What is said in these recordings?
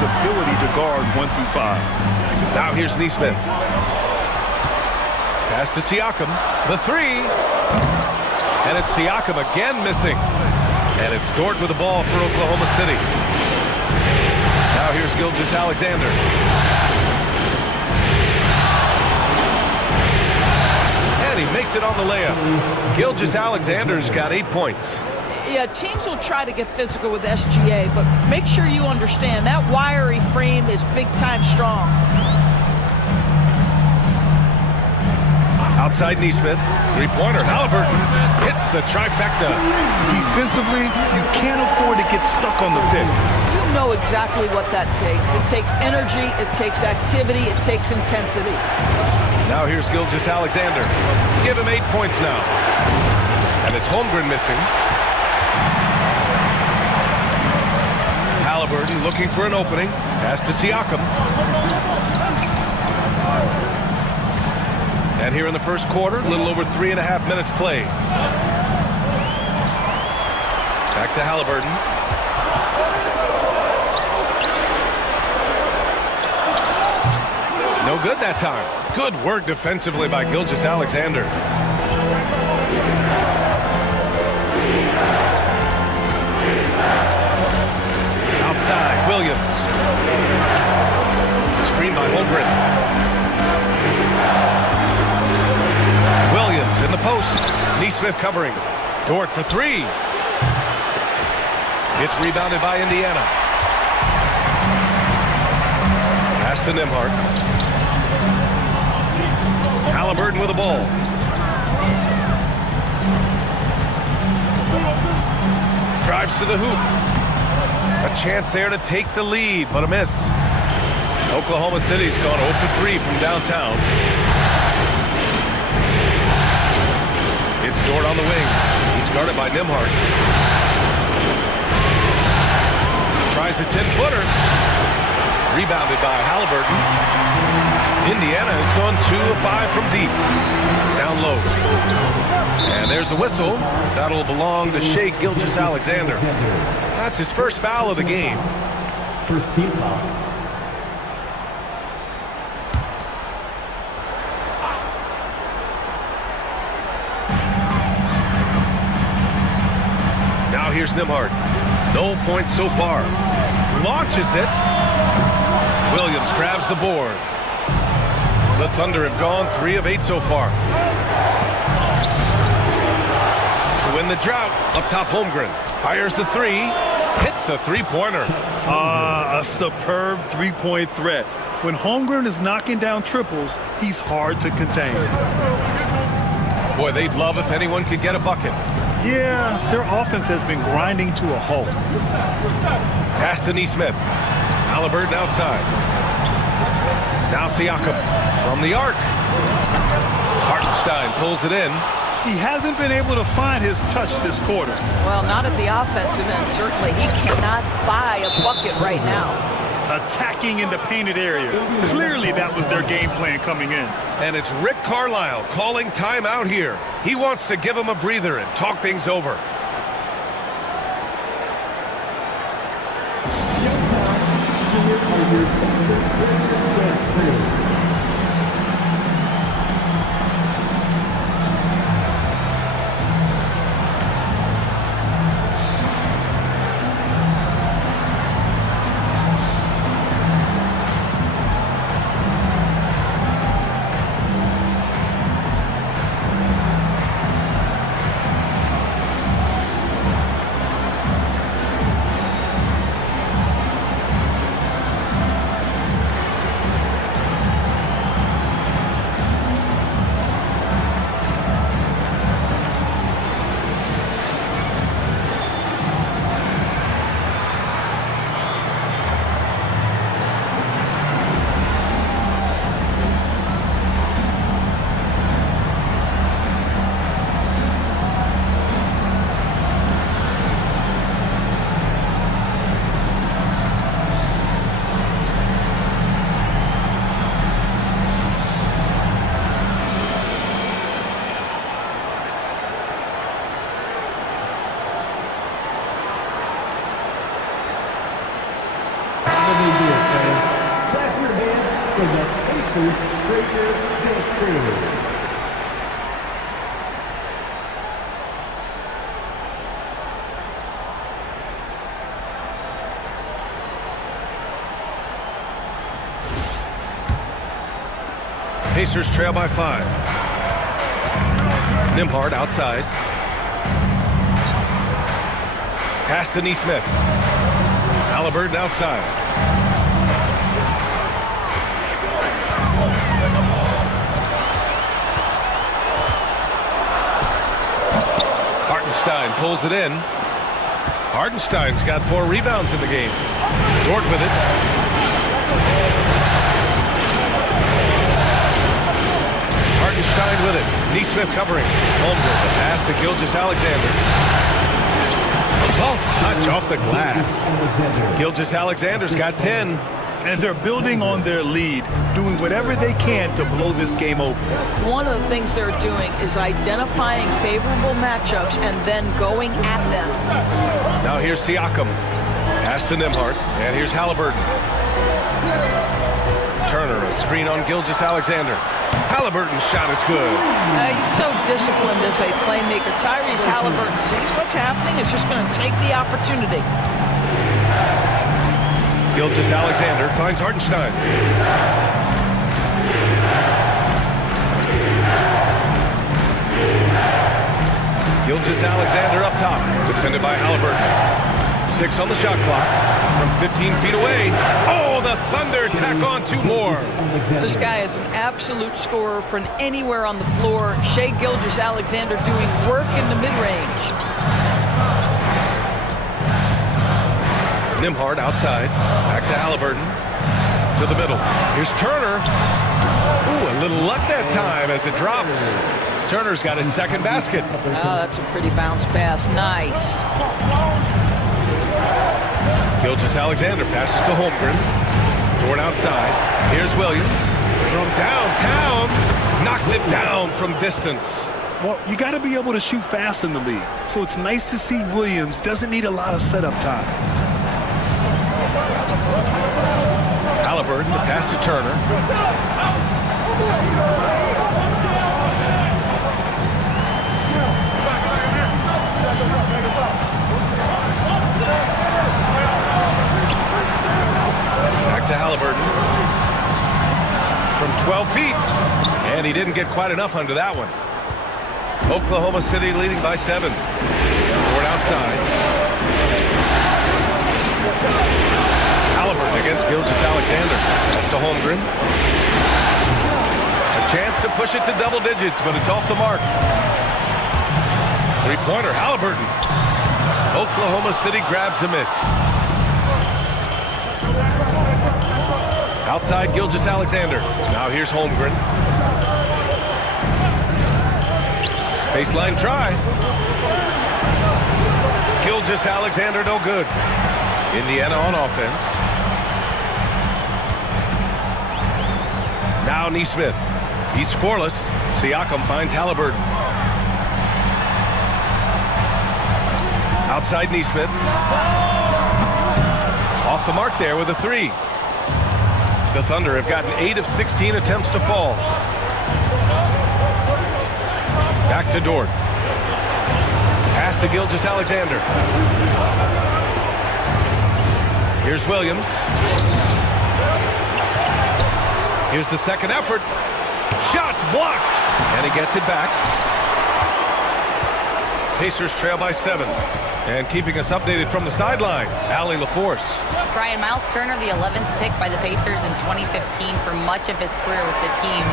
his ability to guard 1 through 5. Now here's Neesmith. Pass to Siakam. The three. And it's Siakam again missing. And it's Dort with the ball for Oklahoma City. Now here's Gilgeous-Alexander. And he makes it on the layup. Gilgeous-Alexander's got 8 points. Yeah, teams will try to get physical with SGA, but make sure you understand that wiry frame is big-time strong. Outside Neesmith, three-pointer. Halliburton hits the trifecta. Defensively, you can't afford to get stuck on the pick. You know exactly what that takes. It takes energy, it takes activity, it takes intensity. Now here's Gilgeous-Alexander. Give him 8 points now. And it's Holmgren missing. Halliburton looking for an opening. Pass to Siakam. And here in the first quarter, a little over 3.5 minutes played. Back to Halliburton. No good that time. Good work defensively by Gilgeous-Alexander. Outside, Williams. Screen by Holmgren. Williams in the post. Neesmith covering. Dort for three. It's rebounded by Indiana. Pass to Nembhard. Halliburton with the ball. Drives to the hoop. A chance there to take the lead, but a miss. Oklahoma City's gone 0 for 3 from downtown. It's Dort on the wing. He's guarded by Nembhard. Tries a 10-footer. Rebounded by Halliburton. Indiana has gone 2 of 5 from deep. Down low. And there's a whistle. That'll belong to Shai Gilgeous-Alexander. That's his first foul of the game. First team foul. Now here's Nembhard. No points so far. Launches it. Williams grabs the board. The Thunder have gone 3 of 8 so far. To win the drought, up top Holmgren. Fires the three. Hits a three-pointer. A superb three-point threat. When Holmgren is knocking down triples, he's hard to contain. Boy, they'd love if anyone could get a bucket. Yeah, their offense has been grinding to a halt. Pass to Neesmith. Halliburton outside. Now Siakam from the arc. Hartenstein pulls it in. He hasn't been able to find his touch this quarter. Well, not at the offensive end, certainly. He cannot buy a bucket right now. Attacking in the painted area. Clearly that was their game plan coming in. And it's Rick Carlisle calling timeout here. He wants to give him a breather and talk things over. for the Pacers, Frazier Gilchrist. Pacers trail by 5. Nembhard outside. Pass to Neesmith. Halliburton outside. Hartenstein pulls it in. Hartenstein's got 4 rebounds in the game. Dort with it. Hartenstein with it. Neesmith covering. Holmgren, the pass to Gilgeous-Alexander. Soft touch off the glass. Gilgeous-Alexander's got 10. And they're building on their lead, doing whatever they can to blow this game open. One of the things they're doing is identifying favorable matchups and then going at them. Now here's Siakam. Pass to Nembhard. And here's Halliburton. Turner, a screen on Gilgeous-Alexander. Halliburton's shot is good. He's so disciplined as a playmaker. Tyrese Halliburton sees what's happening. It's just going to take the opportunity. Gilgeous-Alexander finds Hartenstein. Gilgeous-Alexander up top. Defended by Halliburton. 6 on the shot clock. From 15 feet away. Oh, the Thunder tack on 2 more. This guy is an absolute scorer from anywhere on the floor. Shai Gilgeous-Alexander doing work in the mid-range. Nembhard outside. Back to Halliburton. To the middle. Here's Turner. Ooh, a little luck that time as it drops. Turner's got his second basket. Oh, that's a pretty bounce pass. Nice. Gilgeous-Alexander passes to Holmgren. Dort outside. Here's Williams. From downtown. Knocks it down from distance. Well, you got to be able to shoot fast in the league. So it's nice to see Williams doesn't need a lot of setup time. Halliburton, the pass to Turner. Back to Halliburton. From 12 feet. And he didn't get quite enough under that one. Oklahoma City leading by 7. Dort outside. Halliburton against Gilgeous-Alexander. That's to Holmgren. A chance to push it to double digits, but it's off the mark. Three-pointer, Halliburton. Oklahoma City grabs a miss. Outside Gilgeous-Alexander. Now here's Holmgren. Baseline try. Gilgeous-Alexander no good. Indiana on offense. Now Neesmith. He's scoreless. Siakam finds Halliburton. Outside Neesmith. Off the mark there with a 3. The Thunder have gotten 8 of 16 attempts to fall. Back to Dort. Pass to Gilgeous-Alexander. Here's Williams. Here's the second effort. Shots blocked. And he gets it back. Pacers trail by 7. And keeping us updated from the sideline, Allie LaForce. Brian, Miles Turner, the 11th pick by the Pacers in 2015 for much of his career with the team.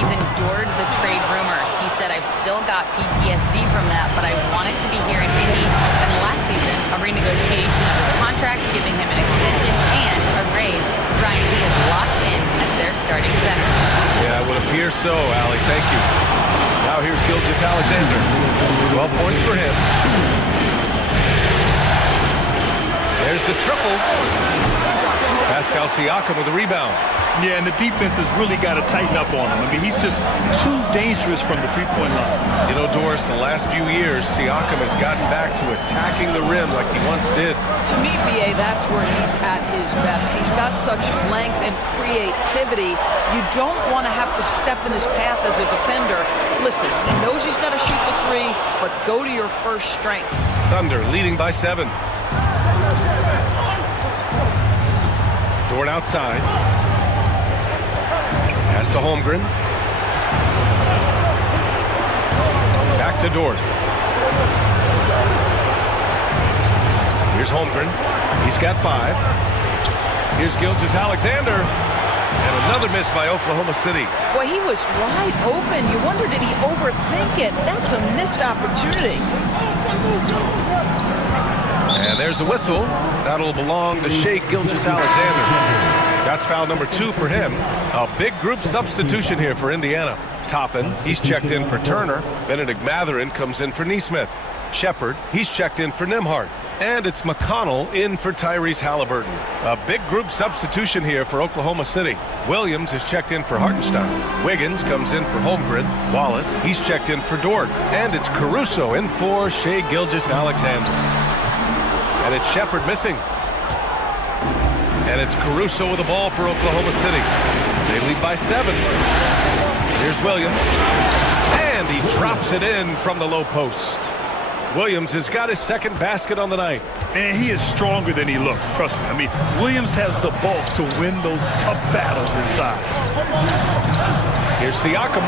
He's endured the trade rumors. He said, I've still got PTSD from that, but I wanted to be here in Indy. And last season, a renegotiation of his contract, giving him an extension and a raise. Brian, he is locked in as their starting center. Yeah, it would appear so, Allie. Thank you. Now here's Gilgeous-Alexander. 12 points for him. There's the triple. Pascal Siakam with the rebound. Yeah, and the defense has really got to tighten up on him. I mean, he's just too dangerous from the three-point line. You know, Doris, the last few years, Siakam has gotten back to attacking the rim like he once did. To me, BA, that's where he's at his best. He's got such length and creativity. You don't want to have to step in his path as a defender. Listen, he knows he's got to shoot the three, but go to your first strength. Thunder leading by 7. Dort outside. Pass to Holmgren. Back to Dort. Here's Holmgren. He's got 5. Here's Gilgeous-Alexander. And another miss by Oklahoma City. Boy, he was wide open. You wonder, did he overthink it? That's a missed opportunity. And there's a whistle. That'll belong to Shai Gilgeous-Alexander. That's foul number 2 for him. A big group substitution here for Indiana. Toppin, he's checked in for Turner. Benedict Mathurin comes in for Neesmith. Shepard, he's checked in for Nembhard. And it's McConnell in for Tyrese Halliburton. A big group substitution here for Oklahoma City. Williams is checked in for Hartenstein. Wiggins comes in for Holmgren. Wallace, he's checked in for Dort. And it's Caruso in for Shai Gilgeous-Alexander. And it's Shepard missing. And it's Caruso with the ball for Oklahoma City. They lead by 7. Here's Williams. And he drops it in from the low post. Williams has got his second basket on the night. And he is stronger than he looks, trust me. I mean, Williams has the bulk to win those tough battles inside. Here's Siakam.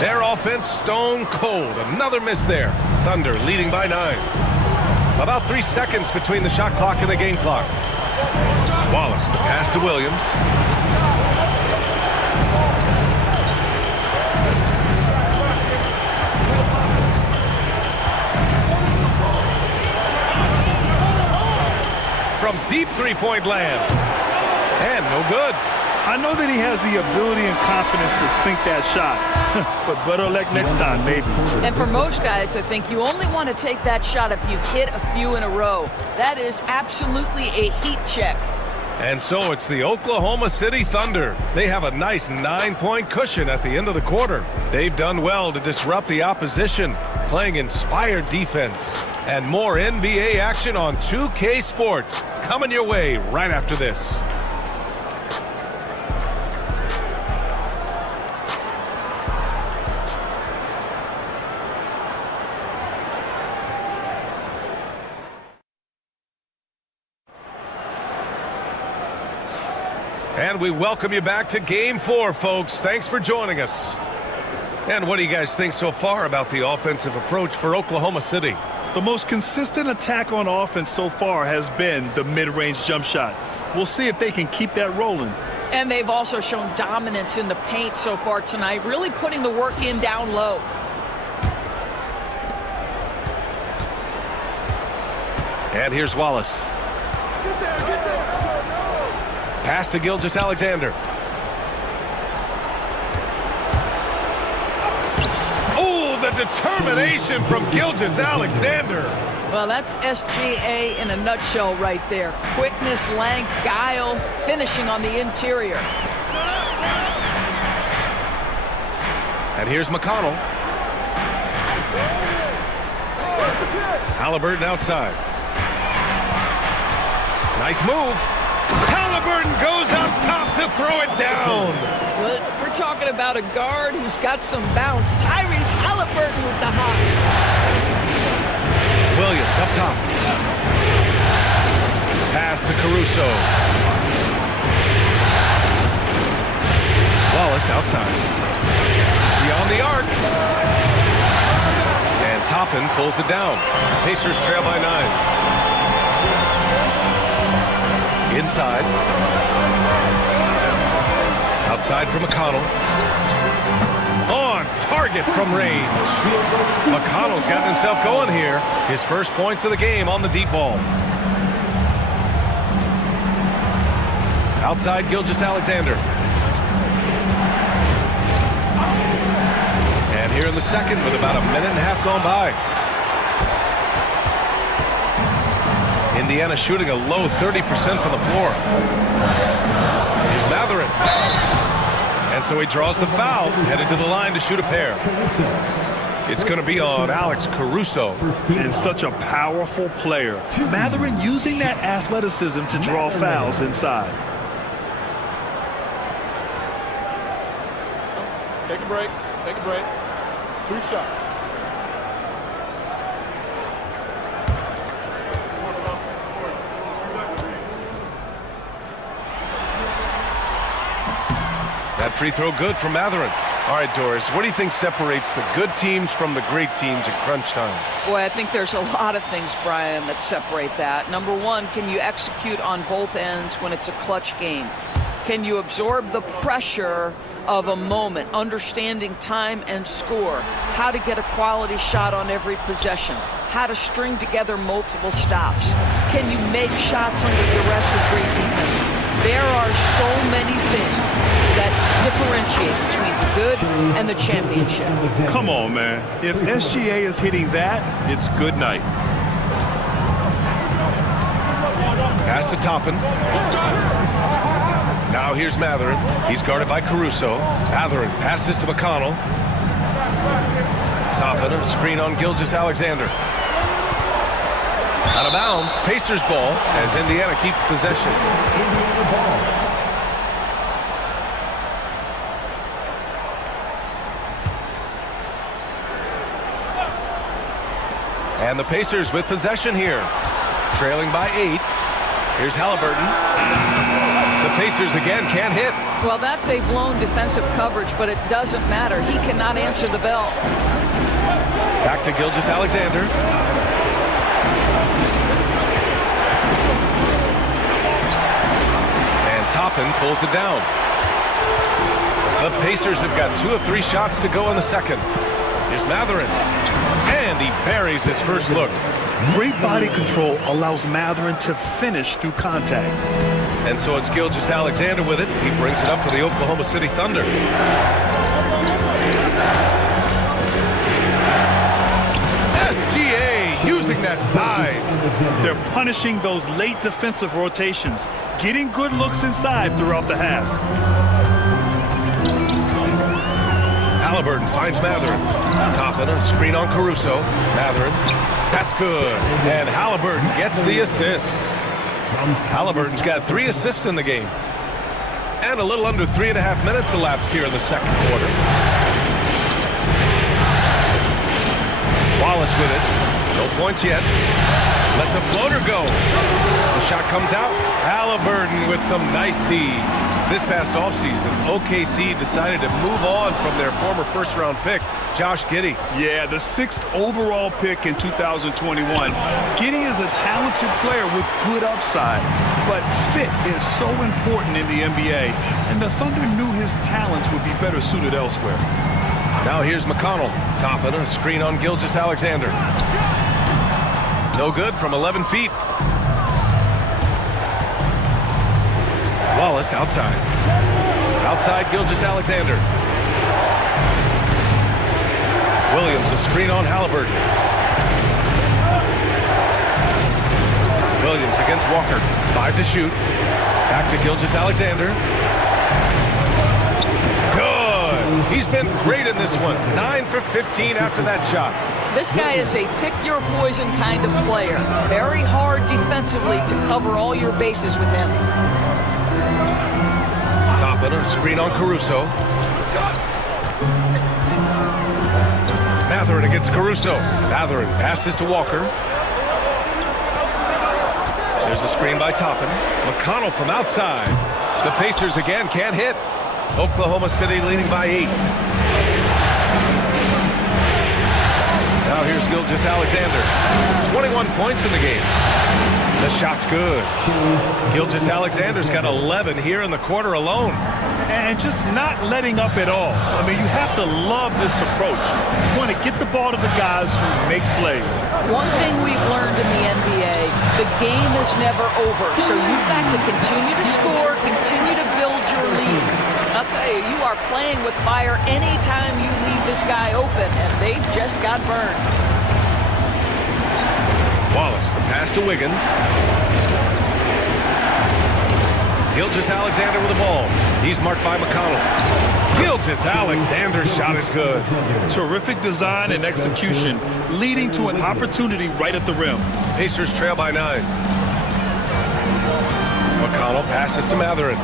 Their offense stone cold. Another miss there. Thunder leading by 9. About 3 seconds between the shot clock and the game clock. Wallace, the pass to Williams. From deep three-point land. And no good. I know that he has the ability and confidence to sink that shot, but better luck next time, maybe. And for most guys, I think you only want to take that shot if you've hit a few in a row. That is absolutely a heat check. And so it's the Oklahoma City Thunder. They have a nice 9-point cushion at the end of the quarter. They've done well to disrupt the opposition, playing inspired defense. And more NBA action on 2K Sports coming your way right after this. And we welcome you back to Game 4, folks. Thanks for joining us. And what do you guys think so far about the offensive approach for Oklahoma City? The most consistent attack on offense so far has been the mid-range jump shot. We'll see if they can keep that rolling. And they've also shown dominance in the paint so far tonight, really putting the work in down low. And here's Wallace. Pass to Gilgeous-Alexander. Oh, the determination from Gilgeous-Alexander. Well, that's SGA in a nutshell right there. Quickness, length, guile, finishing on the interior. And here's McConnell. Halliburton outside. Nice move. Halliburton goes up top to throw it down. Well, we're talking about a guard who's got some bounce. Tyrese Halliburton with the hops. Williams up top. Pass to Caruso. Wallace outside. Beyond the arc. And Toppin pulls it down. Pacers trail by 9. Inside. Outside for McConnell. On target from range. McConnell's gotten himself going here. His first points of the game on the deep ball. Outside Gilgeous-Alexander. And here in the second with about a minute and a half gone by. Indiana shooting a low 30% from the floor. Here's Mathurin. And so he draws the foul, headed to the line to shoot a pair. It's going to be on Alex Caruso. And such a powerful player. Mathurin using that athleticism to draw fouls inside. Take a break. Take a break. 2 shots. That free throw good from Mathurin. All right, Doris, what do you think separates the good teams from the great teams at crunch time? Boy, I think there's a lot of things, Brian, that separate that. Number one, can you execute on both ends when it's a clutch game? Can you absorb the pressure of a moment, understanding time and score, how to get a quality shot on every possession, how to string together multiple stops? Can you make shots under duress of great defense? There are so many things that differentiate between the good and the championship. Come on, man. If SGA is hitting that, it's good night. Pass to Toppin. Now here's Mathurin. He's guarded by Caruso. Mathurin passes to McConnell. Toppin, a screen on Gilgeous-Alexander. Out of bounds, Pacers ball as Indiana keeps possession. And the Pacers with possession here. Trailing by 8. Here's Halliburton. The Pacers again can't hit. Well, that's a blown defensive coverage, but it doesn't matter. He cannot answer the bell. Back to Gilgeous-Alexander. Toppin pulls it down. The Pacers have got 2 of 3 shots to go in the second. Here's Mathurin. And he buries his first look. Great body control allows Mathurin to finish through contact. And so it's Gilgeous-Alexander with it. He brings it up for the Oklahoma City Thunder. SGA using that size. They're punishing those late defensive rotations, getting good looks inside throughout the half. Halliburton finds Mathurin. Toppin, a screen on Caruso. Mathurin, that's good. And Halliburton gets the assist. Halliburton's got 3 assists in the game. And a little under 3.5 minutes elapsed here in the second quarter. Wallace with it. No points yet. Lets a floater go. The shot comes out. Halliburton with some nice D. This past offseason, OKC decided to move on from their former first-round pick, Josh Giddey. Yeah, the 6th overall pick in 2021. Giddey is a talented player with good upside, but fit is so important in the NBA, and the Thunder knew his talents would be better suited elsewhere. Now here's McConnell. Toppin, a screen on Gilgeous-Alexander. No good from 11 feet. Wallace outside. Outside Gilgeous-Alexander. Williams, a screen on Halliburton. Williams against Walker. 5 to shoot. Back to Gilgeous-Alexander. Good. He's been great in this one. 9 for 15 after that shot. This guy is a pick-your-poison kind of player. Very hard defensively to cover all your bases with him. Toppin, a screen on Caruso. Mathurin against Caruso. Mathurin passes to Walker. There's the screen by Toppin. McConnell from outside. The Pacers again can't hit. Oklahoma City leading by 8. Now here's Gilgeous-Alexander. 21 points in the game. The shot's good. Gilgeous-Alexander's got 11 here in the quarter alone. And just not letting up at all. I mean, you have to love this approach. You want to get the ball to the guys who make plays. One thing we've learned in the NBA, the game is never over. So you've got to continue to score, continue to build your lead. I'll tell you, you are playing with fire anytime you leave this guy open, and they just got burned. Wallace, the pass to Wiggins. Gilgeous-Alexander with the ball. He's marked by McConnell. Gilgeous-Alexander's shot is good. Terrific design and execution, leading to an opportunity right at the rim. Pacers trail by 9. McConnell passes to Matherin.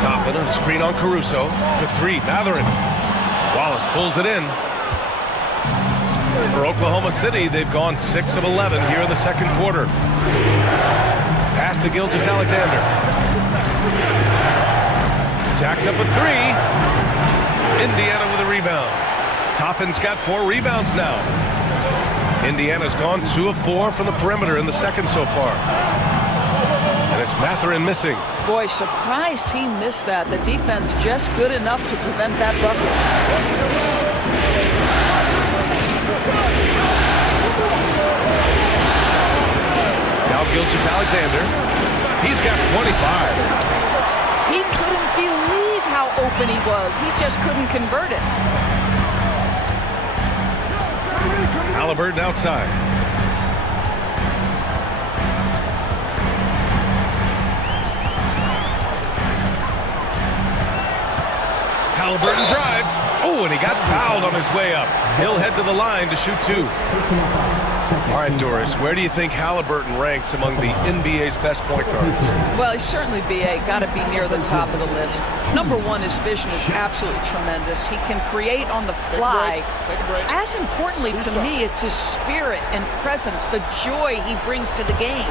Toppin, a screen on Caruso. For 3, Matherin. Wallace pulls it in. For Oklahoma City, they've gone 6 of 11 here in the second quarter. Pass to Gilgeous-Alexander. Jacks up a 3. Indiana with a rebound. Toppin's got 4 rebounds now. Indiana's gone 2 of 4 from the perimeter in the second so far. And it's Matherin missing. Boy, surprised he missed that. The defense just good enough to prevent that bucket. Now Gilgeous-Alexander. He's got 25. He couldn't believe how open he was. He just couldn't convert it. Halliburton outside. Halliburton drives. Oh, and he got fouled on his way up. He'll head to the line to shoot 2. All right, Doris, where do you think Halliburton ranks among the NBA's best point guards? Well, he's certainly got to be near the top of the list. Number 1, his vision is absolutely tremendous. He can create on the fly. Take a break. As importantly to me, it's his spirit and presence, the joy he brings to the game.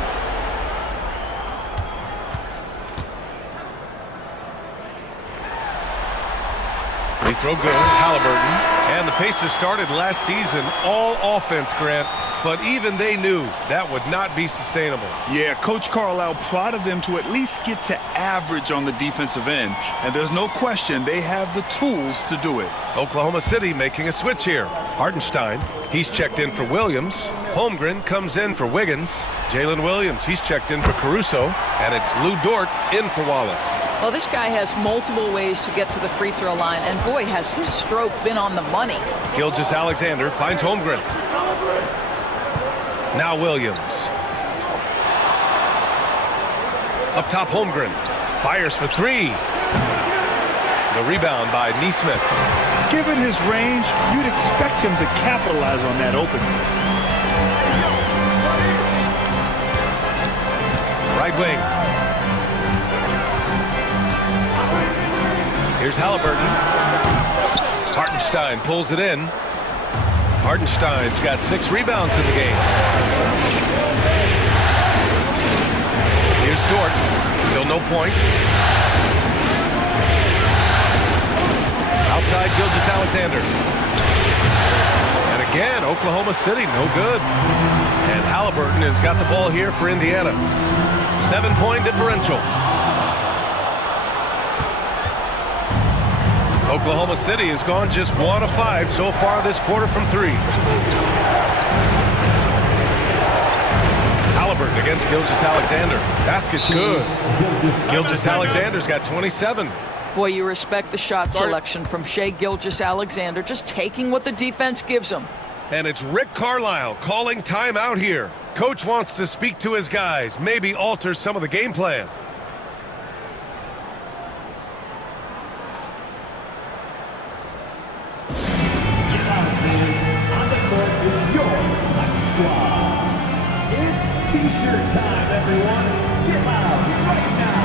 Free throw good, Halliburton. And the Pacers started last season all offense, Grant, but even they knew that would not be sustainable. Yeah, Coach Carlisle prodded them to at least get to average on the defensive end. And there's no question they have the tools to do it. Oklahoma City making a switch here. Hartenstein, he's checked in for Williams. Holmgren comes in for Wiggins. Jalen Williams, he's checked in for Caruso. And it's Lou Dort in for Wallace. Well, this guy has multiple ways to get to the free throw line, and boy, has his stroke been on the money. Gilgeous-Alexander finds Holmgren. Now Williams. Up top, Holmgren. Fires for 3. The rebound by Nesmith. Given his range, you'd expect him to capitalize on that opening. Right wing. Here's Halliburton. Hartenstein pulls it in. Hartenstein's got 6 rebounds in the game. Here's Dort. Still no points. Outside Gilgeous-Alexander. And again, Oklahoma City, no good. And Halliburton has got the ball here for Indiana. 7-point differential. Oklahoma City has gone just 1 of 5 so far this quarter from 3. Halliburton against Gilgeous-Alexander. Basket's good. Gilgeous-Alexander's got 27. Boy, you respect the shot selection from Shai Gilgeous-Alexander, just taking what the defense gives him. And it's Rick Carlisle calling timeout here. Coach wants to speak to his guys, maybe alter some of the game plan. T-shirt time, everyone. Get loud right now.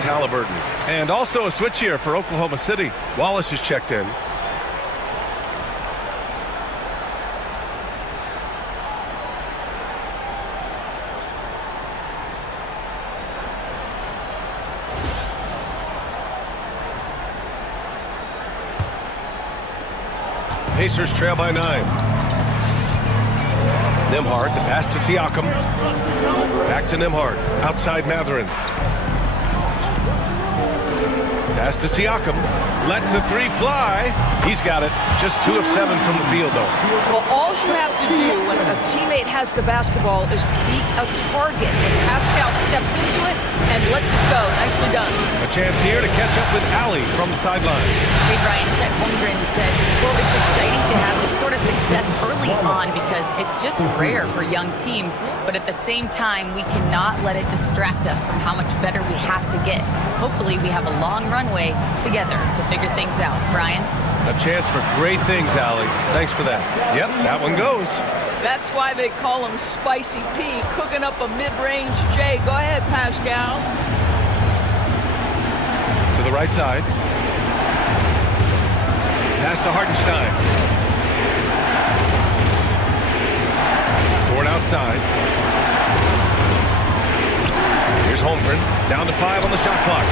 Tyrese Halliburton. And also a switch here for Oklahoma City. Wallace is checked in. Pacers trail by 9. Nembhard, the pass to Siakam. Back to Nembhard. Outside Mathurin. Pass to Siakam. Lets the three fly. He's got it. Just 2 of 7 from the field, though. Well, all you have to do when a teammate has the basketball is beat a target. And Pascal steps into it and lets it go. Nicely done. A chance here to catch up with Allie from the sideline. Hey, Brian, Chet Holmgren said, well, it's exciting to have this sort of success early on because it's just rare for young teams. But at the same time, we cannot let it distract us from how much better we have to get. Hopefully, we have a long runway together to figure things out. Brian? A chance for great things, Allie. Thanks for that. Yep, that one goes. That's why they call him Spicy P, cooking up a mid-range J. Go ahead, Pascal. To the right side. Pass to Hartenstein. Toward outside. Here's Holmgren. Down to 5 on the shot clock.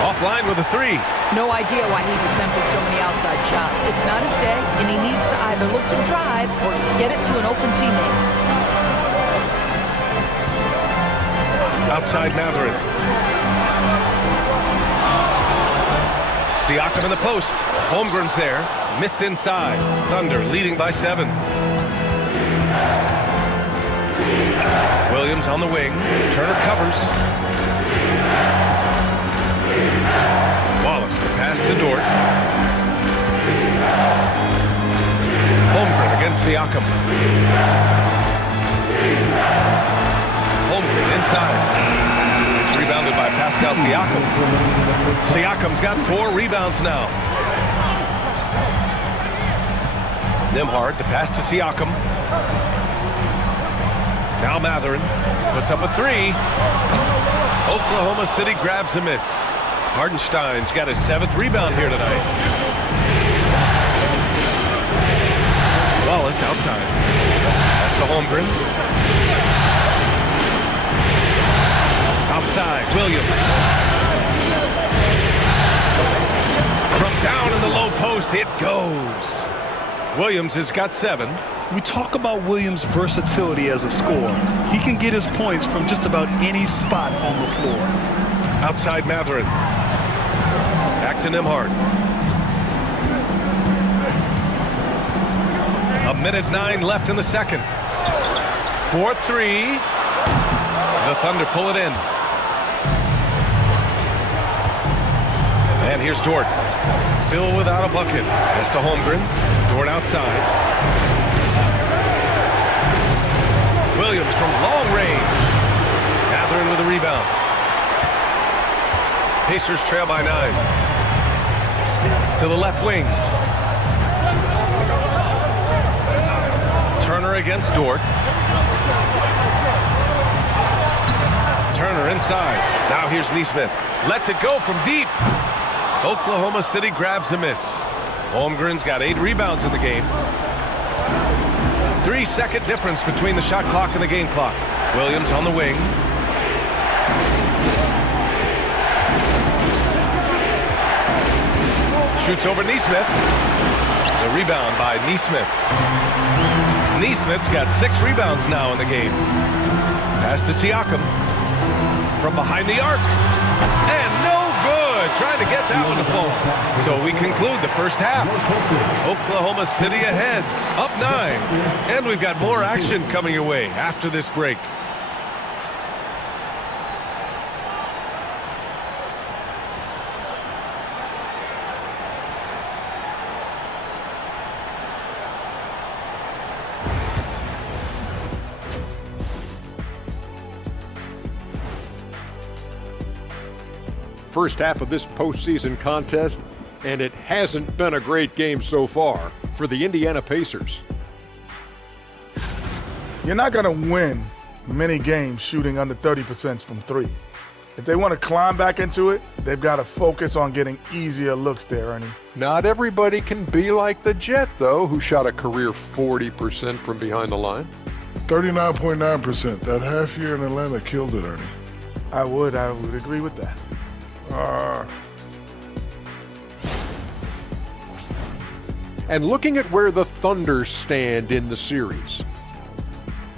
Offline with a 3. No idea why he's attempted so many outside shots. It's not his day, and he needs to either look to drive or get it to an open teammate. Outside Mathurin. Siakam in the post. Holmgren's there. Missed inside. Thunder leading by 7. Williams on the wing. Turner covers. Wallace, the pass to Dort. Holmgren against Siakam. Holmgren inside. It's rebounded by Pascal Siakam. Siakam's got 4 rebounds now. Nembhard, the pass to Siakam. Now Mathurin puts up a 3. Oklahoma City grabs a miss. Hartenstein's got his 7th rebound here tonight. Wallace outside. Pass to Holmgren. Outside, Williams. From down in the low post, it goes. Williams has got 7. We talk about Williams' versatility as a scorer. He can get his points from just about any spot on the floor. Outside Mathurin. Back to Nembhard. 1:09 left in the second. 4-3. The Thunder pull it in. And here's Dort. Still without a bucket. Pass to Holmgren. Dort outside. Williams from long range. Mathurin with a rebound. Pacers trail by 9. To the left wing. Turner against Dort. Turner inside. Now here's Neesmith. Lets it go from deep. Oklahoma City grabs a miss. Holmgren's got 8 rebounds in the game. 3-second difference between the shot clock and the game clock. Williams on the wing. Shoots over Neesmith. The rebound by Neesmith. Neesmith's got 6 rebounds now in the game. Pass to Siakam. From behind the arc. And no good. Trying to get that one to fall. So we conclude the first half. Oklahoma City ahead. Up 9. And we've got more action coming your way after this break. First half of this postseason contest, and it hasn't been a great game so far for the Indiana Pacers. You're not going to win many games shooting under 30% from 3. If they want to climb back into it, they've got to focus on getting easier looks there, Ernie. Not everybody can be like the Jet, though, who shot a career 40% from behind the line. 39.9%. That half year in Atlanta killed it, Ernie. I would agree with that. And looking at where the Thunder stand in the series,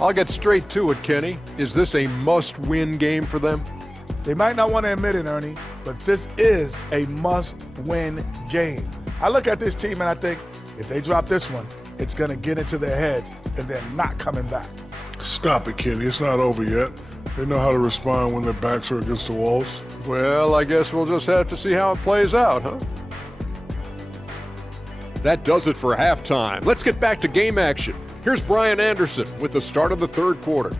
I'll get straight to it, Kenny. Is this a must-win game for them? They might not want to admit it, Ernie, but this is a must-win game. I look at this team and I think if they drop this one, it's going to get into their heads and they're not coming back. Stop it, Kenny. It's not over yet. They know how to respond when their backs are against the walls. Well, I guess we'll just have to see how it plays out, huh? That does it for halftime. Let's get back to game action. Here's Brian Anderson with the start of the third quarter.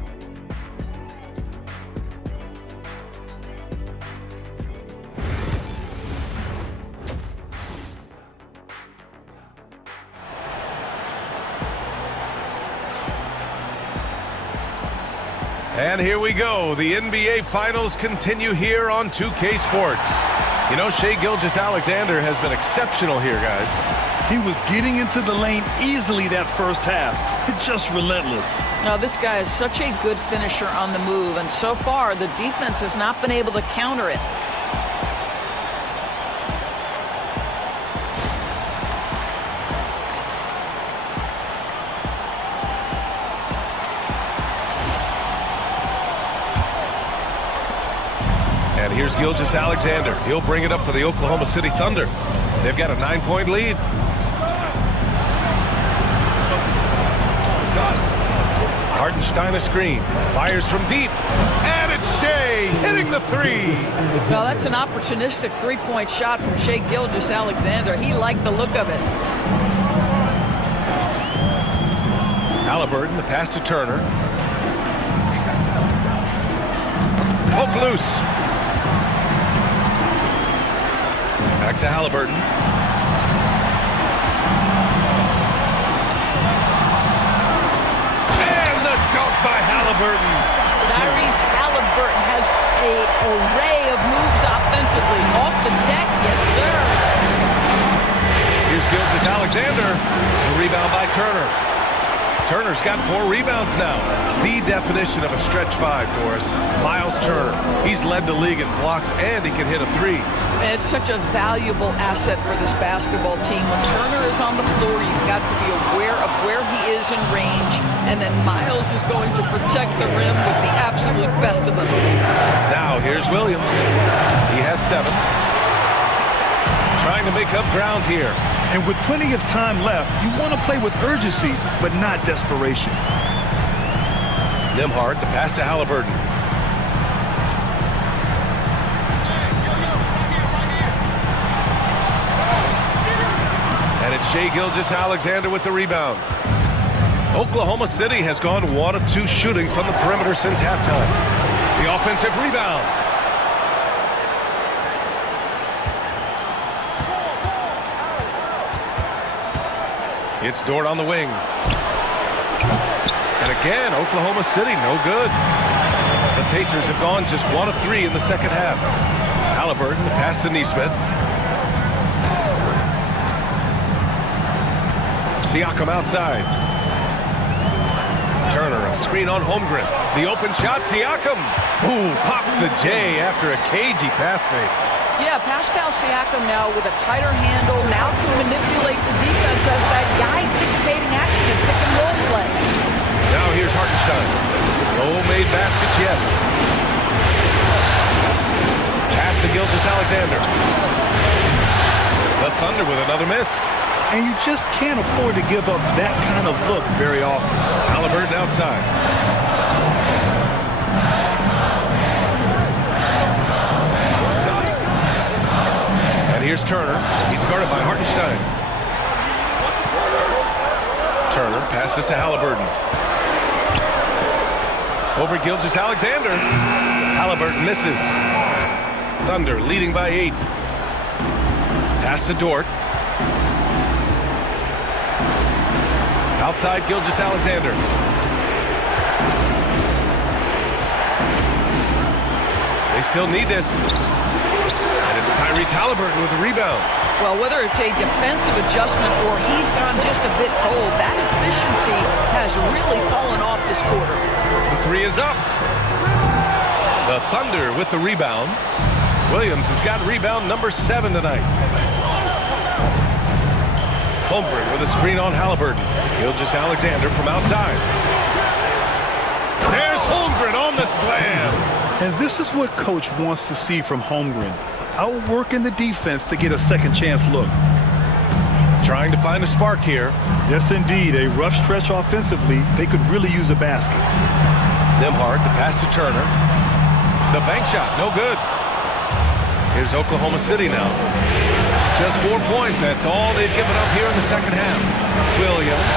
And here we go. The NBA Finals continue here on 2K Sports. You know, Shai Gilgeous-Alexander has been exceptional here, guys. He was getting into the lane easily that first half. Just relentless. Now, this guy is such a good finisher on the move, and so far, the defense has not been able to counter it. And here's Gilgeous-Alexander. He'll bring it up for the Oklahoma City Thunder. They've got a 9-point lead. Hartenstein a screen. Fires from deep. And it's Shai hitting the three. Well, that's an opportunistic three-point shot from Shai Gilgeous-Alexander. He liked the look of it. Halliburton, the pass to Turner. Poke loose. Back to Halliburton. And the dunk by Halliburton. Tyrese Halliburton has an array of moves offensively. Off the deck, yes, sir. Here's Gilgeous-Alexander. The rebound by Turner. Turner's got 4 rebounds now. The definition of a stretch 5, Doris. Miles Turner. He's led the league in blocks, and he can hit a 3. And it's such a valuable asset for this basketball team. When Turner is on the floor, you've got to be aware of where he is in range, and then Miles is going to protect the rim with the absolute best of them. Now here's Williams. He has 7. Trying to make up ground here. And with plenty of time left, you want to play with urgency, but not desperation. Nembhard, the pass to Halliburton. And it's Shai Gilgeous-Alexander with the rebound. Oklahoma City has gone 1 of 2 shooting from the perimeter since halftime. The offensive rebound. It's Dort on the wing. And again, Oklahoma City, no good. The Pacers have gone just 1 of 3 in the second half. Halliburton, the pass to Nesmith. Siakam outside. Turner, a screen on Holmgren. The open shot, Siakam. Ooh, pops the J after a cagey pass fake. Yeah, Pascal Siakam now with a tighter handle, now can manipulate the defense as that guy dictating action and pick and roll play. Now here's Hartenstein. No made baskets yet. Pass to Gilgeous-Alexander. The Thunder with another miss. And you just can't afford to give up that kind of look very often. Halliburton outside. Here's Turner. He's guarded by Hartenstein. Turner passes to Halliburton. Over Gilgeous-Alexander. Halliburton misses. Thunder leading by 8. Pass to Dort. Outside Gilgeous-Alexander. still need this. And it's Tyrese Halliburton with the rebound. Well, whether it's a defensive adjustment or he's gone just a bit cold, that efficiency has really fallen off this quarter. The three is up. The Thunder with the rebound. Williams has got rebound number 7 tonight. Holmgren with a screen on Halliburton. Gilgeous-Alexander from outside. There's Holmgren on the slam. And this is what Coach wants to see from Holmgren. Outworking the defense to get a second chance look. Trying to find a spark here. Yes, indeed. A rough stretch offensively. They could really use a basket. Nembhard, the pass to Turner. The bank shot, no good. Here's Oklahoma City now. Just 4 points. That's all they've given up here in the second half. Williams.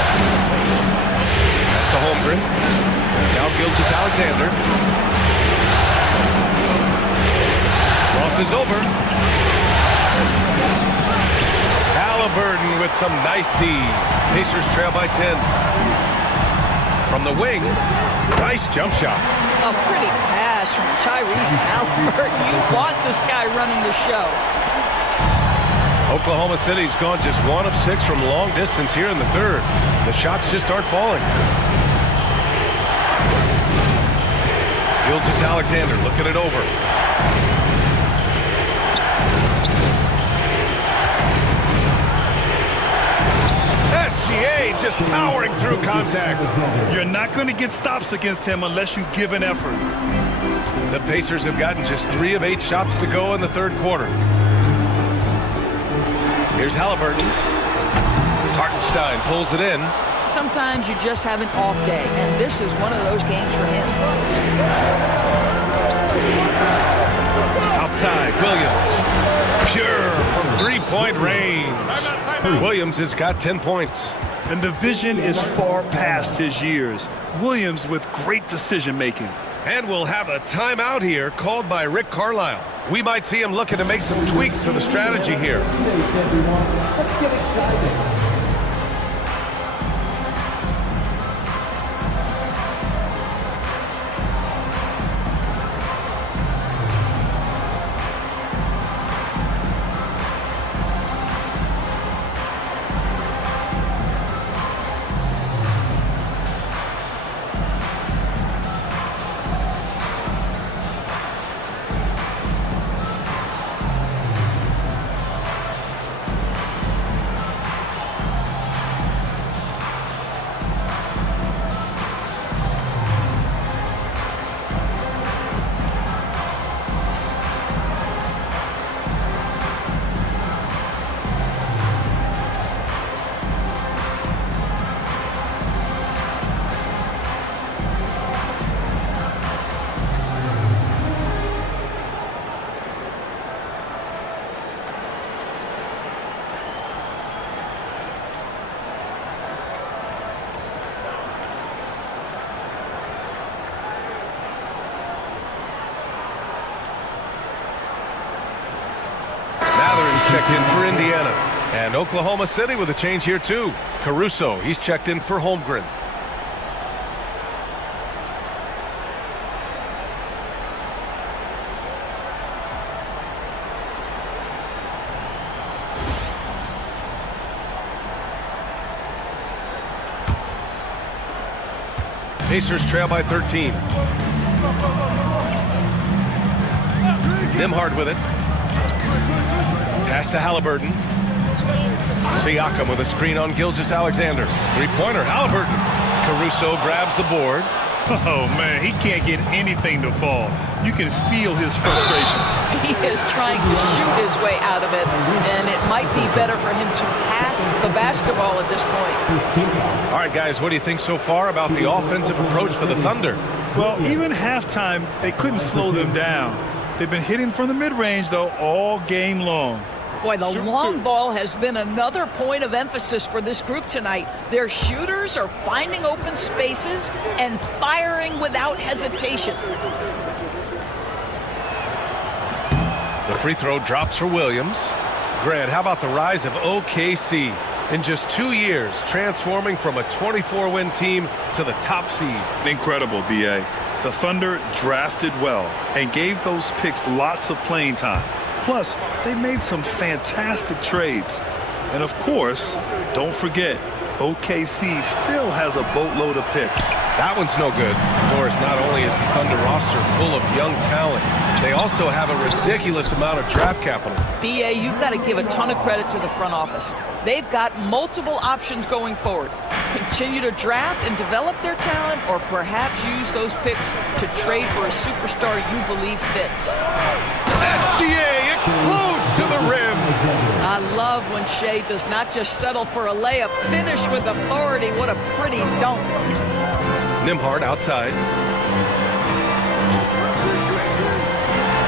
Pass to Holmgren. Now Gilgeous-Alexander. Cross is over. Halliburton with some nice D. Pacers trail by 10. From the wing, nice jump shot. A pretty pass from Tyrese Halliburton. You want this guy running the show. Oklahoma City's gone just 1 of 6 from long distance here in the third. The shots just start falling. Gilgeous-Alexander looking it over. SGA just powering through contact. You're not going to get stops against him unless you give an effort. The Pacers have gotten just 3 of 8 shots to go in the third quarter. Here's Halliburton. Hartenstein pulls it in. Sometimes you just have an off day, and this is one of those games for him. Outside, Williams. Pure from three-point range. Williams has got 10 points. And the vision is far past his years. Williams with great decision-making. And we'll have a timeout here called by Rick Carlisle. We might see him looking to make some tweaks to the strategy here. Let's get excited. Checked in for Indiana. And Oklahoma City with a change here too. Caruso, he's checked in for Holmgren. Pacers trail by 13. Nembhard with it. Pass to Halliburton. Siakam with a screen on Gilgeous-Alexander. Three-pointer, Halliburton. Caruso grabs the board. Oh, man, he can't get anything to fall. You can feel his frustration. He is trying to shoot his way out of it, and it might be better for him to pass the basketball at this point. All right, guys, what do you think so far about the offensive approach for the Thunder? Well, even halftime, they couldn't slow them down. They've been hitting from the mid-range, though, all game long. Boy, the long ball has been another point of emphasis for this group tonight. Their shooters are finding open spaces and firing without hesitation. The free throw drops for Williams. Grant, how about the rise of OKC? In just 2 years, transforming from a 24-win team to the top seed. Incredible, B.A. The Thunder drafted well and gave those picks lots of playing time. Plus, they made some fantastic trades. And of course, don't forget, OKC still has a boatload of picks. That one's no good. Of course, not only is the Thunder roster full of young talent, they also have a ridiculous amount of draft capital. BA, you've got to give a ton of credit to the front office. They've got multiple options going forward. Continue to draft and develop their talent, or perhaps use those picks to trade for a superstar you believe fits. SGA explodes to the rim. I love when Shea does not just settle for a layup, finish with authority. What a pretty dunk. Nembhard outside.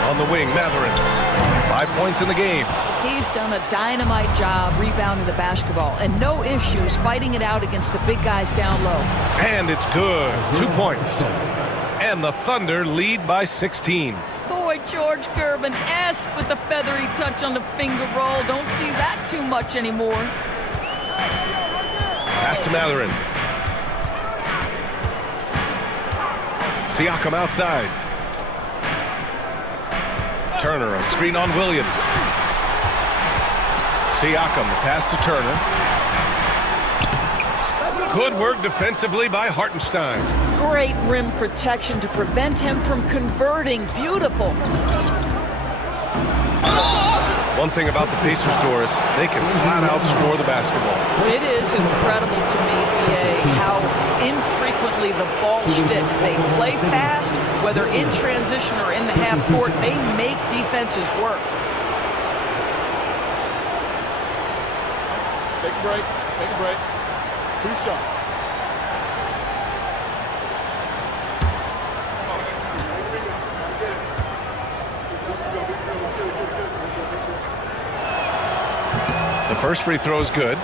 On the wing, Mathurin. 5 points in the game. He's done a dynamite job rebounding the basketball, and no issues fighting it out against the big guys down low. And it's good. 2 points. And the Thunder lead by 16. Boy, George Gervin-esque with the feathery touch on the finger roll. Don't see that too much anymore. Pass to Mathurin. Siakam outside. Turner, a screen on Williams. Siakam, the pass to Turner. Good work defensively by Hartenstein. Great rim protection to prevent him from converting. Beautiful. One thing about the Pacers, Doris, they can flat out score the basketball. It is incredible to me, PA, how infrequently the ball sticks. They play fast, whether in transition or in the half court. They make defenses work. Take a break. Take a break. 2 shots. The first free throw is good.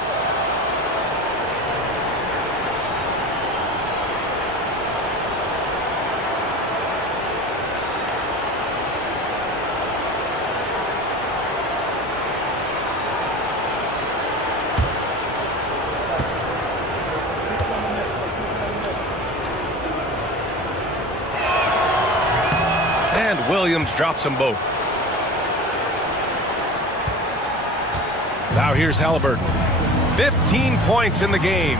And Williams drops them both. Now here's Halliburton. 15 points in the game.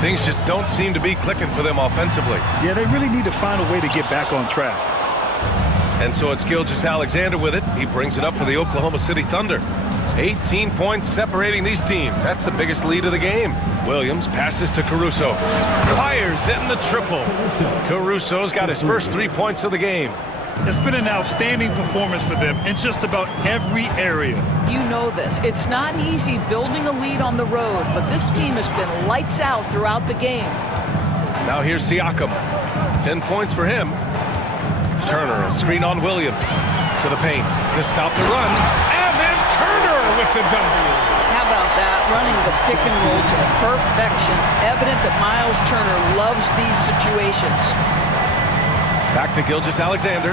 Things just don't seem to be clicking for them offensively. Yeah, they really need to find a way to get back on track. And so it's Gilgeous-Alexander with it. He brings it up for the Oklahoma City Thunder. 18 points separating these teams. That's the biggest lead of the game. Williams passes to Caruso. Fires in the triple. Caruso's got his first 3 points of the game. It's been an outstanding performance for them in just about every area. You know this. It's not easy building a lead on the road, but this team has been lights out throughout the game. Now here's Siakam. 10 points for him. Turner, a screen on Williams. To the paint to stop the run. And then Turner with the dunk. How about that? Running the pick and roll to perfection. Evident that Miles Turner loves these situations. Back to Gilgeous-Alexander.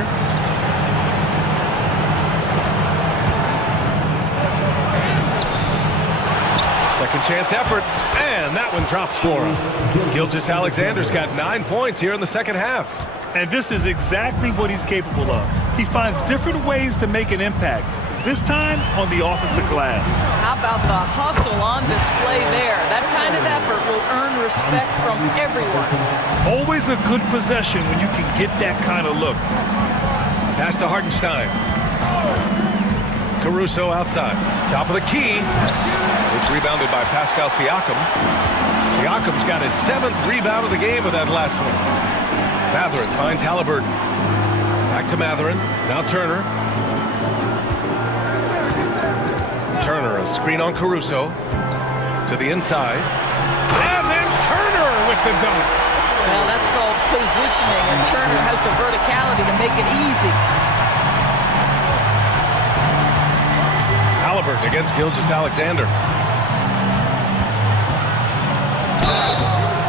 Second chance effort, and that one drops for him. Gilgeous-Alexander's got 9 points here in the second half. And this is exactly what he's capable of. He finds different ways to make an impact, this time on the offensive glass. How about the hustle on display there? That kind of effort will earn respect from everyone. Always a good possession when you can get that kind of look. Pass to Hartenstein. Caruso outside. Top of the key. It's rebounded by Pascal Siakam. Siakam's got his 7th rebound of the game with that last one. Mathurin finds Halliburton. Back to Mathurin. Now Turner. Turner, a screen on Caruso. To the inside. And then Turner with the dunk. Well, that's called positioning, and Turner has the verticality to make it easy. Halliburton against Gilgeous-Alexander.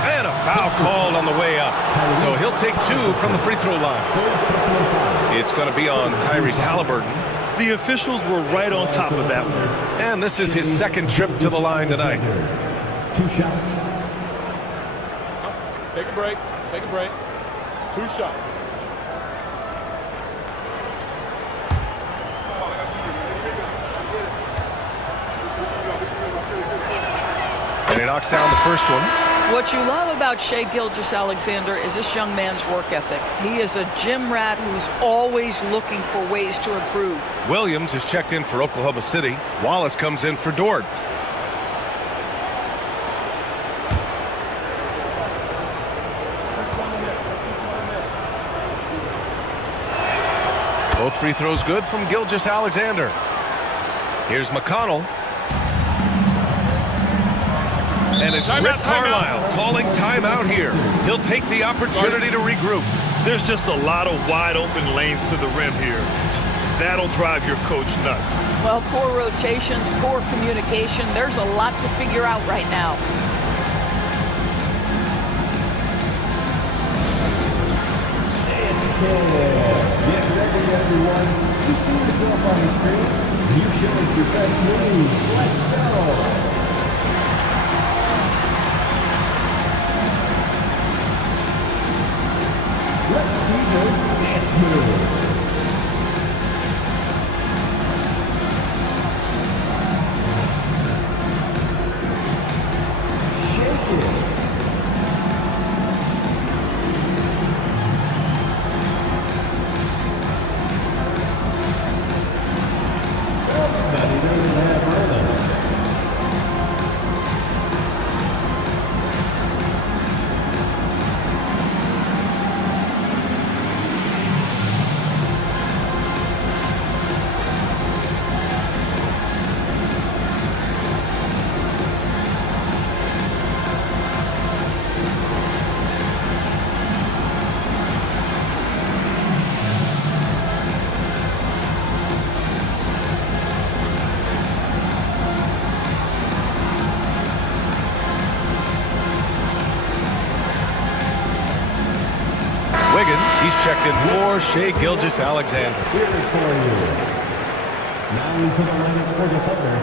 And a foul called on the way up. So he'll take 2 from the free throw line. It's going to be on Tyrese Halliburton. The officials were right on top of that one. And this is his 2nd trip to the line tonight. 2 shots. Take a break. Take a break. 2 shots. And he knocks down the first one. What you love about Shai Gilgeous-Alexander is this young man's work ethic. He is a gym rat who's always looking for ways to improve. Williams is checked in for Oklahoma City. Wallace comes in for Dort. Both free throws good from Gilgeous-Alexander. Here's McConnell. And it's Rick Carlisle calling timeout here. He'll take the opportunity to regroup. There's just a lot of wide open lanes to the rim here. That'll drive your coach nuts. Well, poor rotations, poor communication. There's a lot to figure out right now. Get ready, everyone. You see yourself on the screen. You show us your best move. Let's go. Let's see those dance moves. Shake it. Somebody doesn't have rhythm. He's checked in for Shai Gilgeous-Alexander. Here is for you. Now into the lineup for the Thunder,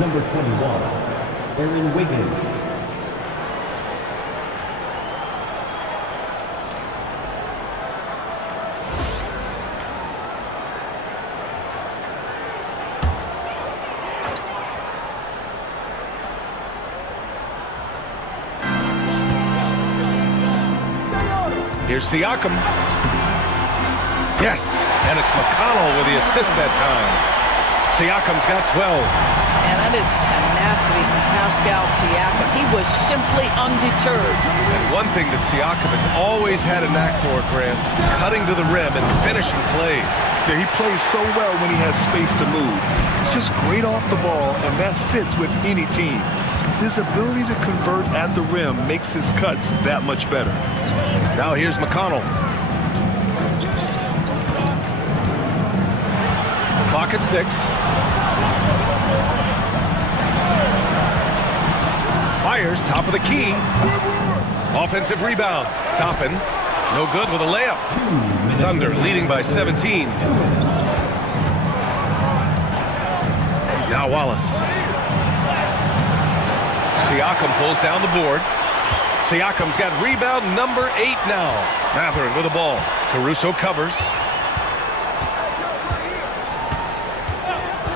number 21, Aaron Wiggins. Here's Siakam. Yes, and it's McConnell with the assist that time. Siakam's got 12. And that is tenacity from Pascal Siakam. He was simply undeterred. And one thing that Siakam has always had a knack for, Grant, cutting to the rim and finishing plays. Yeah, he plays so well when he has space to move. He's just great off the ball, and that fits with any team. His ability to convert at the rim makes his cuts that much better. Now here's McConnell. Clock at 6. Fires top of the key. Offensive rebound. Toppin. No good with a layup. Thunder leading by 17. Now Wallace. Siakam pulls down the board. Siakam's got rebound number 8 now. Matherin with the ball. Caruso covers.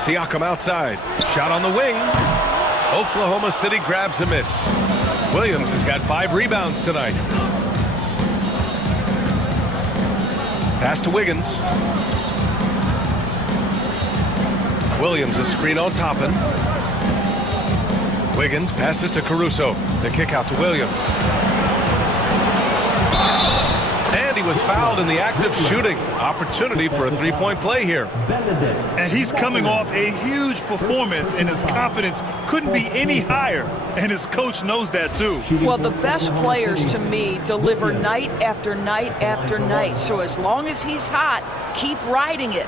Siakam outside. Shot on the wing. Oklahoma City grabs a miss. Williams has got 5 rebounds tonight. Pass to Wiggins. Williams a screen on Toppin. Wiggins passes to Caruso. The kick out to Williams. And he was fouled in the act of shooting. Opportunity for a three-point play here. And he's coming off a huge performance, and his confidence couldn't be any higher. And his coach knows that too. Well, the best players to me deliver night after night after night. So as long as he's hot, keep riding it.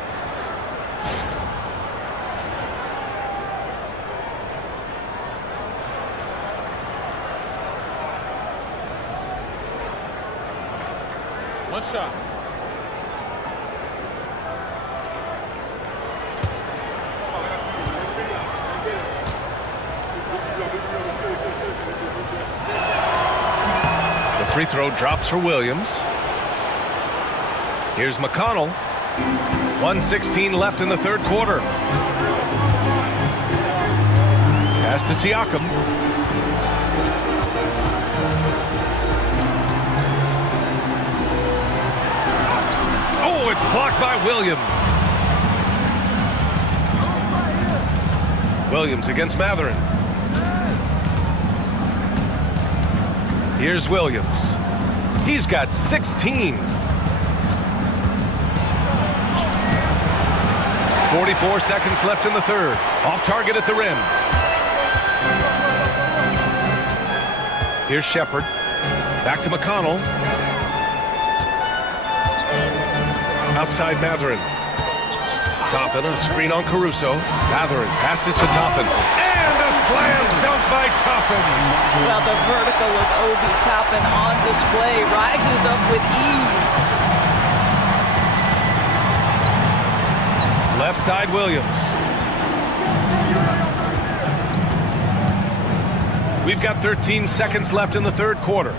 One shot. The free throw drops for Williams. Here's McConnell. 1:16 left in the third quarter. Pass to Siakam. Oh, it's blocked by Williams. Williams against Matherin. Here's Williams. He's got 16. 44 seconds left in the third. Off target at the rim. Here's Shepard. Back to McConnell. Outside Matherin. Toppin, a screen on Caruso. Matherin passes to Toppin. And a slam dunk by Toppin. Well, the vertical of Obi Toppin on display rises up with ease. Left side Williams. We've got 13 seconds left in the third quarter.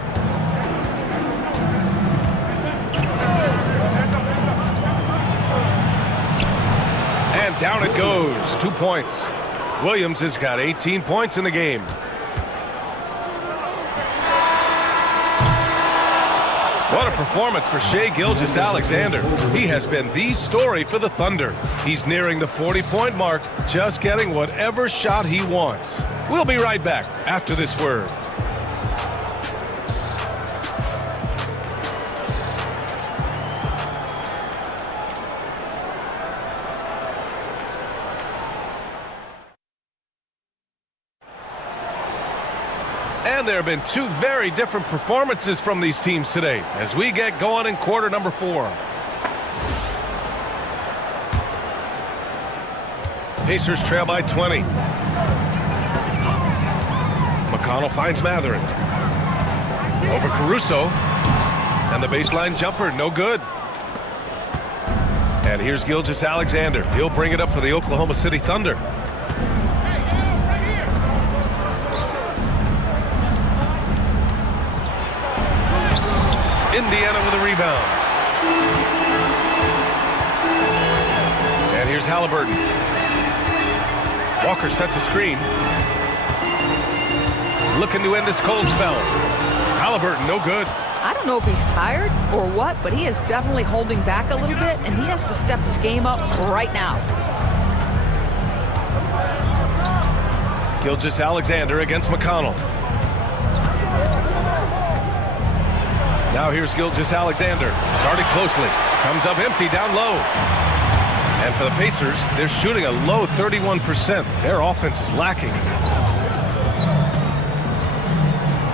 And down it goes. 2 points. Williams has got 18 points in the game. What a performance for Shai Gilgeous-Alexander. He has been the story for the Thunder. He's nearing the 40-point mark, just getting whatever shot he wants. We'll be right back after this word. And there have been two very different performances from these teams today as we get going in quarter number 4. Pacers trail by 20. McConnell finds Matherin. Over Caruso. And the baseline jumper, no good. And here's Gilgeous-Alexander. He'll bring it up for the Oklahoma City Thunder. Indiana with a rebound. And here's Halliburton. Walker sets a screen. Looking to end this cold spell. Halliburton, no good. I don't know if he's tired or what, but he is definitely holding back a little bit, and he has to step his game up right now. Gilgeous-Alexander against McConnell. Now here's Gilgeous-Alexander. Guarded closely. Comes up empty down low. And for the Pacers, they're shooting a low 31%. Their offense is lacking.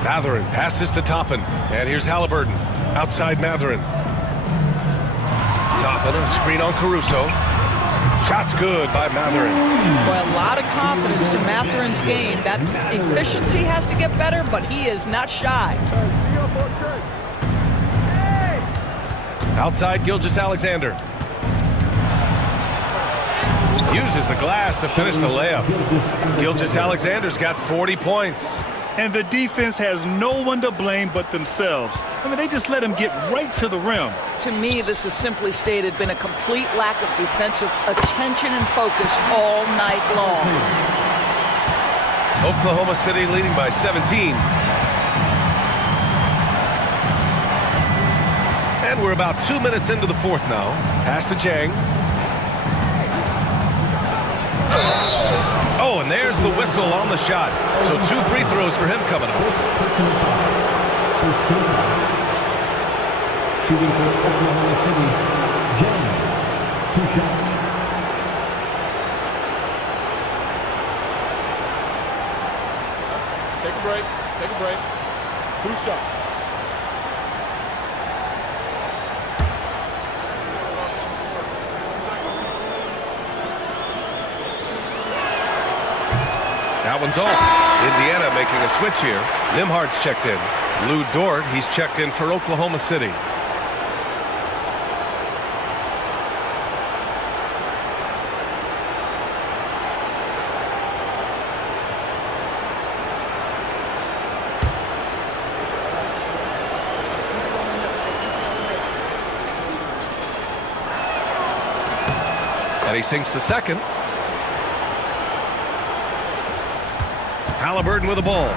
Matherin passes to Toppin. And here's Halliburton. Outside Matherin. Toppin, a screen on Caruso. Shot's good by Matherin. Boy, a lot of confidence to Matherin's game. That efficiency has to get better, but he is not shy. Outside Gilgeous-Alexander. Uses the glass to finish the layup. Gilgeous-Alexander's got 40 points. And the defense has no one to blame but themselves. I mean, they just let him get right to the rim. To me, this is simply stated been a complete lack of defensive attention and focus all night long. Oklahoma City leading by 17. And we're about 2 minutes into the fourth now. Pass to Jang. Oh, and there's the whistle on the shot. So 2 free throws for him coming up. First team foul. Shooting for Oklahoma City, Jowa. 2 shots. Take a break. Take a break. 2 shots. That one's off. Indiana making a switch here. Nimhard's checked in. Lou Dort, he's checked in for Oklahoma City. And he sinks the second. Halliburton with the ball.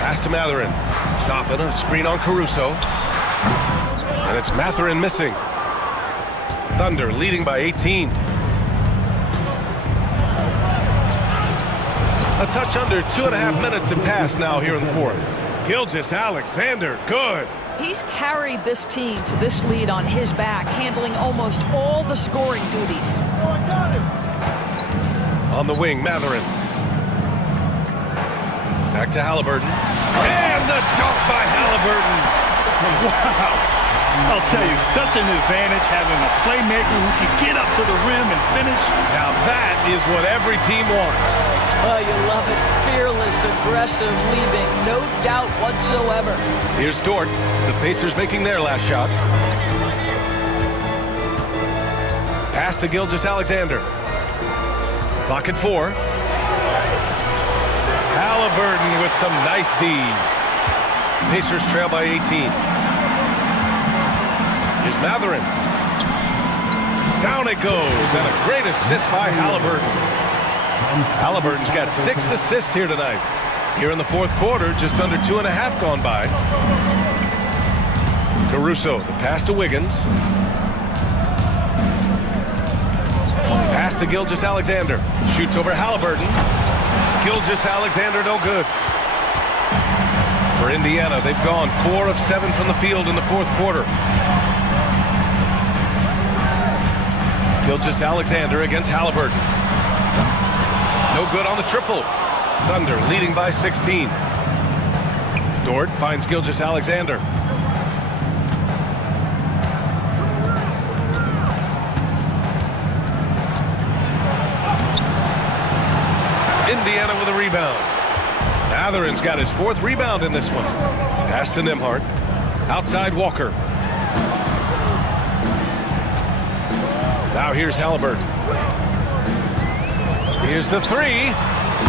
Pass to Mathurin. Stopping a screen on Caruso. And it's Mathurin missing. Thunder leading by 18. A touch under 2.5 minutes and pass now here in the fourth. Gilgeous-Alexander, good. He's carried this team to this lead on his back, handling almost all the scoring duties. On the wing, Mathurin. Back to Halliburton. And the dunk by Halliburton. Wow. I'll tell you, such an advantage having a playmaker who can get up to the rim and finish. Now that is what every team wants. Oh, you love it. Fearless, aggressive, leaving. No doubt whatsoever. Here's Dort. The Pacers making their last shot. Pass to Gilgeous-Alexander. Clock at 4. Halliburton with some nice D. Pacers trail by 18. Here's Mathurin. Down it goes, and a great assist by Halliburton. Halliburton's got 6 assists here tonight. Here in the fourth quarter, just under 2.5 gone by. Caruso, the pass to Wiggins. Pass to Gilgeous-Alexander. Shoots over Halliburton. Gilgeous-Alexander no good. For Indiana, they've gone 4 of 7 from the field in the fourth quarter. Gilgeous-Alexander against Halliburton. No good on the triple. Thunder leading by 16. Dort finds Gilgeous-Alexander. Indiana with a rebound. Mathurin's got his 4th rebound in this one. Pass to Nembhard. Outside Walker. Now here's Halliburton. Here's the 3.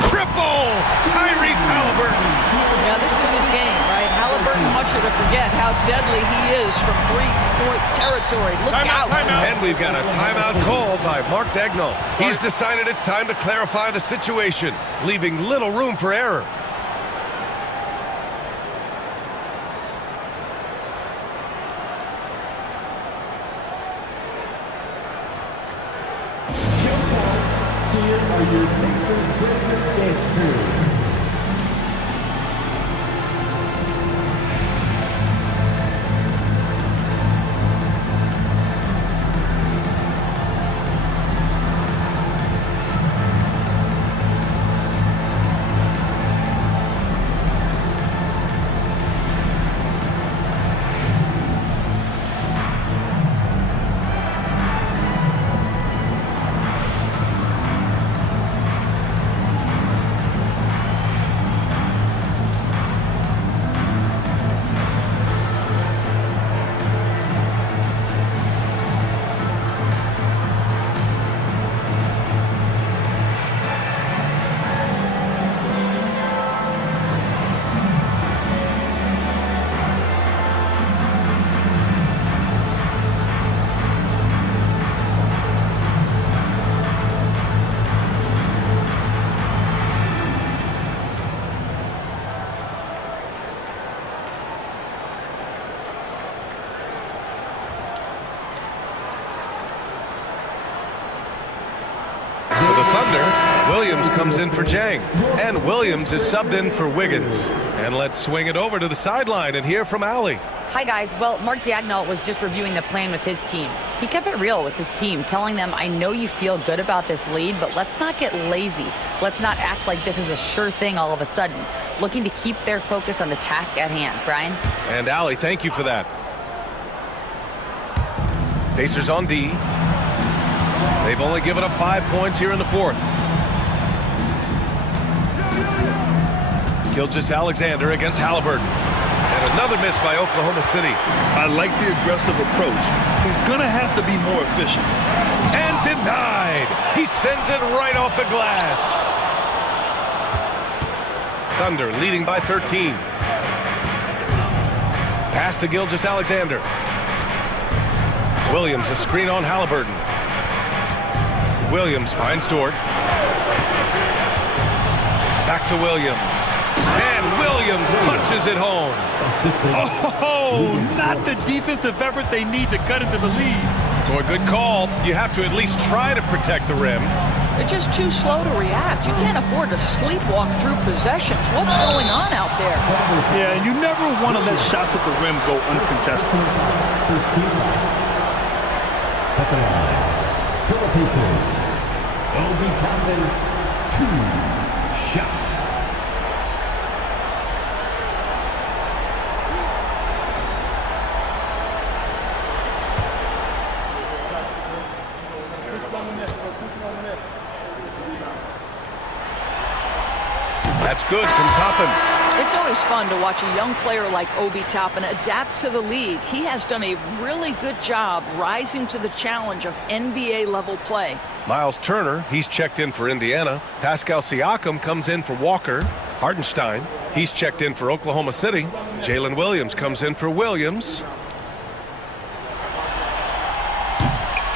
Triple! Tyrese Halliburton. Yeah, this is his game, right? Halliburton wants you to forget how deadly he is from three-point territory. Look out. And we've got a timeout called by Mark Dagnall. He's decided it's time to clarify the situation, leaving little room for error. Here are your Pacers breaker dance crew. Williams comes in for Jang, and Williams is subbed in for Wiggins. And let's swing it over to the sideline and hear from Allie. Hi, guys. Well, Mark Dagnall was just reviewing the plan with his team. He kept it real with his team, telling them, I know you feel good about this lead, but let's not get lazy. Let's not act like this is a sure thing all of a sudden. Looking to keep their focus on the task at hand. Brian? And Allie, thank you for that. Pacers on D. They've only given up 5 points here in the fourth. Gilgeous-Alexander against Halliburton. And another miss by Oklahoma City. I like the aggressive approach. He's going to have to be more efficient. And denied. He sends it right off the glass. Thunder leading by 13. Pass to Gilgeous-Alexander. Williams, a screen on Halliburton. Williams finds Dort. Back to Williams. And Williams punches it home. Oh, not the defensive effort they need to cut into the lead. Boy, good call. You have to at least try to protect the rim. They're just too slow to react. You can't afford to sleepwalk through possessions. What's going on out there? Yeah, and you never want to let shots at the rim go uncontested. First team at the line for the Pacers, Obi Toppin, 2 shots. That's good from Toppin. It's always fun to watch a young player like Obi Toppin adapt to the league. He has done a really good job rising to the challenge of NBA-level play. Miles Turner, he's checked in for Indiana. Pascal Siakam comes in for Walker. Hartenstein, he's checked in for Oklahoma City. Jalen Williams comes in for Williams.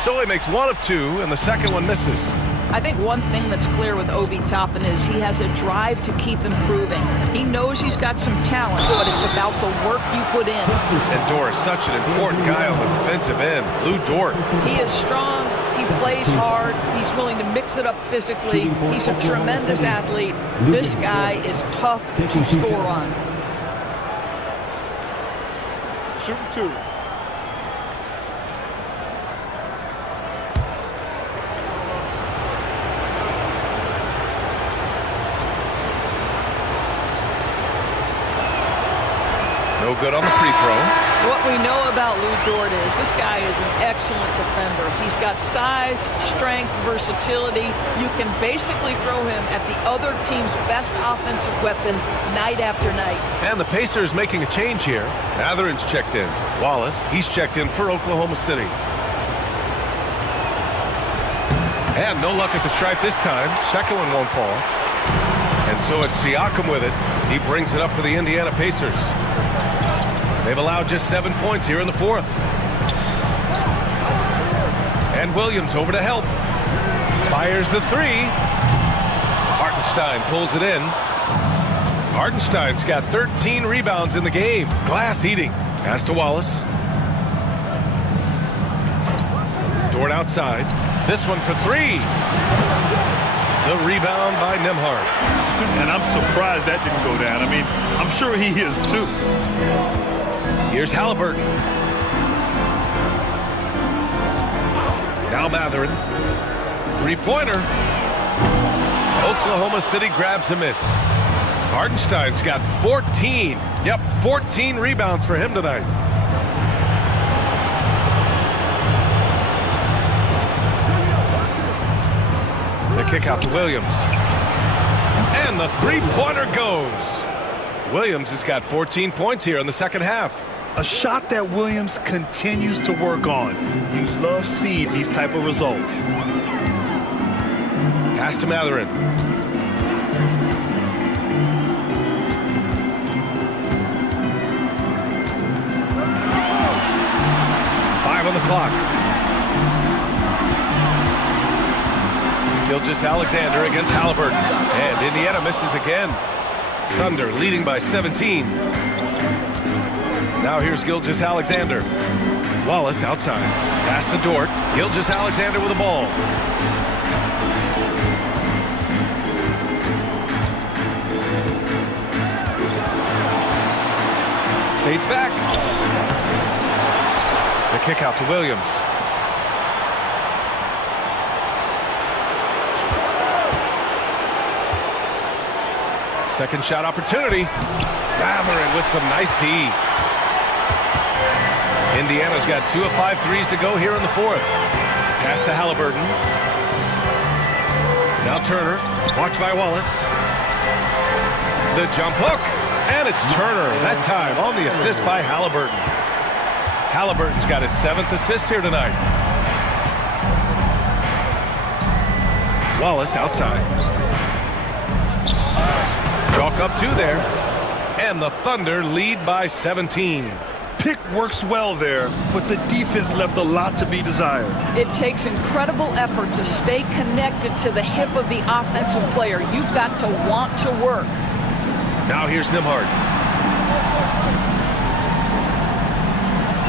So he makes 1 of 2, and the second one misses. I think one thing that's clear with Obi Toppin is he has a drive to keep improving. He knows he's got some talent, but it's about the work you put in. And Dort is such an important guy on the defensive end. Lou Dort. He is strong. He plays hard. He's willing to mix it up physically. He's a tremendous athlete. This guy is tough to score on. Shooting 2. No good on the free throw. What we know about Lou Dort is this guy is an excellent defender. He's got size, strength, versatility. You can basically throw him at the other team's best offensive weapon night after night. And the Pacers making a change here. Mathurin's checked in. Wallace, he's checked in for Oklahoma City. And no luck at the stripe this time. Second one won't fall. And so it's Siakam with it. He brings it up for the Indiana Pacers. They've allowed just 7 points here in the fourth. And Williams over to help. Fires the 3. Hartenstein pulls it in. Hartenstein's got 13 rebounds in the game. Glass eating. Pass to Wallace. Dort outside. This one for 3. The rebound by Nembhard. And I'm surprised that didn't go down. I mean, I'm sure he is too. Here's Halliburton. Now Mathurin. 3-pointer. Oklahoma City grabs a miss. Hartenstein's got 14. Yep, 14 rebounds for him tonight. The kick out to Williams. And the 3-pointer goes. Williams has got 14 points here in the second half. A shot that Williams continues to work on. You love seeing these type of results. Pass to Mathurin. On the clock. Gilgeous-Alexander against Halliburton. And Indiana misses again. Thunder leading by 17. Now here's Gilgeous-Alexander. Wallace outside. Pass to Dort. Gilgeous-Alexander with the ball. Fades back. The kick out to Williams. Second shot opportunity. Mathurin with some nice D. Indiana's got 2 of 5 threes to go here in the fourth. Pass to Halliburton. Now Turner. Watched by Wallace. The jump hook. And it's Turner. That time on the assist by Halliburton. Halliburton's got his 7th assist here tonight. Wallace outside. Chalk up 2 there. And the Thunder lead by 17. pick works well there, but the defense left a lot to be desired. It takes incredible effort to stay connected to the hip of the offensive player. You've got to want to work. Now here's Nembhard.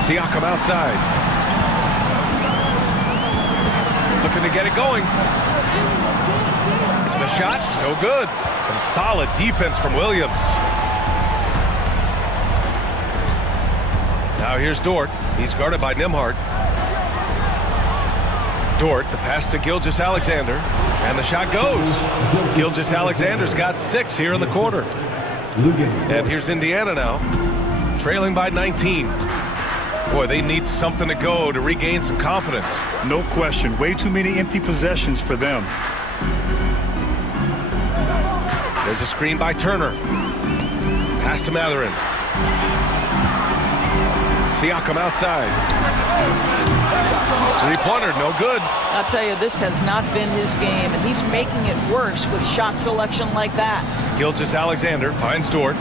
Siakam outside. Looking to get it going. The shot, no good. Some solid defense from Williams. Now here's Dort. He's guarded by Nembhard. Dort, the pass to Gilgeous-Alexander. And the shot goes. Gilgeous-Alexander's got 6 here in the quarter. And here's Indiana now, trailing by 19. Boy, they need something to go to regain some confidence. No question. Way too many empty possessions for them. There's a screen by Turner. Pass to Mathurin. Siakam outside. Three-pointer, no good. I'll tell you, this has not been his game, and he's making it worse with shot selection like that. Gilgeous-Alexander finds Dort.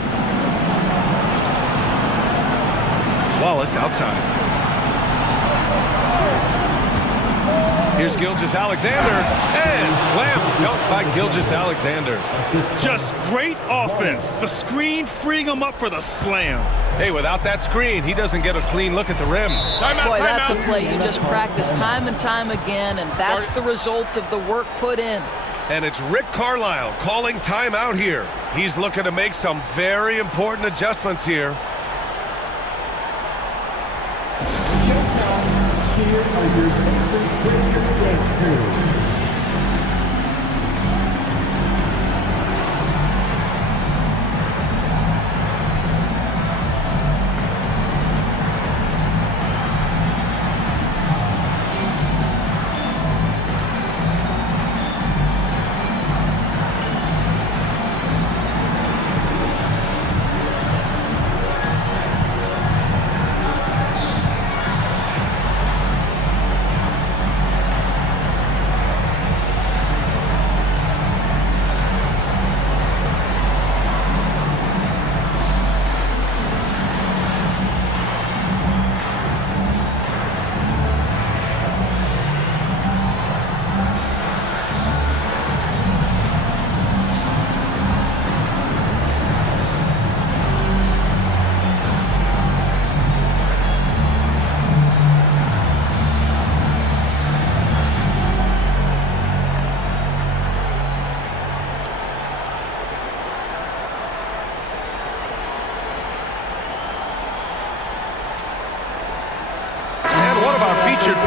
Wallace outside. Here's Gilgeous-Alexander, and slam dunk by Gilgeous-Alexander. Just great offense. The screen freeing him up for the slam. Hey, without that screen, he doesn't get a clean look at the rim. Boy, that's a play you just practice time and time again, and that's the result of the work put in. And it's Rick Carlisle calling timeout here. He's looking to make some very important adjustments here. Here are your basic breaker dance crew.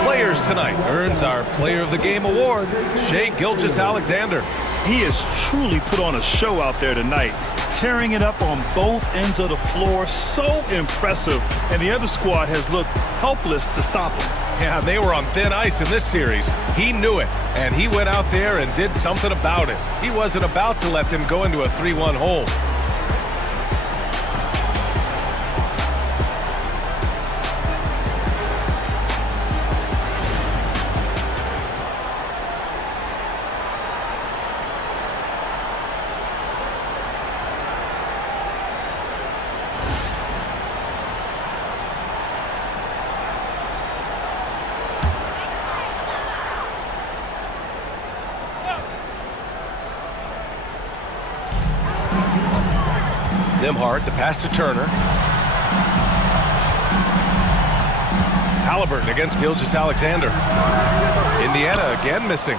Players tonight earns our Player of the Game award, Shai Gilgeous-Alexander. He has truly put on a show out there tonight, tearing it up on both ends of the floor. So impressive, and the other squad has looked helpless to stop him. Yeah, they were on thin ice in this series. He knew it, and he went out there and did something about it. He wasn't about to let them go into a 3-1 hole. Nembhard, the pass to Turner. Halliburton against Gilgeous-Alexander. Indiana again missing.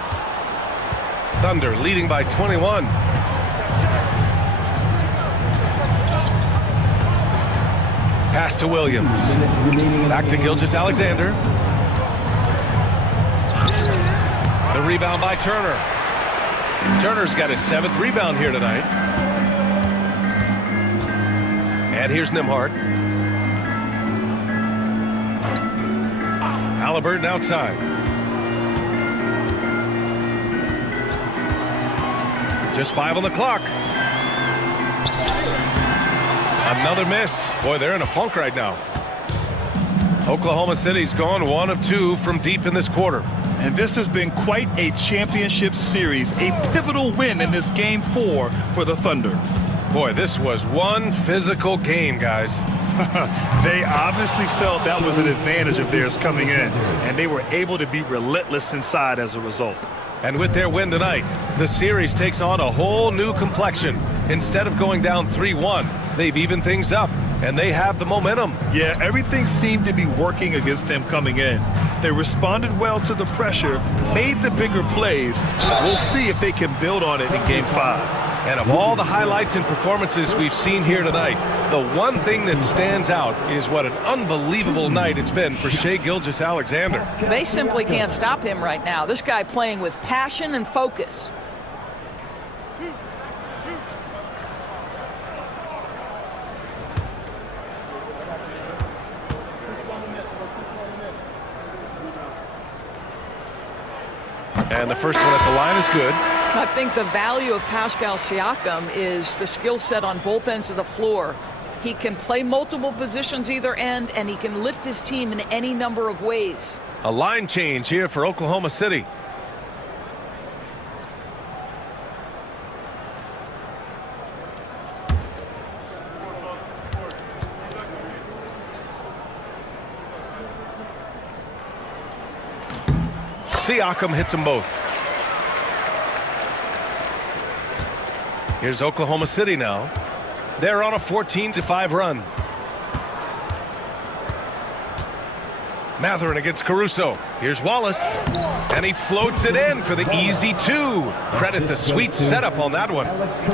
Thunder leading by 21. Pass to Williams. Back to Gilgeous-Alexander. The rebound by Turner. Turner's got his 7th rebound here tonight. And here's Nembhard. Halliburton outside. Just 5 on the clock. Another miss. Boy, they're in a funk right now. Oklahoma City's gone 1 of 2 from deep in this quarter. And this has been quite a championship series, a pivotal win in this Game 4 for the Thunder. Boy, this was one physical game, guys. They obviously felt that was an advantage of theirs coming in, and they were able to be relentless inside as a result. And with their win tonight, the series takes on a whole new complexion. Instead of going down 3-1, they've evened things up, and they have the momentum. Yeah, everything seemed to be working against them coming in. They responded well to the pressure, made the bigger plays. We'll see if they can build on it in Game 5. And of all the highlights and performances we've seen here tonight, the one thing that stands out is what an unbelievable night it's been for Shai Gilgeous-Alexander. They simply can't stop him right now. This guy playing with passion and focus. And the first one at the line is good. I think the value of Pascal Siakam is the skill set on both ends of the floor. He can play multiple positions either end, and he can lift his team in any number of ways. A line change here for Oklahoma City. Siakam hits them both. Here's Oklahoma City now. They're on a 14-5 run. Mathurin against Caruso. Here's Wallace. And he floats it in for the easy two. Credit the sweet setup on that one.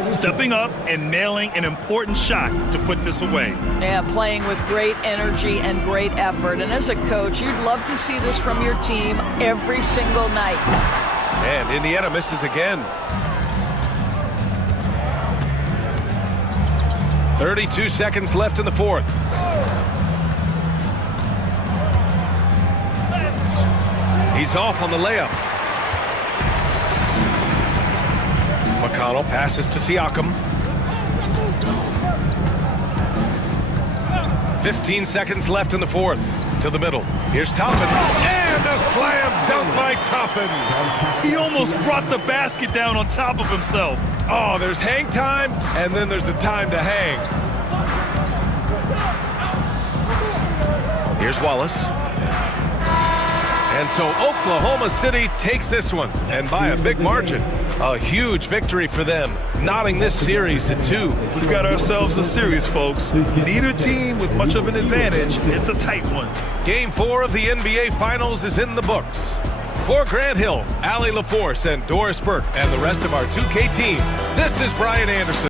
Stepping up and nailing an important shot to put this away. Yeah, playing with great energy and great effort. And as a coach, you'd love to see this from your team every single night. And Indiana misses again. 32 seconds left in the fourth. He's off on the layup. McConnell passes to Siakam. 15 seconds left in the fourth. To the middle. Here's Toppin. And a slam dunk by Toppin. He almost brought the basket down on top of himself. Oh, there's hang time, and then there's a time to hang. Here's Wallace. And so Oklahoma City takes this one, and by a big margin. A huge victory for them, knotting this series to 2. We've got ourselves a series, folks. Neither team with much of an advantage. It's a tight one. Game 4 of the NBA Finals is in the books. For Grant Hill, Allie LaForce, and Doris Burke, and the rest of our 2K team, this is Brian Anderson.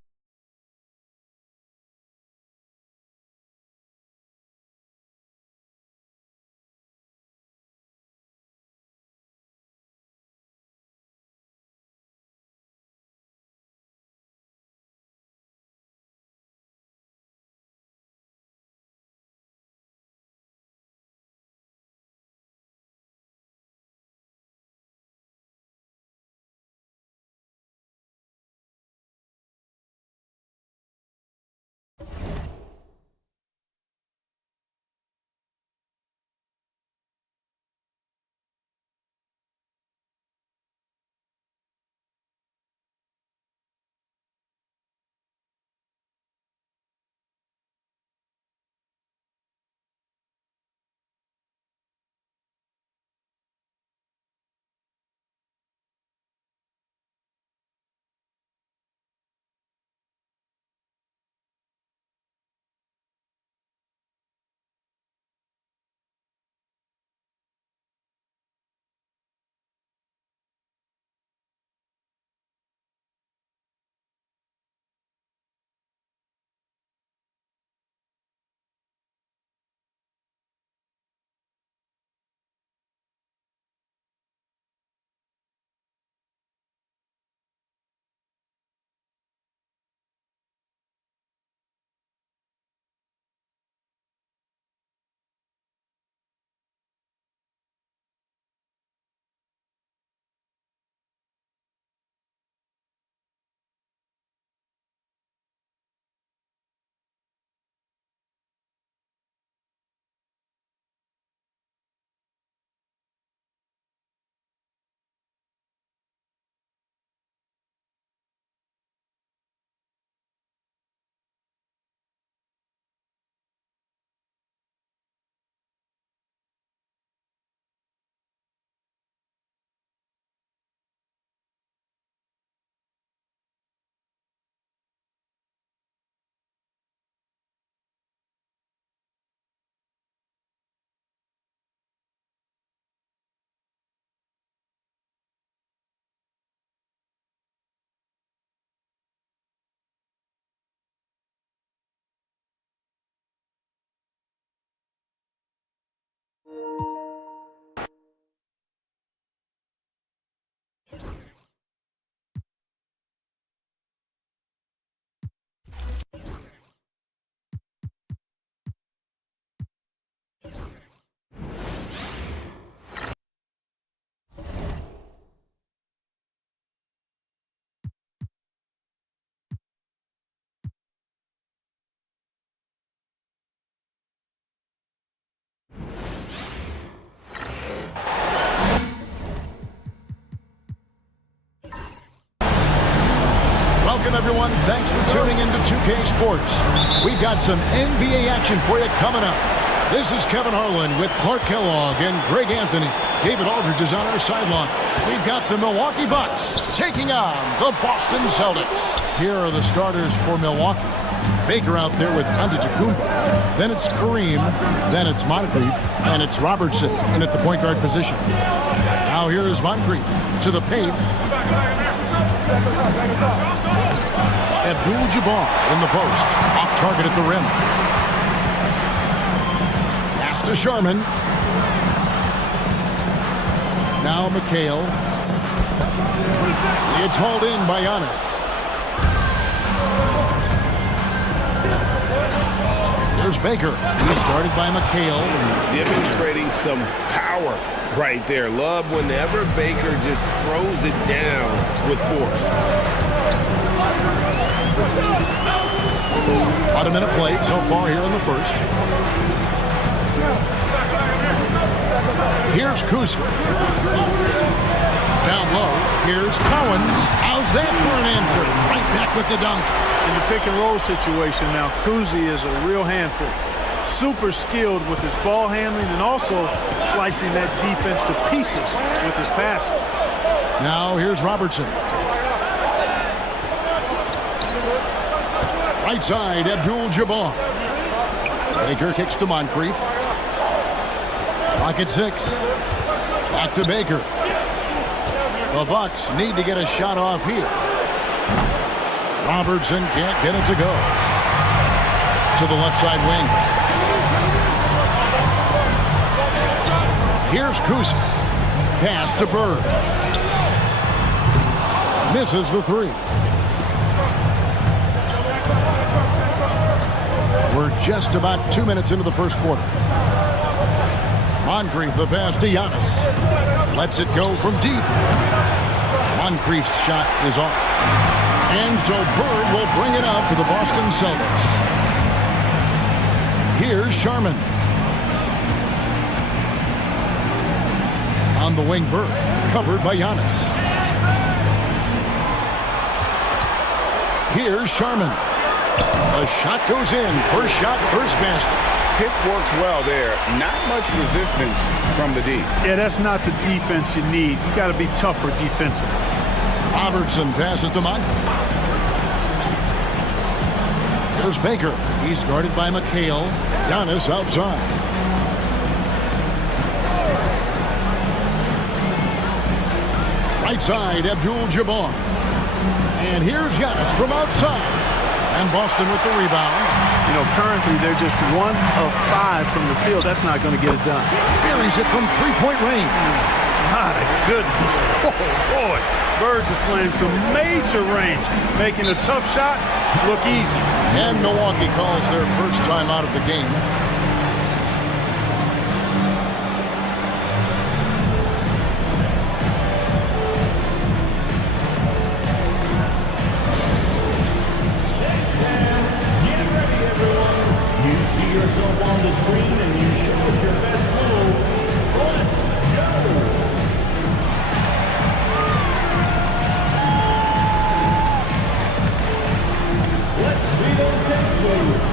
Welcome, everyone. Thanks for tuning into 2K Sports. We've got some NBA action for you coming up. This is Kevin Harlan with Clark Kellogg and Greg Anthony. David Aldridge is on our sideline. We've got the Milwaukee Bucks taking on the Boston Celtics. Here are the starters for Milwaukee. Baker out there with Antetokounmpo. Then it's Kareem. Then it's Moncrief. And it's Robertson in at the point guard position. Now here is Moncrief to the paint. Abdul-Jabbar in the post. Off target at the rim. Pass to Sharman. Now McHale. It's hauled in by Giannis. There's Baker. He's guarded by McHale. Demonstrating some power right there. Love whenever Baker just throws it down with force. About a minute played so far here in the first. Here's Kuzma. Down low. Here's Collins. How's that for an answer? Right back with the dunk. In the pick and roll situation now, Kuzi is a real handful. Super skilled with his ball handling and also slicing that defense to pieces with his passing. Now here's Robertson. Right side, Abdul-Jabbar. Baker kicks to Moncrief. Clock at 6. Back to Baker. The Bucks need to get a shot off here. Robertson can't get it to go. To the left side wing. Here's Kuzma. Pass to Bird. Misses the 3. We're just about 2 minutes into the first quarter. Moncrief the pass to Giannis. Lets it go from deep. Moncrief's shot is off. And so Bird will bring it up for the Boston Celtics. Here's Sharman. On the wing, Bird. Covered by Giannis. Here's Sharman. The shot goes in. First shot, first basket. Pick works well there. Not much resistance from the D. Yeah, that's not the defense you need. You got to be tougher defensively. Robertson passes to Moncrief. There's Baker. He's guarded by McHale. Giannis outside. Right side, Abdul-Jabbar. And here's Giannis from outside. And Boston with the rebound. You know, currently they're just 1 of 5 from the field. That's not going to get it done. Buries it from three-point range. My goodness. Oh, boy. Bird displaying some major range. Making a tough shot look easy. And Milwaukee calls their first time out of the game. Yourself on the screen and you show us your best move. Let's go! Let's see those dance moves.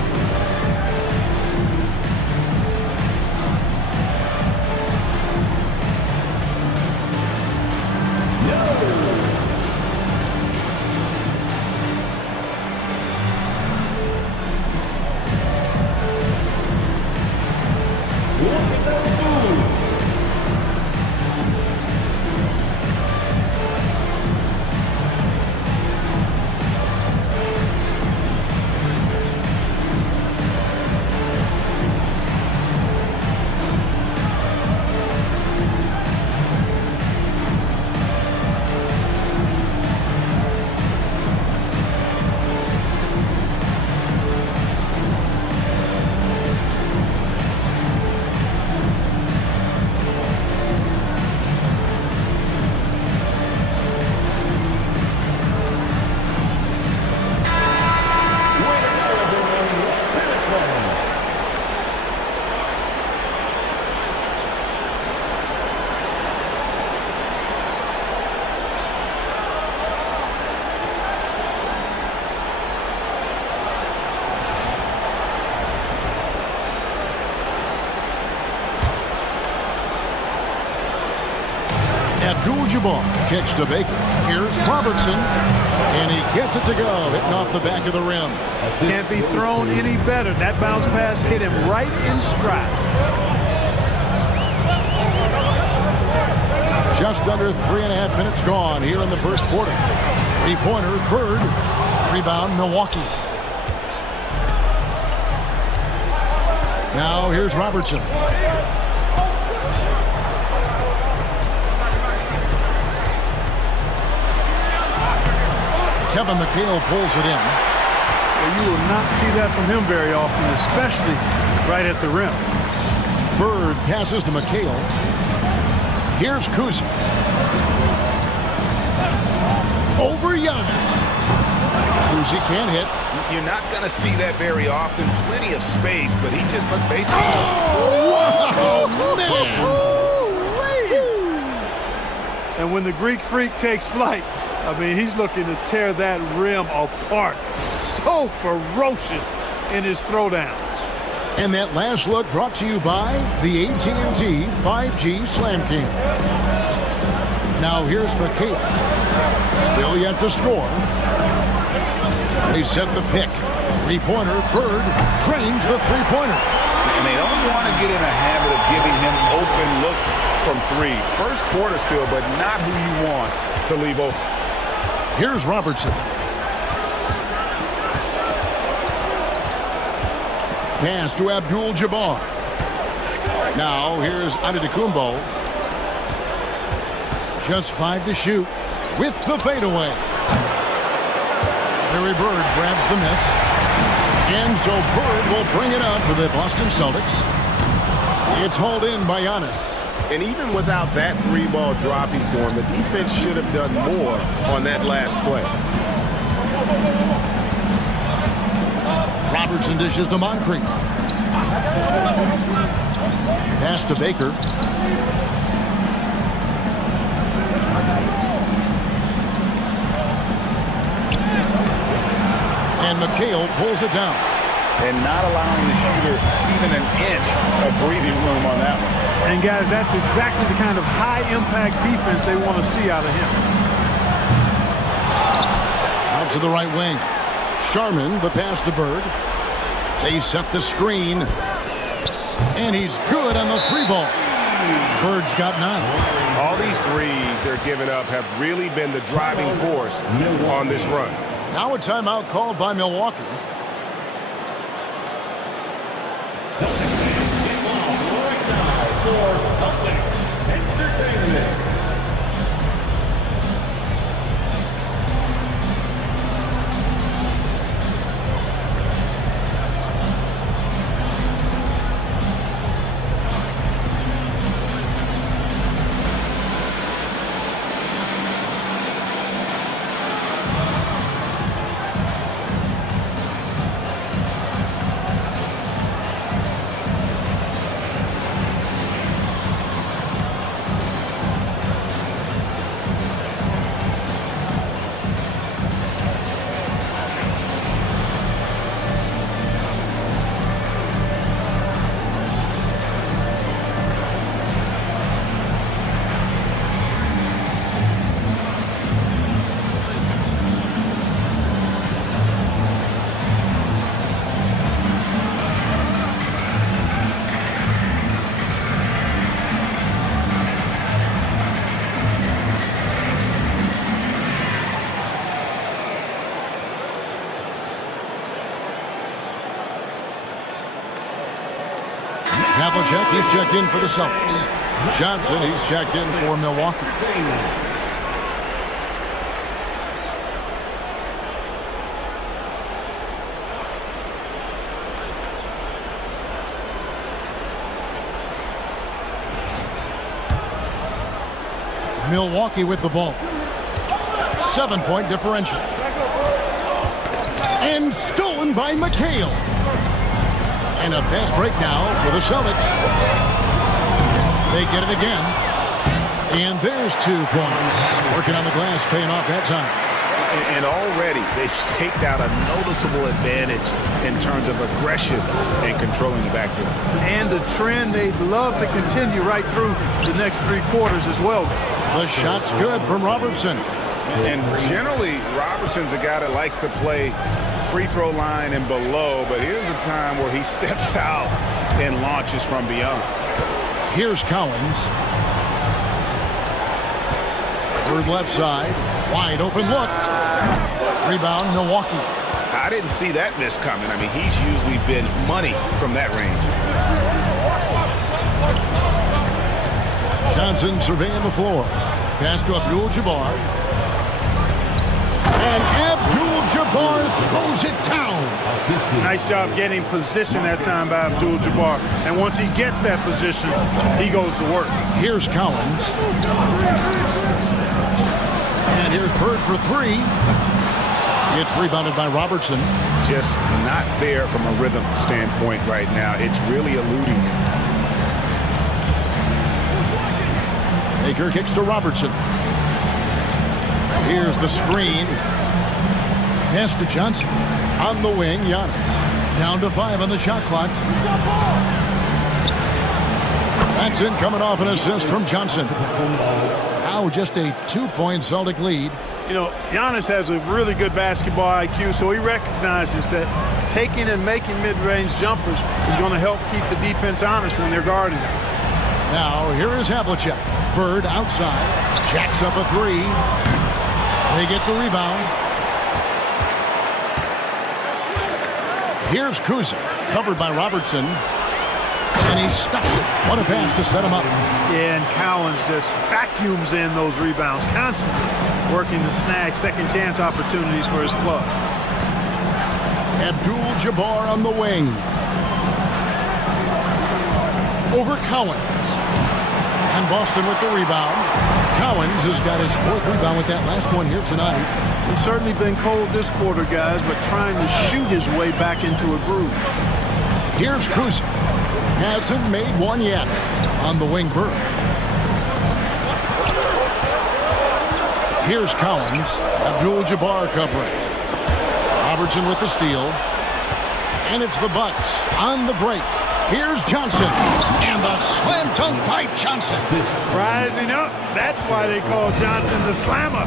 Abdul-Jabbar kicks to Baker. Here's Robertson, and he gets it to go, hitting off the back of the rim. Can't be thrown any better. That bounce pass hit him right in stride. Just under 3.5 minutes gone here in the first quarter. Three-pointer, Bird. Rebound, Milwaukee. Now here's Robertson. Kevin McHale pulls it in. Well, you will not see that from him very often, especially right at the rim. Bird passes to McHale. Here's Kuzi. Over Giannis. Kuzi can't hit. You're not going to see that very often. Plenty of space, but he just, let's face it. Oh, man. And when the Greek Freak takes flight, I mean, he's looking to tear that rim apart. So ferocious in his throwdowns. And that last look brought to you by the AT&T 5G Slam King. Now here's McHale. Still yet to score. They set the pick. Three-pointer. Bird trains the three-pointer. And they don't want to get in a habit of giving him open looks from three. First quarter still, but not who you want to leave open. Here's Robertson. Pass to Abdul-Jabbar. Now here's Antetokounmpo. Just 5 to shoot with the fadeaway. Larry Bird grabs the miss. And so Bird will bring it up for the Boston Celtics. It's hauled in by Giannis. And even without that three-ball dropping for him, the defense should have done more on that last play. Robertson dishes to Moncrief. Pass to Baker. And McHale pulls it down. And not allowing the shooter even an inch of breathing room on that one. And guys, that's exactly the kind of high-impact defense they want to see out of him. Out to the right wing. Sharman, the pass to Bird. They set the screen. And he's good on the three ball. Bird's got 9. All these threes they're giving up have really been the driving force on this run. Now a timeout called by Milwaukee. Havlicek, he's checked in for the Celtics. Johnson, he's checked in for Milwaukee. Milwaukee with the ball. 7-point differential. And stolen by McHale. And a fast break now for the Celtics. They get it again. And there's 2 points. Working on the glass, paying off that time. And already they've staked out a noticeable advantage in terms of aggression and controlling the backfield. And the trend they'd love to continue right through the next 3 quarters as well. The shot's good from Robertson. And generally, Robertson's a guy that likes to play free throw line and below, but here's a time where he steps out and launches from beyond. Here's Collins. Third left side. Wide open look. Rebound, Milwaukee. I didn't see that miss coming. I mean, he's usually been money from that range. Johnson surveying the floor. Pass to Abdul-Jabbar. And Abdul-Jabbar throws it down. Nice job getting position that time by Abdul-Jabbar. And once he gets that position, he goes to work. Here's Collins. And here's Bird for 3. It's rebounded by Robertson. Just not there from a rhythm standpoint right now. It's really eluding him. Baker kicks to Robertson. Here's the screen. Pass to Johnson. On the wing, Giannis. Down to 5 on the shot clock. That's in, coming off an assist from Johnson. Now just a 2-point Celtic lead. You know, Giannis has a really good basketball IQ, so he recognizes that taking and making mid-range jumpers is going to help keep the defense honest when they're guarding him. Now, here is Havlicek. Bird outside. Jacks up a 3. They get the rebound. Here's Kuzic, covered by Robertson. And he stuffs it. What a pass to set him up. Yeah, and Collins just vacuums in those rebounds, constantly working to snag second chance opportunities for his club. Abdul-Jabbar on the wing. Over Collins. And Boston with the rebound. Collins has got his 4th rebound with that last one here tonight. He's certainly been cold this quarter, guys, but trying to shoot his way back into a groove. Here's Kuzic. Hasn't made one yet. On the wing, Bird. Here's Collins. Abdul-Jabbar covering. Robertson with the steal. And it's the Bucks on the break. Here's Johnson. And the slam dunk by Johnson. Rising up. That's why they call Johnson the slammer.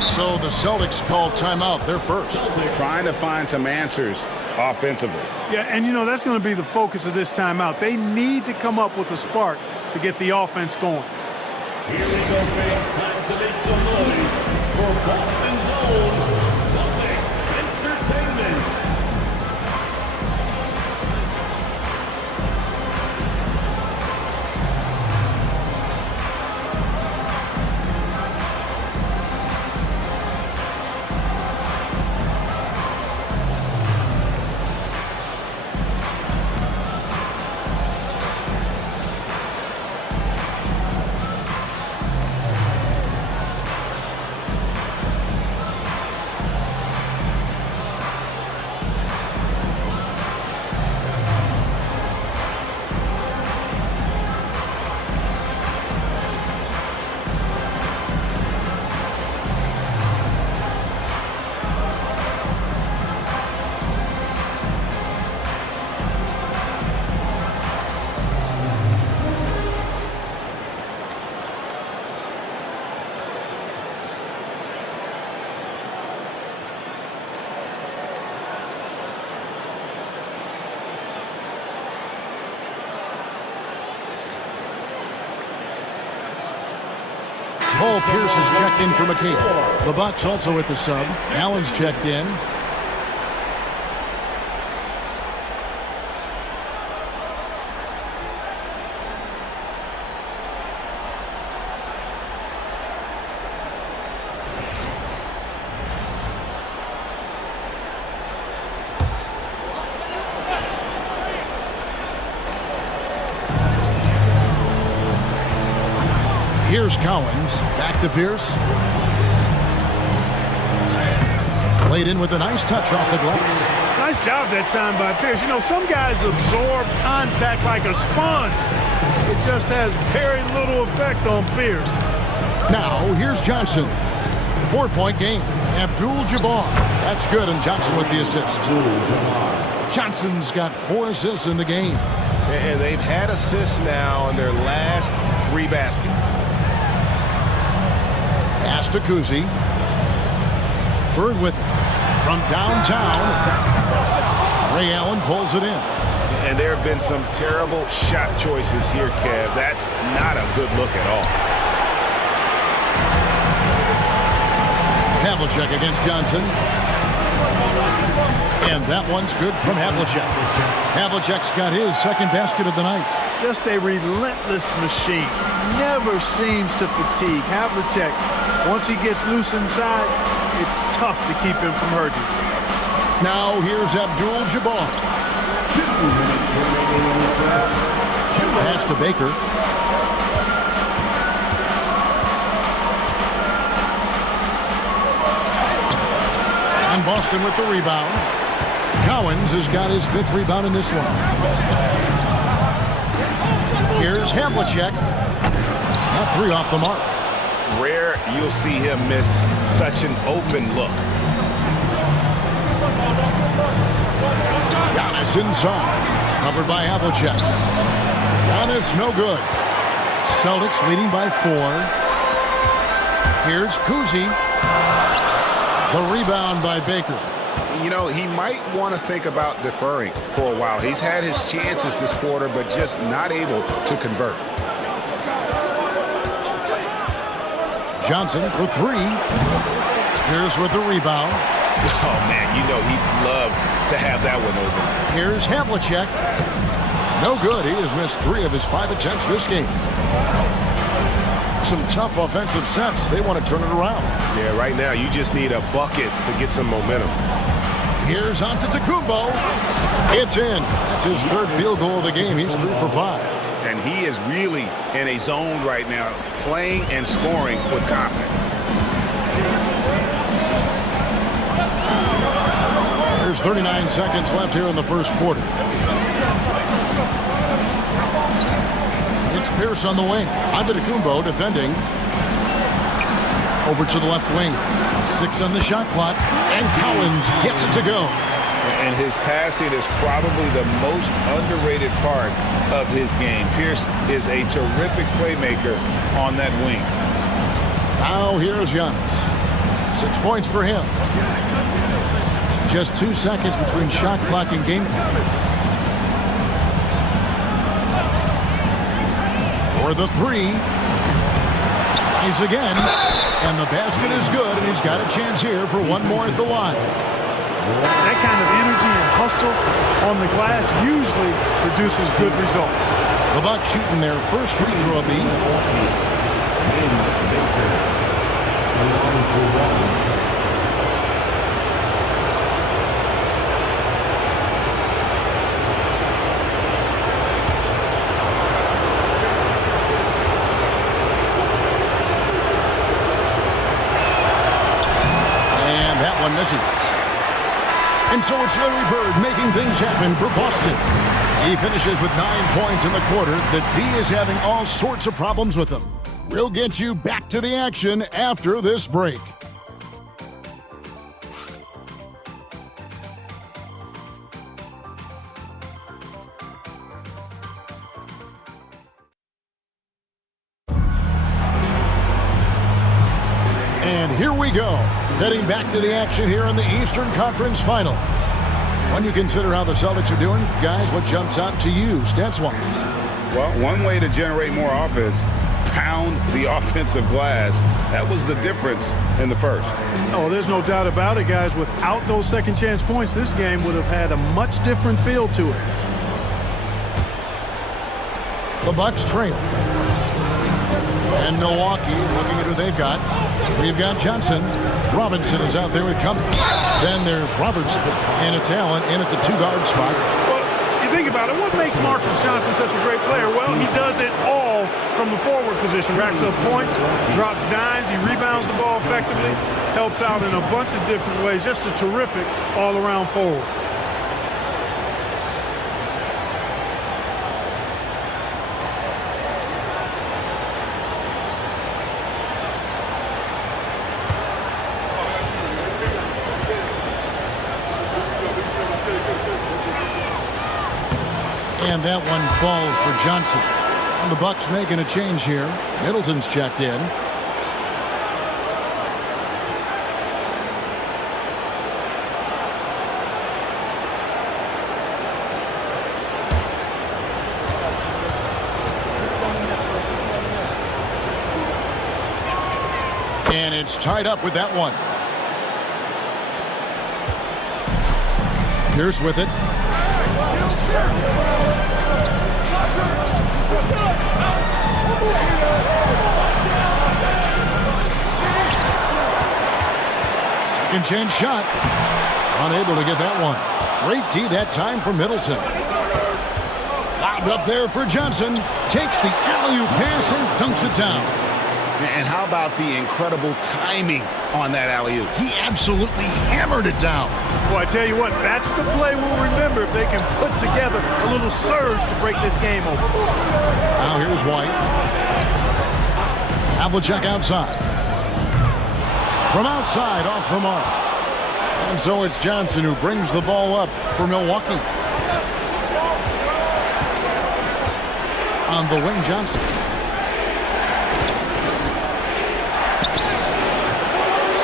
So the Celtics call timeout. They're first. Trying to find some answers offensively. Yeah, and you know, that's going to be the focus of this timeout. They need to come up with a spark to get the offense going. Here we go, fans. Time to make some noise for Boston's own Celtics Entertainment. Paul Pierce is checked in for McHale. The Bucks also with the sub. Allen's checked in. Here's Collins. Back to Pierce. Played in with a nice touch off the glass. Nice job that time by Pierce. You know, some guys absorb contact like a sponge. It just has very little effect on Pierce. Now, here's Johnson. 4-point game. Abdul-Jabbar. That's good, and Johnson with the assist. Johnson's got 4 assists in the game. And they've had assists now in their last 3 baskets. Pass to Kuzi. Bird with it. From downtown, Ray Allen pulls it in. And there have been some terrible shot choices here, Kev. That's not a good look at all. Havlicek against Johnson. And that one's good from Havlicek. Havlicek's got his second basket of the night. Just a relentless machine. Never seems to fatigue. Havlicek, once he gets loose inside, it's tough to keep him from hurting. Now here's Abdul-Jabbar. 2 minutes remaining in the first. Pass to Baker. And Boston with the rebound. Cowens has got his 5th rebound in this one. Here's Havlicek. That 3 off the mark. Rare you'll see him miss such an open look. Giannis inside. Covered by Havlicek. Giannis no good. Celtics leading by 4. Here's Kuzi. The rebound by Baker. You know, he might want to think about deferring for a while. He's had his chances this quarter, but just not able to convert. Johnson for 3. Here's with the rebound. Oh, man, you know he'd love to have that one over. Here's Havlicek. No good. He has missed 3 of his 5 attempts this game. Some tough offensive sets. They want to turn it around. Yeah, right now you just need a bucket to get some momentum. Here's Antetokounmpo. It's in. That's his 3rd field goal of the game. He's 3 for 5. And he is really in a zone right now, playing and scoring with confidence. There's 39 seconds left here in the first quarter. It's Pierce on the wing. Antetokounmpo defending. Over to the left wing. 6 on the shot clock. And Cowens gets it to go. And his passing is probably the most underrated part of his game. Pierce is a terrific playmaker on that wing. Now here's Giannis. 6 points for him. Just 2 seconds between shot clock and game clock. For the 3. Tries again. And the basket is good, and he's got a chance here for 1 more at the line. That kind of energy and hustle on the glass usually produces good results. The Bucks shooting their first free throw of the evening. And that one misses. And so it's Larry Bird making things happen for Boston. He finishes with 9 points in the quarter. The D is having all sorts of problems with him. We'll get you back to the action after this break. And here we go. Heading back to the action here in the Eastern Conference Final. When you consider how the Celtics are doing, guys, what jumps out to you, stats-wise? Well, one way to generate more offense, pound the offensive glass. That was the difference in the first. Oh, there's no doubt about it, guys. Without those second chance points, this game would have had a much different feel to it. The Bucks trail. And Milwaukee, looking at who they've got. We've got Johnson. Robinson is out there with Cummings. Then there's Robertson. And it's Allen in at the 2-guard spot. Well, you think about it, what makes Marcus Johnson such a great player? Well, he does it all from the forward position. Racks up points, drops dimes, he rebounds the ball effectively, helps out in a bunch of different ways. Just a terrific all-around forward. And that one falls for Johnson. And the Bucks making a change here. Middleton's checked in. And it's tied up with that one. Pierce with it. Second chance shot. Unable to get that one. Great D that time for Middleton. Lobbed up there for Johnson. Takes the alley-oop pass and dunks it down. And how about the incredible timing on that alley-oop? He absolutely hammered it down. Boy, I tell you what, that's the play we'll remember if they can put together a little surge to break this game open. Now here's White. Havlicek outside. From outside, off the mark. And so it's Johnson who brings the ball up for Milwaukee. On the wing, Johnson.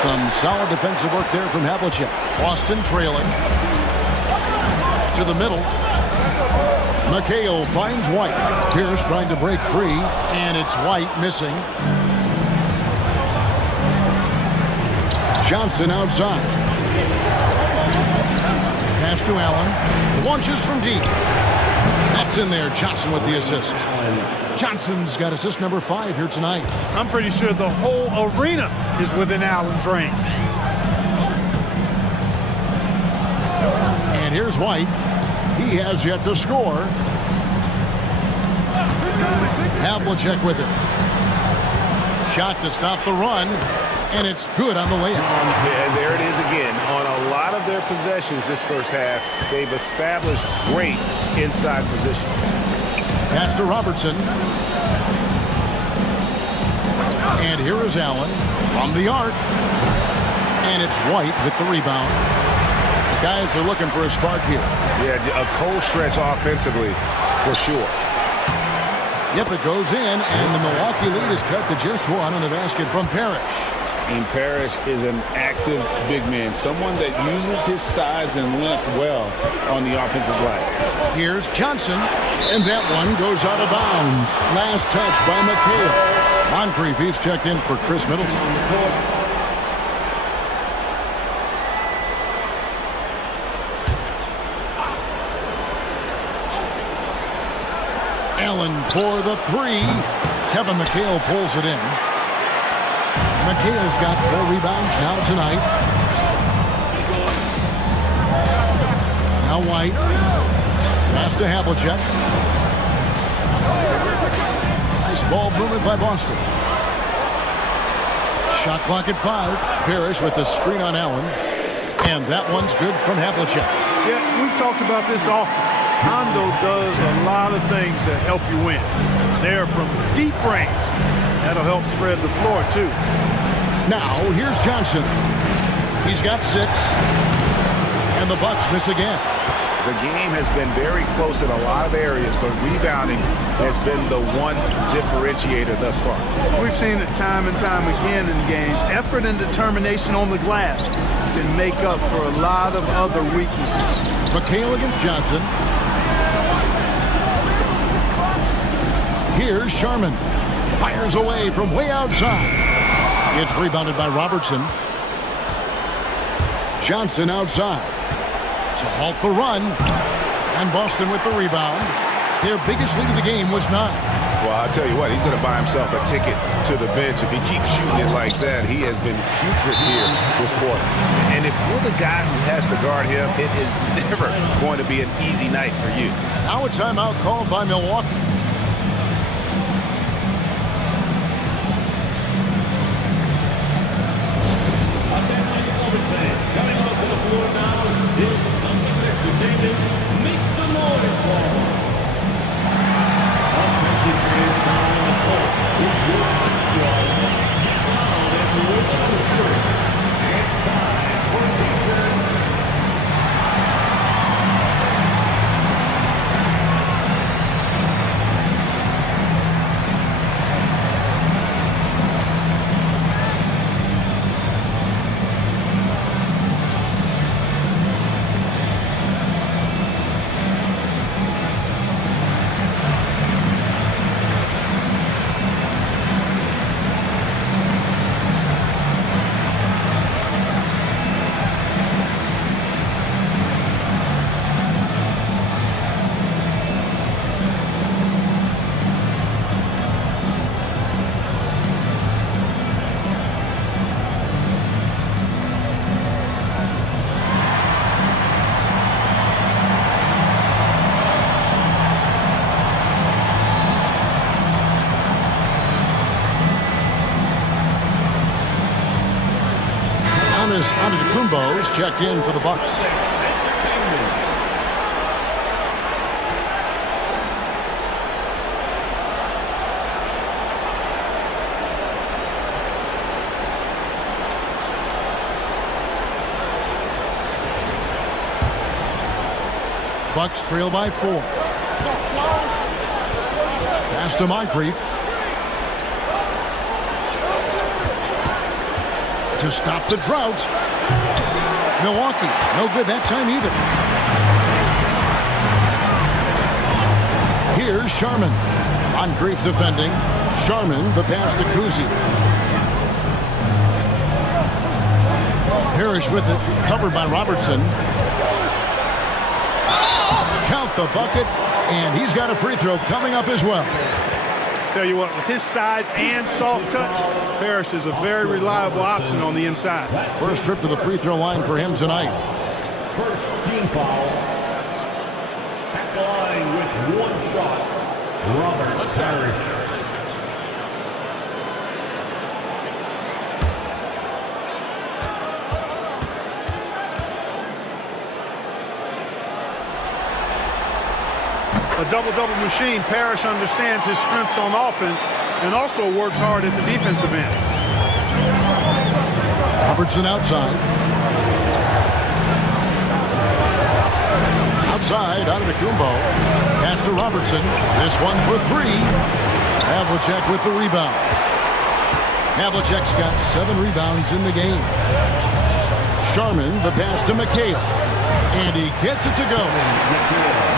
Some solid defensive work there from Havlicek. Boston trailing. To the middle. McHale finds White. Pierce trying to break free, and it's White missing. Johnson outside. Pass to Allen. Launches from deep. That's in there. Johnson with the assist. Johnson's got assist number 5 here tonight. I'm pretty sure the whole arena is within Allen's range. And here's White. He has yet to score. Havlicek with it. Shot to stop the run, and it's good on the layup. Yeah, there it is again. On a lot of their possessions this first half, they've established great inside position. Pass to Robertson. And here is Allen from the arc. And it's White with the rebound. The guys are looking for a spark here. Yeah, a cold stretch offensively, for sure. Yep, it goes in, and the Milwaukee lead is cut to just 1 on the basket from Parrish. And Parrish is an active big man, someone that uses his size and length well on the offensive glass. Here's Johnson, and that one goes out of bounds. Last touch by McHale. Moncrief, he's checked in for Chris Middleton. Allen for the 3. Kevin McHale pulls it in. McHale's got 4 rebounds now tonight. Now White. Pass to Havlicek. Nice ball movement by Boston. Shot clock at 5. Parrish with the screen on Allen. And that one's good from Havlicek. Yeah, we've talked about this often. Hondo does a lot of things that help you win. They're from deep range. That'll help spread the floor, too. Now, here's Johnson. He's got 6. And the Bucks miss again. The game has been very close in a lot of areas, but rebounding has been the one differentiator thus far. We've seen it time and time again in games. Effort and determination on the glass can make up for a lot of other weaknesses. McHale against Johnson. Here's Sharman. Fires away from way outside. It's rebounded by Robertson. Johnson outside to halt the run. And Boston with the rebound. Their biggest lead of the game was 9. Well, I'll tell you what, he's going to buy himself a ticket to the bench. If he keeps shooting it like that, he has been putrid here this quarter. And if you're the guy who has to guard him, it is never going to be an easy night for you. Now a timeout called by Milwaukee. Antetokounmpo's checked in for the Bucks. Bucks trail by 4. Pass to Moncrief. To stop the drought. Milwaukee, no good that time either. Here's Sharman. Moncrief defending. Sharman, the pass to Kuzi. Parrish with it, covered by Robertson. Count the bucket, and he's got a free throw coming up as well. Tell you what, with his size and soft touch, Parrish is a very reliable option on the inside. First trip to the free throw line for him tonight. First team foul. At the line with one shot, Robert Parrish. A double-double machine. Parrish understands his strengths on offense and also works hard at the defensive end. Robertson outside. Outside, Antetokounmpo. Pass to Robertson. This one for 3. Havlicek with the rebound. Havlicek's got 7 rebounds in the game. Sharman, the pass to McHale. And he gets it to go.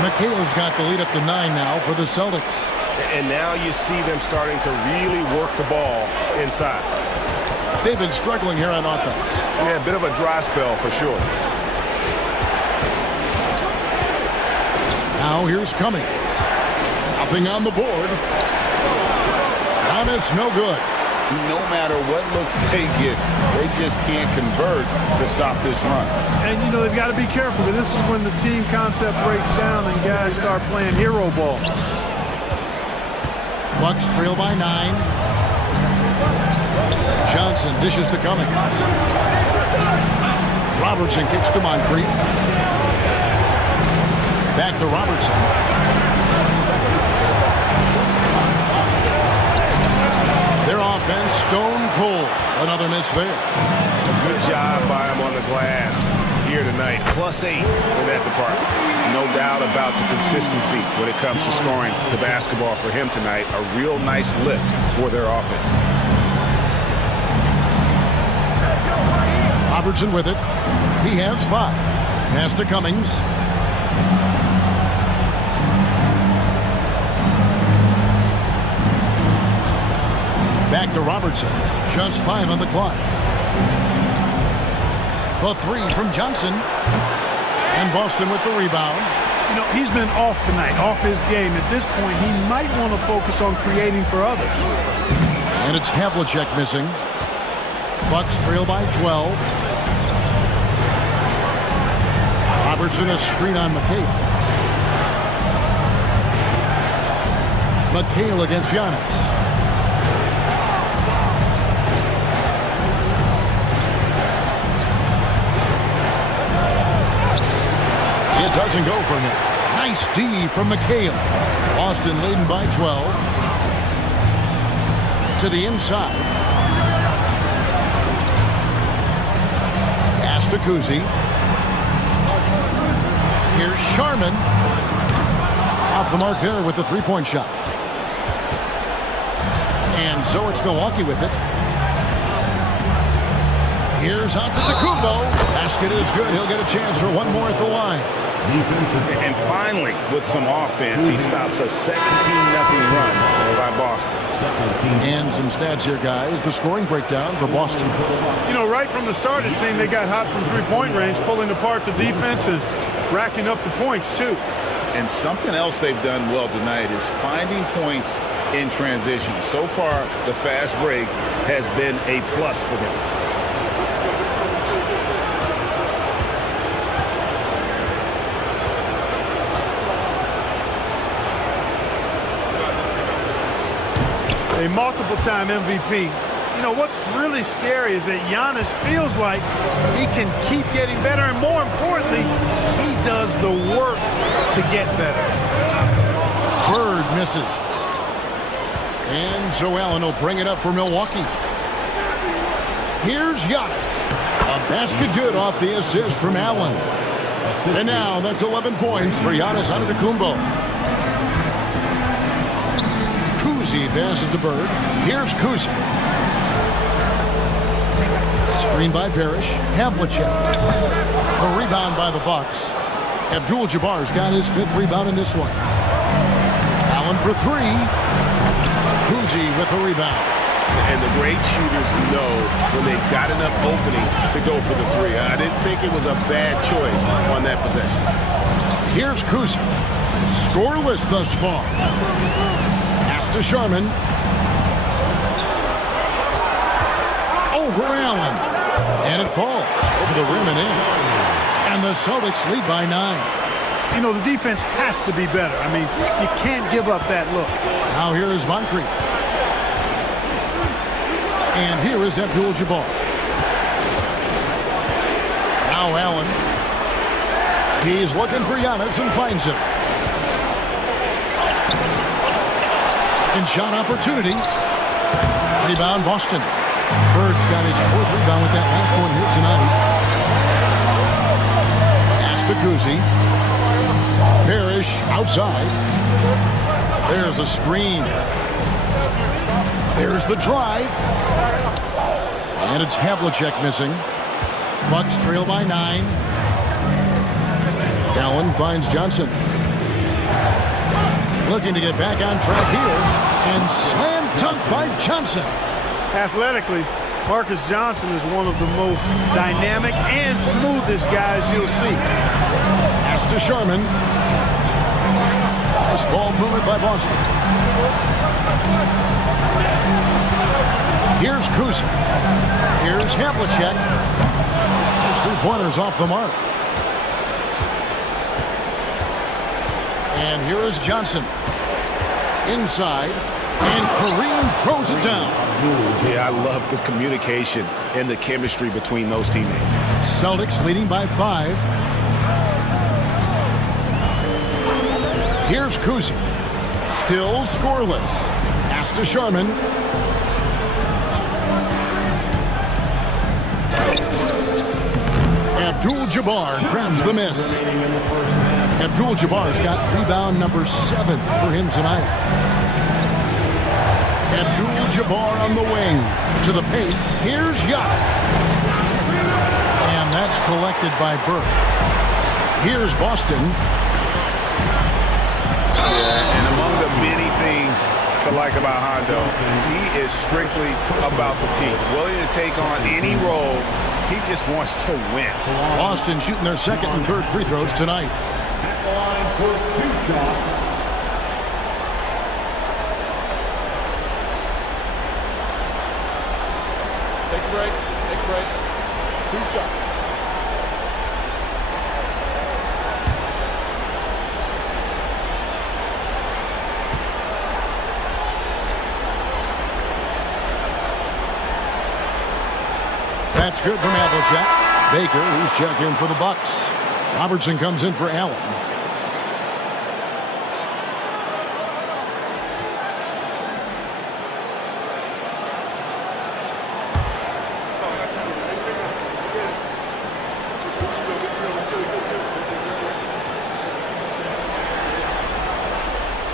McHale's got the lead up to 9 now for the Celtics. And now you see them starting to really work the ball inside. They've been struggling here on offense. Yeah, a bit of a dry spell for sure. Now here's Cummings. Nothing on the board. Giannis, no good. No matter what looks they get, they just can't convert to stop this run. And, you know, they've got to be careful, because this is when the team concept breaks down and guys start playing hero ball. Bucks trail by 9. Johnson dishes to Cummings. Robertson kicks to Moncrief. Back to Robertson. Their offense stone cold. Another miss there. Good job by him on the glass here tonight. +8 in that department. No doubt about the consistency when it comes to scoring the basketball for him tonight. A real nice lift for their offense. Robertson with it. He has 5. Pass to Cummings. Back to Robertson. Just 5 on the clock. The 3 from Johnson. And Boston with the rebound. You know, he's been off tonight, off his game. At this point, he might want to focus on creating for others. And it's Havlicek missing. Bucks trail by 12. Robertson a screen on McHale. McHale against Giannis. It doesn't go for him. Nice D from McHale. Boston leading by 12. To the inside. Pass to Kuzi. Here's Sharman. Off the mark there with the three-point shot. And so it's Milwaukee with it. Here's Antetokounmpo. Basket is good. He'll get a chance for one more at the line. And finally, with some offense, he stops a 17-0 run by Boston. And some stats here, guys. The scoring breakdown for Boston. You know, right from the start, it seemed they got hot from three-point range, pulling apart the defense and racking up the points, too. And something else they've done well tonight is finding points in transition. So far, the fast break has been a plus for them. A multiple-time MVP. You You know, what's really scary is that Giannis feels like he can keep getting better, and more importantly, he does the work to get better. Bird misses. And so Allen will bring it up for Milwaukee. Here's Giannis. A basket good off the assist from Allen. And now that's 11 points for Giannis Antetokounmpo. Kuzi passes to Bird. Here's Kuzi. Screen by Parrish. Havlicek. A rebound by the Bucks. Abdul-Jabbar's got his 5th rebound in this one. Allen for 3. Kuzi with the rebound. And the great shooters know when they've got enough opening to go for the 3. I didn't think it was a bad choice on that possession. Here's Kuzi. Scoreless thus far. Pass to Sharman. Over Allen. And it falls over the rim and in. And the Celtics lead by 9. You know, the defense has to be better. I mean, you can't give up that look. Now here is Moncrief. And here is Abdul-Jabbar. Now Allen. He's looking for Giannis and finds him. Second shot opportunity. Rebound Boston. Bird's got his 4th rebound with that last one here tonight. Pass to Kuzi. Parrish outside. There's a screen. There's the drive. And it's Havlicek missing. Bucks trail by 9. Allen finds Johnson. Looking to get back on track here. And slam dunk by Johnson. Athletically, Marcus Johnson is one of the most dynamic and smoothest guys you'll see. Pass to Sharman. This ball moved by Boston. Here's Kuzi. Here's Havlicek. His 3-pointers off the mark. And here is Johnson. Inside. And Kareem throws it down. Yeah, I love the communication and the chemistry between those teammates. Celtics leading by 5. Here's Kuzi. Still scoreless. Pass to Sharman. Abdul-Jabbar grabs the miss. Abdul-Jabbar's got rebound number 7 for him tonight. Abdul-Jabbar on the wing. To the paint. Here's Giannis. And that's collected by Burke. Here's Boston. Yeah, and among the many things to like about Hondo, he is strictly about the team. Willing to take on any role. He just wants to win. Boston shooting their 2nd and 3rd free throws tonight. Line for 2 shots. Take a break. Take a break. 2 shots. That's good from Havlicek. Baker, who's checked in for the Bucks. Robertson comes in for Allen.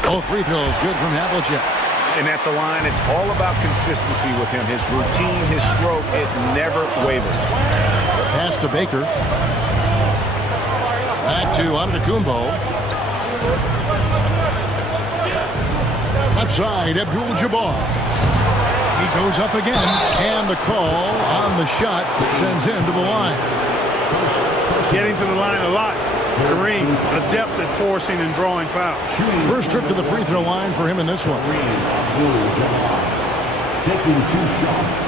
Both free throws good from Havlicek. And at the line, it's all about consistency with him. His routine, his stroke, it never wavers. Pass to Baker. Back to Antetokounmpo. Left side, Abdul-Jabbar. He goes up again. And the call on the shot that sends him to the line. Getting to the line a lot. Kareem, adept at forcing and drawing fouls. First trip to the free throw line for him in this one. Taking 2 shots.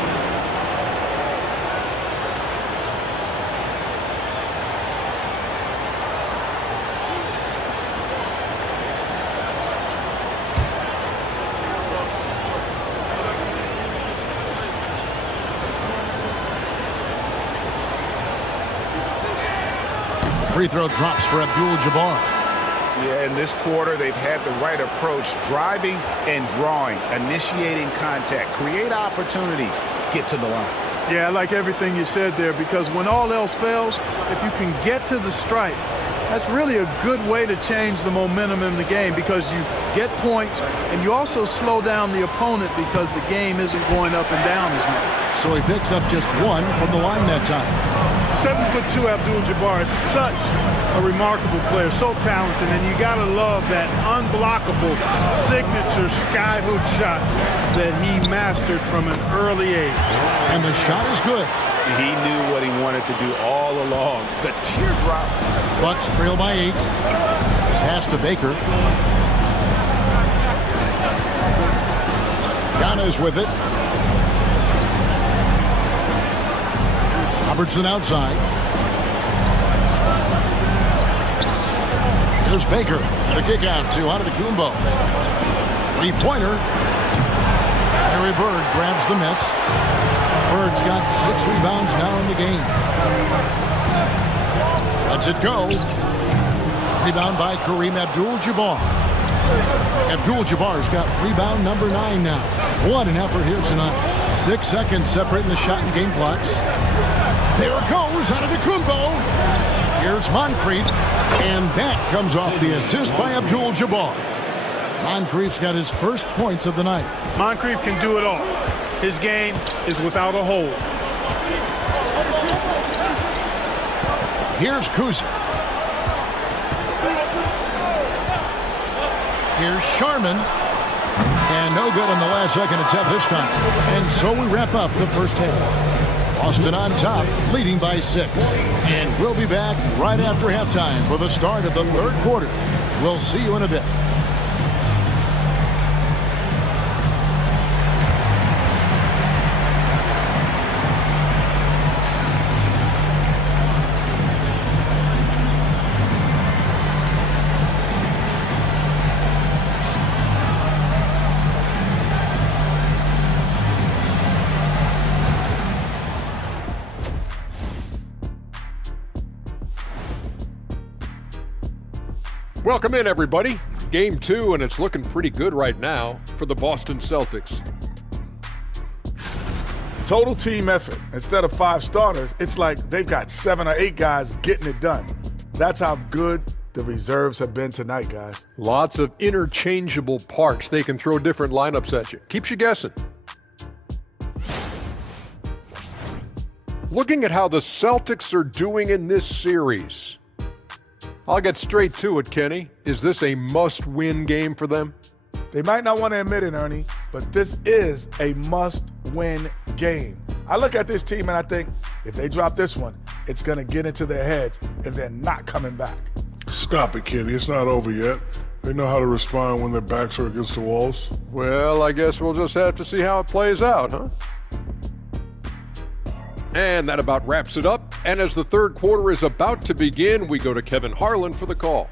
free throw drops for Abdul-Jabbar. Yeah, in this quarter, they've had the right approach, driving and drawing, initiating contact, create opportunities, get to the line. Yeah, I like everything you said there, because when all else fails, if you can get to the stripe, that's really a good way to change the momentum in the game, because you get points and you also slow down the opponent because the game isn't going up and down as much. So he picks up just one from the line that time. 7'2" Abdul-Jabbar is such a remarkable player, so talented, and you gotta love that unblockable signature skyhook shot that he mastered from an early age. And the shot is good. He knew what he wanted to do all along. The teardrop. Bucks trail by 8. Pass to Baker. Ghana's with it. Robertson outside. Here's Baker. The kick out to Antetokounmpo. Three-pointer. Larry Bird grabs the miss. Bird's got 6 rebounds now in the game. Lets it go. Rebound by Kareem Abdul-Jabbar. Abdul-Jabbar's got rebound number 9 now. What an effort here tonight. 6 seconds separating the shot and game clocks. There it goes, Antetokounmpo. Here's Moncrief, and that comes off the assist by Abdul-Jabbar. Moncrief's got his first points of the night. Moncrief can do it all. His game is without a hold. Here's Kuzic. Here's Sharman. And no good on the last second attempt this time. And so we wrap up the first half. Boston on top, leading by 6. And we'll be back right after halftime for the start of the third quarter. We'll see you in a bit. Welcome in, everybody. Game 2, and it's looking pretty good right now for the Boston Celtics. Total team effort. Instead of 5 starters, it's like they've got 7 or 8 guys getting it done. That's how good the reserves have been tonight, guys. Lots of interchangeable parts. They can throw different lineups at you. Keeps you guessing. Looking at how the Celtics are doing in this series, I'll get straight to it, Kenny. Is this a must-win game for them? They might not want to admit it, Ernie, but this is a must-win game. I look at this team and I think if they drop this one, it's going to get into their heads and they're not coming back. Stop it, Kenny. It's not over yet. They know how to respond when their backs are against the walls. Well, I guess we'll just have to see how it plays out, huh? And that about wraps it up. And as the third quarter is about to begin, we go to Kevin Harlan for the call.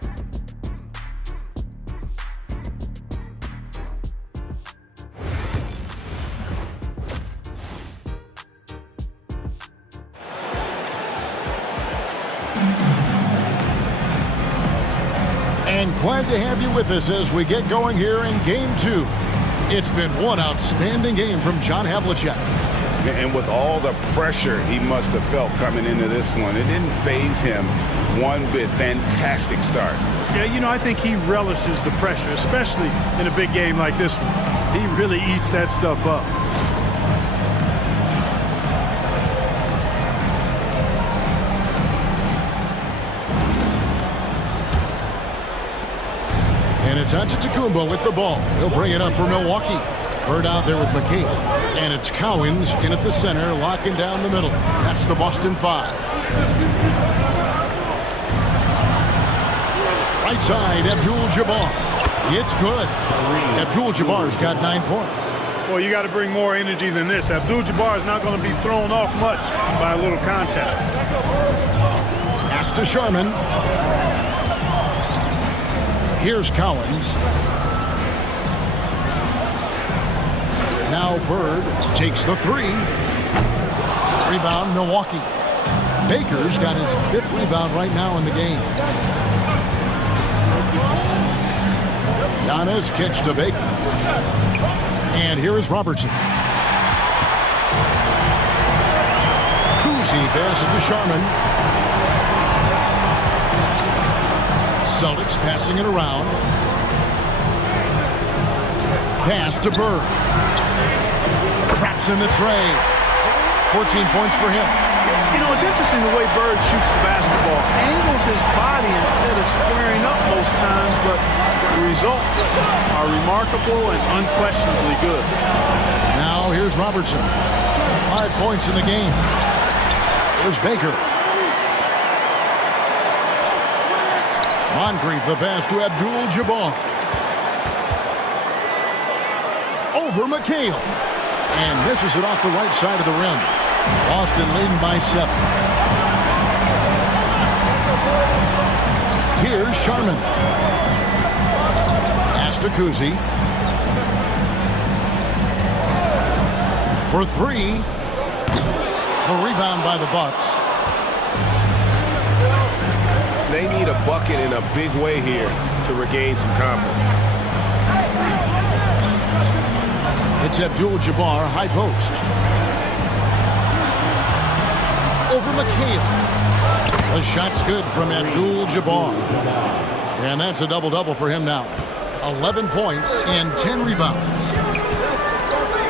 And glad to have you with us as we get going here in Game 2. It's been one outstanding game from John Havlicek. And with all the pressure he must have felt coming into this one, it didn't faze him one bit. Fantastic start. Yeah, you know, I think he relishes the pressure, especially in a big game like this one. He really eats that stuff up. And it's Antetokounmpo with the ball. He'll bring it up for Milwaukee. Bird out there with McCabe. And it's Cowens in at the center, locking down the middle. That's the Boston 5. Right side, Abdul-Jabbar. It's good. Abdul-Jabbar's got 9 points. Well, you got to bring more energy than this. Abdul-Jabbar is not going to be thrown off much by a little contact. Pass to Sharman. Here's Cowens. Now Bird takes the 3. Rebound, Milwaukee. Baker's got his 5th rebound right now in the game. Giannis kicks to Baker. And here is Robertson. Kuzi passes to Sharman. Celtics passing it around. Pass to Bird. Traps in the tray. 14 points for him. You know, it's interesting the way Bird shoots the basketball. Angles his body instead of squaring up most times, but the results are remarkable and unquestionably good. Now here's Robertson. 5 points in the game. Here's Baker. Moncrief the pass to Abdul-Jabbar. Over McHale. And misses it off the right side of the rim. Boston leading by 7. Here's Sharman. Pass to Kuzi. For 3. The rebound by the Bucks. They need a bucket in a big way here to regain some confidence. It's Abdul-Jabbar, high post. Over McHale. The shot's good from Abdul-Jabbar. And that's a double-double for him now. 11 points and 10 rebounds.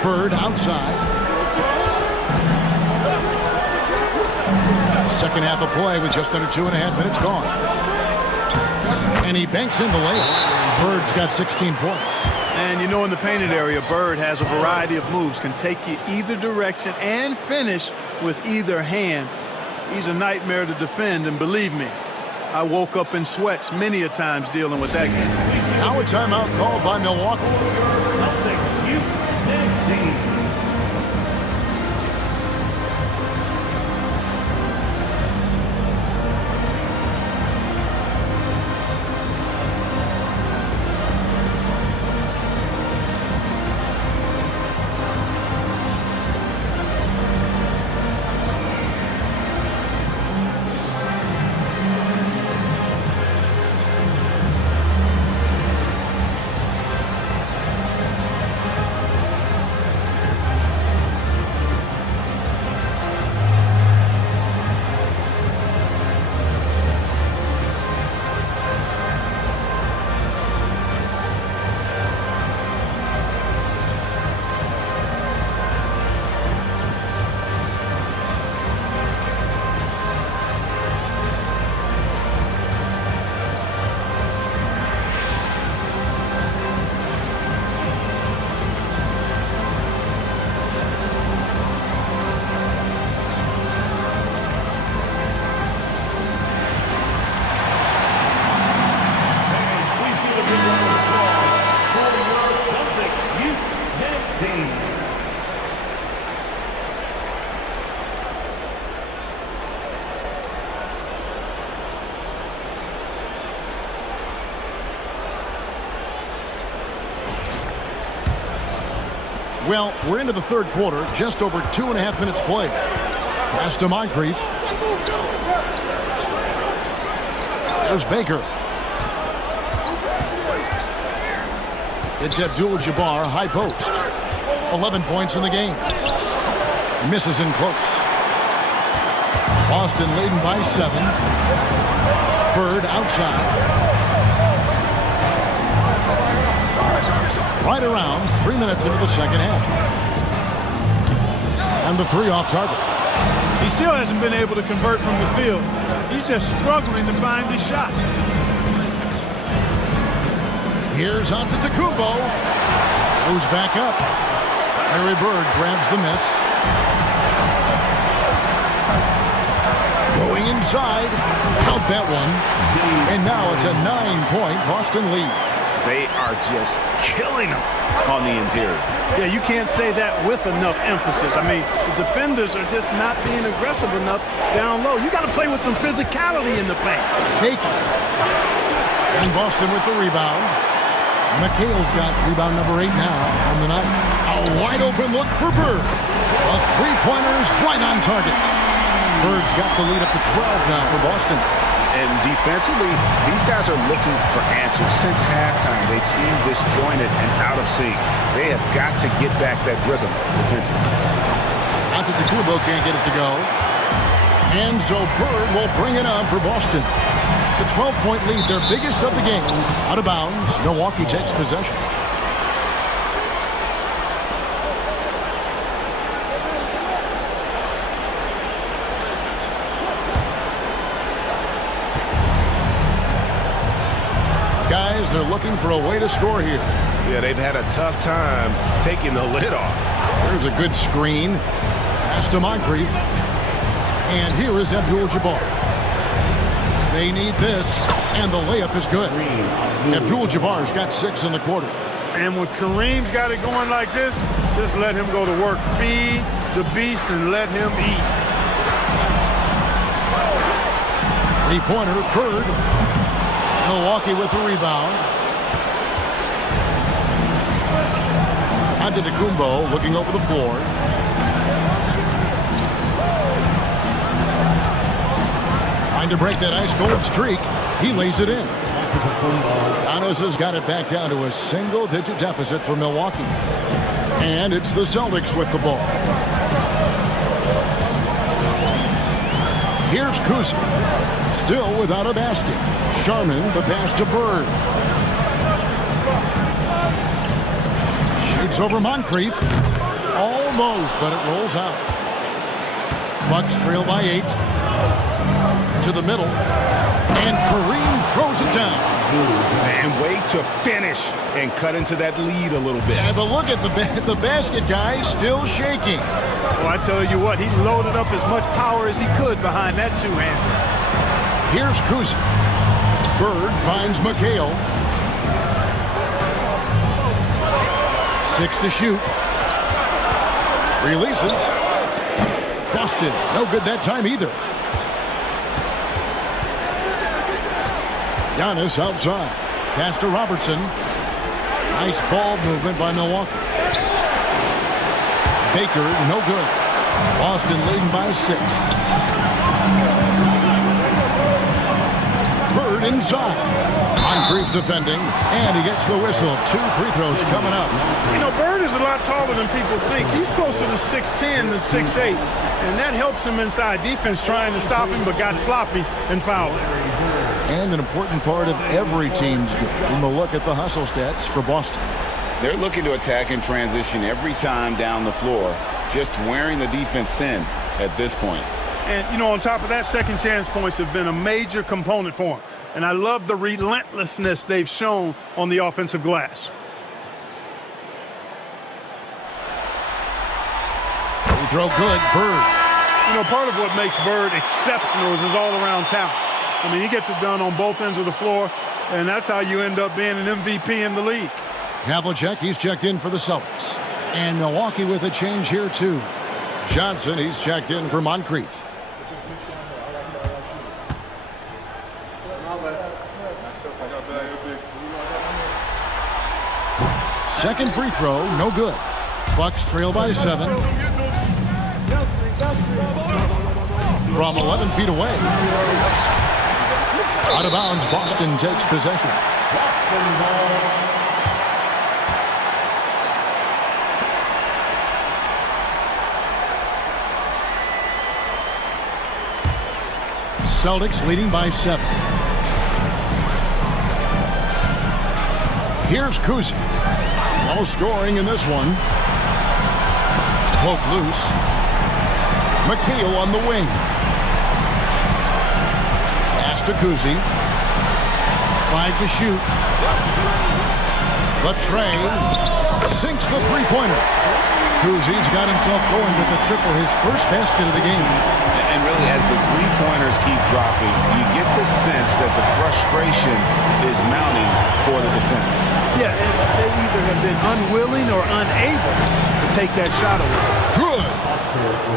Bird outside. Second half of play with just under 2.5 minutes gone. And he banks in the layup. Bird's got 16 points. And you know, in the painted area, Bird has a variety of moves, can take you either direction and finish with either hand. He's a nightmare to defend, and believe me, I woke up in sweats many a times dealing with that game. Now a timeout called by Milwaukee. Well, we're into the third quarter, just over 2.5 minutes played. Pass to Moncrief. There's Baker. It's Abdul-Jabbar, high post. 11 points in the game. Misses in close. Boston leading by 7. Bird outside. Right around 3 minutes into the second half. And the 3 off target. He still hasn't been able to convert from the field. He's just struggling to find his shot. Here's Antetokounmpo. Moves back up. Larry Bird grabs the miss. Going inside. Count that one. And now it's a 9-point Boston lead. They are just killing them on the interior. Yeah, you can't say that with enough emphasis. I mean, the defenders are just not being aggressive enough down low. You got to play with some physicality in the paint. Baker. And Boston with the rebound. McHale's got rebound number 8 now on the night. A wide open look for Bird. A three-pointer is right on target. Bird's got the lead up to 12 now for Boston. And defensively, these guys are looking for answers. Since halftime, they've seemed disjointed and out of sync. They have got to get back that rhythm defensively. Antetokounmpo can't get it to go. And so Bird will bring it on for Boston. The 12-point lead, their biggest of the game. Out of bounds, Milwaukee takes possession. Guys, they're looking for a way to score here. Yeah, they've had a tough time taking the lid off. There's a good screen. Pass to Moncrief. And here is Abdul-Jabbar. They need this, and the layup is good. Abdul-Jabbar's got 6 in the quarter. And when Kareem's got it going like this, just let him go to work. Feed the beast and let him eat. Three-pointer, Bird. Milwaukee with the rebound. Antetokounmpo looking over the floor. Trying to break that ice-cold streak. He lays it in. Giannis has got it back down to a single-digit deficit for Milwaukee. And it's the Celtics with the ball. Here's Kuzi. Still without a basket. Sharman, the pass to Bird. Shoots over Moncrief. Almost, but it rolls out. Bucks trail by 8. To the middle. And Kareem throws it down. And wait to finish and cut into that lead a little bit. Yeah, but look at the basket guy still shaking. Well, I tell you what, he loaded up as much power as he could behind that two-hander. Here's Kuzi. Bird finds McHale. 6 to shoot. Releases. Busted. No good that time either. Giannis outside. Pass to Robertson. Nice ball movement by Milwaukee. Baker, no good. Boston leading by 6. Bird inside. Moncrief defending, and he gets the whistle. 2 free throws coming up. You know, Bird is a lot taller than people think. He's closer to 6'10 than 6'8, and that helps him inside defense trying to stop him, but got sloppy and fouled. And an important part of every team's game. We'll look at the hustle stats for Boston. They're looking to attack in transition every time down the floor, just wearing the defense thin at this point. And, you know, on top of that, second chance points have been a major component for him. And I love the relentlessness they've shown on the offensive glass. Free throw good, Bird. You know, part of what makes Bird exceptional is his all-around talent. I mean, he gets it done on both ends of the floor, and that's how you end up being an MVP in the league. Havlicek, he's checked in for the Celtics. And Milwaukee with a change here, too. Johnson, he's checked in for Moncrief. Second free throw, no good. Bucks trail by 7. From 11 feet away. Out of bounds, Boston takes possession. Celtics leading by 7. Here's Kuzi. No scoring in this one. Poke loose. McHale on the wing. Pass to Kuzi. 5 to shoot. Latrey sinks the three-pointer. Kuzi's got himself going with the triple, his first basket of the game. And really, as the three-pointers keep dropping, you get the sense that the frustration is mounting for the defense. Yeah, and they either have been unwilling or unable to take that shot away. Good.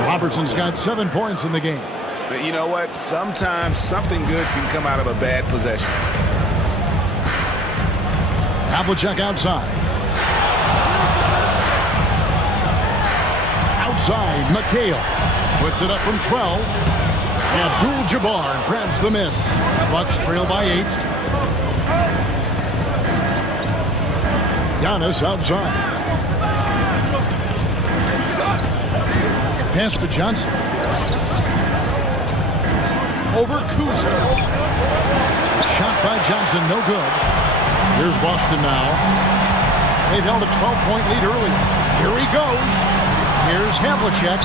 Robertson's got 7 points in the game. But you know what? Sometimes something good can come out of a bad possession. Havlicek outside. Outside, McHale puts it up from 12. Abdul-Jabbar grabs the miss. Bucks trail by 8. Giannis outside. Pass to Johnson. Over Kuzma. Shot by Johnson, no good. Here's Boston now. They've held a 12-point lead early. Here he goes. Here's Havlicek.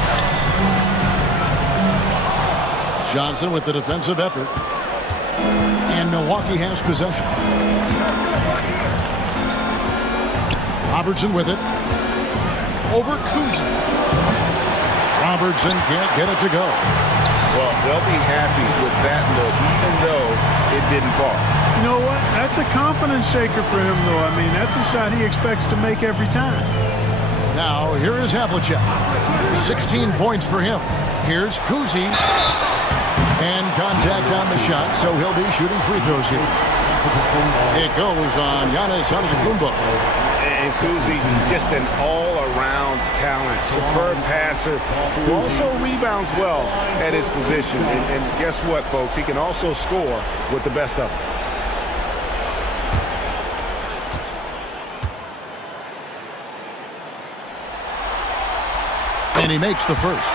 Johnson with the defensive effort. And Milwaukee has possession. Robertson with it. Over Kuzma. Robertson can't get it to go. Well, they'll be happy with that look, even though it didn't fall. You know what? That's a confidence shaker for him, though. I mean, that's a shot he expects to make every time. Now, here is Havlicek. 16 points for him. Here's Kuzi. And contact on the shot, so he'll be shooting free throws here. It goes on Giannis Antetokounmpo. And Kuzi, just an all-around talent, superb passer who also rebounds well at his position. And guess what, folks? He can also score with the best of them. And he makes the first.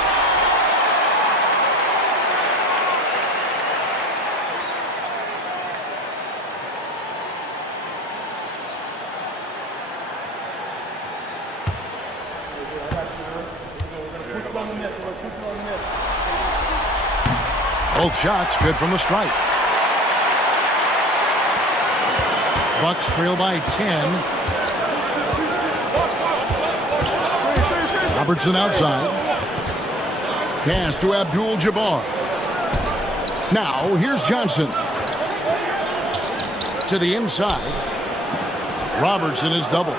Both shots good from the stripe. Bucks trail by 10. Robertson outside. Pass to Abdul-Jabbar. Now here's Johnson. To the inside. Robertson is double.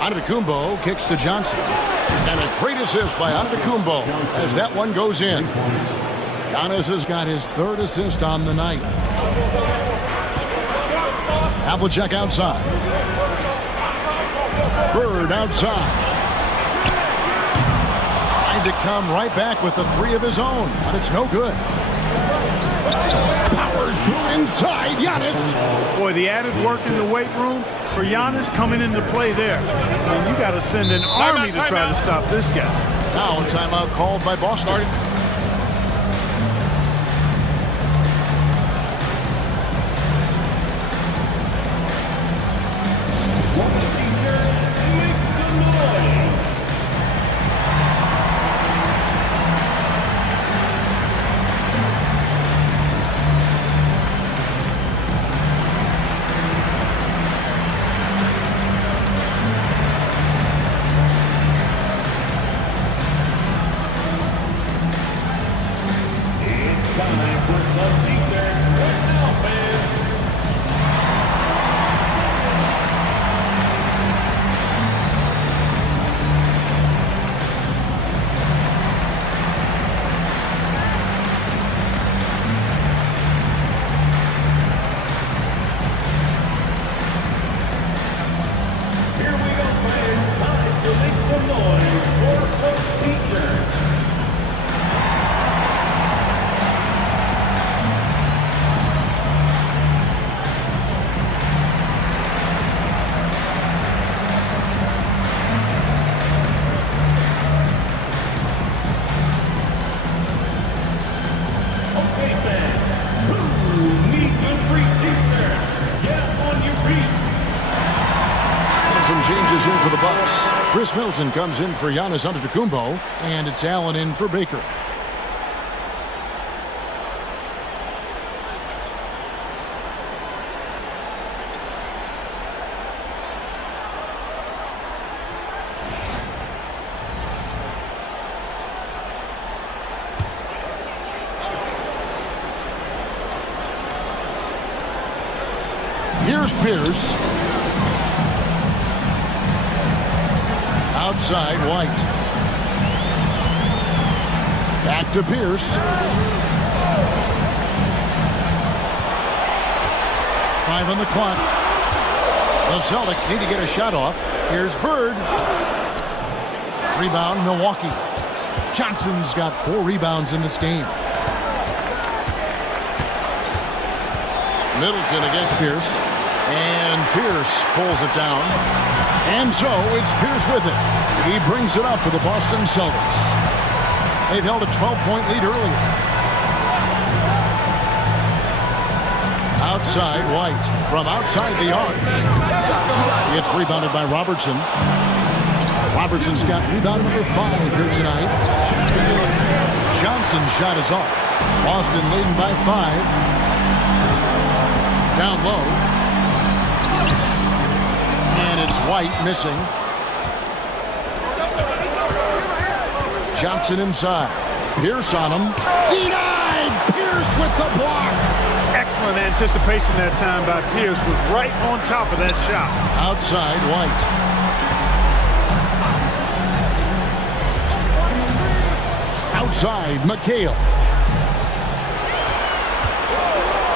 Antetokounmpo kicks to Johnson. And a great assist by Antetokounmpo as that one goes in. Giannis has got his third assist on the night. Havlicek outside. Bird outside. Trying to come right back with the three of his own, but it's no good. Powers through inside. Giannis. Boy, the added work in the weight room for Giannis coming into play there. And you got to send an army to try to stop this guy. Now a timeout called by Boston. For the Bucks, Chris Middleton comes in for Giannis Antetokounmpo, and it's Allen in for Baker. Here's Pierce. Outside, White. Back to Pierce. 5 on the clock. The Celtics need to get a shot off. Here's Bird. Rebound, Milwaukee. Johnson's got 4 rebounds in this game. Middleton against Pierce. And Pierce pulls it down. And so it's Pierce with it. He brings it up for the Boston Celtics. They've held a 12-point lead earlier. Outside White from outside the arc. It's rebounded by Robertson. Robertson's got rebound number 5 here tonight. Johnson's shot is off. Boston leading by 5. Down low. And it's White missing. Johnson inside. Pierce on him. Denied! Pierce with the block. Excellent anticipation that time by Pierce. Was right on top of that shot. Outside White. Outside McHale.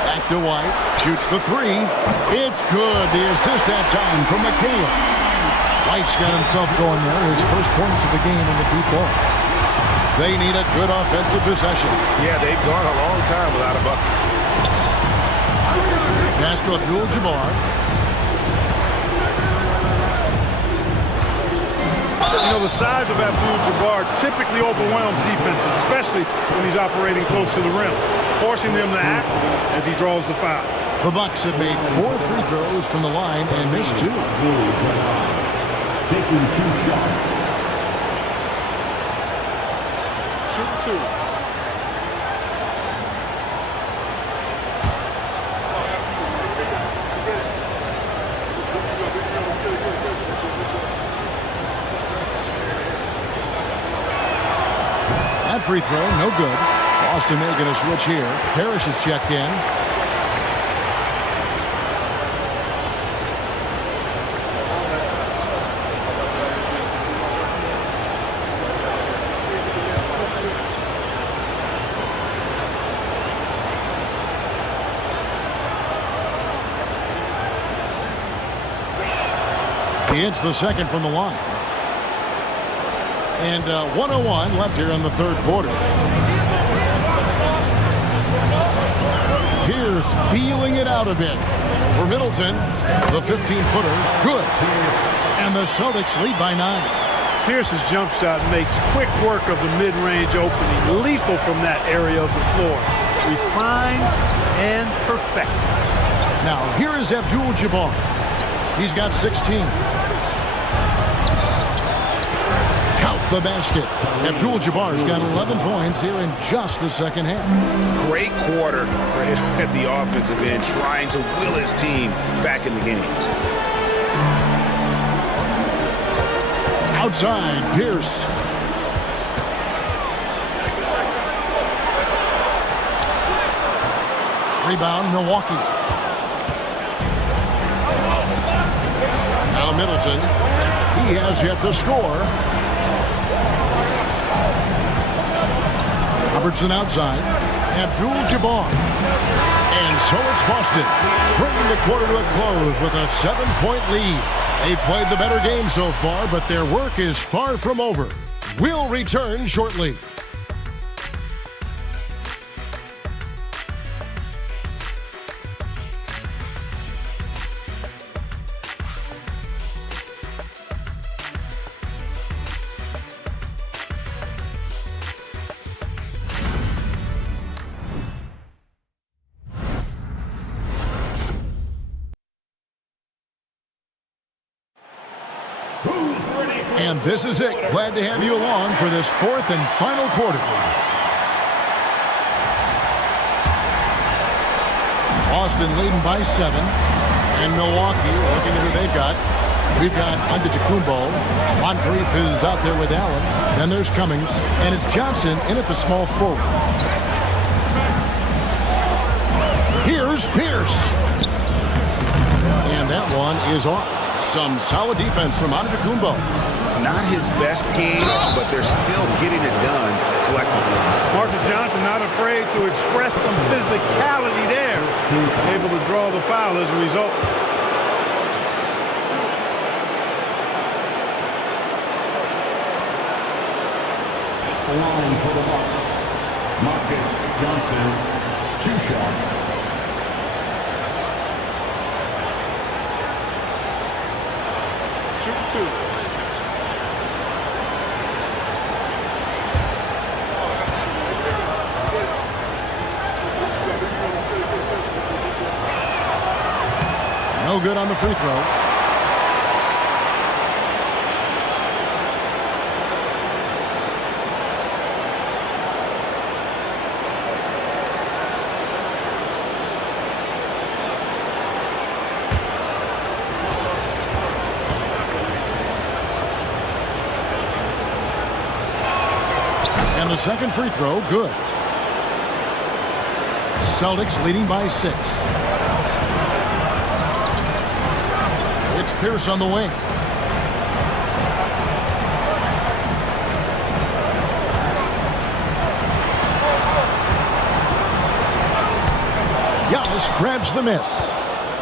Back to White. Shoots the 3. It's good. The assist that time from McHale. White's got himself going there. His first points of the game in the deep ball. They need a good offensive possession. Yeah, they've gone a long time without a bucket. Pass to Abdul-Jabbar. You know, the size of Abdul-Jabbar typically overwhelms defenses, especially when he's operating close to the rim, forcing them to act as he draws the foul. The Bucks have made 4 free throws from the line and missed 2. Taking 2 shots. Shoot 2. That free throw, no good. Boston making a switch here. Parrish is checked in. He hits the second from the line. And 1:01 left here in the third quarter. Pierce feeling it out a bit. For Middleton, the 15-footer, good. And the Celtics lead by 9. Pierce's jump shot makes quick work of the mid-range opening, lethal from that area of the floor. Refined and perfect. Now, here is Abdul-Jabbar. He's got 16. The basket. Abdul-Jabbar's got 11 points here in just the second half. Great quarter for him at the offensive end, trying to will his team back in the game. Outside, Pierce. Rebound, Milwaukee. Now Middleton. He has yet to score. Robertson outside. Abdul-Jabbar. And so it's Boston, bringing the quarter to a close with a 7-point lead. They played the better game so far, but their work is far from over. We'll return shortly. And this is it. Glad to have you along for this 4th and final quarter. Boston leading by 7. And Milwaukee, looking at who they've got. We've got Antetokounmpo. Moncrief is out there with Allen. Then there's Cummings. And it's Johnson in at the small forward. Here's Pierce. And that one is off. Some solid defense from Antetokounmpo. Not his best game, but they're still getting it done collectively. Marcus Johnson not afraid to express some physicality there. Able to draw the foul as a result. The line for the Bucks. Marcus Johnson, 2 shots. shooting 2. No good on the free throw. And the second free throw, good. Celtics leading by 6. It's Pierce on the wing. Giannis grabs the miss.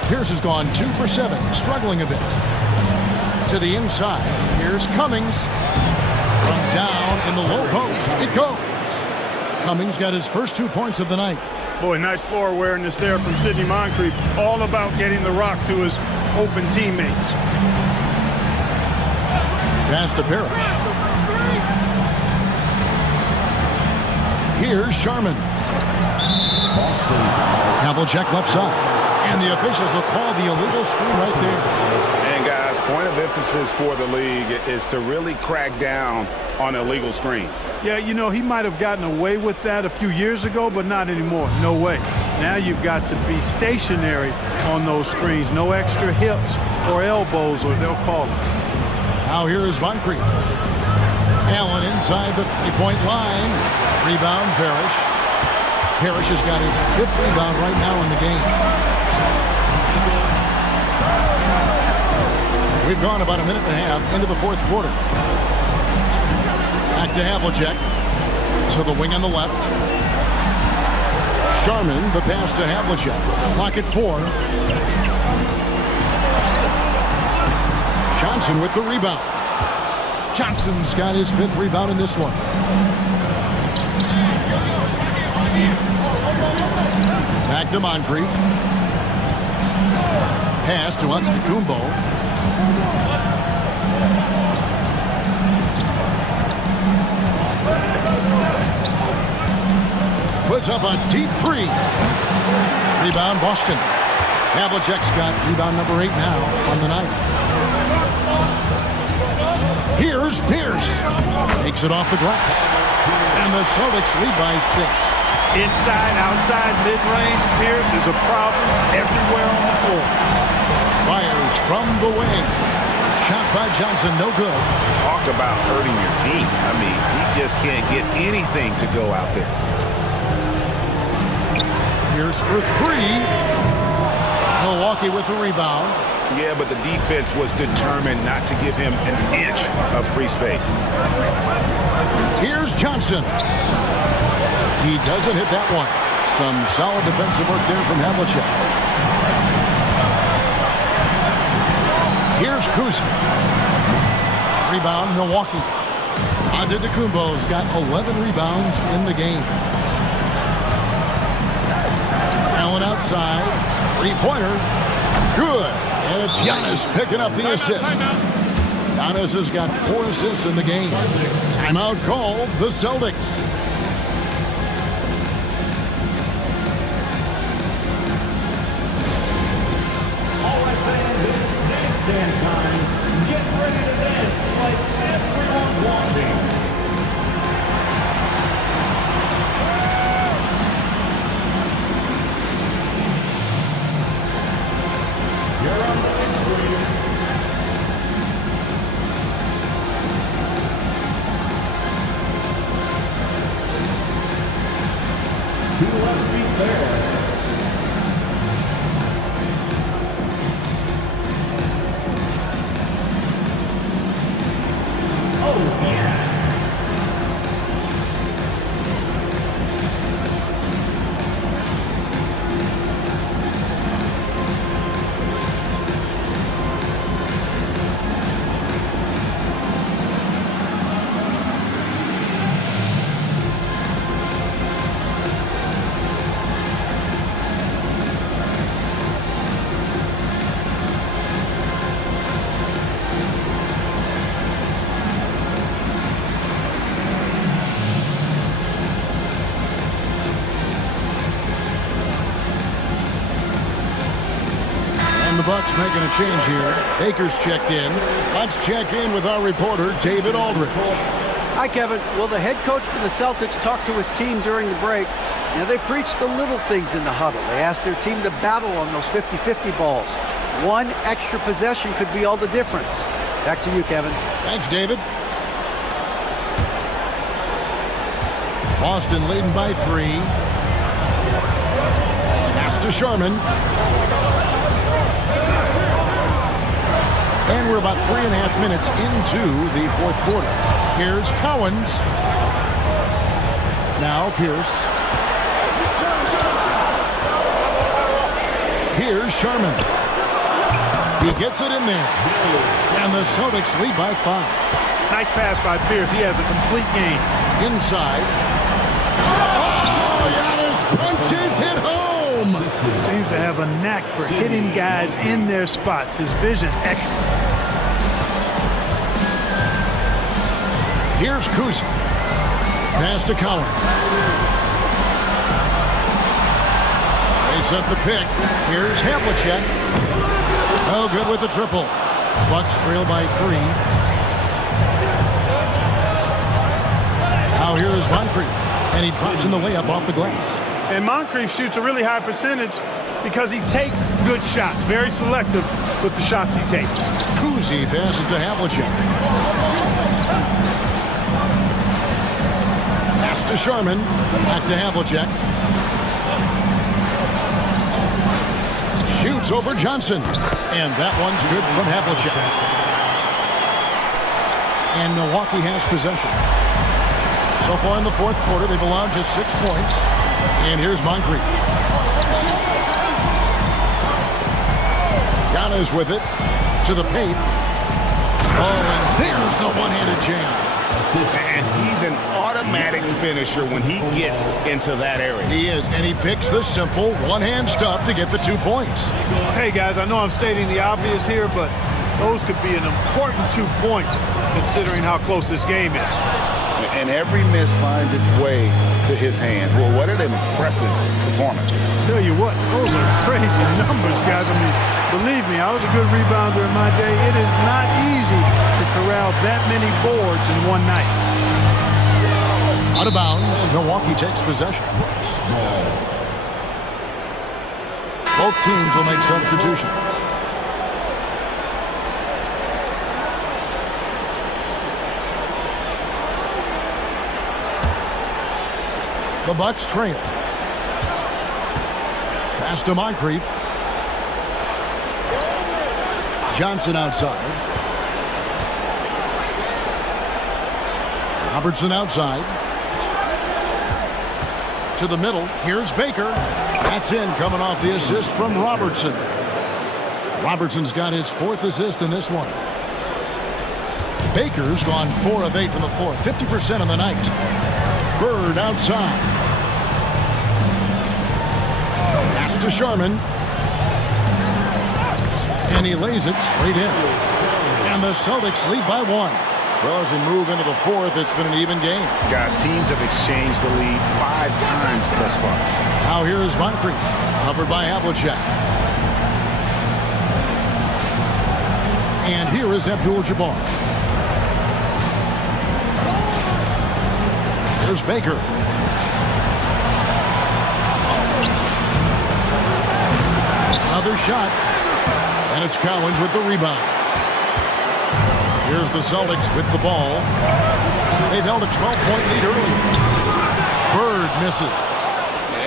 Pierce has gone 2 for 7, struggling a bit. To the inside, here's Cummings. From down in the low post, it goes. Cummings got his first 2 points of the night. Boy, nice floor awareness there from Sidney Moncrief. All about getting the rock to his open teammates. Pass to Parrish. Here's Sharman. Havlicek left side. And the officials will call the illegal screen right there. And guys, point of emphasis for the league is to really crack down on illegal screens. Yeah, you know, he might have gotten away with that a few years ago, but not anymore. No way. Now you've got to be stationary on those screens. No extra hips or elbows, or they'll call it. Now here is Moncrief. Allen inside the three-point line. Rebound, Parrish. Parrish has got his 5th rebound right now in the game. We've gone about a minute and a half into the 4th quarter. Back to Havlicek. To the wing on the left. Sharman, the pass to Havlicek. Clock at 4. Johnson with the rebound. Johnson's got his 5th rebound in this one. Back to Moncrief. Pass to Antetokounmpo. Puts up a deep 3. Rebound, Boston. Havlicek's got rebound number 8 now on the night. Here's Pierce. Takes it off the glass. And the Celtics lead by 6. Inside, outside, mid-range, Pierce is a problem everywhere on the floor. Fires from the wing. Shot by Johnson, no good. Talk about hurting your team. I mean, he just can't get anything to go out there. Pierce for 3. Milwaukee with the rebound. Yeah, but the defense was determined not to give him an inch of free space. Here's Johnson. He doesn't hit that one. Some solid defensive work there from Havlicek. Here's Kuzma. Rebound, Milwaukee. Antetokounmpo's got 11 rebounds in the game. Allen outside. 3-pointer. Good. And it's Giannis picking up the assist. Giannis has got 4 assists in the game. Timeout called the Celtics. All right, fans, it's dance dance time. Get ready to dance like everyone's watching. You're on the big screen. Bucks making a change here. Baker's checked in. Let's check in with our reporter, David Aldridge. Hi, Kevin. Well, the head coach for the Celtics talked to his team during the break. Now, they preached the little things in the huddle. They asked their team to battle on those 50-50 balls. One extra possession could be all the difference. Back to you, Kevin. Thanks, David. Boston leading by 3. Pass to Sharman. And we're about 3.5 minutes into the fourth quarter. Here's Cowens. Now Pierce. Here's Sharman. He gets it in there. And the Celtics lead by 5. Nice pass by Pierce. He has a complete game. Inside. Oh, Giannis punches it home. Seems to have a knack for hitting guys in their spots. His vision, excellent. Here's Kuzma. Pass to Collins. They set the pick. Here's Havlicek. Oh, good with the triple. Bucks trail by 3. Now here is Moncrief. And he drops in the layup off the glass. And Moncrief shoots a really high percentage because he takes good shots. Very selective with the shots he takes. Kuzi passes to Havlicek. Pass to Sharman. Back to Havlicek. Shoots over Johnson. And that one's good from Havlicek. And Milwaukee has possession. So far in the fourth quarter, they've allowed just 6 points. And here's Moncrief. Giannis with it to the paint. Oh, and there's the one-handed jam. And he's an automatic finisher when he gets into that area. He is, and he picks the simple one-hand stuff to get the 2 points. Hey, guys, I know I'm stating the obvious here, but those could be an important 2 points considering how close this game is. And every miss finds its way to his hands. Well, what an impressive performance. Tell you what, those are crazy numbers, guys. I mean, believe me, I was a good rebounder in my day. It is not easy to corral that many boards in one night. Out of bounds, Milwaukee takes possession. Both teams will make substitutions. The Bucks trail. Pass to Moncrief. Johnson outside. Robertson outside. To the middle. Here's Baker. That's in, coming off the assist from Robertson. Robertson's got his 4th assist in this one. Baker's gone 4 of 8 from the floor, 50% on the night. Bird outside. Pass to Sharman. And he lays it straight in. And the Celtics lead by 1. Well, as we move into the fourth, it's been an even game. Guys, teams have exchanged the lead 5 times thus far. Now here is Moncrief, covered by Havlicek. And here is Abdul-Jabbar. Here's Baker. Another shot. And it's Cowens with the rebound. Here's the Celtics with the ball. They've held a 12-point lead earlier. Bird misses.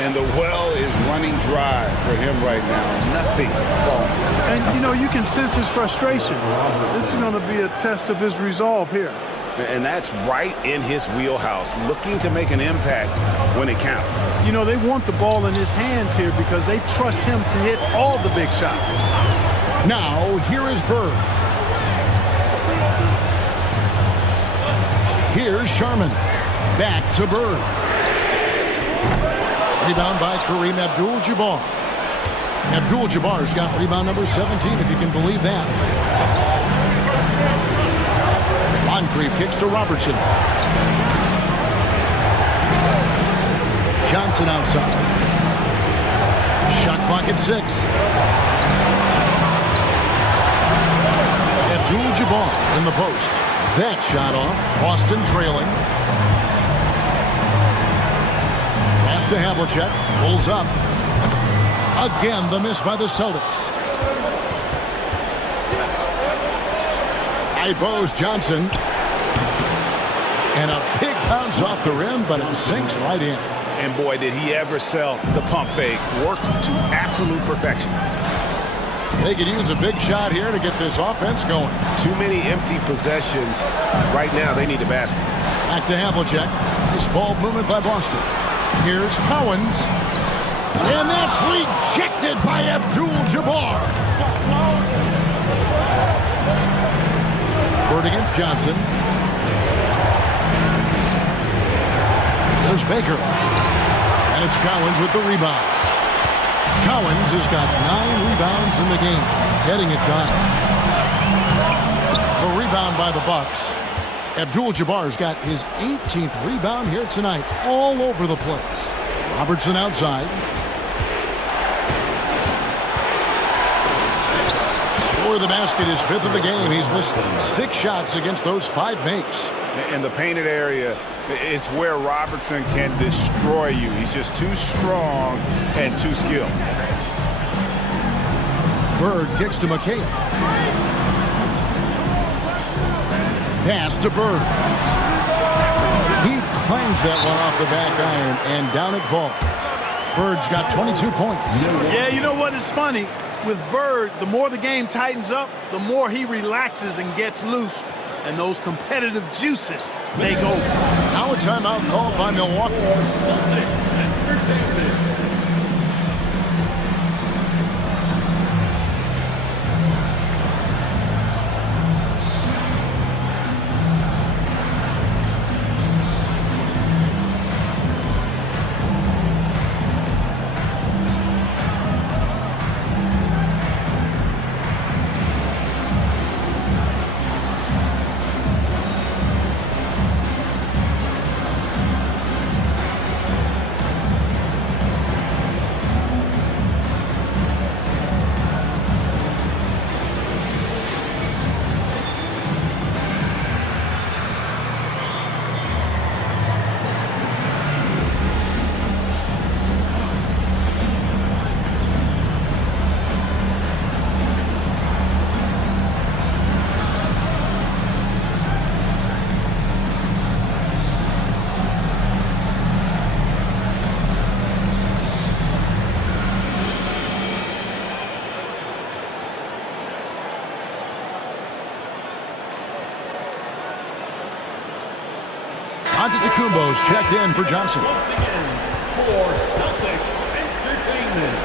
And the well is running dry for him right now. Nothing falling. And, you know, you can sense his frustration. This is going to be a test of his resolve here. And that's right in his wheelhouse, looking to make an impact when it counts. You know, they want the ball in his hands here because they trust him to hit all the big shots. Now, here is Bird. Here's Sharman. Back to Bird. Rebound by Kareem Abdul-Jabbar. Abdul-Jabbar's got rebound number 17, if you can believe that. Moncrief kicks to Robertson. Johnson outside. Shot clock at 6. Abdul-Jabbar in the post. That shot off. Boston trailing. Pass to Havlicek. Pulls up. Again, the miss by the Celtics. High post, Johnson. And a big bounce off the rim, but it sinks right in. And boy, did he ever sell the pump fake. Worked to absolute perfection. They could use a big shot here to get this offense going. Too many empty possessions. Right now, they need a basket. Back to Havlicek. Nice ball movement by Boston. Here's Cowens. And that's rejected by Abdul-Jabbar. Bird against Johnson. There's Baker. And it's Cowens with the rebound. Cowens has got 9 rebounds in the game, getting it done. A rebound by the Bucks. Abdul-Jabbar's got his 18th rebound here tonight, all over the place. Robertson outside. Score of the basket is 5th of the game. He's missed 6 shots against those 5 makes. In the painted area, it's where Robertson can destroy you. He's just too strong and too skilled. Bird kicks to McHale. Pass to Bird. He clangs that one off the back iron, and down it falls. Bird's got 22 points. Yeah, you know what is funny? With Bird, the more the game tightens up, the more he relaxes and gets loose, and those competitive juices take over. Now a timeout called by Milwaukee. Antetokounmpo's checked in for Johnson. Once again, for Celtics Entertainment.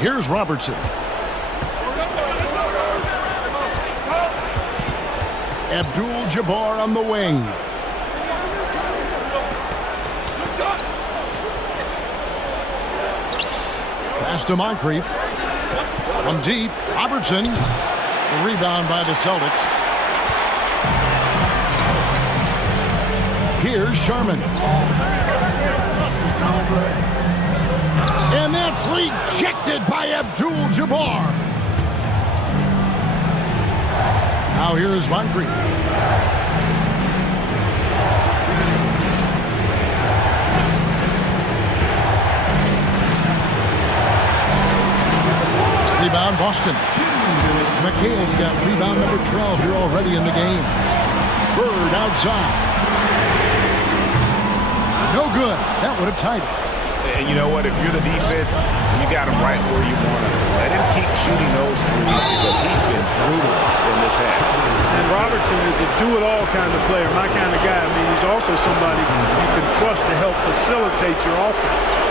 Here's Robertson. Abdul-Jabbar on the wing. Pass to Moncrief. From deep, Robertson. The rebound by the Celtics. Here's Sherman. And that's rejected by Abdul-Jabbar. Now here's Moncrief. Rebound Boston. McHale's got rebound number 12 here already in the game. Bird outside. No good. That would have tied it. And you know what? If you're the defense, you got him right where you want him. Let him keep shooting those threes because he's been brutal in this half. And Robertson is a do-it-all kind of player, my kind of guy. I mean, he's also somebody you can trust to help facilitate your offense.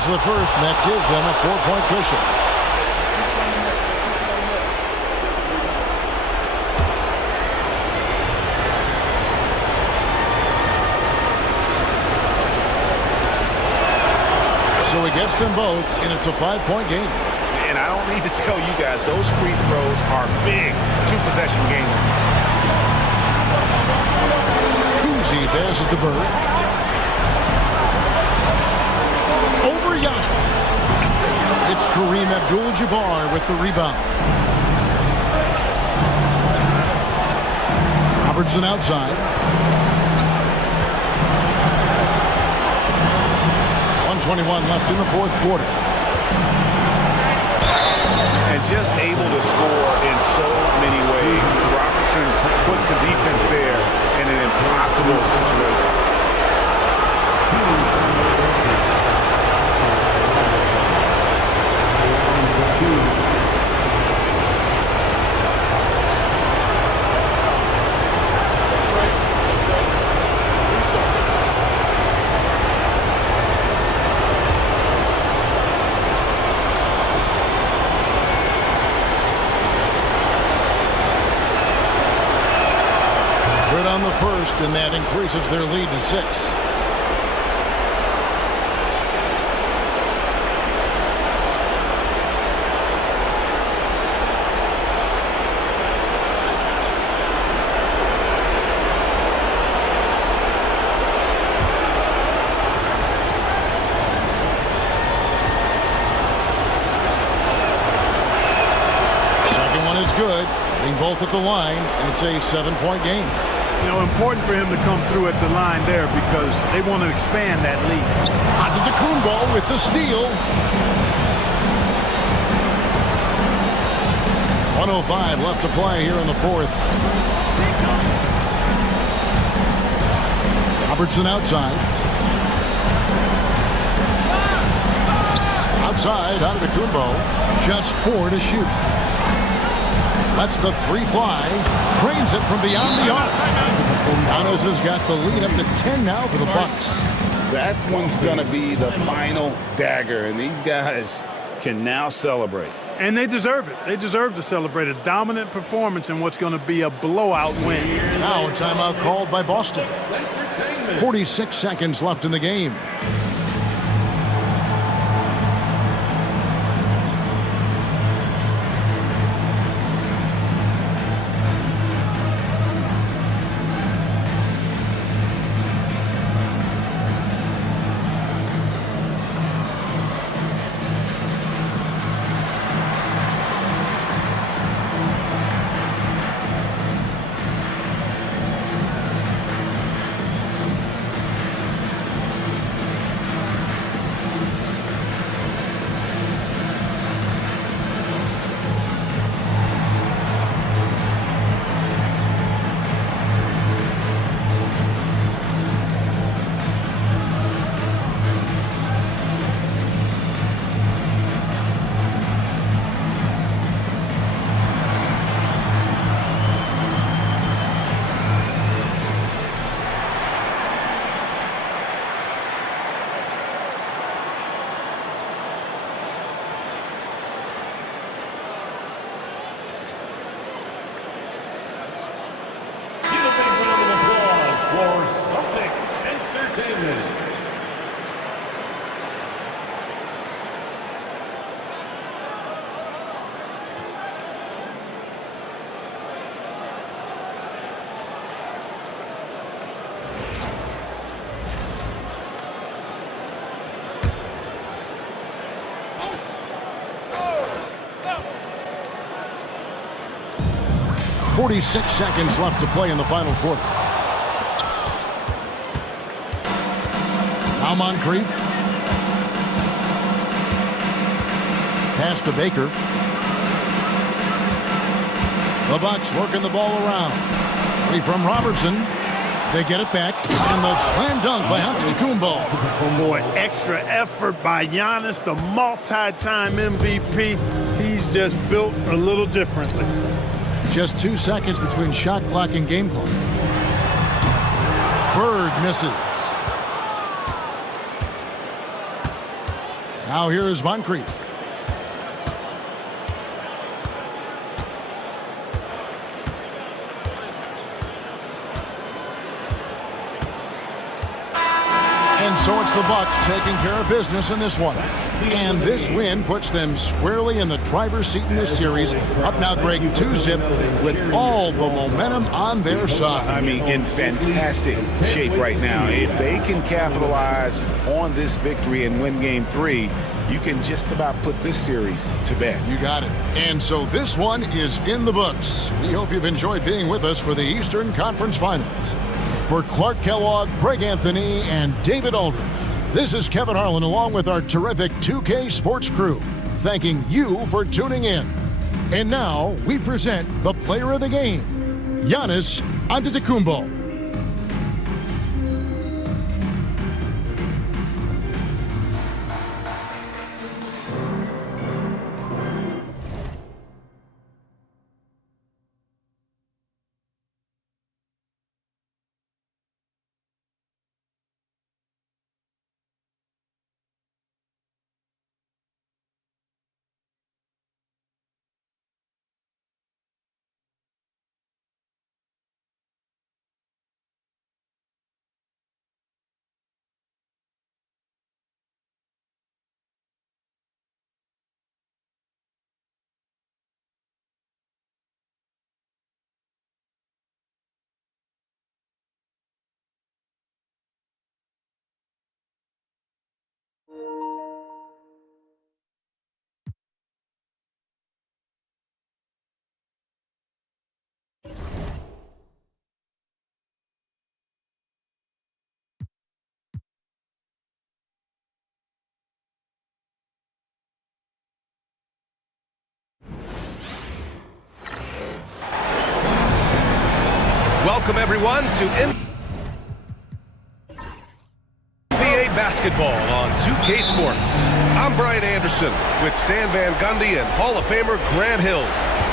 gets the first, and that gives them a 4-point cushion. So he gets them both, and it's a 5-point game. And I don't need to tell you guys, those free throws are big two-possession game. Kuzi passes to Bird. Over Giannis. It's Kareem Abdul-Jabbar with the rebound. Robertson outside. 1:21 left in the fourth quarter. And just able to score in so many ways. Robertson puts the defense there in an impossible situation. Good on the first, and that increases their lead to 6. Second one is good, hitting both at the line, and it's a 7-point game. You know, important for him to come through at the line there because they want to expand that lead. Antetokounmpo with the steal. 1:05 left to play here in the fourth. Robertson outside. Outside, Antetokounmpo. Just 4 to shoot. Lets the 3 fly. Trains it from beyond the arc. Giannis has got the lead up to 10 now for the Bucks. That one's going to be the final dagger, and these guys can now celebrate. And they deserve it. They deserve to celebrate a dominant performance in what's going to be a blowout win. Now a timeout called by Boston. 46 seconds left in the game. .46 seconds left to play in the final quarter. Now Moncrief. Pass to Baker. The Bucks working the ball around. Free from Robertson. They get it back. And the slam dunk by Antetokounmpo. Boy, extra effort by Giannis, the multi-time MVP. He's just built a little differently. Just 2 seconds between shot clock and game clock. Bird misses. Now here's Moncrief. And so it's the Bucks taking care of business in this one. And this win puts them squarely in the driver's seat in this series. Up now, Greg, 2-zip with all the momentum on their side. I mean, in fantastic shape right now. If they can capitalize on this victory and win Game 3, you can just about put this series to bed. You got it. And so this one is in the books. We hope you've enjoyed being with us for the Eastern Conference Finals. For Clark Kellogg, Greg Anthony, and David Aldridge, this is Kevin Harlan along with our terrific 2K Sports crew, thanking you for tuning in. And now we present the player of the game, Giannis Antetokounmpo. Welcome, everyone, to NBA basketball on 2K Sports. I'm Brian Anderson with Stan Van Gundy and Hall of Famer Grant Hill.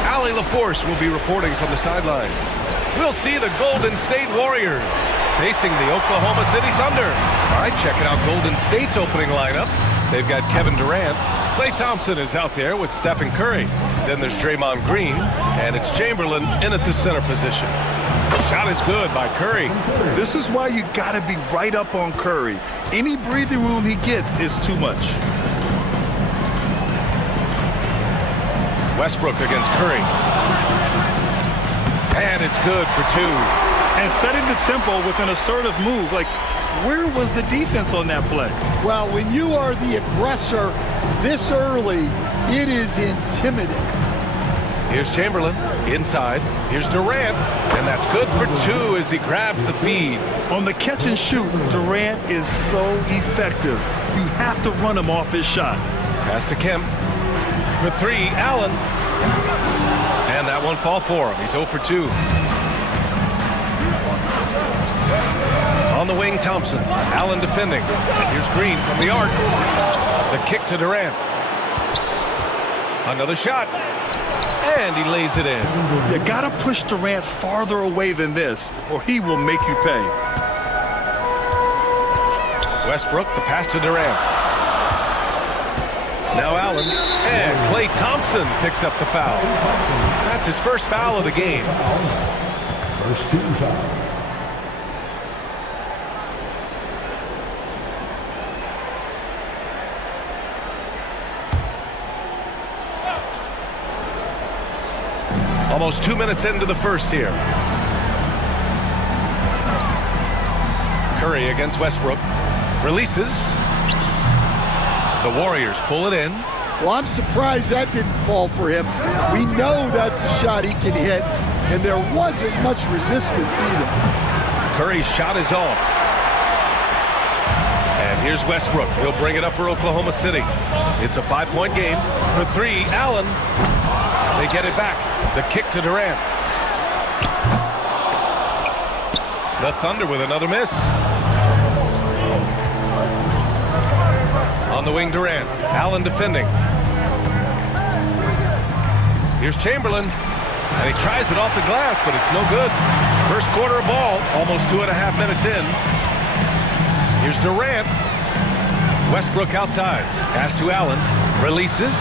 Allie LaForce will be reporting from the sidelines. We'll see the Golden State Warriors facing the Oklahoma City Thunder. All right, checking out Golden State's opening lineup. They've got Kevin Durant. Klay Thompson is out there with Stephen Curry. Then there's Draymond Green, and it's Chamberlain in at the center position. Shot is good by Curry. This is why you got to be right up on Curry. Any breathing room he gets is too much. Westbrook against Curry. And it's good for two. And setting the tempo with an assertive move. Like, where was the defense on that play? Well, when you are the aggressor this early, it is intimidating. Here's Chamberlain inside. Here's Durant. And that's good for two as he grabs the feed. On the catch and shoot, Durant is so effective. You have to run him off his shot. Pass to Kemp. For three, Allen. And that won't fall for him. He's 0 for 2. On the wing, Thompson. Allen defending. Here's Green from the arc. The kick to Durant. Another shot. And he lays it in. You gotta push Durant farther away than this, or he will make you pay. Westbrook, the pass to Durant. Now Allen, and Klay Thompson picks up the foul. That's his first foul of the game. First team foul. Almost 2 minutes into the first here. Curry against Westbrook. Releases. The Warriors pull it in. Well, I'm surprised that didn't fall for him. We know that's a shot he can hit, and there wasn't much resistance either. Curry's shot is off. And here's Westbrook. He'll bring it up for Oklahoma City. It's a 5-point game. For three, Allen. They get it back. The kick to Durant. The Thunder with another miss. On the wing, Durant. Allen defending. Here's Chamberlain. And he tries it off the glass, but it's no good. First quarter of ball, almost 2.5 minutes in. Here's Durant. Westbrook outside. Pass to Allen. Releases.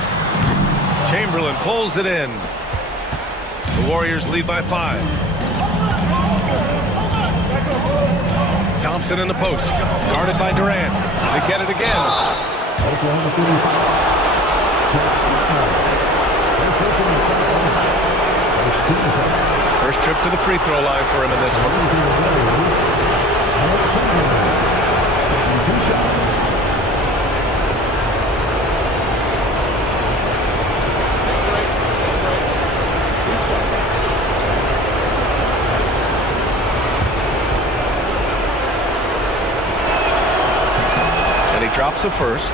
Chamberlain pulls it in. The Warriors lead by 5. Thompson in the post. Guarded by Durant. They get it again. Oklahoma City foul. First trip to the free throw line for him in this one. 2 shots. And he drops a first.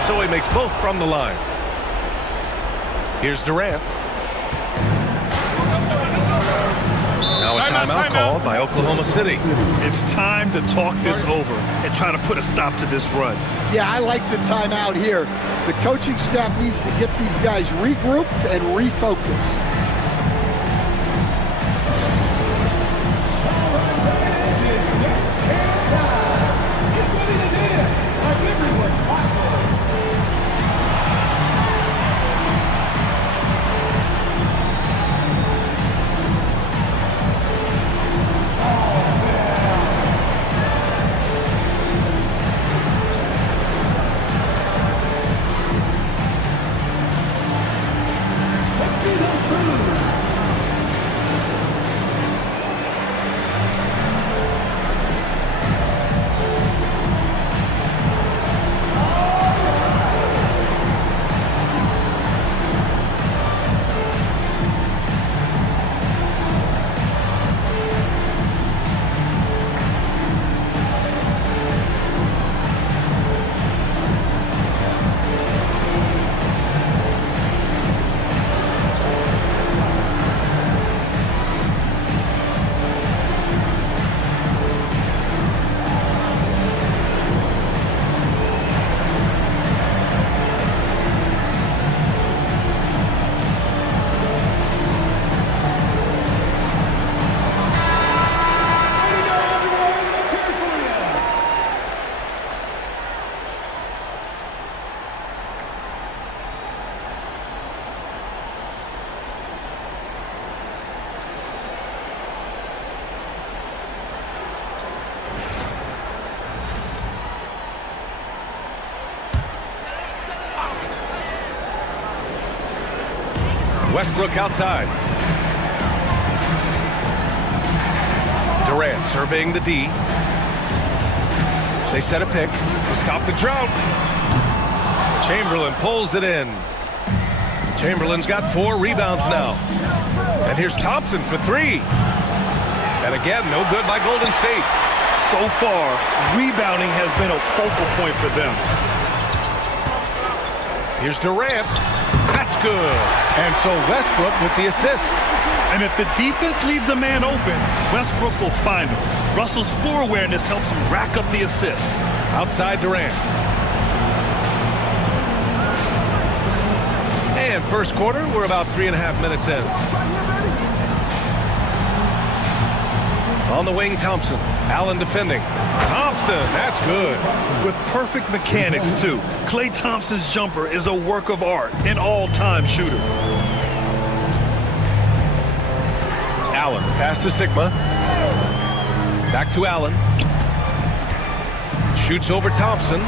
So he makes both from the line. Here's Durant. Now a timeout called by Oklahoma City. It's time to talk this over and try to put a stop to this run. Yeah, I like the timeout here. The coaching staff needs to get these guys regrouped and refocused. Westbrook outside. Durant surveying the D. They set a pick to stop the drought. Chamberlain pulls it in. Chamberlain's got 4 rebounds now. And here's Thompson for 3. And again, no good by Golden State. So far, rebounding has been a focal point for them. Here's Durant. That's good. And so Westbrook with the assist. And if the defense leaves a man open, Westbrook will find him. Russell's floor awareness helps him rack up the assist. Outside Durant. And first quarter, we're about 3.5 minutes in. On the wing, Thompson. Allen defending. Thompson, that's good. With perfect mechanics, too. Klay Thompson's jumper is a work of art, an all-time shooter. Allen, pass to Sigma. Back to Allen. Shoots over Thompson.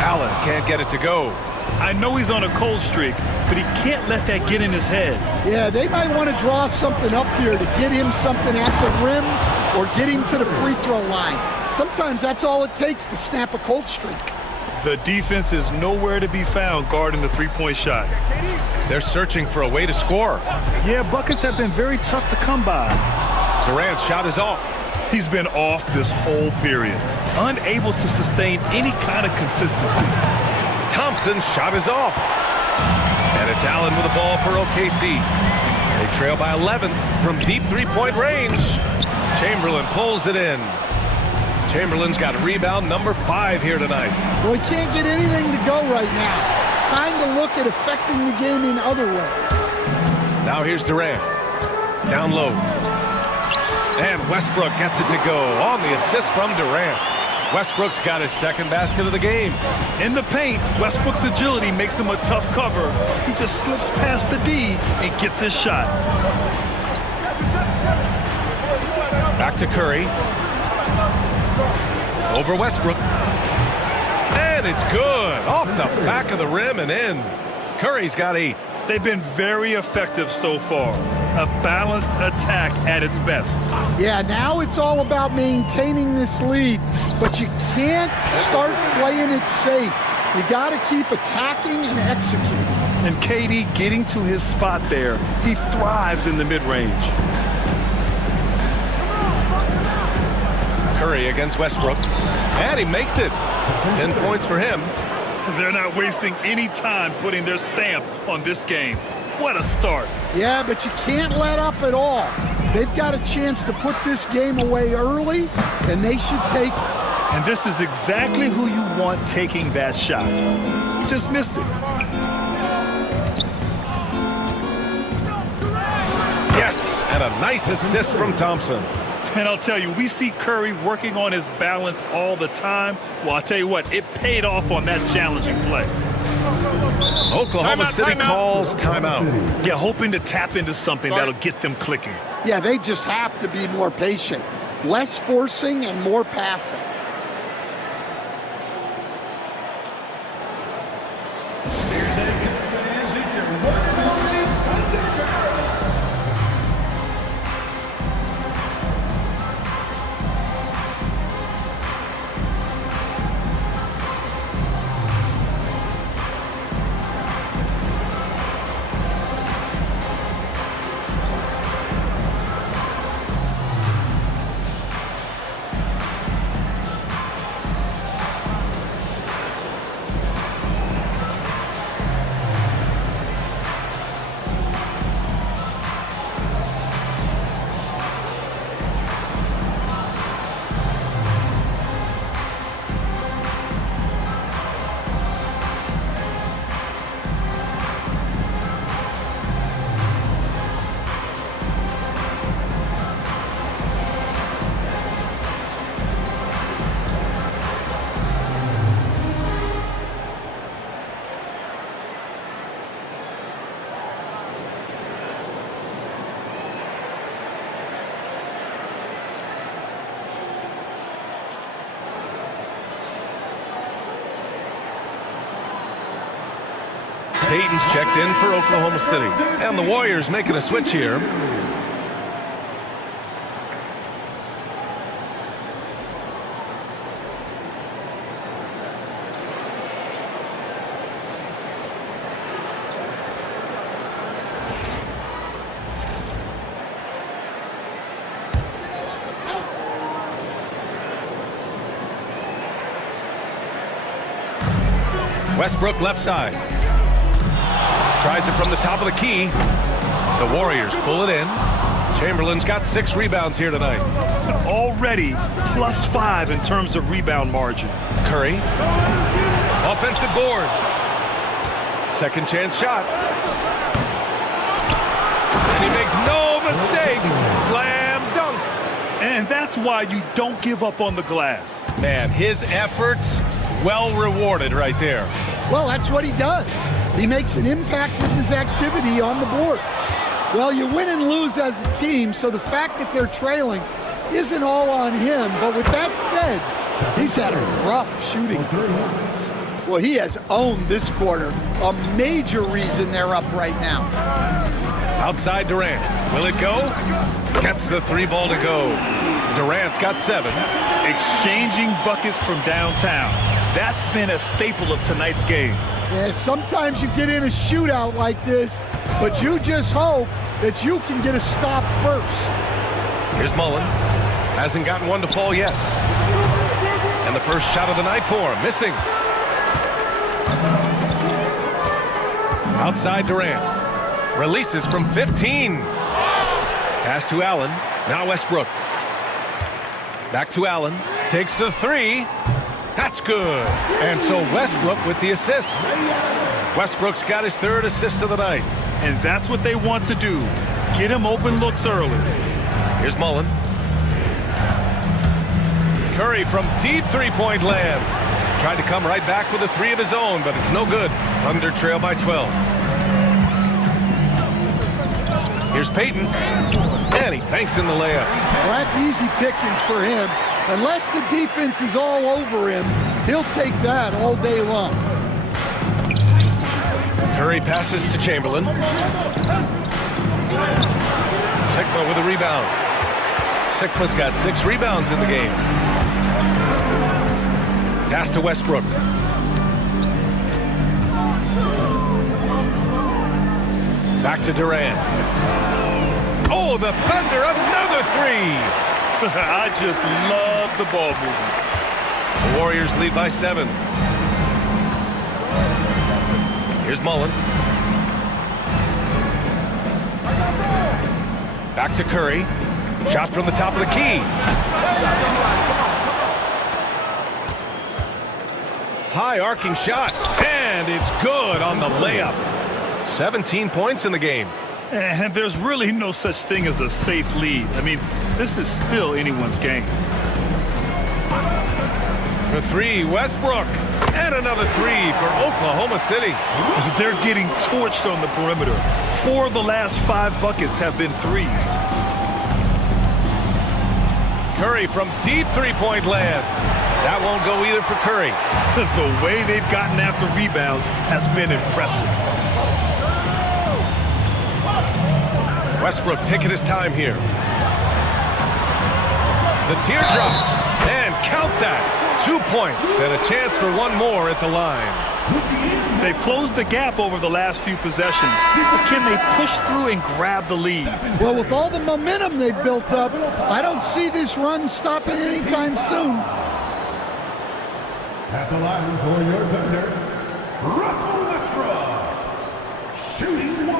Allen can't get it to go. I know he's on a cold streak, but he can't let that get in his head. Yeah, they might want to draw something up here to get him something at the rim or get him to the free throw line. Sometimes that's all it takes to snap a cold streak. The defense is nowhere to be found guarding the three-point shot. They're searching for a way to score. Yeah, buckets have been very tough to come by. Durant's shot is off. He's been off this whole period, unable to sustain any kind of consistency. Thompson's shot is off. And it's Allen with the ball for OKC. They trail by 11 from deep three-point range. Chamberlain pulls it in. Chamberlain's got rebound number 5 here tonight. Well, he can't get anything to go right now. It's time to look at affecting the game in other ways. Now here's Durant. Down low. And Westbrook gets it to go on the assist from Durant. Westbrook's got his second basket of the game. In the paint, Westbrook's agility makes him a tough cover. He just slips past the D and gets his shot. Back to Curry. Over Westbrook. And it's good. Off the back of the rim and in. Curry's got 8. They've been very effective so far. A balanced attack at its best. Yeah, now it's all about maintaining this lead, but you can't start playing it safe. You got to keep attacking and executing. And KD getting to his spot there. He thrives in the mid-range. Curry against Westbrook. And he makes it. 10 points for him. They're not wasting any time putting their stamp on this game. What a start. Yeah, but you can't let up at all. They've got a chance to put this game away early, and they should take it. And this is exactly who you want taking that shot. You just missed it. Yes, and a nice assist from Thompson. And I'll tell you, we see Curry working on his balance all the time. Well, I'll tell you what, it paid off on that challenging play. Oklahoma City calls timeout. Yeah, hoping to tap into something that'll get them clicking. Yeah, they just have to be more patient. Less forcing and more passing. Payton's checked in for Oklahoma City. And the Warriors making a switch here. Westbrook left side. Tries it from the top of the key. The Warriors pull it in. Chamberlain's got 6 rebounds here tonight. Already +5 in terms of rebound margin. Curry. Offensive board. Second chance shot. And he makes no mistake. Slam dunk. And that's why you don't give up on the glass. Man, his efforts well rewarded right there. Well, that's what he does. He makes an impact with his activity on the board. Well, you win and lose as a team, so the fact that they're trailing isn't all on him. But with that said, he's had a rough shooting performance. Well, he has owned this quarter, a major reason they're up right now. Outside Durant. Will it go? Gets the 3 ball to go. Durant's got 7. Exchanging buckets from downtown. That's been a staple of tonight's game. Yeah, sometimes you get in a shootout like this, but you just hope that you can get a stop first. Here's Mullen. Hasn't gotten one to fall yet. And the first shot of the night for him. Missing. Outside Durant. Releases from 15. Pass to Allen. Now Westbrook. Back to Allen. Takes the three. That's good. And so Westbrook with the assist. Westbrook's got his third assist of the night. And that's what they want to do. Get him open looks early. Here's Mullen. Curry from deep three-point land. Tried to come right back with a three of his own, but it's no good. Thunder trail by 12. Here's Payton. And he banks in the layup. Well, that's easy pickings for him. Unless the defense is all over him, he'll take that all day long. Curry passes to Chamberlain. Sikma with a rebound. Sikma's got 6 rebounds in the game. Pass to Westbrook. Back to Durant. Oh, the Thunder, another three. I just love the ball movement. The Warriors lead by 7. Here's Mullen. Back to Curry. Shot from the top of the key. High arcing shot. And it's good on the layup. 17 points in the game. And there's really no such thing as a safe lead. I mean, this is still anyone's game. For three, Westbrook. And another three for Oklahoma City. They're getting torched on the perimeter. 4 of the last 5 buckets have been threes. Curry from deep three-point land. That won't go either for Curry. The way they've gotten after rebounds has been impressive. Westbrook taking his time here. The teardrop. And count that. 2 points and a chance for one more at the line. They've closed the gap over the last few possessions. But can they push through and grab the lead? Well, with all the momentum they've built up, I don't see this run stopping anytime soon. At the line for your Thunder, Russell Westbrook, shooting 1.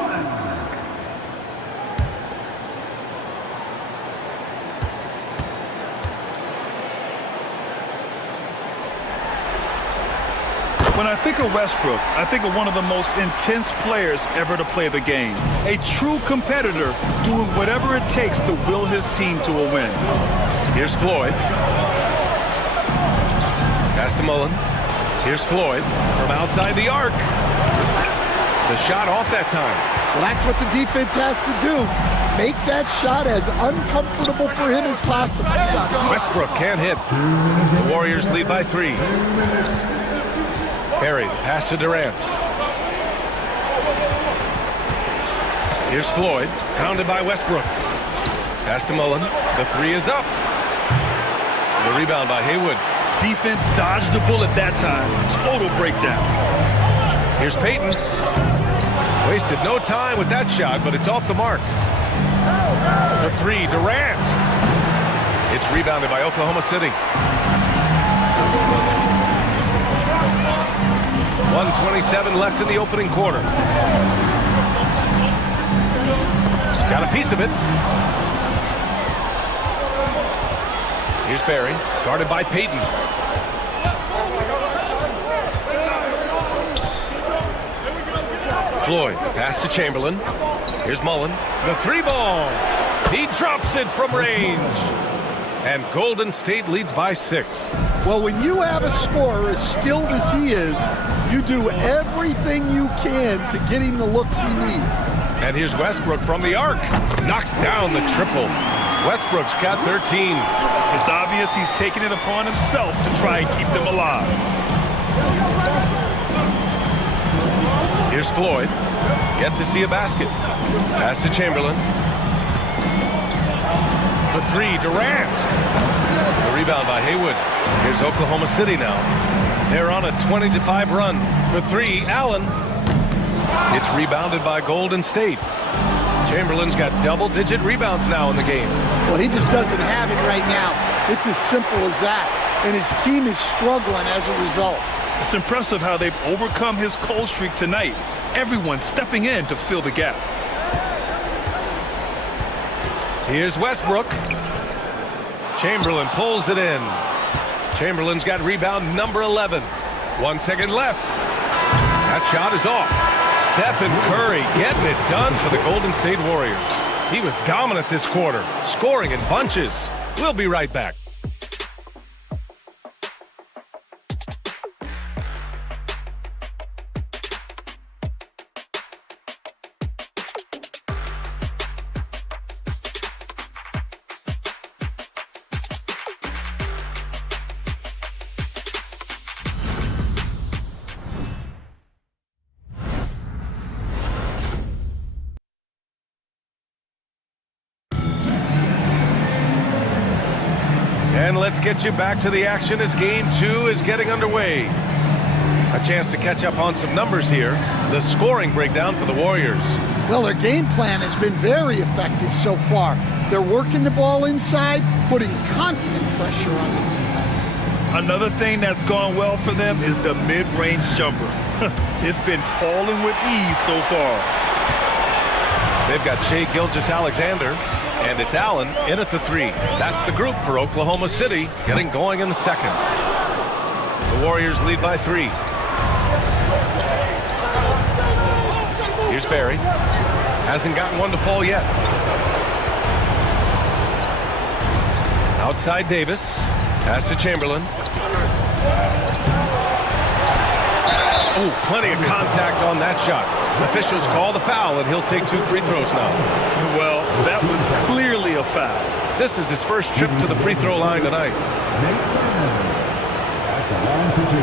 When I think of Westbrook, I think of one of the most intense players ever to play the game. A true competitor doing whatever it takes to will his team to a win. Here's Floyd. Pass to Mullen. Here's Floyd from outside the arc. The shot off that time. Well, that's what the defense has to do. Make that shot as uncomfortable for him as possible. Westbrook can't hit. The Warriors lead by 3. Perry, pass to Durant. Here's Floyd, pounded by Westbrook. Pass to Mullen. The 3 is up. The rebound by Haywood. Defense dodged a bullet that time. Total breakdown. Here's Payton. Wasted no time with that shot, but it's off the mark. The 3, Durant. It's rebounded by Oklahoma City. 1:27 left in the opening quarter. Got a piece of it. Here's Barry, guarded by Payton. Floyd, pass to Chamberlain. Here's Mullen. The 3 ball. He drops it from range. And Golden State leads by 6. Well, when you have a scorer as skilled as he is, you do everything you can to get him the looks he needs. And here's Westbrook from the arc. Knocks down the triple. Westbrook's got 13. It's obvious he's taking it upon himself to try and keep them alive. Here's Floyd. Yet to see a basket. Pass to Chamberlain. For 3, Durant. The rebound by Haywood. Here's Oklahoma City now. They're on a 20-5 run. For 3, Allen. It's rebounded by Golden State. Chamberlain's got double-digit rebounds now in the game. Well, he just doesn't have it right now. It's as simple as that. And his team is struggling as a result. It's impressive how they've overcome his cold streak tonight. Everyone stepping in to fill the gap. Here's Westbrook. Chamberlain pulls it in. Chamberlain's got rebound number 11. 1 second left. That shot is off. Stephen Curry getting it done for the Golden State Warriors. He was dominant this quarter, scoring in bunches. We'll be right back. And let's get you back to the action as Game 2 is getting underway. A chance to catch up on some numbers here. The scoring breakdown for the Warriors. Well, their game plan has been very effective so far. They're working the ball inside, putting constant pressure on the defense. Another thing that's gone well for them is the mid-range jumper. It's been falling with ease so far. They've got Shai Gilgeous-Alexander. And it's Allen in at the 3. That's the group for Oklahoma City getting going in the second. The Warriors lead by 3. Here's Barry. Hasn't gotten one to fall yet. Outside Davis. Pass to Chamberlain. Oh, plenty of contact on that shot. Officials call the foul, and he'll take 2 free throws now. Well, that was clearly a foul. This is his first trip to the free throw line tonight. At the line for 2.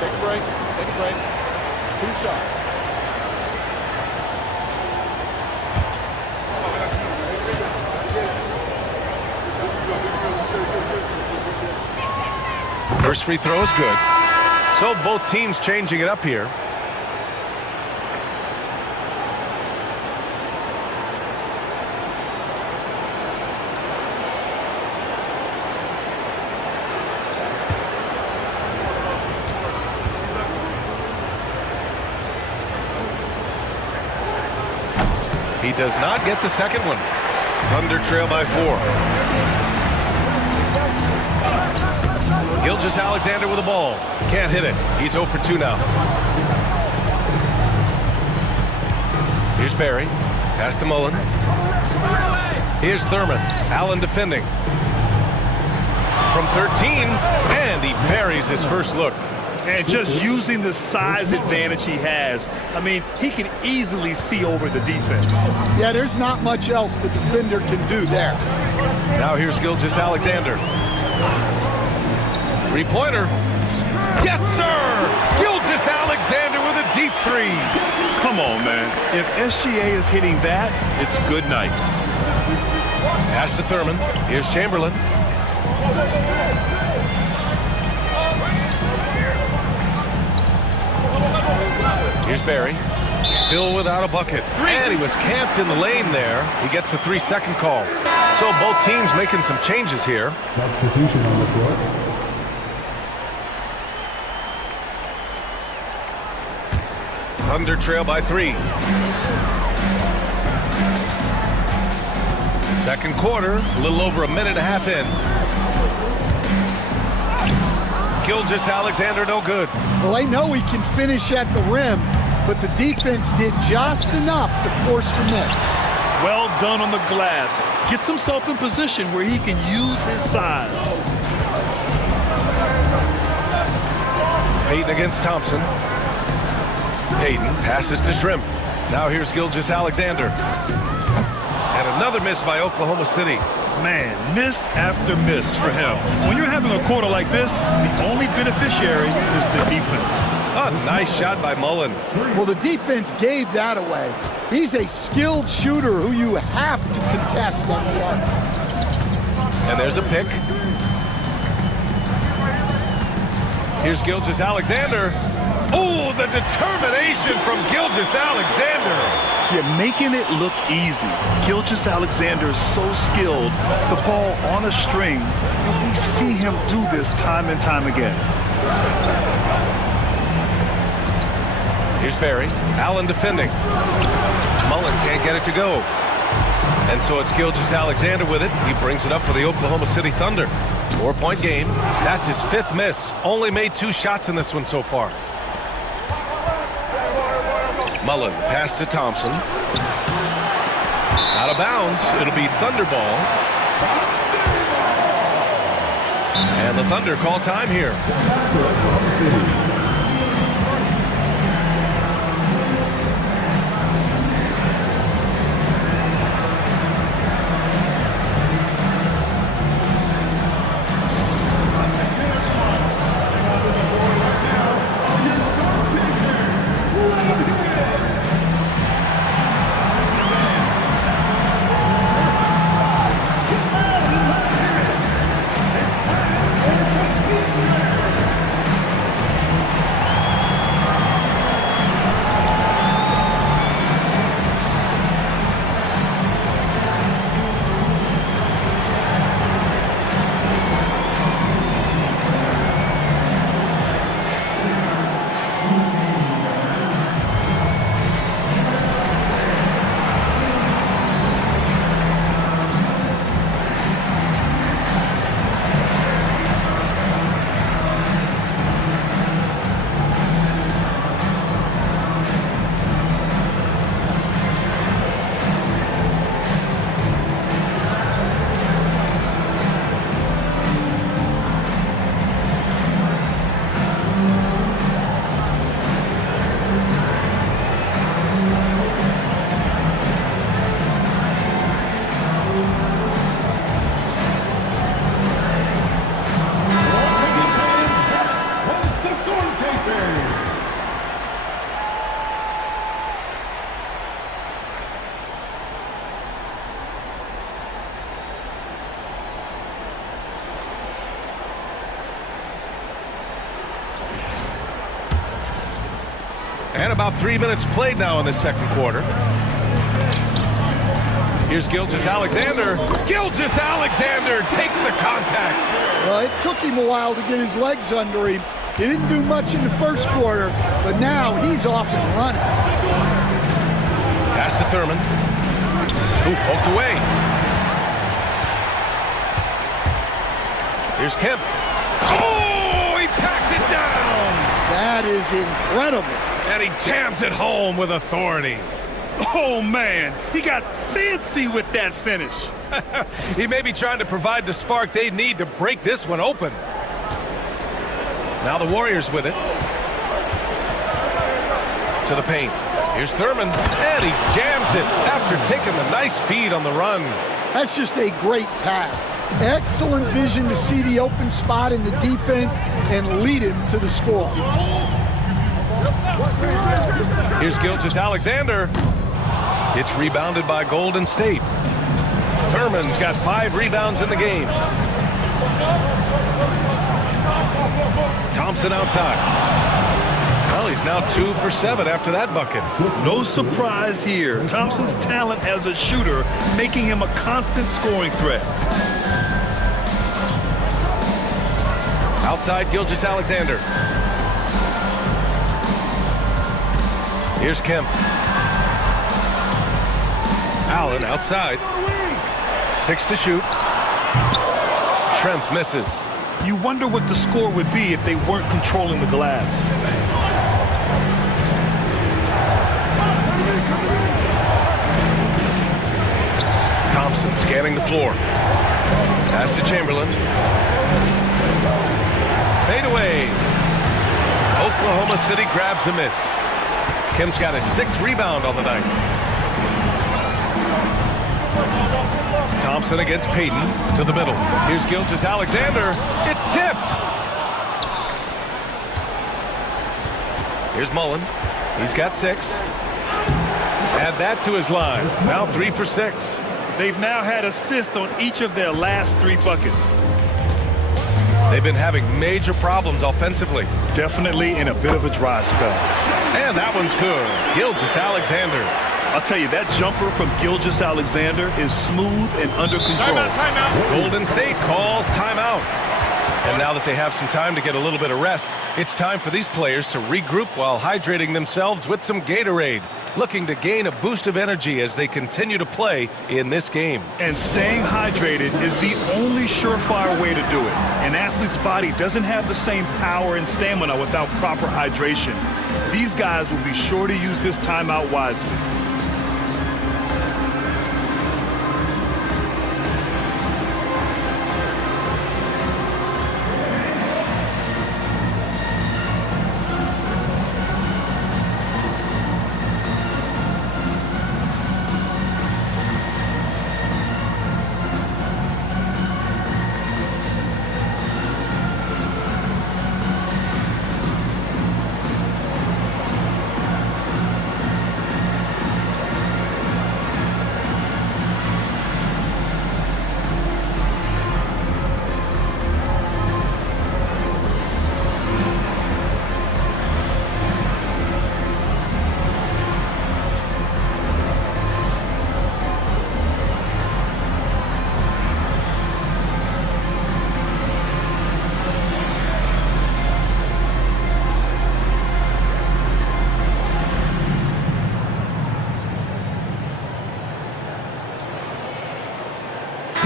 Take a break. Take a break. 2 shots. First free throw is good. So both teams changing it up here. He does not get the second one. Thunder trail by 4. Gilgeous-Alexander with the ball. Can't hit it. He's 0 for 2 now. Here's Barry. Pass to Mullen. Here's Thurman. Allen defending. From 13, and he buries his first look. And just using the size advantage he has, I mean, he can easily see over the defense. Yeah, there's not much else the defender can do there. Now here's Gilgeous-Alexander. Three-pointer. Yes, sir! Gilgeous-Alexander with a deep 3. Come on, man. If SGA is hitting that, it's good night. Pass to Thurman. Here's Chamberlain. Here's Barry. Still without a bucket. And he was camped in the lane there. He gets a 3-second call. So both teams making some changes here. Substitution on the court. Thunder trail by 3. Second quarter, a little over a minute and a half in. Gilgeous-Alexander no good. Well, they know he can finish at the rim, but the defense did just enough to force the miss. Well done on the glass. Gets himself in position where he can use his size. Payton against Thompson. Payton passes to Shrimp. Now here's Gilgeous-Alexander. And another miss by Oklahoma City. Man, miss after miss for him. When you're having a quarter like this, the only beneficiary is the defense. A nice shot by Mullen. Well, the defense gave that away. He's a skilled shooter who you have to contest on the arc. And there's a pick. Here's Gilgeous-Alexander. Oh, the determination from Gilgeous-Alexander. You're making it look easy. Gilgeous-Alexander is so skilled. The ball on a string. And we see him do this time and time again. Here's Barry. Allen defending. Mullen can't get it to go. And so it's Gilgeous-Alexander with it. He brings it up for the Oklahoma City Thunder. 4-point game. That's his 5th miss. Only made 2 shots in this one so far. Mullen, pass to Thompson. Out of bounds. It'll be Thunder ball. And the Thunder call time here. And about 3 minutes played now in the second quarter. Here's Gilgeous-Alexander. Gilgeous-Alexander takes the contact. Well, it took him a while to get his legs under him. He didn't do much in the first quarter, but now he's off and running. Pass to Thurman. Ooh, poked away. Here's Kemp. Oh, he packs it down. That is incredible. And he jams it home with authority. Oh, man, he got fancy with that finish. He may be trying to provide the spark they need to break this one open. Now the Warriors with it. To the paint. Here's Thurman, and he jams it after taking the nice feed on the run. That's just a great pass. Excellent vision to see the open spot in the defense and lead him to the score. Here's Gilgeous-Alexander. It's rebounded by Golden State. Thurman's got 5 rebounds in the game. Thompson outside. Well, he's now 2 for 7 after that bucket. No surprise here. Thompson's talent as a shooter making him a constant scoring threat. Outside Gilgeous-Alexander. Here's Kemp. Allen outside. 6 to shoot. Schrempf misses. You wonder what the score would be if they weren't controlling the glass. Thompson scanning the floor. Pass to Chamberlain. Fade away. Oklahoma City grabs a miss. Kemp's got his 6th rebound on the night. Thompson against Payton to the middle. Here's Gilgeous-Alexander. It's tipped. Here's Mullen. He's got 6. Add that to his line. Now 3 for 6. They've now had assists on each of their last 3 buckets. They've been having major problems offensively. Definitely in a bit of a dry spell. And that one's good. Gilgeous-Alexander. I'll tell you, that jumper from Gilgeous-Alexander is smooth and under control. Timeout. Golden State calls timeout. And now that they have some time to get a little bit of rest, it's time for these players to regroup while hydrating themselves with some Gatorade, looking to gain a boost of energy as they continue to play in this game. And staying hydrated is the only surefire way to do it. An athlete's body doesn't have the same power and stamina without proper hydration. These guys will be sure to use this timeout wisely.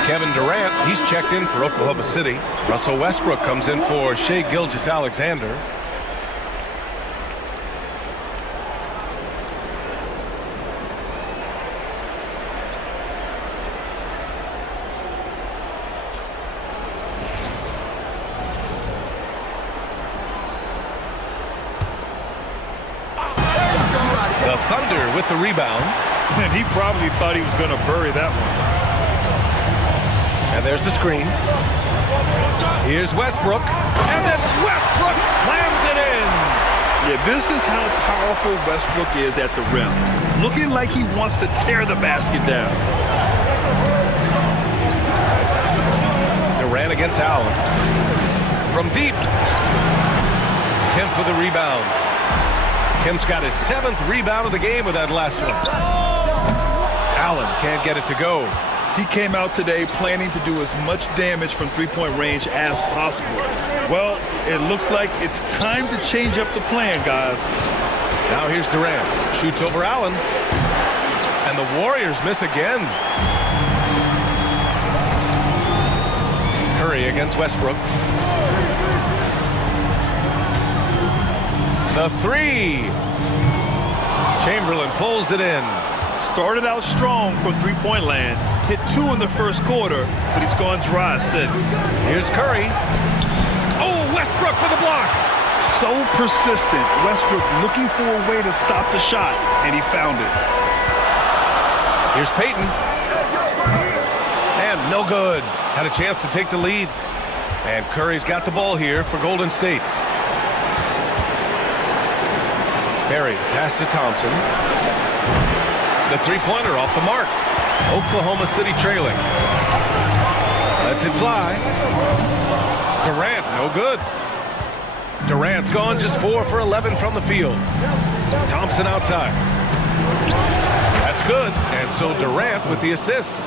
Kevin Durant, he's checked in for Oklahoma City. Russell Westbrook comes in for Shai Gilgeous-Alexander. The Thunder with the rebound. And he probably thought he was going to bury that one. And there's the screen. Here's Westbrook. And then Westbrook slams it in. Yeah, this is how powerful Westbrook is at the rim. Looking like he wants to tear the basket down. Durant against Allen. From deep. Kemp with a rebound. Kemp's got his 7th rebound of the game with that last one. Allen can't get it to go. He came out today planning to do as much damage from three-point range as possible. Well, it looks like it's time to change up the plan, guys. Now here's Durant. Shoots over Allen. And the Warriors miss again. Curry against Westbrook. The three. Chamberlain pulls it in. Started out strong from three-point land. Hit 2 in the first quarter, but he's gone dry since. Here's Curry. Oh, Westbrook with a block. So persistent. Westbrook looking for a way to stop the shot, and he found it. Here's Payton. And no good. Had a chance to take the lead. And Curry's got the ball here for Golden State. Perry pass to Thompson. The three-pointer off the mark. Oklahoma City trailing. Lets it fly. Durant, no good. Durant's gone just 4 for 11 from the field. Thompson outside. That's good. And so Durant with the assist.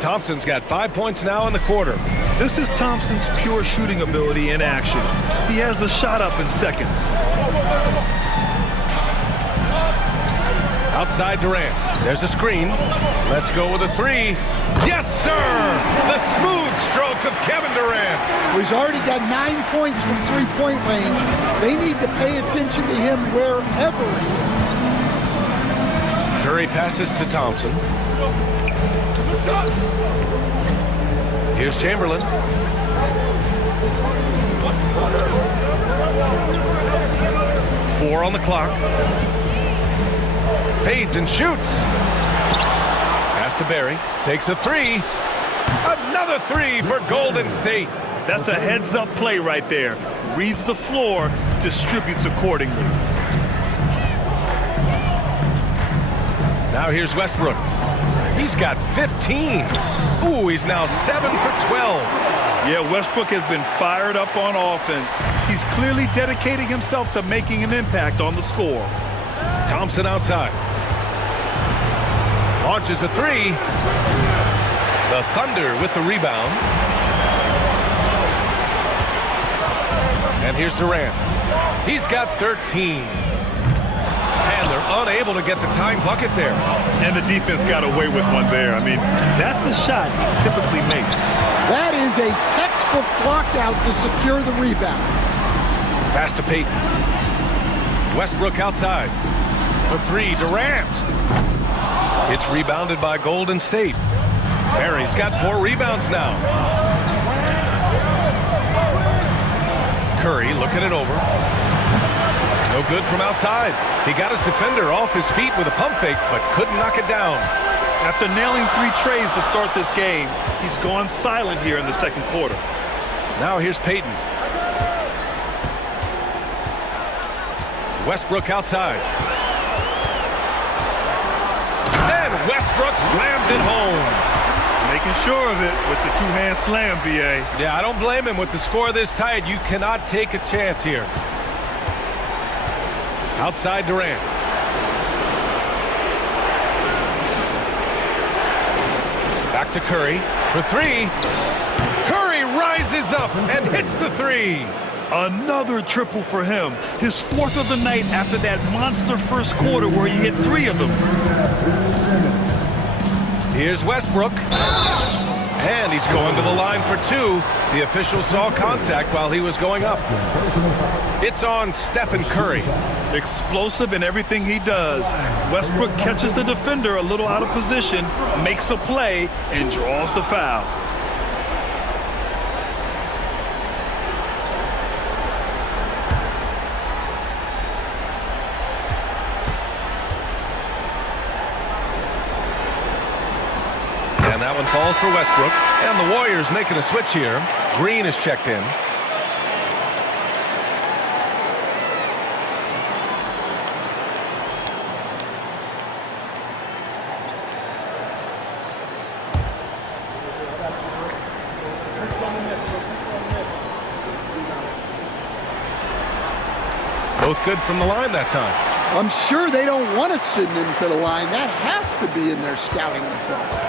Thompson's got 5 points now in the quarter. This is Thompson's pure shooting ability in action. He has the shot up in seconds. Outside Durant. There's a screen. Let's go with a three. Yes, sir! The smooth stroke of Kevin Durant. He's already got 9 points from three-point range. They need to pay attention to him wherever he is. Curry passes to Thompson. Here's Chamberlain. Four on the clock. Fades and shoots. Pass to Barry. Takes a three. Another three for Golden State. That's a heads-up play right there. Reads the floor, distributes accordingly. Now here's Westbrook. He's got 15. Ooh, he's now 7 for 12. Yeah, Westbrook has been fired up on offense. He's clearly dedicating himself to making an impact on the score. Thompson outside. Launches a three. The Thunder with the rebound. And here's Durant. He's got 13. And they're unable to get the tying bucket there. And the defense got away with one there. I mean, that's a shot he typically makes. That is a textbook block out to secure the rebound. Pass to Payton. Westbrook outside. For three, Durant. It's rebounded by Golden State. Perry's got 4 rebounds now. Curry looking it over. No good from outside. He got his defender off his feet with a pump fake, but couldn't knock it down. After nailing 3 trays to start this game, he's gone silent here in the second quarter. Now here's Payton. Westbrook outside. And Westbrook slams it home. Making sure of it with the 2-hand slam, B.A. Yeah, I don't blame him. With the score this tight, you cannot take a chance here. Outside Durant. Back to Curry for 3. Curry rises up and hits the 3. Another triple for him. His 4th of the night after that monster first quarter where he hit 3 of them. Here's Westbrook. And he's going to the line for 2. The official saw contact while he was going up. It's on Stephen Curry. Explosive in everything he does. Westbrook catches the defender a little out of position, makes a play, and draws the foul. And that one falls for Westbrook. And the Warriors making a switch here. Green is checked in. Both good from the line that time. I'm sure they don't want to send him to the line. That has to be in their scouting report.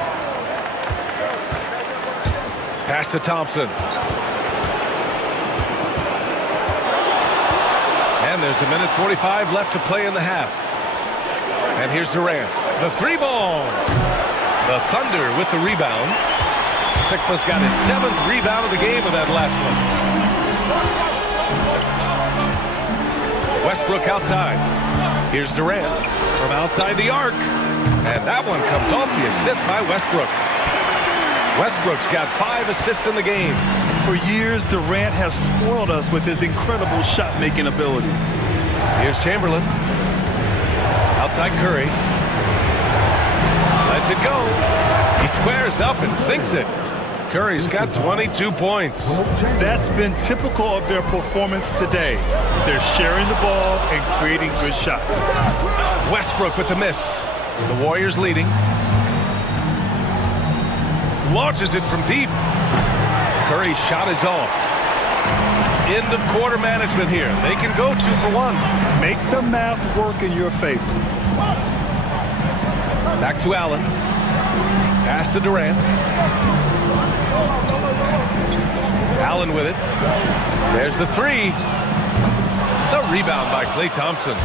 Pass to Thompson. And there's 1:45 left to play in the half. And here's Durant. The 3-ball. The Thunder with the rebound. Sikma's got his 7th rebound of the game with that last one. Westbrook outside. Here's Durant from outside the arc. And that one comes off the assist by Westbrook. Westbrook's got 5 assists in the game. For years, Durant has spoiled us with his incredible shot-making ability. Here's Chamberlain. Outside Curry. Lets it go. He squares up and sinks it. Curry's got 22 points. That's been typical of their performance today. They're sharing the ball and creating good shots. Westbrook with the miss. The Warriors leading. Launches it from deep. Curry's shot is off. End of quarter management here. They can go 2 for 1. Make the math work in your favor. Back to Allen. Pass to Durant. Allen with it. There's the 3. The rebound by Klay Thompson.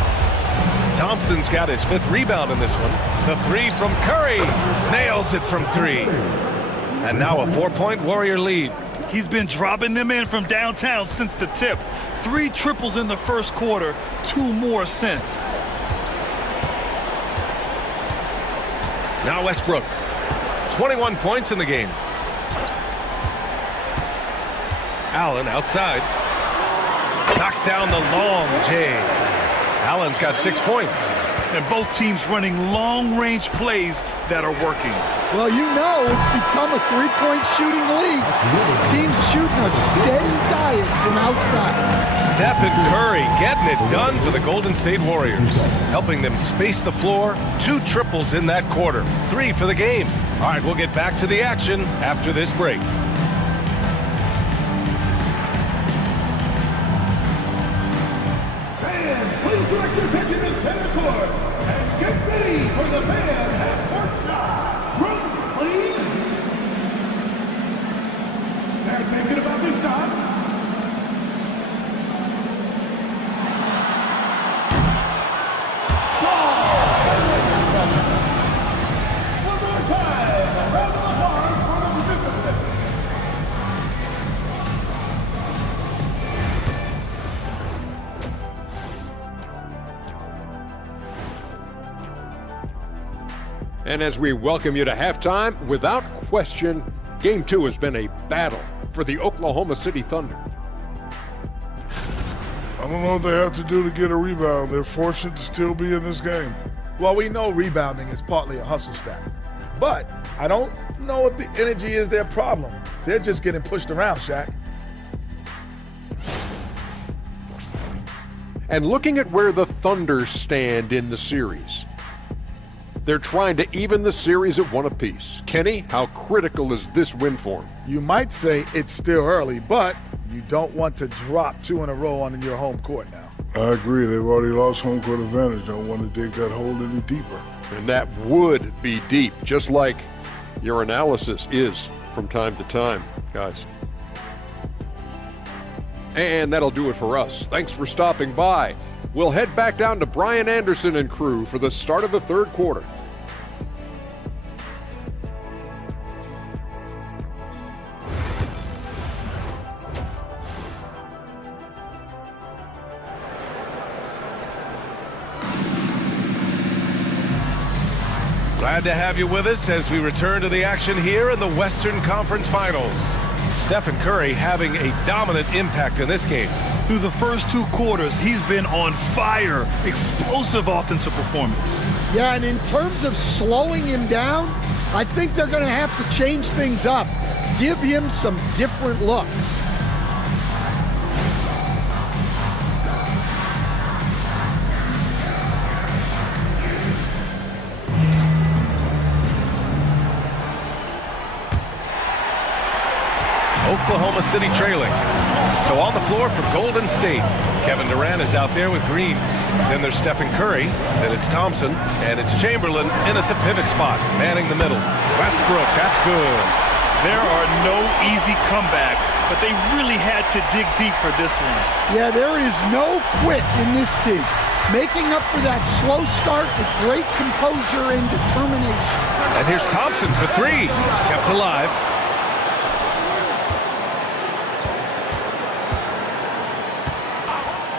Thompson's got his 5th rebound in this one. The 3 from Curry. Nails it from 3. And now a 4-point Warrior lead. He's been dropping them in from downtown since the tip. 3 triples in the first quarter, 2 more since. Now Westbrook. 21 points in the game. Allen outside. Knocks down the long J. Allen's got 6 points. And both teams running long-range plays that are working. Well, you know it's become a 3-point shooting league. Teams shooting a steady diet from outside. Stephen Curry getting it done for the Golden State Warriors, helping them space the floor. 2 triples in that quarter. 3 for the game. All right, we'll get back to the action after this break. Fans, please direct your attention to center court and get ready for the fan half-court shot. Drums, please. They're thinking about the shot. And as we welcome you to halftime, without question, Game 2 has been a battle for the Oklahoma City Thunder. I don't know what they have to do to get a rebound. They're fortunate to still be in this game. Well, we know rebounding is partly a hustle stat. But I don't know if the energy is their problem. They're just getting pushed around, Shaq. And looking at where the Thunder stand in the series, they're trying to even the series at 1 apiece. Kenny, how critical is this win for them? You might say it's still early, but you don't want to drop 2 in a row on your home court now. I agree. They've already lost home court advantage. Don't want to dig that hole any deeper. And that would be deep, just like your analysis is from time to time, guys. And that'll do it for us. Thanks for stopping by. We'll head back down to Brian Anderson and crew for the start of the third quarter. Glad to have you with us as we return to the action here in the Western Conference Finals. Stephen Curry having a dominant impact in this game. Through the first 2 quarters, he's been on fire. Explosive offensive performance. Yeah, and in terms of slowing him down, I think they're going to have to change things up. Give him some different looks. Oklahoma City trailing. So on the floor for Golden State, Kevin Durant is out there with Green. Then there's Stephen Curry, then it's Thompson, and it's Chamberlain in at the pivot spot, manning the middle. Westbrook, that's good. There are no easy comebacks, but they really had to dig deep for this one. Yeah, there is no quit in this team. Making up for that slow start with great composure and determination. And here's Thompson for 3, kept alive.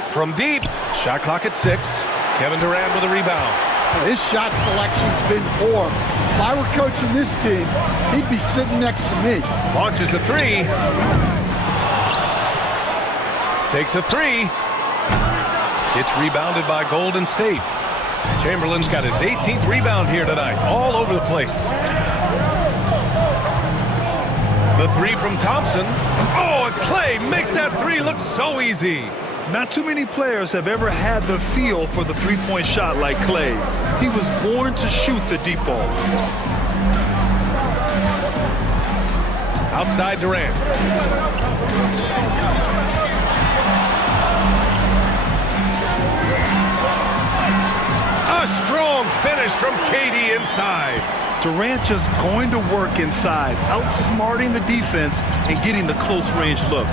From deep, shot clock at 6. Kevin Durant with a rebound. His shot selection's been poor. If I were coaching this team, he'd be sitting next to me. Launches a 3. Takes a 3. Gets rebounded by Golden State. Chamberlain's got his 18th rebound here tonight, all over the place. The 3 from Thompson. Oh, and Clay makes that 3 look so easy. Not too many players have ever had the feel for the three-point shot like Clay. He was born to shoot the deep ball. Outside Durant. A strong finish from KD inside. Durant just going to work inside, outsmarting the defense and getting the close-range look.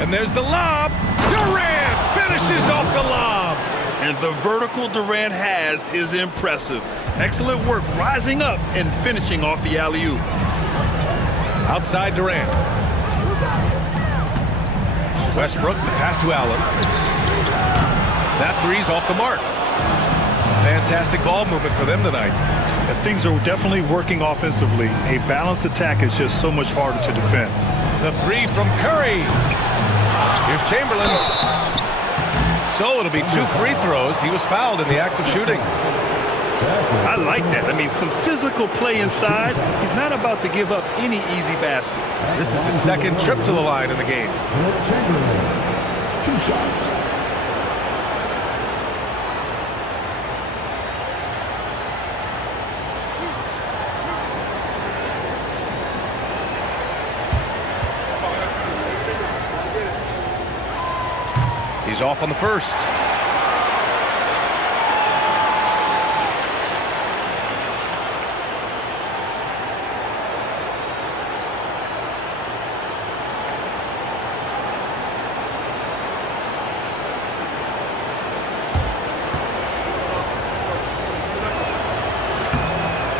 And there's the lob. Durant finishes off the lob. And the vertical Durant has is impressive. Excellent work rising up and finishing off the alley-oop. Outside Durant. Westbrook, the pass to Allen. That 3's off the mark. Fantastic ball movement for them tonight. And things are definitely working offensively. A balanced attack is just so much harder to defend. The 3 from Curry. Here's Chamberlain. So it'll be 2 free throws. He was fouled in the act of shooting. I like that. I mean, some physical play inside. He's not about to give up any easy baskets. This is his 2nd trip to the line in the game. Chamberlain, 2 shots. He's off on the first.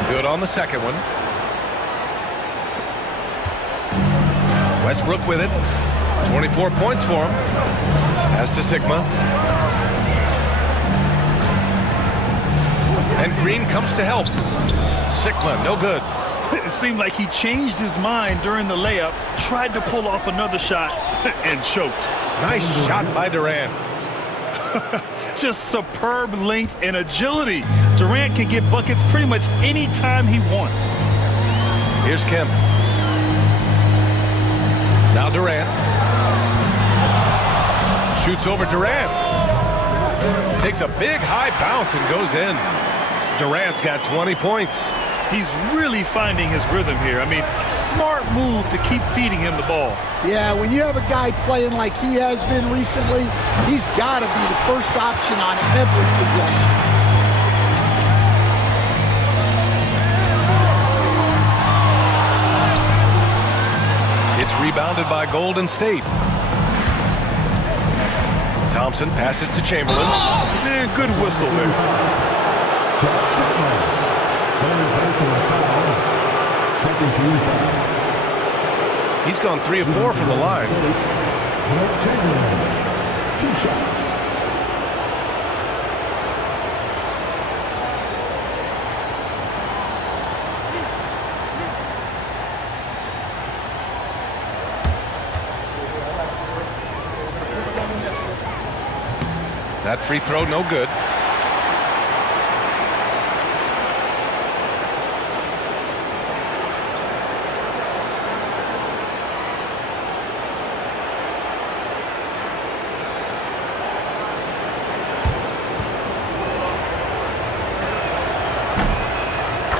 Good on the second one. Westbrook with it. 24 points for him. Pass to Sigma. And Green comes to help. Sigma, no good. It seemed like he changed his mind during the layup, tried to pull off another shot, and choked. Nice shot by Durant. Just superb length and agility. Durant can get buckets pretty much any time he wants. Here's Kemp. Now Durant. Shoots over Durant. Takes a big high bounce and goes in. Durant's got 20 points. He's really finding his rhythm here. I mean, smart move to keep feeding him the ball. Yeah, when you have a guy playing like he has been recently, he's got to be the first option on every possession. It's rebounded by Golden State. Thompson passes to Chamberlain. And good whistle there. He's gone 3 of 4 from the line. Two shots. That free throw, no good.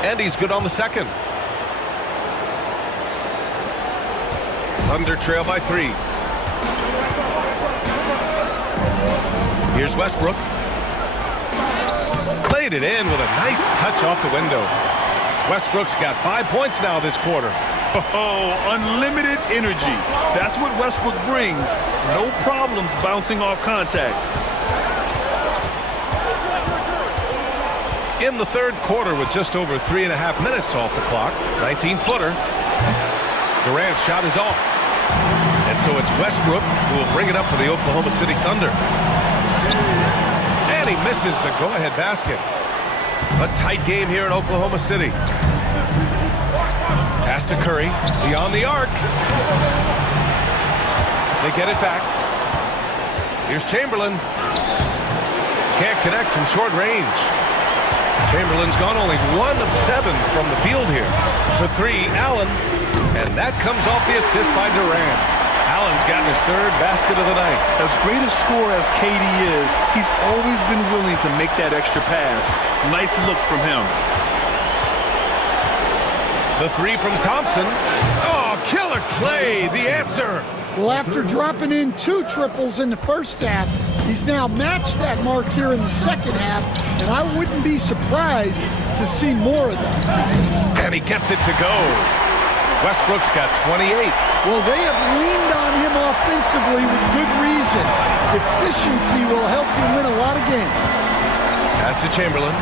And he's good on the second. Thunder trail by 3. Here's Westbrook. Played it in with a nice touch off the window. Westbrook's got 5 points now this quarter. Oh, unlimited energy. That's what Westbrook brings. No problems bouncing off contact. In the third quarter with just over 3.5 minutes off the clock. 19-footer. Durant's shot is off. And so it's Westbrook who will bring it up for the Oklahoma City Thunder. And he misses the go-ahead basket. A tight game here in Oklahoma City. Pass to Curry. Beyond the arc. They get it back. Here's Chamberlain. Can't connect from short range. Chamberlain's gone only 1 of 7 from the field here. For 3, Allen. And that comes off the assist by Durant. Allen's gotten his 3rd basket of the night. As great a scorer as KD is, he's always been willing to make that extra pass. Nice look from him. The 3 from Thompson. Oh, killer Clay, the answer. Well, after dropping in 2 triples in the first half, he's now matched that mark here in the second half, and I wouldn't be surprised to see more of that. And he gets it to go. Westbrook's got 28. Well, they have leaned on him offensively with good reason. Efficiency will help you win a lot of games. Pass to Chamberlain.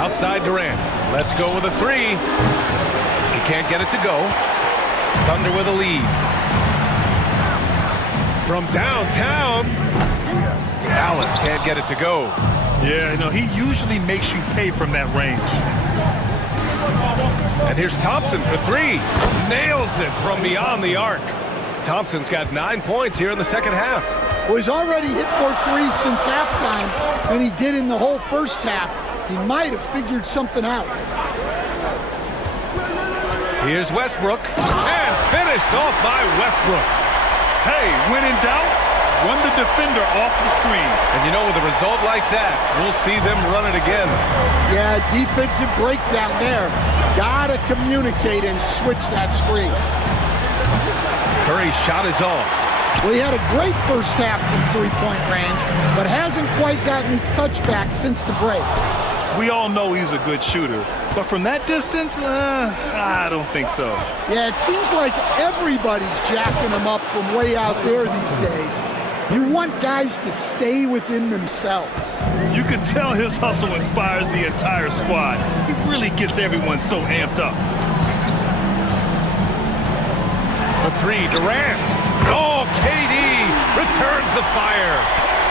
Outside Durant. Let's go with a 3. He can't get it to go. Thunder with a lead. From downtown. Allen can't get it to go. Yeah, no, he usually makes you pay from that range. And here's Thompson for 3. Nails it from beyond the arc. Thompson's got 9 points here in the second half. Well, he's already hit more threes since halftime than he did in the whole first half. He might have figured something out. Here's Westbrook. And finished off by Westbrook. Hey, when in doubt, run the defender off the screen. And you know, with a result like that, we'll see them run it again. Yeah, defensive breakdown there. Gotta communicate and switch that screen. Curry's shot is off. Well, he had a great first half from three-point range, but hasn't quite gotten his touchback since the break. We all know he's a good shooter, but from that distance, I don't think so. Yeah, it seems like everybody's jacking him up from way out there these days. You want guys to stay within themselves. You can tell his hustle inspires the entire squad. He really gets everyone so amped up. For 3, Durant. Oh, KD returns the fire.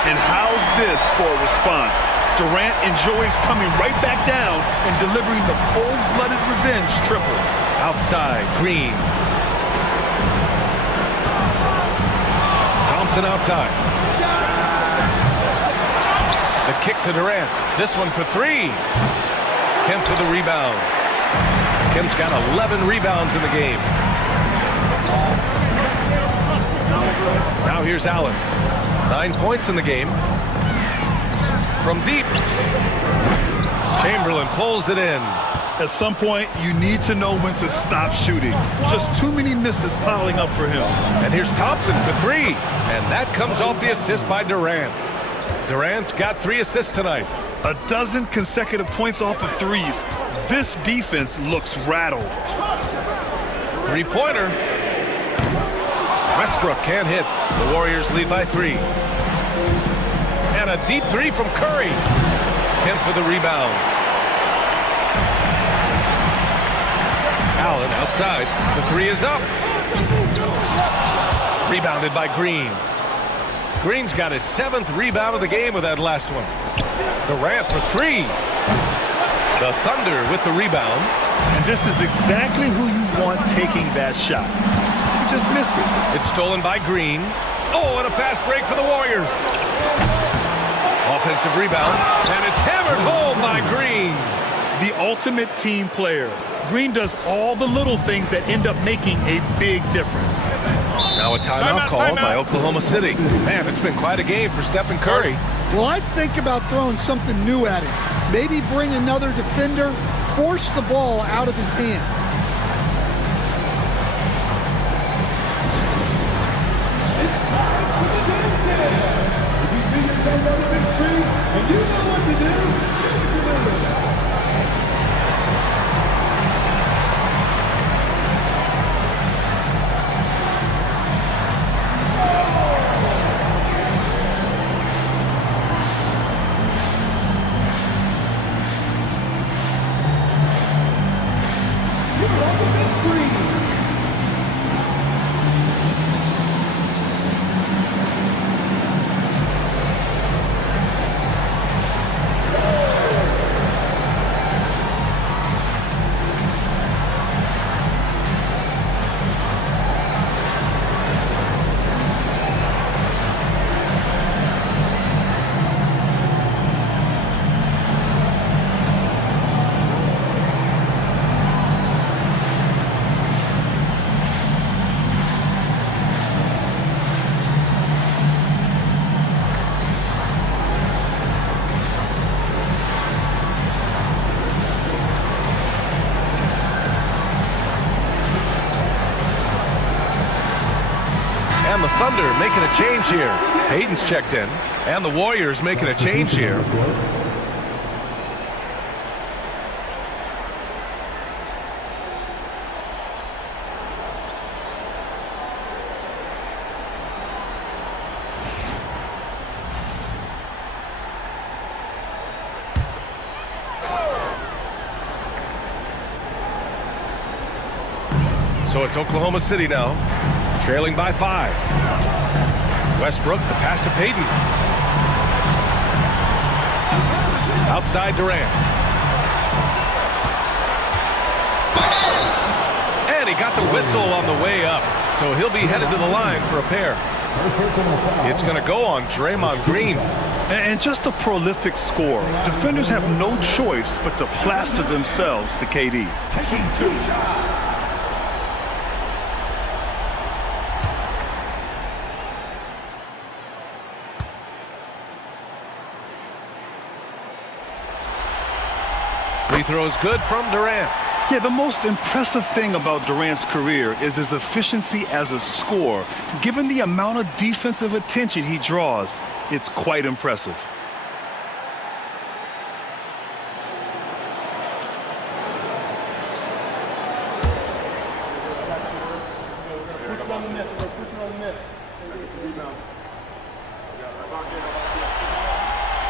And how's this for a response? Durant enjoys coming right back down and delivering the cold-blooded revenge triple. Outside, Green. Thompson outside. The kick to Durant. This one for three. Kemp with the rebound. Kemp's got 11 rebounds in the game. Now here's Allen. 9 points in the game. From deep. Chamberlain pulls it in. At some point, you need to know when to stop shooting. Just too many misses piling up for him. And here's Thompson for three. And that comes off the assist by Durant. Durant's got 3 assists tonight. A dozen consecutive points off of threes. This defense looks rattled. Three-pointer. Westbrook can't hit. The Warriors lead by 3. And a deep three from Curry. Kemp with the rebound. Allen outside. The 3 is up. Rebounded by Green. Green's got his 7th rebound of the game with that last one. Durant for 3. The Thunder with the rebound. And this is exactly who you want taking that shot. You just missed it. It's stolen by Green. Oh, and a fast break for the Warriors. Offensive rebound, and it's hammered home by Green. The ultimate team player. Green does all the little things that end up making a big difference. Now a timeout called by Oklahoma City. Man, it's been quite a game for Stephen Curry. Well, I'd think about throwing something new at him. Maybe bring another defender, force the ball out of his hands. It's time for the dance dance. If you see yourself on the big screen and you know what to do, check it out. And the Thunder making a change here. Hayden's checked in. And the Warriors making a change here. So it's Oklahoma City now, trailing by 5. Westbrook, the pass to Payton. Outside Durant. And he got the whistle on the way up, so he'll be headed to the line for a pair. It's going to go on Draymond Green. And just a prolific scorer. Defenders have no choice but to plaster themselves to KD. Taking 2 shots. Free throws good from Durant. Yeah, the most impressive thing about Durant's career is his efficiency as a scorer. Given the amount of defensive attention he draws, it's quite impressive.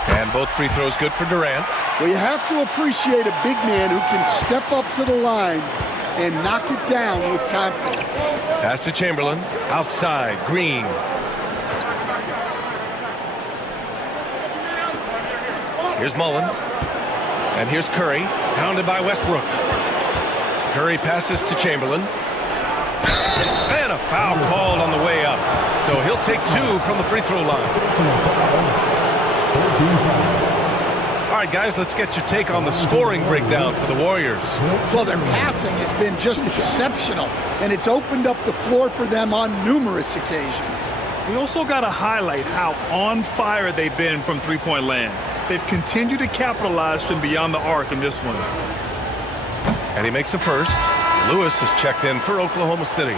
And both free throws good for Durant. Well, you have to appreciate a big man who can step up to the line and knock it down with confidence. Pass to Chamberlain. Outside, Green. Here's Mullen. And here's Curry, pounded by Westbrook. Curry passes to Chamberlain. And a foul called on the way up. So he'll take 2 from the free throw line. All right, guys, let's get your take on the scoring breakdown for the Warriors. Well, their passing has been just exceptional, and it's opened up the floor for them on numerous occasions. We also got to highlight how on fire they've been from three-point land. They've continued to capitalize from beyond the arc in this one. And he makes a first. Lewis is checked in for Oklahoma City.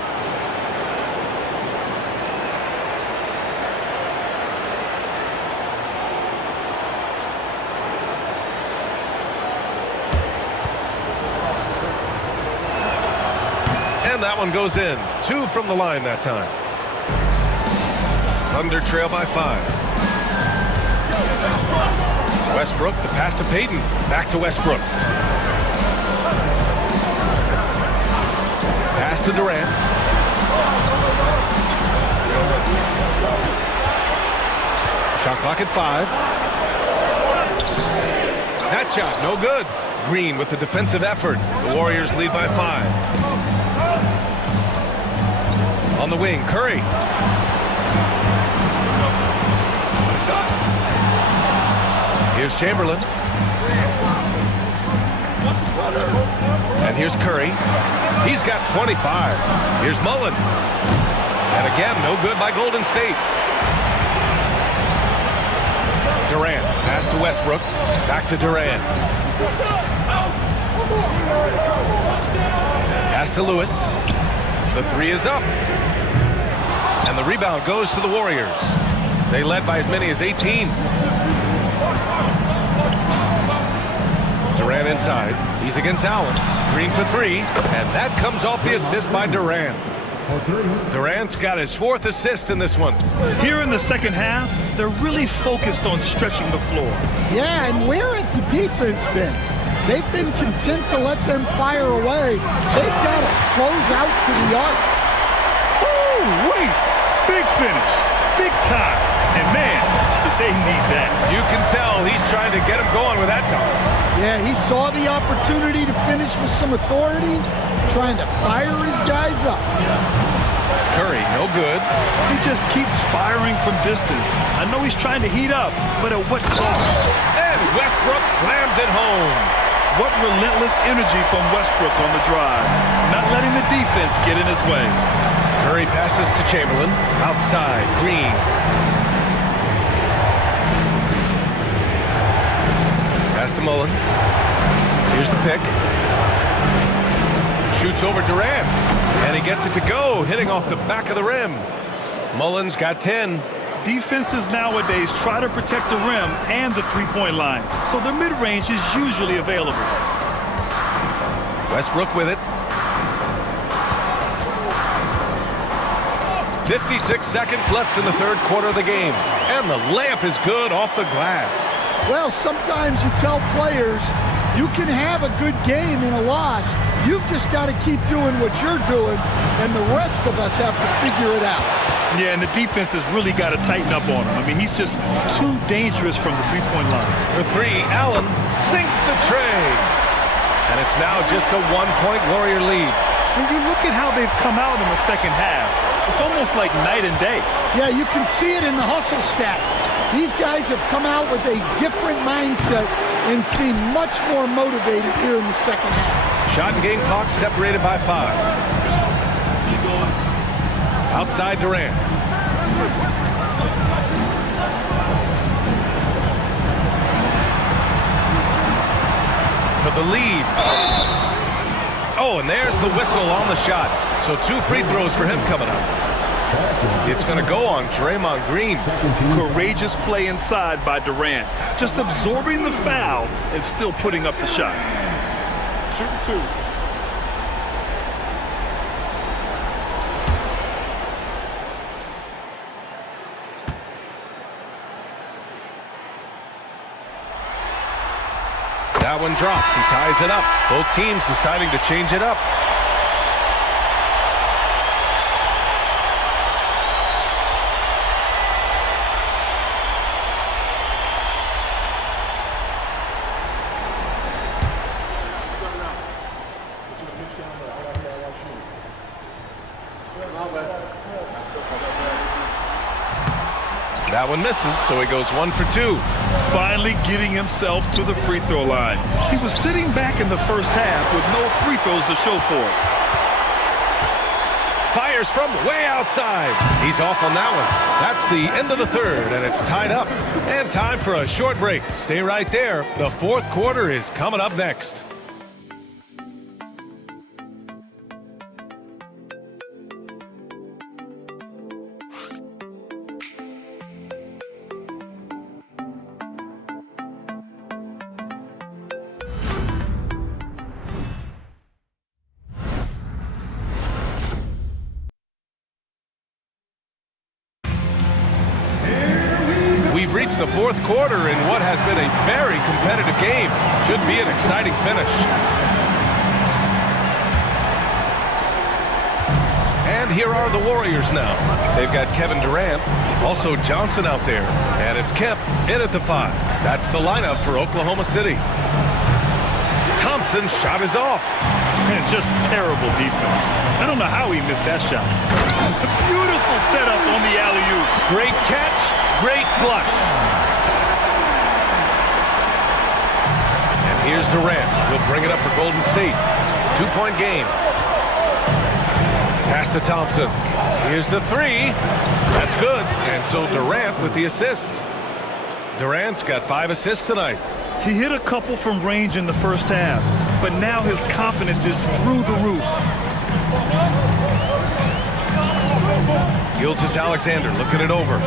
And that one goes in. 2 from the line that time. Thunder trail by 5. Westbrook, the pass to Payton. Back to Westbrook. Pass to Durant. Shot clock at 5. That shot, no good. Green with the defensive effort. The Warriors lead by 5. On the wing, Curry. Here's Chamberlain. And here's Curry. He's got 25. Here's Mullen. And again, no good by Golden State. Durant, pass to Westbrook. Back to Durant. Pass to Lewis. The 3 is up. And the rebound goes to the Warriors. They led by as many as 18. Durant inside. He's against Allen. Green for 3. And that comes off the assist by Durant. Durant's got his 4th assist in this one. Here in the second half, they're really focused on stretching the floor. Yeah, and where has the defense been? They've been content to let them fire away. They've got to close out to the arc. Oh, wait. Big finish. Big time. And man, did they need that. You can tell he's trying to get him going with that dunk. Yeah, he saw the opportunity to finish with some authority, trying to fire his guys up. Curry, no good. He just keeps firing from distance. I know he's trying to heat up, but at what cost? And Westbrook slams it home. What relentless energy from Westbrook on the drive. Not letting the defense get in his way. Curry passes to Chamberlain. Outside, Green. Pass to Mullen. Here's the pick. Shoots over Durant. And he gets it to go, hitting off the back of the rim. Mullen's got 10. Defenses nowadays try to protect the rim and the three-point line, so their mid-range is usually available. Westbrook with it. 56 seconds left in the 3rd quarter of the game. And the layup is good off the glass. Well, sometimes you tell players you can have a good game in a loss. You've just got to keep doing what you're doing, and the rest of us have to figure it out. Yeah, and the defense has really got to tighten up on him. I mean, he's just too dangerous from the three-point line. For 3, Allen sinks the tray. And it's now just a 1-point Warrior lead. When you look at how they've come out in the second half, it's almost like night and day. Yeah, you can see it in the hustle stats. These guys have come out with a different mindset and seem much more motivated here in the second half. Shot and game clock separated by 5. Outside Durant. For the lead. Oh, and there's the whistle on the shot. So 2 free throws for him coming up. It's going to go on Draymond Green. Courageous play inside by Durant. Just absorbing the foul and still putting up the shot. Shooting 2. That one drops. He ties it up. Both teams deciding to change it up. That one misses, so he goes 1 for 2. Finally getting himself to the free throw line. He was sitting back in the first half with no free throws to show for it. Fires from way outside. He's off on that one. That's the end of the third, and it's tied up. And time for a short break. Stay right there. The fourth quarter is coming up next. We've reached the fourth quarter in what has been a very competitive game. Should be an exciting finish. And here are the Warriors now. They've got Kevin Durant, also Johnson out there, and it's Kemp in at the 5. That's the lineup for Oklahoma City. Thompson's shot is off. Man, just terrible defense. I don't know how he missed that shot. Beautiful setup on the alley-oop. Great catch, great flush. And here's Durant. He'll bring it up for Golden State. 2-point game. Pass to Thompson. Here's the 3. That's good. And so Durant with the assist. Durant's got 5 assists tonight. He hit a couple from range in the first half, but now his confidence is through the roof. Gilgeous-Alexander looking it over.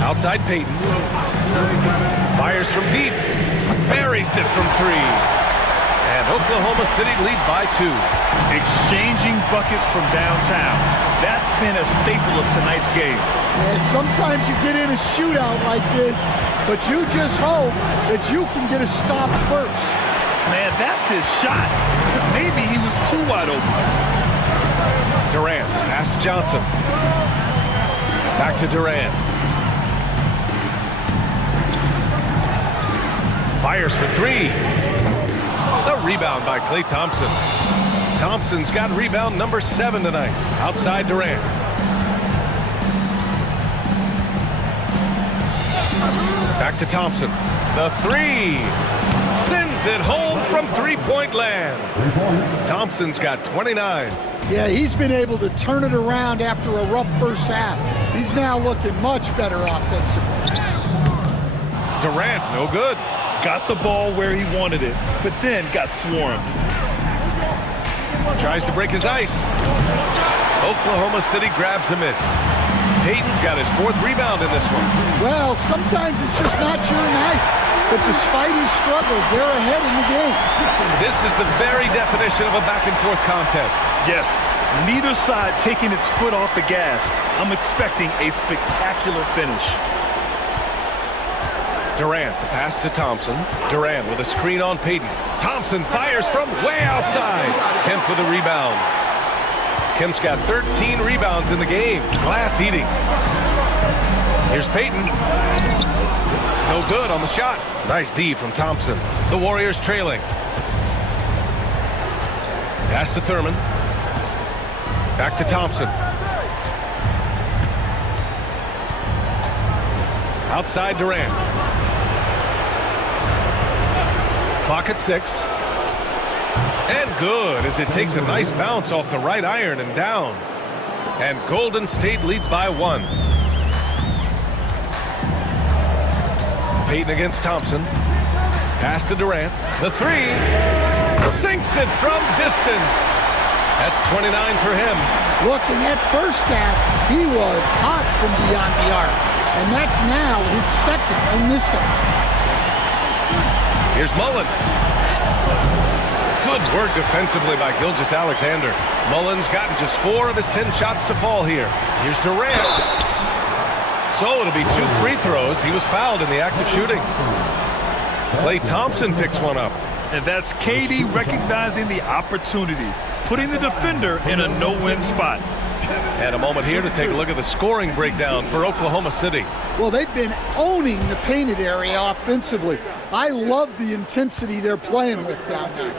Outside Payton. Fires from deep. Buries it from 3. And Oklahoma City leads by 2. Exchanging buckets from downtown. That's been a staple of tonight's game. Yeah, sometimes you get in a shootout like this, but you just hope that you can get a stop first. Man, that's his shot. Maybe he was too wide open. Durant, pass to Johnson. Back to Durant. Fires for 3. The rebound by Klay Thompson. Thompson's got rebound number 7 tonight. Outside Durant. Back to Thompson. The 3. Sends it home from three-point land. Thompson's got 29. Yeah, he's been able to turn it around after a rough first half. He's now looking much better offensively. Durant, no good. Got the ball where he wanted it, but then got swarmed. Tries to break his ice. Oklahoma City grabs a miss. Payton's got his 4th rebound in this one. Well, sometimes it's just not your night. But despite his struggles, they're ahead in the game. This is the very definition of a back-and-forth contest. Yes, neither side taking its foot off the gas. I'm expecting a spectacular finish. Durant, the pass to Thompson. Durant with a screen on Payton. Thompson fires from way outside. Kemp with a rebound. Kemp's got 13 rebounds in the game. Glass eating. Here's Payton. No good on the shot. Nice D from Thompson. The Warriors trailing. Pass to Thurman. Back to Thompson. Outside Durant. Clock at 6. And good as it takes a nice bounce off the right iron and down. And Golden State leads by 1. Payton against Thompson. Pass to Durant. The 3. Sinks it from distance. That's 29 for him. Look, in that first half, he was hot from beyond the arc. And that's now his 2nd in this half. Here's Mullen. Good work defensively by Gilgeous-Alexander. Mullen's gotten just 4 of his 10 shots to fall here. Here's Durant. So it'll be 2 free throws. He was fouled in the act of shooting. Klay Thompson picks one up. And that's KD recognizing the opportunity, putting the defender in a no-win spot. And a moment here to take a look at the scoring breakdown for Oklahoma City. Well, they've been owning the painted area offensively. I love the intensity they're playing with down there.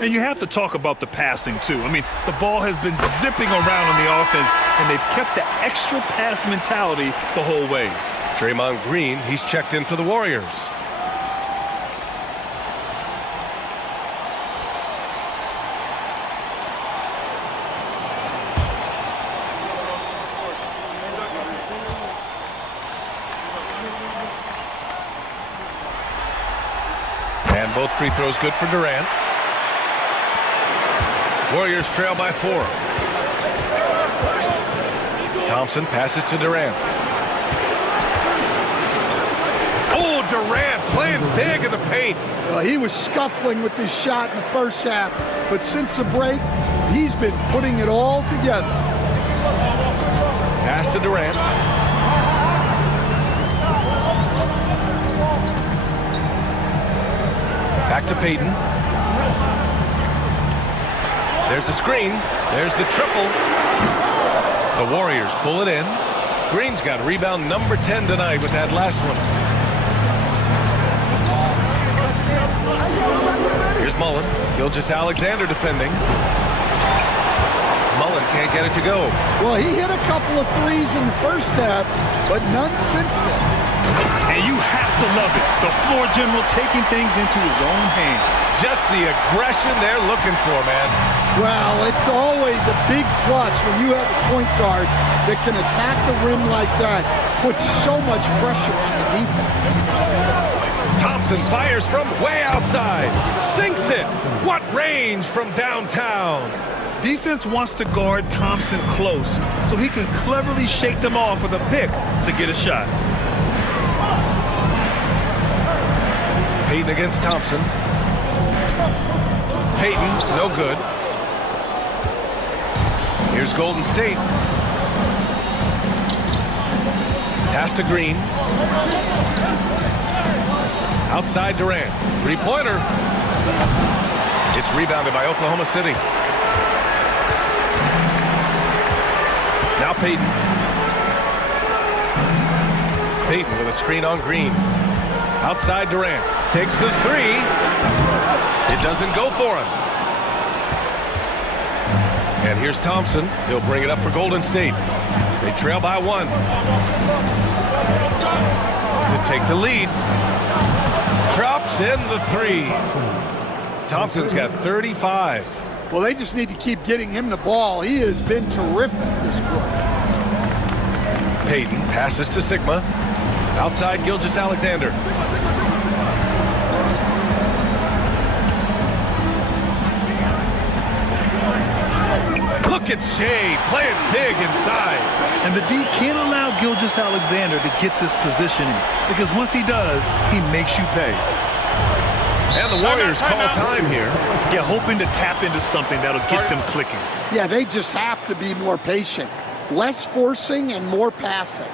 And you have to talk about the passing, too. I mean, the ball has been zipping around on the offense, and they've kept the extra pass mentality the whole way. Draymond Green, he's checked in for the Warriors. And both free throws good for Durant. Warriors trail by 4. Thompson passes to Durant. Oh, Durant playing big in the paint. Well, he was scuffling with this shot in the first half, but since the break, he's been putting it all together. Pass to Durant. Back to Payton. There's the screen. There's the triple. The Warriors pull it in. Green's got rebound number 10 tonight with that last one. Here's Mullen. Gilgeous-Alexander defending. Mullen can't get it to go. Well, he hit a couple of threes in the first half, but none since then. And you have to love it. The floor general taking things into his own hands. Just the aggression they're looking for, man. Well, it's always a big plus when you have a point guard that can attack the rim like that. Puts so much pressure on the defense. Thompson fires from way outside. Sinks it. What range from downtown. Defense wants to guard Thompson close so he can cleverly shake them off with a pick to get a shot. Payton against Thompson. Payton, no good. Here's Golden State. Pass to Green. Outside Durant. Three-pointer. It's rebounded by Oklahoma City. Now Payton. Payton with a screen on Green. Outside Durant. Takes the three. It doesn't go for him. And here's Thompson. He'll bring it up for Golden State. They trail by 1. To take the lead. Drops in the 3. Thompson's got 35. Well, they just need to keep getting him the ball. He has been terrific this quarter. Payton passes to Sigma. Outside Gilgeous-Alexander. Look at Shea playing big inside. And the D can't allow Gilgeous-Alexander to get this positioning because once he does, he makes you pay. And the Warriors call time here. Yeah, hoping to tap into something that'll get them clicking. Yeah, they just have to be more patient. Less forcing and more passing.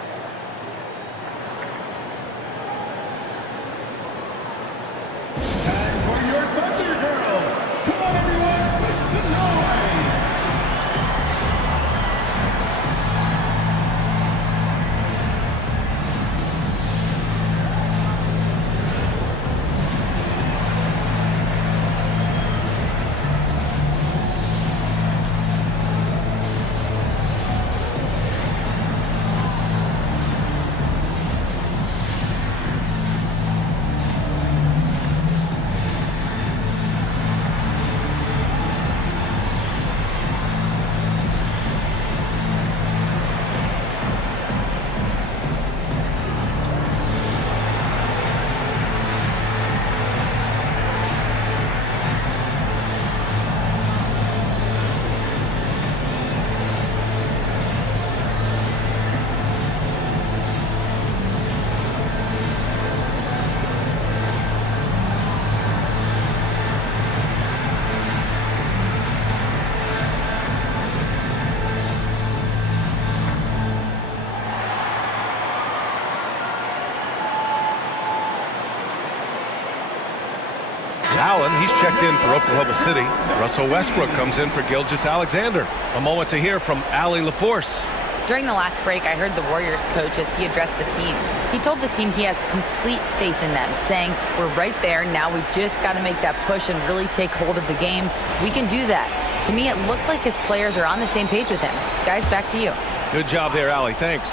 Allen, he's checked in for Oklahoma City. Russell Westbrook comes in for Gilgeous-Alexander. A moment to hear from Allie LaForce. During the last break, I heard the Warriors coach as he addressed the team. He told the team he has complete faith in them, saying, we're right there, now we just got to make that push and really take hold of the game. We can do that. To me, it looked like his players are on the same page with him. Guys, back to you. Good job there, Allie. Thanks.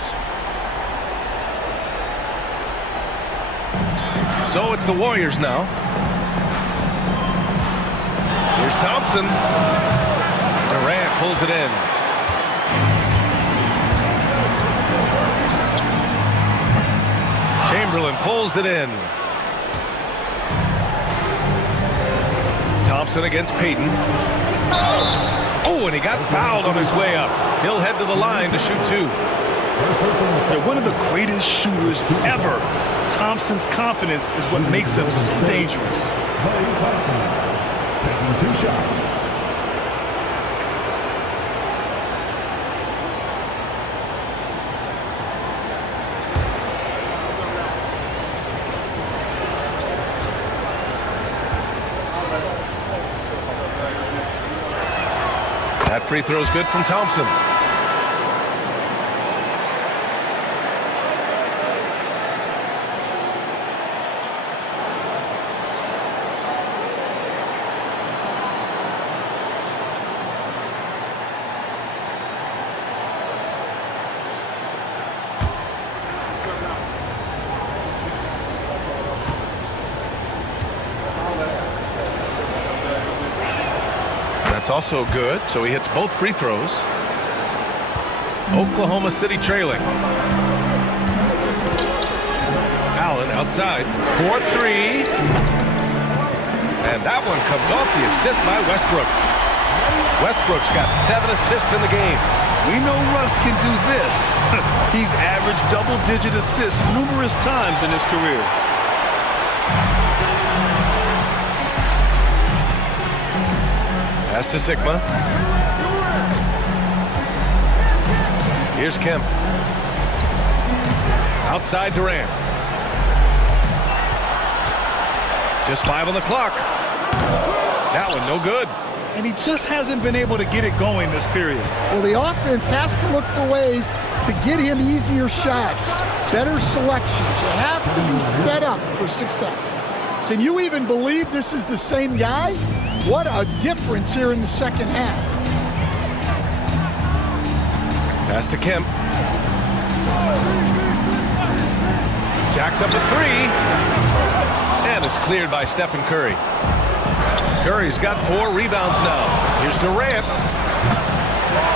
So it's the Warriors now. Here's Thompson. Durant pulls it in. Chamberlain pulls it in. Thompson against Payton. Oh, and he got fouled on his way up. He'll head to the line to shoot two. They're one of the greatest shooters ever. Thompson's confidence is what makes him so dangerous. Taking 2 shots. That free throw is good from Thompson. That's also good, so he hits both free throws. Oklahoma City trailing. Allen outside for 3. And that one comes off the assist by Westbrook. Westbrook's got 7 assists in the game. We know Russ can do this. He's averaged double-digit assists numerous times in his career. Pass to Sigma. Here's Kemp. Outside Durant. Just 5 on the clock. That one no good. And he just hasn't been able to get it going this period. Well, the offense has to look for ways to get him easier shots, better selections. You have to be set up for success. Can you even believe this is the same guy? What a difference here in the second half. Pass to Kemp. Jacks up at 3. And it's cleared by Stephen Curry. Curry's got 4 rebounds now. Here's Durant.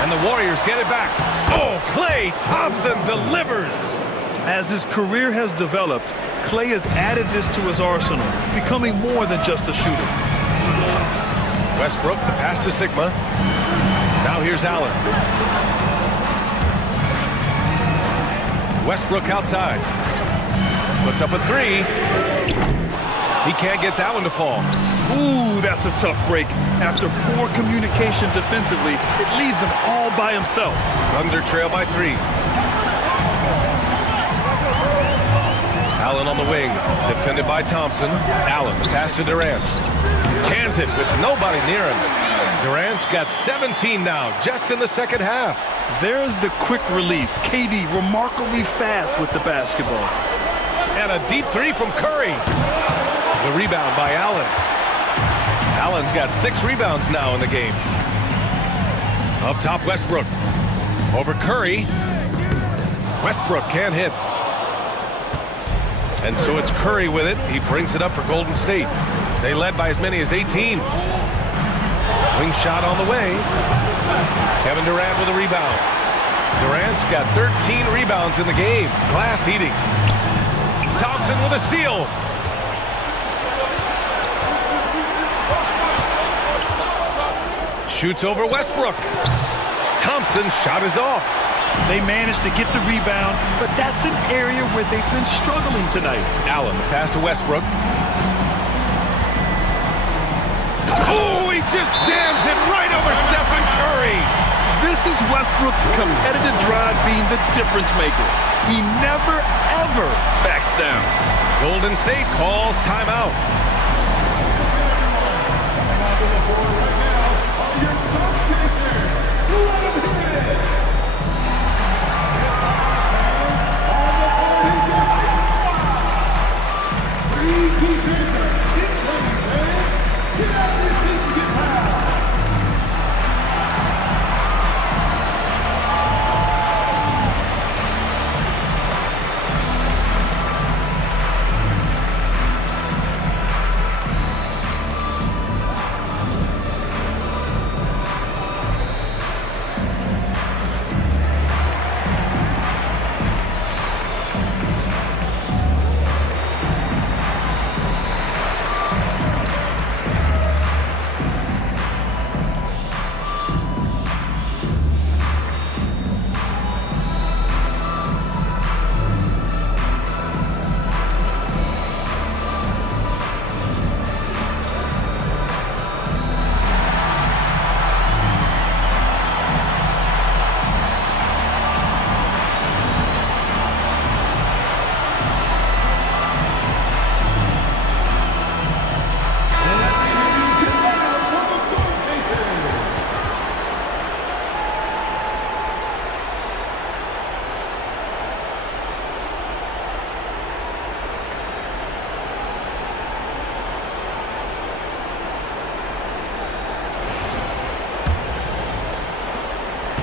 And the Warriors get it back. Oh, Klay Thompson delivers. As his career has developed, Klay has added this to his arsenal, becoming more than just a shooter. Westbrook, the pass to Sigma. Now here's Allen. Westbrook outside. Puts up a 3. He can't get that one to fall. Ooh, that's a tough break. After poor communication defensively, it leaves him all by himself. Thunder trail by 3. Allen on the wing, defended by Thompson. Allen, pass to Durant. Cans it with nobody near him. Durant's got 17 now, just in the second half. There's the quick release. KD remarkably fast with the basketball. And a deep 3 from Curry. The rebound by Allen. Allen's got 6 rebounds now in the game. Up top, Westbrook. Over Curry. Westbrook can't hit. And so it's Curry with it. He brings it up for Golden State. They led by as many as 18. Wing shot on the way. Kevin Durant with a rebound. Durant's got 13 rebounds in the game. Glass eating. Thompson with a steal. Shoots over Westbrook. Thompson's shot is off. They managed to get the rebound, but that's an area where they've been struggling tonight. Allen, the pass to Westbrook. Oh, he just jams it right over Stephen Curry. This is Westbrook's competitive drive being the difference maker. He never, ever backs down. Golden State calls timeout.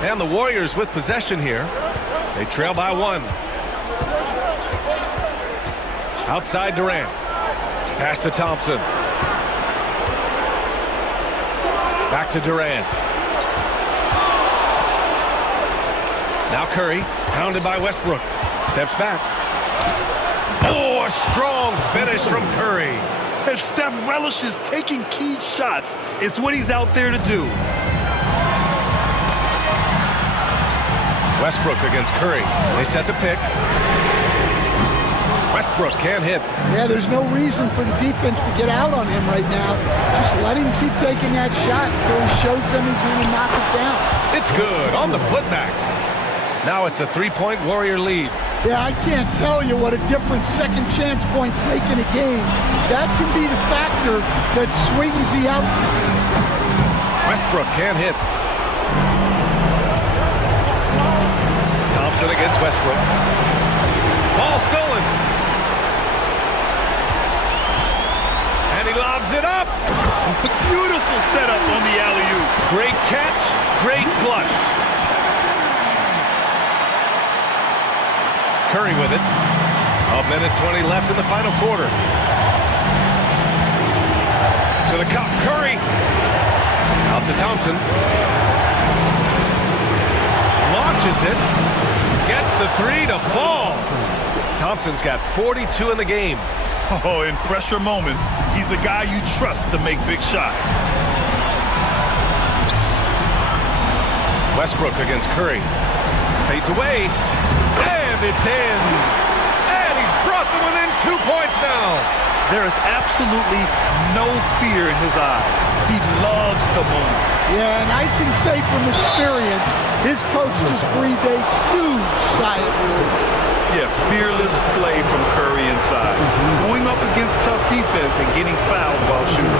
And the Warriors with possession here. They trail by 1. Outside Durant. Pass to Thompson. Back to Durant. Now Curry, pounded by Westbrook. Steps back. Oh, a strong finish from Curry. And Steph relishes taking key shots. It's what he's out there to do. Westbrook against Curry. They set the pick. Westbrook can't hit. Yeah, there's no reason for the defense to get out on him right now. Just let him keep taking that shot until he shows them he's going to knock it down. It's good on the putback. Now it's a 3-point Warrior lead. Yeah, I can't tell you what a difference second chance points make in a game. That can be the factor that swings the outcome. Westbrook can't hit. Thompson against Westbrook. Ball stolen. And he lobs it up. Beautiful setup on the alley-oop. Great catch, great flush. Curry with it. 1:20 left in the final quarter. To the cup, Curry. Out to Thompson. Launches it. Gets the 3 to fall. Thompson's got 42 in the game. Oh, in pressure moments, he's a guy you trust to make big shots. Westbrook against Curry. Fades away. And it's in. And he's brought them within 2 points now. There is absolutely no fear in his eyes. He loves the moment. Yeah, and I can say from experience, his coach just breathed a huge sigh of relief. Yeah, fearless play from Curry inside. Going up against tough defense and getting fouled while shooting.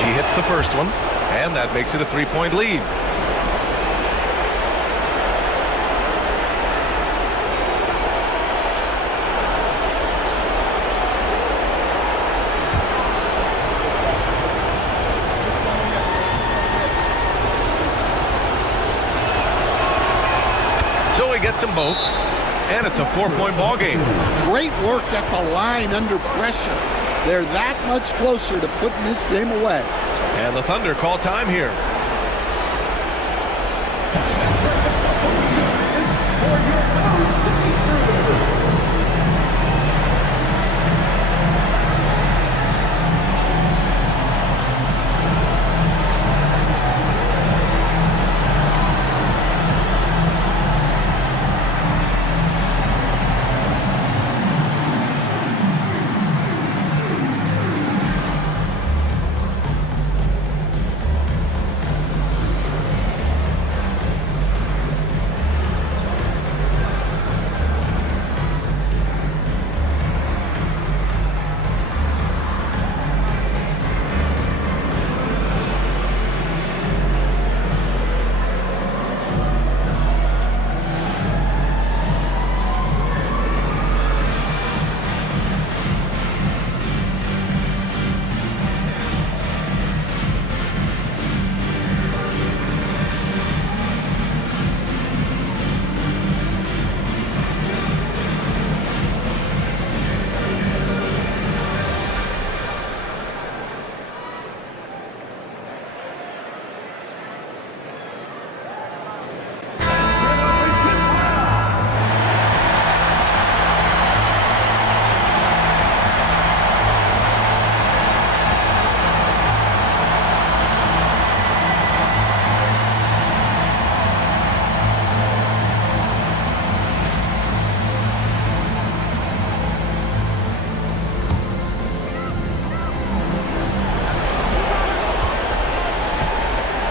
He hits the first one, and that makes it a 3-point lead. So he gets them both, and it's a 4-point ball game. Great work at the line under pressure. They're that much closer to putting this game away. And the Thunder call time here.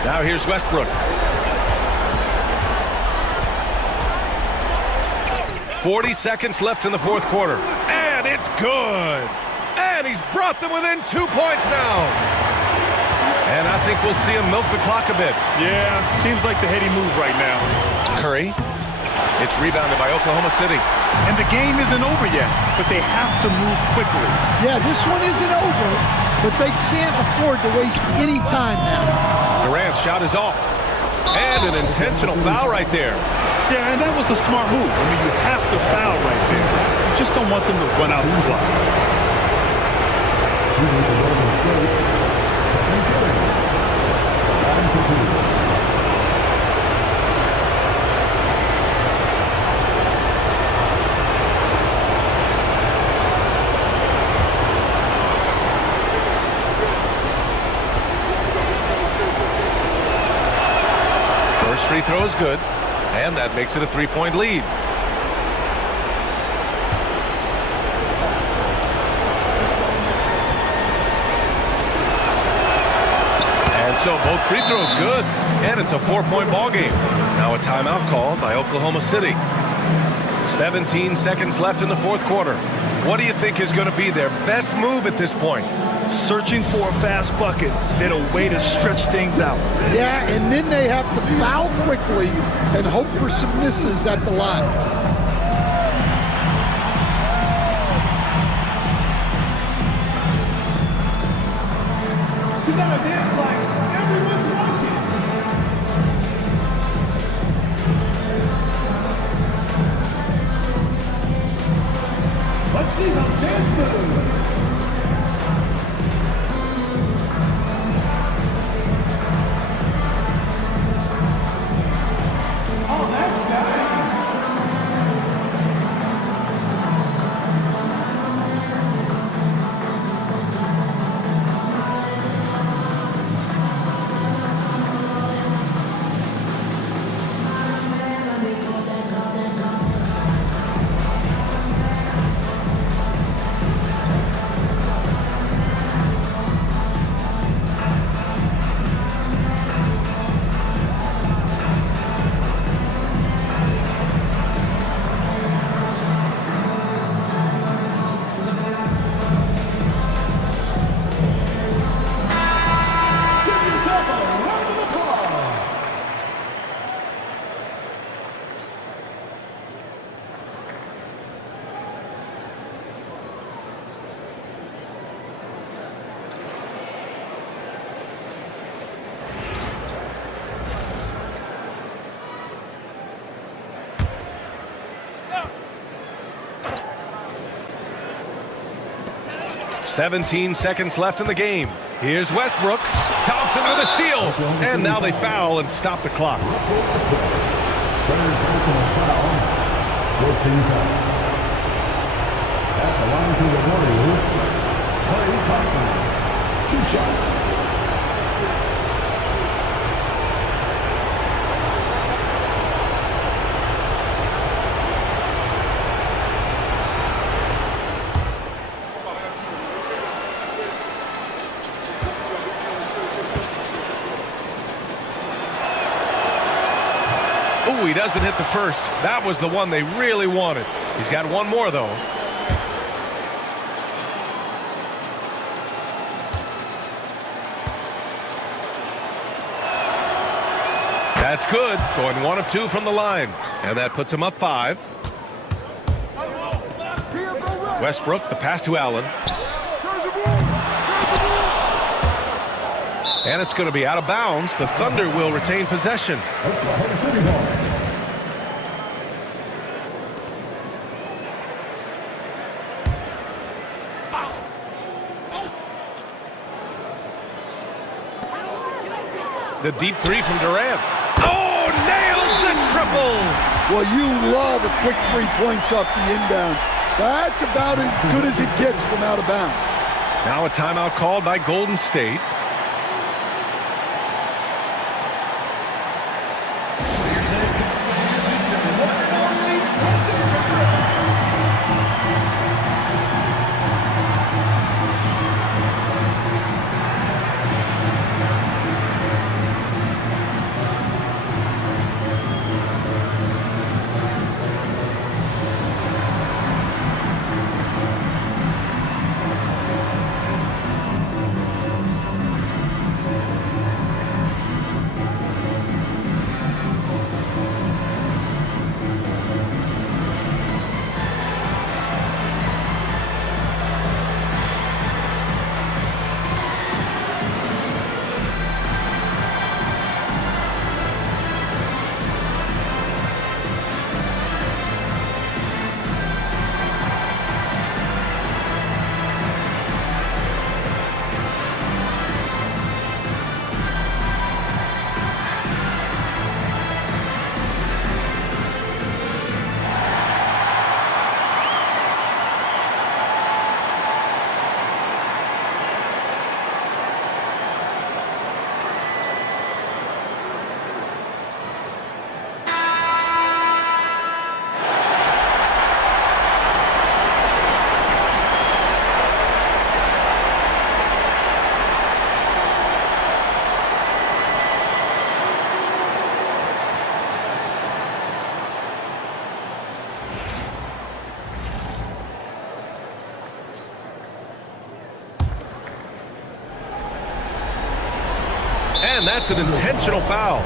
Now here's Westbrook. 40 seconds left in the fourth quarter. And it's good. And he's brought them within 2 points now. And I think we'll see him milk the clock a bit. Yeah, seems like the heady move right now. Curry. It's rebounded by Oklahoma City. And the game isn't over yet, but they have to move quickly. Yeah, this one isn't over, but they can't afford to waste any time now. Durant's shot is off. And an intentional foul right there. Yeah, and that was a smart move. I mean, you have to foul right there. You just don't want them to run out the clock. First free throw is good, and that makes it a 3-point lead. And so both free throws good, and it's a 4-point ball game. Now a timeout called by Oklahoma City. 17 seconds left in the fourth quarter. What do you think is going to be their best move at this point? Searching for a fast bucket, then a way to stretch things out. Yeah, and then they have to foul quickly and hope for some misses at the line. You gotta dance like everyone's watching. Let's see those dance moves. Oh, that's nice. Give yourself a round of applause. Seventeen seconds left in the game. Here's Westbrook. Thompson with a steal. And now they foul and stop the clock. Third personal foul. 14 foul. At the line for the Warriors, Klay Thompson. 2 shots. Ooh, he doesn't hit the first. That was the one they really wanted. He's got one more, though. That's good. Going 1 of 2 from the line. And that puts him up 5. Westbrook, the pass to Allen. And it's going to be out of bounds. The Thunder will retain possession. Oklahoma City ball. The deep 3 from Durant. Oh, nails the triple. Well, you love a quick 3 points off the inbounds. That's about as good as it gets from out of bounds. Now a timeout called by Golden State. that's an intentional foul.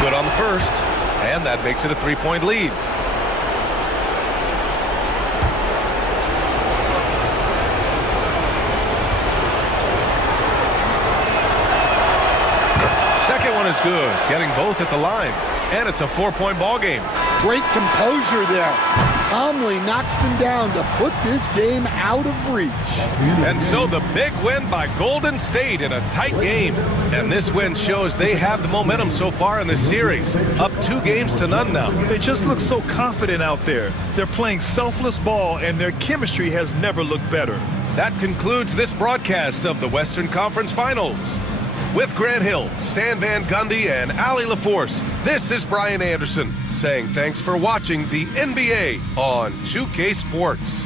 Good on the first, and that makes it a 3-point lead. Second one is good, getting both at the line, and it's a 4-point ball game. Great composure there. Calmly knocks them down to put this game out of reach. And so the big win by Golden State in a tight game. And this win shows they have the momentum so far in this series. Up 2-0 now. They just look so confident out there. They're playing selfless ball, and their chemistry has never looked better. That concludes this broadcast of the Western Conference Finals. With Grant Hill, Stan Van Gundy, and Allie LaForce, this is Brian Anderson saying thanks for watching the NBA on 2K Sports.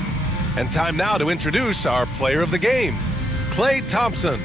And time now to introduce our player of the game, Klay Thompson.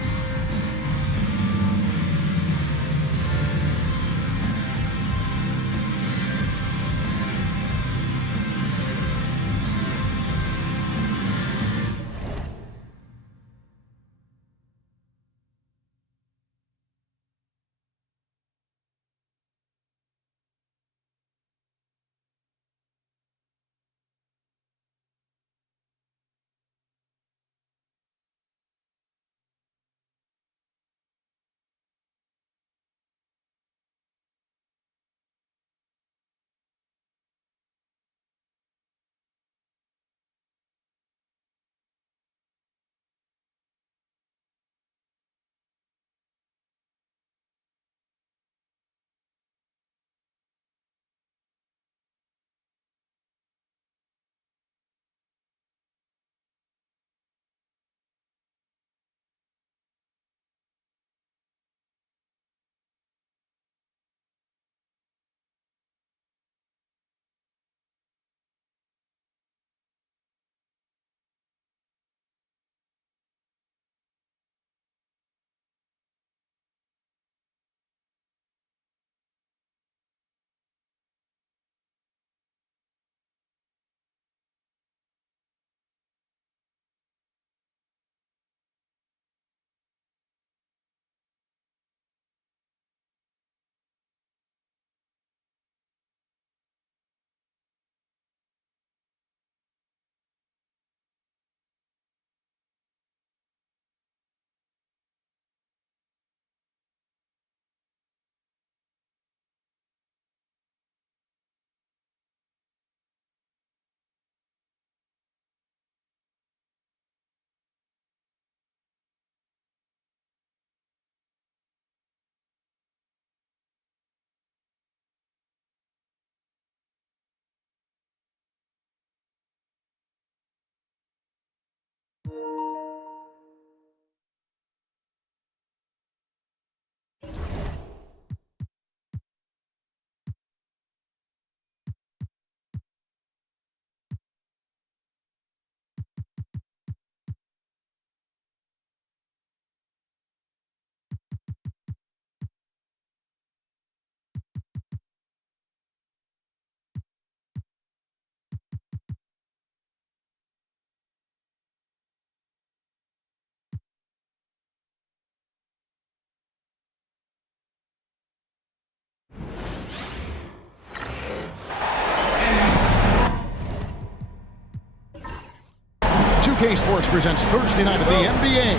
K Sports presents Thursday night of the NBA.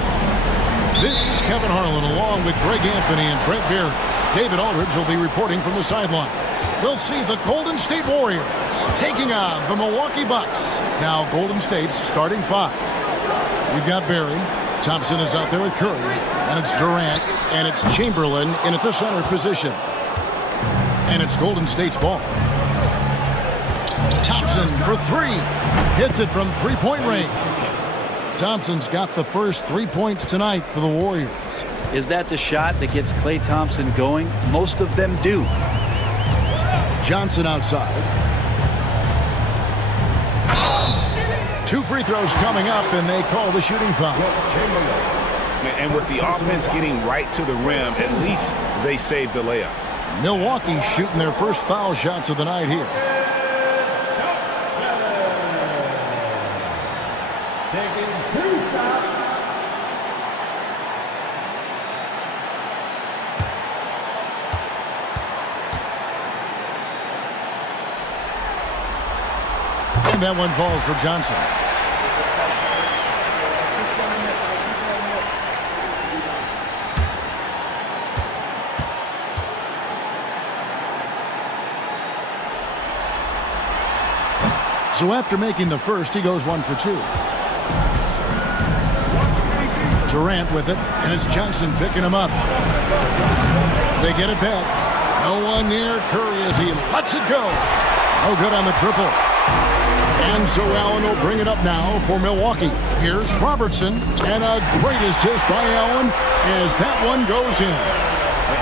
This is Kevin Harlan along with Greg Anthony and Brett Berry. David Aldridge will be reporting from the sidelines. We'll see the Golden State Warriors taking on the Milwaukee Bucks. Now Golden State's starting five. We've got Berry. Thompson is out there with Curry. And it's Durant. And it's Chamberlain in at the center position. And it's Golden State's ball. Thompson for three. Hits it from three-point range. Thompson's got the first 3 points tonight for the Warriors. Is that the shot that gets Klay Thompson going? Most of them do. Johnson outside. 2 free throws coming up, and they call the shooting foul. And with the offense getting right to the rim, at least they saved the layup. Milwaukee shooting their first foul shots of the night here. Taking 2 shots. And that one falls for Johnson. So after making the first, he goes 1 for 2. Durant with it, and it's Johnson picking him up. They get it back. No one near Curry as he lets it go. No good on the triple. And so Allen will bring it up now for Milwaukee. Here's Robertson, and a great assist by Allen as that one goes in.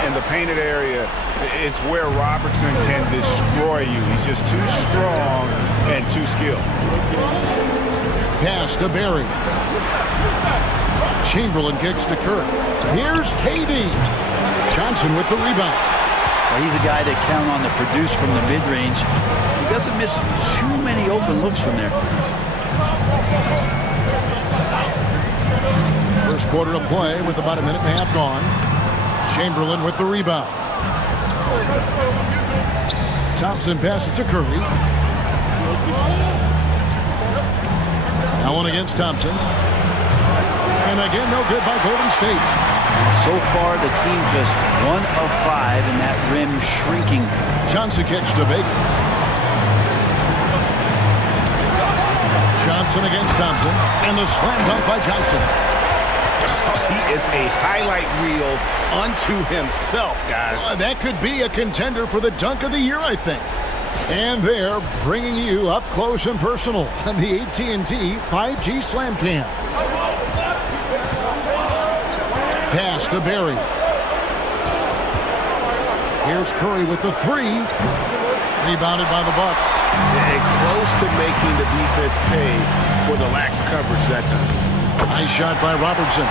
In the painted area is where Robertson can destroy you. He's just too strong and too skilled. Pass to Barry. Chamberlain kicks to Curry. Here's KD. Johnson with the rebound. Well, he's a guy that count on to produce from the mid-range. He doesn't miss too many open looks from there. First quarter of play with about a minute and a half gone. Chamberlain with the rebound. Thompson passes to Curry. Allen against Thompson. And again, no good by Golden State. So far, the team just 1 of 5 in that rim shrinking. Johnson kicks to Baker. Johnson against Thompson. And the slam dunk by Johnson. He is a highlight reel unto himself, guys. That could be a contender for the dunk of the year, I think. And they're bringing you up close and personal on the AT&T 5G Slam Cam. Pass to Barry. Here's Curry with the 3. Rebounded by the Bucks. And close to making the defense pay for the lax coverage that time. Nice shot by Robertson.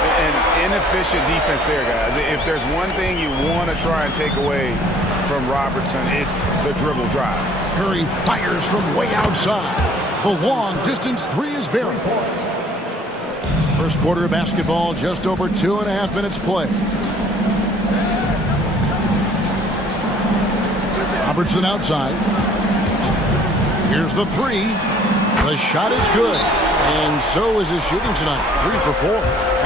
An inefficient defense there, guys. If there's one thing you want to try and take away from Robertson, it's the dribble drive. Curry fires from way outside. The long distance 3 is Barry. First quarter of basketball, just over 2.5 minutes play. Robertson outside. Here's the 3. The shot is good. And so is his shooting tonight. 3 for 4.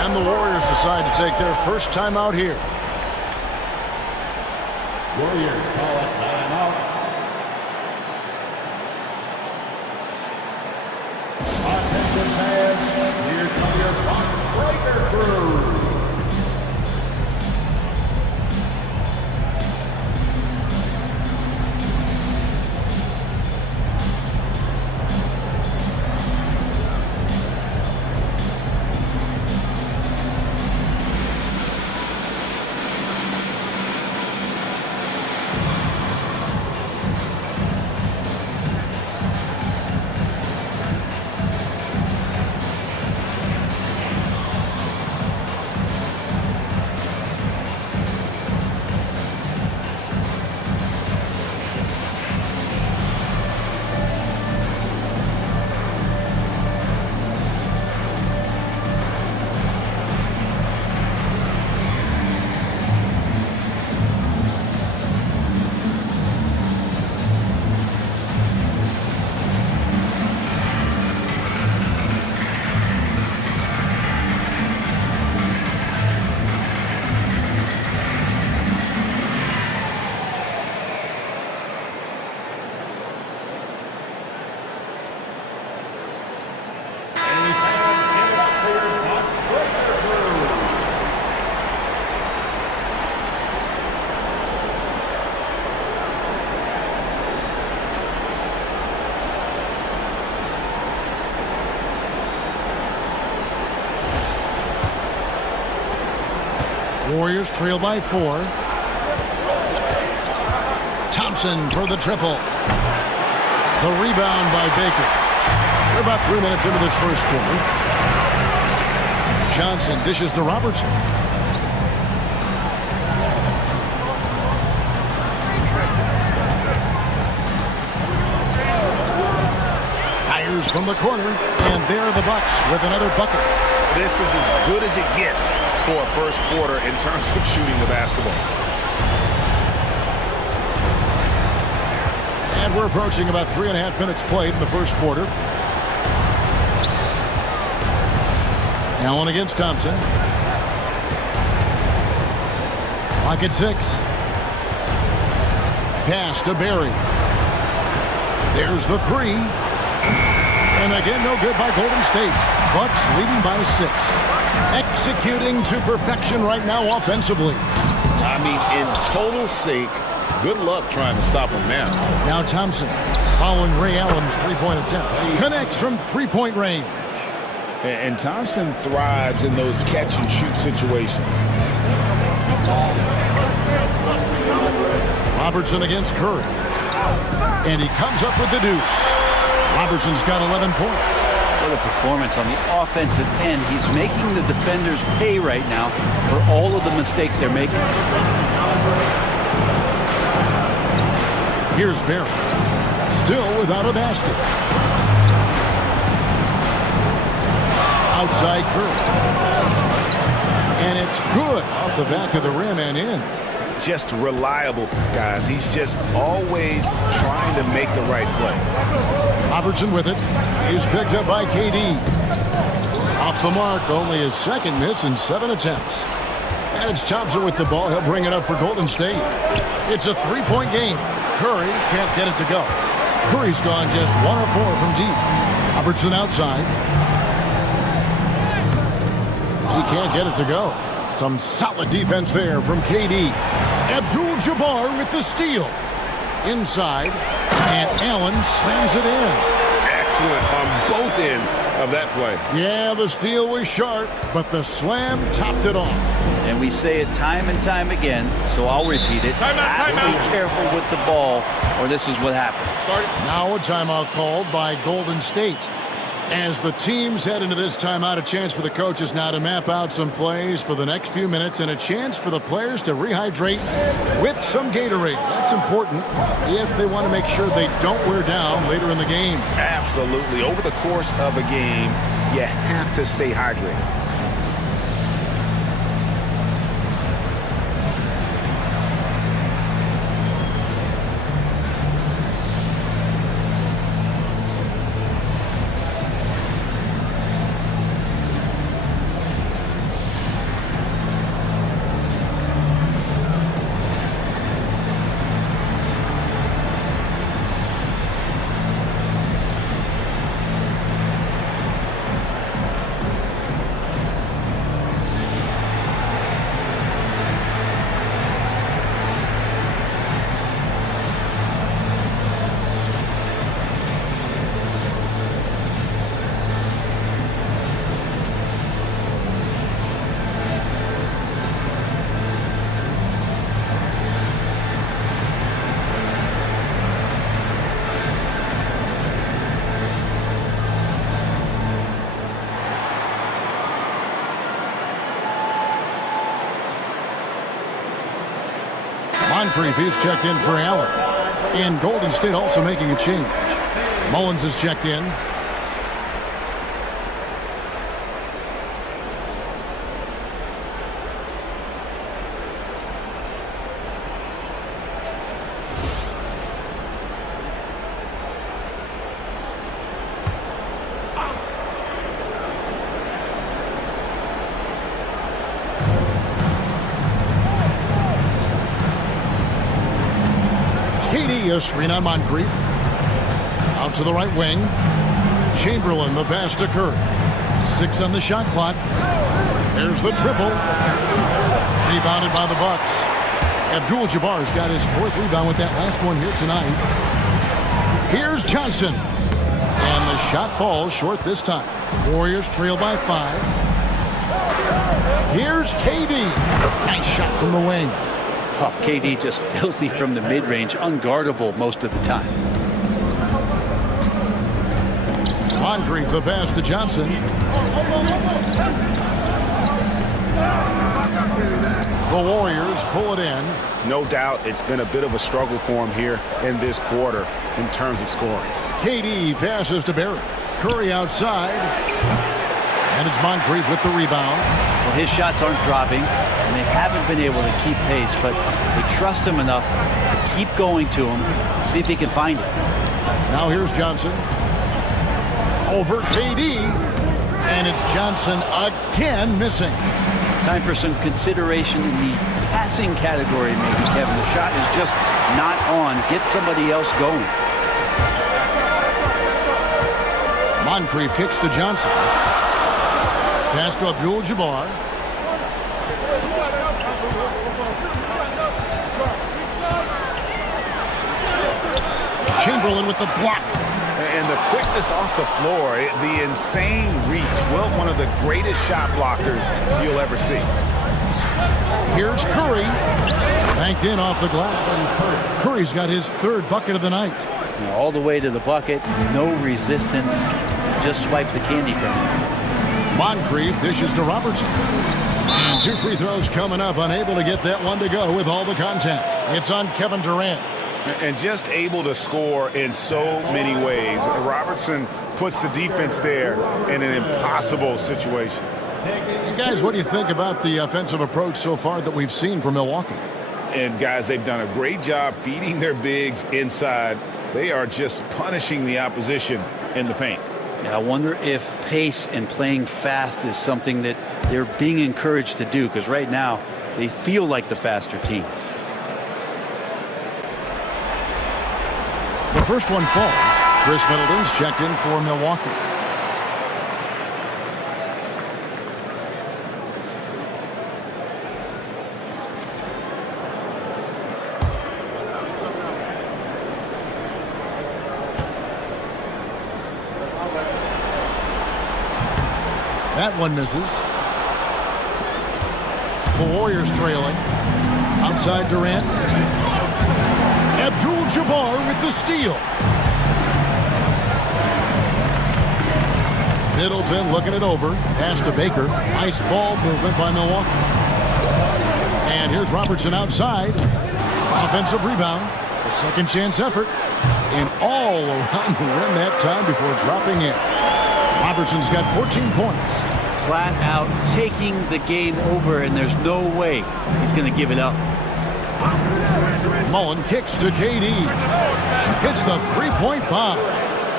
And the Warriors decide to take their first time out here. Warriors call a timeout. Offensive fans, here come your box breaker crew. Warriors trail by 4. Thompson for the triple. The rebound by Baker. We're about 3 minutes into this first quarter. Johnson dishes to Robertson. Fires from the corner, and there are the Bucks with another bucket. This is as good as it gets for a first quarter in terms of shooting the basketball. And we're approaching about 3.5 minutes played in the first quarter. Allen against Thompson. Clock at 6. Pass to Barry. There's the 3. And again, no good by Golden State. Bucks leading by 6. Executing to perfection right now offensively. I mean, in total sync. Good luck trying to stop him now. Now Thompson, following Ray Allen's three-point attempt. Connects from three-point range. And Thompson thrives in those catch-and-shoot situations. Robertson against Curry. And he comes up with the deuce. Robertson's got 11 points. What a performance on the offensive end. He's making the defenders pay right now for all of the mistakes they're making. Here's Barry. Still without a basket. Outside Curry. And it's good off the back of the rim and in. Just reliable, guys. He's just always trying to make the right play. Robertson with it. He's picked up by KD. Off the mark, only his second miss in 7 attempts. And it's Thompson with the ball. He'll bring it up for Golden State. It's a 3-point game. Curry can't get it to go. Curry's gone just 1 of 4 from deep. Robertson outside. He can't get it to go. Some solid defense there from KD. Abdul-Jabbar with the steal. Inside. And Allen slams it in. Excellent on both ends of that play. Yeah, the steal was sharp, but the slam topped it off. And we say it time and time again, so I'll repeat it. Have to be careful with the ball, or this is what happens. Now a timeout called by Golden State. As the teams head into this timeout, a chance for the coaches now to map out some plays for the next few minutes and a chance for the players to rehydrate with some Gatorade. That's important if they want to make sure they don't wear down later in the game. Absolutely. Over the course of a game, you have to stay hydrated. Moncrief is checked in for Allen. And Golden State also making a change. Mullins is checked in. KD, a screen on Moncrief. Out to the right wing. Chamberlain, the pass to Curry. 6 on the shot clock. There's the triple. Rebounded by the Bucks. Abdul-Jabbar's got his 4th rebound with that last one here tonight. Here's Johnson. And the shot falls short this time. Warriors trail by 5. Here's KD. Nice shot from the wing. Oh, KD just filthy from the mid-range, unguardable most of the time. Moncrief the pass to Johnson. The Warriors pull it in. No doubt it's been a bit of a struggle for him here in this quarter in terms of scoring. KD passes to Barrett. Curry outside. And it's Moncrief with the rebound. Well, his shots aren't dropping, and they haven't been able to keep pace, but they trust him enough to keep going to him, see if he can find it. Now here's Johnson. Over KD. And it's Johnson again missing. Time for some consideration in the passing category, maybe, Kevin. The shot is just not on. Get somebody else going. Moncrief kicks to Johnson. Pass to Abdul-Jabbar. Chamberlain with the block. And the quickness off the floor, the insane reach. Well, one of the greatest shot blockers you'll ever see. Here's Curry. Banked in off the glass. Curry's got his third bucket of the night. All the way to the bucket, no resistance. Just swipe the candy from him. Moncrief dishes to Robertson. And 2 free throws coming up, unable to get that one to go with all the contact. It's on Kevin Durant. And just able to score in so many ways. Robertson puts the defense there in an impossible situation. And guys, what do you think about the offensive approach so far that we've seen from Milwaukee? And guys, they've done a great job feeding their bigs inside. They are just punishing the opposition in the paint. Yeah, I wonder if pace and playing fast is something that they're being encouraged to do, because right now they feel like the faster team. The first one falls. Chris Middleton's checked in for Milwaukee. That one misses. The Warriors trailing. Outside Durant. Abdul-Jabbar with the steal. Middleton looking it over. Pass to Baker. Nice ball movement by Milwaukee. And here's Robertson outside. Offensive rebound. A second chance effort. And all around the rim that time before dropping in. Robertson's got 14 points. Flat out taking the game over, and there's no way he's going to give it up. Mullen kicks to KD. Hits the three-point bomb.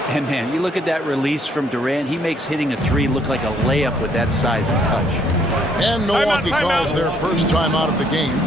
And man, you look at that release from Durant. He makes hitting a three look like a layup with that size and touch. And Milwaukee calls their first time out of the game.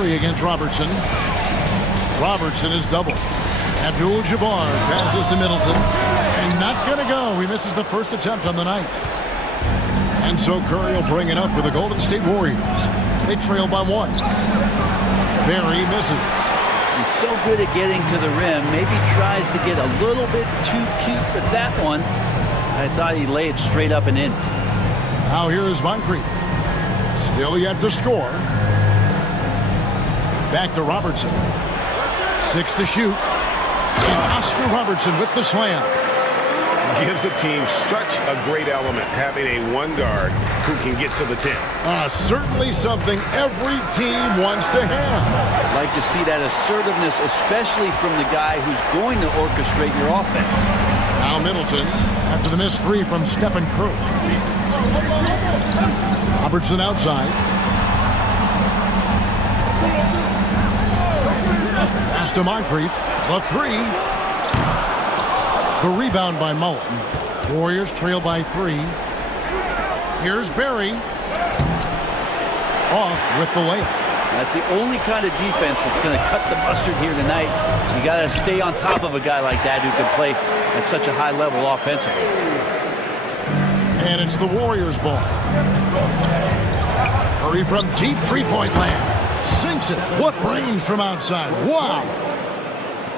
Curry against Robertson. Robertson is doubled. Abdul-Jabbar passes to Middleton. And not going to go. He misses the first attempt on the night. And so Curry will bring it up for the Golden State Warriors. They trail by 1. Barry misses. He's so good at getting to the rim. Maybe tries to get a little bit too cute with that one. I thought he laid straight up and in. Now here is Moncrief. Still yet to score. Back to Robertson. 6 to shoot. And Oscar Robertson with the slam. Gives the team such a great element, having a one guard who can get to the 10. Certainly something every team wants to have. I'd like to see that assertiveness, especially from the guy who's going to orchestrate your offense. Now Middleton, after the missed 3 from Stephen Curry. Robertson outside. Pass to Moncrief. The 3. The rebound by Mullen. Warriors trail by 3. Here's Barry. Off with the layup. That's the only kind of defense that's going to cut the mustard here tonight. You got to stay on top of a guy like that who can play at such a high level offensively. And it's the Warriors' ball. Curry from deep three-point land. Sinks it. What range from outside. Wow.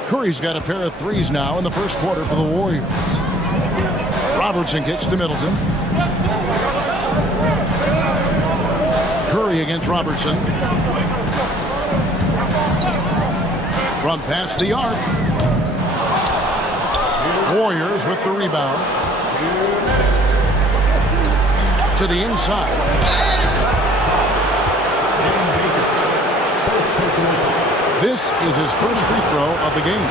Curry's got a pair of 3s now in the first quarter for the Warriors. Robertson kicks to Middleton. Curry against Robertson. From past the arc. Warriors with the rebound. To the inside. This is his first free throw of the game.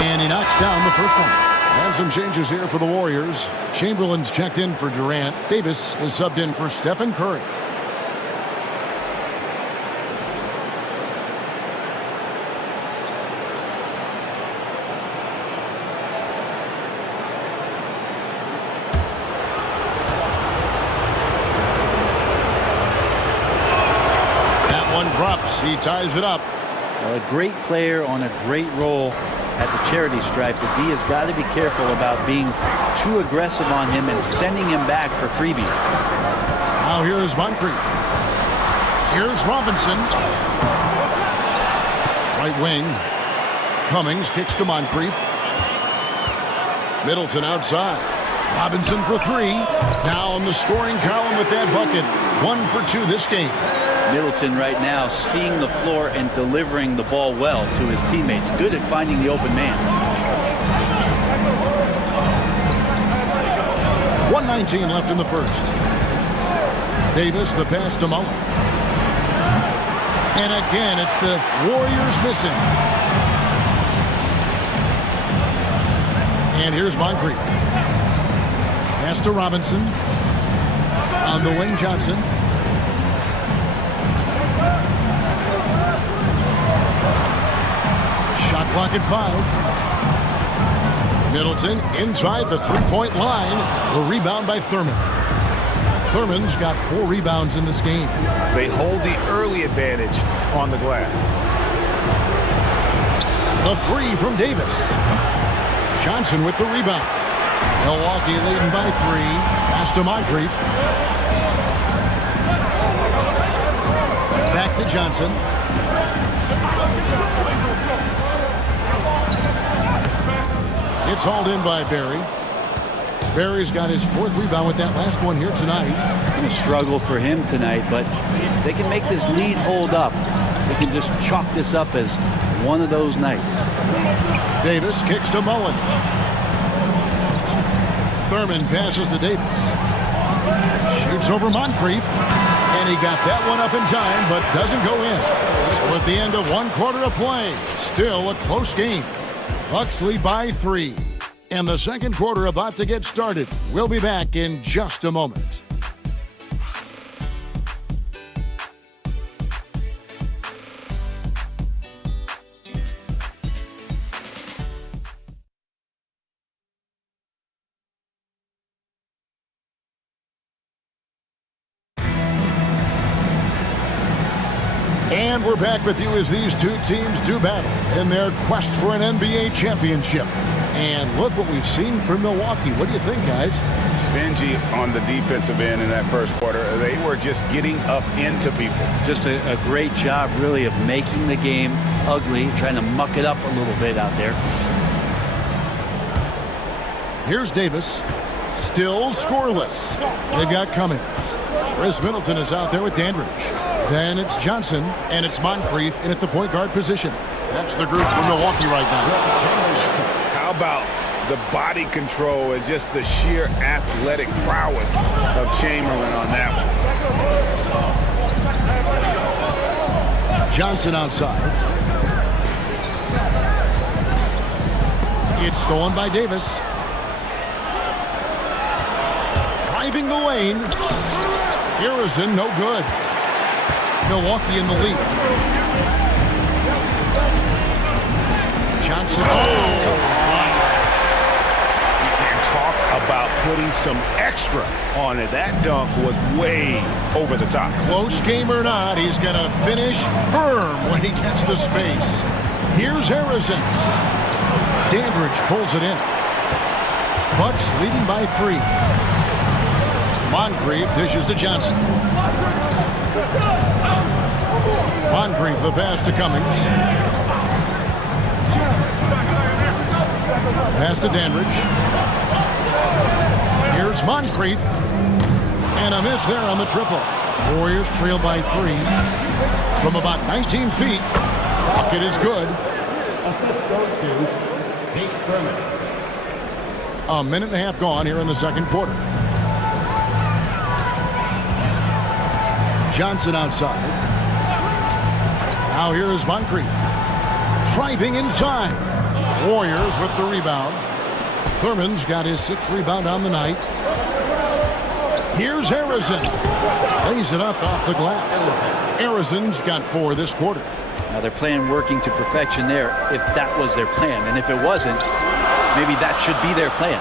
And he knocks down the first one. And some changes here for the Warriors. Chamberlain's checked in for Durant. Davis is subbed in for Stephen Curry. That one drops. He ties it up. Well, a great player on a great role at the charity stripe. The D has got to be careful about being too aggressive on him and sending him back for freebies. Now here's Moncrief. Here's Robinson. Right wing. Cummings kicks to Moncrief. Middleton outside. Robinson for 3. Now in the scoring column with that bucket. 1 for 2 this game. Middleton right now seeing the floor and delivering the ball well to his teammates. Good at finding the open man. 1:19 left in the first. Davis, the pass to Mullen. And again, it's the Warriors missing. And here's Moncrief. Pass to Robinson. On the wing, Johnson. Shot clock at 5. Middleton inside the three-point line. The rebound by Thurman. Thurman's got 4 rebounds in this game. They hold the early advantage on the glass. The 3 from Davis. Johnson with the rebound. Milwaukee leading by 3. Pass to Moncrief. Back to Johnson. It's hauled in by Barry. Barry's got his 4th rebound with that last one here tonight. A struggle for him tonight, but if they can make this lead hold up, they can just chalk this up as one of those nights. Davis kicks to Mullen. Thurman passes to Davis. Shoots over Moncrief. And he got that one up in time, but doesn't go in. So at the end of 1 quarter of play, still a close game. Bucks lead by 3. And the second quarter about to get started. We'll be back in just a moment. And we're back with you as these two teams do battle in their quest for an NBA championship. And look what we've seen from Milwaukee. What do you think, guys? Stingy on the defensive end in that first quarter. They were just getting up into people. Just a great job, really, of making the game ugly, trying to muck it up a little bit out there. Here's Davis, still scoreless. They've got Cummings. Chris Middleton is out there with Dandridge. Then it's Johnson, and it's Moncrief in at the point guard position. That's the group for Milwaukee right now. How about the body control and just the sheer athletic prowess of Chamberlain on that one? Johnson outside. It's stolen by Davis. Driving the lane. Harrison, no good. Milwaukee in the lead. Johnson. You can talk about putting some extra on it. That dunk was way over the top. Close game or not, he's going to finish firm when he gets the space. Here's Harrison. Dandridge pulls it in. Bucks leading by 3. Moncrief dishes to Johnson. Moncrief the pass to Cummings. Pass to Dandridge. Here's Moncrief. And a miss there on the triple. Warriors trail by 3. From about 19 feet. Bucket is good. Assist goes to Nate Berman. A minute and a half gone here in the second quarter. Johnson outside. Now here is Moncrief. Driving inside. Warriors with the rebound. Thurman's got his 6th rebound on the night. Here's Harrison. Lays it up off the glass. Harrison's got 4 this quarter. Now they're playing working to perfection there if that was their plan. And if it wasn't, maybe that should be their plan.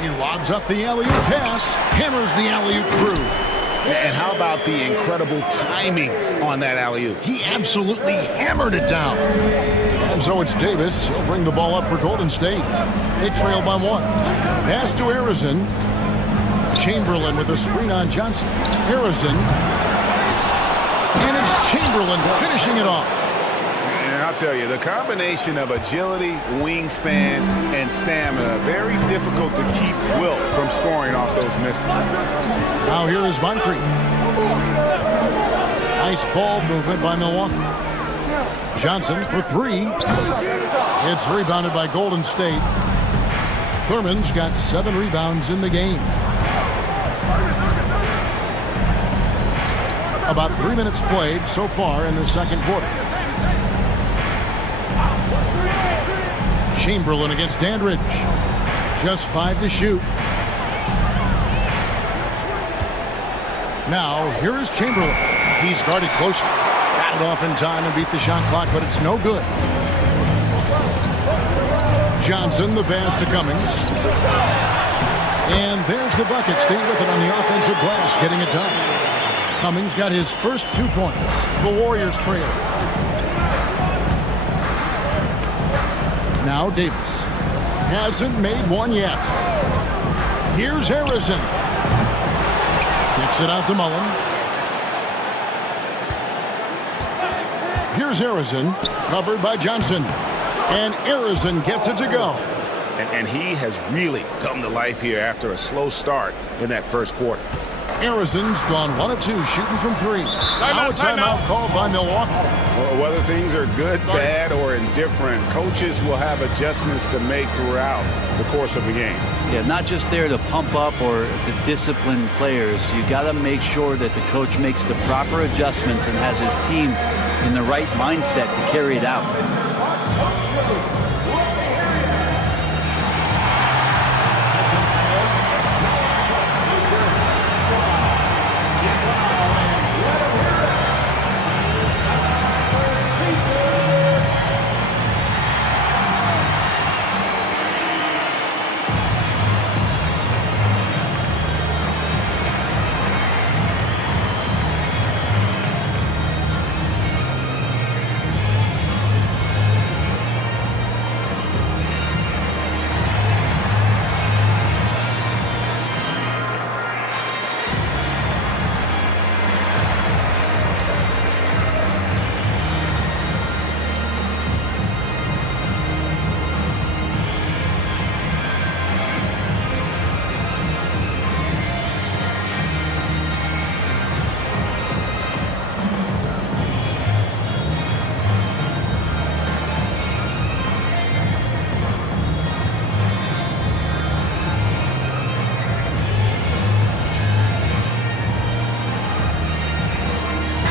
He lobs up the alley-oop pass. Hammers the alley-oop through. And how about the incredible timing on that alley-oop? He absolutely hammered it down. And so it's Davis. He'll bring the ball up for Golden State. They trail by 1. Pass to Harrison. Chamberlain with a screen on Johnson. Harrison. And it's Chamberlain finishing it off. And I'll tell you, the combination of agility, wingspan, and stamina, very difficult to keep Wilt from scoring off those misses. Now here is Moncrief. Nice ball movement by Milwaukee. Johnson for 3. It's rebounded by Golden State. Thurman's got 7 rebounds in the game. About 3 minutes played so far in the second quarter. Chamberlain against Dandridge. Just 5 to shoot. Now, here is Chamberlain. He's guarded closely. Got it off in time and beat the shot clock, but it's no good. Johnson, the pass to Cummings. And there's the bucket. Staying with it on the offensive glass, getting it done. Cummings got his first 2 points. The Warriors trail. Now Davis. Hasn't made one yet. Here's Harrison. Kicks it out to Mullen. Here's Harrison, covered by Johnson. And Harrison gets it to go. And he has really come to life here after a slow start in that first quarter. Harrison's gone 1 of 2 shooting from 3. Now a timeout called by Milwaukee. Well, whether things are good, bad, or indifferent, coaches will have adjustments to make throughout the course of the game. Yeah, not just there to pump up or to discipline players. You got to make sure that the coach makes the proper adjustments and has his team in the right mindset to carry it out.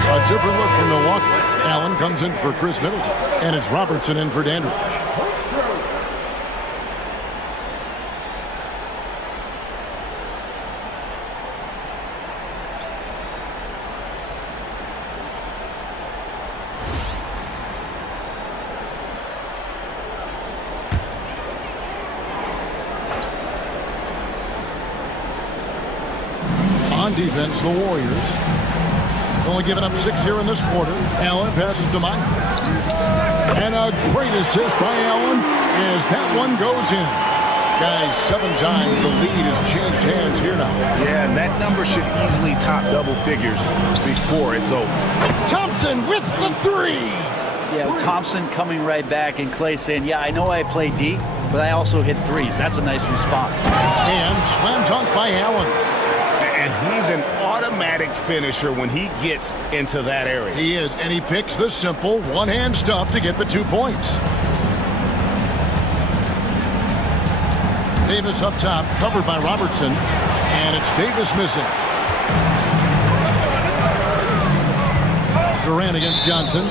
A different look from Milwaukee. Allen comes in for Chris Middleton. And it's Robertson in for Dandridge. On defense, the Warriors. Only giving up 6 here in this quarter. Allen passes to Mike. And a great assist by Allen as that one goes in. Guys, 7 times the lead has changed hands here now. Yeah, and that number should easily top double figures before it's over. Thompson with the 3. Yeah, Thompson coming right back, and Clay saying, yeah, I know I play D, but I also hit threes. That's a nice response. And slam dunk by Allen. And he's an automatic finisher when he gets into that area. He is, and he picks the simple one-hand stuff to get the 2 points. Davis up top, covered by Robertson, and it's Davis missing. Durant against Johnson.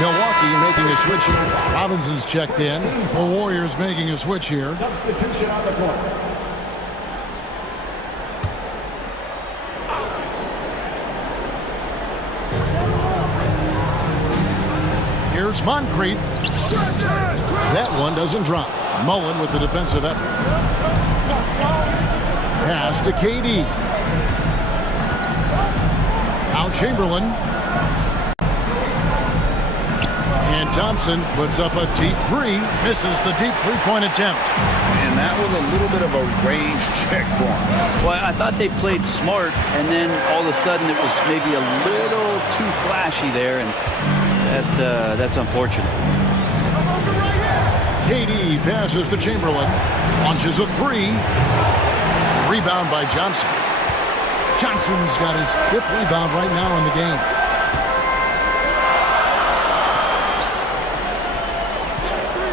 Milwaukee making a switch here. Robinson's checked in. The Warriors making a switch here. Substitution on the court. Here's Moncrief. That one doesn't drop. Mullen with the defensive effort. Pass to KD. Now Chamberlain. And Thompson puts up a deep 3. Misses the deep 3-point attempt. And that was a little bit of a range check for him. Well, I thought they played smart, and then all of a sudden it was maybe a little too flashy there, and that's unfortunate. KD passes to Chamberlain. Launches a 3. Rebound by Johnson. Johnson's got his 5th rebound right now in the game.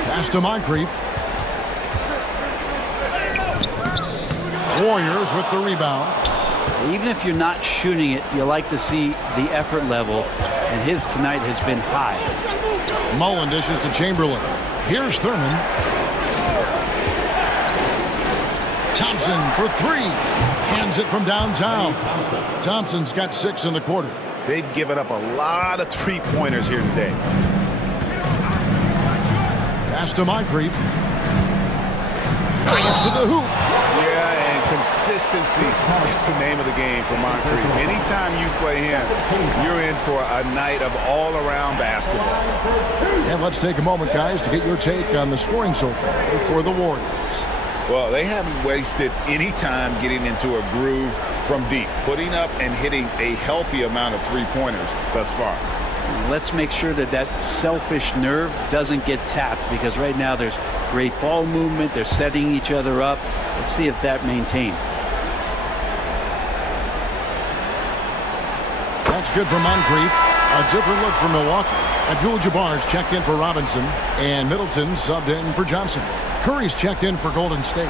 Pass to Moncrief. Warriors with the rebound. Even if you're not shooting it, you like to see the effort level, and his tonight has been high. Mullen dishes to Chamberlain. Here's Thurman. Thompson for 3. Cans it from downtown. Thompson's got 6 in the quarter. They've given up a lot of 3-pointers here today. Pass to Moncrief. Drives to the hoop. Yeah, and consistency is the name of the game for Moncrief. Anytime you play him, you're in for a night of all-around basketball. And let's take a moment, guys, to get your take on the scoring so far for the Warriors. Well, they haven't wasted any time getting into a groove from deep, putting up and hitting a healthy amount of 3-pointers thus far. Let's make sure that that selfish nerve doesn't get tapped, because right now there's great ball movement. They're setting each other up. Let's see if that maintains. That's good for Moncrief. A different look for Milwaukee. Abdul-Jabbar's checked in for Robinson, and Middleton subbed in for Johnson. Curry's checked in for Golden State.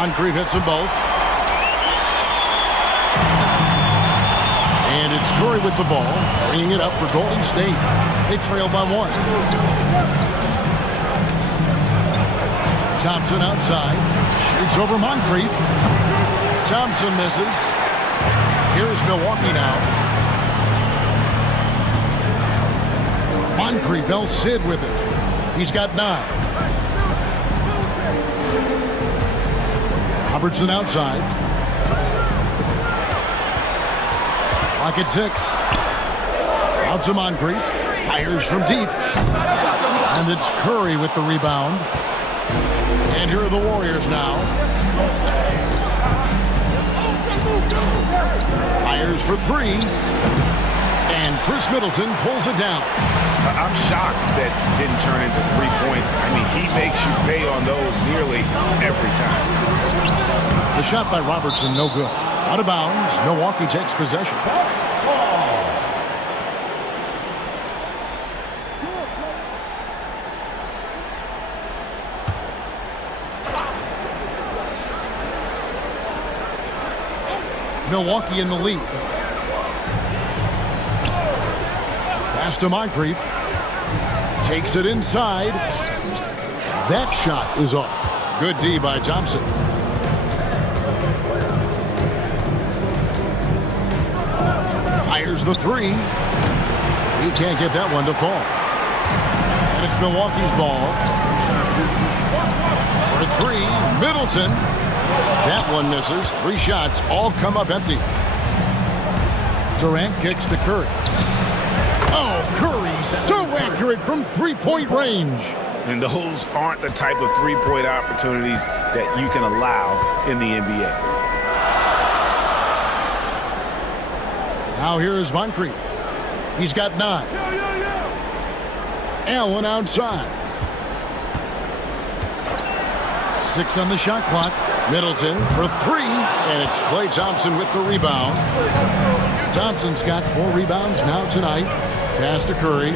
Moncrief hits them both. And it's Curry with the ball, bringing it up for Golden State. They trail by 1. Thompson outside. Shoots over Moncrief. Thompson misses. Here's Milwaukee now. Moncrief, El Cid with it. He's got 9. Robertson outside. Clock at 6. Out to Moncrief. Fires from deep. And it's Curry with the rebound. And here are the Warriors now. Fires for 3. And Chris Middleton pulls it down. I'm shocked that didn't turn into 3 points. I mean, he makes you pay on those nearly every time. The shot by Robertson, no good. Out of bounds. Milwaukee takes possession. Milwaukee in the lead. Pass to Moncrief. Takes it inside. That shot is off. Good D by Thompson. Fires the 3. He can't get that one to fall. And it's Milwaukee's ball. For 3, Middleton. That one misses. 3 shots, all come up empty. Durant kicks to Curry. Oh, Curry, so accurate from 3-point range. And those aren't the type of 3-point opportunities that you can allow in the NBA. Now here's Moncrief. He's got 9. Allen outside. 6 on the shot clock. Middleton for 3, and it's Klay Thompson with the rebound. Thompson's got 4 rebounds now tonight. Pass to Curry.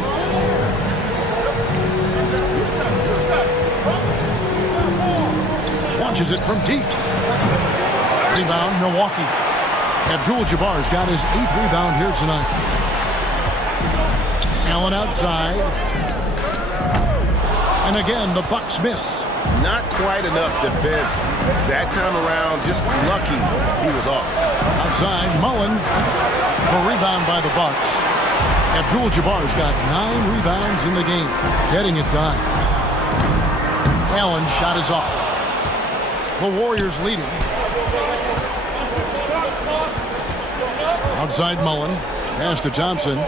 Launches it from deep. Rebound, Milwaukee. Abdul-Jabbar's got his 8th rebound here tonight. Allen outside. And again, the Bucks miss. Not quite enough defense that time around. Just lucky he was off. Outside, Mullen. The rebound by the Bucks. Abdul-Jabbar's got 9 rebounds in the game. Getting it done. Allen's shot is off. The Warriors leading. Outside Mullen. Pass to Thompson.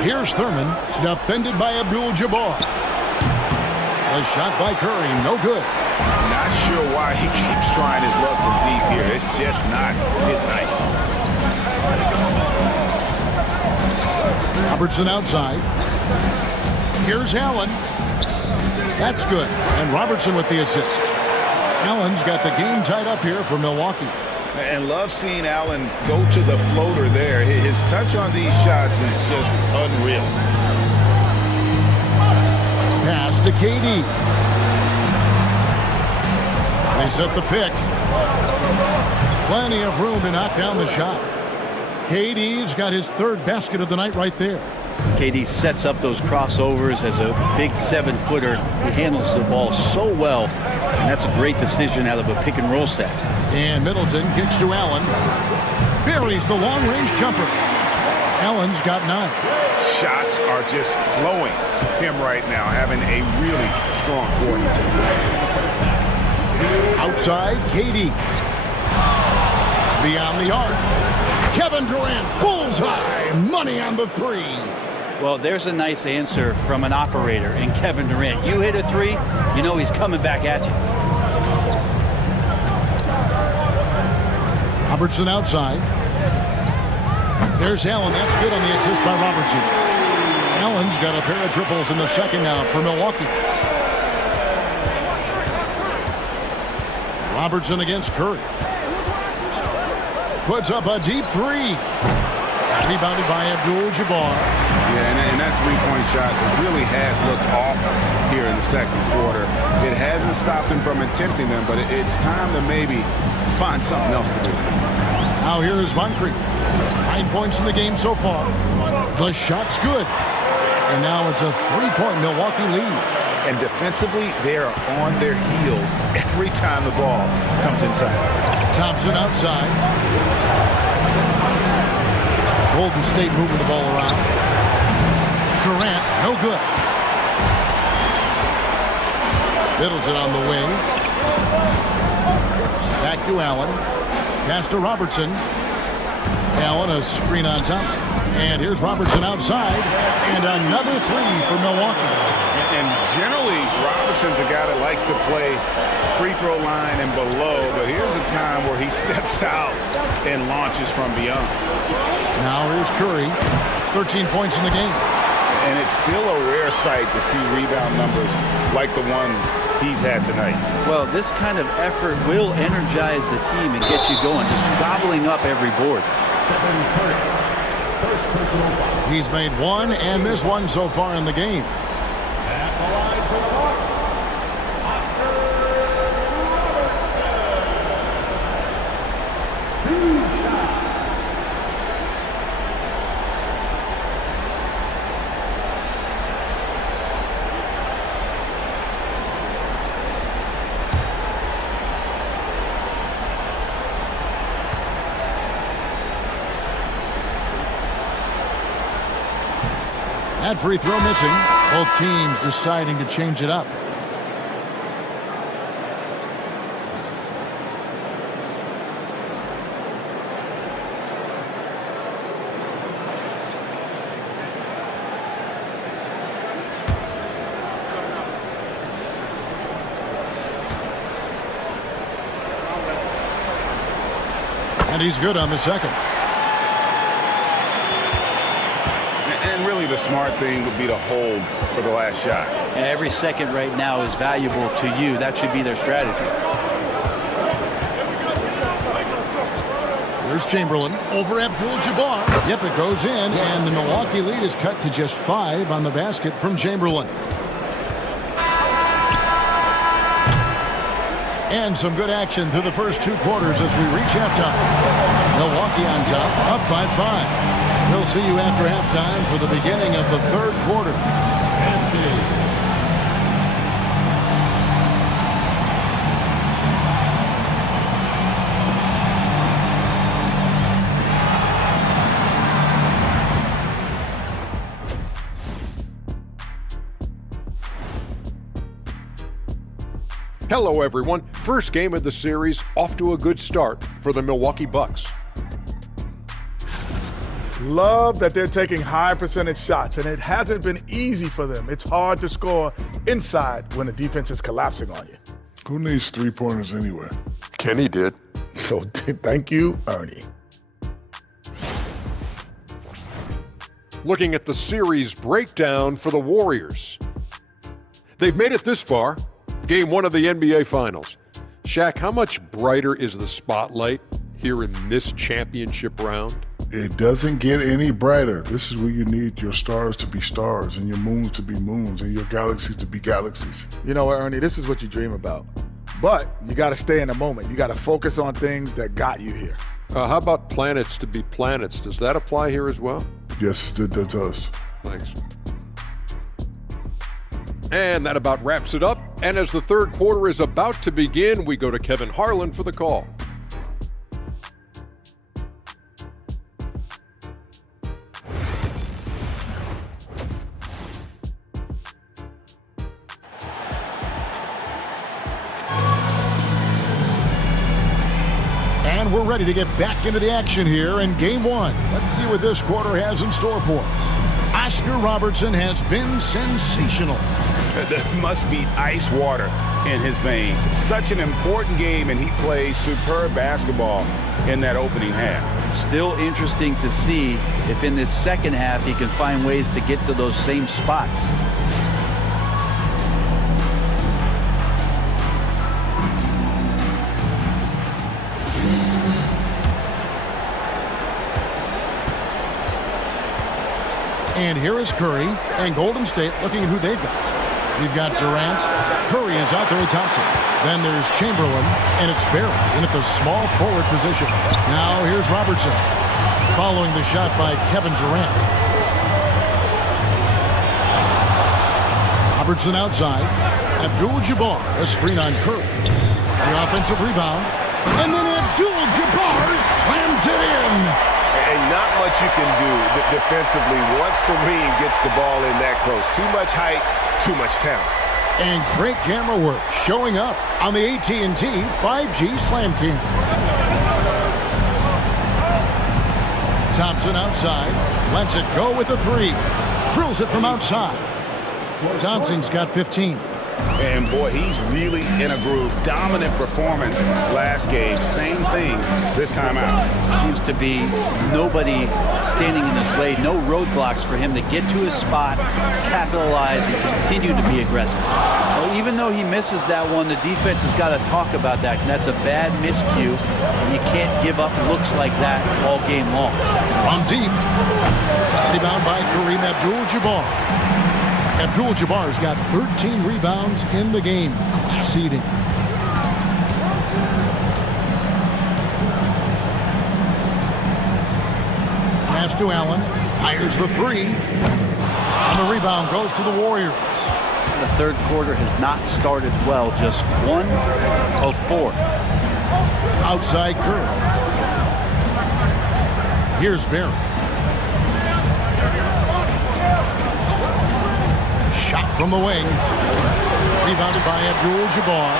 Here's Thurman, defended by Abdul-Jabbar. A shot by Curry, no good. Not sure why he keeps trying his luck from deep here. It's just not his night. Robertson outside. Here's Allen. That's good. And Robertson with the assist. Allen's got the game tied up here for Milwaukee. And love seeing Allen go to the floater there. His touch on these shots is just unreal. Pass to KD. They set the pick. Plenty of room to knock down the shot. KD's got his 3rd basket of the night right there. KD sets up those crossovers as a big 7-footer. He handles the ball so well, and that's a great decision out of a pick-and-roll set. And Middleton kicks to Allen. Buries the long-range jumper. Allen's got 9. Shots are just flowing for him right now, having a really strong quarter. Outside, KD. Beyond the arc. Kevin Durant, bullseye. Money on the 3. Well, there's a nice answer from an operator in Kevin Durant. You hit a 3, you know he's coming back at you. Robertson outside. There's Allen. That's good on the assist by Robertson. Allen's got a pair of triples in the second now for Milwaukee. Robertson against Curry. Puts up a deep 3. Rebounded by Abdul-Jabbar. Yeah, and that 3-point shot really has looked awful here in the second quarter. It hasn't stopped him from attempting them, but it's time to maybe find something else to do. Now here is Moncrief. 9 points in the game so far. The shot's good. And now it's a 3-point Milwaukee lead. And defensively, they are on their heels every time the ball comes inside. Thompson outside. Golden State moving the ball around. Durant, no good. Middleton on the wing. Back to Allen. Pass to Robertson. Allen, a screen on Thompson. And here's Robertson outside. And another three for Milwaukee. And generally, Robertson's a guy that likes to play free throw line and below, but here's a time where he steps out and launches from beyond. Now here's Curry, 13 points in the game. And it's still a rare sight to see rebound numbers like the ones he's had tonight. Well, this kind of effort will energize the team and get you going, just gobbling up every board. He's made one and missed one so far in the game. That free throw missing. Both teams deciding to change it up. And he's good on the second. And really the smart thing would be to hold for the last shot. Every second right now is valuable to you. That should be their strategy. Here's Chamberlain over Abdul-Jabbar. Yep, it goes in, and the Milwaukee lead is cut to just 5 on the basket from Chamberlain. And some good action through the first 2 quarters as we reach halftime. Milwaukee on top, up by 5. We'll see you after halftime for the beginning of the third quarter. Hello, everyone. First game of the series, off to a good start for the Milwaukee Bucks. Love that they're taking high percentage shots, and it hasn't been easy for them. It's hard to score inside when the defense is collapsing on you. Who needs three-pointers anyway? Kenny did. So thank you, Ernie. Looking at the series breakdown for the Warriors. They've made it this far. Game 1 of the NBA Finals. Shaq, how much brighter is the spotlight here in this championship round? It doesn't get any brighter. This is where you need your stars to be stars and your moons to be moons and your galaxies to be galaxies. You know what, Ernie? This is what you dream about. But you got to stay in the moment. You got to focus on things that got you here. How about planets to be planets? Does that apply here as well? Yes, that does. Thanks. And that about wraps it up. And as the third quarter is about to begin, we go to Kevin Harlan for the call. And we're ready to get back into the action here in Game 1. Let's see what this quarter has in store for us. Oscar Robertson has been sensational. There must be ice water in his veins. Such an important game, and he plays superb basketball in that opening half. Still interesting to see if in this second half he can find ways to get to those same spots. And here is Curry, and Golden State looking at who they've got. We've got Durant. Curry is out there with Thompson. Then there's Chamberlain, and it's Barry in at the small forward position. Now here's Robertson, following the shot by Kevin Durant. Robertson outside. Abdul-Jabbar, a screen on Curry. The offensive rebound. And then Abdul-Jabbar slams it in. And not much you can do defensively once Kareem gets the ball in that close. Too much height, too much talent. And great camera work showing up on the AT&T 5G Slam Cam. Thompson outside. Lets it go with the three. Drills it from outside. Thompson's got 15. And boy, he's really in a groove. Dominant performance last game. Same thing this time out. Seems to be nobody standing in his way. No roadblocks for him to get to his spot, capitalize, and continue to be aggressive. Well, even though he misses that one, the defense has got to talk about that. And that's a bad miscue. And you can't give up looks like that all game long. From deep. Rebound by Kareem Abdul-Jabbar. Abdul-Jabbar's got 13 rebounds in the game. Class eating. Pass to Allen. Fires the three. And the rebound goes to the Warriors. The third quarter has not started well. Just 1 of 4. Outside Curry. Here's Barry. Shot from the wing. Rebounded by Abdul-Jabbar.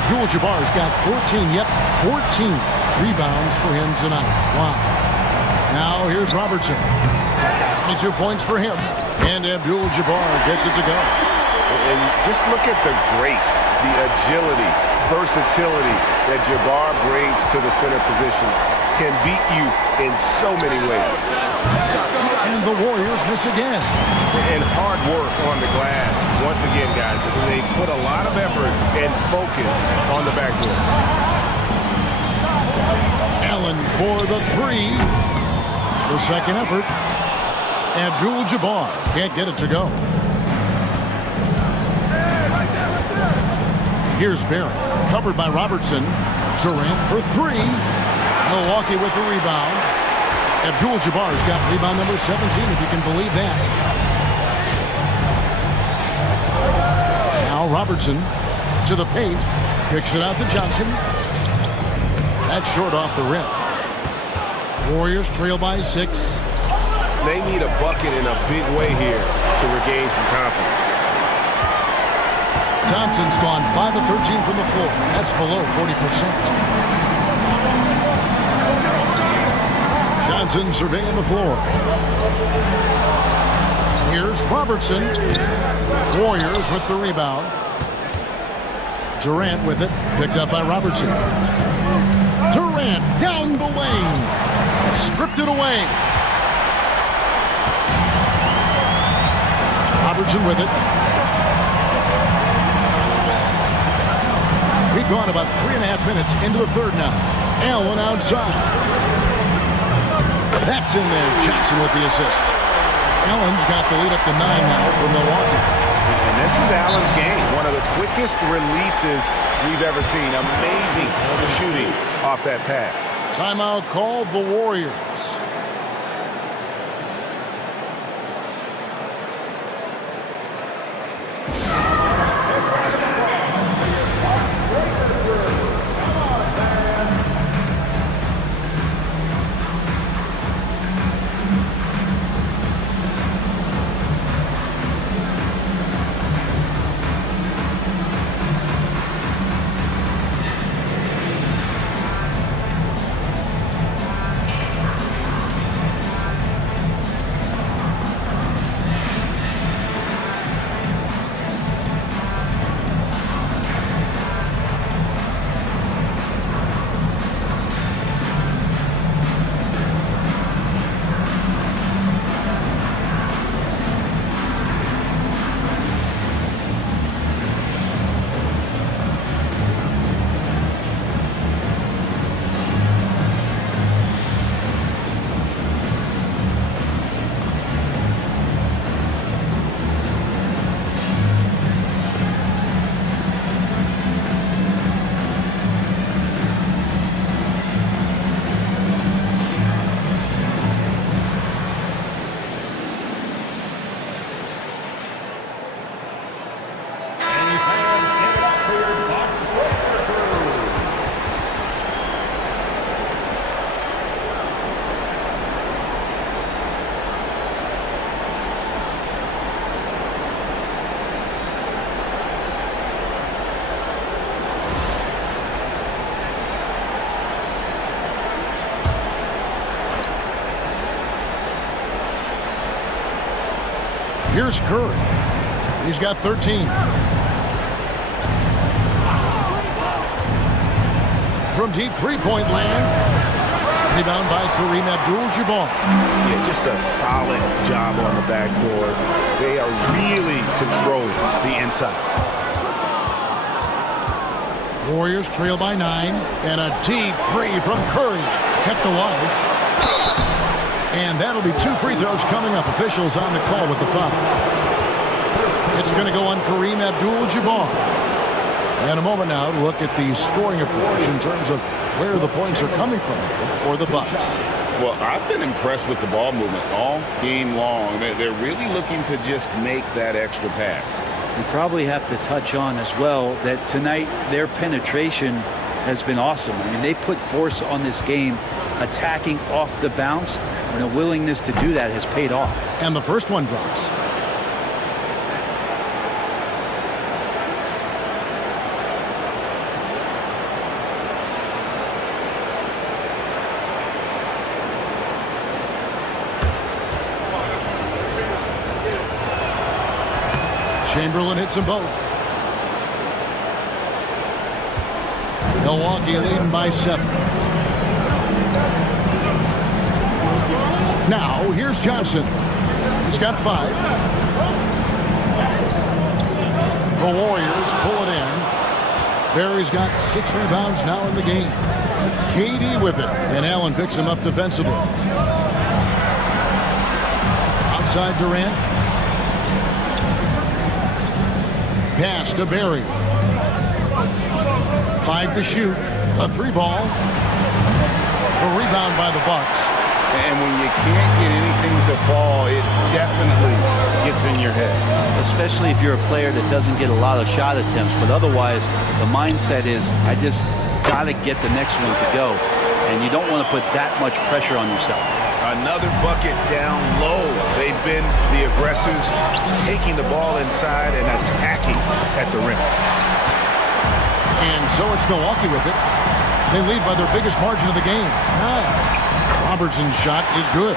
Abdul-Jabbar's got 14 rebounds for him tonight. Wow. Now here's Robertson. 22 points for him. And Abdul-Jabbar gets it to go. And just look at the grace, the agility, versatility that Jabbar brings to the center position. Can beat you in so many ways. And the Warriors miss again. And hard work on the glass. Once again, guys, they put a lot of effort and focus on the backboard. Allen for the three. The second effort. Abdul-Jabbar can't get it to go. Here's Barry, covered by Robertson. Durant for three. Milwaukee with the rebound. Abdul-Jabbar's got rebound number 17, if you can believe that. Now Robertson to the paint. Kicks it out to Johnson. That's short off the rim. Warriors trail by 6. They need a bucket in a big way here to regain some confidence. Thompson's gone 5 of 13 from the floor. That's below 40%. Johnson surveying the floor. Here's Robertson. Warriors with the rebound. Durant with it. Picked up by Robertson. Durant down the lane. Stripped it away. Robertson with it. We've gone about 3.5 minutes into the third now. Allen outside. That's in there. Johnson with the assist. Allen's got the lead up to 9 now for Milwaukee. And this is Allen's game. One of the quickest releases we've ever seen. Amazing shooting off that pass. Timeout called the Warriors. Here's Curry. He's got 13. From deep three-point land. Rebound by Kareem Abdul-Jabbar. Yeah, just a solid job on the backboard. They are really controlling the inside. Warriors trail by 9. And a deep three from Curry. Kept alive. And that'll be 2 free throws coming up. Officials on the call with the foul. It's going to go on Kareem Abdul-Jabbar. And a moment now to look at the scoring approach in terms of where the points are coming from for the Bucks. Well, I've been impressed with the ball movement all game long. They're really looking to just make that extra pass. We probably have to touch on as well that tonight their penetration has been awesome. I mean, they put force on this game, attacking off the bounce, and a willingness to do that has paid off. And the first one drops. Chamberlain hits them both. Milwaukee leading by 7. Now, here's Johnson. He's got 5. The Warriors pull it in. Barry's got 6 rebounds now in the game. KD with it, and Allen picks him up defensively. Outside Durant. Pass to Barry. 5 to shoot. A 3-ball. A rebound by the Bucks. And when you can't get anything to fall, it definitely gets in your head. Especially if you're a player that doesn't get a lot of shot attempts. But otherwise, the mindset is, I just got to get the next one to go. And you don't want to put that much pressure on yourself. Another bucket down low. They've been the aggressors, taking the ball inside and attacking at the rim. And so it's Milwaukee with it. They lead by their biggest margin of the game, 9. Robertson's shot is good.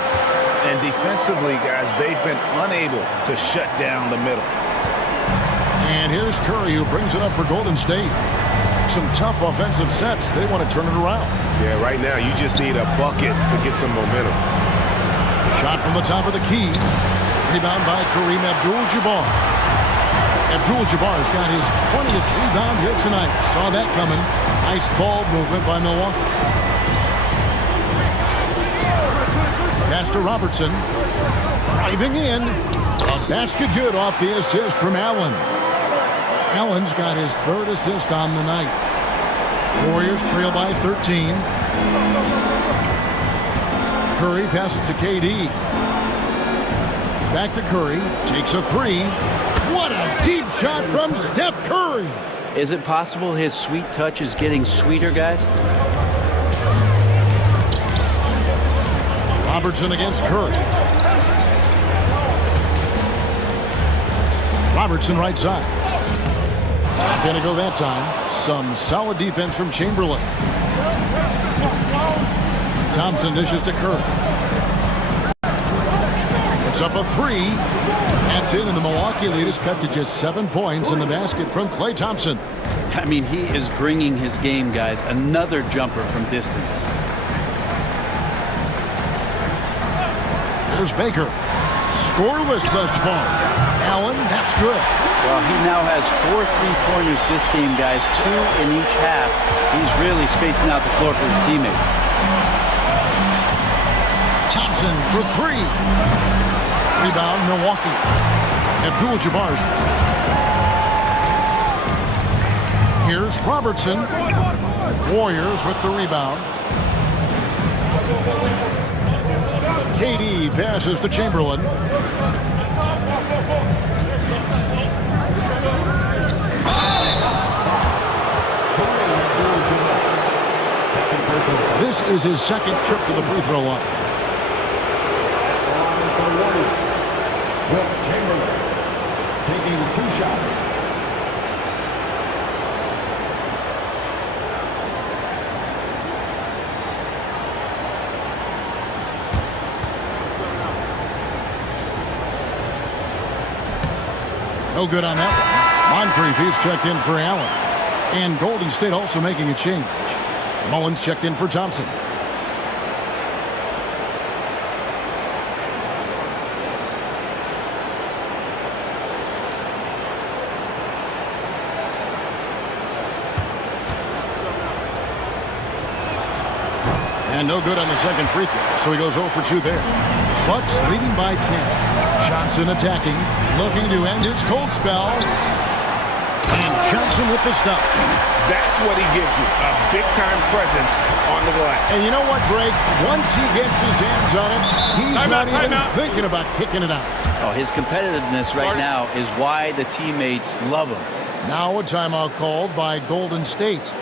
And defensively, guys, they've been unable to shut down the middle. And here's Curry, who brings it up for Golden State. Some tough offensive sets. They want to turn it around. Yeah, right now you just need a bucket to get some momentum. Shot from the top of the key. Rebound by Kareem Abdul-Jabbar. Abdul-Jabbar's got his 20th rebound here tonight. Saw that coming. Nice ball movement by Milwaukee. Pass to Robertson. Driving in. A basket good off the assist from Allen. Allen's got his 3rd assist on the night. Warriors trail by 13. Curry passes to KD. Back to Curry. Takes a 3. What a deep shot from Steph Curry. Is it possible his sweet touch is getting sweeter, guys? Robertson against Curry. Robertson right side. Not going to go that time. Some solid defense from Chamberlain. Thompson dishes to Curry. It's up a 3. That's in, and the Milwaukee lead is cut to just 7 points in the basket from Klay Thompson. I mean, he is bringing his game, guys. Another jumper from distance. There's Baker. Scoreless thus far. Allen, that's good. Well, he now has 4 3-pointers this game, guys. 2 in each half. He's really spacing out the floor for his teammates. Thompson for 3. Rebound, Milwaukee. Abdul-Jabbar's. Here's Robertson. Warriors with the rebound. KD passes to Chamberlain. This is his 2nd trip to the free throw line. Chamberlain taking 2 shots. No good on that one. Moncrief, he's checked in for Allen. And Golden State also making a change. Mullins checked in for Thompson. And no good on the second free throw, so he goes 0 for 2 there. Bucks leading by 10. Johnson attacking, looking to end his cold spell. And Johnson with the stop. That's what he gives you, a big-time presence on the glass. And you know what, Greg? Once he gets his hands on it, he's not even thinking about kicking it out. Oh, his competitiveness right now is why the teammates love him. Now a timeout called by Golden State.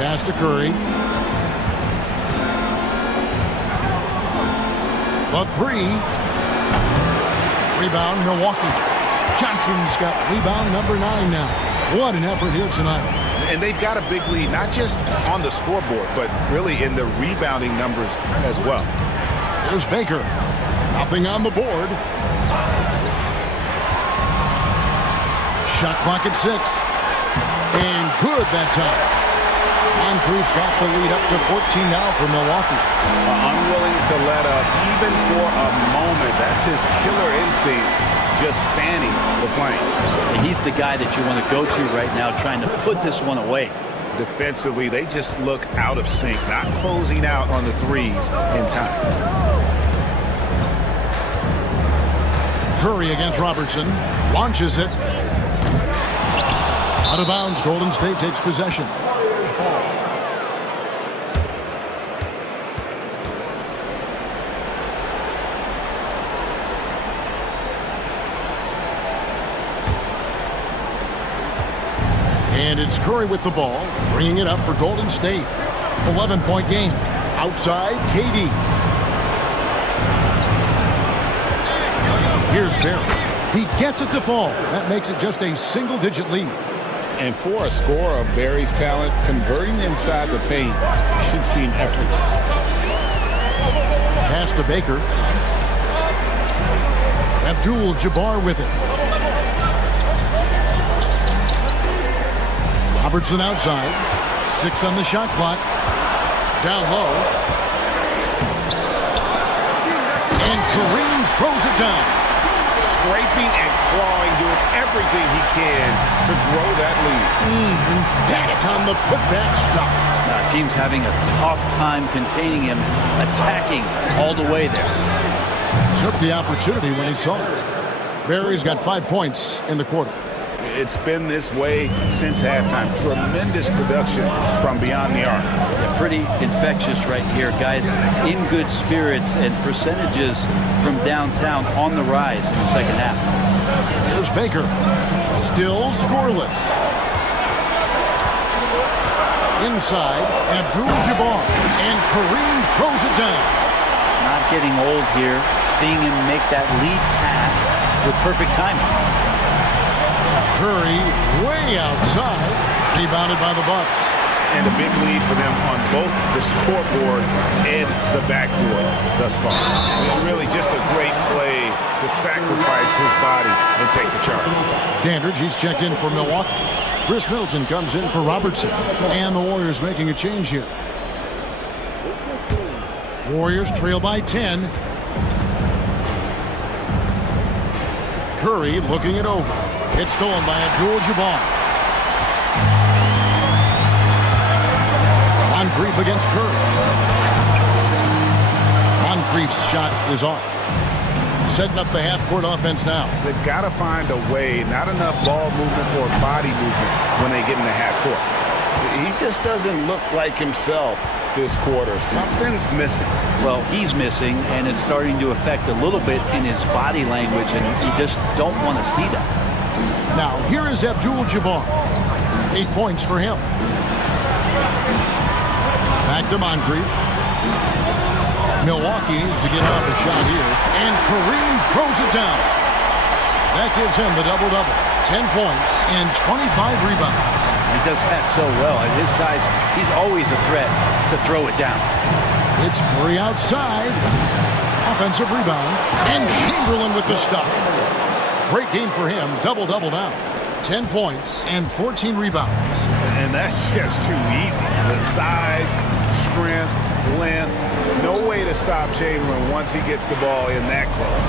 Pass to Curry. The three. Rebound, Milwaukee. Johnson's got rebound number 9 now. What an effort here tonight. And they've got a big lead, not just on the scoreboard, but really in the rebounding numbers as well. Here's Baker. Nothing on the board. Shot clock at 6. And good that time. Moncrief's got the lead up to 14 now for Milwaukee. Unwilling to let up even for a moment. That's his killer instinct, just fanning the flame. And he's the guy that you want to go to right now trying to put this one away. Defensively, they just look out of sync, not closing out on the threes in time. Curry against Robertson. Launches it. Out of bounds, Golden State takes possession. And it's Curry with the ball, bringing it up for Golden State. 11-point game. Outside, KD. Here's Barry. He gets it to fall. That makes it just a single-digit lead. And for a scorer of Barry's talent, converting inside the paint can seem effortless. Pass to Baker. Abdul-Jabbar with it. Robertson outside. 6 on the shot clock. Down low. And Kareem throws it down. Scraping and clawing, doing everything he can to grow that lead. Emphatic on the putback stuff. Team's having a tough time containing him, attacking all the way there. Took the opportunity when he saw it. Barry's got 5 points in the quarter. It's been this way since halftime. Tremendous production from beyond the arc. Yeah, pretty infectious right here. Guys in good spirits and percentages from downtown on the rise in the second half. Here's Baker. Still scoreless. Inside, Abdul-Jabbar. And Kareem throws it down. Not getting old here. Seeing him make that lead pass with perfect timing. Curry way outside. Rebounded by the Bucks. And a big lead for them on both the scoreboard and the backboard thus far. Really just a great play to sacrifice his body and take the charge. Dandridge, he's checked in for Milwaukee. Chris Middleton comes in for Robertson. And the Warriors making a change here. Warriors trail by 10. Curry looking it over. It's stolen by Abdul-Jabbar. Moncrief against Curry. Moncrief's shot is off. Setting up the half-court offense now. They've got to find a way, not enough ball movement or body movement when they get in the half-court. He just doesn't look like himself this quarter. Something's missing. Well, he's missing, and it's starting to affect a little bit in his body language, and you just don't want to see that. Now, here is Abdul-Jabbar. 8 points for him. Back to Moncrief. Milwaukee needs to get off a shot here. And Kareem throws it down. That gives him the double-double. 10 points and 25 rebounds. He does that so well. At his size, he's always a threat to throw it down. It's Curry outside. Offensive rebound. And Chamberlain with the stuff. Great game for him. Double-double now. 10 points and 14 rebounds. And that's just too easy. The size, strength, length. No way to stop Chamberlain once he gets the ball in that close.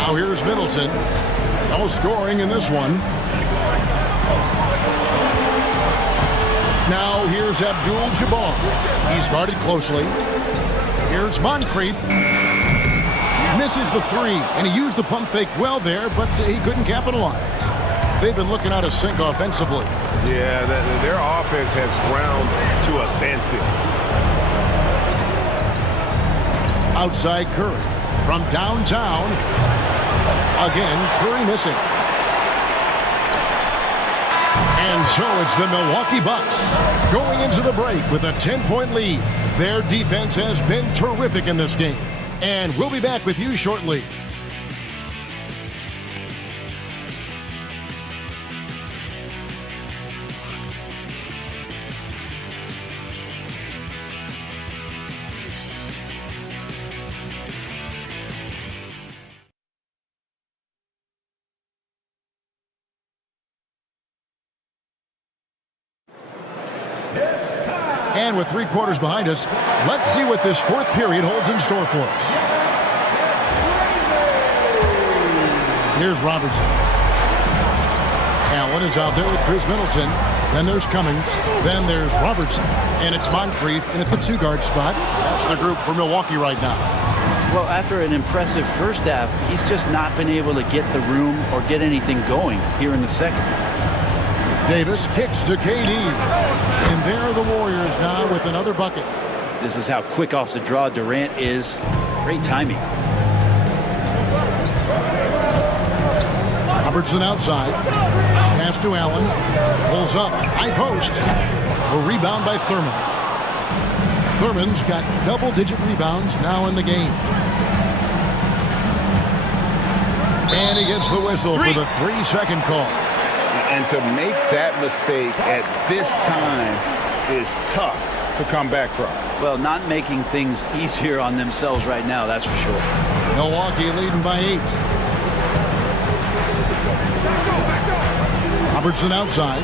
Now here's Middleton. No scoring in this one. Now here's Abdul-Jabbar. He's guarded closely. Here's Moncrief. Misses the three, and he used the pump fake well there, but he couldn't capitalize. They've been looking out of sync offensively. Yeah, their offense has ground to a standstill. Outside Curry. From downtown. Again, Curry missing. And so it's the Milwaukee Bucks going into the break with a 10-point lead. Their defense has been terrific in this game. And we'll be back with you shortly. And with 3 quarters behind us, let's see what this fourth period holds in store for us. Here's Robertson. Allen is out there with Chris Middleton. Then there's Cummings. Then there's Robertson. And it's Moncrief in at the 2-guard spot. That's the group for Milwaukee right now. Well, after an impressive first half, he's just not been able to get the room or get anything going here in the second. Davis kicks to KD. And there are the Warriors now with another bucket. This is how quick off the draw Durant is. Great timing. Robertson outside. Pass to Allen. Pulls up. High post. A rebound by Thurman. Thurman's got double-digit rebounds now in the game. And he gets the whistle for the 3-second call. And to make that mistake at this time is tough to come back from. Well, not making things easier on themselves right now, that's for sure. Milwaukee leading by 8. Robertson outside.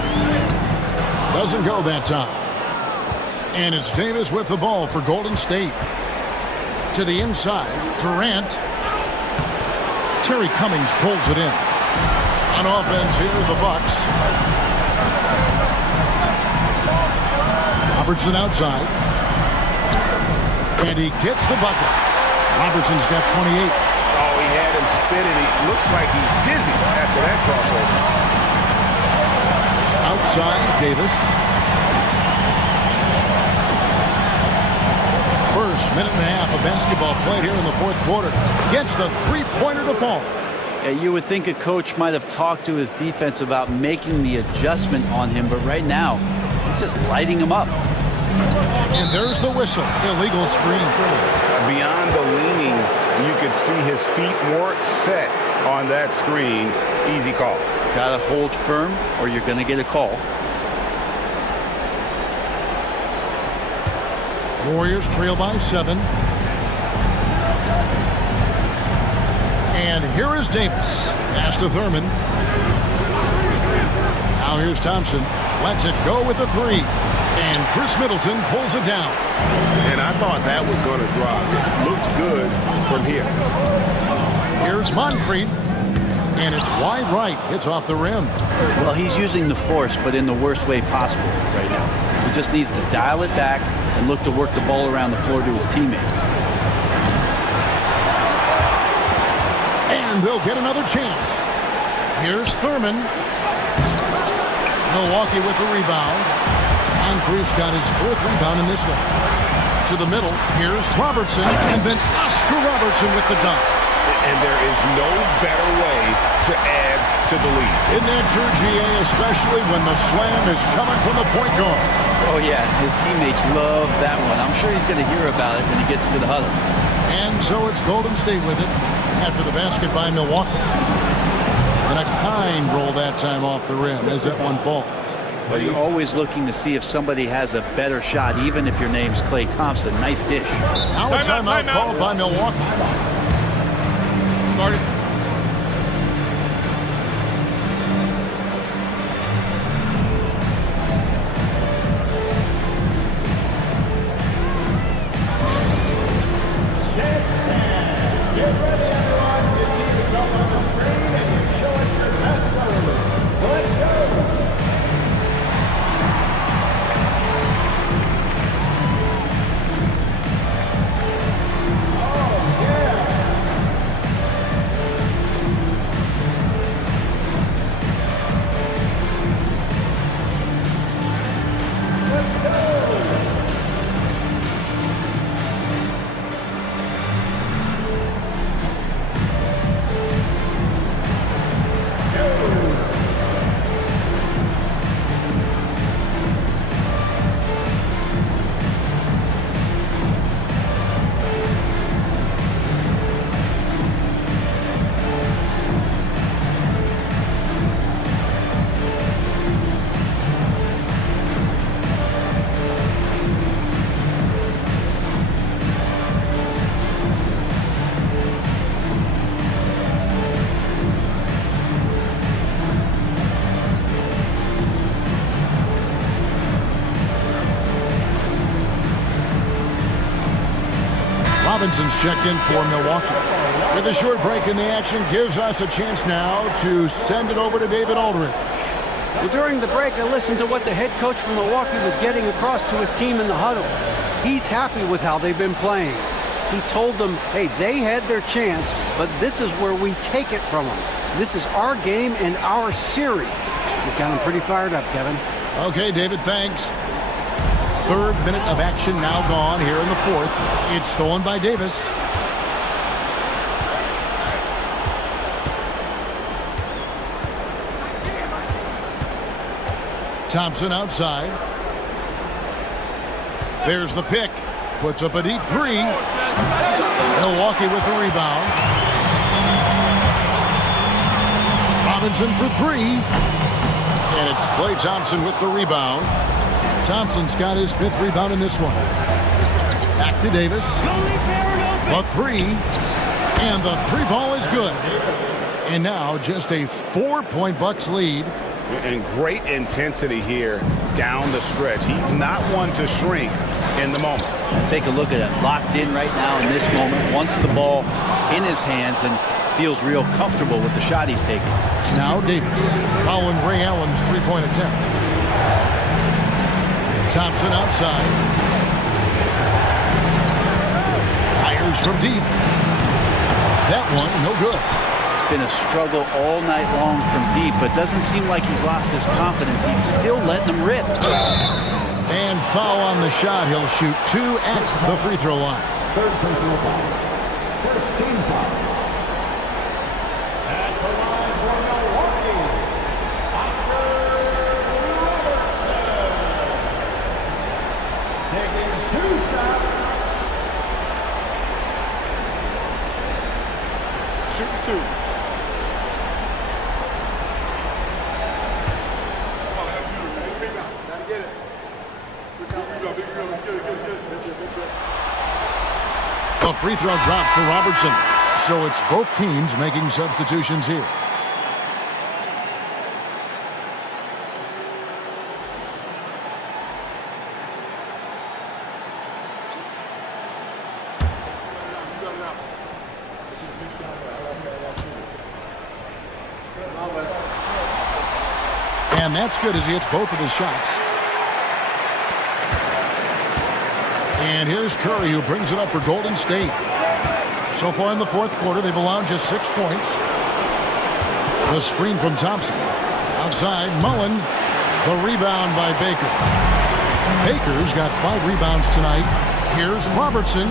Doesn't go that time. And it's Davis with the ball for Golden State. To the inside. Durant. Terry Cummings pulls it in. On offense here, the Bucks. Robertson outside. And he gets the bucket. Robertson's got 28. Oh, he had him spinning. He looks like he's dizzy after that crossover. Outside, Davis. First minute and a half of basketball played here in the fourth quarter. Gets the three-pointer to fall. You would think a coach might have talked to his defense about making the adjustment on him, but right now, he's just lighting him up. And there's the whistle. Illegal screen. Beyond the leaning, you could see his feet weren't set on that screen. Easy call. Gotta hold firm or you're gonna get a call. Warriors trail by 7. And here is Davis. Pass to Thurman. Now here's Thompson. Lets it go with the 3. And Chris Middleton pulls it down. And I thought that was going to drop. It looked good from here. Here's Moncrief. And it's wide right. Hits off the rim. Well, he's using the force, but in the worst way possible right now. He just needs to dial it back and look to work the ball around the floor to his teammates. And they'll get another chance. Here's Thurman. Milwaukee with the rebound. Moncrief's got his 4th rebound in this one. To the middle, here's Robertson, and then Oscar Robertson with the dunk. And there is no better way to add to the lead. Isn't that true, GA, especially when the slam is coming from the point guard? Oh, yeah, his teammates love that one. I'm sure he's going to hear about it when he gets to the huddle. And so it's Golden State with it after the basket by Milwaukee. And a kind roll that time off the rim as that one falls. But you're always looking to see if somebody has a better shot, even if your name's Klay Thompson. Nice dish. Now a timeout called by Milwaukee. Marty. Get ready, everyone. You see yourself on the screen and you show us your best move. Let's go. Robinson's checked in for Milwaukee. With a short break in the action, gives us a chance now to send it over to David Aldridge. Well, during the break, I listened to what the head coach from Milwaukee was getting across to his team in the huddle. He's happy with how they've been playing. He told them, hey, they had their chance, but this is where we take it from them. This is our game and our series. He's got them pretty fired up, Kevin. Okay, David, thanks. 3rd minute of action now gone here in the 4th. It's stolen by Davis. Thompson outside. There's the pick. Puts up a deep 3. Milwaukee with the rebound. Robinson for 3. And it's Klay Thompson with the rebound. Thompson's got his 5th rebound in this one. Back to Davis. The 3. And the 3 ball is good. And now just a 4-point Bucks lead. And great intensity here down the stretch. He's not one to shrink in the moment. Take a look at it. Locked in right now in this moment. Wants the ball in his hands and feels real comfortable with the shot he's taking. Now Davis following Ray Allen's 3-point attempt. Thompson outside. Fires from deep. That one, no good. It's been a struggle all night long from deep, but doesn't seem like he's lost his confidence. He's still letting them rip. And foul on the shot. He'll shoot 2 at the free throw line. 3rd personal foul. First team foul. 2. A free throw drops for Robertson. So it's both teams making substitutions here. And that's good as he hits both of his shots. And here's Curry, who brings it up for Golden State. So far in the fourth quarter, they've allowed just 6 points. The screen from Thompson. Outside, Mullen. The rebound by Baker. Baker's got 5 rebounds tonight. Here's Robertson.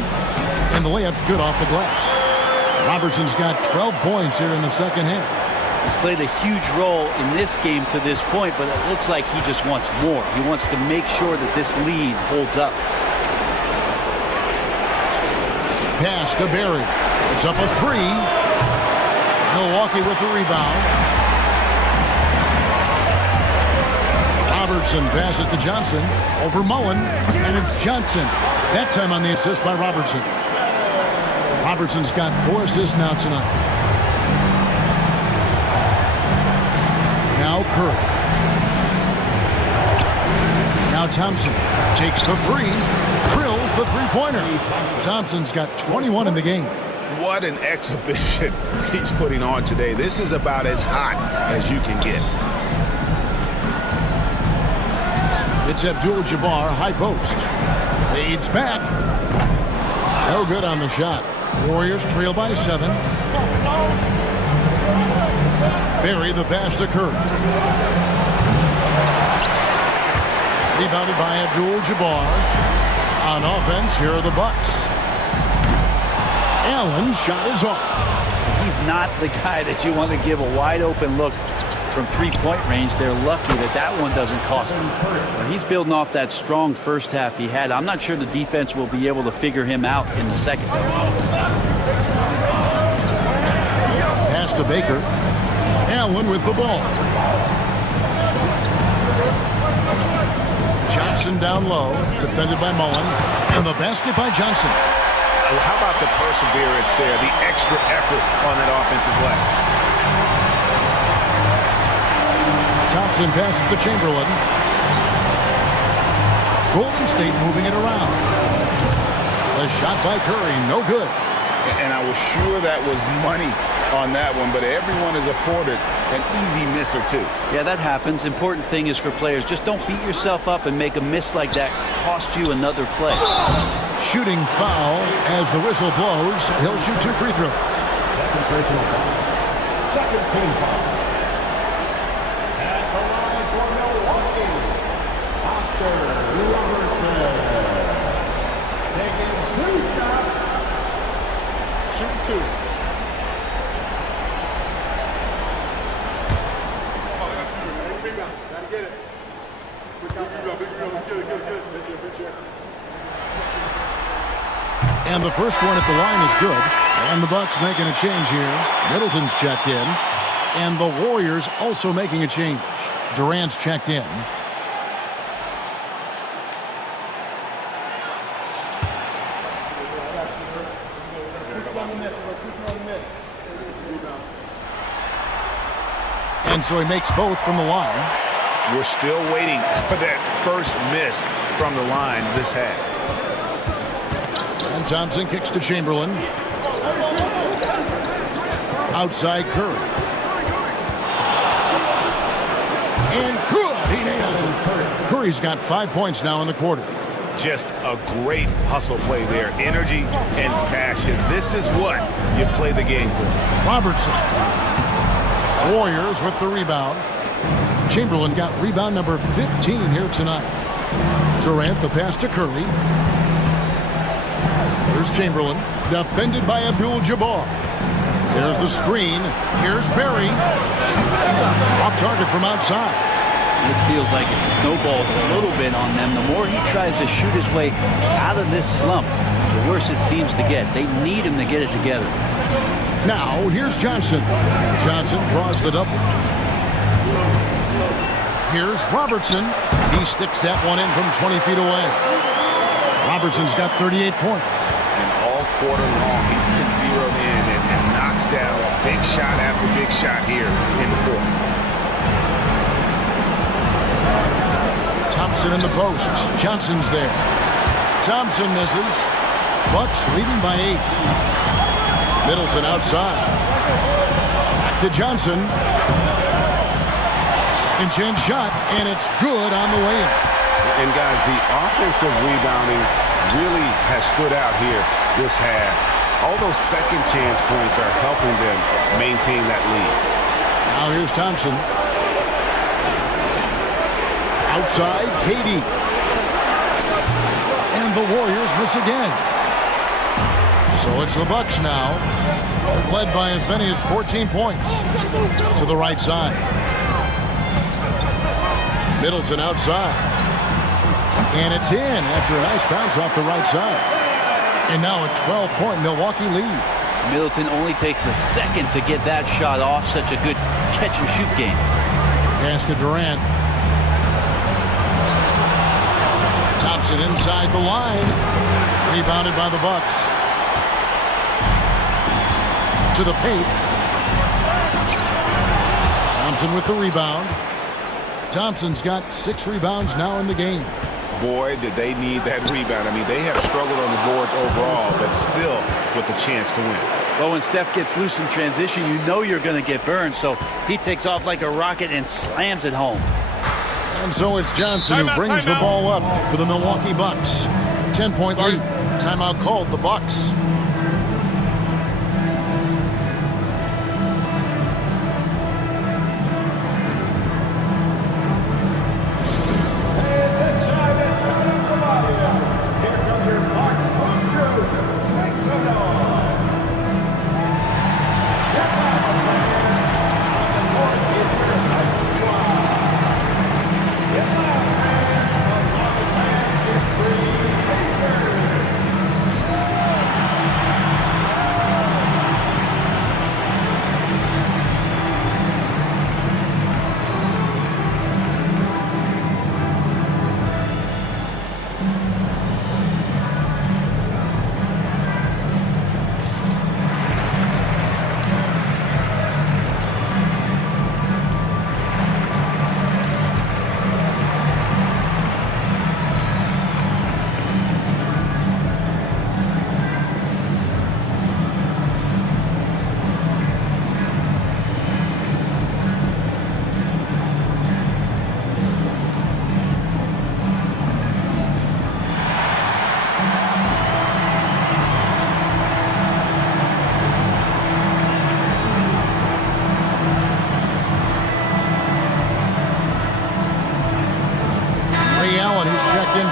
And the layup's good off the glass. Robertson's got 12 points here in the second half. He's played a huge role in this game to this point, but it looks like he just wants more. He wants to make sure that this lead holds up. Pass to Barry. It's up a 3. Milwaukee with the rebound. Robertson passes to Johnson. Over Mullen. And it's Johnson. That time on the assist by Robertson. Robertson's got 4 assists now tonight. Now Curry. Now Thompson takes the 3. Drills the three-pointer. Thompson's got 21 in the game. What an exhibition he's putting on today. This is about as hot as you can get. It's Abdul-Jabbar, high post. Fades back. No good on the shot. Warriors trail by 7. Barry the pass to Curry. Rebounded by Abdul-Jabbar. On offense, here are the Bucks. Allen's shot is off. He's not the guy that you want to give a wide open look from three-point range. They're lucky that that one doesn't cost him. He's building off that strong first half he had. I'm not sure the defense will be able to figure him out in the second. Pass to Baker. Allen with the ball. Johnson down low, defended by Mullen, and the basket by Johnson. How about the perseverance there, the extra effort on that offensive play? Thompson passes to Chamberlain. Golden State moving it around. The shot by Curry, no good. And I was sure that was money on that one, but everyone is afforded an easy miss or two. Yeah, that happens. Important thing is for players, just don't beat yourself up and make a miss like that cost you another play. Shooting foul as the whistle blows. He'll shoot 2 free throws. Second personal foul. Second team foul. At the line for Milwaukee, Oscar Robertson. Taking 2 shots. Shoot 2. And the first one at the line is good. And the Bucks making a change here. Middleton's checked in. And the Warriors also making a change. Durant's checked in. And so he makes both from the line. We're still waiting for that first miss from the line this half. And Thompson kicks to Chamberlain. Outside Curry. And good. He nails it. Curry's got 5 points now in the quarter. Just a great hustle play there. Energy and passion. This is what you play the game for. Robertson. Warriors with the rebound. Chamberlain got rebound number 15 here tonight. Durant the pass to Curry. Here's Chamberlain, defended by Abdul-Jabbar. There's the screen. Here's Barry. Off target from outside. This feels like it's snowballed a little bit on them. The more he tries to shoot his way out of this slump, the worse it seems to get. They need him to get it together. Now, here's Johnson. Johnson draws the double. Here's Robertson. He sticks that one in from 20 feet away. Robertson's got 38 points. And all quarter long, he's been zeroed in and knocks down big shot after big shot here in the fourth. Thompson in the post. Johnson's there. Thompson misses. Bucks leading by 8. Middleton outside. Back to Johnson. Second chance shot, and it's good on the way in. And guys, the offensive rebounding really has stood out here this half. All those second chance points are helping them maintain that lead. Now here's Thompson. Outside, Katie. And the Warriors miss again. So it's the Bucks now. They've led by as many as 14 points. To the right side. Middleton outside. And it's in after a nice bounce off the right side. And now a 12-point Milwaukee lead. Middleton only takes a second to get that shot off. Such a good catch-and-shoot game. Pass to Durant. Thompson inside the line. Rebounded by the Bucks. To the paint. Thompson with the rebound. Thompson's got 6 rebounds now in the game. Boy, did they need that rebound. I mean, they have struggled on the boards overall, but still with a chance to win. Well, when Steph gets loose in transition, you know you're going to get burned, so he takes off like a rocket and slams it home. And so it's Johnson who brings the ball up for the Milwaukee Bucks. 10-point lead. Timeout called the Bucks.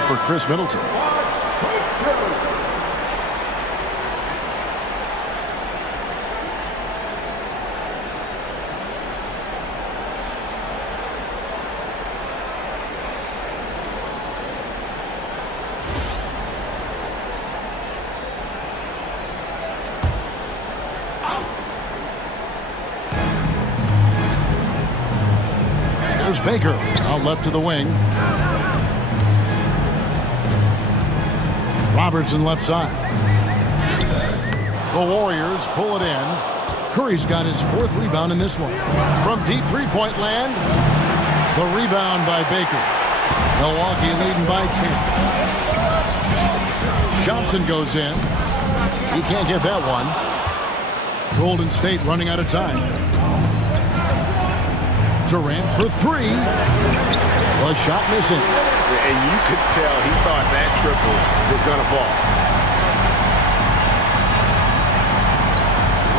For Chris Middleton. There's Baker out left to the wing. Robertson left side. The Warriors pull it in. Curry's got his 4th rebound in this one. From deep three-point land, the rebound by Baker. Milwaukee leading by 10. Johnson goes in. He can't get that one. Golden State running out of time. Durant for 3. The shot missing. And you could tell he thought that triple was going to fall.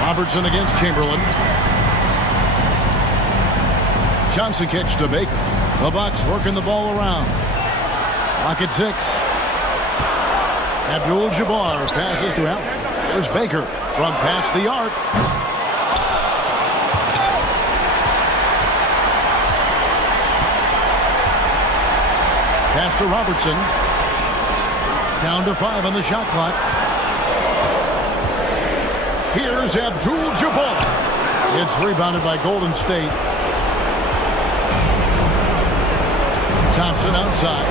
Robertson against Chamberlain. Johnson kicks to Baker. The Bucks working the ball around. Clock at 6. Abdul-Jabbar passes to Allen. There's Baker from past the arc. Pass to Robertson. Down to 5 on the shot clock. Here's Abdul-Jabbar. It's rebounded by Golden State. Thompson outside.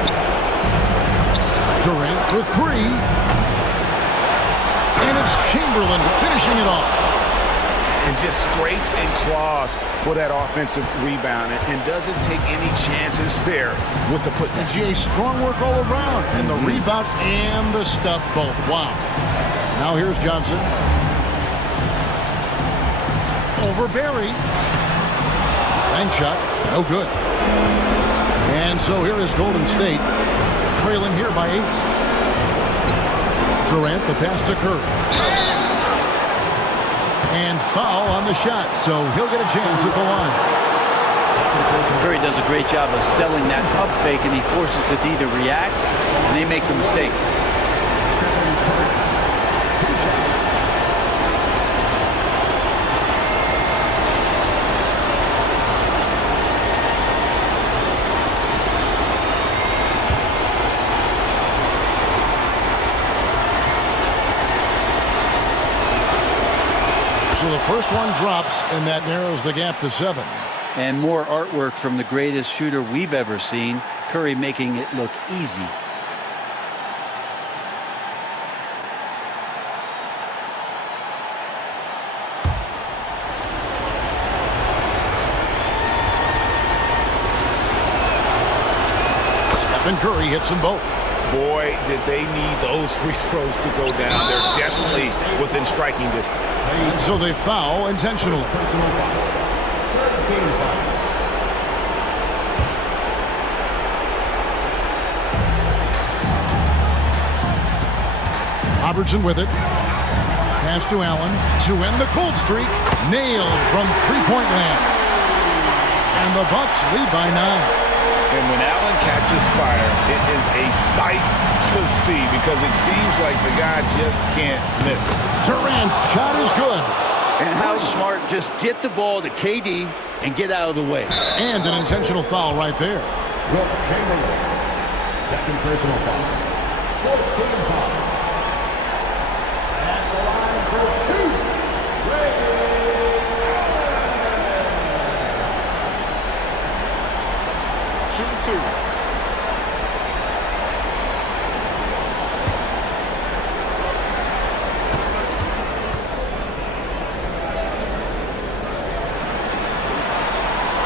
Durant for three. And it's Chamberlain finishing it off. And just scrapes and claws for that offensive rebound and doesn't take any chances there with the putback. GA, strong work all around. And the rebound and the stuff both. Wow. Now here's Johnson. Over Barry. Bank shot. No good. And so here is Golden State. Trailing here by 8. Durant, the pass to Curry. And foul on the shot, so he'll get a chance at the line. Curry does a great job of selling that up fake, and he forces the D to react, and they make the mistake. So the first one drops, and that narrows the gap to 7. And more artwork from the greatest shooter we've ever seen. Curry making it look easy. Stephen Curry hits them both. Boy, did they need those free throws to go down. They're definitely within striking distance. And so they foul intentionally. Robertson with it. Pass to Allen to end the cold streak. Nailed from three-point land. And the Bucks lead by 9. And when Allen catches fire, it is a sight to see because it seems like the guy just can't miss. Durant's shot is good. And how smart, just get the ball to KD and get out of the way. And an intentional foul right there. Wilt Chamberlain. Second personal foul. 14 foul. At the line for 2. Shooting 2.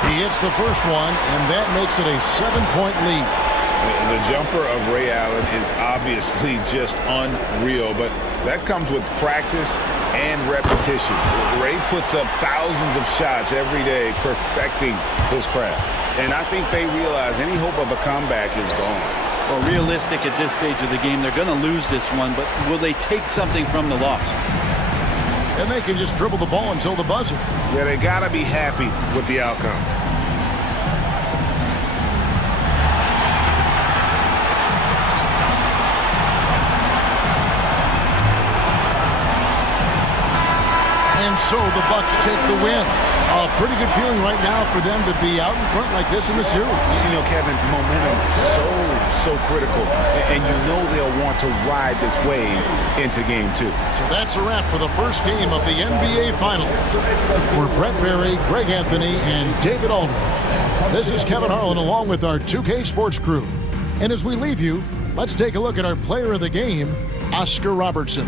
He hits the first one, and that makes it a 7-point lead. The jumper of Ray Allen is obviously just unreal, but that comes with practice and repetition. Ray puts up thousands of shots every day, perfecting his craft. And I think they realize any hope of a comeback is gone. Well, realistic at this stage of the game, they're going to lose this one, but will they take something from the loss? And they can just dribble the ball until the buzzer. Yeah, they got to be happy with the outcome. And so the Bucks take the win. A pretty good feeling right now for them to be out in front like this in the series. You know, Kevin, momentum so critical. And you know they'll want to ride this wave into game 2. So that's a wrap for the first game of the NBA Finals. For Brett Berry, Greg Anthony, and David Aldridge, this is Kevin Harlan along with our 2K Sports crew. And as we leave you, let's take a look at our player of the game, Oscar Robertson.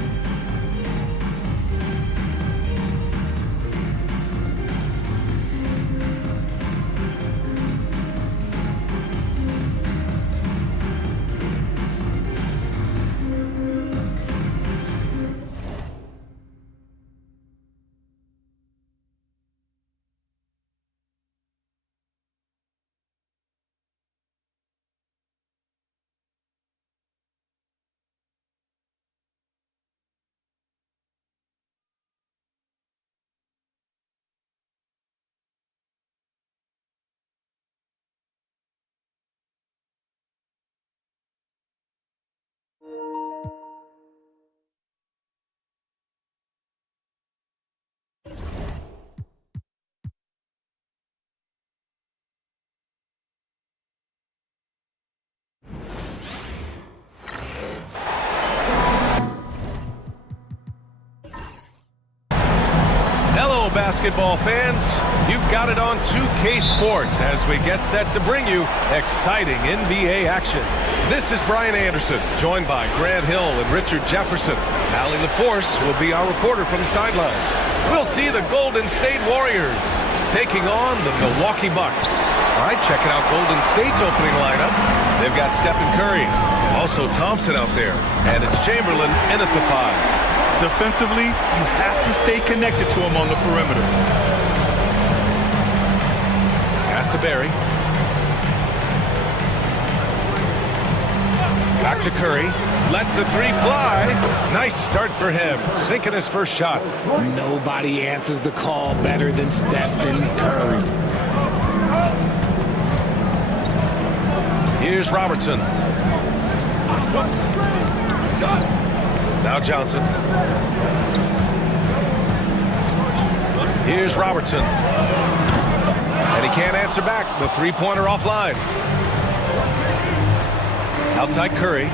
basketball fans, you've got it on 2K Sports as we get set to bring you exciting NBA action. This is Brian Anderson, joined by Grant Hill and Richard Jefferson. Allie LaForce will be our reporter from the sideline. We'll see the Golden State Warriors taking on the Milwaukee Bucks. All right, checking out Golden State's opening lineup. They've got Stephen Curry, also Thompson out there, and it's Chamberlain in at the 5. Defensively, you have to stay connected to him on the perimeter. Pass to Barry. Back to Curry. Lets the 3 fly. Nice start for him. Sinking his first shot. Nobody answers the call better than Stephen Curry. Here's Robertson. Now Johnson. Here's Robertson. And he can't answer back. The three-pointer offline. Outside Curry.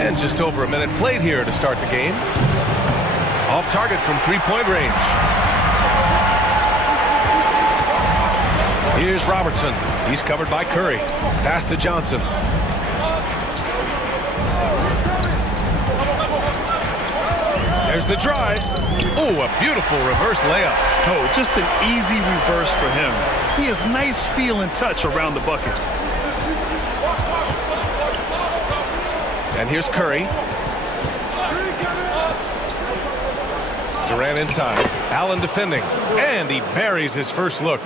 And just over a minute played here to start the game. Off target from three-point range. Here's Robertson. He's covered by Curry. Pass to Johnson. There's the drive. Oh, a beautiful reverse layup. Oh, just an easy reverse for him. He has nice feel and touch around the bucket. And here's Curry. Durant inside. Allen defending. And he buries his first look.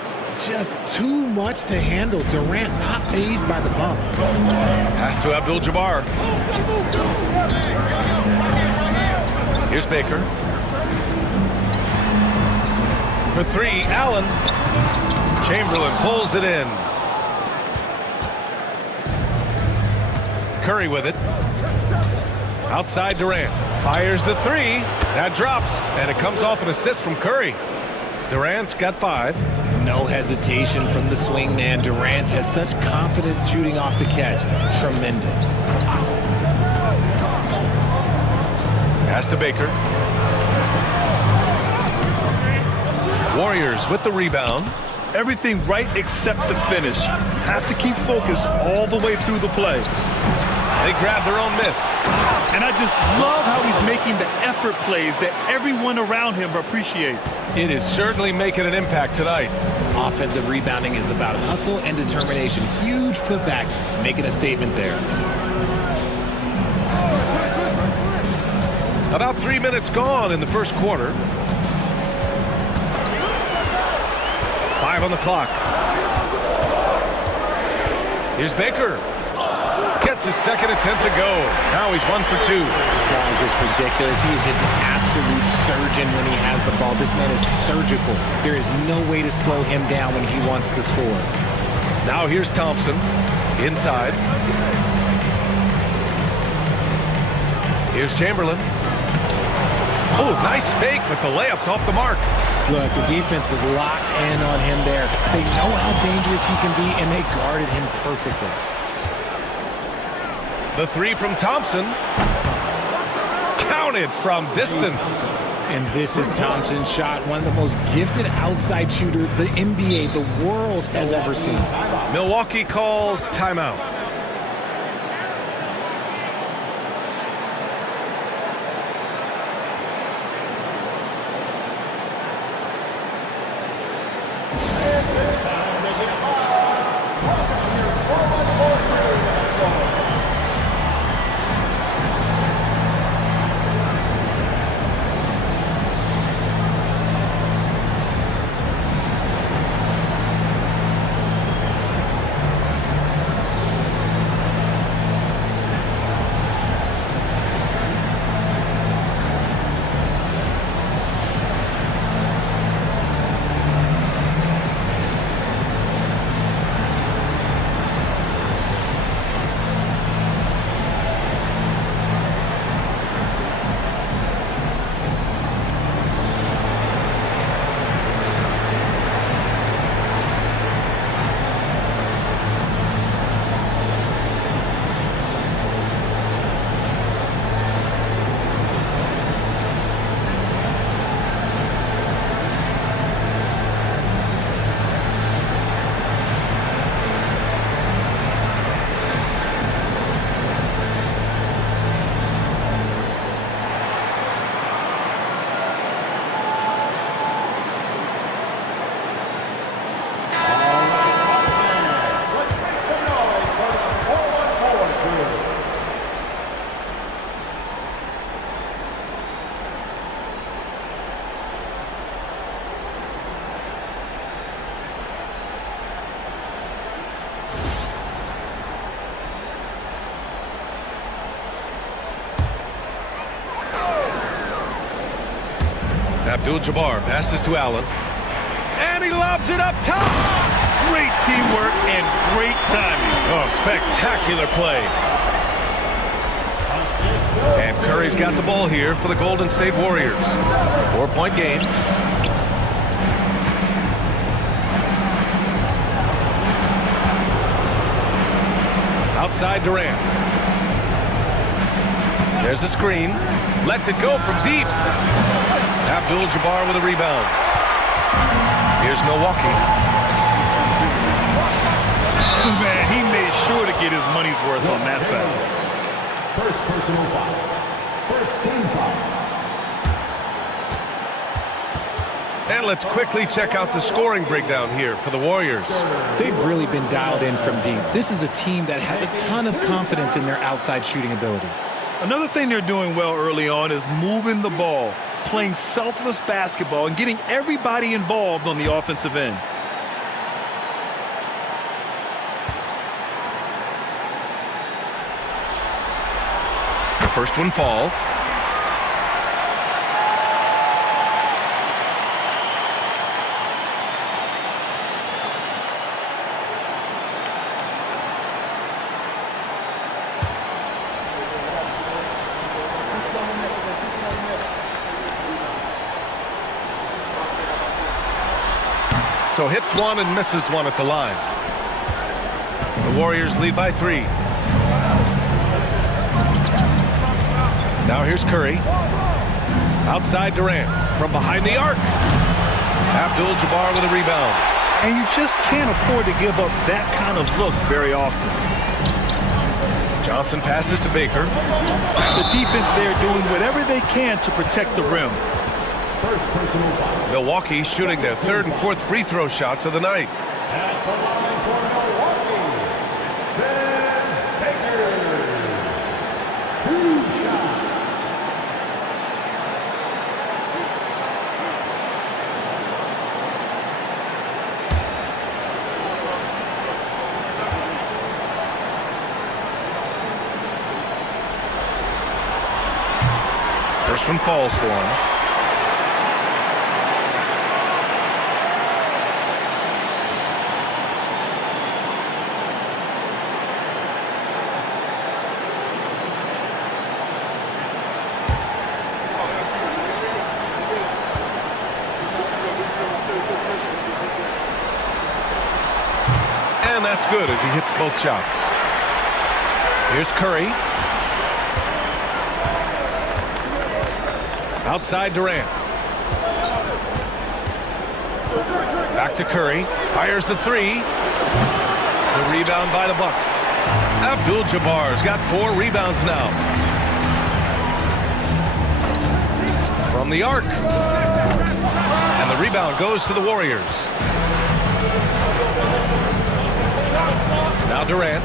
Just too much to handle. Durant not fazed by the bump. Pass to Abdul-Jabbar. Here's Baker. For 3, Allen. Chamberlain pulls it in. Curry with it. Outside Durant. Fires the 3. That drops, and it comes off an assist from Curry. Durant's got 5. No hesitation from the swing man. Durant has such confidence shooting off the catch. Tremendous. Pass to Baker. Warriors with the rebound. Everything right except the finish. Have to keep focused all the way through the play. They grab their own miss. And I just love how he's making the effort plays that everyone around him appreciates. It is certainly making an impact tonight. Offensive rebounding is about hustle and determination. Huge putback, making a statement there. About 3 minutes gone in the first quarter. 5 on the clock. Here's Baker. Gets his second attempt to go. Now he's 1 for 2. That is just ridiculous. He is just an absolute surgeon when he has the ball. This man is surgical. There is no way to slow him down when he wants to score. Now here's Thompson. Inside. Here's Chamberlain. Oh, nice fake, but the layup's off the mark. Look, the defense was locked in on him there. They know how dangerous he can be, and they guarded him perfectly. The 3 from Thompson. Counted from distance. And this is Thompson's shot, one of the most gifted outside shooters the NBA, the world has ever seen. Milwaukee calls timeout. Abdul-Jabbar passes to Allen. And he lobs it up top. Great teamwork and great timing. Oh, spectacular play. And Curry's got the ball here for the Golden State Warriors. 4-point game. Outside Durant. There's a screen. Lets it go from deep. Abdul-Jabbar with a rebound. Here's Milwaukee. Man, he made sure to get his money's worth on that foul. First personal foul. First team foul. And let's quickly check out the scoring breakdown here for the Warriors. They've really been dialed in from deep. This is a team that has a ton of confidence in their outside shooting ability. Another thing they're doing well early on is moving the ball, playing selfless basketball, and getting everybody involved on the offensive end. The first one falls. So hits one and misses one at the line. The Warriors lead by 3. Now here's Curry. Outside Durant. From behind the arc. Abdul-Jabbar with a rebound. And you just can't afford to give up that kind of look very often. Johnson passes to Baker. The defense there doing whatever they can to protect the rim. First personal foul. Milwaukee shooting their 3rd and 4th free throw shots of the night. At the line for Milwaukee, Ben Baker. 2 shots. First one falls for him. And that's good as he hits both shots. Here's Curry. Outside Durant. Back to Curry. Fires the 3. The rebound by the Bucks. Abdul-Jabbar's got 4 rebounds now. From the arc. And the rebound goes to the Warriors. Now Durant.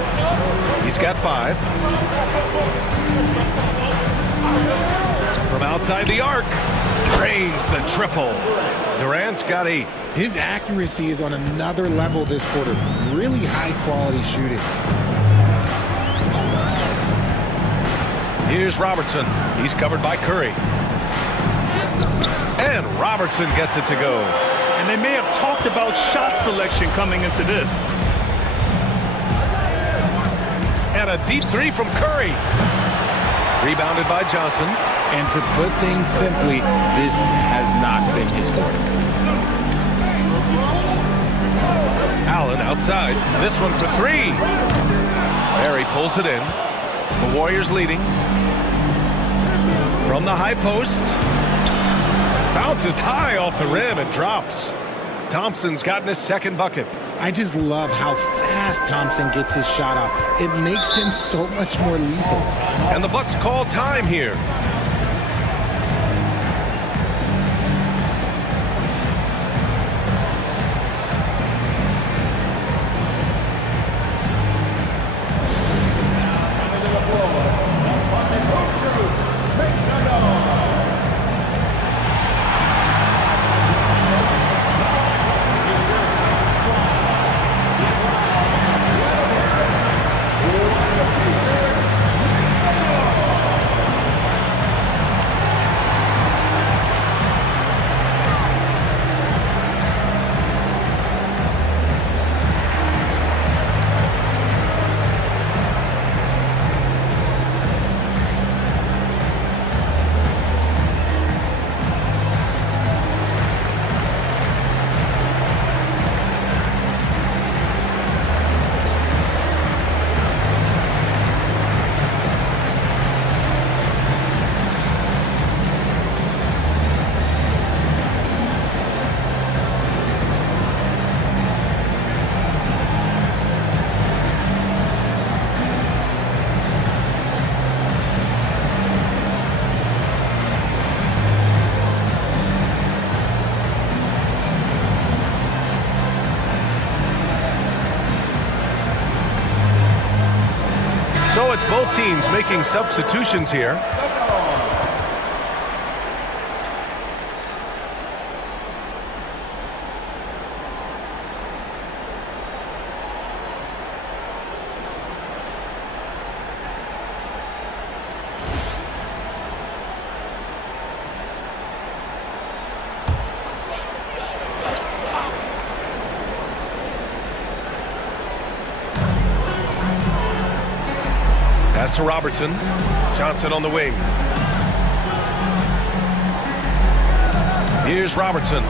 He's got 5. From outside the arc. Drains the triple. Durant's got 8. His accuracy is on another level this quarter. Really high quality shooting. Here's Robertson. He's covered by Curry. And Robertson gets it to go. And they may have talked about shot selection coming into this. And a deep 3 from Curry. Rebounded by Johnson. And to put things simply, this has not been his quarter. Allen outside. This one for 3. Barry pulls it in. The Warriors leading. From the high post. Bounces high off the rim and drops. Thompson's gotten his 2nd bucket. I just love how fast Thompson gets his shot off. It makes him so much more lethal. And the Bucks call time here. it's both teams making substitutions here. Pass to Robertson. Johnson on the wing. Here's Robertson.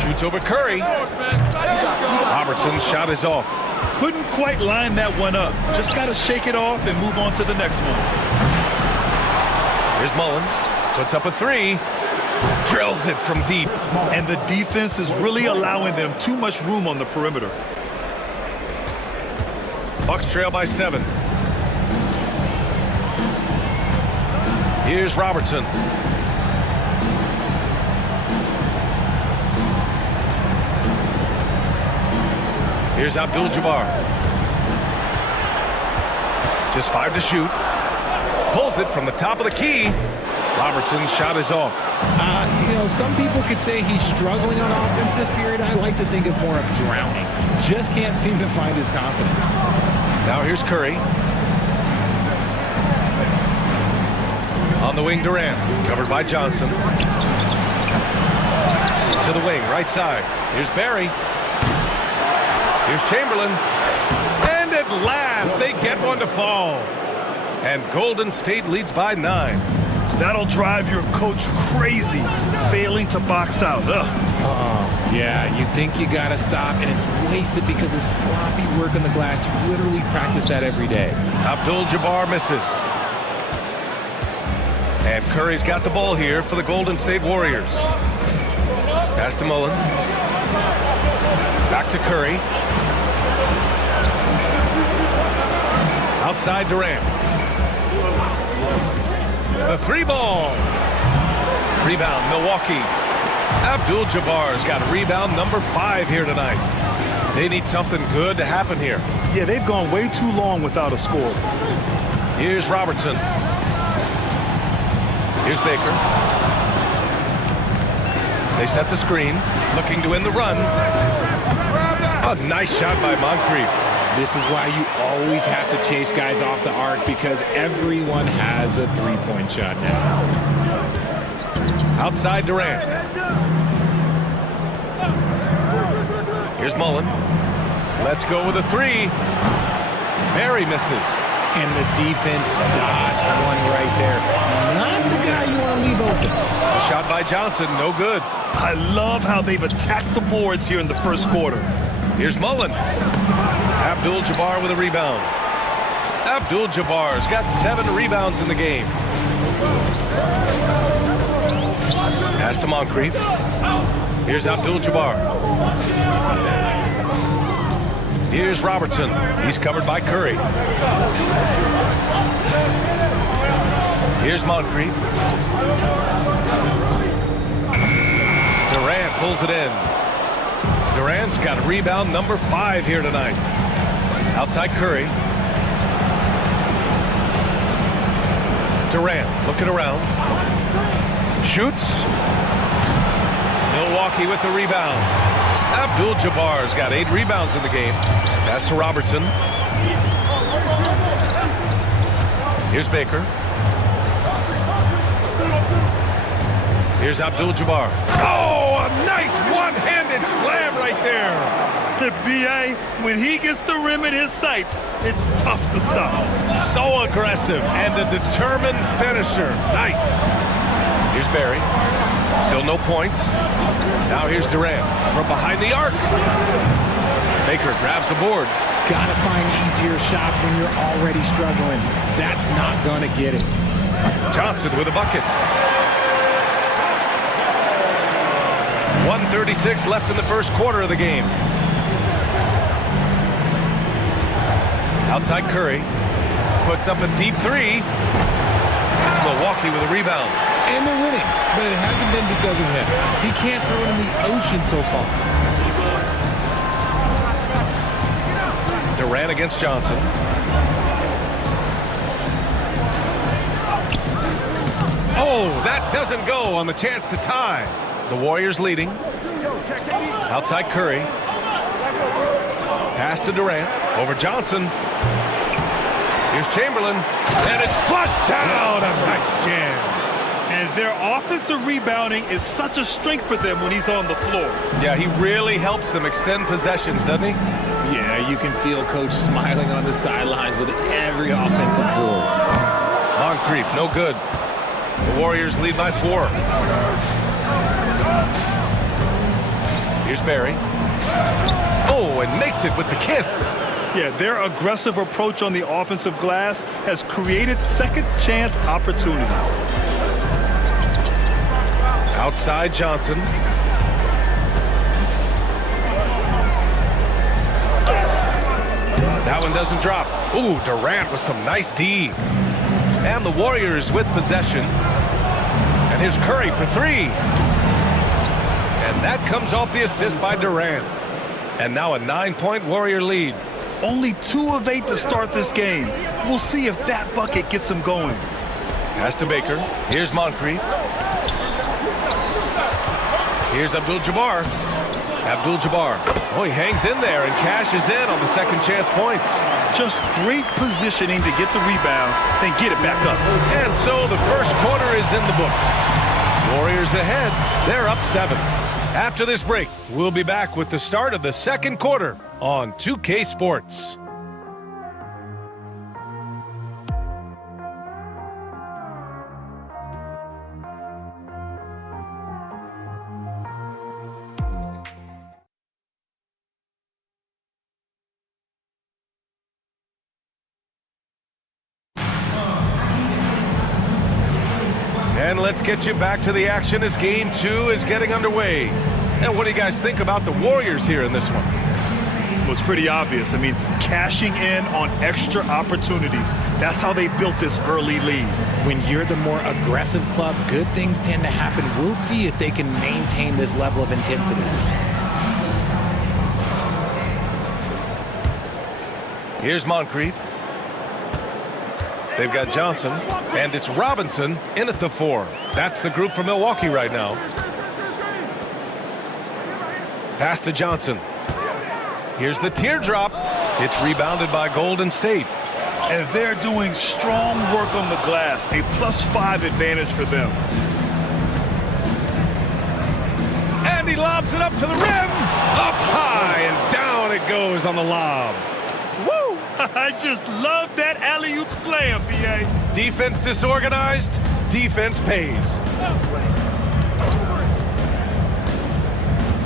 Shoots over Curry. Robertson's shot is off. Couldn't quite line that one up. Just got to shake it off and move on to the next one. Here's Mullen. Puts up a three. Drills it from deep. And the defense is really allowing them too much room on the perimeter. Bucks trail by 7. Here's Robertson. Here's Abdul-Jabbar. Just 5 to shoot. Pulls it from the top of the key. Robertson's shot is off. Some people could say he's struggling on offense this period. I like to think of more of drowning. Just can't seem to find his confidence. Now here's Curry. On the wing, Durant. Covered by Johnson. To the wing, right side. Here's Barry. Here's Chamberlain. And at last, they get one to fall. And Golden State leads by 9. That'll drive your coach crazy, failing to box out. Yeah, you think you gotta stop, and it's wasted because of sloppy work on the glass. You literally practice that every day. Abdul-Jabbar misses. And Curry's got the ball here for the Golden State Warriors. Pass to Mullen. Back to Curry. Outside Durant. The 3-ball. Rebound, Milwaukee. Abdul-Jabbar's got rebound number 5 here tonight. They need something good to happen here. Yeah, they've gone way too long without a score. Here's Robertson. Here's Baker. They set the screen, looking to win the run. A nice shot by Moncrief. This is why you always have to chase guys off the arc, because everyone has a three-point shot now. Outside Durant. Here's Mullen. Let's go with a 3. Barry misses. And the defense dodged one right there. Not the guy you want to leave open. A shot by Johnson, no good. I love how they've attacked the boards here in the first quarter. Here's Mullen. Abdul-Jabbar with a rebound. Abdul-Jabbar's got 7 rebounds in the game. Pass to Moncrief. Here's Abdul-Jabbar. Here's Robertson. He's covered by Curry. Here's Moncrief. Durant pulls it in. Durant's got rebound number 5 here tonight. Outside Curry. Durant looking around. Shoots. Milwaukee with the rebound. Abdul-Jabbar's got 8 rebounds in the game. Pass to Robertson. Here's Baker. Here's Abdul-Jabbar. Oh, a nice one-handed slam right there. The BA, when he gets the rim in his sights, it's tough to stop. So aggressive and a determined finisher. Nice. Here's Barry. Still no points. Now here's Durant from behind the arc. Baker grabs the board. Gotta find easier shots when you're already struggling. That's not gonna get it. Johnson with a bucket. 1:36 left in the first quarter of the game. Outside Curry. Puts up a deep 3. It's Milwaukee with a rebound. And they're winning, but it hasn't been because of him. He can't throw it in the ocean so far. Durant against Johnson. Oh, that doesn't go on the chance to tie. The Warriors leading. Outside Curry. Pass to Durant. Over Johnson. Here's Chamberlain. And it's flushed down. A nice jam. And their offensive rebounding is such a strength for them when he's on the floor. Yeah, he really helps them extend possessions, doesn't he? Yeah, you can feel Coach smiling on the sidelines with every offensive board. Moncrief, no good. The Warriors lead by 4. Here's Barry. Oh, and makes it with the kiss. Yeah, their aggressive approach on the offensive glass has created second chance opportunities. Outside Johnson. That one doesn't drop. Ooh, Durant with some nice D. And the Warriors with possession. And here's Curry for 3. And that comes off the assist by Durant. And now a 9-point Warrior lead. Only 2 of 8 to start this game. We'll see if that bucket gets them going. Pass to Baker. Here's Moncrief. Here's Abdul-Jabbar. Abdul-Jabbar. Oh, he hangs in there and cashes in on the second chance points. Just great positioning to get the rebound, then get it back up. And so the first quarter is in the books. Warriors ahead. They're up 7. After this break, we'll be back with the start of the second quarter on 2K Sports. And let's get you back to the action as Game 2 is getting underway. And what do you guys think about the Warriors here in this one? Well, it's pretty obvious. I mean, cashing in on extra opportunities. That's how they built this early lead. When you're the more aggressive club, good things tend to happen. We'll see if they can maintain this level of intensity. Here's Moncrief. They've got Johnson, and it's Robinson in at the 4. That's the group for Milwaukee right now. Pass to Johnson. Here's the teardrop. It's rebounded by Golden State. And they're doing strong work on the glass, a +5 advantage for them. And he lobs it up to the rim. Up high, and down it goes on the lob. Woo! I just love that alley-oop slam, B.A. Defense disorganized, defense pays.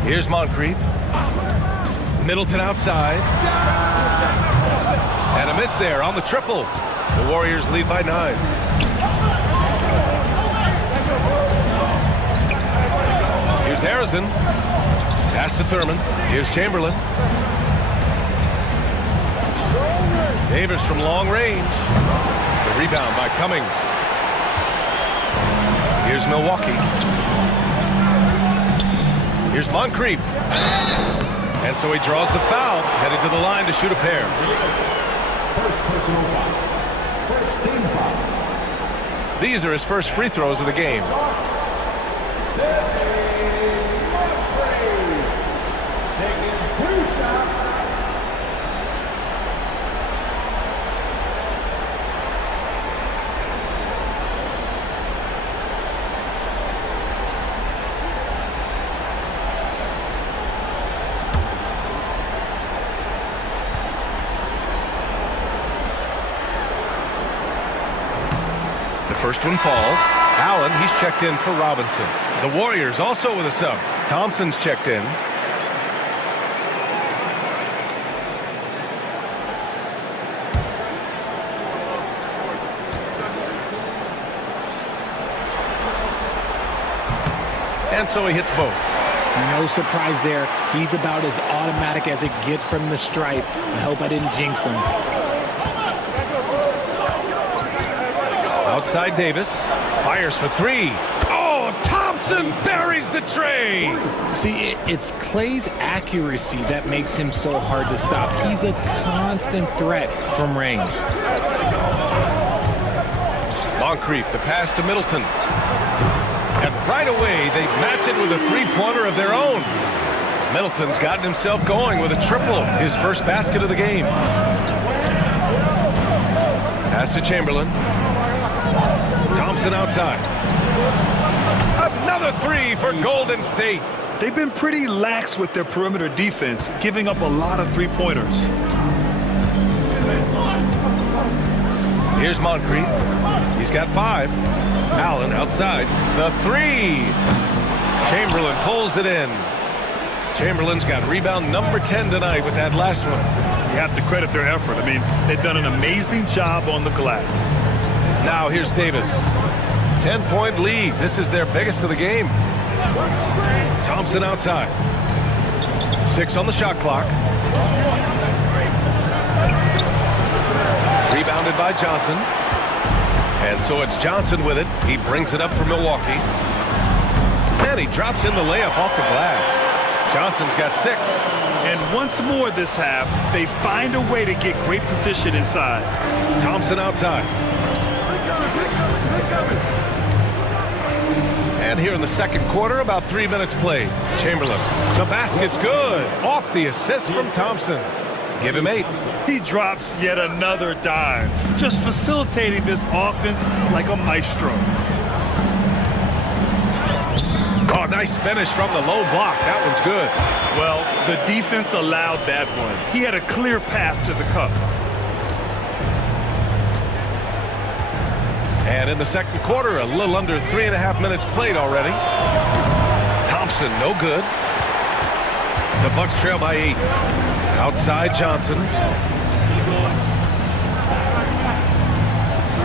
Here's Moncrief. Middleton outside. And a miss there on the triple. The Warriors lead by 9. Here's Harrison. Pass to Thurman. Here's Chamberlain. Davis from long range. The rebound by Cummings. Here's Milwaukee. Here's Moncrief. And so he draws the foul, headed to the line to shoot a pair. First personal foul. First team foul. These are his first free throws of the game. Taking 2 shots. First one falls. Allen, he's checked in for Robinson. The Warriors also with a sub. Thompson's checked in. And so he hits both. No surprise there. He's about as automatic as it gets from the stripe. I hope I didn't jinx him. Outside Davis. Fires for 3. Oh, Thompson Thompson buries the tray. See, it's Clay's accuracy that makes him so hard to stop. He's a constant threat from range. Moncrief, the pass to Middleton. And right away, they match it with a three-pointer of their own. Middleton's gotten himself going with a triple, his first basket of the game. Pass to Chamberlain. Thompson outside. Another three for Golden State. They've been pretty lax with their perimeter defense, giving up a lot of three-pointers. Here's Moncrief. He's got 5. Allen outside. The 3. Chamberlain pulls it in. Chamberlain's got rebound number 10 tonight with that last one. You have to credit their effort. I mean, they've done an amazing job on the glass. Now here's Davis. 10-point lead. This is their biggest of the game. Thompson outside. 6 on the shot clock. Rebounded by Johnson. And so it's Johnson with it. He brings it up for Milwaukee. And he drops in the layup off the glass. Johnson's got 6. And once more this half, they find a way to get great position inside. Thompson outside. And here in the second quarter, about 3 minutes played. Chamberlain. The basket's good. Off the assist from Thompson. Give him 8. He drops yet another dime, just facilitating this offense like a maestro. Oh, nice finish from the low block. That one's good. Well, the defense allowed that one. He had a clear path to the cup. And in the second quarter, a little under 3.5 minutes played already. Thompson, no good. The Bucks trail by 8. Outside Johnson.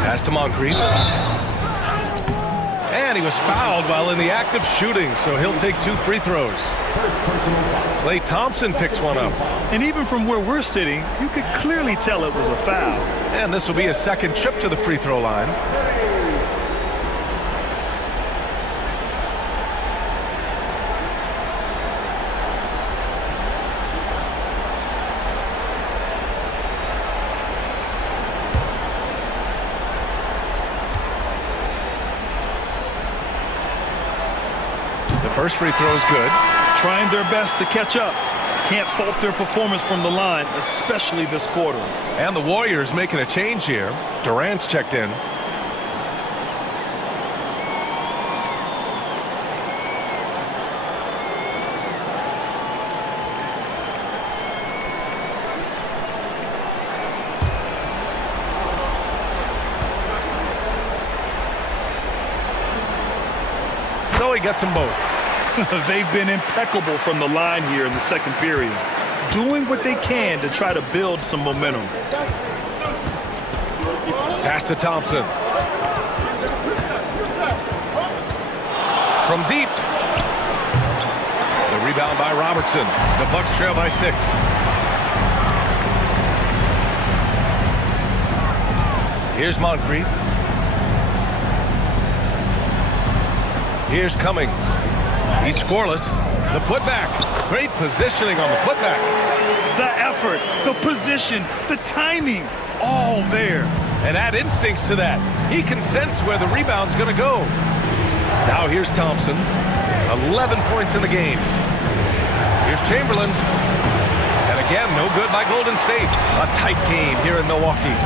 Pass to Moncrief. And he was fouled while in the act of shooting, so he'll take 2 free throws. Klay Thompson picks one up. And even from where we're sitting, you could clearly tell it was a foul. And this will be a second trip to the free throw line. First free throw is good. Trying their best to catch up. Can't fault their performance from the line, especially this quarter. And the Warriors making a change here. Durant's checked in. So he gets them both. They've been impeccable from the line here in the second period, doing what they can to try to build some momentum. Pass to Thompson. From deep. The rebound by Robertson. The Bucks trail by 6. Here's Moncrief. Here's Cummings. He's scoreless. The putback. Great positioning on the putback. The effort, the position, the timing, all there. And add instincts to that. He can sense where the rebound's going to go. Now here's Thompson. 11 points in the game. Here's Chamberlain. And again, no good by Golden State. A tight game here in Milwaukee.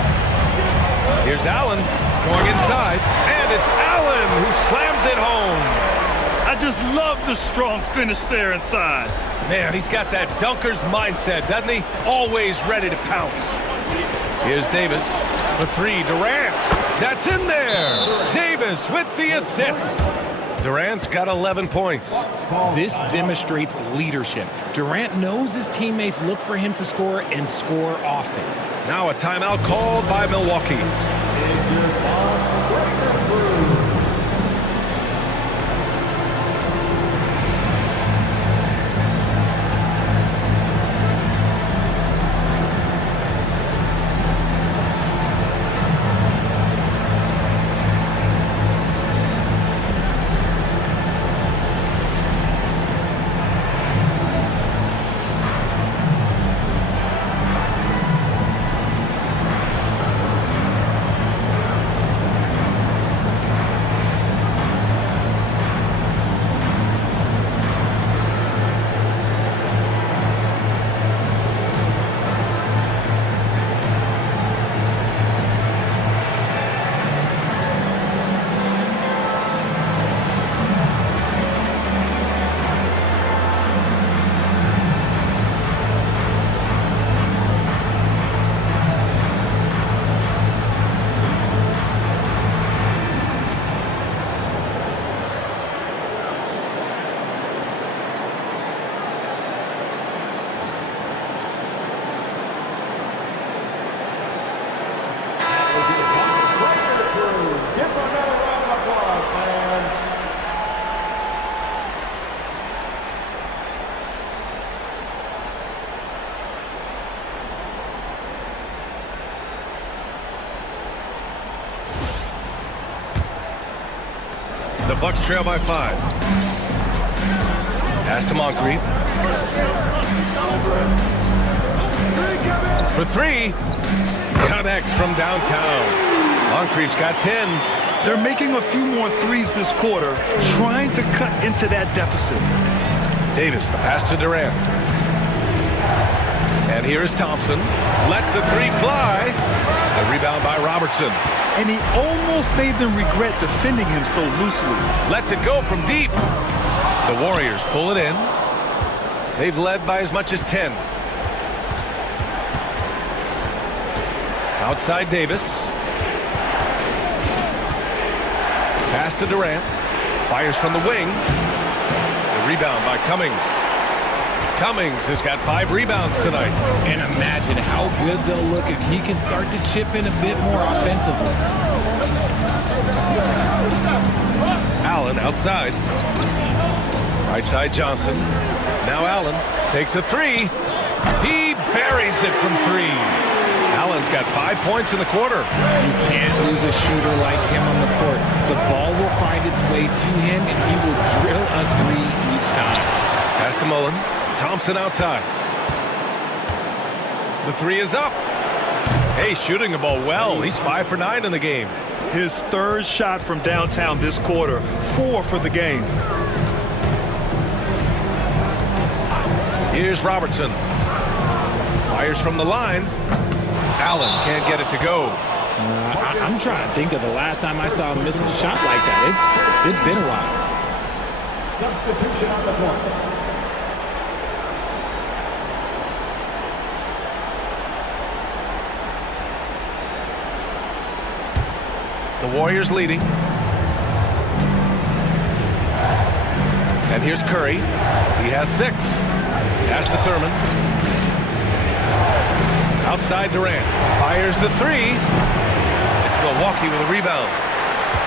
Here's Allen going inside. And it's Allen who slams it home. I just love the strong finish there inside. Man, he's got that dunker's mindset, doesn't he? Always ready to pounce. Here's Davis for 3. Durant. That's in there. Davis with the assist. Durant's got 11 points. This demonstrates leadership. Durant knows his teammates look for him to score and score often. Now a timeout called by Milwaukee. Bucks trail by 5. Pass to Moncrief. For 3. Connects from downtown. Moncrief's got 10. They're making a few more threes this quarter, trying to cut into that deficit. Davis, the pass to Durant. And here is Thompson. Lets the 3 fly. A rebound by Robertson. And he almost made them regret defending him so loosely. Lets it go from deep. The Warriors pull it in. They've led by as much as 10. Outside Davis. Pass to Durant. Fires from the wing. The rebound by Cummings. Cummings has got 5 rebounds tonight. And imagine how good they'll look if he can start to chip in a bit more offensively. Allen outside. Right side Johnson. Now Allen takes a 3. He buries it from 3. Allen's got 5 points in the quarter. You can't lose a shooter like him on the court. The ball will find its way to him, and he will drill a 3 each time. Pass to Mullen. Thompson outside. The 3 is up. Hey, shooting the ball well. He's 5 for 9 in the game. His 3rd shot from downtown this quarter, 4 for the game. Here's Robertson. Fires from the line. Allen can't get it to go. I'm trying to think of the last time I saw him miss a shot like that. It's been a while. Substitution on the floor. The Warriors leading. And here's Curry. He has 6. Pass to Thurman. Outside Durant. Fires the 3. It's Milwaukee with a rebound.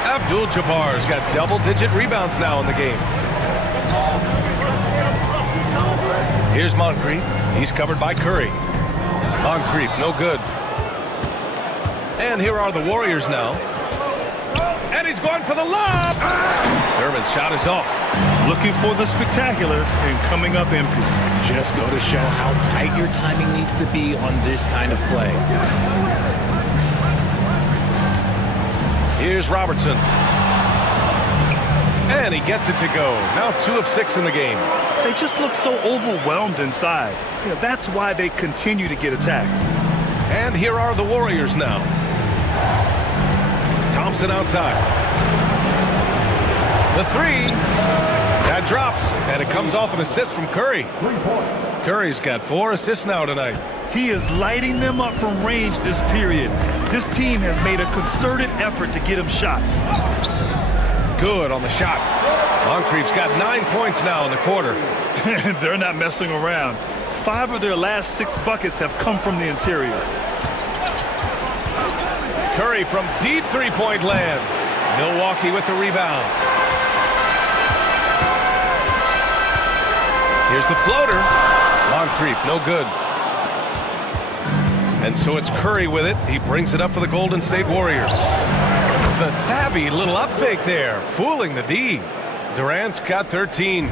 Abdul-Jabbar's got double-digit rebounds now in the game. Here's Moncrief. He's covered by Curry. Moncrief, no good. And here are the Warriors now. And he's going for the lob. Thurman's shot is off. Looking for the spectacular and coming up empty. Just go to show how tight your timing needs to be on this kind of play. Here's Robertson. And he gets it to go. Now 2 of 6 in the game. They just look so overwhelmed inside. That's why they continue to get attacked. And here are the Warriors now. Thompson outside. The 3. That drops, and it comes off an assist from Curry. Curry's got 4 assists now tonight. He is lighting them up from range this period. This team has made a concerted effort to get him shots. Good on the shot. Moncrief's got 9 points now in the quarter. They're not messing around. 5 of their last 6 buckets have come from the interior. Curry from deep 3-point land. Milwaukee with the rebound. Here's the floater. Moncrief, no good. And so it's Curry with it. He brings it up for the Golden State Warriors. The savvy little up fake there, fooling the D. Durant's got 13.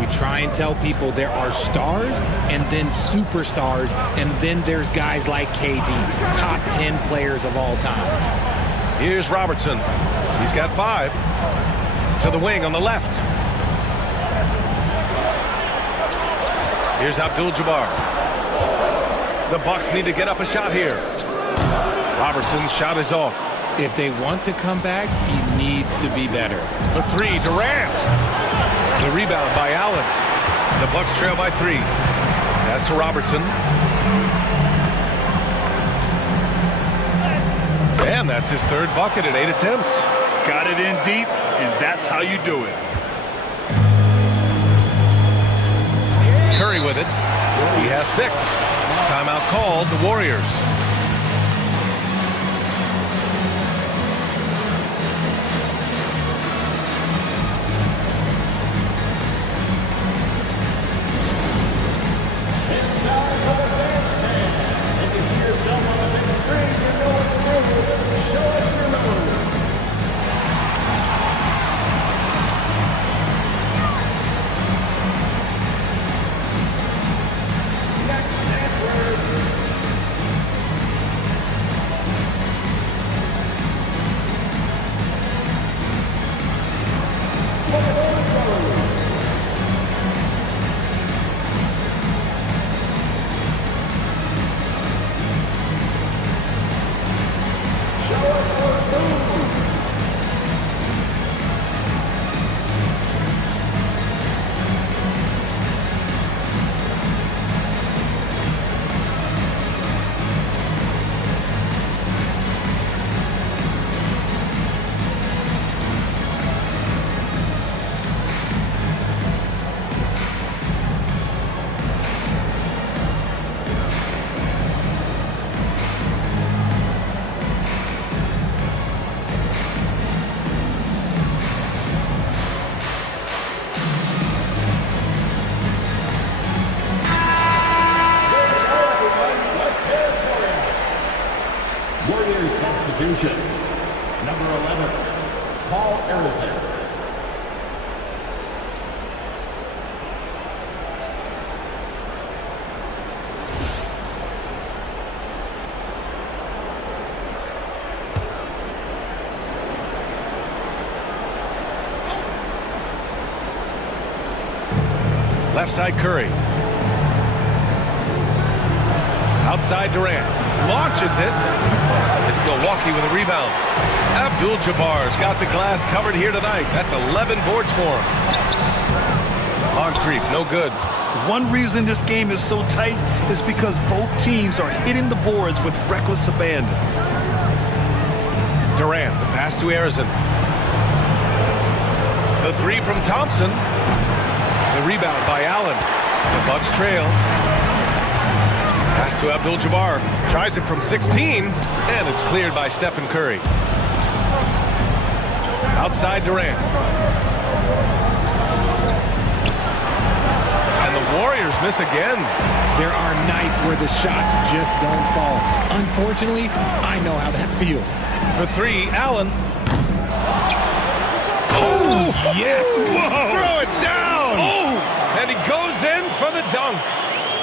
We try and tell people there are stars and then superstars, and then there's guys like KD, top 10 players of all time. Here's Robertson. He's got 5. To the wing on the left. Here's Abdul-Jabbar. The Bucks need to get up a shot here. Robertson's shot is off. If they want to come back, he needs to be better. For 3, Durant. The rebound by Allen. The Bucks trail by 3. Pass to Robertson. And that's his 3rd bucket at 8 attempts. Got it in deep, and that's how you do it. Curry with it. He has 6. Timeout called, the Warriors. Substitution. Number 11, Paul Arizin. Left side Curry. Outside Durant. Launches it. It's Milwaukee with a rebound. Abdul-Jabbar's got the glass covered here tonight. That's 11 boards for him. Moncrief, no good. One reason this game is so tight is because both teams are hitting the boards with reckless abandon. Durant, the pass to Arizin. The three from Thompson. The rebound by Allen. The Bucks trail. Pass to Abdul-Jabbar. Tries it from 16, and it's cleared by Stephen Curry. Outside Durant. And the Warriors miss again. There are nights where the shots just don't fall. Unfortunately, I know how that feels. For three, Allen. Oh, yes! Whoa. Throw it down! Oh! And he goes in for the dunk.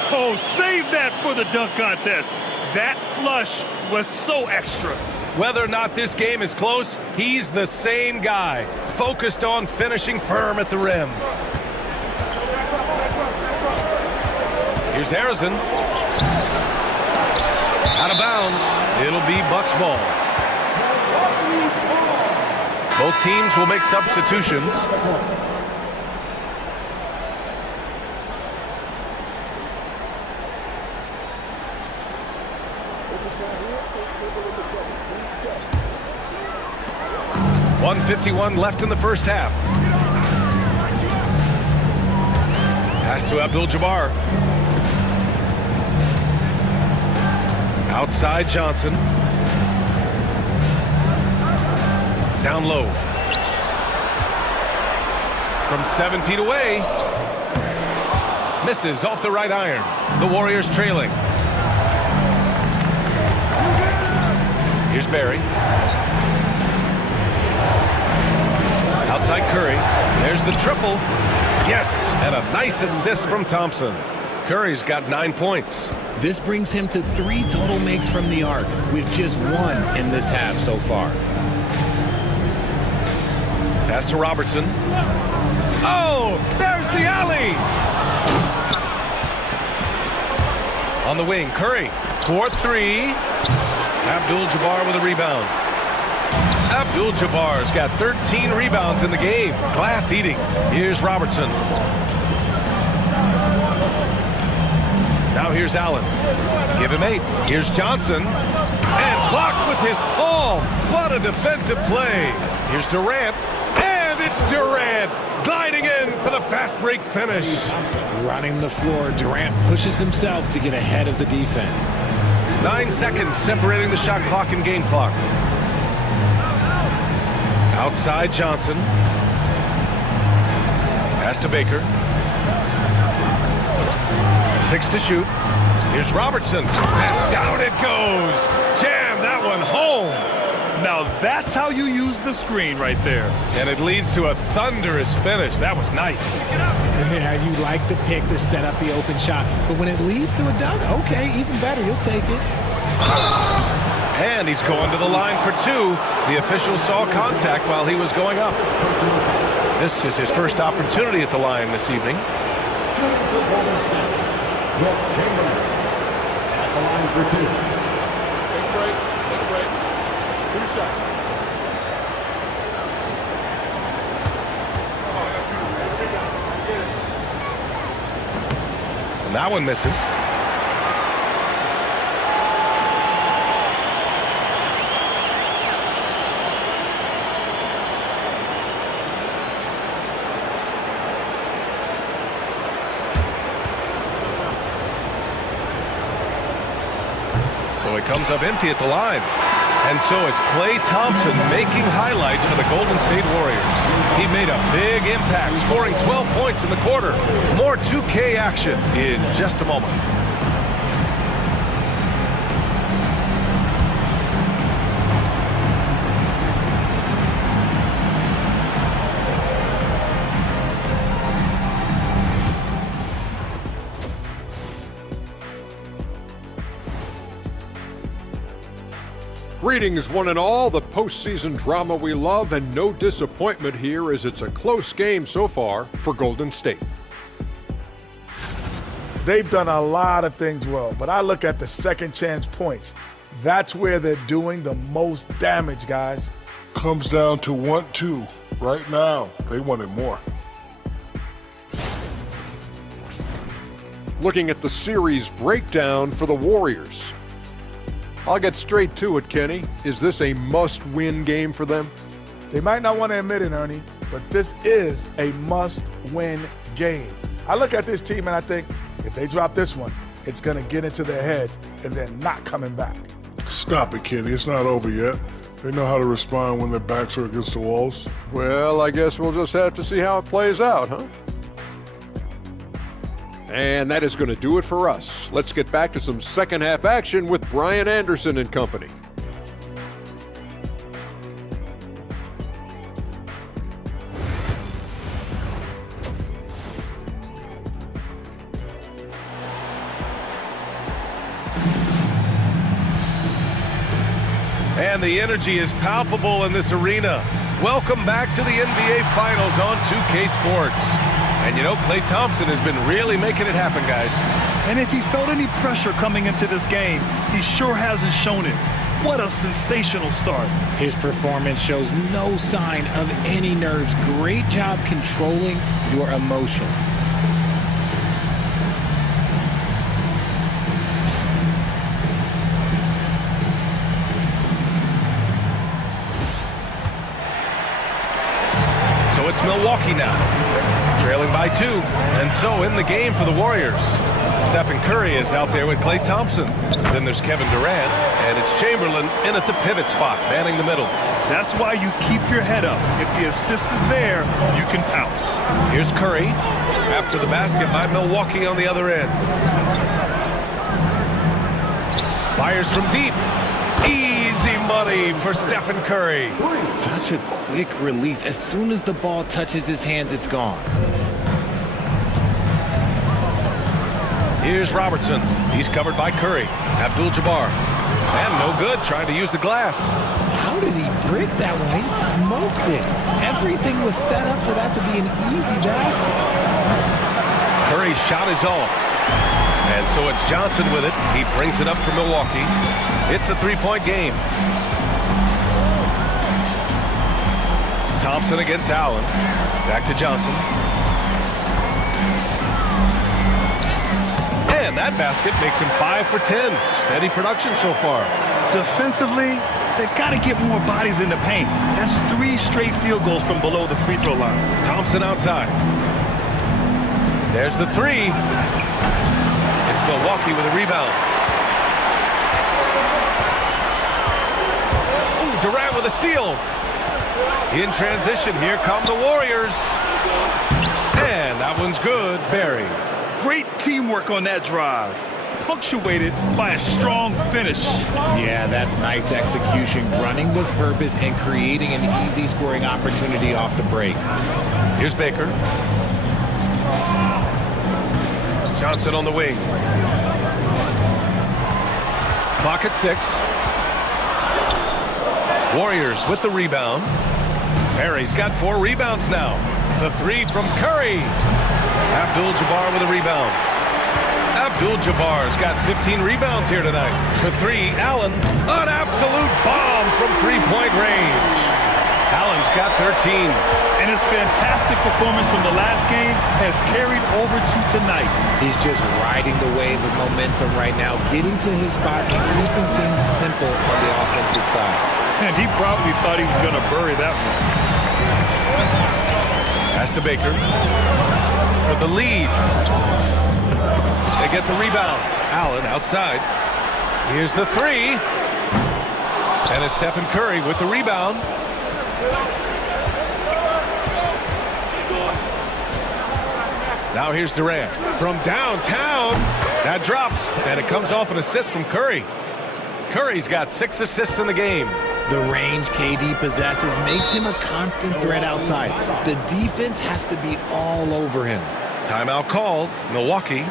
Oh, save that for the dunk contest. That flush was so extra. Whether or not this game is close, he's the same guy, focused on finishing firm at the rim. Here's Harrison. Out of bounds. It'll be Bucks ball. Both teams will make substitutions. .151 left in the first half. Pass to Abdul-Jabbar. Outside Johnson. Down low. From 7 feet away. Misses off the right iron. The Warriors trailing. Here's Barry. Outside Curry. There's the triple. Yes, and a nice assist from Thompson. Curry's got 9 points. This brings him to 3 total makes from the arc, with just 1 in this half so far. Pass to Robertson. Oh, there's the alley! On the wing, Curry. 4-3. Abdul-Jabbar with a rebound. Abdul-Jabbar's got 13 rebounds in the game. Glass eating. Here's Robertson. Now here's Allen. Give him 8. Here's Johnson. And blocked with his palm. What a defensive play. Here's Durant. And it's Durant gliding in for the fast break finish. Running the floor, Durant pushes himself to get ahead of the defense. 9 seconds separating the shot clock and game clock. Outside Johnson. Pass to Baker. 6 to shoot. Here's Robertson. And down it goes. Jam that one home. Now that's how you use the screen right there. And it leads to a thunderous finish. That was nice. Yeah, you like the pick to set up the open shot. But when it leads to a dunk, okay, even better. You'll take it. And he's going to the line for 2. The official saw contact while he was going up. This is his first opportunity at the line this evening. At the line for 2. Take a break. Take a break. 2 seconds. And that one misses. So it comes up empty at the line. And so it's Klay Thompson making highlights for the Golden State Warriors. He made a big impact, scoring 12 points in the quarter. More 2K action in just a moment. Greetings, one and all. The postseason drama we love, and no disappointment here as it's a close game so far for Golden State. They've done a lot of things well, but I look at the second chance points. That's where they're doing the most damage, guys. Comes down to 1-2. Right now, they wanted more. Looking at the series breakdown for the Warriors. I'll get straight to it, Kenny. Is this a must-win game for them? They might not want to admit it, Ernie, but this is a must-win game. I look at this team and I think if they drop this one, it's going to get into their heads and they're not coming back. Stop it, Kenny. It's not over yet. They know how to respond when their backs are against the walls. Well, I guess we'll just have to see how it plays out, huh? And that is going to do it for us. Let's get back to some second half action with Brian Anderson and company. And the energy is palpable in this arena. Welcome back to the NBA Finals on 2K Sports. And you know, Klay Thompson has been really making it happen, guys. And if he felt any pressure coming into this game, he sure hasn't shown it. What a sensational start. His performance shows no sign of any nerves. Great job controlling your emotions. So it's Milwaukee now, trailing by 2. And so in the game for the Warriors, Stephen Curry is out there with Klay Thompson. Then there's Kevin Durant, and it's Chamberlain in at the pivot spot, manning the middle. That's why you keep your head up. If the assist is there, you can pounce. Here's Curry after the basket by Milwaukee on the other end. Fires from deep. Easy money for Stephen Curry. Such a quick release. As soon as the ball touches his hands, it's gone. Here's Robertson. He's covered by Curry. Abdul-Jabbar. And no good, trying to use the glass. How did he break that one? He smoked it. Everything was set up for that to be an easy basket. Curry's shot is off. And so it's Johnson with it. He brings it up for Milwaukee. It's a three-point game. Thompson against Allen. Back to Johnson. And that basket makes him 5 for 10. Steady production so far. Defensively, they've got to get more bodies in the paint. That's 3 straight field goals from below the free throw line. Thompson outside. There's the 3. It's Milwaukee with a rebound. Ooh, Durant with a steal. In transition, here come the Warriors. And that one's good. Barry. Great teamwork on that drive, punctuated by a strong finish. Yeah, that's nice execution, running with purpose and creating an easy scoring opportunity off the break. Here's Baker. Johnson on the wing. Clock at 6. Warriors with the rebound. Barry's got 4 rebounds now. The 3 from Curry. Abdul-Jabbar with a rebound. Abdul-Jabbar's got 15 rebounds here tonight. The 3, Allen. An absolute bomb from three-point range. Allen's got 13. And his fantastic performance from the last game has carried over to tonight. He's just riding the wave of momentum right now, getting to his spots and keeping things simple on the offensive side. And he probably thought he was going to bury that one. Pass to Baker. For the lead. They get the rebound. Allen outside. Here's the 3. And it's Stephen Curry with the rebound. Now here's Durant from downtown. That drops, and it comes off an assist from Curry. Curry's got 6 assists in the game. The range KD possesses makes him a constant threat outside. The defense has to be all over him. Timeout called. Milwaukee.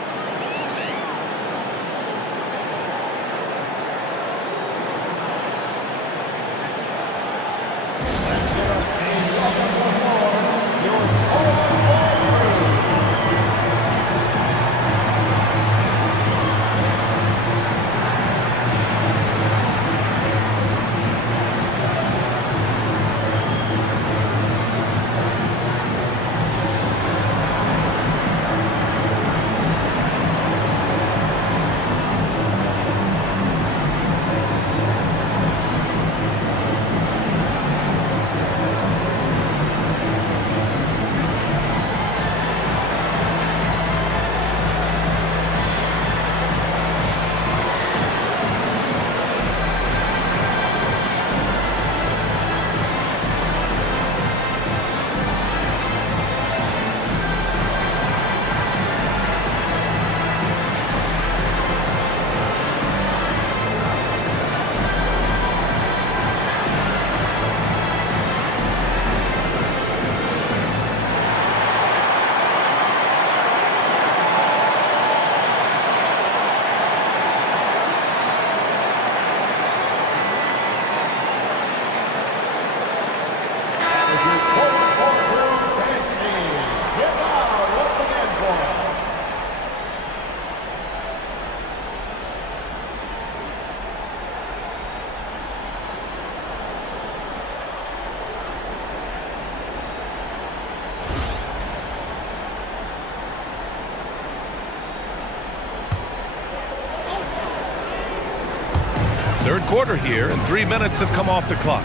Third quarter here, and 3 minutes have come off the clock.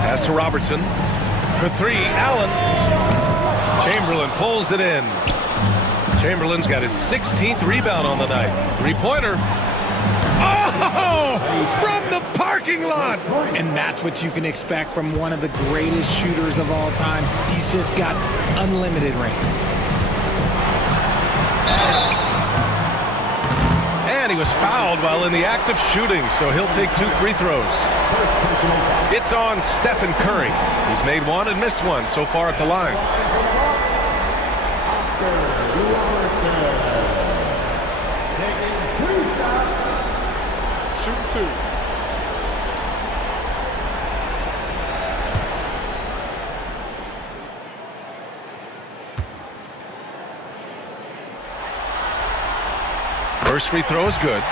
Pass to Robertson. For three, Allen. Chamberlain pulls it in. Chamberlain's got his 16th rebound on the night. Three-pointer. Oh! From the parking lot! And that's what you can expect from one of the greatest shooters of all time. He's just got unlimited range. And he was fouled while in the act of shooting, so he'll take 2 free throws. It's on Stephen Curry. He's made one and missed one so far at the line. Shooting 2. First free throw is good.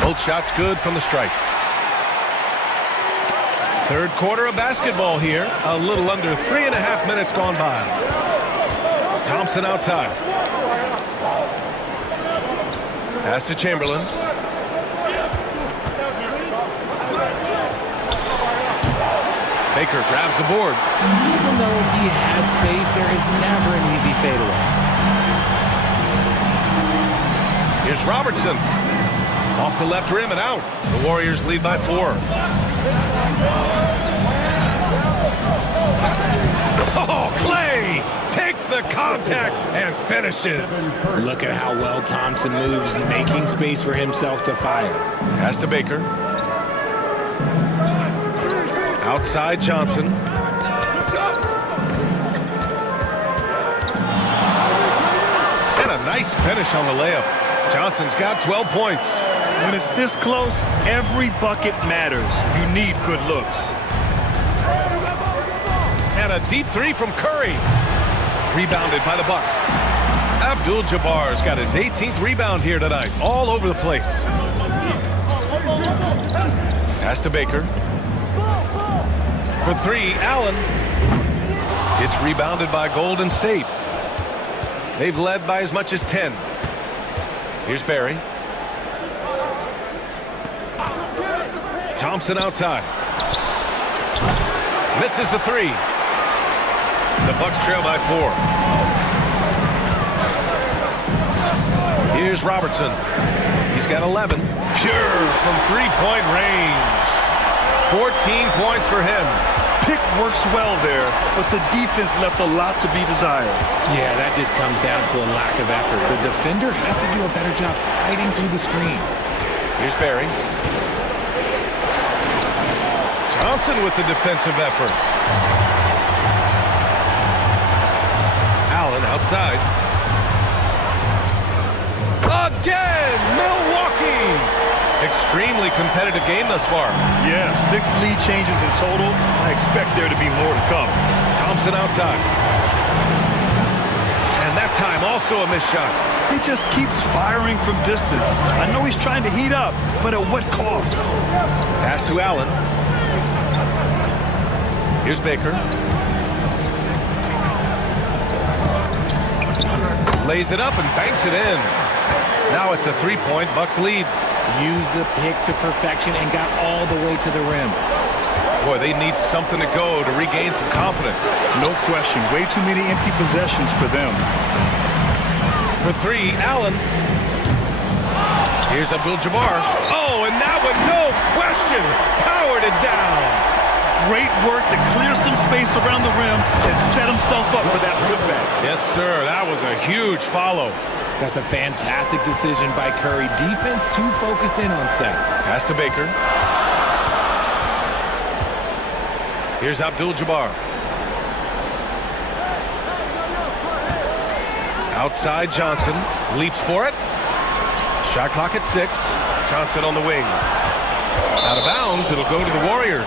Both shots good from the stripe. Third quarter of basketball here. A little under 3.5 minutes gone by. Thompson outside. Pass to Chamberlain. Baker grabs the board. Even though he had space, there is never an easy fadeaway. Here's Robertson. Off the left rim and out. The Warriors lead by 4. Oh, Clay takes the contact and finishes. Look at how well Thompson moves, making space for himself to fire. Pass to Baker. Outside Johnson. And a nice finish on the layup. Johnson's got 12 points. When it's this close, every bucket matters. You need good looks. And a deep 3 from Curry. Rebounded by the Bucks. Abdul-Jabbar's got his 18th rebound here tonight. All over the place. Pass to Baker. For 3, Allen. It's rebounded by Golden State. They've led by as much as 10. Here's Barry. Thompson outside. Misses the 3. The Bucks trail by 4. Here's Robertson. He's got 11. Pure from three-point range. 14 points for him. Pick works well there, but the defense left a lot to be desired. Yeah, that just comes down to a lack of effort. The defender has to do a better job fighting through the screen. Here's Barry. Johnson with the defensive effort. Allen outside. Again, Milwaukee! Extremely competitive game thus far. Yeah, 6 lead changes in total. I expect there to be more to come. Thompson outside. And that time also a missed shot. He just keeps firing from distance. I know he's trying to heat up, but at what cost? Pass to Allen. Here's Baker. Lays it up and banks it in. Now it's a 3-point Bucks lead. Used the pick to perfection and got all the way to the rim. Boy, they need something to go to regain some confidence. No question. Way too many empty possessions for them. For 3, Allen. Here's Abdul-Jabbar. Oh, and that one, no question, powered it down. Great work to clear some space around the rim and set himself up for that putback. Yes, sir. That was a huge follow. That's a fantastic decision by Curry. Defense too focused in on Steph. Pass to Baker. Here's Abdul-Jabbar. Outside Johnson. Leaps for it. Shot clock at 6. Johnson on the wing. Out of bounds. It'll go to the Warriors.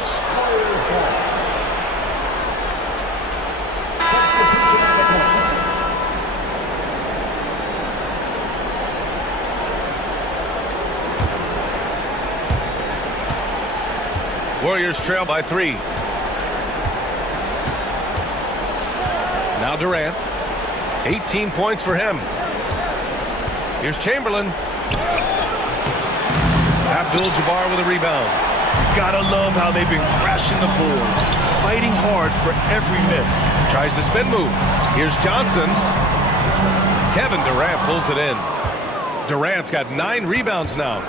Warriors trail by 3. Now Durant. 18 points for him. Here's Chamberlain. Abdul-Jabbar with a rebound. Gotta love how they've been crashing the boards, fighting hard for every miss. Tries the spin move. Here's Johnson. Kevin Durant pulls it in. Durant's got 9 rebounds now.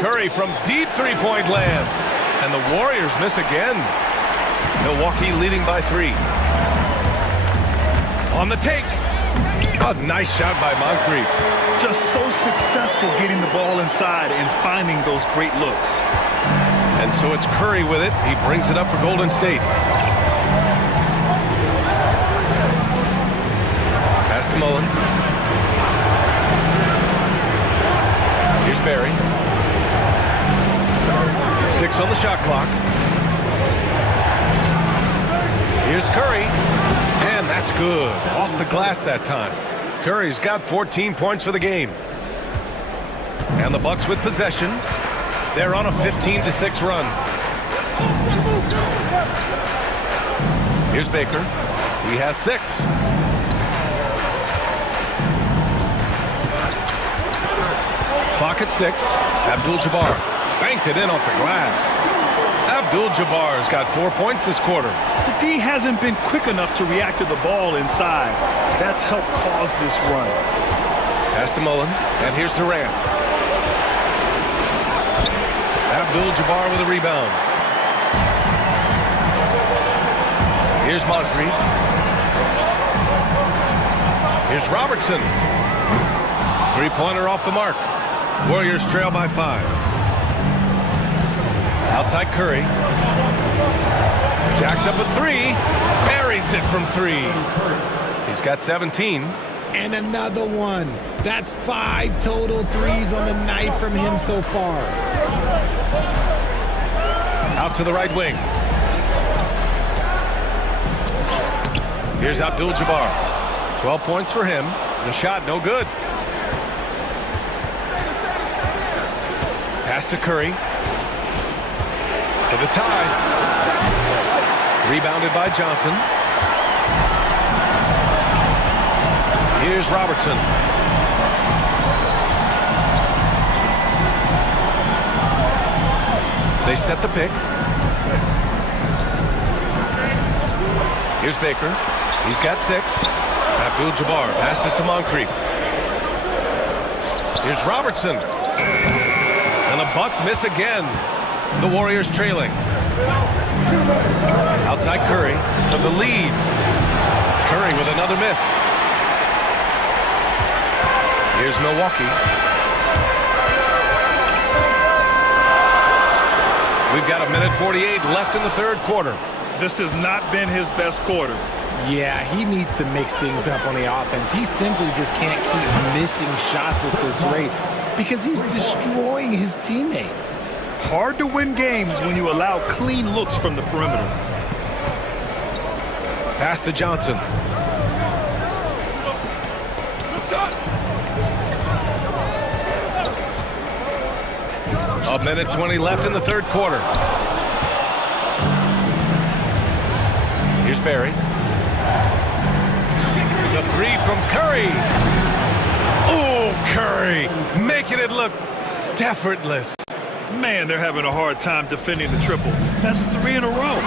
Curry from deep three-point land. And the Warriors miss again. Milwaukee leading by 3. On the take. A nice shot by Moncrief. Just so successful getting the ball inside and finding those great looks. And so it's Curry with it. He brings it up for Golden State. Pass to Mullen. Here's Barry. 6 on the shot clock. Here's Curry. And that's good. Off the glass that time. Curry's got 14 points for the game. And the Bucks with possession. They're on a 15-6 run. Here's Baker. He has 6. Clock at 6. Abdul-Jabbar banked it in off the glass. Abdul-Jabbar's got 4 points this quarter. The D hasn't been quick enough to react to the ball inside. That's helped cause this run. Pass to Mullen, and here's Durant. Abdul-Jabbar with a rebound. Here's Moncrief. Here's Robertson. 3-pointer off the mark. Warriors trail by 5. Outside Curry. Jacks up a 3. Buries it from 3. He's got 17. And another one. That's 5 total threes on the night from him so far. Out to the right wing. Here's Abdul-Jabbar. 12 points for him. The shot no good. Pass to Curry. For the tie. Rebounded by Johnson. Here's Robertson. They set the pick. Here's Baker. He's got 6. Abdul-Jabbar passes to Moncrief. Here's Robertson. And the Bucks miss again. The Warriors trailing. Outside Curry for the lead. Curry with another miss. Here's Milwaukee. We've got 1:48 left in the third quarter. This has not been his best quarter. Yeah, he needs to mix things up on the offense. He simply just can't keep missing shots at this rate because he's destroying his teammates. Hard to win games when you allow clean looks from the perimeter. Pass to Johnson. A 1:20 left in the third quarter. Here's Barry. The 3 from Curry. Oh, Curry making it look effortless. Man, they're having a hard time defending the triple. That's 3 in a row.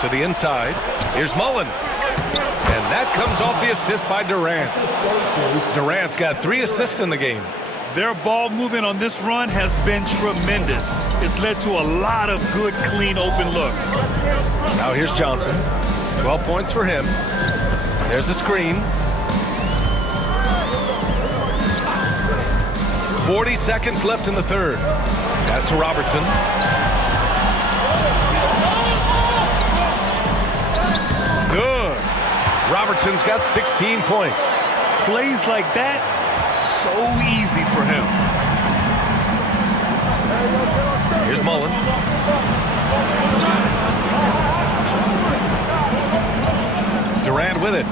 To the inside. Here's Mullen. And that comes off the assist by Durant. Durant's got 3 assists in the game. Their ball movement on this run has been tremendous. It's led to a lot of good, clean, open looks. Now here's Johnson. 12 points for him. There's a screen. 40 seconds left in the third. Pass to Robertson. Good. Robertson's got 16 points. Plays like that, so easy for him. Here's Mullen. Durant with it.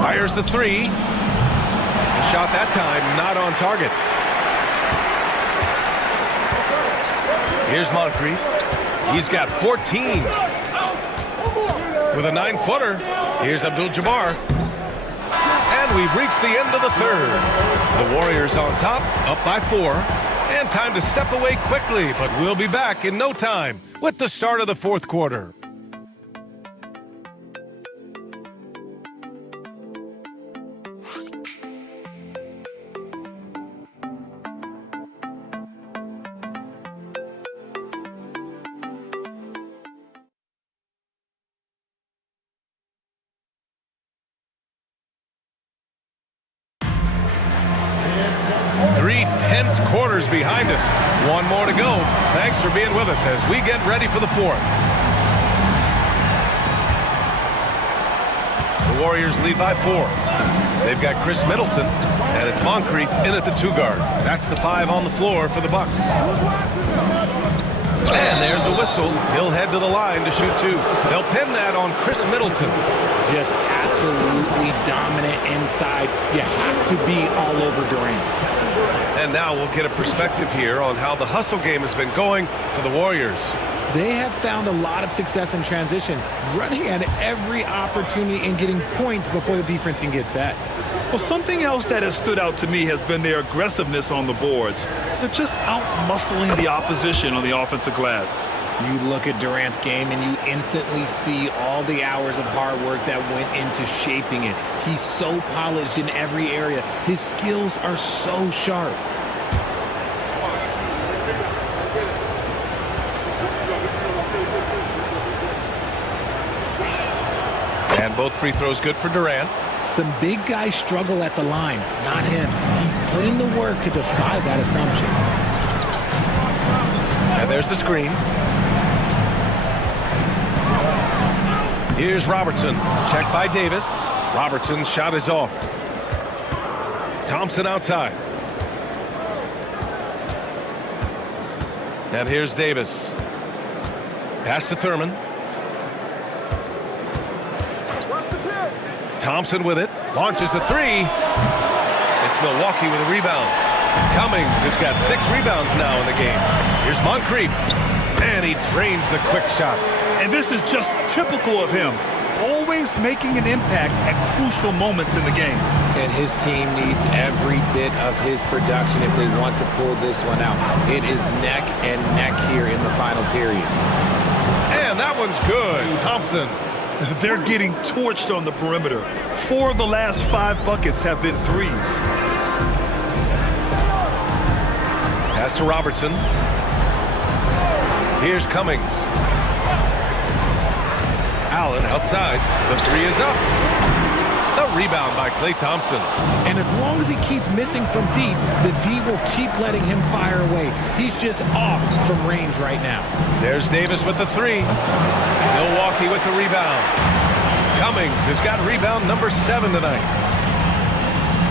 Fires the 3. shot that time, not on target. Here's Moncrief. He's got 14. With a 9-footer, here's Abdul-Jabbar. And we've reached the end of the third. The Warriors on top, up by 4. And time to step away quickly, but we'll be back in no time with the start of the fourth quarter. Three tense quarters behind us. One more to go. Thanks for being with us as we get ready for the fourth. The Warriors lead by 4. They've got Chris Middleton, and it's Moncrief in at the 2-guard. That's the 5 on the floor for the Bucks. And there's a whistle. He'll head to the line to shoot 2. They'll pin that on Chris Middleton. Just absolutely dominant inside. You have to be all over Durant. And now we'll get a perspective here on how the hustle game has been going for the Warriors. They have found a lot of success in transition, running at every opportunity and getting points before the defense can get set. Well, something else that has stood out to me has been their aggressiveness on the boards. They're just out-muscling the opposition on the offensive glass. You look at Durant's game and you instantly see all the hours of hard work that went into shaping it. He's so polished in every area. His skills are so sharp. And both free throws good for Durant. Some big guys struggle at the line, not him. He's put in the work to defy that assumption. And there's the screen. Here's Robertson. Check by Davis. Robertson's shot is off. Thompson outside. And here's Davis. Pass to Thurman. Thompson with it. Launches a 3. It's Milwaukee with a rebound. Cummings has got 6 rebounds now in the game. Here's Moncrief. And he drains the quick shot. And this is just typical of him. Always making an impact at crucial moments in the game. And his team needs every bit of his production if they want to pull this one out. It is neck and neck here in the final period. And that one's good. Thompson. They're getting torched on the perimeter. 4 of the last 5 buckets have been threes. Pass to Robertson. Here's Cummings. Allen outside. The 3 is up. A rebound by Klay Thompson. And as long as he keeps missing from deep, the D will keep letting him fire away. He's just off from range right now. There's Davis with the 3. Milwaukee with the rebound. Cummings has got rebound number 7 tonight.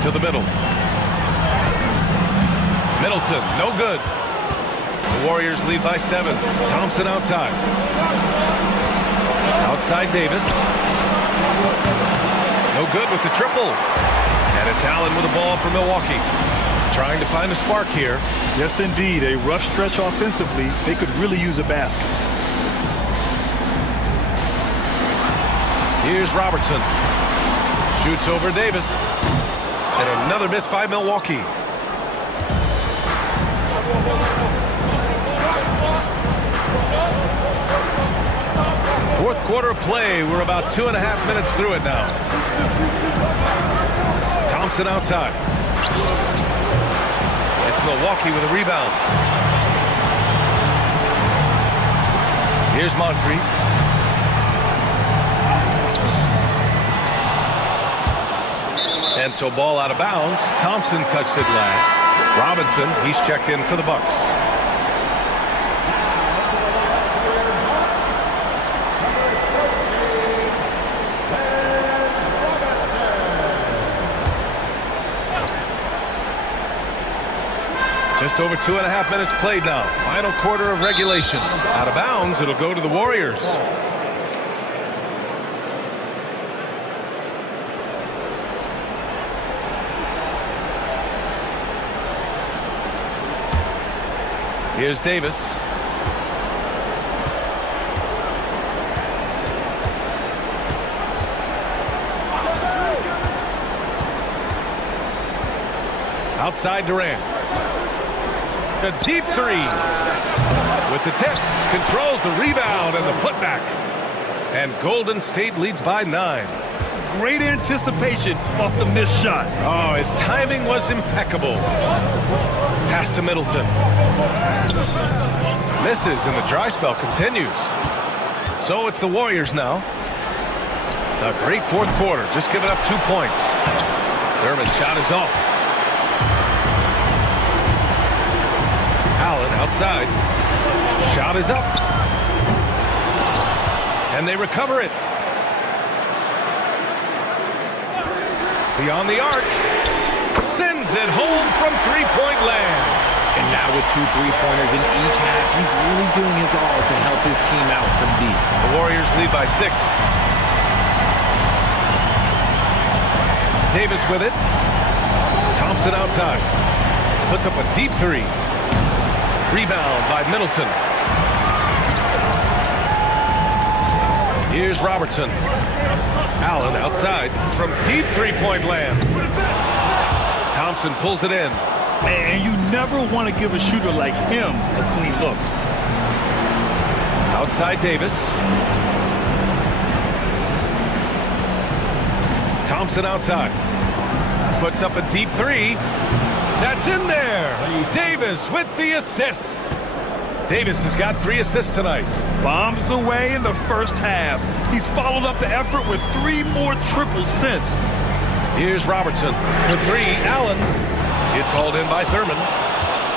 To the middle. Middleton, no good. The Warriors lead by 7. Thompson outside. Outside Davis. No good with the triple. And it's Allen with the ball for Milwaukee. Trying to find a spark here. Yes, indeed. A rough stretch offensively. They could really use a basket. Here's Robertson. Shoots over Davis. And another miss by Milwaukee. Fourth quarter of play. We're about 2.5 minutes through it now. Thompson outside. It's Milwaukee with a rebound. Here's Moncrief. And so ball out of bounds. Thompson touched it last. Robinson, he's checked in for the Bucks. Just over 2.5 minutes played now. Final quarter of regulation. Out of bounds, it'll go to the Warriors. Here's Davis. Outside Durant. The deep three. With the tip. Controls the rebound and the putback. And Golden State leads by 9. Great anticipation off the missed shot. Oh, his timing was impeccable. Pass to Middleton. Misses and the dry spell continues. So it's the Warriors now. A great fourth quarter. Just giving up 2 points. Thurman's shot is off. Allen outside. Shot is up. And they recover it. Beyond the arc. Sends it home from three-point land. And now with 2 3-pointers in each half, he's really doing his all to help his team out from deep. The Warriors lead by 6. Davis with it. Thompson outside. Puts up a deep 3. Rebound by Middleton. Here's Robertson. Allen outside from deep three-point land. Thompson pulls it in. And you never want to give a shooter like him a clean look. Outside Davis. Thompson outside. Puts up a deep 3. That's in there. Davis with the assist. Davis has got 3 assists tonight. Bombs away in the first half. He's followed up the effort with 3 more triples since. Here's Robertson. The 3, Allen. It's hauled in by Thurman.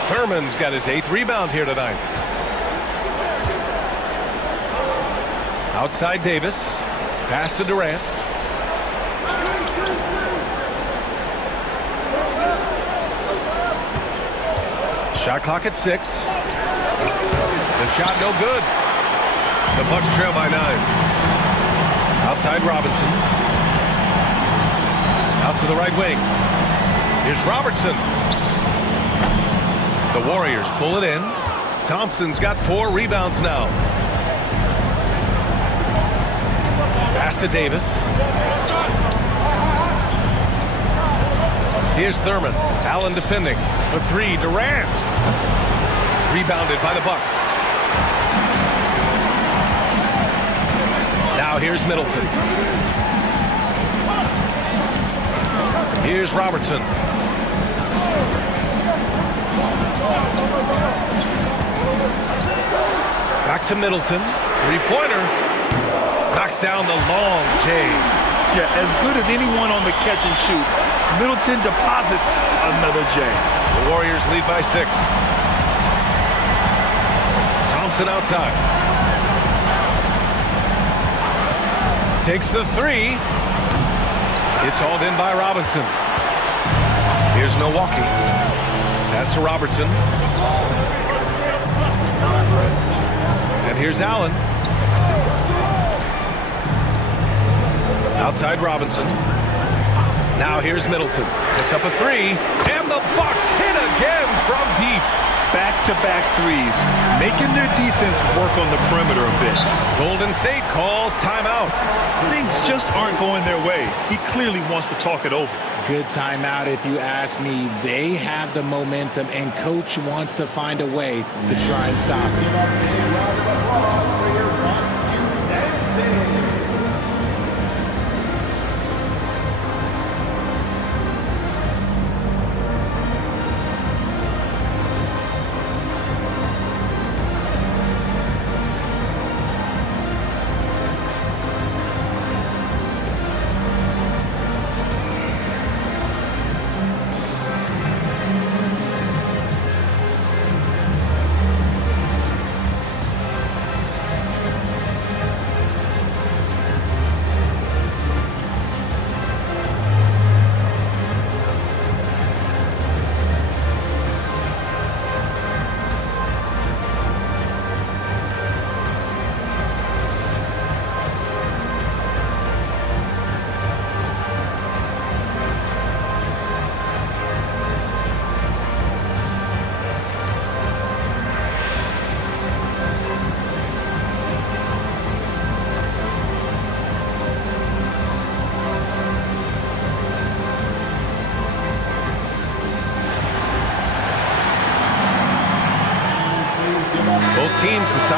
Thurman's got his 8th rebound here tonight. Outside Davis. Pass to Durant. Shot clock at 6. The shot no good. The Bucks trail by 9. Outside Robinson. Out to the right wing. Here's Robertson. The Warriors pull it in. Thompson's got 4 rebounds now. Pass to Davis. Here's Thurman. Allen defending. For 3, Durant. Rebounded by the Bucks. Now here's Middleton. Here's Robertson. Back to Middleton. 3-pointer. Knocks down the long J. Yeah, as good as anyone on the catch and shoot. Middleton deposits another J. The Warriors lead by 6. Thompson outside. Takes the 3. It's hauled in by Robinson. Here's Milwaukee. Pass to Robertson. And here's Allen. Outside Robinson. Now here's Middleton. Puts up a 3. And the Bucks hit again from deep. Back-to-back threes, making their defense work on the perimeter a bit. Golden State calls timeout. Things just aren't going their way. He clearly wants to talk it over. Good timeout if you ask me. They have the momentum, and coach wants to find a way to try and stop it.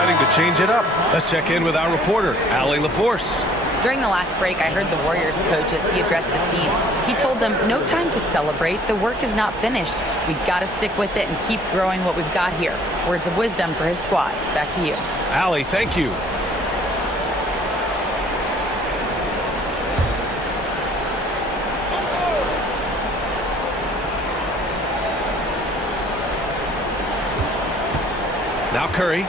deciding to change it up. Let's check in with our reporter, Allie LaForce. During the last break, I heard the Warriors coach as he addressed the team. He told them, no time to celebrate. The work is not finished. We've got to stick with it and keep growing what we've got here. Words of wisdom for his squad. Back to you. Allie, thank you. Now Curry.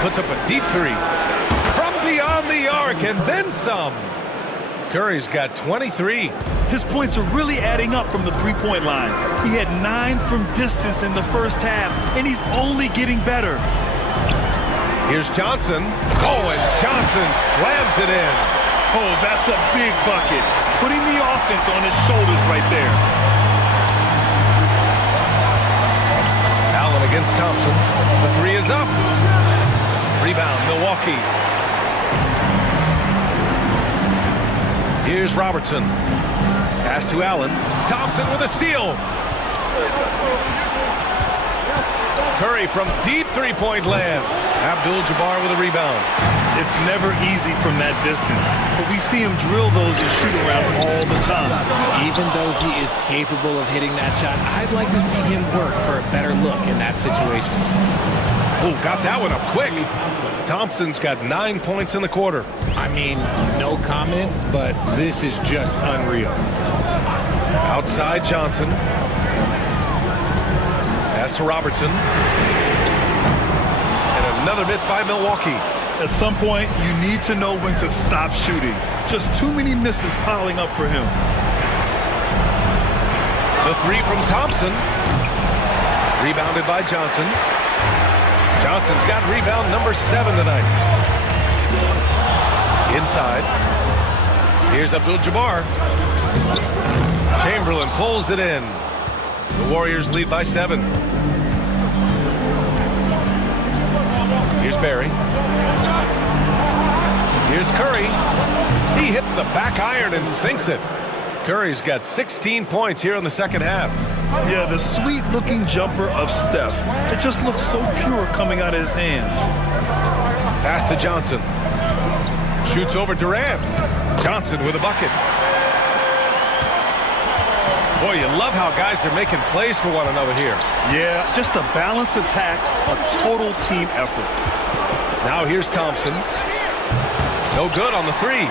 Puts up a deep three. From beyond the arc and then some. Curry's got 23. His points are really adding up from the three-point line. He had 9 from distance in the first half, and he's only getting better. Here's Johnson. Oh, and Johnson slams it in. Oh, that's a big bucket. Putting the offense on his shoulders right there. Allen against Thompson. The three is up. Rebound, Milwaukee. Here's Robertson. Pass to Allen. Thompson with a steal. Curry from deep three-point land. Abdul-Jabbar with a rebound. It's never easy from that distance, but we see him drill those and shoot around all the time. Even though he is capable of hitting that shot, I'd like to see him work for a better look in that situation. Oh, got that one up quick. Thompson's got 9 points in the quarter. I mean, no comment, but this is just unreal. Outside Johnson. Pass to Robertson. And another miss by Milwaukee. At some point, you need to know when to stop shooting. Just too many misses piling up for him. The three from Thompson. Rebounded by Johnson. Johnson's got rebound number 7 tonight. Inside. Here's Abdul-Jabbar. Chamberlain pulls it in. The Warriors lead by 7. Here's Barry. Here's Curry. He hits the back iron and sinks it. Curry's got 16 points here in the second half. Yeah, the sweet-looking jumper of Steph. It just looks so pure coming out of his hands. Pass to Johnson. Shoots over Durant. Johnson with a bucket. Boy, you love how guys are making plays for one another here. Yeah, just a balanced attack, a total team effort. Now here's Thompson. No good on the three.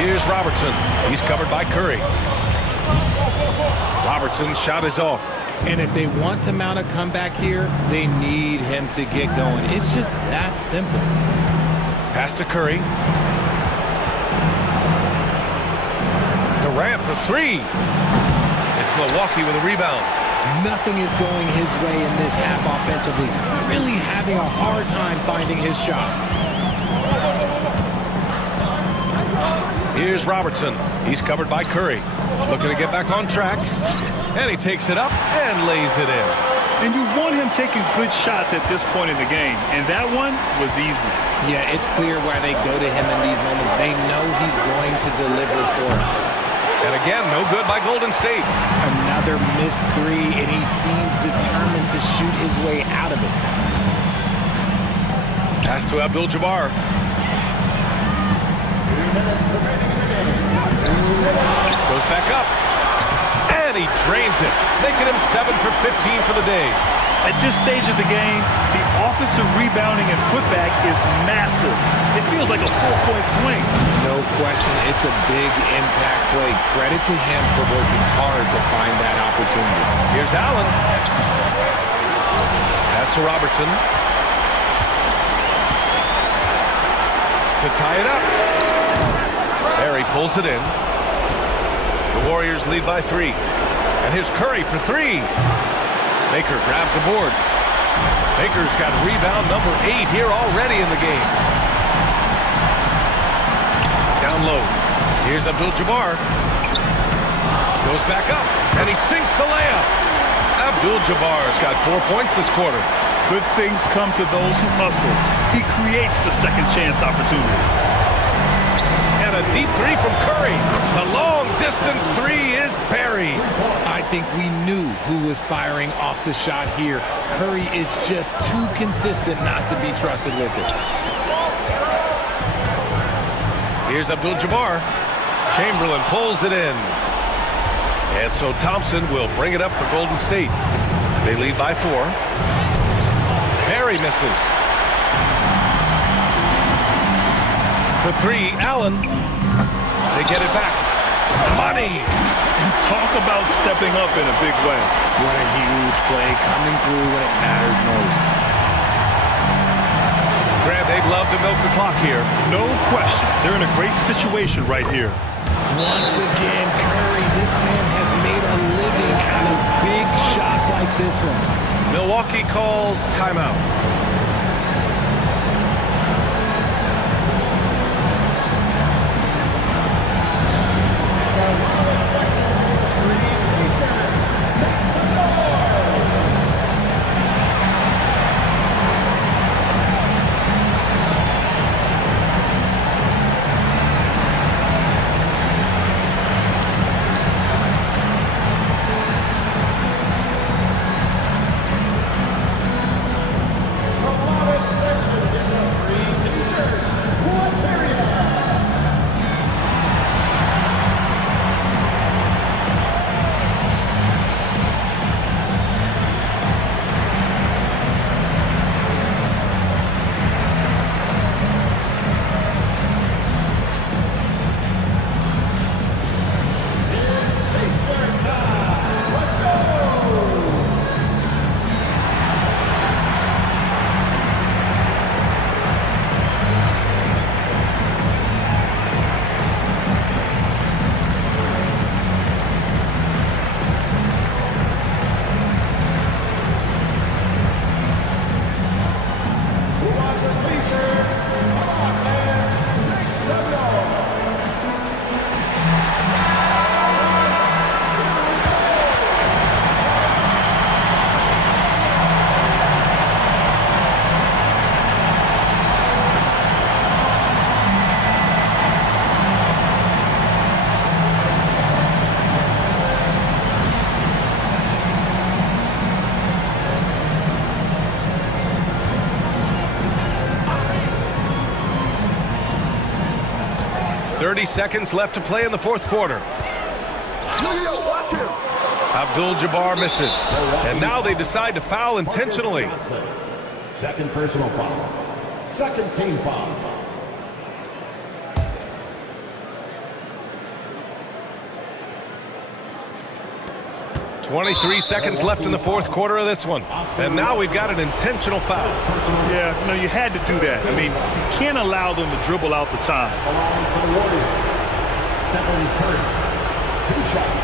Here's Robertson. He's covered by Curry. Robertson's shot is off. And if they want to mount a comeback here, they need him to get going. It's just that simple. Pass to Curry. Durant for three. It's Milwaukee with a rebound. Nothing is going his way in this half offensively. Really having a hard time finding his shot. Here's Robertson. He's covered by Curry. Looking to get back on track. And he takes it up and lays it in. And you want him taking good shots at this point in the game. And that one was easy. Yeah, it's clear why they go to him in these moments. They know he's going to deliver for him. And again, no good by Golden State. Another missed three, and he seems determined to shoot his way out of it. Pass to Abdul-Jabbar. Goes back up. And he drains it, making him 7 for 15 for the day. At this stage of the game, the offensive rebounding and putback is massive. It feels like a 4-point swing. No question, it's a big impact play. Credit to him for working hard to find that opportunity. Here's Allen. Pass to Robertson. To tie it up. Barry pulls it in. The Warriors lead by 3. And here's Curry for 3. Baker grabs the board. Baker's got rebound number 8 here already in the game. Down low. Here's Abdul-Jabbar. Goes back up, and he sinks the layup. Abdul-Jabbar's got 4 points this quarter. Good things come to those who hustle. He creates the second chance opportunity. And And a deep three from Curry. The long-distance three is buried. I think we knew who was firing off the shot here. Curry is just too consistent not to be trusted with it. Here's Abdul-Jabbar. Chamberlain pulls it in. And so Thompson will bring it up for Golden State. They lead by 4. Perry misses. For 3, Allen. They get it back. Money! Talk about stepping up in a big way. What a huge play, coming through when it matters most. Grant, they'd love to milk the clock here. No question. They're in a great situation right here. Once again, Curry, this man has made a living out of big shots like this one. Milwaukee calls timeout. Seconds left to play in the fourth quarter. Abdul-Jabbar misses. And now they decide to foul intentionally. Second personal foul. Second team foul. .23 seconds left in the fourth quarter of this one. And now we've got an intentional foul. Yeah, no, you had to do that. I mean, you can't allow them to dribble out the time. Allowing for the Warriors. Stephen Curry. 2 shots.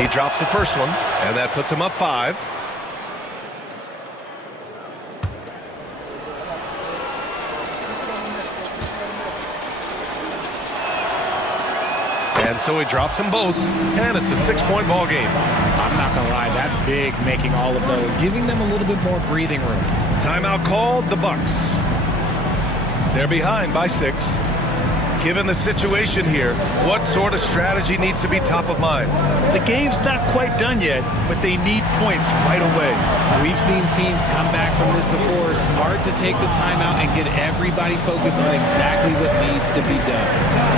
He drops the first one, and that puts him up 5. And so he drops them both, and it's a 6-point ball game. I'm not going to lie, that's big, making all of those, giving them a little bit more breathing room. Timeout called, the Bucks. They're behind by 6. Given the situation here, what sort of strategy needs to be top of mind? The game's not quite done yet, but they need points right away. We've seen teams come back from this before. Smart to take the timeout and get everybody focused on exactly what needs to be done.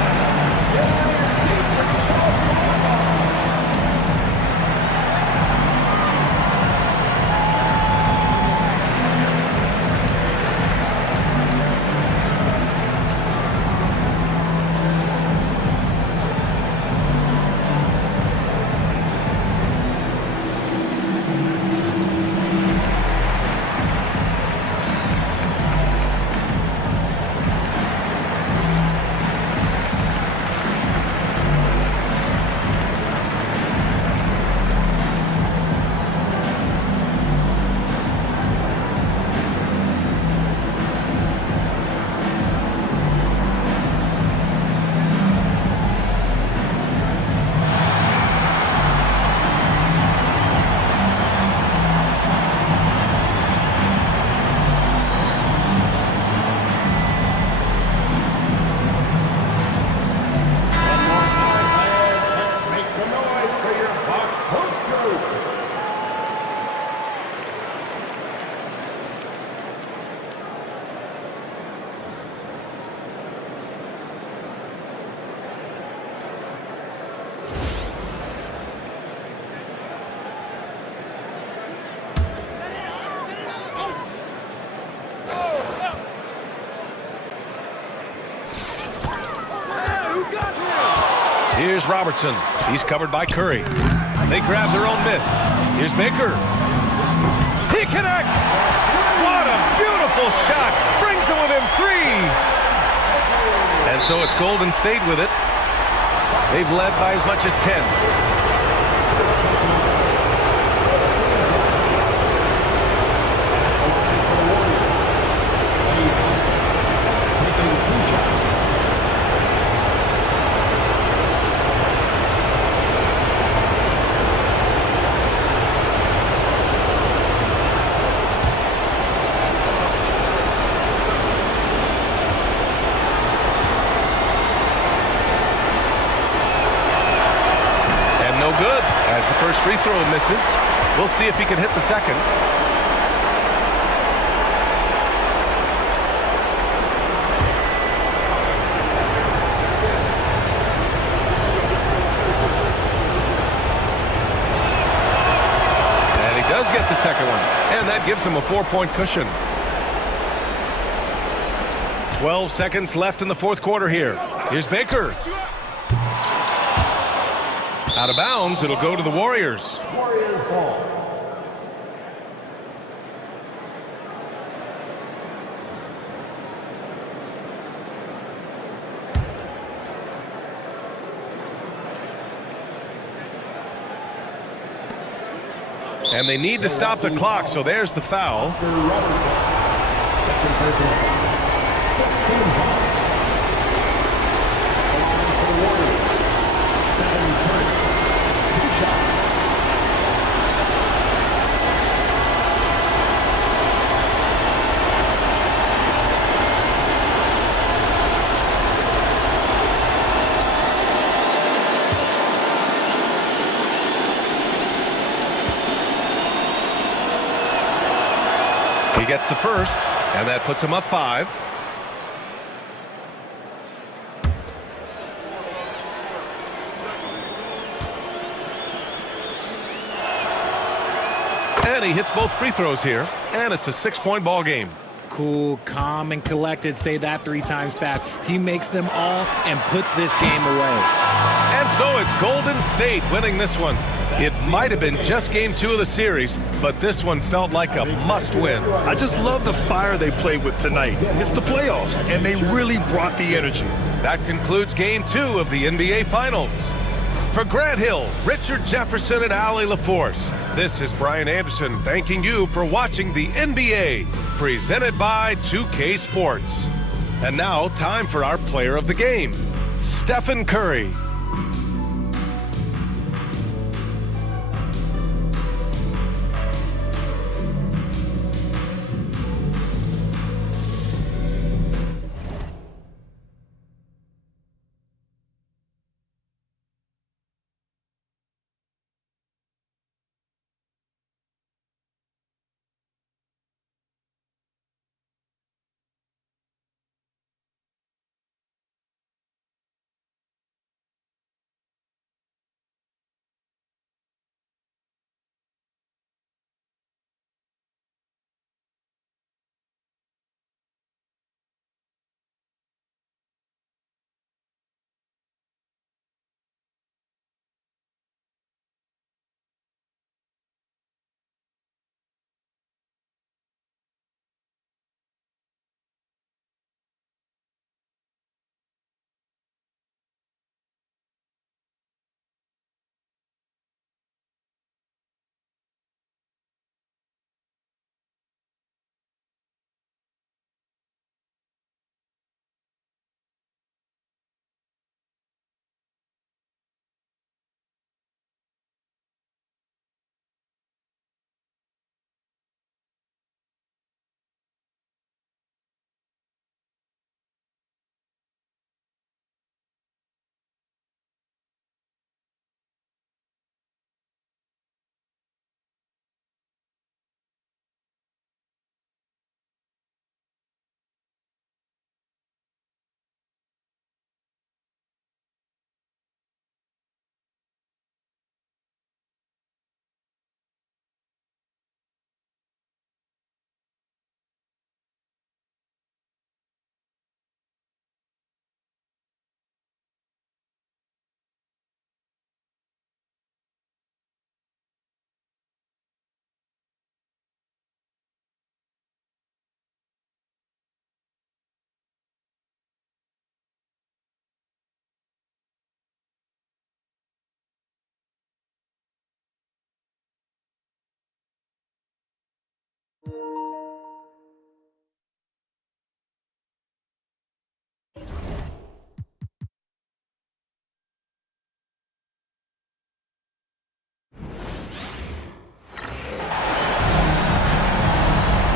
Here's Robertson. He's covered by Curry. They grab their own miss. Here's Baker. He connects! What a beautiful shot! Brings them within 3. And so it's Golden State with it. They've led by as much as 10. Good as the first free throw misses. We'll see if he can hit the second. And he does get the second one, and that gives him a 4-point cushion. 12 seconds left in the fourth quarter here. Here's Baker. Out of bounds, it'll go to the Warriors. Warriors ball. And they need to stop the clock, so there's the foul. Second personal foul. 15 foul. For the Warriors. Stephen Curry. 2 shots. He gets the first, and that puts him up 5. And he hits both free throws here, and it's a 6-point ball game. Cool, calm, and collected. Say that 3 times fast. He makes them all and puts this game away. And so it's Golden State winning this one. It might have been just game 2 of the series, but this one felt like a must-win. I just love the fire they played with tonight. It's the playoffs, and they really brought the energy. That concludes game 2 of the NBA Finals. For Grant Hill, Richard Jefferson, and Allie LaForce, this is Brian Anderson thanking you for watching the NBA, presented by 2K Sports. And now, time for our player of the game, Stephen Curry.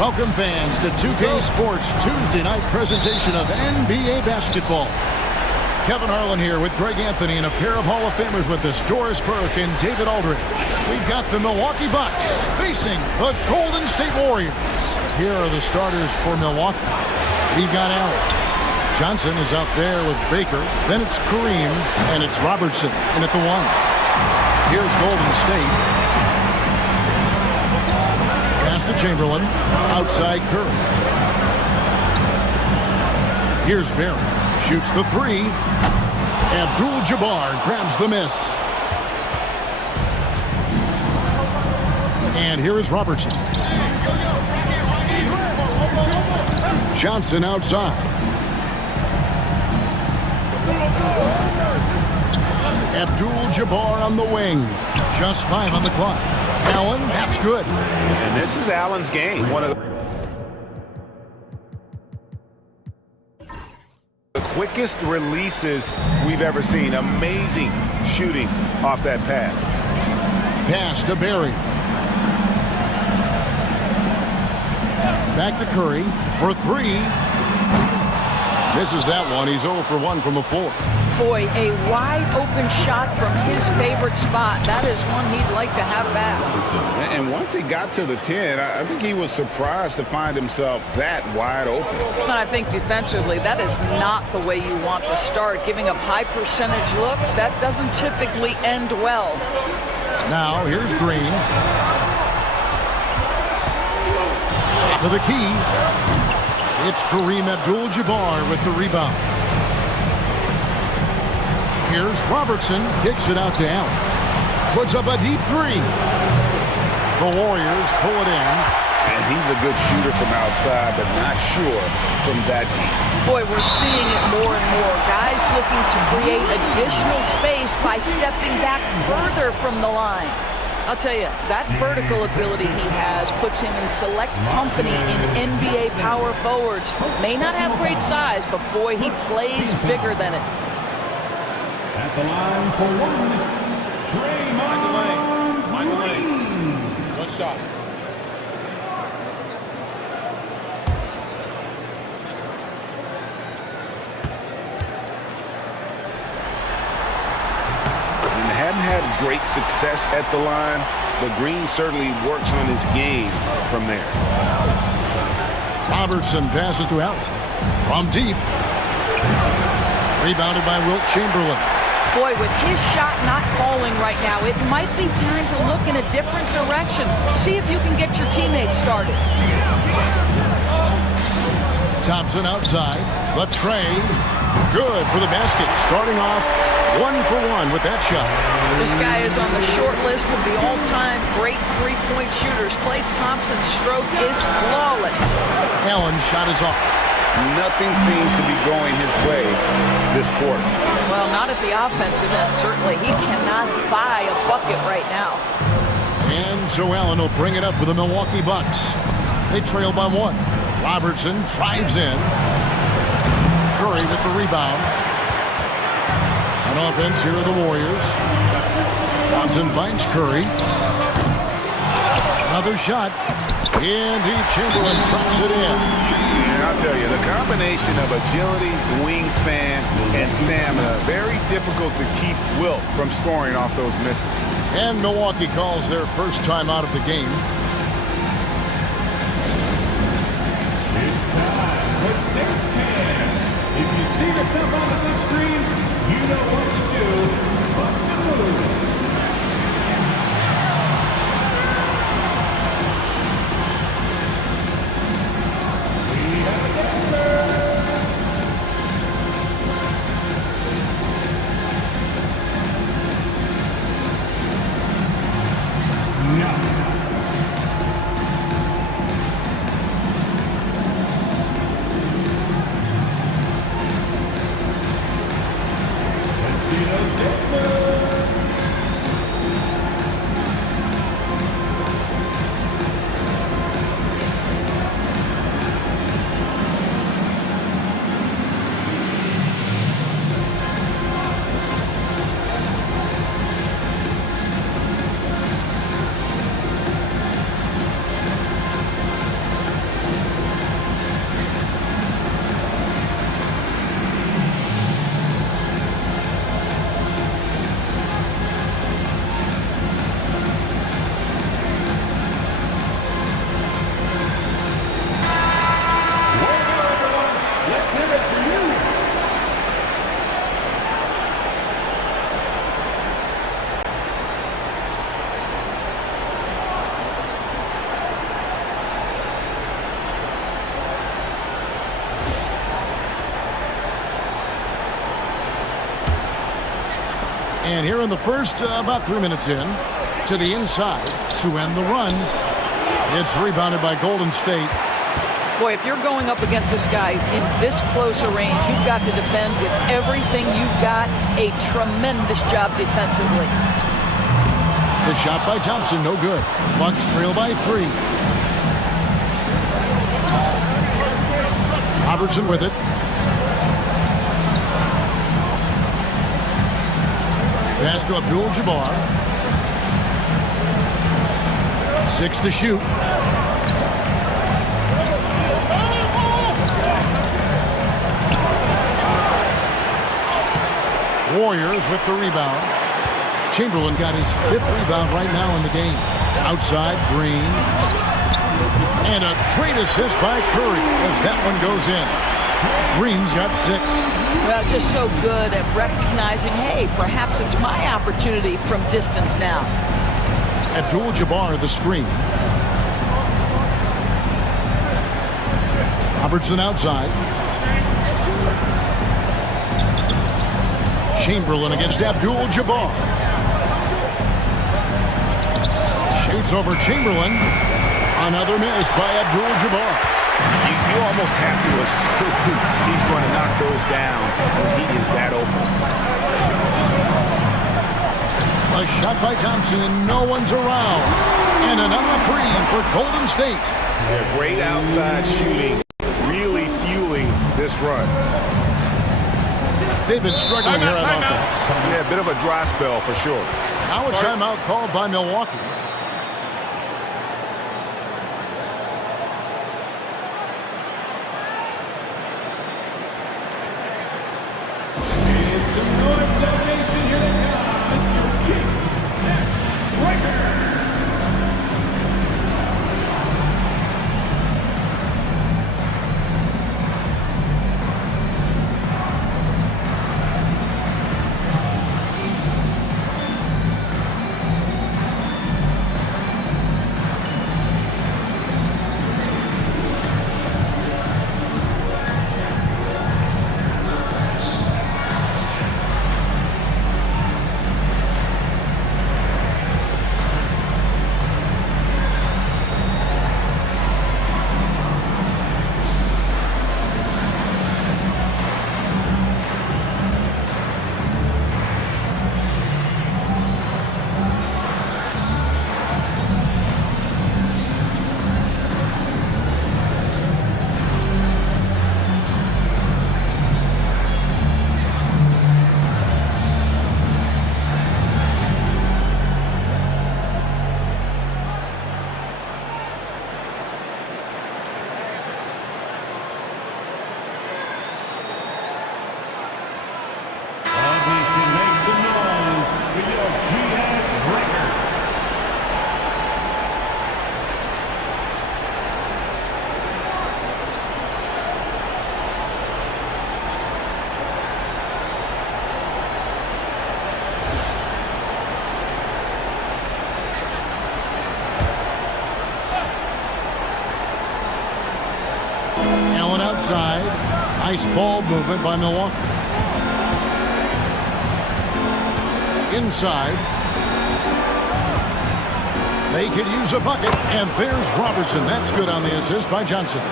Welcome fans to 2K Sports Tuesday night presentation of NBA basketball. Kevin Harlan here with Greg Anthony and a pair of Hall of Famers with us, Doris Burke and David Aldridge. We've got the Milwaukee Bucks facing the Golden State Warriors. Here are the starters for Milwaukee. We've got Allen. Johnson is out there with Baker. Then it's Kareem, and it's Robertson in at the 1. Here's Golden State. Pass to Chamberlain. Outside Curry. Here's Barry. Shoots the 3. Abdul-Jabbar grabs the miss. And here is Robertson. Johnson outside. Abdul-Jabbar on the wing. Just 5 on the clock. Allen, that's good. And this is Allen's game. One of the quickest releases we've ever seen. Amazing shooting off that pass. Pass to Barry. Back to Curry for 3. Misses that one. He's 0 for 1 from the floor. Boy, a wide open shot from his favorite spot. That is one he'd like to have back. And once he got to the 10, I think he was surprised to find himself that wide open. And I think defensively, that is not the way you want to start. Giving up high percentage looks, that doesn't typically end well. Now, here's Green. Top of the key. It's Kareem Abdul-Jabbar with the rebound. Here's Robertson. Kicks it out to Allen. Puts up a deep 3. The Warriors pull it in. And he's a good shooter from outside, but not sure from that deep. Boy, we're seeing it more and more. Guys looking to create additional space by stepping back further from the line. I'll tell you, that vertical ability he has puts him in select company in NBA power forwards. May not have great size, but boy, he plays bigger than it. At the line for 1, Michael Lane. One shot. Hadn't had great success at the line, but Green certainly works on his game from there. Robertson passes to Allen. From deep. Rebounded by Wilt Chamberlain. Boy, with his shot not falling right now, it might be time to look in a different direction. See if you can get your teammates started. Thompson outside. The tray. Good for the basket. Starting off 1 for 1 with that shot. This guy is on the short list of the all-time great three-point shooters. Klay Thompson's stroke is flawless. Allen's shot is off. Nothing seems to be going his way this quarter. Well, not at the offensive end, certainly. He cannot buy a bucket right now. And so Allen will bring it up for the Milwaukee Bucks. They trail by 1. Robertson drives in. Curry with the rebound. On offense, here are the Warriors. Thompson finds Curry. Another shot. And deep. Chamberlain drops it in. And I'll tell you, the combination of agility, wingspan, and stamina, very difficult to keep Wilt from scoring off those misses. And Milwaukee calls their first time out of the game. it's time for next man. If you see yourself on the big screen, you know what to do. Bust the move. We have a dancer. And here in the first, about 3 minutes in, to the inside to end the run. It's rebounded by Golden State. Boy, if you're going up against this guy in this close a range, you've got to defend with everything you've got. A tremendous job defensively. The shot by Thompson, no good. Bucks trail by 3. Robertson with it. Pass to Abdul-Jabbar. 6 to shoot. Warriors with the rebound. Chamberlain got his 5th rebound right now in the game. Outside, Green. And a great assist by Curry as that one goes in. Green's got 6. Well, just so good at recognizing, hey, perhaps it's my opportunity from distance now. Abdul-Jabbar the screen. Robertson outside. Chamberlain against Abdul-Jabbar. Shoots over Chamberlain. Another miss by Abdul-Jabbar. You almost have to assume he's going to knock those down when he is that open. A shot by Thompson and no one's around. And another 3 for Golden State. Yeah, great outside shooting, really fueling this run. They've been struggling here on offense. Yeah, a bit of a dry spell for sure. Now a timeout called by Milwaukee. Outside, nice ball movement by Milwaukee. Inside, they could use a bucket, and there's Robertson. That's good on the assist by Johnson.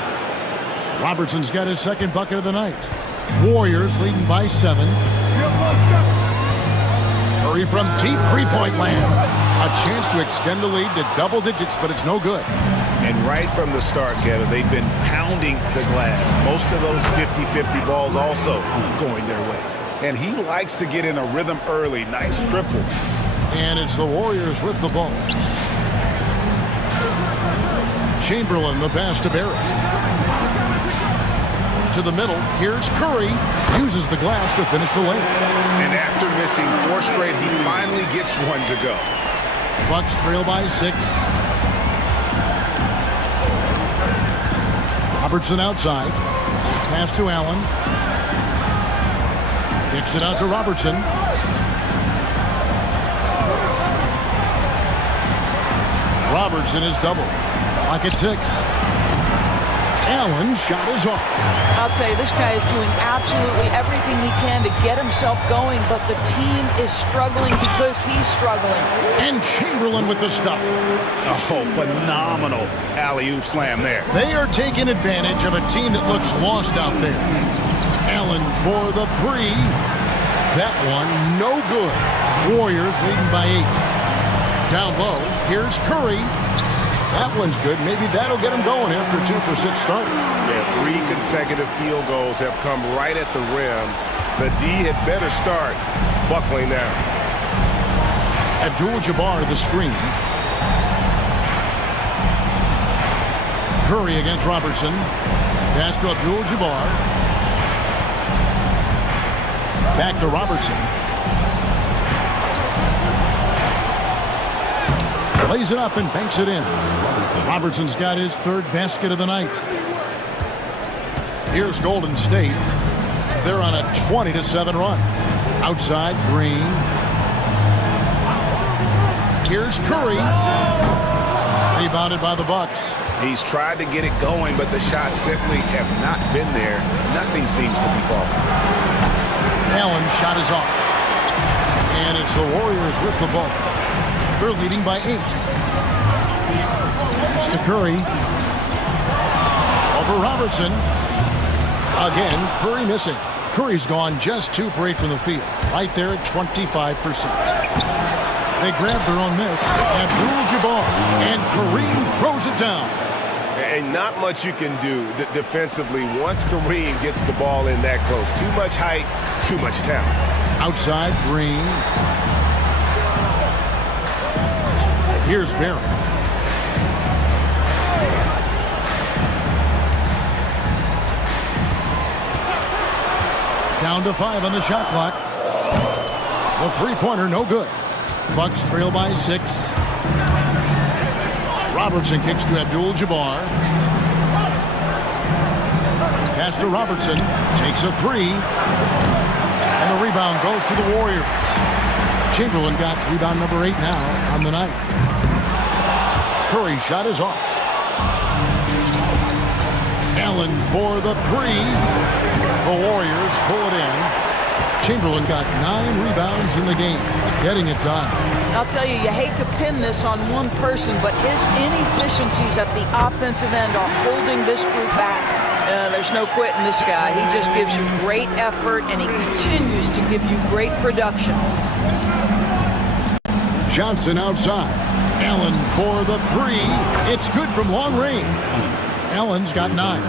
Robertson's got his 2nd bucket of the night. Warriors leading by 7. Curry from deep 3-point land. A chance to extend the lead to double digits, but it's no good. And right from the start, Kevin, they've been pounding the glass. Most of those 50-50 balls also going their way. And he likes to get in a rhythm early. Nice triple. And it's the Warriors with the ball. Chamberlain, the pass to Barrett. To the middle, here's Curry. Uses the glass to finish the lane. And after missing 4 straight, he finally gets one to go. Bucks trail by 6. Robertson outside. Pass to Allen. Kicks it out to Robertson. Robertson is double. Clock at 6. Allen's shot is off. I'll tell you, this guy is doing absolutely everything he can to get himself going, but the team is struggling because he's struggling. And Chamberlain with the stuff. Oh, phenomenal alley-oop slam there. They are taking advantage of a team that looks lost out there. Allen for the three. That one, no good. Warriors leading by 8. Down low, here's Curry. That one's good. Maybe that'll get him going after a 2-for-6 start. Yeah, 3 consecutive field goals have come right at the rim. The D had better start buckling now. Abdul-Jabbar the screen. Curry against Robertson. Pass to Abdul-Jabbar. Back to Robertson. Lays it up and banks it in. Robertson's got his 3rd basket of the night. Here's Golden State. They're on a 20-7 run. Outside, Green. Here's Curry. Rebounded by the Bucks. He's tried to get it going, but the shots simply have not been there. Nothing seems to be falling. Allen's shot is off. And it's the Warriors with the ball. They're leading by 8. It's to Curry. Over Robertson. Again, Curry missing. Curry's gone just 2 for 8 from the field. Right there at 25%. They grab their own miss. Abdul-Jabbar. And Kareem throws it down. And not much you can do defensively once Kareem gets the ball in that close. Too much height, too much talent. Outside, Green. Here's Barry. Down to 5 on the shot clock. The three-pointer, no good. Bucks trail by 6. Robertson kicks to Abdul-Jabbar. Pass to Robertson. Takes a 3. And the rebound goes to the Warriors. Chamberlain got rebound number 8 now on the night. Curry's shot is off. Allen for the 3. The Warriors pull it in. Chamberlain got 9 rebounds in the game, getting it done. I'll tell you, you hate to pin this on one person, but his inefficiencies at the offensive end are holding this group back. There's no quitting this guy. He just gives you great effort, and he continues to give you great production. Johnson outside. Allen for the 3. It's good from long range. Allen's got 9.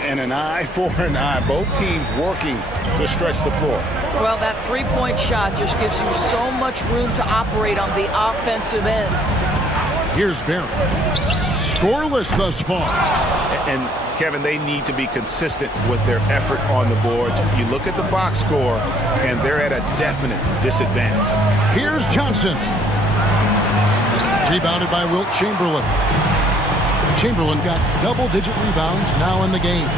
And an eye for an eye. Both teams working to stretch the floor. Well, that three-point shot just gives you so much room to operate on the offensive end. Here's Barry. Scoreless thus far. And Kevin, they need to be consistent with their effort on the boards. You look at the box score, and they're at a definite disadvantage. Here's Johnson. Rebounded by Wilt Chamberlain. Chamberlain got double-digit rebounds now in the game.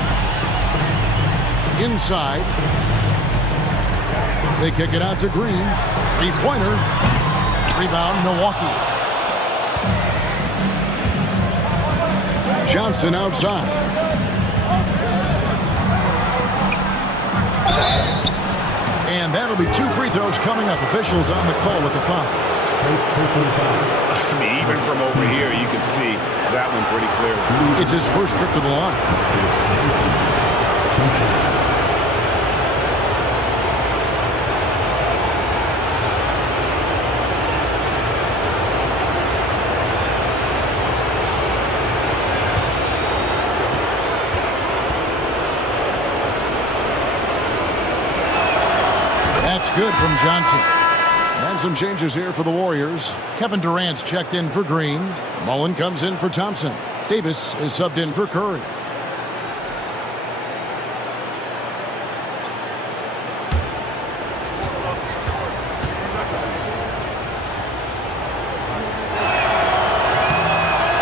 Inside. They kick it out to Green. Three-pointer. Rebound, Milwaukee. Johnson outside. And that'll be 2 free throws coming up. Officials on the call with the foul. I mean, even from over here, you can see that one pretty clearly. It's his first trip to the line. That's good from Johnson. And some changes here for the Warriors. Kevin Durant's checked in for Green. Mullen comes in for Thompson. Davis is subbed in for Curry.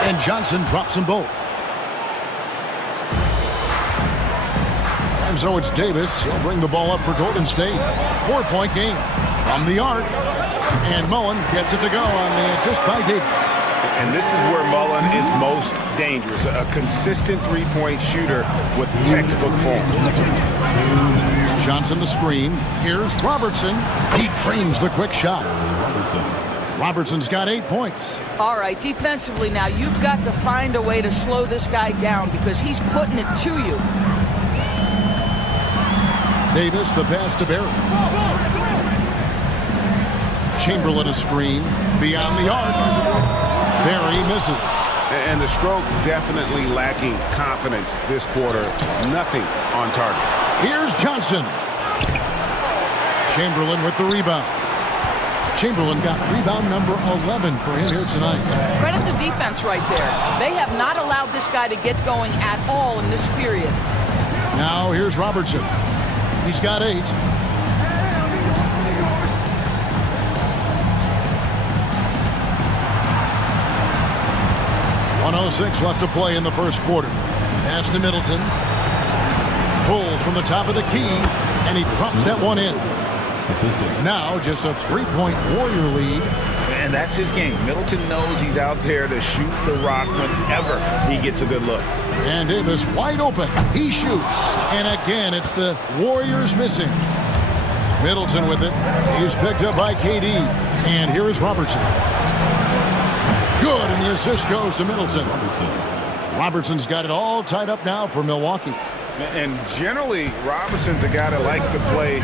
And Johnson drops them both. And so it's Davis. He'll bring the ball up for Golden State. 4-point game from the arc. And Mullen gets it to go on the assist by Davis. And this is where Mullen is most dangerous. A consistent three-point shooter with textbook form. Johnson the screen. Here's Robertson. He trains the quick shot. Robertson's got 8 points. All right, defensively now, you've got to find a way to slow this guy down because he's putting it to you. Davis, the pass to Barry. Chamberlain a screen. Beyond the arc. Barry misses. And the stroke definitely lacking confidence this quarter. Nothing on target. Here's Johnson. Chamberlain with the rebound. Chamberlain got rebound number 11 for him here tonight. Credit the defense right there. They have not allowed this guy to get going at all in this period. Now here's Robertson. He's got 8. .106 left to play in the first quarter. Pass to Middleton. Pull from the top of the key, and he drops that one in. Now just a 3-point Warrior lead. And that's his game. Middleton knows he's out there to shoot the rock whenever he gets a good look. And Davis wide open. He shoots. And again, it's the Warriors missing. Middleton with it. He's picked up by KD. And here is Robertson. Good, and the assist goes to Middleton. Robertson's got it all tied up now for Milwaukee. And generally, Robertson's a guy that likes to play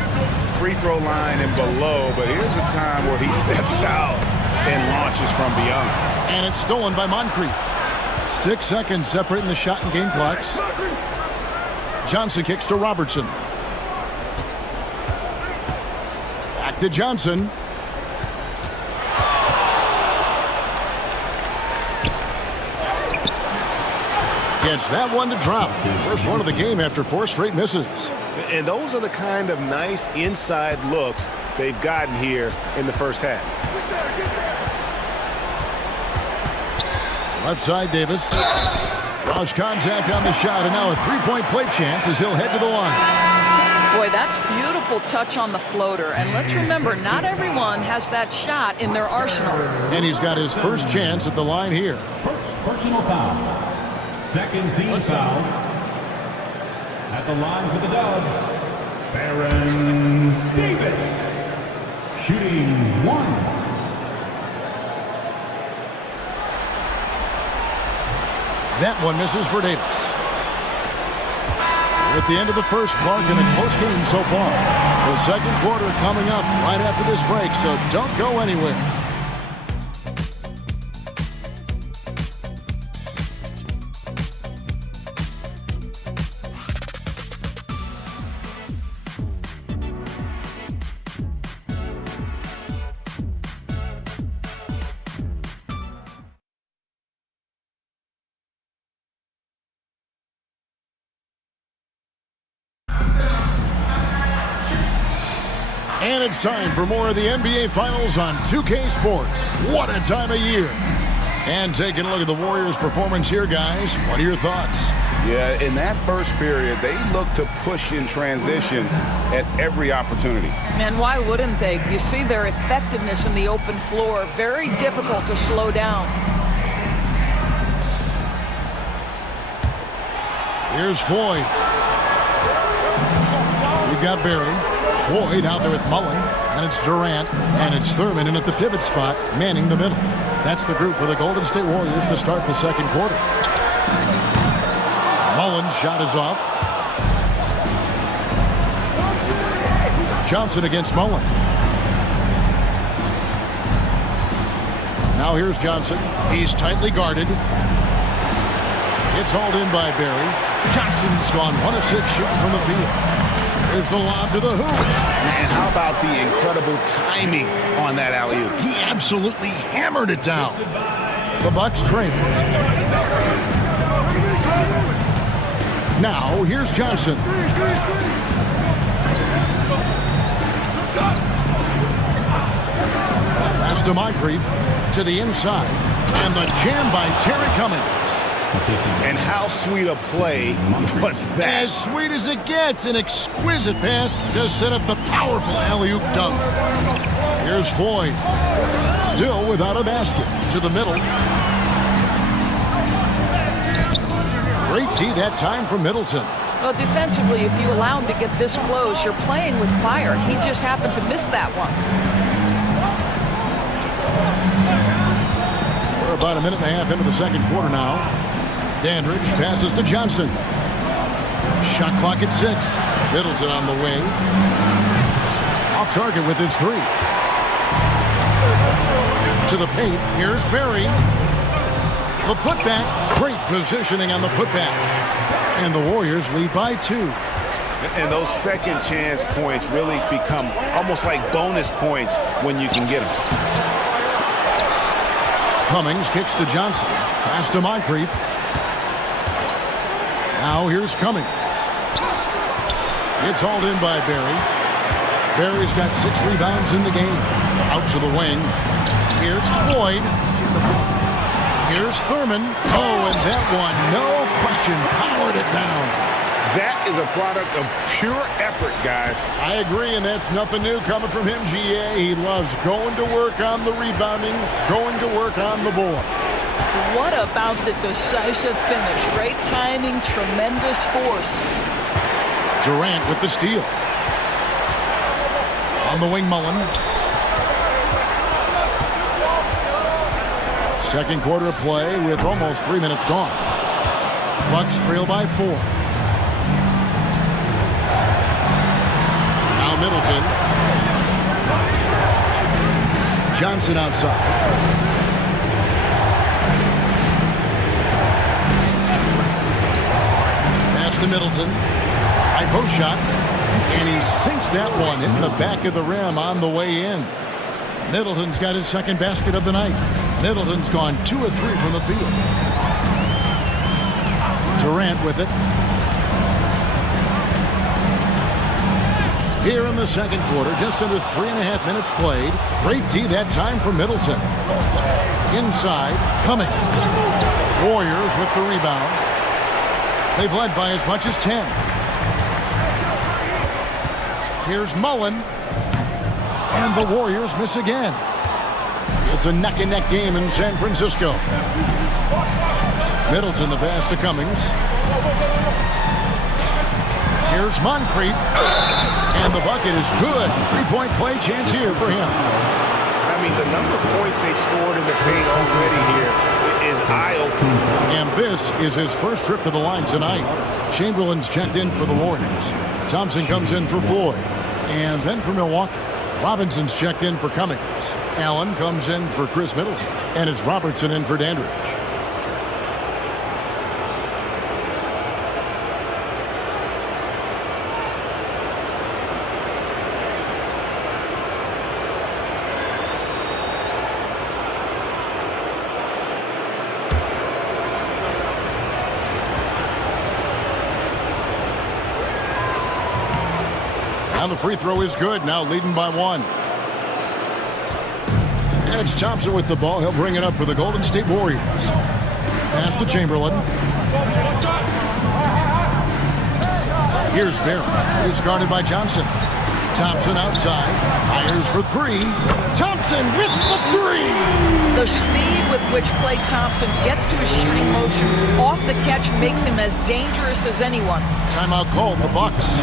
free throw line and below, but here's a time where he steps out and launches from beyond. And it's stolen by Moncrief. 6 seconds separating the shot and game clocks. Johnson kicks to Robertson. Back to Johnson. Gets that one to drop. First one of the game after 4 straight misses. And those are the kind of nice inside looks they've gotten here in the first half. Left side, Davis. Draws contact on the shot, and now a 3-point play chance as he'll head to the line. Boy, that's beautiful touch on the floater. And let's remember, not everyone has that shot in their arsenal. And he's got his first chance at the line here. Personal foul. Second team foul. At the line for the Dubs, Baron Davis. Shooting 1. That one misses for Davis. At the end of the first, Clark, in a close game so far. The second quarter coming up right after this break, so don't go anywhere. And it's time for more of the NBA Finals on 2K Sports. What a time of year. And taking a look at the Warriors' performance here, guys. What are your thoughts? Yeah, in that first period, they looked to push in transition at every opportunity. Man, why wouldn't they? You see their effectiveness in the open floor. Very difficult to slow down. Here's Floyd. We've got Barry. Floyd out there with Mullen, and it's Durant, and it's Thurman in at the pivot spot, manning the middle. That's the group for the Golden State Warriors to start the second quarter. Mullen's shot is off. Johnson against Mullen. Now here's Johnson. He's tightly guarded. It's hauled in by Barry. Johnson's gone 1 of 6 shooting from the field. Here's the lob to the hoop. And how about the incredible timing on that alley-oop? He absolutely hammered it down. The Bucks train. Now, here's Johnson. Pass to Moncrief. To the inside. And the jam by Terry Cummings. And how sweet a play was that? As sweet as it gets. An exquisite pass to set up the powerful alley-oop dunk. Here's Floyd. Still without a basket. To the middle. Great D that time from Middleton. Well, defensively, if you allow him to get this close, you're playing with fire. He just happened to miss that one. We're about a minute and a half into the second quarter now. Dandridge passes to Johnson. Shot clock at 6. Middleton on the wing. Off target with his 3. To the paint. Here's Barry. The putback. Great positioning on the putback. And the Warriors lead by 2. And those second chance points really become almost like bonus points when you can get them. Cummings kicks to Johnson. Pass to Moncrief. Now here's Cummings. It's hauled in by Barry. Barry's got 6 rebounds in the game. Out to the wing. Here's Floyd. Here's Thurman. Oh, and that one, no question, powered it down. That is a product of pure effort, guys. I agree, and that's nothing new coming from him, GA. He loves going to work on the rebounding, going to work on the board. What about the decisive finish? Great timing, tremendous force. Durant with the steal. On the wing, Mullen. Second quarter of play with almost 3 minutes gone. Bucks trail by 4. Now Middleton. Johnson outside. Pass to Middleton. High post shot. And he sinks that one in the back of the rim on the way in. Middleton's got his second basket of the night. Middleton's gone 2 of 3 from the field. Durant with it. Here in the second quarter, just under 3.5 minutes played. Great D that time for Middleton. Inside, Cummings. Warriors with the rebound. They've led by as much as 10. Here's Mullen. And the Warriors miss again. It's a neck-and-neck game in San Francisco. Middleton the pass to Cummings. Here's Moncrief. And the bucket is good. 3-point play chance here for him. I mean, the number of points they've scored in the paint already here is eye-opening. And this is his first trip to the line tonight. Chamberlain's checked in for the Warriors. Thompson comes in for Floyd. And then for Milwaukee. Robinson's checked in for Cummings. Allen comes in for Chris Middleton. And it's Robertson in for Dandridge. And the free throw is good, now leading by 1. And it's Thompson with the ball. He'll bring it up for the Golden State Warriors. Pass to Chamberlain. Here's Barry. He's guarded by Johnson. Thompson outside. Fires for 3. Thompson with the 3. The speed with which Klay Thompson gets to his shooting motion off the catch makes him as dangerous as anyone. Timeout called, the Bucks.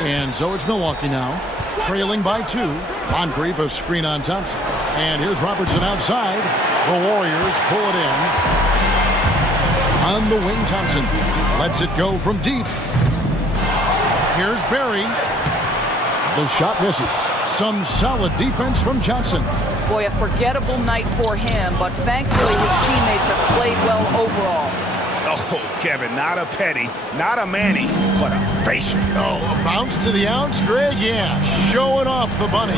And so it's Milwaukee now, trailing by 2. Moncrief, a screen on Thompson. And here's Robertson outside. The Warriors pull it in. On the wing, Thompson lets it go from deep. Here's Barry. The shot misses. Some solid defense from Johnson. Boy, a forgettable night for him, but thankfully his teammates have played well overall. Oh, Kevin, not a Petty, not a Manny, but a facial. Oh, a bounce to the ounce, Greg? Yeah, showing off the bunnies.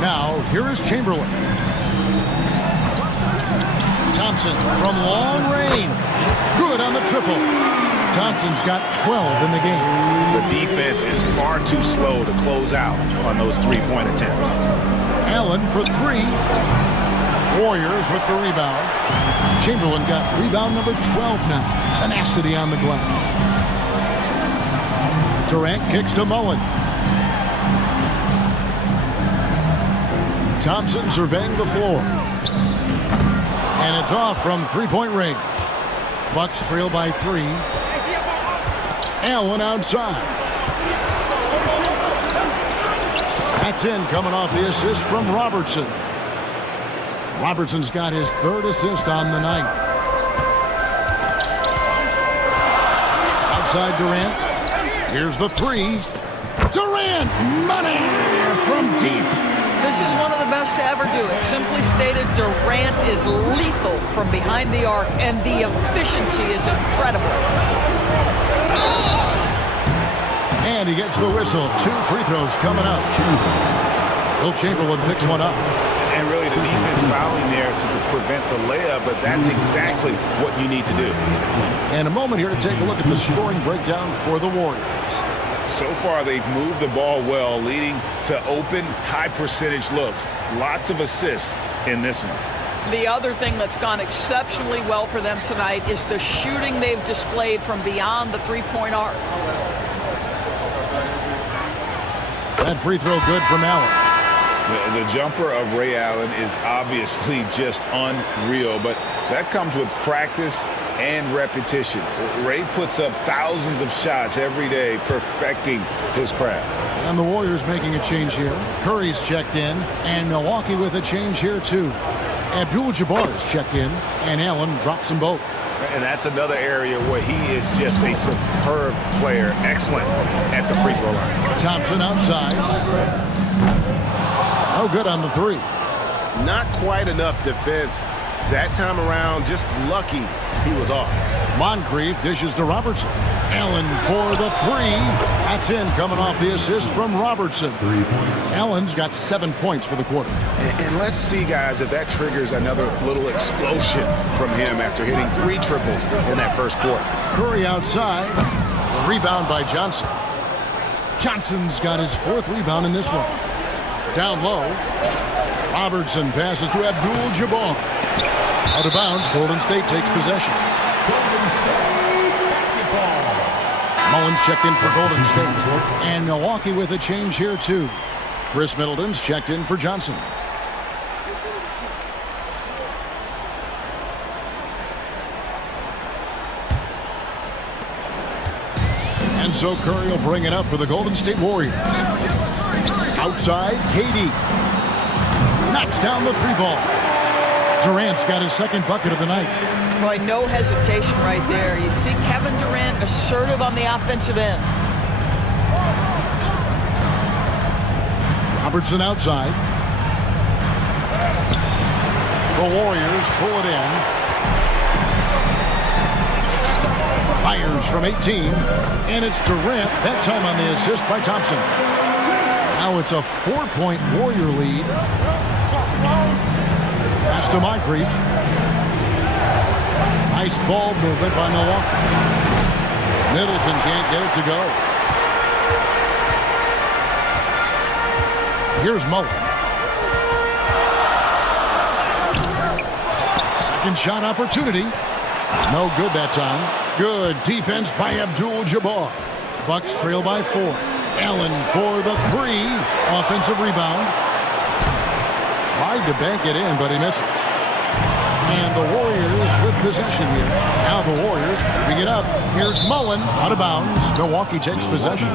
Now, here is Chamberlain. Thompson from long range. Good on the triple. Thompson's got 12 in the game. The defense is far too slow to close out on those three-point attempts. Allen for 3. Warriors with the rebound. Chamberlain got rebound number 12 now. Tenacity on the glass. Durant kicks to Mullen. Thompson surveying the floor. And it's off from three-point range. Bucks trail by 3. Allen outside. That's in, coming off the assist from Robertson. Robertson's got his 3rd assist on the night. Outside Durant. Here's the 3. Durant, money from deep. This is one of the best to ever do it. Simply stated, Durant is lethal from behind the arc, and the efficiency is incredible. And he gets the whistle. 2 free throws coming up. Will Chamberlain picks one up. And really the defense fouling there to prevent the layup, but that's exactly what you need to do. And a moment here to take a look at the scoring breakdown for the Warriors. So far, they've moved the ball well, leading to open, high-percentage looks. Lots of assists in this one. The other thing that's gone exceptionally well for them tonight is the shooting they've displayed from beyond the three-point arc. That free throw good from Allen. The jumper of Ray Allen is obviously just unreal, but that comes with practice and repetition. Ray puts up thousands of shots every day, perfecting his craft. And the Warriors making a change here. Curry's checked in, and Milwaukee with a change here too. Abdul-Jabbar is checked in, and Allen drops them both. And that's another area where he is just a superb player, excellent at the free throw line. Thompson outside. No good on the 3. Not quite enough defense that time around, just lucky he was off. Moncrief dishes to Robertson. Allen for the 3. That's in, coming off the assist from Robertson. Allen's got 7 points for the quarter. And let's see, guys, if that triggers another little explosion from him after hitting 3 triples in that first quarter. Curry outside. A rebound by Johnson. Johnson's got his 4th rebound in this one. Down low. Robertson passes to Abdul-Jabbar. Out of bounds, Golden State takes possession. Mullins checked in for Golden State. And Milwaukee with a change here too. Chris Middleton's checked in for Johnson. And so Curry will bring it up for the Golden State Warriors. Outside, KD. Knocks down the 3-ball. Durant's got his 2nd bucket of the night. Boy, no hesitation right there. You see Kevin Durant assertive on the offensive end. Robertson outside. The Warriors pull it in. Fires from 18. And it's Durant, that time on the assist by Thompson. Now it's a 4-point Warrior lead. Pass to Moncrief. Nice ball movement by Milwaukee. Middleton can't get it to go. Here's Mullen. Second shot opportunity. No good that time. Good defense by Abdul-Jabbar. Bucks trail by 4. Allen for the 3. Offensive rebound. Tried to bank it in, but he misses. And the Warriors with possession here. Now the Warriors moving it up. Here's Mullen out of bounds. Milwaukee takes possession.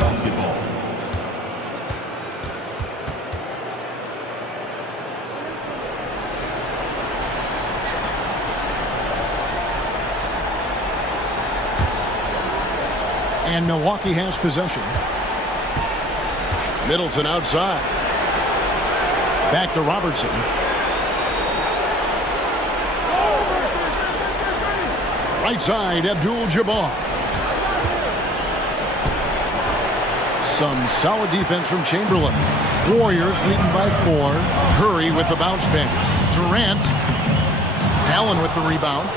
And Milwaukee has possession. Middleton outside. Back to Robertson. Right side, Abdul-Jabbar. Some solid defense from Chamberlain. Warriors leading by 4. Curry with the bounce pass. Durant. Allen with the rebound.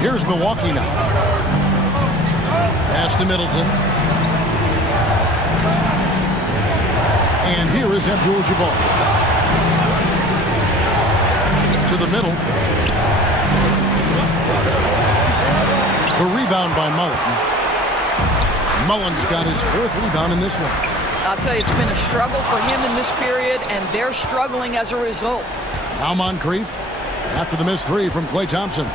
Here's Milwaukee now. Pass to Middleton. And here is Abdul-Jabbar. To the middle. The rebound by Mullen. Mullen's got his 4th rebound in this one. I'll tell you, it's been a struggle for him in this period, and they're struggling as a result. Now Moncrief. After the missed 3 from Klay Thompson.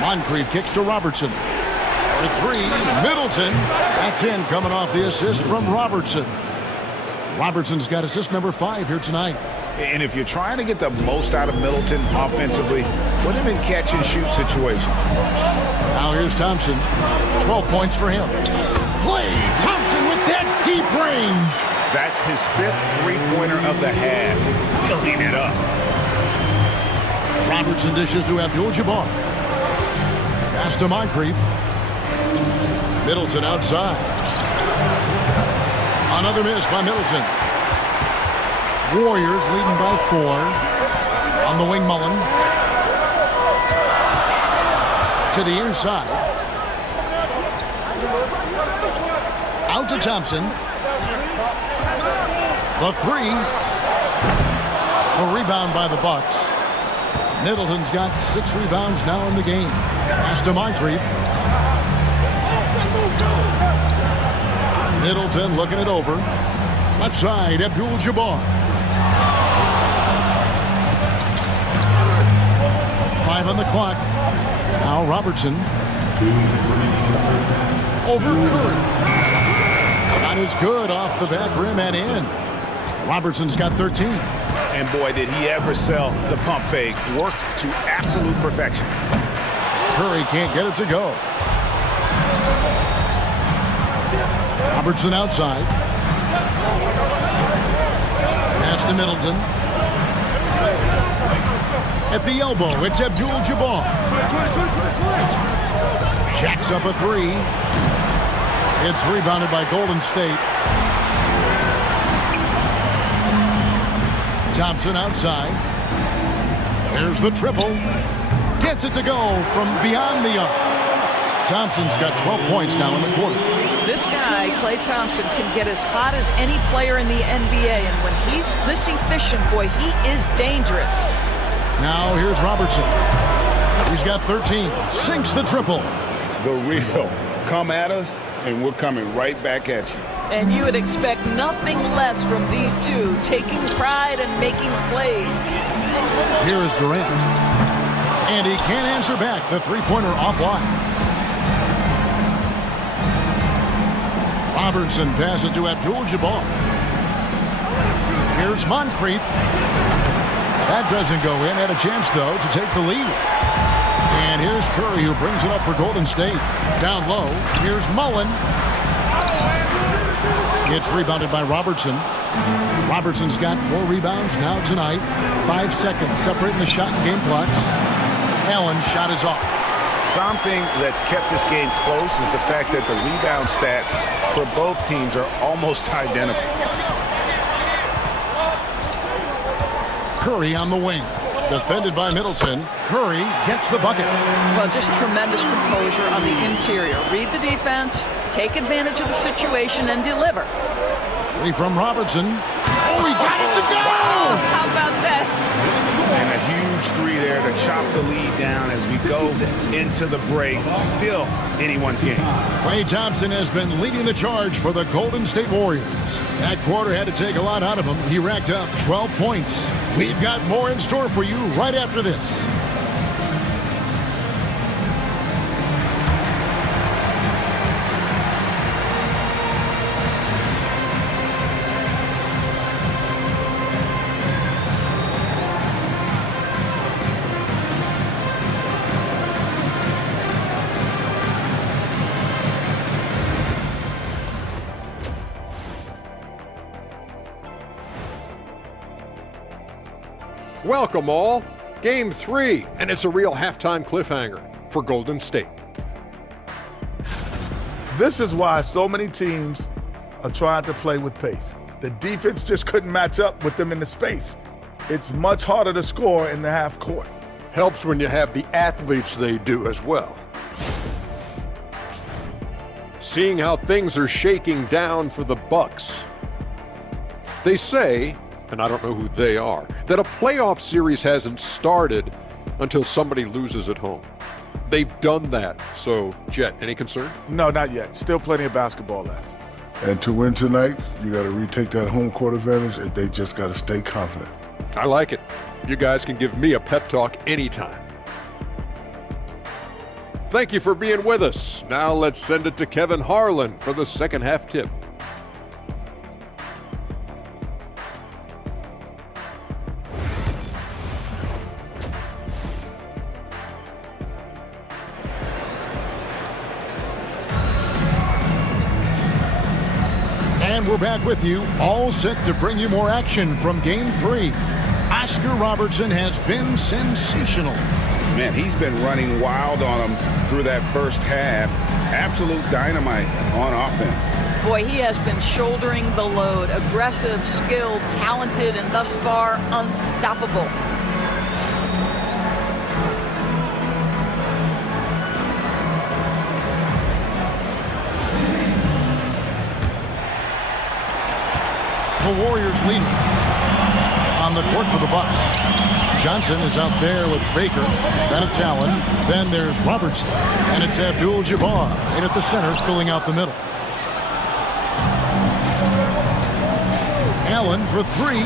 Moncrief kicks to Robertson. For 3, Middleton. That's in, coming off the assist from Robertson. Robertson's got assist number 5 here tonight. And if you're trying to get the most out of Middleton offensively, put him in catch-and-shoot situations. Now here's Thompson. 12 points for him. Klay Thompson with that deep range. That's his 5th three-pointer of the half. Filling it up. Robertson dishes to Abdul-Jabbar. Pass to Moncrief. Middleton outside. Another miss by Middleton. Warriors leading by 4. On the wing, Mullen. To the inside. Out to Thompson. The 3. The rebound by the Bucks. Middleton's got 6 rebounds now in the game. Pass to Moncrief. Middleton looking it over. Left side, Abdul-Jabbar. 5 on the clock. Now Robertson. Over Curry. Shot is good off the back rim and in. Robertson's got 13. And boy, did he ever sell the pump fake. Worked to absolute perfection. Curry can't get it to go. Robertson outside. Pass to Middleton. At the elbow, it's Abdul-Jabbar. Jacks up a 3. It's rebounded by Golden State. Thompson outside. There's the triple. Gets it to go from beyond the arc. Thompson's got 12 points now in the quarter. This guy, Klay Thompson, can get as hot as any player in the NBA, and when he's this efficient, boy, he is dangerous. Now here's Robertson. He's got 13. Sinks the triple. The real. Come at us, and we're coming right back at you. And you would expect nothing less from these two, taking pride and making plays. Here is Durant. And he can't answer back. The three-pointer offline. Robertson passes to Abdul-Jabbar. Here's Moncrief. That doesn't go in. Had a chance, though, to take the lead. And here's Curry, who brings it up for Golden State. Down low. Here's Mullen. It's rebounded by Robertson. Robertson's got 4 rebounds now tonight. 5 seconds separating the shot and game clocks. Allen's shot is off. Something that's kept this game close is the fact that the rebound stats for both teams are almost identical. Curry on the wing. Defended by Middleton. Curry gets the bucket. Well, just tremendous composure on the interior. Read the defense, take advantage of the situation, and deliver. 3 from Robertson. Oh, he got it to go! How about that? And a huge 3 there to chop the lead down as we go into the break. Still anyone's game. Klay Thompson has been leading the charge for the Golden State Warriors. That quarter had to take a lot out of him. He racked up 12 points. We've got more in store for you right after this. Welcome all. Game 3, and it's a real halftime cliffhanger for Golden State. This is why so many teams are trying to play with pace. The defense just couldn't match up with them in the space. It's much harder to score in the half court. Helps when you have the athletes they do as well. Seeing how things are shaking down for the Bucks. They say, and I don't know who they are, that a playoff series hasn't started until somebody loses at home. They've done that. So, Jet, any concern? No, not yet. Still plenty of basketball left. And to win tonight, you got to retake that home court advantage, and they just got to stay confident. I like it. You guys can give me a pep talk anytime. Thank you for being with us. Now let's send it to Kevin Harlan for the second half tip. And we're back with you, all set to bring you more action from Game 3. Oscar Robertson has been sensational. Man, he's been running wild on him through that first half. Absolute dynamite on offense. Boy, he has been shouldering the load. Aggressive, skilled, talented, and thus far unstoppable. The Warriors leading on the court for the Bucks. Johnson is out there with Baker. Then it's Allen. Then there's Robertson. And it's Abdul-Jabbar in at the center, filling out the middle. Allen for three.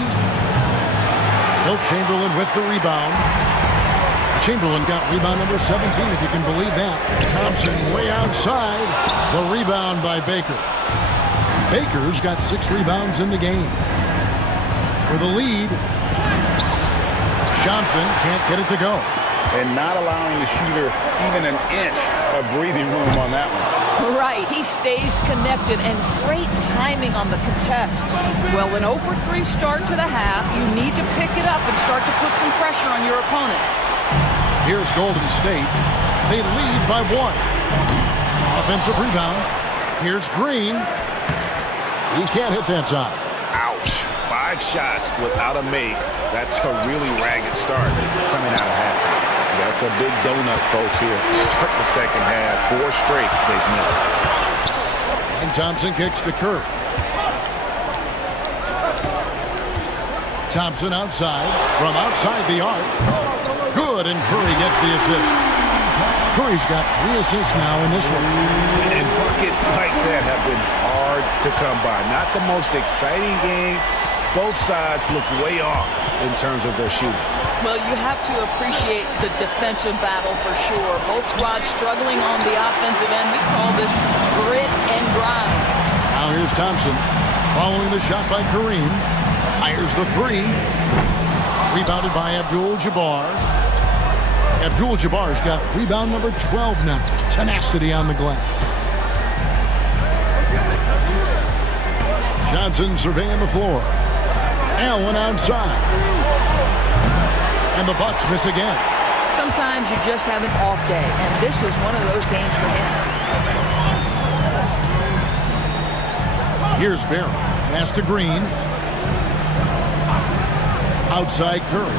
Wilt Chamberlain with the rebound. Chamberlain got rebound number 17, if you can believe that. Thompson way outside. The rebound by Baker. Baker's got 6 rebounds in the game. For the lead, Johnson can't get it to go. And not allowing the shooter even an inch of breathing room on that one. Right, he stays connected, and great timing on the contest. Well, an 0-for-3 start to the half. You need to pick it up and start to put some pressure on your opponent. Here's Golden State. They lead by 1. Offensive rebound. Here's Green. He can't hit that time. Ouch. 5 shots without a make. That's a really ragged start coming out of halftime. That's a big donut, folks, here. Start the second half. 4 straight they've missed. And Thompson kicks to Curry. Thompson outside. From outside the arc. Good, and Curry gets the assist. Curry's got 3 assists now in this one. And buckets like that have been hard to come by. Not the most exciting game. Both sides look way off in terms of their shooting. Well, you have to appreciate the defensive battle for sure. Both squads struggling on the offensive end. We call this grit and grind. Now here's Thompson following the shot by Kareem. Fires the 3. Rebounded by Abdul-Jabbar. Abdul-Jabbar's got rebound number 12 now. Tenacity on the glass. Johnson surveying the floor. Allen outside. And the Bucks miss again. Sometimes you just have an off day, and this is one of those games for him. Here's Barry. Pass to Green. Outside Curry.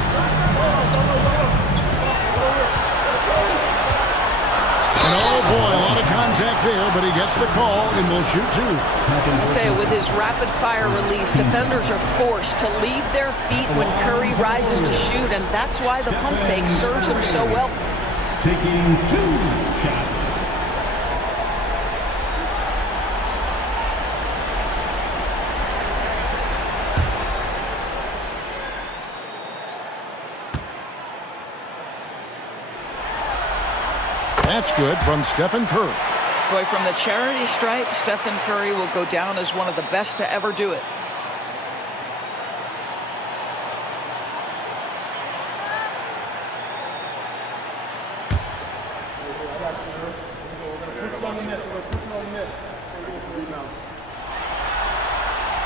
And oh boy, a lot of contact there, but he gets the call and will shoot 2. I'll tell you, with his rapid fire release, defenders are forced to leave their feet when Curry rises to shoot, and that's why the pump fake serves him so well. Taking 2 shots. That's good from Stephen Curry. Boy, from the charity stripe, Stephen Curry will go down as one of the best to ever do it.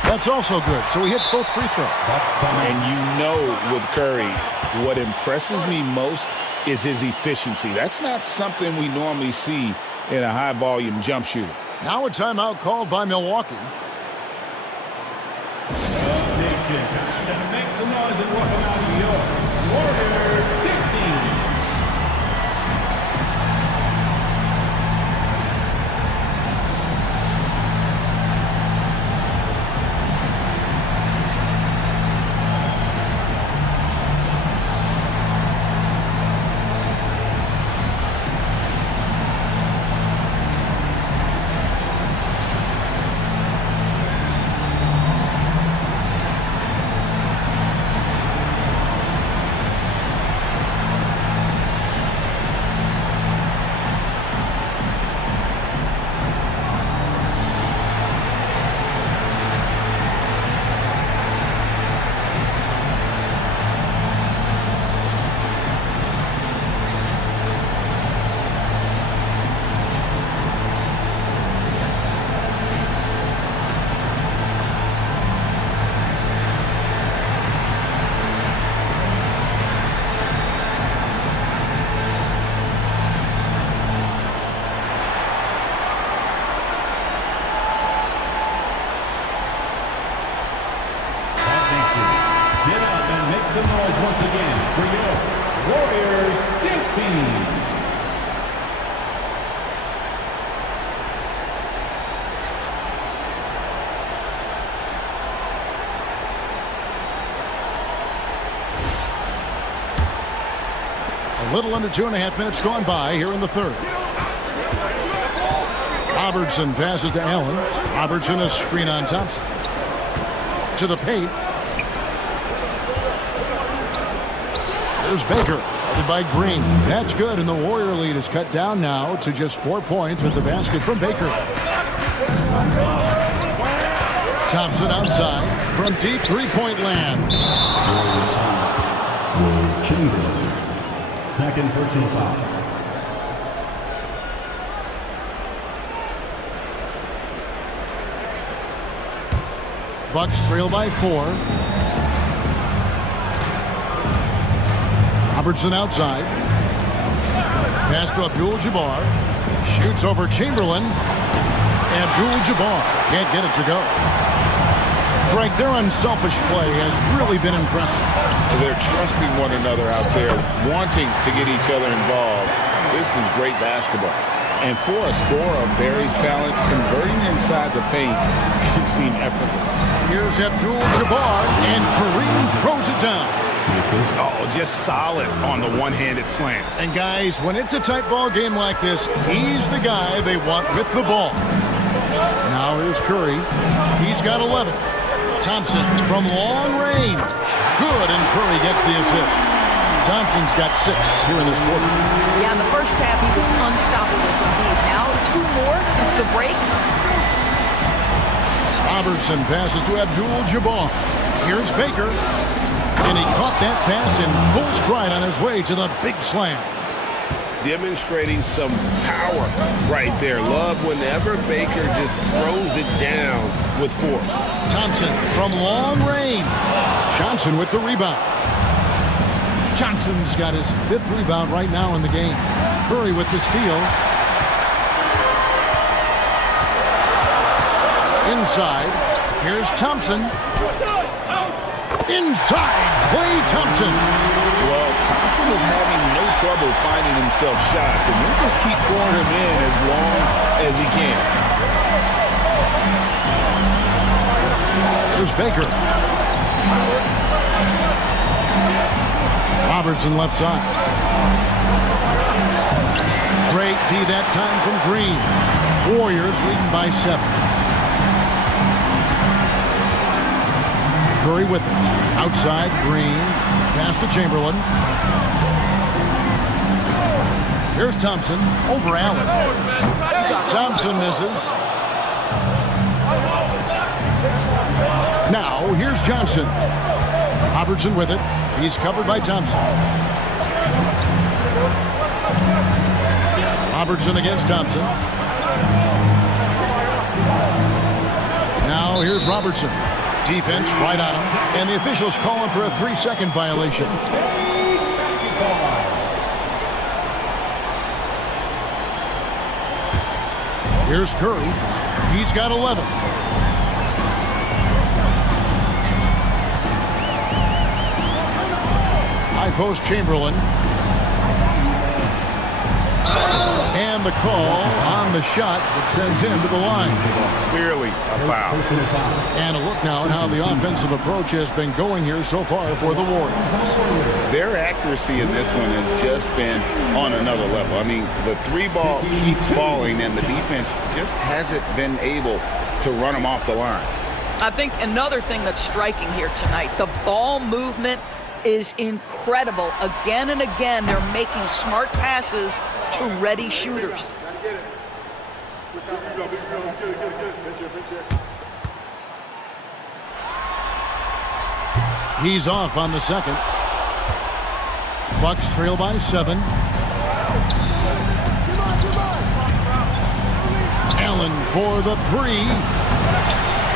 That's also good. So he hits both free throws. And you know with Curry, what impresses me most is his efficiency. That's not something we normally see in a high-volume jump shooter. Now a timeout called by Milwaukee. Make some noise and welcome out your Warriors 16. Some noise once again for your Warriors 16. A little under 2.5 minutes gone by here in the third. Robertson passes to Allen. Robertson, a screen on Thompson. To the paint. There's Baker, guarded by Green. That's good, and the Warrior lead is cut down now to just 4 points with the basket from Baker. Thompson outside from deep three-point land. Second personal foul. Bucks trail by 4. Robertson outside. Pass to Abdul-Jabbar. Shoots over Chamberlain. Abdul-Jabbar can't get it to go. Greg, their unselfish play has really been impressive. They're trusting one another out there, wanting to get each other involved. This is great basketball. And for a scorer of Barry's talent, converting inside the paint can seem effortless. Here's Abdul-Jabbar, and Kareem throws it down. Oh, just solid on the one-handed slam. And guys, when it's a tight ball game like this, he's the guy they want with the ball. Now here's Curry. He's got 11. Thompson from long range. Good, and Curry gets the assist. Thompson's got 6 here in this quarter. Yeah, in the first half, he was unstoppable from deep. Now, 2 more since the break. Robertson passes to Abdul-Jabbar. Here's Baker. And he caught that pass in full stride on his way to the big slam. Demonstrating some power right there. Love whenever Baker just throws it down with force. Thompson from long range. Johnson with the rebound. Johnson's got his 5th rebound right now in the game. Curry with the steal. Inside. Here's Thompson. Inside. Klay Thompson. Well, Thompson is having no trouble finding himself shots, and we'll just keep pouring him in as long as he can. There's Baker. Robertson left side. Great D that time from Green. Warriors leading by 7. Curry with it. Outside, Green. Pass to Chamberlain. Here's Thompson over Allen. Thompson misses. Now, here's Johnson. Robertson with it. He's covered by Thompson. Robertson against Thompson. Now, here's Robertson. Defense right on him. And the officials call him for a 3-second violation. Here's Curry. He's got 11. High post Chamberlain. And the call on the shot that sends him to the line. Clearly a foul. And a look now at how the offensive approach has been going here so far for the Warriors. Their accuracy in this one has just been on another level. I mean, the 3-ball keeps falling, and the defense just hasn't been able to run them off the line. I think another thing that's striking here tonight, the ball movement is incredible. Again and again, they're making smart passes to ready shooters. He's off on the second. Bucks trail by 7. Allen for the 3.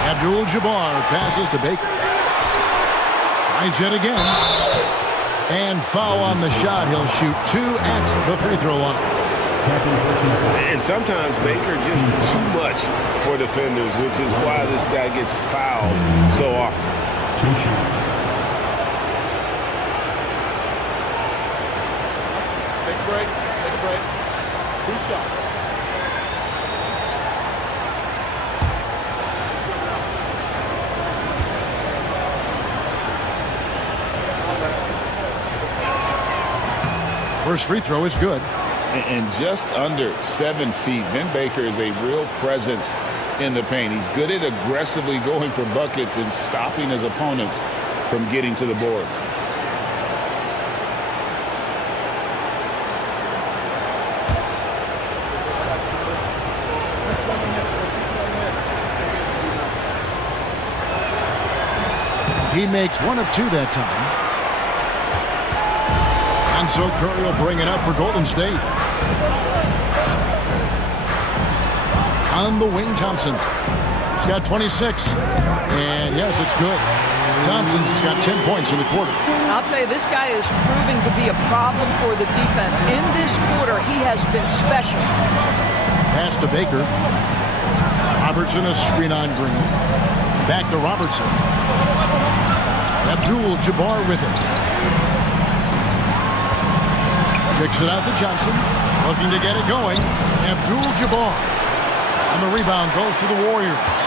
Abdul-Jabbar passes to Baker. Tries yet again. And foul on the shot. He'll shoot 2 at the free throw line. And sometimes Baker just too much for defenders, which is why this guy gets fouled so often. 2 shots. Take a break. Take a break. 2 shots. First free throw is good. And just under 7 feet, Ben Baker is a real presence in the paint. He's good at aggressively going for buckets and stopping his opponents from getting to the board. He makes 1 of 2 that time. And so Curry will bring it up for Golden State. On the wing, Thompson. He's got 26. And yes, it's good. Thompson's got 10 points in the quarter. I'll tell you, this guy is proving to be a problem for the defense. In this quarter, he has been special. Pass to Baker. Robertson, a screen on Green. Back to Robertson. Abdul-Jabbar with it. Kicks it out to Johnson. Looking to get it going. Abdul-Jabbar. And the rebound goes to the Warriors.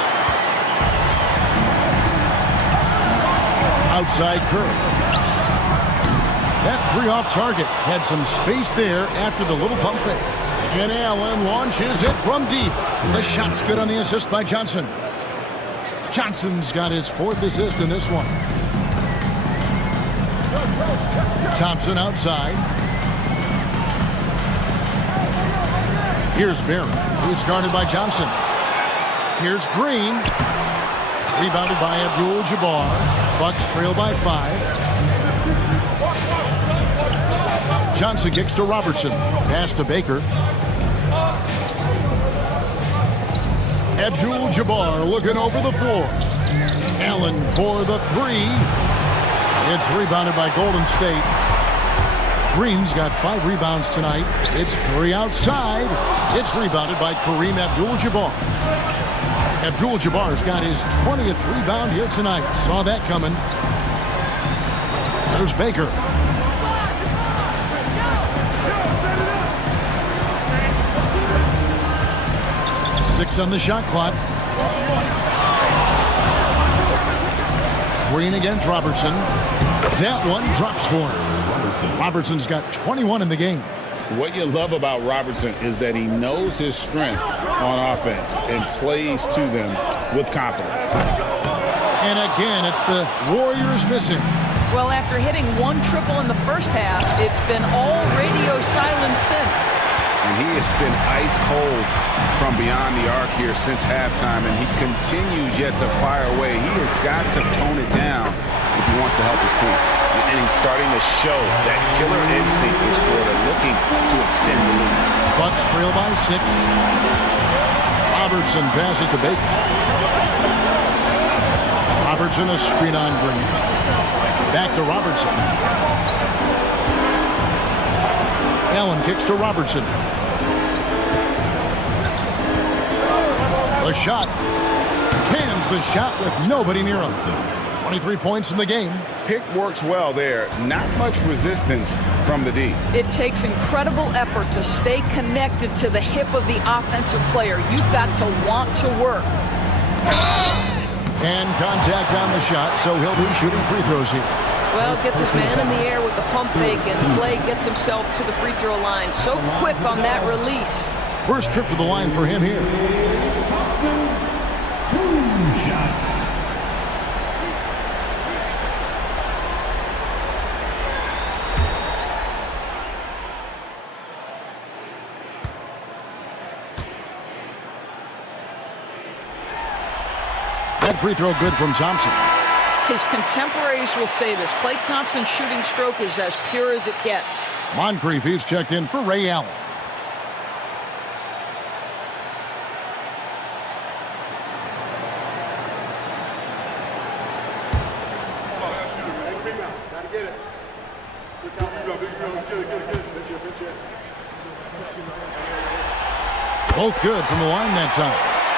Outside Curry. That 3 off target. Had some space there after the little pump fake. And Allen launches it from deep. The shot's good on the assist by Johnson. Johnson's got his 4th assist in this one. Thompson outside. Here's Barry. He's guarded by Johnson. Here's Green. Rebounded by Abdul-Jabbar. Bucks trail by 5. Johnson kicks to Robertson. Pass to Baker. Abdul-Jabbar looking over the floor. Allen for the 3. It's rebounded by Golden State. Green's got 5 rebounds tonight. It's Curry outside. It's rebounded by Kareem Abdul-Jabbar. Abdul-Jabbar's got his 20th rebound here tonight. Saw that coming. There's Baker. Six on the shot clock. Green against Robertson. That one drops for him. Robertson's got 21 in the game. What you love about Robertson is that he knows his strength on offense and plays to them with confidence. And again, it's the Warriors missing. Well, after hitting 1 triple in the first half, it's been all radio silence since. And he has been ice cold from beyond the arc here since halftime, and he continues yet to fire away. He has got to tone it down if he wants to help his team. And he's starting to show that killer instinct this quarter, looking to extend the lead. Bucks trail by 6. Robertson passes to Baker. Robertson, a screen on Green. Back to Robertson. Allen kicks to Robertson. The shot. Cans the shot with nobody near him. 23 points in the game. Pick works well there. Not much resistance from the D. It takes incredible effort to stay connected to the hip of the offensive player. You've got to want to work. And contact on the shot, so he'll be shooting free throws here. Well, gets his man in the air with the pump fake, and Clay gets himself to the free throw line. So quick on that release. First trip to the line for him here. Thompson, 2 shots. That free throw good from Thompson. His contemporaries will say this. Klay Thompson's shooting stroke is as pure as it gets. Moncrief, he's checked in for Ray Allen. Both good from the line that time.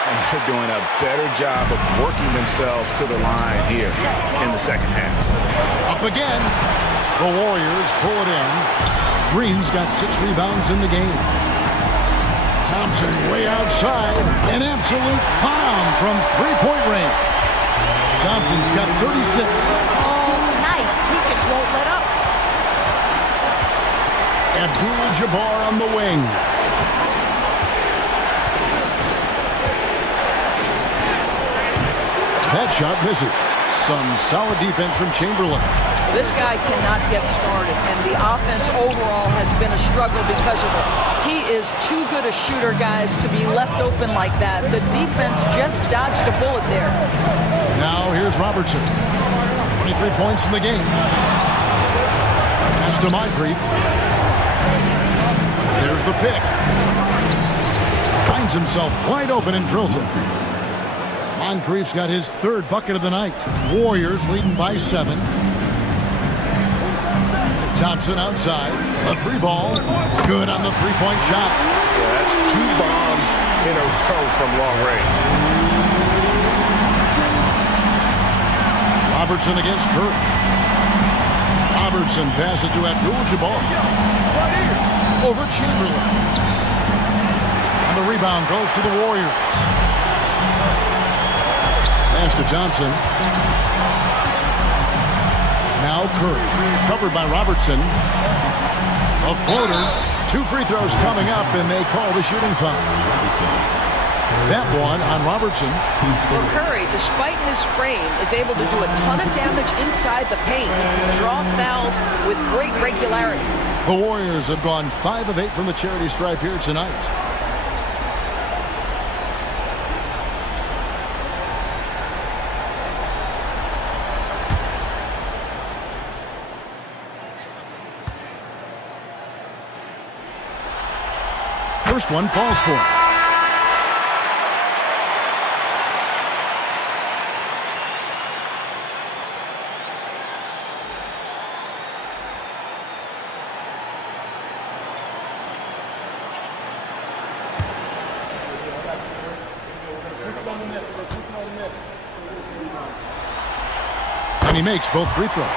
And they're doing a better job of working themselves to the line here in the second half. Up again. The Warriors pull it in. Green's got 6 rebounds in the game. Thompson way outside. An absolute bomb from three-point range. Thompson's got 36. All night. He just won't let up. Abdul-Jabbar on the wing. That shot misses. Some solid defense from Chamberlain. This guy cannot get started, and the offense overall has been a struggle because of it. He is too good a shooter, guys, to be left open like that. The defense just dodged a bullet there. Now here's Robertson. 23 points in the game. Pass to Moncrief. There's the pick. Finds himself wide open and drills it. Moncrief's got his 3rd bucket of the night. Warriors leading by 7. Thompson outside. A 3-ball. Good on the 3-point shot. Yeah, that's 2 bombs in a row from long range. Robertson against Curry. Robertson passes to Abdul-Jabbar. Over Chamberlain. And the rebound goes to the Warriors. Pass to Johnson. Now Curry. Covered by Robertson. A floater. 2 free throws coming up, and they call the shooting foul. That one on Robertson. Well, Curry, despite his frame, is able to do a ton of damage inside the paint. He can draw fouls with great regularity. The Warriors have gone 5 of 8 from the charity stripe here tonight. First one falls for him. And he makes both free throws.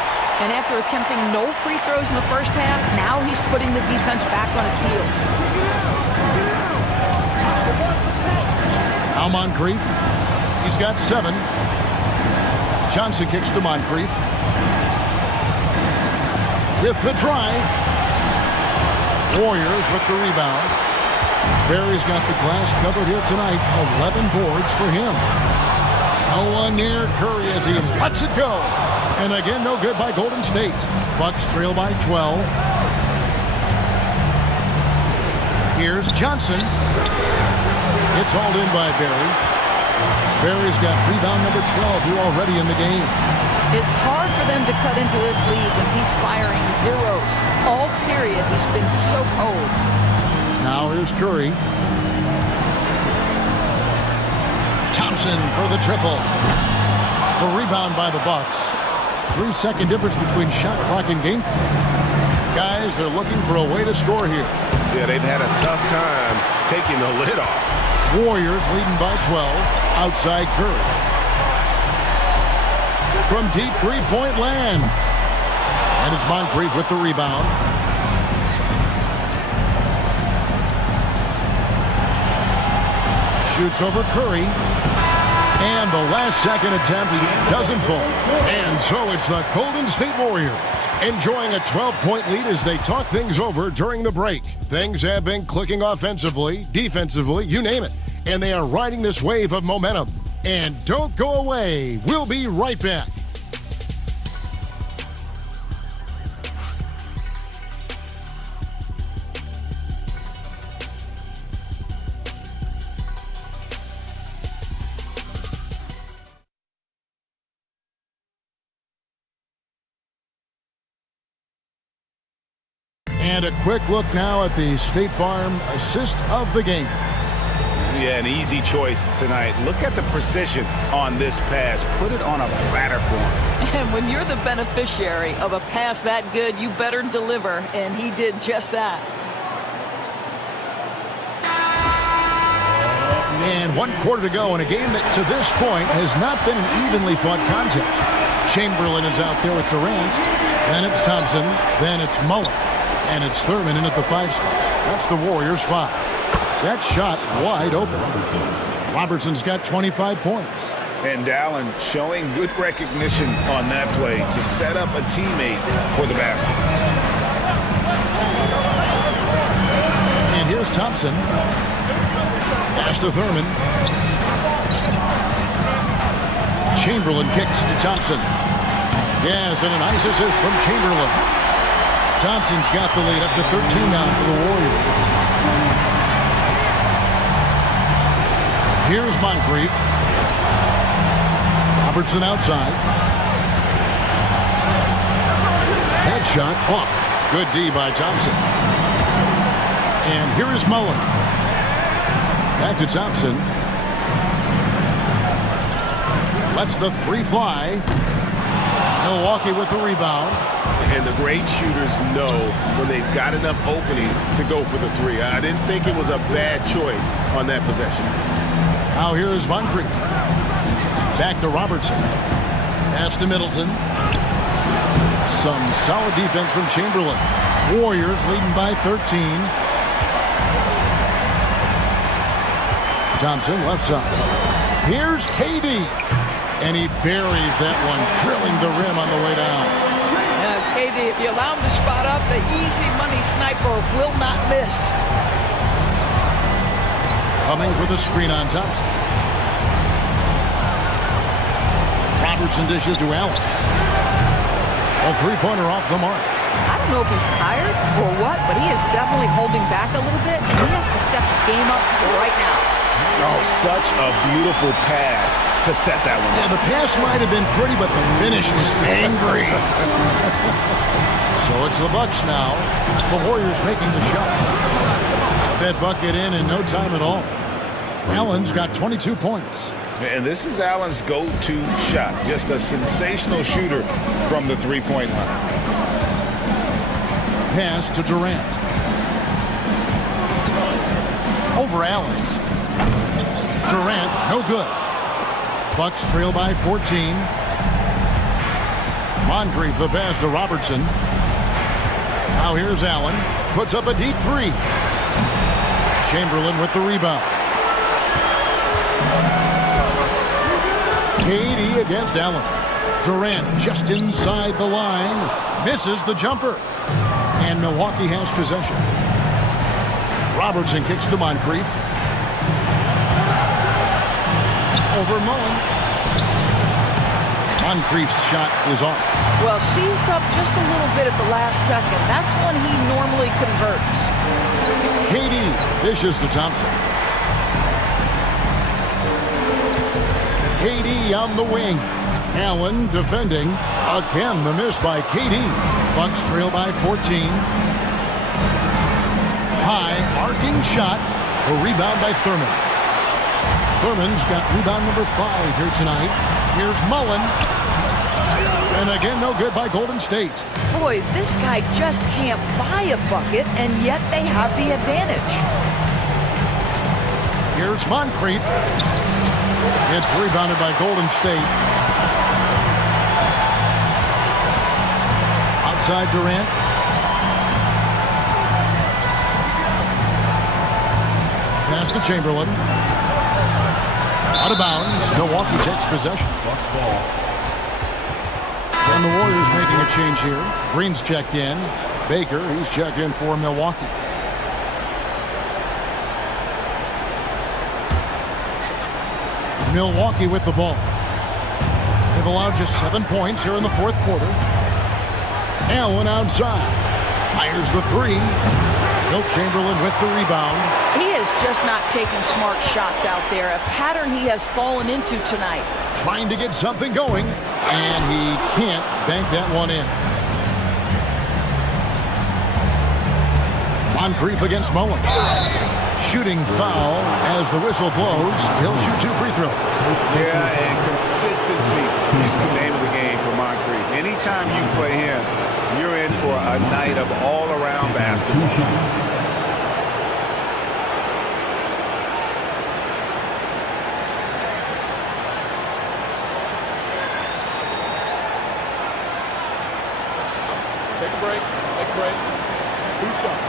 And after attempting no free throws in the first half, now he's putting the defense back on its heels. Now Moncrief. He's got 7. Johnson kicks to Moncrief. With the drive. Warriors with the rebound. Barry's got the glass covered here tonight. 11 boards for him. No one near Curry as he lets it go. And again, no good by Golden State. Bucks trail by 12. Here's Johnson. It's hauled in by Barry. Barry's got rebound number 12 here already in the game. It's hard for them to cut into this lead when he's firing zeros. All period, he's been so cold. Now here's Curry. Thompson for the triple. The rebound by the Bucks. 3-second difference between shot clock and game clock. Guys, they're looking for a way to score here. Yeah, they've had a tough time taking the lid off. Warriors leading by 12. Outside Curry. From deep three-point land. And it's Moncrief with the rebound. Shoots over Curry. And the last second attempt doesn't fall. And so it's the Golden State Warriors enjoying a 12-point lead as they talk things over during the break. Things have been clicking offensively, defensively, you name it. And they are riding this wave of momentum. And don't go away. We'll be right back. And a quick look now at the State Farm assist of the game. Yeah, an easy choice tonight. Look at the precision on this pass. Put it on a platter for him. And when you're the beneficiary of a pass that good, you better deliver, and he did just that. And 1 quarter to go in a game that to this point has not been an evenly fought contest. Chamberlain is out there with Durant. Then it's Thompson. Then it's Mullen. And it's Thurman in at the 5 spot. That's the Warriors' 5. That shot wide open. Robertson's got 25 points. And Allen showing good recognition on that play to set up a teammate for the basket. And here's Thompson. Pass to Thurman. Chamberlain kicks to Thompson. Yes, and a nice assist from Chamberlain. Thompson's got the lead up to 13 now for the Warriors. Here's Moncrief. Robertson outside. Headshot off. Good D by Thompson. And here is Mullen. Back to Thompson. Lets the 3 fly. Milwaukee with the rebound. And the great shooters know when they've got enough opening to go for the 3. I didn't think it was a bad choice on that possession. Now here is Moncrief. Back to Robertson. Pass to Middleton. Some solid defense from Chamberlain. Warriors leading by 13. Thompson left side. Here's KD. And he buries that one, drilling the rim on the way down. KD, if you allow him to spot up, the easy money sniper will not miss. Cummings with a screen on Thompson. Robertson dishes to Allen. A 3-pointer off the mark. I don't know if he's tired or what, but he is definitely holding back a little bit. He has to step his game up right now. Oh, such a beautiful pass to set that one up. Yeah, the pass might have been pretty, but the finish was angry. So it's the Bucks now. The Warriors making the shot. That bucket in no time at all. Allen's got 22 points. And this is Allen's go-to shot. Just a sensational shooter from the 3-point line. Pass to Durant. Over Allen. Durant, no good. Bucks trail by 14. Moncrief the pass to Robertson. Now here's Allen. Puts up a deep 3. Chamberlain with the rebound. KD against Allen. Durant just inside the line. Misses the jumper. And Milwaukee has possession. Robertson kicks to Moncrief. Over Mullen. Moncrief's shot is off. Well, seized up just a little bit at the last second. That's when he normally converts. KD dishes to Thompson. KD on the wing. Allen defending. Again, the miss by KD. Bucks trail by 14. High arcing shot. A rebound by Thurman. Thurman's got rebound number 5 here tonight. Here's Mullen. And again, no good by Golden State. Boy, this guy just can't buy a bucket, and yet they have the advantage. Here's Moncrief. It's rebounded by Golden State. Outside Durant. Pass to Chamberlain. Out of bounds. Milwaukee takes possession. And the Warriors making a change here. Green's checked in. Baker, he's checked in for Milwaukee. Milwaukee with the ball. They've allowed just 7 points here in the fourth quarter. Allen outside. Fires the 3. Wilt Chamberlain with the rebound. He is just not taking smart shots out there, a pattern he has fallen into tonight. Trying to get something going, and he can't bank that one in. Moncrief against Mullen. Shooting foul as the whistle blows. He'll shoot 2 free throws. Yeah, and consistency is the name of the game for Moncrief. Anytime you play him, you're in for a night of all-around basketball. Take a break. Take a break. 2 shots.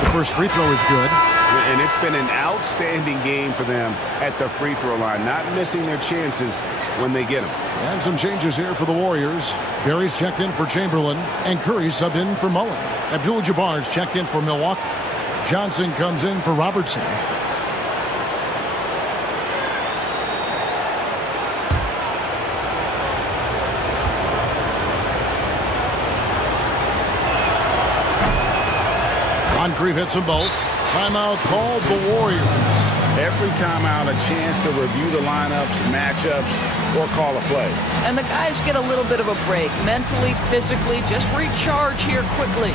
The first free throw is good. And it's been an outstanding game for them at the free throw line, not missing their chances when they get them. And some changes here for the Warriors. Barry's checked in for Chamberlain, and Curry subbed in for Mullen. Abdul-Jabbar's checked in for Milwaukee. Johnson comes in for Robertson. Moncrief hits them both. Timeout called the Warriors. Every timeout, a chance to review the lineups, matchups, or call a play. And the guys get a little bit of a break, mentally, physically, just recharge here quickly.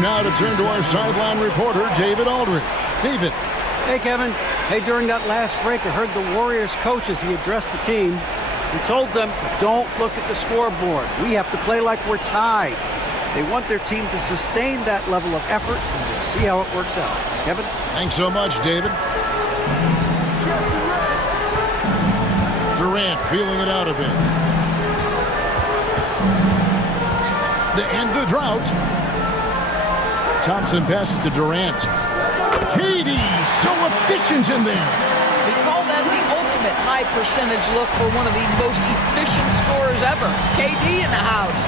Now to turn to our sideline reporter, David Aldridge. David. Hey, Kevin. Hey, during that last break, I heard the Warriors coach as he addressed the team. He told them, don't look at the scoreboard. We have to play like we're tied. They want their team to sustain that level of effort, and we'll see how it works out. Kevin? Thanks so much, David. Durant feeling it out a bit. To end the drought. Thompson passes to Durant. KD, so efficient in there. We call that the ultimate high percentage look for one of the most efficient scorers ever. KD in the house.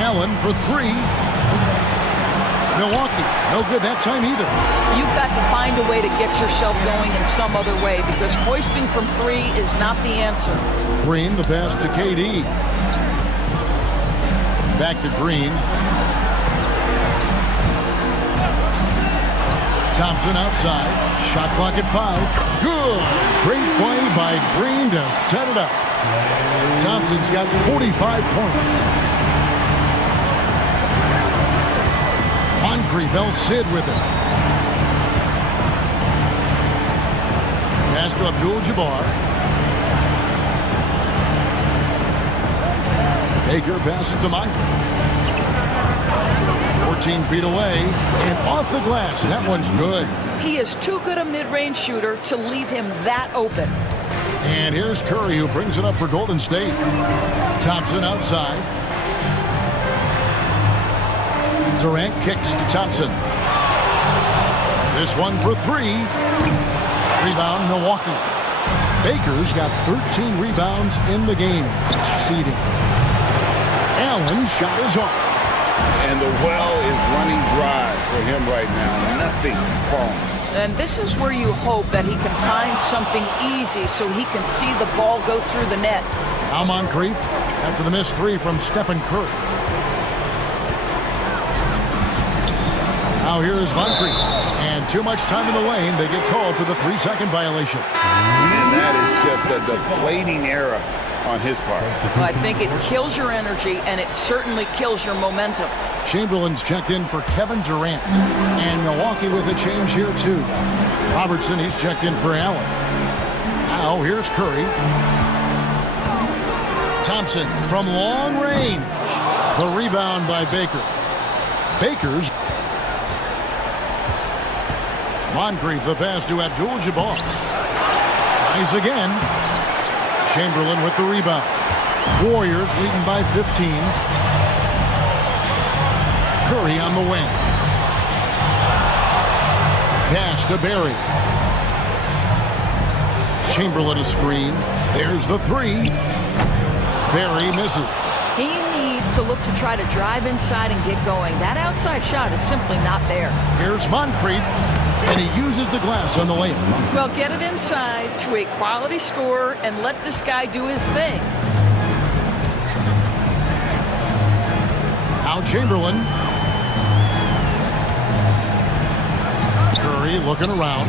Allen for 3. Milwaukee, no good that time either. You've got to find a way to get yourself going in some other way because hoisting from 3 is not the answer. Green, the pass to KD. Back to Green. Thompson outside. Shot clock at 5. Good. Great play by Green to set it up. Thompson's got 45 points. Moncrief, El Cid with it. Pass to Abdul-Jabbar. Baker passes to Moncrief. 14 feet away and off the glass. That one's good. He is too good a mid-range shooter to leave him that open. And here's Curry who brings it up for Golden State. Thompson outside. Durant kicks to Thompson. This one for 3. Rebound Milwaukee. Baker's got 13 rebounds in the game. Seeding. Allen's shot is off. And the well is running dry for him right now. Nothing falling. And this is where you hope that he can find something easy so he can see the ball go through the net. Now Moncrief after the missed 3 from Stephen Curry. Now here's Moncrief. And too much time in the lane. They get called for the 3-second violation. And that is just a deflating error on his part. Well, I think it kills your energy, and it certainly kills your momentum. Chamberlain's checked in for Kevin Durant. And Milwaukee with a change here, too. Robertson, he's checked in for Allen. Now here's Curry. Thompson from long range. The rebound by Baker. Baker's. Moncrief, the pass to Abdul-Jabbar. Tries again. Chamberlain with the rebound. Warriors leading by 15. Curry on the wing. Pass to Barry. Chamberlain a screen. There's the 3. Barry misses. He needs to look to try to drive inside and get going. That outside shot is simply not there. Here's Moncrief. And he uses the glass on the layup. Well, get it inside to a quality scorer and let this guy do his thing. Now Chamberlain. Curry looking around.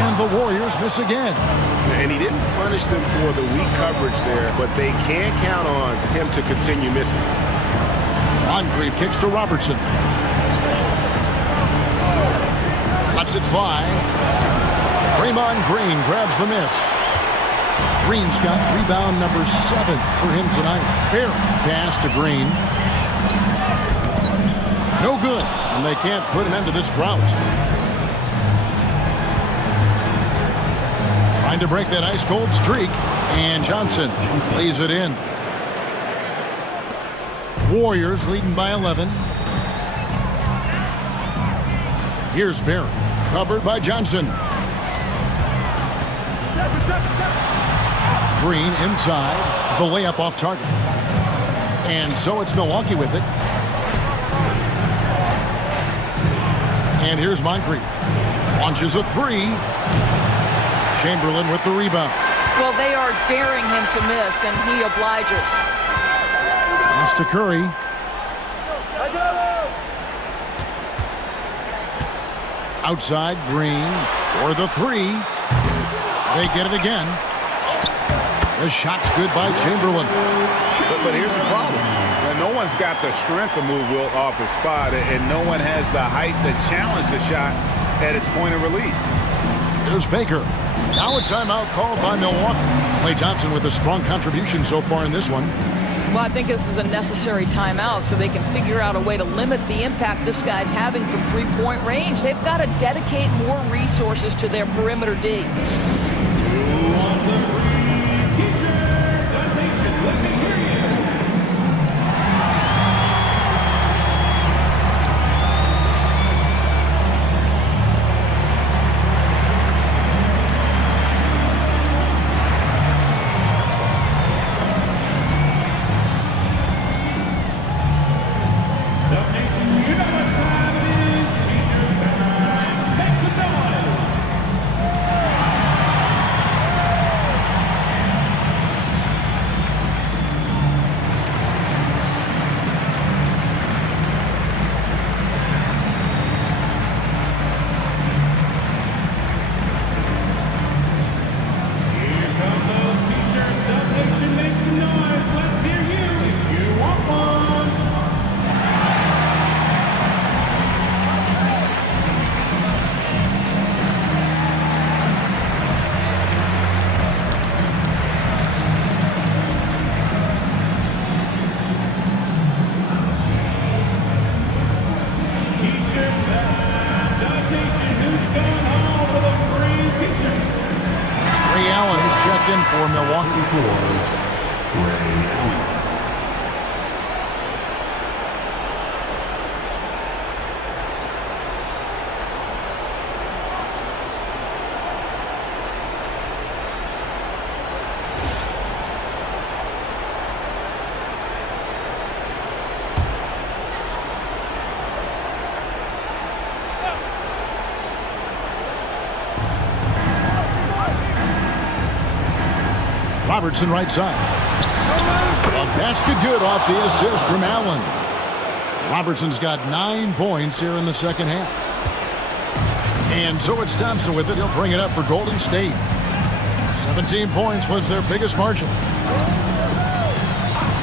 And the Warriors miss again. And he didn't punish them for the weak coverage there, but they can't count on him to continue missing. Moncrief kicks to Robertson. Lets it fly. Draymond Green grabs the miss. Green's got rebound number 7 for him tonight. Barry pass to Green. No good, and they can't put an end to this drought. Trying to break that ice-cold streak, and Johnson lays it in. Warriors leading by 11. Here's Barry, covered by Johnson. Green inside, the layup off target. And so it's Milwaukee with it. And here's Moncrief. Launches a 3. Chamberlain with the rebound. Well, they are daring him to miss, and he obliges. Pass to Curry. Outside, Green for the 3. They get it again. The shot's good by Chamberlain. But here's the problem. No one's got the strength to move Wilt off his spot, and no one has the height to challenge the shot at its point of release. There's Baker. Now a timeout called by Milwaukee. Klay Thompson with a strong contribution so far in this one. Well, I think this is a necessary timeout so they can figure out a way to limit the impact this guy's having from three-point range. They've got to dedicate more resources to their perimeter D. T-shirt citation. Who's going home with a free T-shirt? Ray Allen is checked in for Milwaukee. Ray Allen. Robertson right side. A basket good off the assist from Allen. Robertson's got 9 points here in the second half. And so it's Thompson with it. He'll bring it up for Golden State. 17 points was their biggest margin.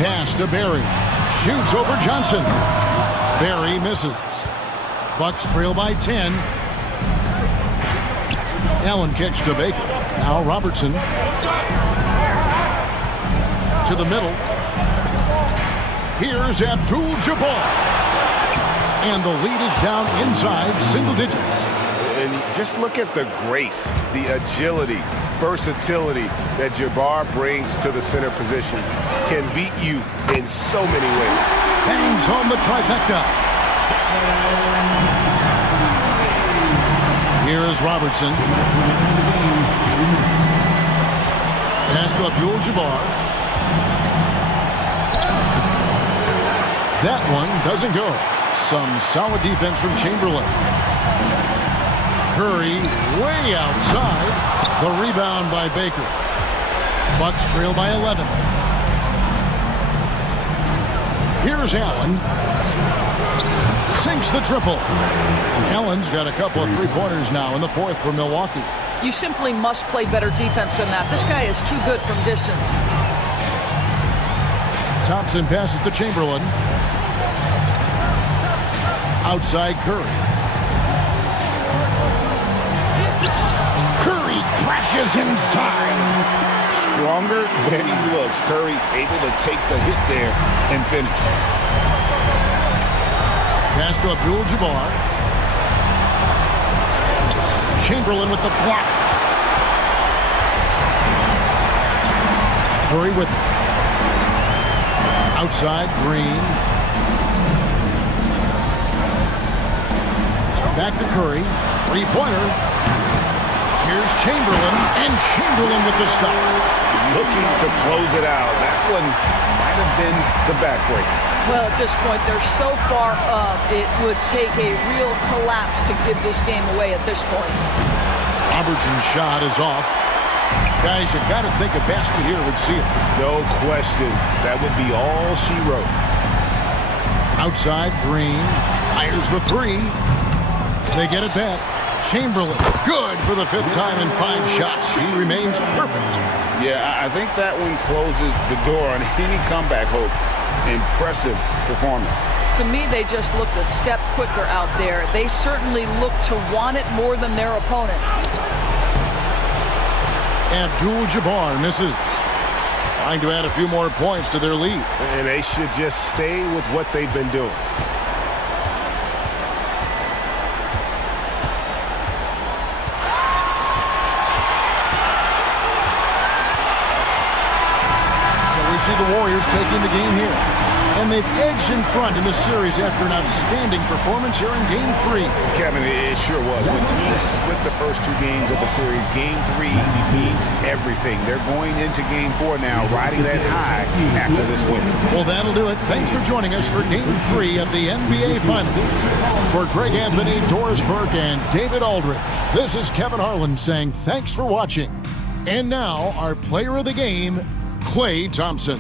Pass to Barry. Shoots over Johnson. Barry misses. Bucks trail by 10. Allen kicks to Baker. Now Robertson. To the middle. Here's Abdul-Jabbar. And the lead is down inside single digits. And just look at the grace, the agility, versatility that Jabbar brings to the center position. Can beat you in so many ways. Bangs home the trifecta. Here is Robertson. Pass to Abdul-Jabbar. That one doesn't go. Some solid defense from Chamberlain. Curry way outside. The rebound by Baker. Bucks trail by 11. Here's Allen. Sinks the triple. Allen's got a couple of three-pointers now in the fourth for Milwaukee. You simply must play better defense than that. This guy is too good from distance. Thompson passes to Chamberlain. Outside Curry. Curry crashes inside. Stronger than he looks. Curry able to take the hit there and finish. Pass to Abdul-Jabbar. Chamberlain with the block. Curry with it. Outside Green. Back to Curry. Three-pointer. Here's Chamberlain, and Chamberlain with the stuff. Looking to close it out. That one might have been the backbreaker. Well, at this point, they're so far up, it would take a real collapse to give this game away at this point. Robertson's shot is off. Guys, you've got to think a basket here would see it. No question. That would be all she wrote. Outside, Green fires the three. They get it back. Chamberlain, good for the fifth time in 5 shots. He remains perfect. Yeah, I think that one closes the door on any comeback hopes. Impressive performance. To me, they just looked a step quicker out there. They certainly look to want it more than their opponent. Abdul-Jabbar misses. Trying to add a few more points to their lead. And they should just stay with what they've been doing. See the Warriors taking the game here. And they've edged in front in the series after an outstanding performance here in Game 3. Kevin, it sure was. When teams split the first 2 games of a series, Game 3 means everything. They're going into Game 4 now, riding that high after this win. Well, that'll do it. Thanks for joining us for Game 3 of the NBA Finals. For Greg Anthony, Doris Burke, and David Aldridge, this is Kevin Harlan saying thanks for watching. And now, our player of the game, Klay Thompson.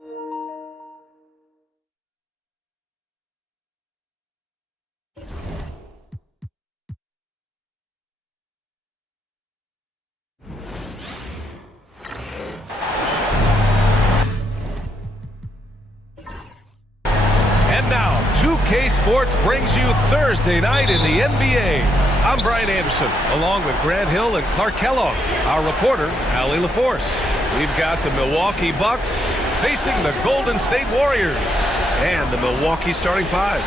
And now, 2K Sports brings you Thursday night in the NBA. I'm Brian Anderson, along with Grant Hill and Clark Kellogg. Our reporter, Allie LaForce. We've got the Milwaukee Bucks facing the Golden State Warriors. And the Milwaukee starting five.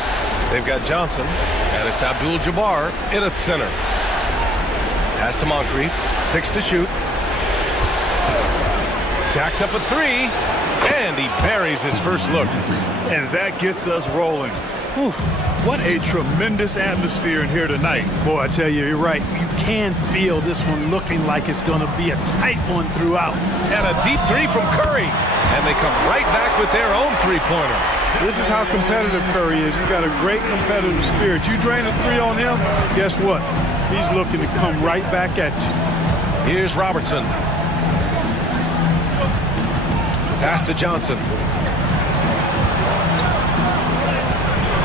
They've got Johnson, and it's Abdul-Jabbar in at center. Pass to Moncrief, 6 to shoot. Jacks up a 3, and he buries his first look. And that gets us rolling. Whew, what a tremendous atmosphere in here tonight. Boy, I tell you, you're right. You can feel this one looking like it's going to be a tight one throughout. And a deep 3 from Curry. And they come right back with their own three-pointer. This is how competitive Curry is. He's got a great competitive spirit. You drain a 3 on him, guess what? He's looking to come right back at you. Here's Robertson. Pass to Johnson.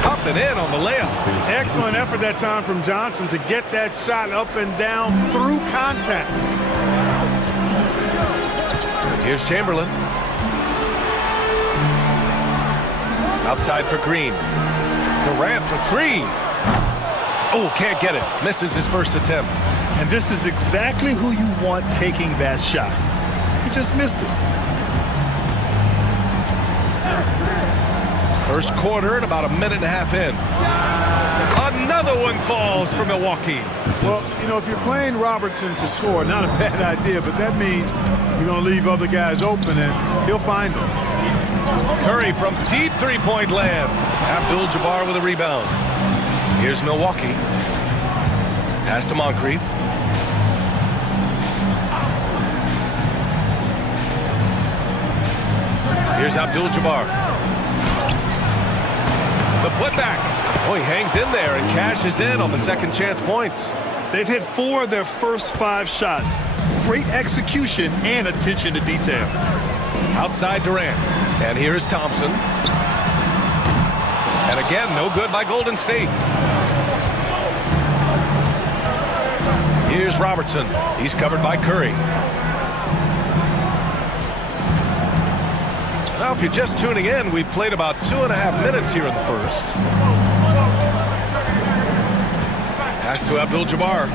Popping in on the layup. Excellent effort that time from Johnson to get that shot up and down through contact. Here's Chamberlain. Outside for Green. Durant for 3. Oh, can't get it. Misses his first attempt. And this is exactly who you want taking that shot. He just missed it. First quarter and about a minute and a half in. Another one falls for Milwaukee. Well, you know, if you're playing Robertson to score, not a bad idea, but that means you're going to leave other guys open, and he'll find them. Curry from deep three-point land. Abdul-Jabbar with a rebound. Here's Milwaukee. Pass to Moncrief. Here's Abdul-Jabbar. The putback. Oh, he hangs in there and cashes in on the second chance points. They've hit 4 of their first 5 shots. Great execution and attention to detail. Outside Durant. And here is Thompson. And again, no good by Golden State. Here's Robertson. He's covered by Curry. Now, if you're just tuning in, we've played about 2.5 minutes here in the first. Pass to Abdul-Jabbar.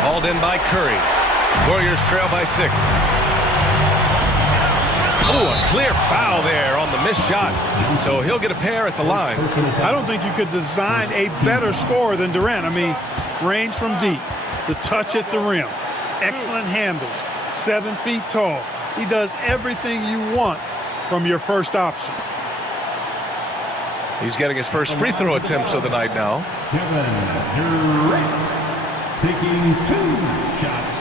Hauled in by Curry. Warriors trail by 6. Oh, a clear foul there on the missed shot. So he'll get a pair at the line. I don't think you could design a better scorer than Durant. I mean, range from deep, the touch at the rim, excellent handle, 7 feet tall. He does everything you want from your first option. He's getting his first free throw attempts of the night now. Kevin Durant taking 2 shots.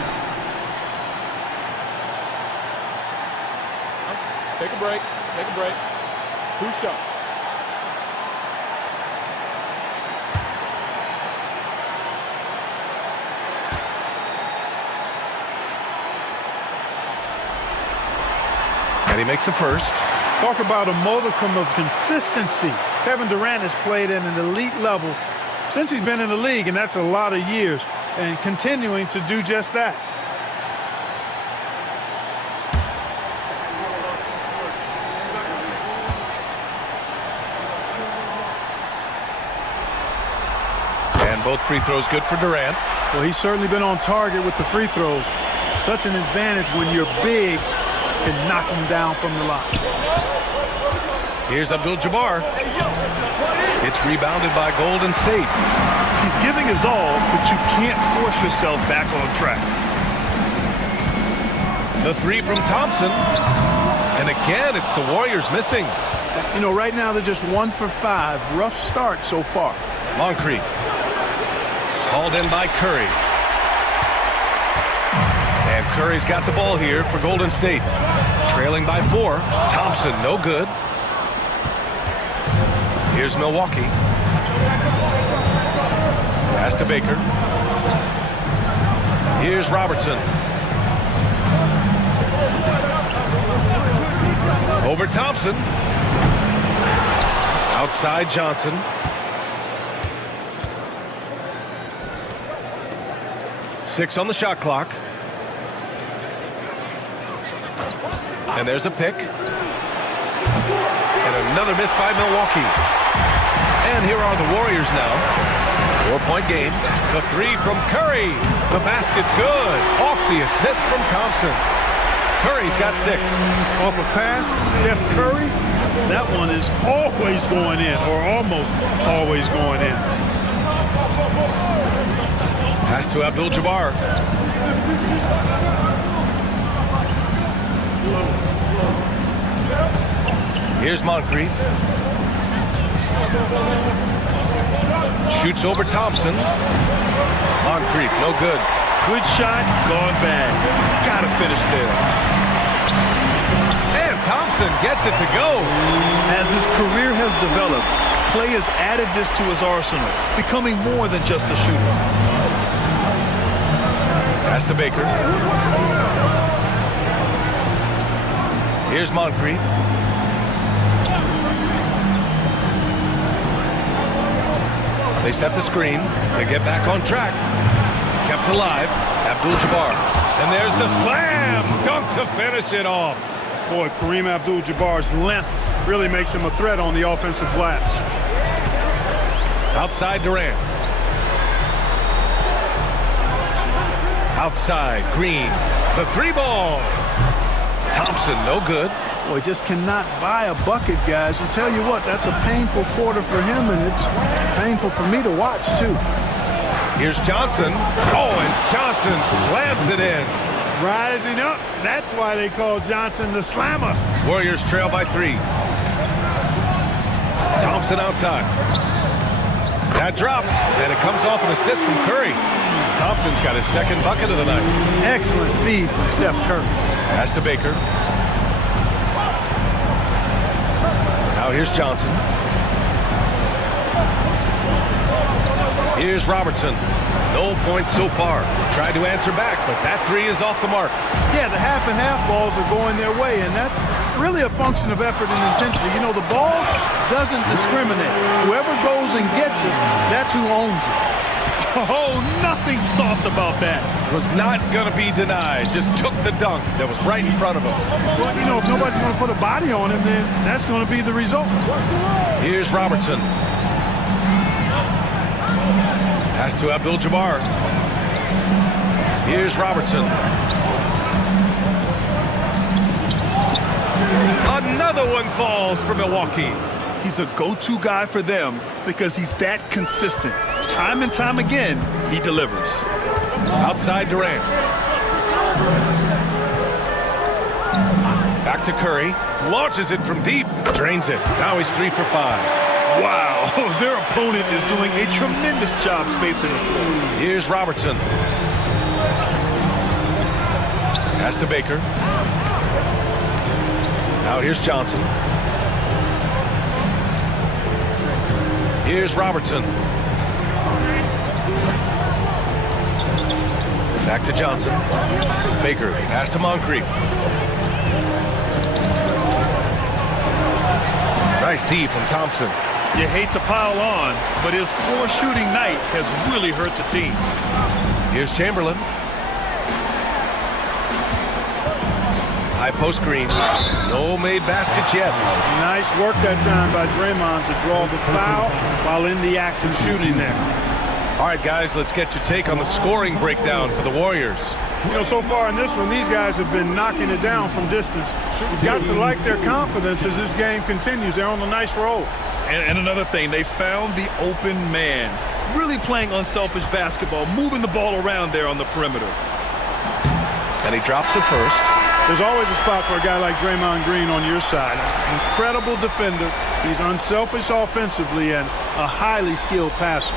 Take a break. Take a break. 2 shots. And he makes the first. Talk about a modicum of consistency. Kevin Durant has played at an elite level since he's been in the league, and that's a lot of years, and continuing to do just that. And both free throws good for Durant. Well, he's certainly been on target with the free throws. Such an advantage when your bigs can knock him down from the line. Here's Abdul-Jabbar. It's rebounded by Golden State. He's giving his all, but you can't force yourself back on track. The 3 from Thompson. And again, it's the Warriors missing. You know, right now they're just 1 for 5. Rough start so far. Moncrief. Hauled in by Curry. And Curry's got the ball here for Golden State. Trailing by 4. Thompson, no good. Here's Milwaukee. Pass to Baker. Here's Robertson. Over Thompson. Outside Johnson. Six on the shot clock. And there's a pick. And another miss by Milwaukee. And here are the Warriors now. 4-point game. The three from Curry. The basket's good. Off the assist from Thompson. Curry's got 6. Off a pass, Steph Curry. That one is always going in, or almost always going in. Pass to Abdul-Jabbar. Here's Moncrief. Shoots over Thompson. Moncrief, no good. Good shot, gone bad. Gotta finish there. And Thompson gets it to go. As his career has developed, Clay has added this to his arsenal, becoming more than just a shooter. Pass to Baker. Here's Moncrief. They set the screen to get back on track. Kept alive, Abdul-Jabbar. And there's the slam dunk to finish it off. Boy, Kareem Abdul-Jabbar's length really makes him a threat on the offensive glass. Outside Durant. Outside Green. The 3-ball. Thompson, no good. Boy, just cannot buy a bucket, guys. I'll tell you what, that's a painful quarter for him, and it's painful for me to watch, too. Here's Johnson. Oh, and Johnson slams it in. Rising up. That's why they call Johnson the slammer. Warriors trail by 3. Thompson outside. That drops, and it comes off an assist from Curry. Thompson's got his second bucket of the night. Excellent feed from Steph Curry. Pass to Baker. Now here's Johnson. Here's Robertson. No points so far. Tried to answer back, but that 3 is off the mark. Yeah, the half and half balls are going their way, and that's really a function of effort and intensity. You know, the ball doesn't discriminate. Whoever goes and gets it, that's who owns it. Oh, nothing soft about that. Was not going to be denied. Just took the dunk that was right in front of him. Well, you know, if nobody's going to put a body on him, then that's going to be the result. Here's Robertson. Pass to Abdul-Jabbar. Here's Robertson. Another one falls for Milwaukee. He's a go-to guy for them because he's that consistent. Time and time again, he delivers. Outside Durant. Back to Curry. Launches it from deep. Drains it. Now he's 3 for 5. Wow, their opponent is doing a tremendous job spacing the floor. Here's Robertson. Pass to Baker. Now here's Johnson. Here's Robertson. Back to Johnson. Baker, pass to Moncrief. Nice D from Thompson. You hate to pile on, but his poor shooting night has really hurt the team. Here's Chamberlain. High post Green. No made baskets yet. Nice work that time by Draymond to draw the foul while in the act of shooting there. All right, guys, let's get your take on the scoring breakdown for the Warriors. You know, so far in this one, these guys have been knocking it down from distance. You've got to like their confidence as this game continues. They're on a nice roll. And another thing, they found the open man. Really playing unselfish basketball, moving the ball around there on the perimeter. And he drops it first. There's always a spot for a guy like Draymond Green on your side. Incredible defender. He's unselfish offensively and a highly skilled passer.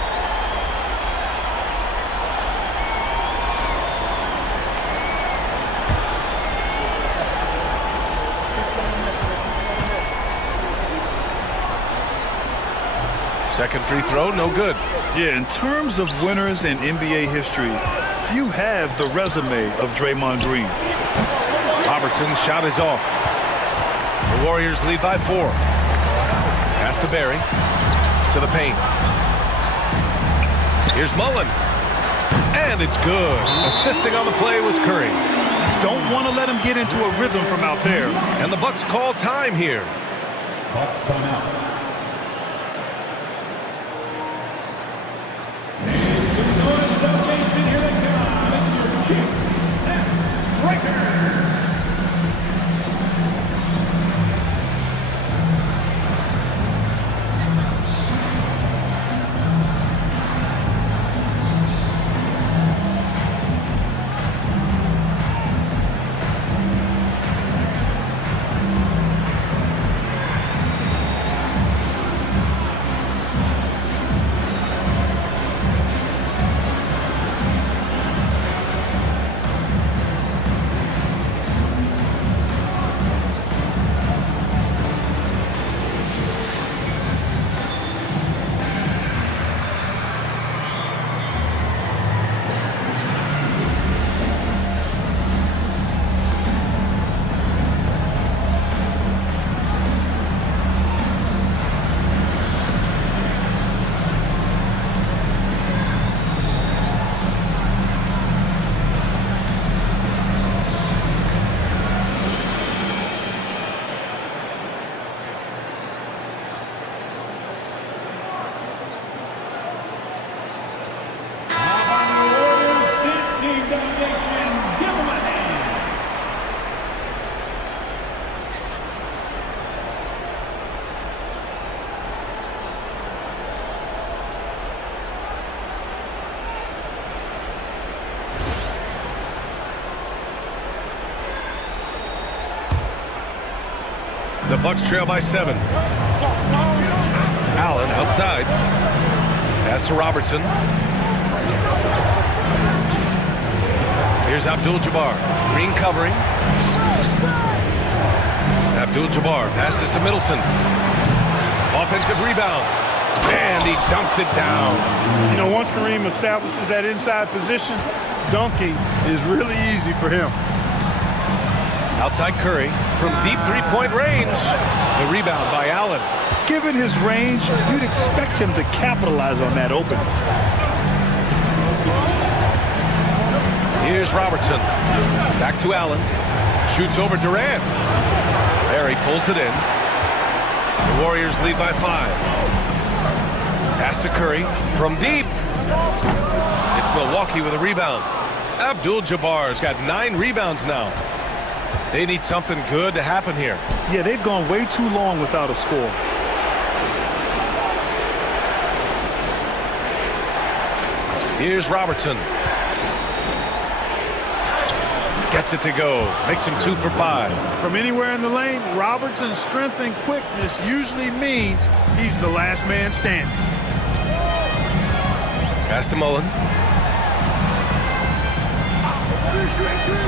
Second free throw, no good. Yeah, in terms of winners in NBA history, few have the resume of Draymond Green. Robertson's shot is off. The Warriors lead by 4. Pass to Barry. To the paint. Here's Mullen. And it's good. Assisting on the play was Curry. Don't want to let him get into a rhythm from out there. And the Bucks call time here. Bucks timeout. The Bucks trail by 7. Allen outside. Pass to Robertson. Here's Abdul-Jabbar. Green covering. Abdul-Jabbar passes to Middleton. Offensive rebound. And he dunks it down. You know, once Kareem establishes that inside position, dunking is really easy for him. Outside Curry from deep three-point range. The rebound by Allen. Given his range, you'd expect him to capitalize on that opening. Here's Robertson. Back to Allen. Shoots over Durant. Barry pulls it in. The Warriors lead by 5. Pass to Curry from deep. It's Milwaukee with a rebound. Abdul-Jabbar's got 9 rebounds now. They need something good to happen here. Yeah, they've gone way too long without a score. Here's Robertson. Gets it to go. Makes him 2 for 5. From anywhere in the lane, Robertson's strength and quickness usually means he's the last man standing. Pass to Mullen.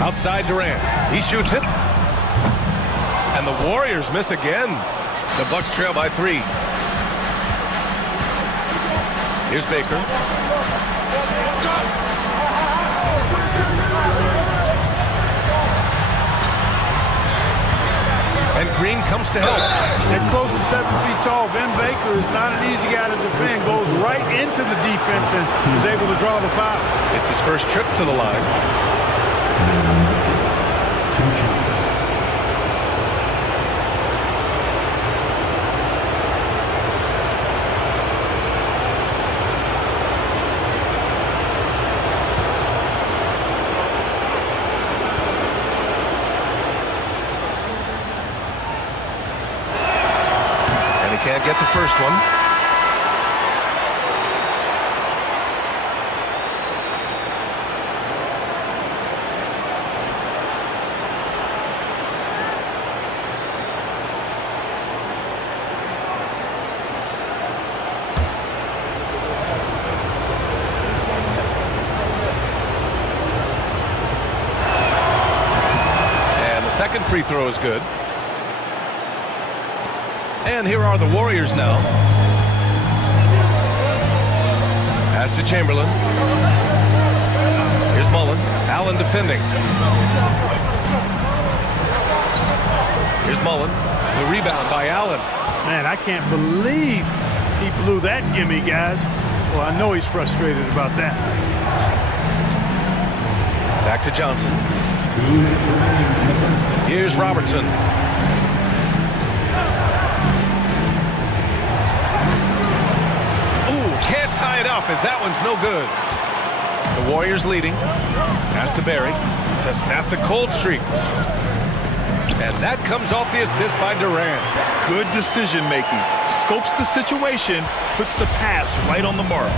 Outside Durant. He shoots it. And the Warriors miss again. The Bucks trail by 3. Here's Baker. And Green comes to help. At close to 7 feet tall, Ben Baker is not an easy guy to defend. Goes right into the defense and is able to draw the foul. It's his first trip to the line. Can't get the first one. And the second free throw is good. And here are the Warriors now. Pass to Chamberlain. Here's Mullen. Allen defending. Here's Mullen. The rebound by Allen. Man, I can't believe he blew that gimme, guys. Well, I know he's frustrated about that. Back to Johnson. Here's Robertson. Ooh, can't tie it up as that one's no good. The Warriors leading. Pass to Barry to snap the cold streak. And that comes off the assist by Durant. Good decision making. Scopes the situation, puts the pass right on the mark.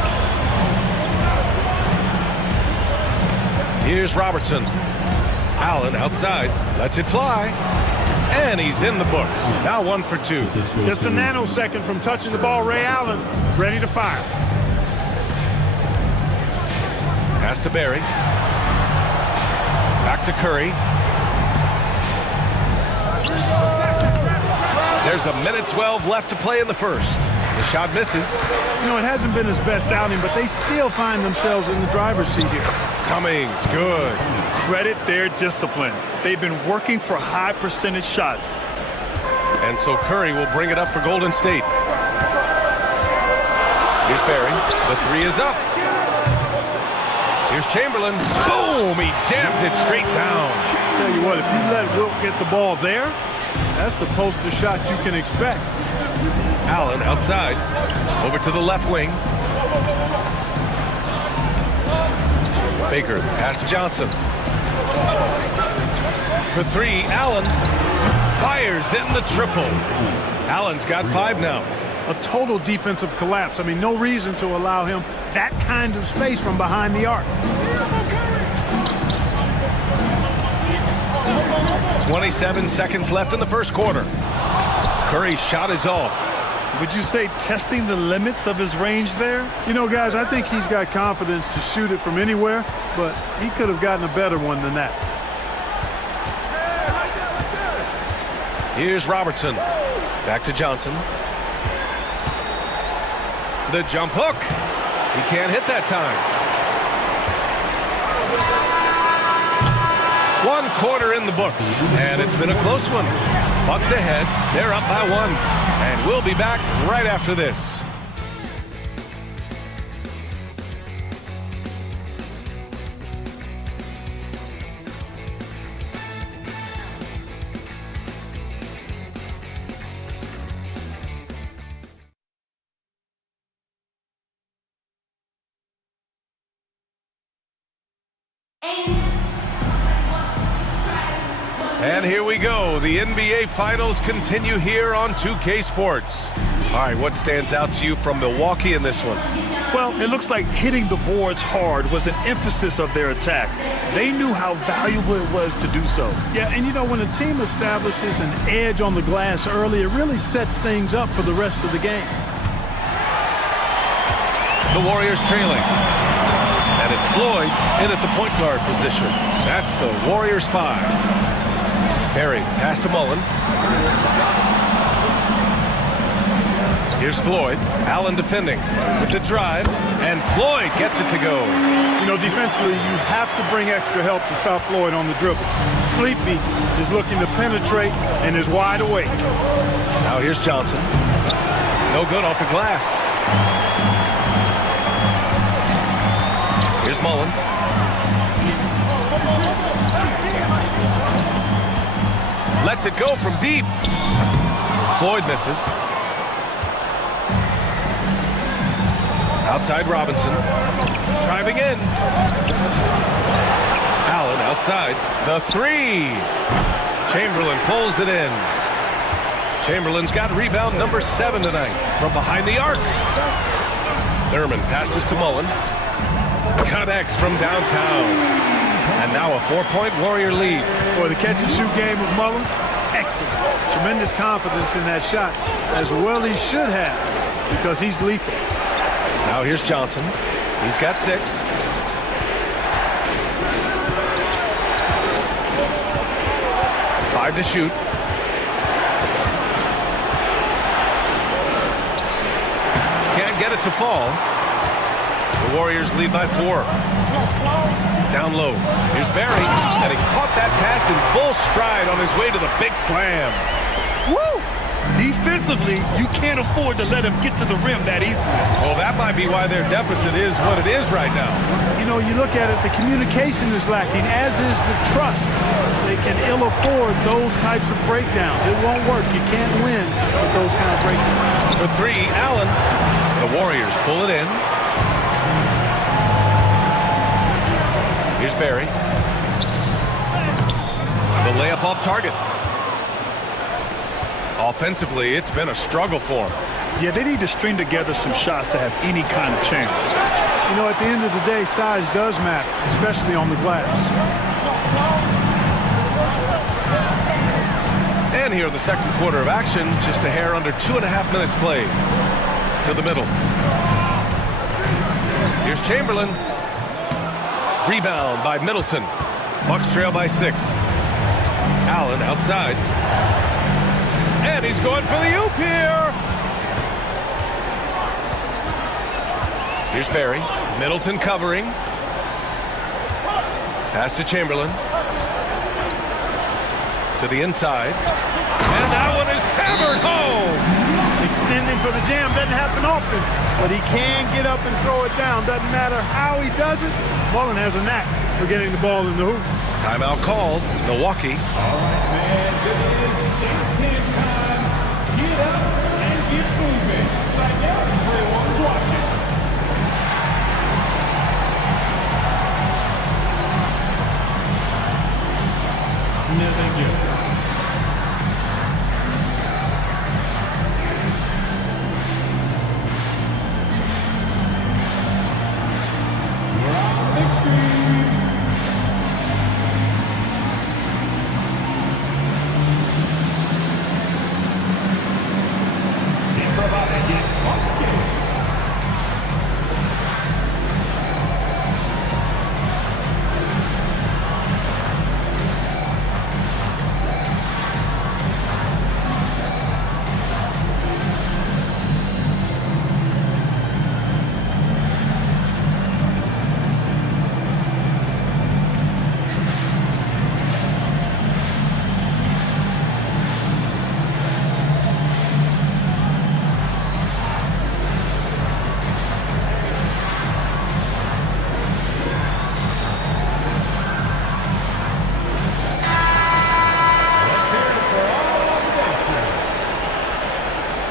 Here's Robertson. Allen outside, lets it fly, and he's in the books. Now 1 for 2. Just a nanosecond from touching the ball, Ray Allen, ready to fire. Pass to Barry. Back to Curry. There's 1:12 left to play in the first. The shot misses. You know, it hasn't been his best outing, but they still find themselves in the driver's seat here. Cummings, good. Credit their discipline. They've been working for high percentage shots. And so Curry will bring it up for Golden State. Here's Barry. The three is up. Here's Chamberlain. Boom! He jams it straight down. Tell you what, if you let Wilt get the ball there, that's the poster shot you can expect. Allen outside. Over to the left wing. Baker, pass to Johnson. For three, Allen fires in the triple. Allen's got 5 now. A total defensive collapse. I mean, no reason to allow him that kind of space from behind the arc. 27 seconds left in the first quarter. Curry's shot is off. Would you say testing the limits of his range there? You know, guys, I think he's got confidence to shoot it from anywhere, but he could have gotten a better one than that. Here's Robertson. Back to Johnson. The jump hook. He can't hit that time. 1 quarter in the books, and it's been a close one. Bucks ahead. They're up by 1, and we'll be back right after this. And here we go. The NBA Finals continue here on 2K Sports. All right, what stands out to you from Milwaukee in this one? Well, it looks like hitting the boards hard was an emphasis of their attack. They knew how valuable it was to do so. Yeah, and you know, when a team establishes an edge on the glass early, it really sets things up for the rest of the game. The Warriors trailing. And it's Floyd in at the point guard position. That's the Warriors 5. Barry, pass to Mullen. Here's Floyd. Allen defending with the drive, and Floyd gets it to go. You know, defensively, you have to bring extra help to stop Floyd on the dribble. Sleepy is looking to penetrate and is wide awake. Now here's Johnson. No good off the glass. Here's Mullen. Lets it go from deep. Floyd misses. Outside Robinson. Driving in. Allen outside. The three. Chamberlain pulls it in. Chamberlain's got rebound number 7 tonight from behind the arc. Thurman passes to Mullen. Cut X from downtown. And now a 4-point Warrior lead. Boy, the catch-and-shoot game of Mullen, excellent. Tremendous confidence in that shot, as well he should have, because he's lethal. Now here's Johnson. He's got 6. Five to shoot. Can't get it to fall. The Warriors lead by 4. Down low. Here's Barry. And he caught that pass in full stride on his way to the big slam. Woo! Defensively, you can't afford to let him get to the rim that easily. Well, that might be why their deficit is what it is right now. You know, you look at it, the communication is lacking, as is the trust. They can ill afford those types of breakdowns. It won't work. You can't win with those kind of breakdowns. For three, Allen. The Warriors pull it in. Here's Barry. The layup off target. Offensively, it's been a struggle for them. Yeah, they need to string together some shots to have any kind of chance. You know, at the end of the day, size does matter, especially on the glass. And here in the second quarter of action, just a hair under 2.5 minutes played. To the middle. Here's Chamberlain. Rebound by Middleton. Bucks trail by 6. Allen outside. And he's going for the oop here. Here's Barry. Middleton covering. Pass to Chamberlain. To the inside. And that one is hammered home. Extending for the jam doesn't happen often, but he can get up and throw it down. Doesn't matter how he does it. Mullen has a knack for getting the ball in the hoop. Timeout called. Milwaukee. All right, man. It's time. Get up and get moving. Right now, everyone's watching. No, thank you.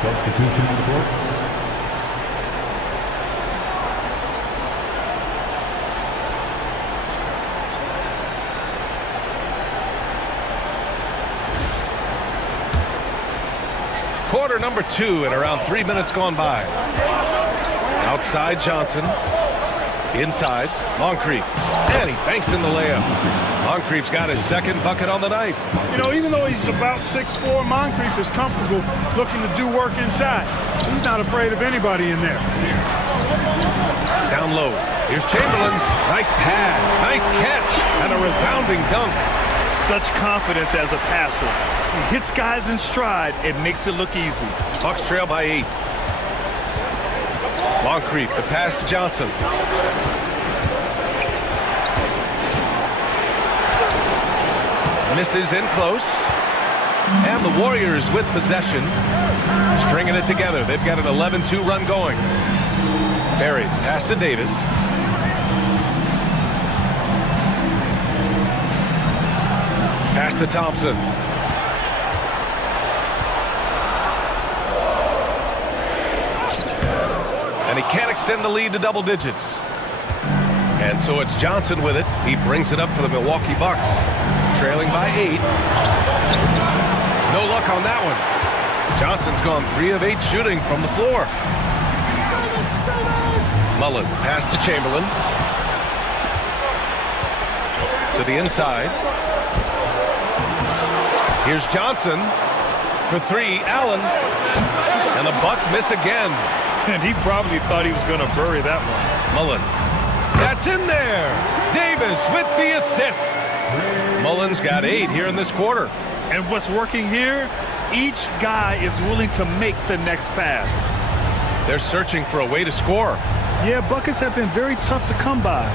Substitution on the court. Quarter number 2 and around 3 minutes gone by. Outside Johnson. Inside Moncrief. And he banks in the layup. Moncrief's got his second bucket on the night. You know, even though he's about 6'4", Moncrief is comfortable looking to do work inside. He's not afraid of anybody in there. Down low. Here's Chamberlain. Nice pass. Nice catch. And a resounding dunk. Such confidence as a passer. He hits guys in stride. It makes it look easy. Bucks trail by 8. Moncrief, the pass to Johnson. Misses in close. And the Warriors with possession. Stringing it together. They've got an 11-2 run going. Barry, pass to Davis. Pass to Thompson. And he can't extend the lead to double digits. And so it's Johnson with it. He brings it up for the Milwaukee Bucks. Trailing by 8. No luck on that one. Johnson's gone 3 of 8 shooting from the floor. Mullen, pass to Chamberlain. To the inside. Here's Johnson for 3. Allen. And the Bucks miss again. And he probably thought he was going to bury that one. Mullen. That's in there. Davis with the assist. Mullen's got 8 here in this quarter. And what's working here, each guy is willing to make the next pass. They're searching for a way to score. Yeah, buckets have been very tough to come by.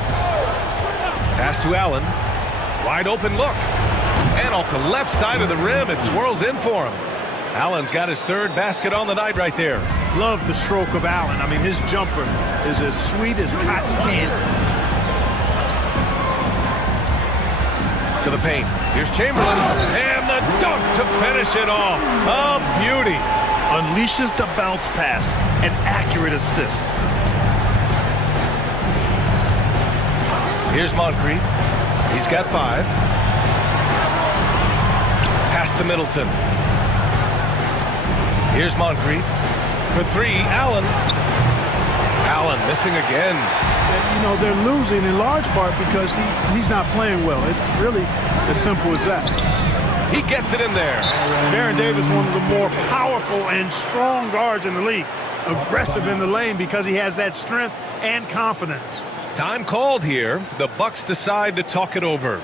Pass to Allen. Wide open look. And off the left side of the rim, it swirls in for him. Allen's got his third basket on the night right there. Love the stroke of Allen. I mean, his jumper is as sweet as cotton candy. To the paint. Here's Chamberlain. And the dunk to finish it off. A beauty. Unleashes the bounce pass. An accurate assist. Here's Moncrief. He's got 5. Pass to Middleton. Here's Moncrief. For 3, Allen. Allen missing again. You know, they're losing in large part because he's not playing well. It's really as simple as that. He gets it in there. Baron Davis, one of the more powerful and strong guards in the league. Aggressive in the lane because he has that strength and confidence. Time called here. The Bucks decide to talk it over.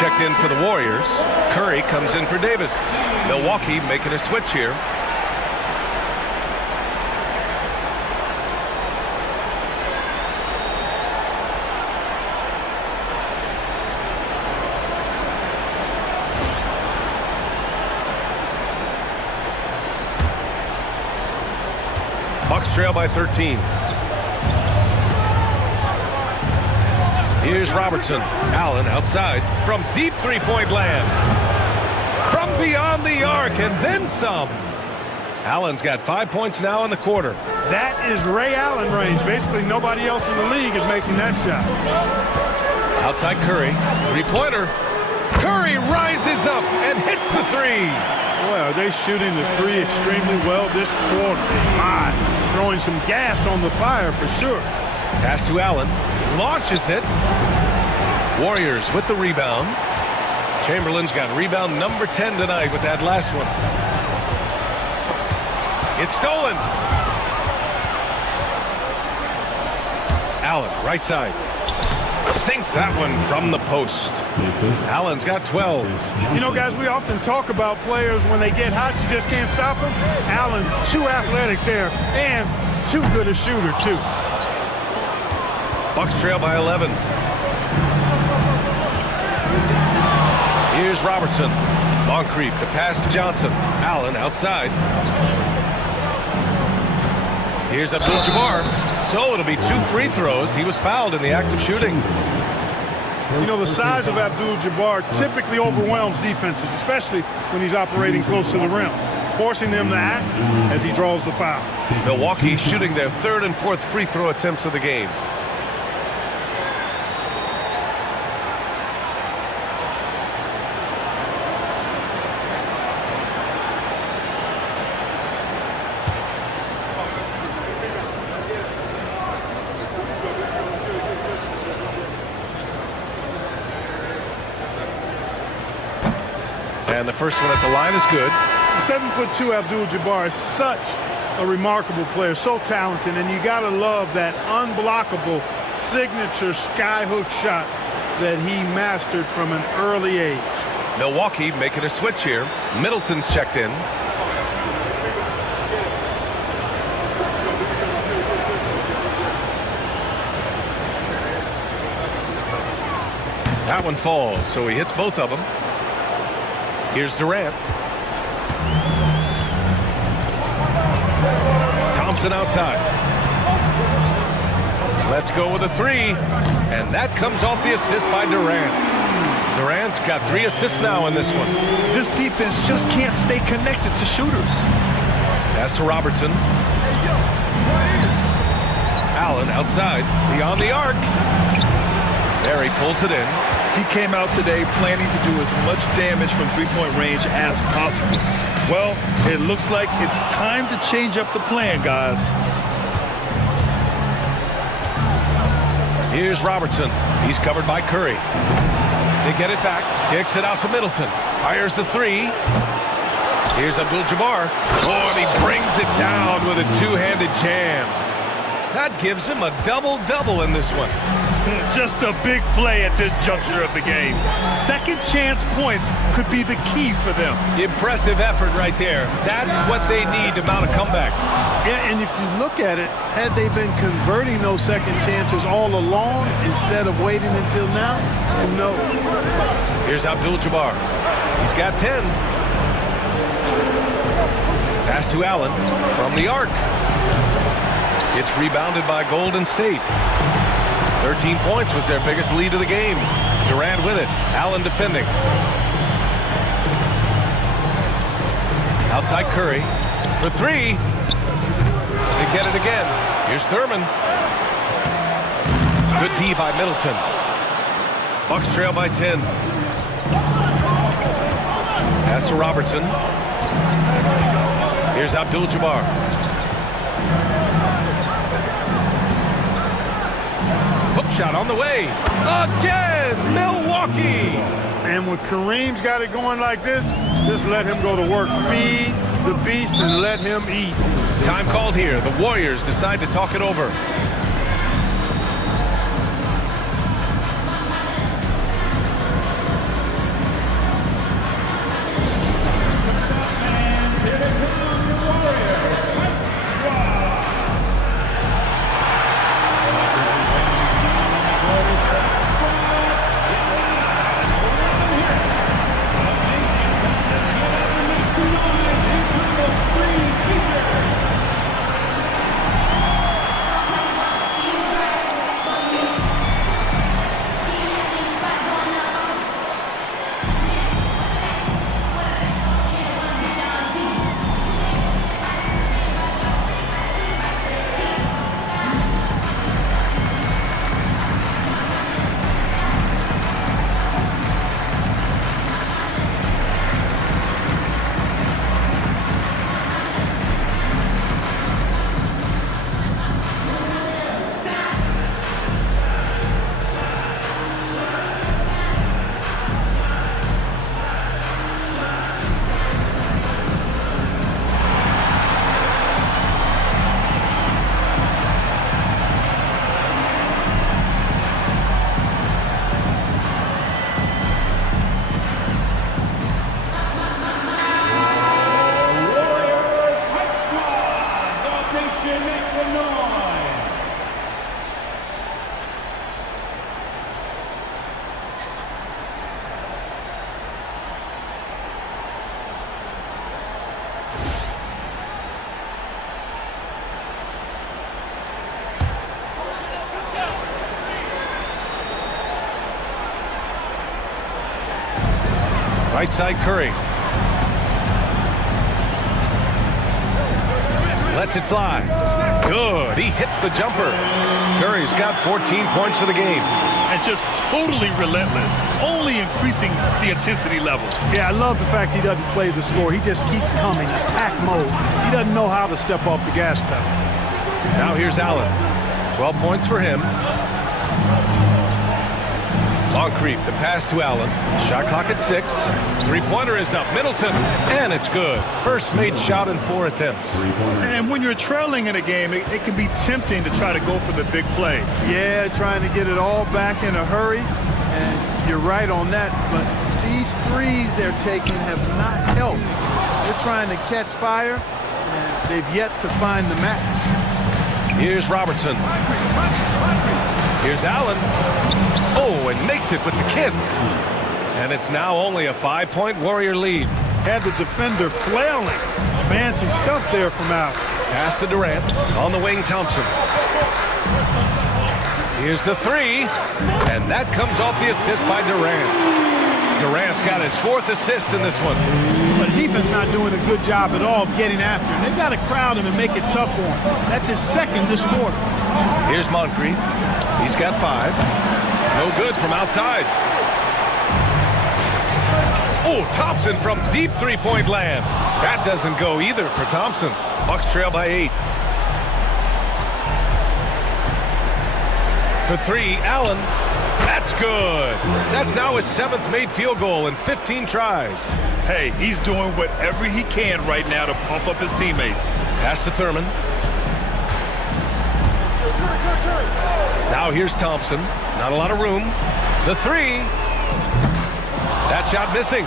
Checked in for the Warriors. Curry comes in for Davis. Milwaukee making a switch here. Bucks trail by 13. Here's Robertson. Allen outside from deep three-point land. From beyond the arc and then some. Allen's got 5 points now in the quarter. That is Ray Allen range. Basically, nobody else in the league is making that shot. Outside Curry. Three-pointer. Curry rises up and hits the 3. Boy, are they shooting the 3 extremely well this quarter. My, throwing some gas on the fire for sure. Pass to Allen. Launches it. Warriors with the rebound. Chamberlain's got rebound number 10 tonight with that last one. It's stolen. Allen, right side. Sinks that one from the post. Allen's got 12. You know, guys, we often talk about players when they get hot, you just can't stop them. Allen, too athletic there and too good a shooter, too. Bucks trail by 11. Here's Robertson. Moncrief, the pass to Johnson. Allen outside. Here's Abdul-Jabbar. So it'll be 2 free throws. He was fouled in the act of shooting. You know, the size of Abdul-Jabbar typically overwhelms defenses, especially when he's operating close to the rim, forcing them to act as he draws the foul. Milwaukee shooting their 3rd and 4th free throw attempts of the game. And the first one at the line is good. 7'2" Abdul-Jabbar is such a remarkable player, so talented, and you gotta love that unblockable signature skyhook shot that he mastered from an early age. Milwaukee making a switch here. Middleton's checked in. That one falls, so he hits both of them. Here's Durant. Thompson outside. Let's go with a three. And that comes off the assist by Durant. Durant's got 3 assists now in this one. This defense just can't stay connected to shooters. Pass to Robertson. Allen outside. Beyond the arc. There he pulls it in. He came out today planning to do as much damage from three-point range as possible. Well, it looks like it's time to change up the plan, guys. Here's Robertson. He's covered by Curry. They get it back. Kicks it out to Middleton. Fires the three. Here's Abdul-Jabbar. Oh, and he brings it down with a two-handed jam. That gives him a double-double in this one. Just a big play at this juncture of the game. Second chance points could be the key for them. Impressive effort right there. That's what they need to mount a comeback. Yeah, and if you look at it, had they been converting those second chances all along instead of waiting until now, who knows? Here's Abdul-Jabbar. He's got 10. Pass to Allen from the arc. It's rebounded by Golden State. 13 points was their biggest lead of the game. Durant with it. Allen defending. Outside Curry for three. They get it again. Here's Thurman. Good D by Middleton. Bucks trail by 10. Pass to Robertson. Here's Abdul-Jabbar. Hook shot on the way. Again, Milwaukee. And when Kareem's got it going like this, just let him go to work. Feed the beast and let him eat. Time called here. The Warriors decide to talk it over. Right side Curry. Lets it fly. Good. He hits the jumper. Curry's got 14 points for the game. And just totally relentless, only increasing the intensity level. Yeah, I love the fact he doesn't play the score. He just keeps coming, attack mode. He doesn't know how to step off the gas pedal. Now here's Allen. 12 points for him. Long creep, the pass to Allen. Shot clock at 6. Three-pointer is up. Middleton, and it's good. First made shot in 4 attempts. And when you're trailing in a game, it can be tempting to try to go for the big play. Yeah, trying to get it all back in a hurry. And you're right on that, but these threes they're taking have not helped. They're trying to catch fire, and they've yet to find the match. Here's Robertson. Here's Allen. Oh, and makes it with the kiss. And it's now only a 5-point Warrior lead. Had the defender flailing. Fancy stuff there from Allen. Pass to Durant. On the wing, Thompson. Here's the three. And that comes off the assist by Durant. Durant's got his 4th assist in this one. But the defense not doing a good job at all of getting after him. They've got to crowd him and make it tough for him. That's his 2nd this quarter. Here's Moncrief. He's got 5. No good from outside. Oh, Thompson from deep 3-point land. That doesn't go either for Thompson. Bucks trail by 8. For 3, Allen. That's good. That's now his 7th made field goal in 15 tries. Hey, he's doing whatever he can right now to pump up his teammates. Pass to Thurman. Now here's Thompson. Not a lot of room. The 3. That shot missing.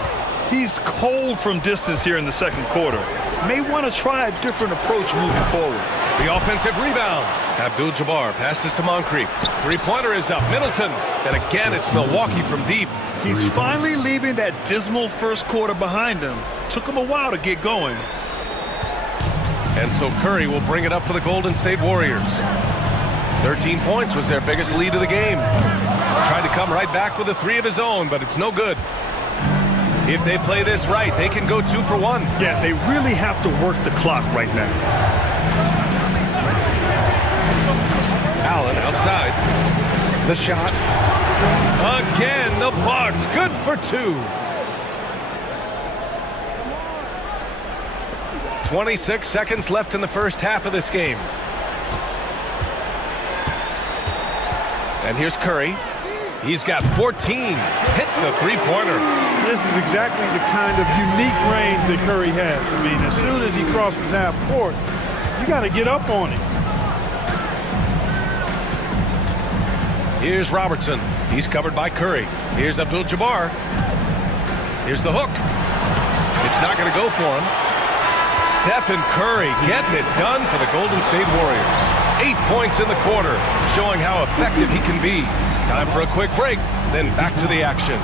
He's cold from distance here in the 2nd quarter. May want to try a different approach moving forward. The offensive rebound. Abdul-Jabbar passes to Moncrief. 3-pointer is up. Middleton. And again, it's Milwaukee from deep. He's finally leaving that dismal 1st quarter behind him. Took him a while to get going. And so Curry will bring it up for the Golden State Warriors. 13 points was their biggest lead of the game. Tried to come right back with a 3 of his own, but it's no good. If they play this right, they can go 2 for 1. Yeah, they really have to work the clock right now. Allen outside. The shot. Again, the Bucks. Good for 2. 26 seconds left in the first half of this game. And here's Curry. He's got 14. Hits a 3-pointer. This is exactly the kind of unique range that Curry has. I mean, as soon as he crosses half court, you got to get up on him. Here's Robertson. He's covered by Curry. Here's Abdul-Jabbar. Here's the hook. It's not going to go for him. Stephen Curry getting it done for the Golden State Warriors. 8 points in the quarter, showing how effective he can be. Time for a quick break, then back to the action.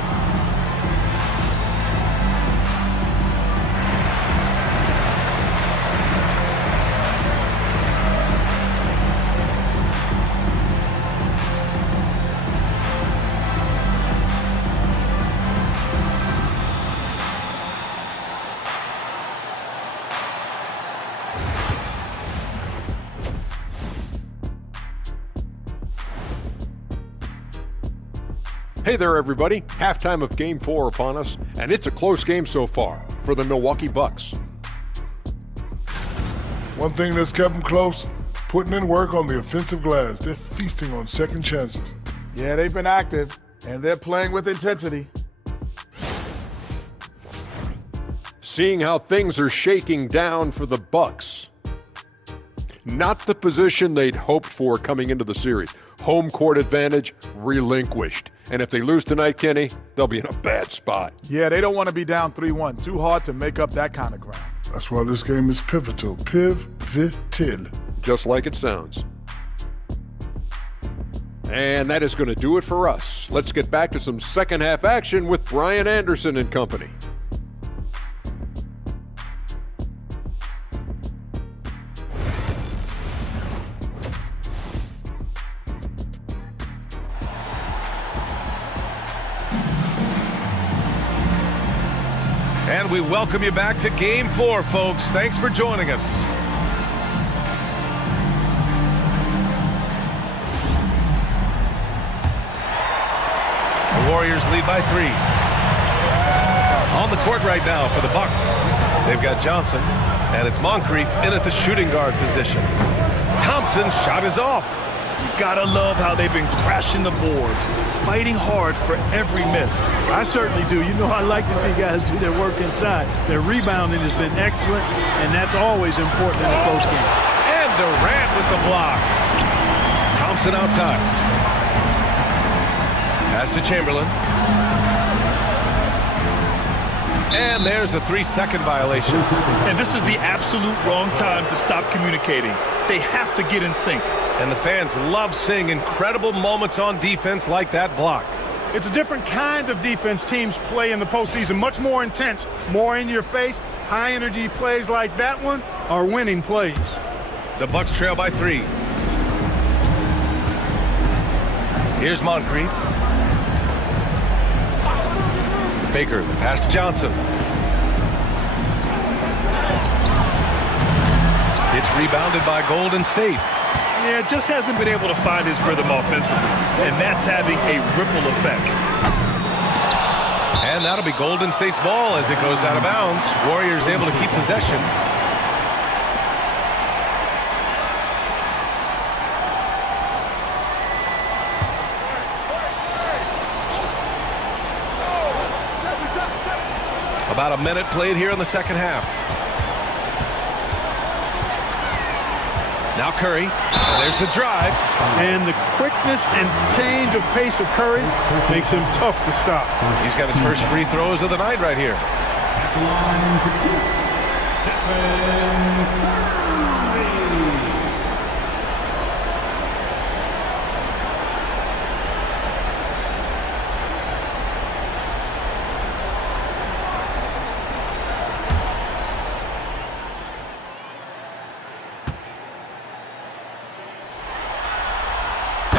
Hey there, everybody. Halftime of Game 4 upon us, and it's a close game so far for the Milwaukee Bucks. One thing that's kept them close, putting in work on the offensive glass. They're feasting on second chances. Yeah, they've been active, and they're playing with intensity. Seeing how things are shaking down for the Bucks. Not the position they'd hoped for coming into the series. Home court advantage relinquished. And if they lose tonight, Kenny, they'll be in a bad spot. Yeah, they don't want to be down 3-1. Too hard to make up that kind of ground. That's why this game is pivotal. Pivotal. Just like it sounds. And that is going to do it for us. Let's get back to some second half action with Brian Anderson and company. And we welcome you back to Game 4, folks. Thanks for joining us. The Warriors lead by 3. On the court right now for the Bucks. They've got Johnson, and it's Moncrief in at the shooting guard position. Thompson's shot is off. You gotta love how they've been crashing the boards, fighting hard for every miss. I certainly do. You know, I like to see guys do their work inside. Their rebounding has been excellent, and that's always important in a close game. And Durant with the block. Thompson outside. Pass to Chamberlain. And there's a 3-second violation. And this is the absolute wrong time to stop communicating. They have to get in sync. And the fans love seeing incredible moments on defense like that block. It's a different kind of defense teams play in the postseason, much more intense, more in your face. High energy plays like that one are winning plays. The Bucks trail by 3. Here's Moncrief. Baker, the pass to Johnson. It's rebounded by Golden State. Yeah, just hasn't been able to find his rhythm offensively, and that's having a ripple effect. And that'll be Golden State's ball as it goes out of bounds. Warriors able to keep possession. About a minute played here in the second half. Now Curry. And there's the drive. And the quickness and change of pace of Curry makes him tough to stop. He's got his first free throws of the night right here.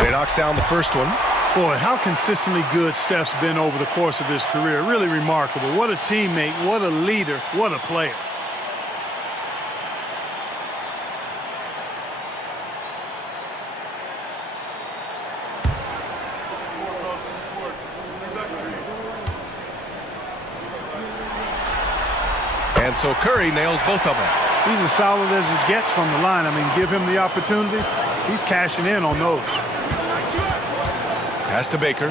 He knocks down the first one. Boy, how consistently good Steph's been over the course of his career. Really remarkable. What a teammate, what a leader, what a player. And so Curry nails both of them. He's as solid as it gets from the line. I mean, give him the opportunity. He's cashing in on those. Pass to Baker.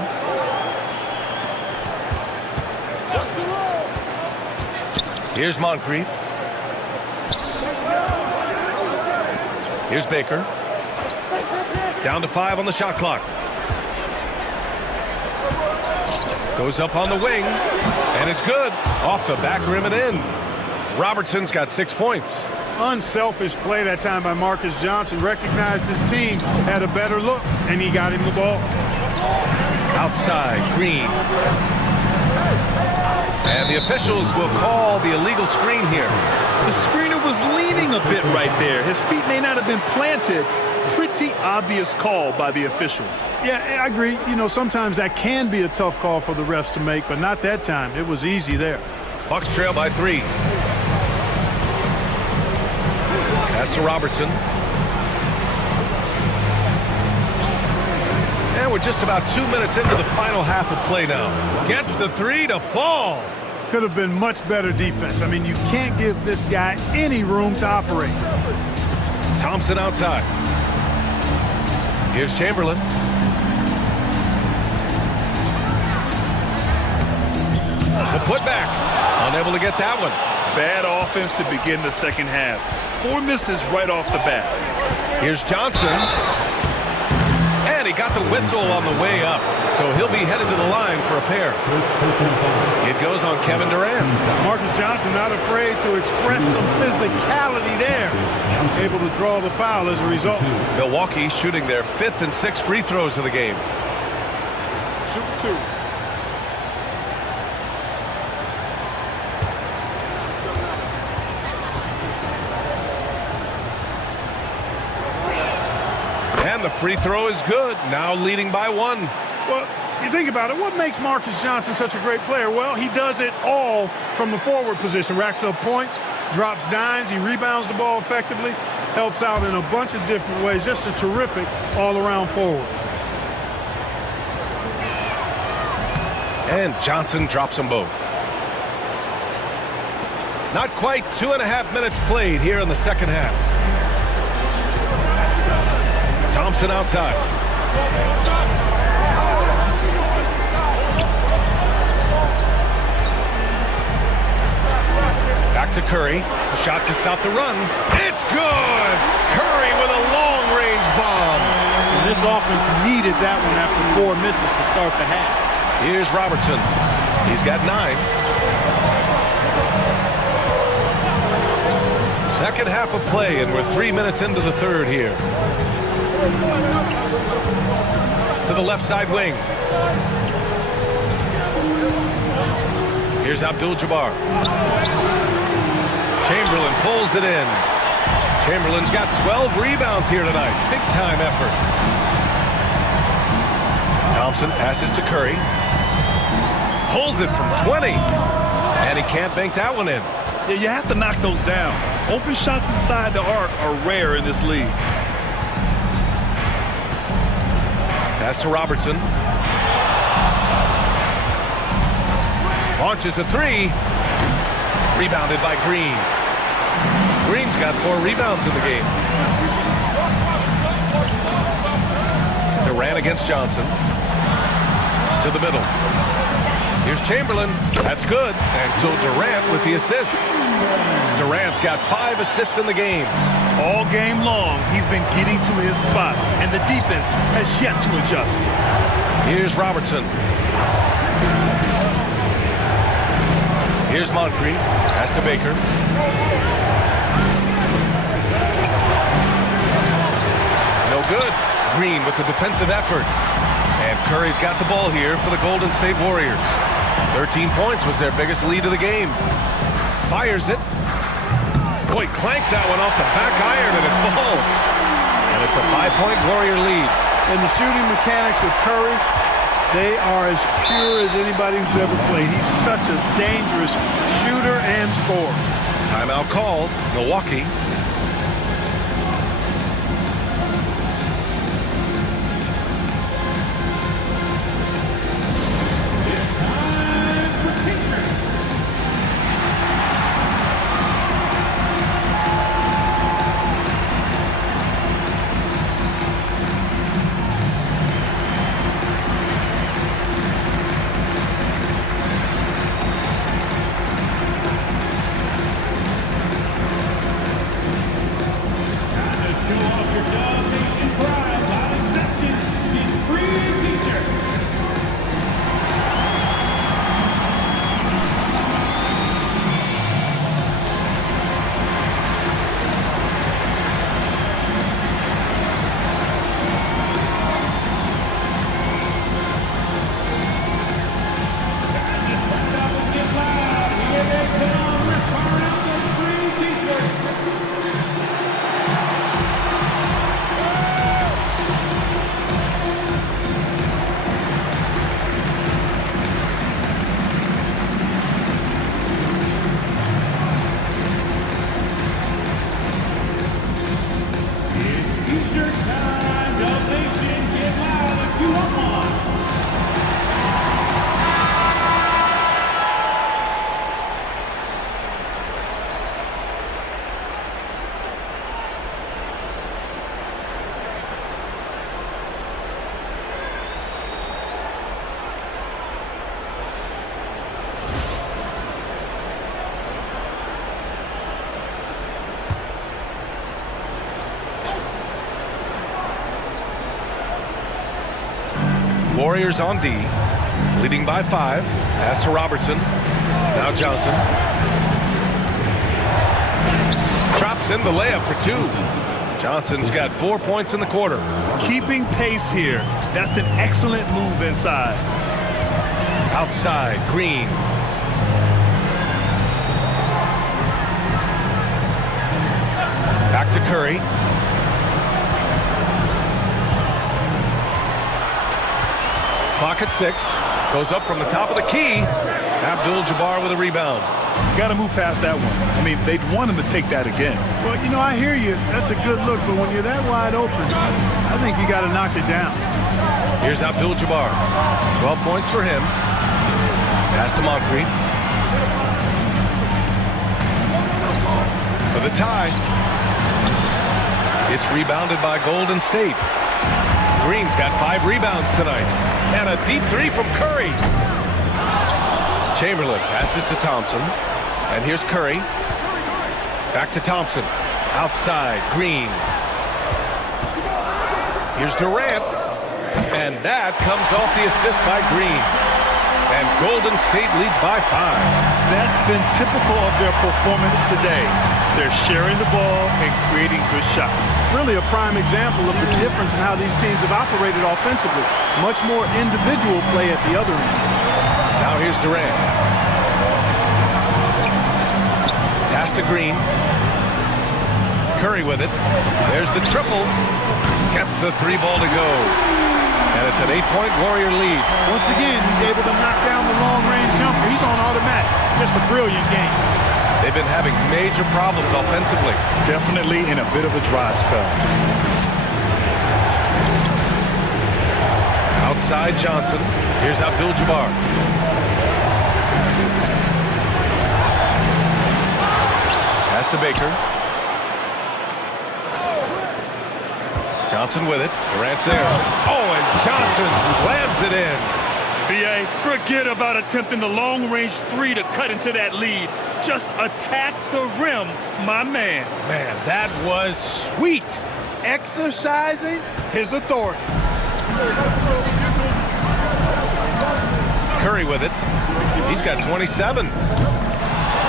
Here's Moncrief. Here's Baker. Down to 5 on the shot clock. Goes up on the wing. And it's good. Off the back rim and in. Robertson's got 6 points. Unselfish play that time by Marcus Johnson. Recognized his team had a better look, and he got him the ball. Outside, Green. And the officials will call the illegal screen here. The screener was leaning a bit right there. His feet may not have been planted. Pretty obvious call by the officials. Yeah, I agree. You know, sometimes that can be a tough call for the refs to make, but not that time. It was easy there. Bucks trail by 3. Pass to Robertson. And we're just about 2 minutes into the final half of play now. Gets the 3 to fall. Could have been much better defense. I mean, you can't give this guy any room to operate. Thompson outside. Here's Chamberlain. The putback. Unable to get that one. Bad offense to begin the second half. 4 misses right off the bat. Here's Johnson. And he got the whistle on the way up. So he'll be headed to the line for a pair. It goes on Kevin Durant. Marcus Johnson not afraid to express some physicality there. Able to draw the foul as a result. Milwaukee shooting their 5th and 6th free throws of the game. Shoot 2. And the free throw is good. Now leading by 1. Well, you think about it, what makes Marcus Johnson such a great player? Well, he does it all from the forward position. Racks up points, drops dimes, he rebounds the ball effectively, helps out in a bunch of different ways. Just a terrific all-around forward. And Johnson drops them both. Not quite 2.5 minutes played here in the second half. Thompson outside. Back to Curry. A shot to stop the run. It's good! Curry with a long-range bomb. And this offense needed that one after 4 misses to start the half. Here's Robertson. He's got 9. Second half of play, and we're 3 minutes into the third here. To the left side wing. Here's Abdul-Jabbar. Chamberlain pulls it in. Chamberlain's got 12 rebounds here tonight. Big time effort. Thompson passes to Curry. Pulls it from 20. And he can't bank that one in. Yeah, you have to knock those down. Open shots inside the arc are rare in this league. Pass to Robertson. Launches a three. Rebounded by Green. Green's got 4 rebounds in the game. Durant against Johnson. To the middle. Here's Chamberlain. That's good. And so Durant with the assist. Durant's got 5 assists in the game. All game long, he's been getting to his spots, and the defense has yet to adjust. Here's Robertson. Here's Moncrief. Pass to Baker. No good. Green with the defensive effort. And Curry's got the ball here for the Golden State Warriors. 13 points was their biggest lead of the game. Fires it. Boy, clanks that one off the back iron and it falls. And it's a 5-point Warrior lead. And the shooting mechanics of Curry, they are as pure as anybody who's ever played. He's such a dangerous shooter and scorer. Timeout called. Milwaukee. Warriors on D, leading by 5. Pass to Robertson. Now Johnson. Drops in the layup for 2. Johnson's got 4 points in the quarter. Keeping pace here. That's an excellent move inside. Outside, Green. Back to Curry. Clock at 6. Goes up from the top of the key. Abdul-Jabbar with a rebound. Got to move past that one. I mean, they'd want him to take that again. Well, you know, I hear you. That's a good look, but when you're that wide open, I think you got to knock it down. Here's Abdul-Jabbar. 12 points for him. Pass to Moncrief. For the tie. It's rebounded by Golden State. Green's got 5 rebounds tonight. And a deep 3 from Curry. Chamberlain passes to Thompson. And here's Curry. Back to Thompson. Outside, Green. Here's Durant. And that comes off the assist by Green. And Golden State leads by 5. That's been typical of their performance today. They're sharing the ball and creating good shots. Really a prime example of the difference in how these teams have operated offensively. Much more individual play at the other end. Now here's Durant. Pass to Green. Curry with it. There's the triple. Gets the 3 ball to go. And it's an 8-point Warrior lead. Once again, he's able to knock down the long-range jumper. He's on automatic. Just a brilliant game. They've been having major problems offensively. Definitely in a bit of a dry spell. Outside Johnson. Here's Abdul-Jabbar. Pass to Baker. Johnson with it. Durant's there. Oh, and Johnson slams it in. B.A., forget about attempting the long-range 3 to cut into that lead. Just attack the rim, my man. Man, that was sweet. Exercising his authority. Curry with it. He's got 27.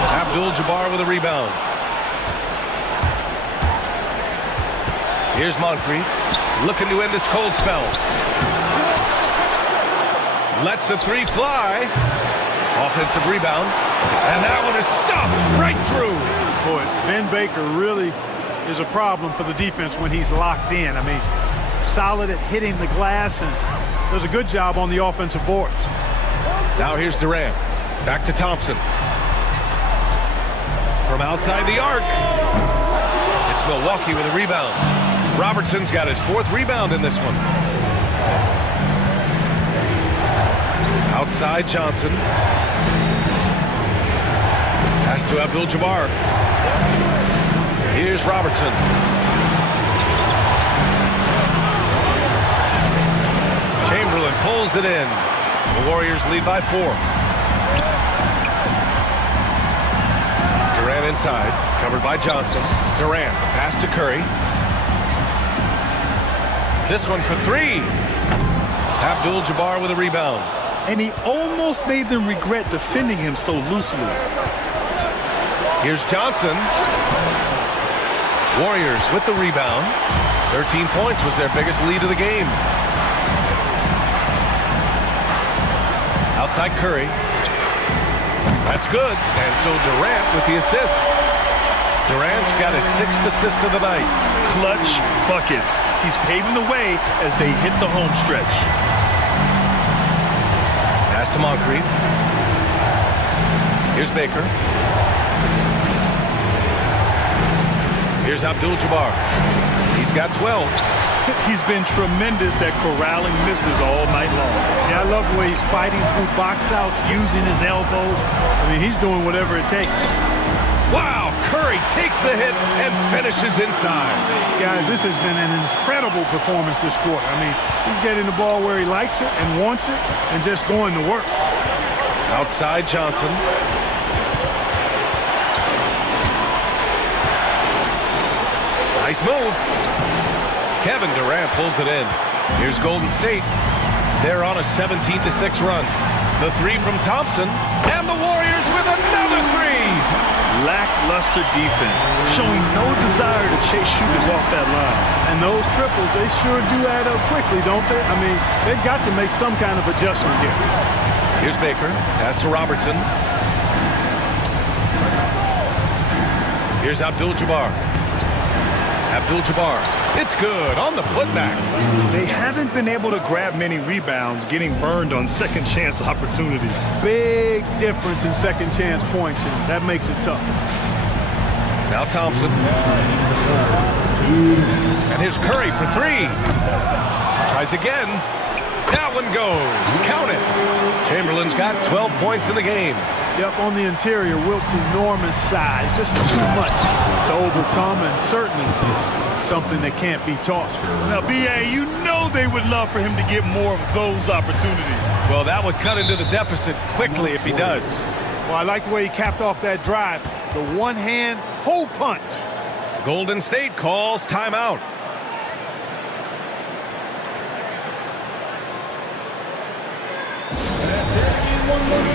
Abdul-Jabbar with a rebound. Here's Moncrief, looking to end this cold spell. Lets the 3 fly. Offensive rebound. And that one is stuffed right through. Boy, Ben Baker really is a problem for the defense when he's locked in. I mean, solid at hitting the glass and does a good job on the offensive boards. Now here's Durant. Back to Thompson. From outside the arc. It's Milwaukee with a rebound. Robertson's got his 4th rebound in this one. Outside Johnson. Pass to Abdul-Jabbar. Here's Robertson. Chamberlain pulls it in. The Warriors lead by 4. Durant inside, covered by Johnson. Durant, pass to Curry. This one for 3. Abdul-Jabbar with a rebound. And he almost made them regret defending him so loosely. Here's Johnson. Warriors with the rebound. 13 points was their biggest lead of the game. Outside Curry. That's good. And so Durant with the assist. Durant's got his 6th assist of the night. Clutch buckets. He's paving the way as they hit the home stretch. Pass to Moncrief. Here's Baker. Here's Abdul-Jabbar. He's got 12. He's been tremendous at corralling misses all night long. Yeah, I love the way he's fighting through box outs, using his elbow. I mean, he's doing whatever it takes. Wow, Curry takes the hit and finishes inside. Guys, this has been an incredible performance this quarter. I mean, he's getting the ball where he likes it and wants it and just going to work. Outside Johnson. Nice move. Kevin Durant pulls it in. Here's Golden State. They're on a 17-6 run. The 3 from Thompson. And the Warriors with another 3. Lackluster defense, showing no desire to chase shooters off that line. And those triples, they sure do add up quickly, don't they? I mean, they've got to make some kind of adjustment here. Here's Baker. Pass to Robertson. Here's Abdul-Jabbar. Abdul-Jabbar. It's good on the putback. They haven't been able to grab many rebounds, getting burned on second chance opportunities. Big difference in second chance points, and that makes it tough. Now Thompson. And here's Curry for 3. Tries again. That one goes. Count it. Chamberlain's got 12 points in the game. Yep, on the interior, Wilt's enormous size, just too much to overcome, and certainly something that can't be taught. Now, B.A., you know they would love for him to get more of those opportunities. Well, that would cut into the deficit quickly if he does. Well, I like the way he capped off that drive. The one-hand hole punch. Golden State calls timeout. One more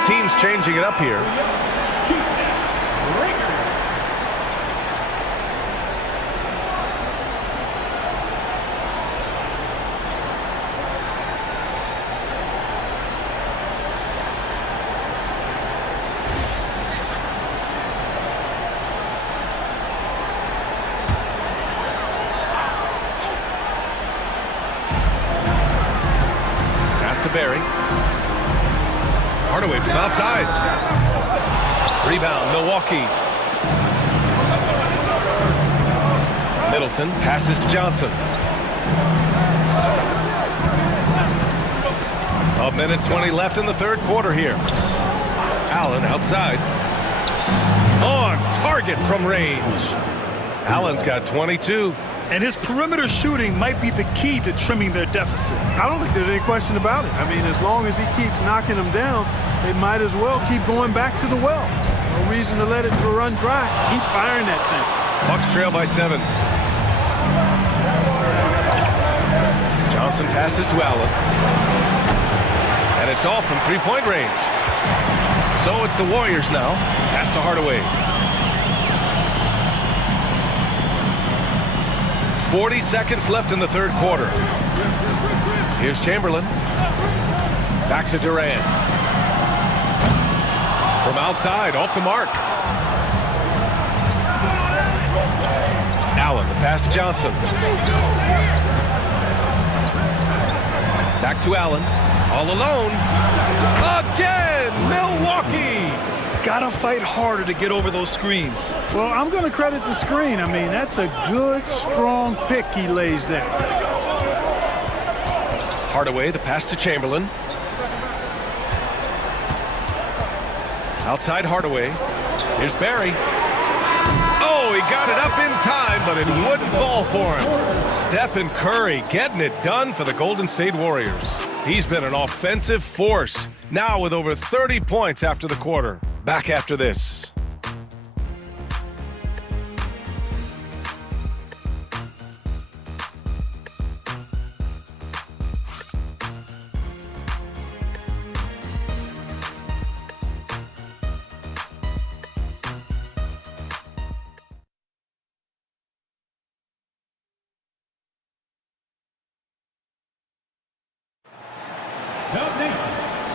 Both teams changing it up here. To Barry. Hardaway from outside. Rebound, Milwaukee. Middleton passes to Johnson. A minute 20 left in the third quarter here. Allen outside. On target from range. Allen's got 22. And his perimeter shooting might be the key to trimming their deficit. I don't think there's any question about it. I mean, as long as he keeps knocking them down, they might as well keep going back to the well. No reason to let it run dry. Keep firing that thing. Bucks trail by 7. Johnson passes to Allen. And it's all from three-point range. So it's the Warriors now. Pass to Hardaway. 40 seconds left in the third quarter. Here's Chamberlain. Back to Durant. From outside, off the mark. Allen, the pass to Johnson. Back to Allen. All alone. Again, Milwaukee. Gotta fight harder to get over those screens. Well, I'm going to credit the screen. I mean, that's a good, strong pick he lays there. Hardaway, the pass to Chamberlain. Outside Hardaway. Here's Barry. Oh, he got it up in time, but it wouldn't fall for him. Stephen Curry getting it done for the Golden State Warriors. He's been an offensive force, now with over 30 points after the quarter. Back after this.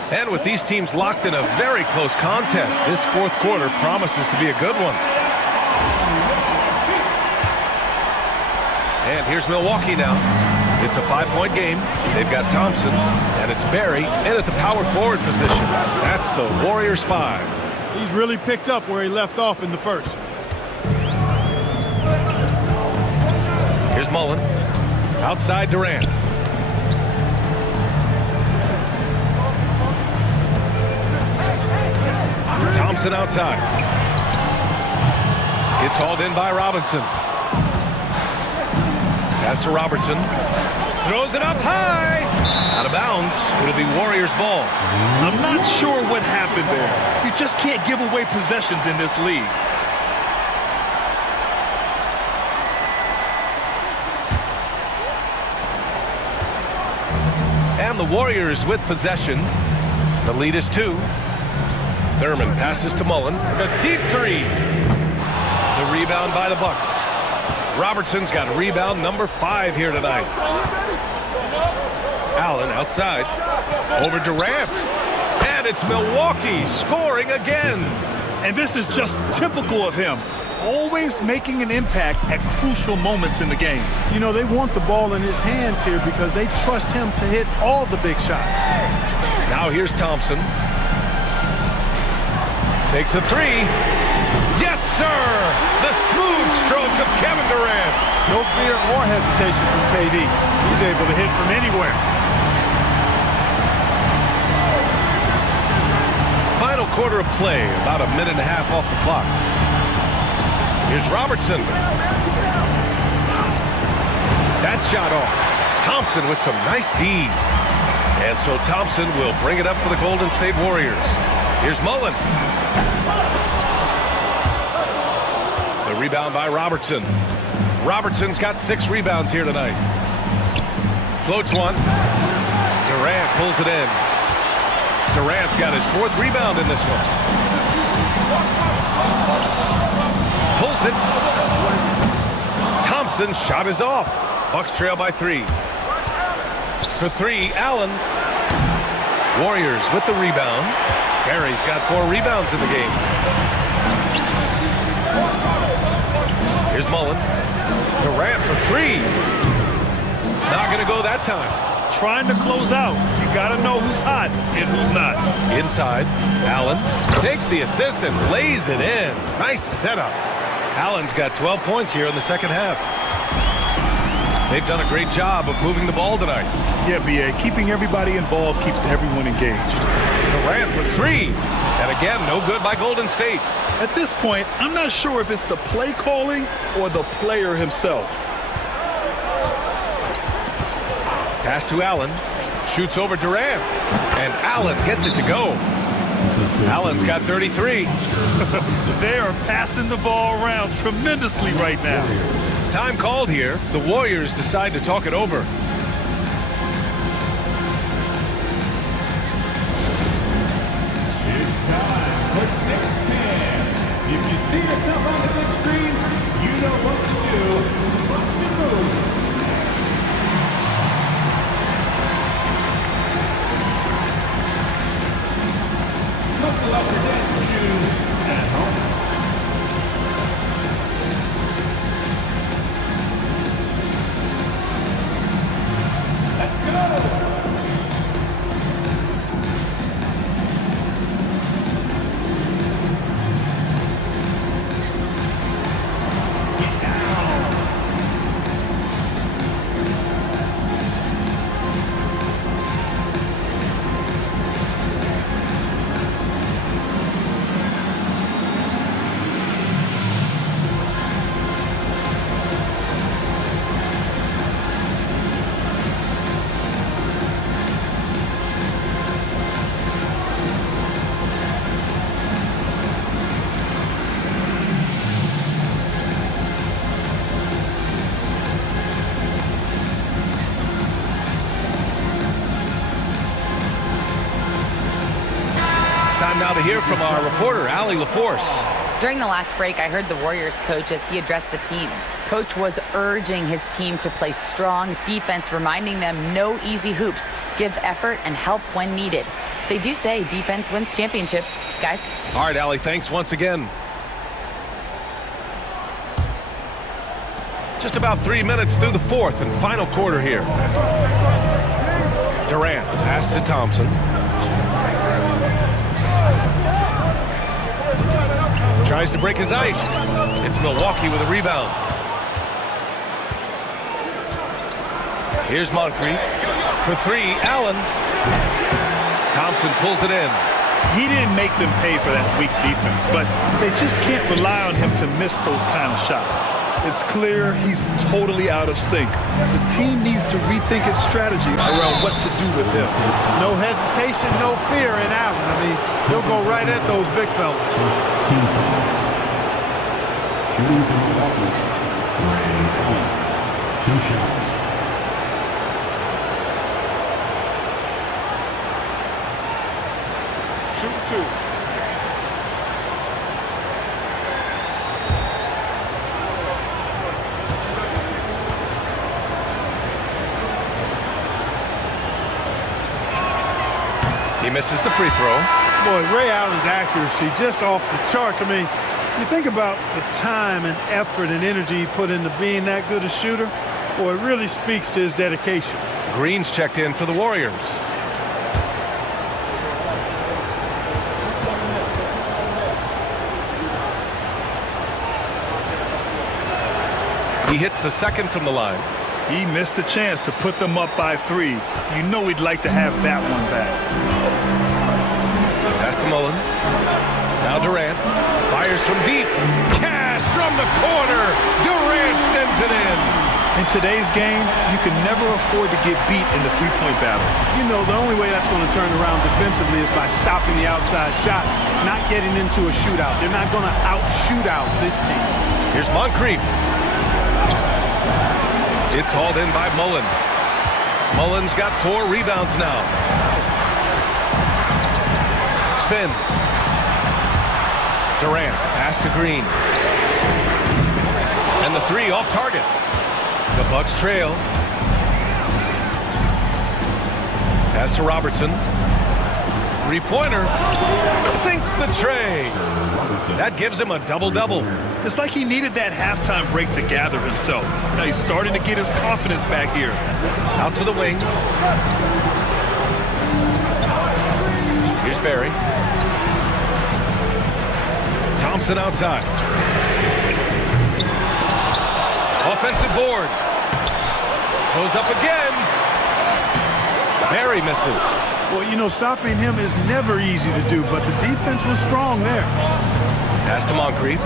And with these teams locked in a very close contest, this fourth quarter promises to be a good one. And here's Milwaukee now. It's a 5-point game. They've got Thompson, and it's Barry in at the power forward position. That's the Warriors 5. He's really picked up where he left off in the first. Here's Mullen. Outside Durant. Thompson outside. It's hauled in by Robinson. Pass to Robertson. Throws it up high. Out of bounds. It'll be Warriors ball. I'm not sure what happened there. You just can't give away possessions in this league. And the Warriors with possession. The lead is 2. Thurman passes to Mullen. A deep 3. The rebound by the Bucks. Robertson's got rebound number 5 here tonight. Allen outside. Over Durant. And it's Milwaukee scoring again. And this is just typical of him. Always making an impact at crucial moments in the game. You know, they want the ball in his hands here because they trust him to hit all the big shots. Now here's Thompson. Takes a 3. Yes, sir! The smooth stroke of Kevin Durant. No fear or hesitation from KD. He's able to hit from anywhere. Final quarter of play, about a minute and a half off the clock. Here's Robertson. That shot off. Thompson with some nice D. And so Thompson will bring it up for the Golden State Warriors. Here's Mullen. The rebound by Robertson. Robertson's got 6 rebounds here tonight. Floats one. Durant pulls it in. Durant's got his 4th rebound in this one. Pulls it. Thompson's shot is off. Bucks trail by 3. For 3, Allen. Warriors with the rebound. Barry's got 4 rebounds in the game. Here's Mullen. Durant for 3. Not going to go that time. Trying to close out. You got to know who's hot and who's not. Inside, Allen takes the assist and lays it in. Nice setup. Allen's got 12 points here in the second half. They've done a great job of moving the ball tonight. Yeah, B.A. Keeping everybody involved keeps everyone engaged. Durant for 3. And again, no good by Golden State. At this point, I'm not sure if it's the play calling or the player himself. Pass to Allen. Shoots over Durant. And Allen gets it to go. Allen's got 33. They are passing the ball around tremendously right now. Time called here. The Warriors decide to talk it over. It's time for next man. If you see yourself on the big screen, you know what to do. Bust and move. Muscle up your dancing shoes at home. Let's go! Time now to hear from our reporter, Allie LaForce. During the last break, I heard the Warriors coach as he addressed the team. Coach was urging his team to play strong defense, reminding them no easy hoops, give effort and help when needed. They do say defense wins championships, guys. All right, Allie, thanks once again. Just about 3 minutes through the 4th and final quarter here. Durant, the pass to Thompson. Tries to break his ice. It's Milwaukee with a rebound. Here's Moncrief. For 3, Allen. Thompson pulls it in. He didn't make them pay for that weak defense, but they just can't rely on him to miss those kind of shots. It's clear he's totally out of sync. The team needs to rethink its strategy around what to do with him. No hesitation, no fear in Allen. I mean, he'll go right at those big fellas. Shooting from Milwaukee. Ray, 2 shots. Shoot 2. He misses the free throw. Boy, Ray Allen's accuracy just off the charts. I mean, you think about the time and effort and energy he put into being that good a shooter. Boy, it really speaks to his dedication. Green's checked in for the Warriors. He hits the second from the line. He missed a chance to put them up by 3. You know he'd like to have that one back. Pass to Mullen. Now Durant fires from deep. Cash from the corner. Durant sends it in. In today's game, you can never afford to get beat in the three-point battle. You know, the only way that's going to turn around defensively is by stopping the outside shot, not getting into a shootout. They're not going to out-shoot out this team. Here's Moncrief. It's hauled in by Mullen. Mullen's got 4 rebounds now. spins. Durant, pass to Green. And the three off target. The Bucks trail. Pass to Robertson. Three-pointer. Sinks the tray. That gives him a double-double. It's like he needed that halftime break to gather himself. Now he's starting to get his confidence back here. Out to the wing. Here's Barry. Thompson outside. Offensive board. Goes up again. Barry misses. Well, you know, stopping him is never easy to do, but the defense was strong there. Pass to Moncrief.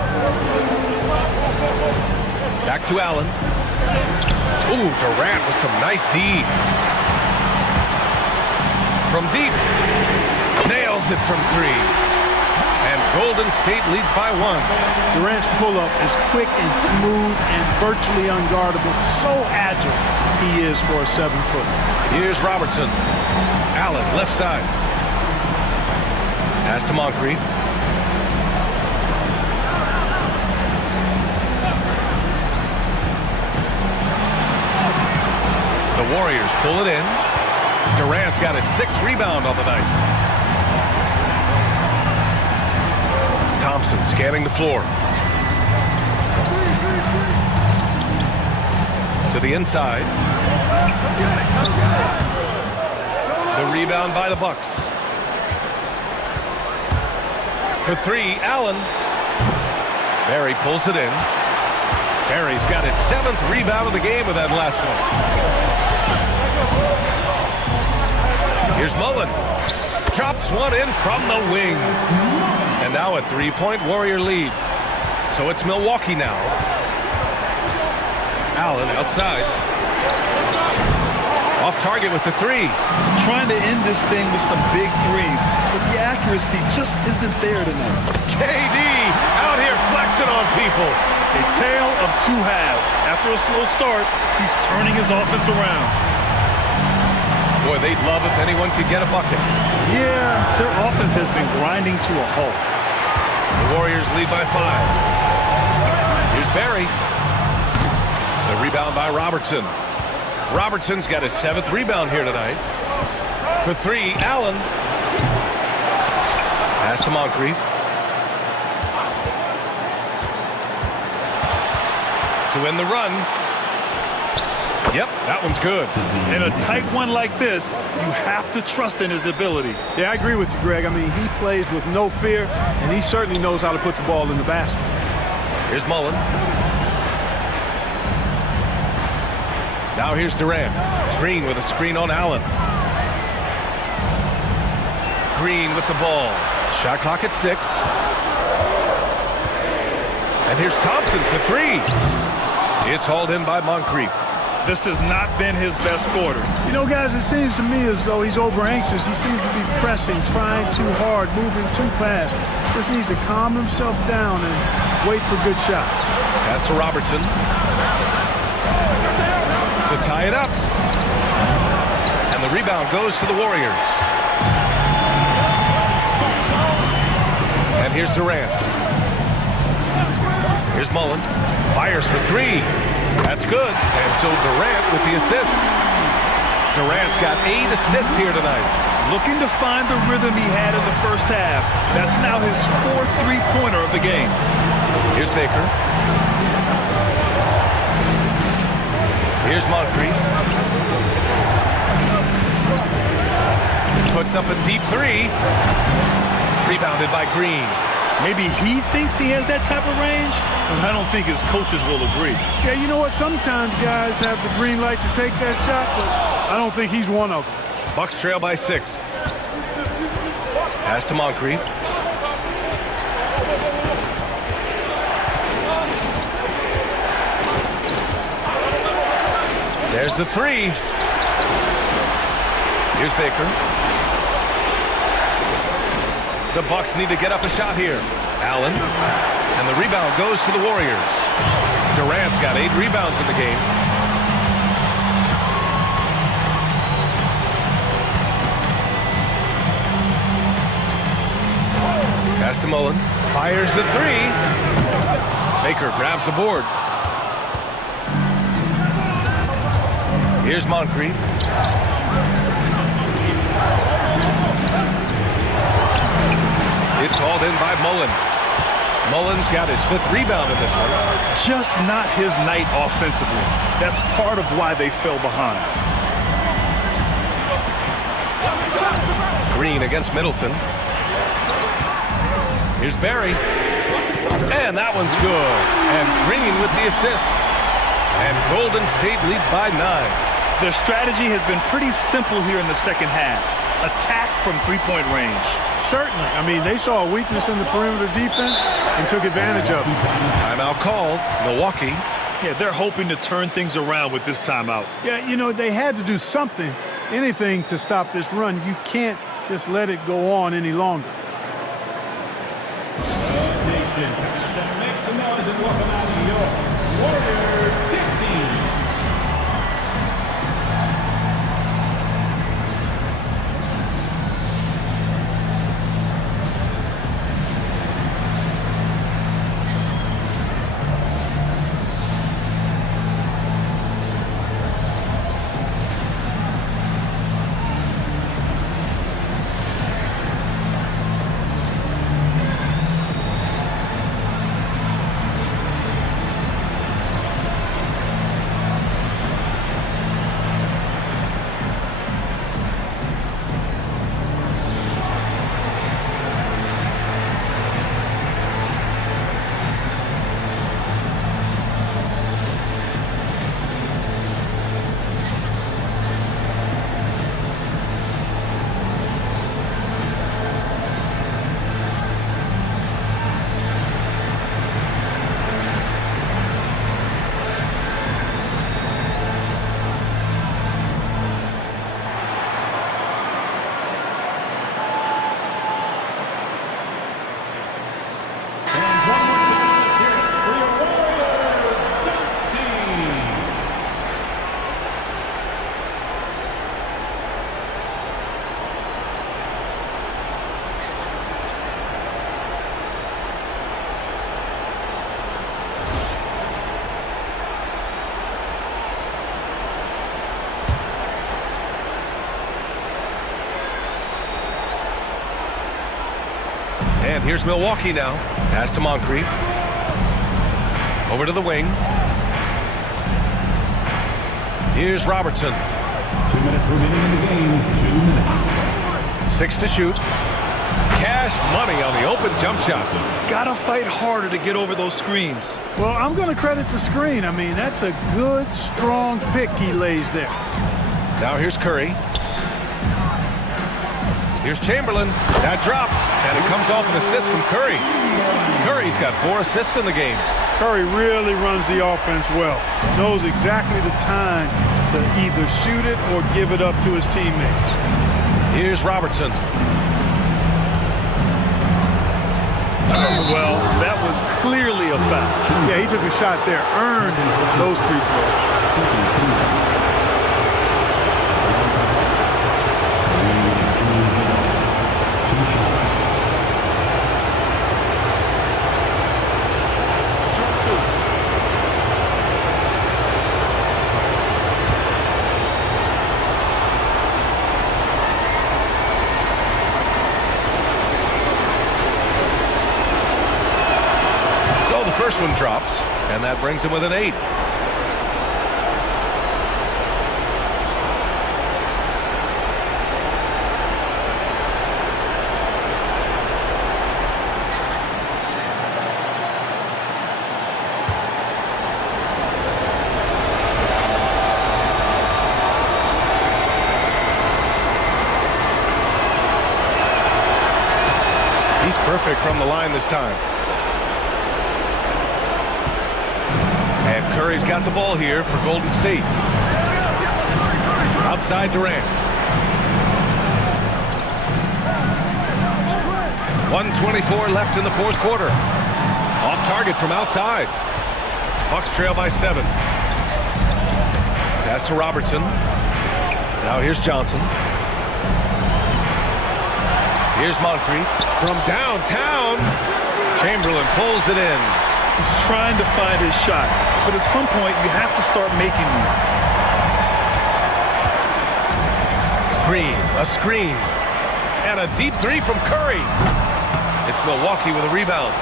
Back to Allen. Ooh, Durant with some nice D. From deep. Nails it from three. And Golden State leads by one. Durant's pull-up is quick and smooth and virtually unguardable. So agile he is for a 7-footer. Here's Robertson. Allen, left side. Pass to Moncrief. The Warriors pull it in. Durant's got his 6th rebound on the night. Thompson scanning the floor. To the inside. The rebound by the Bucks. For three, Allen. Barry pulls it in. Barry's got his 7th rebound of the game with that last one. Here's Mullen. Drops one in from the wing. And now a 3-point Warrior lead. So it's Milwaukee now. Allen outside. Off target with the three. Trying to end this thing with some big threes, but the accuracy just isn't there tonight. KD out here flexing on people. A tale of two halves. After a slow start, he's turning his offense around. Boy, they'd love if anyone could get a bucket. Yeah, their offense has been grinding to a halt. The Warriors lead by 5. Here's Barry. The rebound by Robertson. Robertson's got his 7th rebound here tonight. For three, Allen. Pass to Moncrief. To win the run. Yep, that one's good. In a tight one like this, you have to trust in his ability. Yeah, I agree with you, Greg. I mean, he plays with no fear, and he certainly knows how to put the ball in the basket. Here's Mullen. Now here's Durant. Green with a screen on Allen. Green with the ball. Shot clock at 6. And here's Thompson for three. It's hauled in by Moncrief. This has not been his best quarter. You know, guys, it seems to me as though he's over anxious. He seems to be pressing, trying too hard, moving too fast. Just needs to calm himself down and wait for good shots. Pass to Robertson. To tie it up. And the rebound goes to the Warriors. And here's Durant. Here's Mullen. Fires for three. That's good. And so Durant with the assist. Durant's got 8 assists here tonight. Looking to find the rhythm he had in the first half. That's now his 4th three-pointer of the game. Here's Baker. Here's Moncrief. Puts up a deep three. Rebounded by Green. Maybe he thinks he has that type of range, but I don't think his coaches will agree. Yeah, you know what? Sometimes guys have the green light to take that shot, but I don't think he's one of them. Bucks trail by 6. Pass to Moncrief. There's the three. Here's Baker. The Bucks need to get up a shot here. Allen. And the rebound goes to the Warriors. Durant's got 8 rebounds in the game. Pass to Mullen. Fires the three. Baker grabs the board. Here's Moncrief. It's hauled in by Mullen. Mullen's got his 5th rebound in this one. Just not his night offensively. That's part of why they fell behind. Green against Middleton. Here's Barry. And that one's good. And Green with the assist. And Golden State leads by 9. Their strategy has been pretty simple here in the second half. Attack from three-point range. Certainly. I mean, they saw a weakness in the perimeter defense and took advantage of it. Timeout called. Milwaukee. Yeah, they're hoping to turn things around with this timeout. Yeah, you know, they had to do something, anything to stop this run. You can't just let it go on any longer. Nation, make some noise and welcome out to your Warriors 16. And here's Milwaukee now. Pass to Moncrief. Over to the wing. Here's Robertson. 2 minutes remaining in the game. 2 minutes. 6 to shoot. Cash money on the open jump shot. Gotta fight harder to get over those screens. Well, I'm going to credit the screen. I mean, that's a good, strong pick he lays there. Now here's Curry. Here's Chamberlain. That drops, and it comes off an assist from Curry. Curry's got 4 assists in the game. Curry really runs the offense well. Knows exactly the time to either shoot it or give it up to his teammates. Here's Robertson. Well, that was clearly a foul. Yeah, he took a shot there, earned those free throws. First one drops, and that brings him with an 8. He's perfect from the line this time. And Curry's got the ball here for Golden State. Outside Durant. 1:24 left in the fourth quarter. Off target from outside. Bucks trail by 7. Pass to Robertson. Now here's Johnson. Here's Moncrief. From downtown, Chamberlain pulls it in. He's trying to find his shot, but at some point you have to start making these. Green, a screen, and a deep three from Curry. It's Milwaukee with a rebound.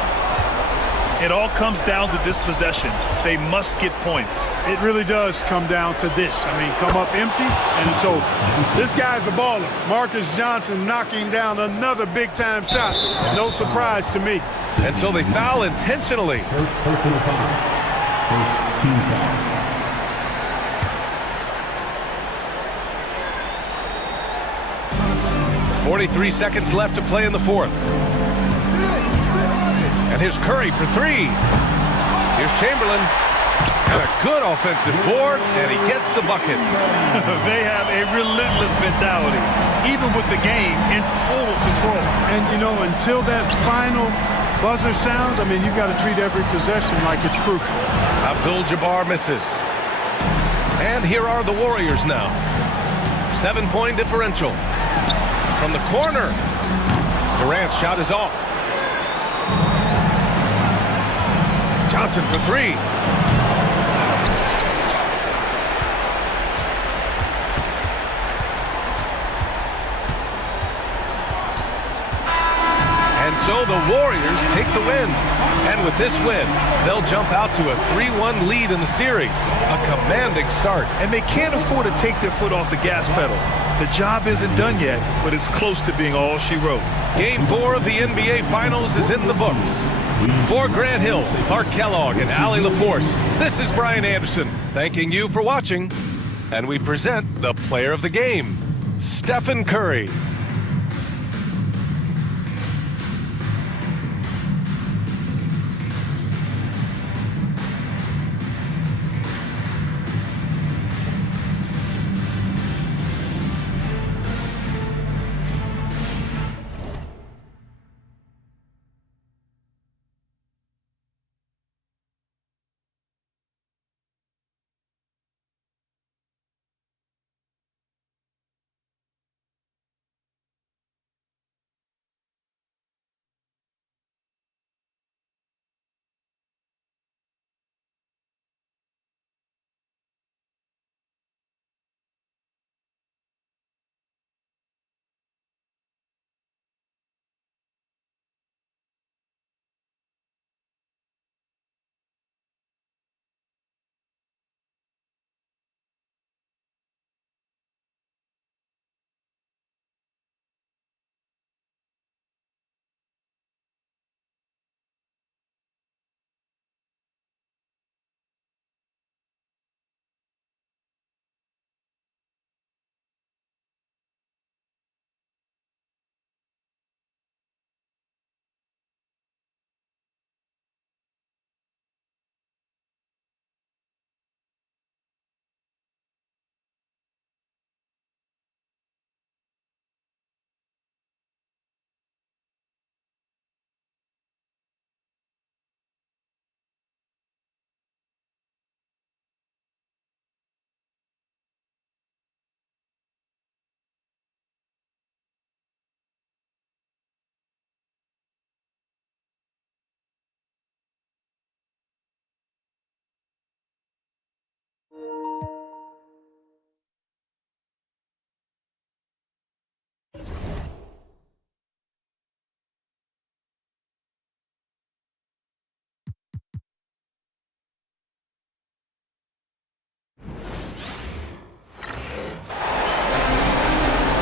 It all comes down to this possession. They must get points. It really does come down to this. I mean, come up empty, and it's over. This guy's a baller. Marcus Johnson knocking down another big-time shot. No surprise to me. And so they foul intentionally. First personal foul. First team foul. 43 seconds left to play in the fourth. And here's Curry for three. Here's Chamberlain. And a good offensive board, and he gets the bucket. They have a relentless mentality, even with the game in total control. And, you know, until that final buzzer sounds, I mean, you've got to treat every possession like it's crucial. Abdul-Jabbar misses. And here are the Warriors now. 7-point differential. From the corner, Durant's shot is off. Johnson for three. And so the Warriors take the win. And with this win, they'll jump out to a 3-1 lead in the series. A commanding start. And they can't afford to take their foot off the gas pedal. The job isn't done yet, but it's close to being all she wrote. Game 4 of the NBA Finals is in the books. For Grant Hill, Clark Kellogg, and Allie LaForce, this is Brian Anderson thanking you for watching. And we present the player of the game, Stephen Curry.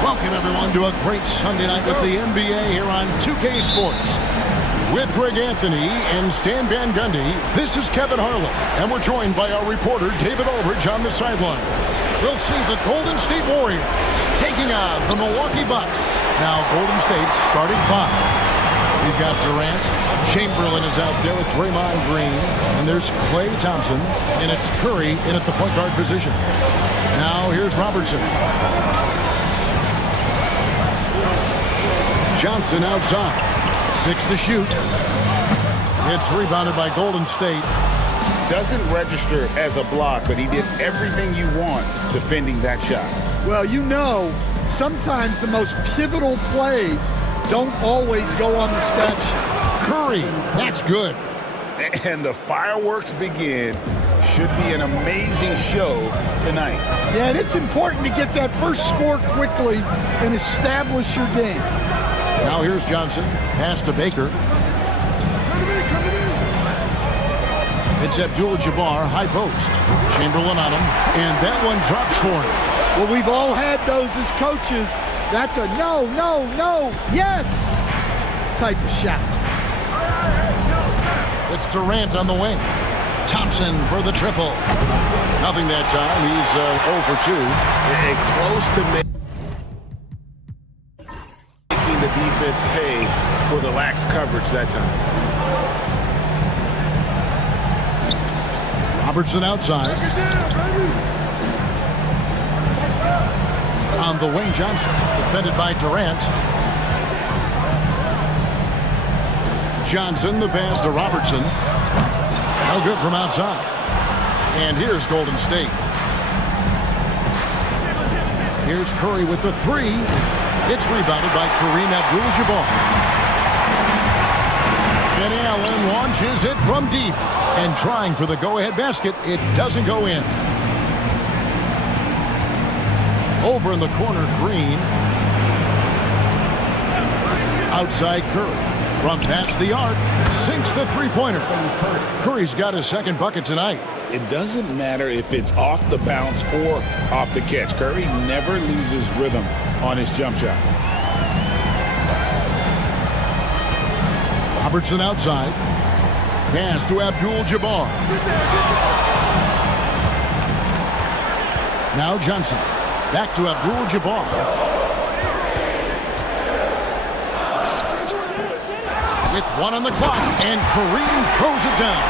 Welcome, everyone, to a great Sunday night with the NBA here on 2K Sports. With Greg Anthony and Stan Van Gundy, this is Kevin Harlan, and we're joined by our reporter, David Aldridge, on the sideline. We'll see the Golden State Warriors taking on the Milwaukee Bucks. Now, Golden State's starting five. We've got Durant. Chamberlain is out there with Draymond Green. And there's Klay Thompson. And it's Curry in at the point guard position. Now, here's Robertson. Johnson outside. 6 to shoot. It's rebounded by Golden State. Doesn't register as a block, but he did everything you want defending that shot. Well, you know, sometimes the most pivotal plays don't always go on the stat sheet. Curry, that's good. And the fireworks begin. Should be an amazing show tonight. Yeah, and it's important to get that first score quickly and establish your game. Now here's Johnson. Pass to Baker. It's Abdul-Jabbar, high post. Chamberlain on him, and that one drops for him. Well, we've all had those as coaches. That's a no, no, no, yes type of shot. It's Durant on the wing. Thompson for the triple. Nothing that time. He's 0 for 2. And close to making the defense pay for the lax coverage that time. Robertson outside. On the wing, Johnson. Defended by Durant. Johnson, the pass to Robertson. No good from outside. And here's Golden State. Here's Curry with the 3. It's rebounded by Kareem Abdul-Jabbar. And Allen launches it from deep. And trying for the go-ahead basket, it doesn't go in. Over in the corner, Green. Outside Curry. From past the arc, sinks the three-pointer. Curry's got his second bucket tonight. It doesn't matter if it's off the bounce or off the catch. Curry never loses rhythm on his jump shot. Robertson outside. Pass to Abdul-Jabbar. Now Johnson. Back to Abdul-Jabbar. With 1 on the clock, and Kareem throws it down.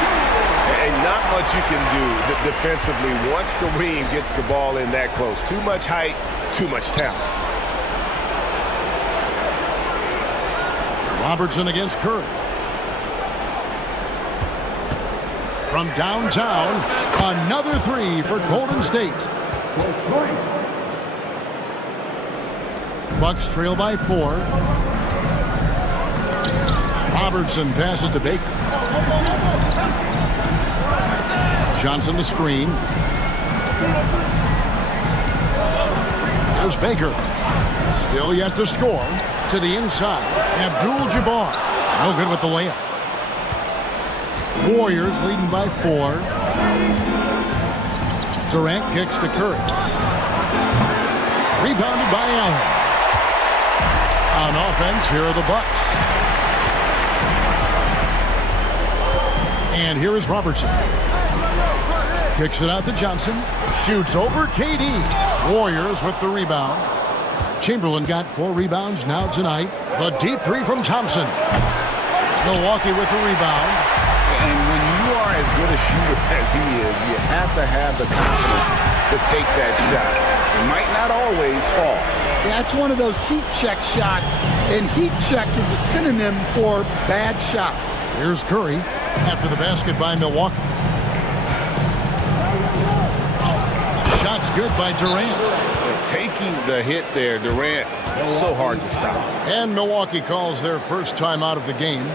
And not much you can do defensively once Kareem gets the ball in that close. Too much height, too much talent. Robertson against Curry. From downtown, another 3 for Golden State. Bucks trail by 4. Robertson passes to Baker. Johnson the screen. There's Baker. Still yet to score. To the inside. Abdul-Jabbar. No good with the layup. Warriors leading by 4. Durant kicks to Curry. Rebounded by Allen. On offense, here are the Bucks. And here is Robertson. Kicks it out to Johnson. Shoots over KD. Warriors with the rebound. Chamberlain got 4 rebounds now tonight. The deep 3 from Thompson. Milwaukee with the rebound. And when you are as good a shooter as he is, you have to have the confidence to take that shot. It might not always fall. That's one of those heat check shots, and heat check is a synonym for bad shot. Here's Curry after the basket by Milwaukee. Shot's good by Durant. Taking the hit there, Durant, so hard to stop. And Milwaukee calls their first time out of the game.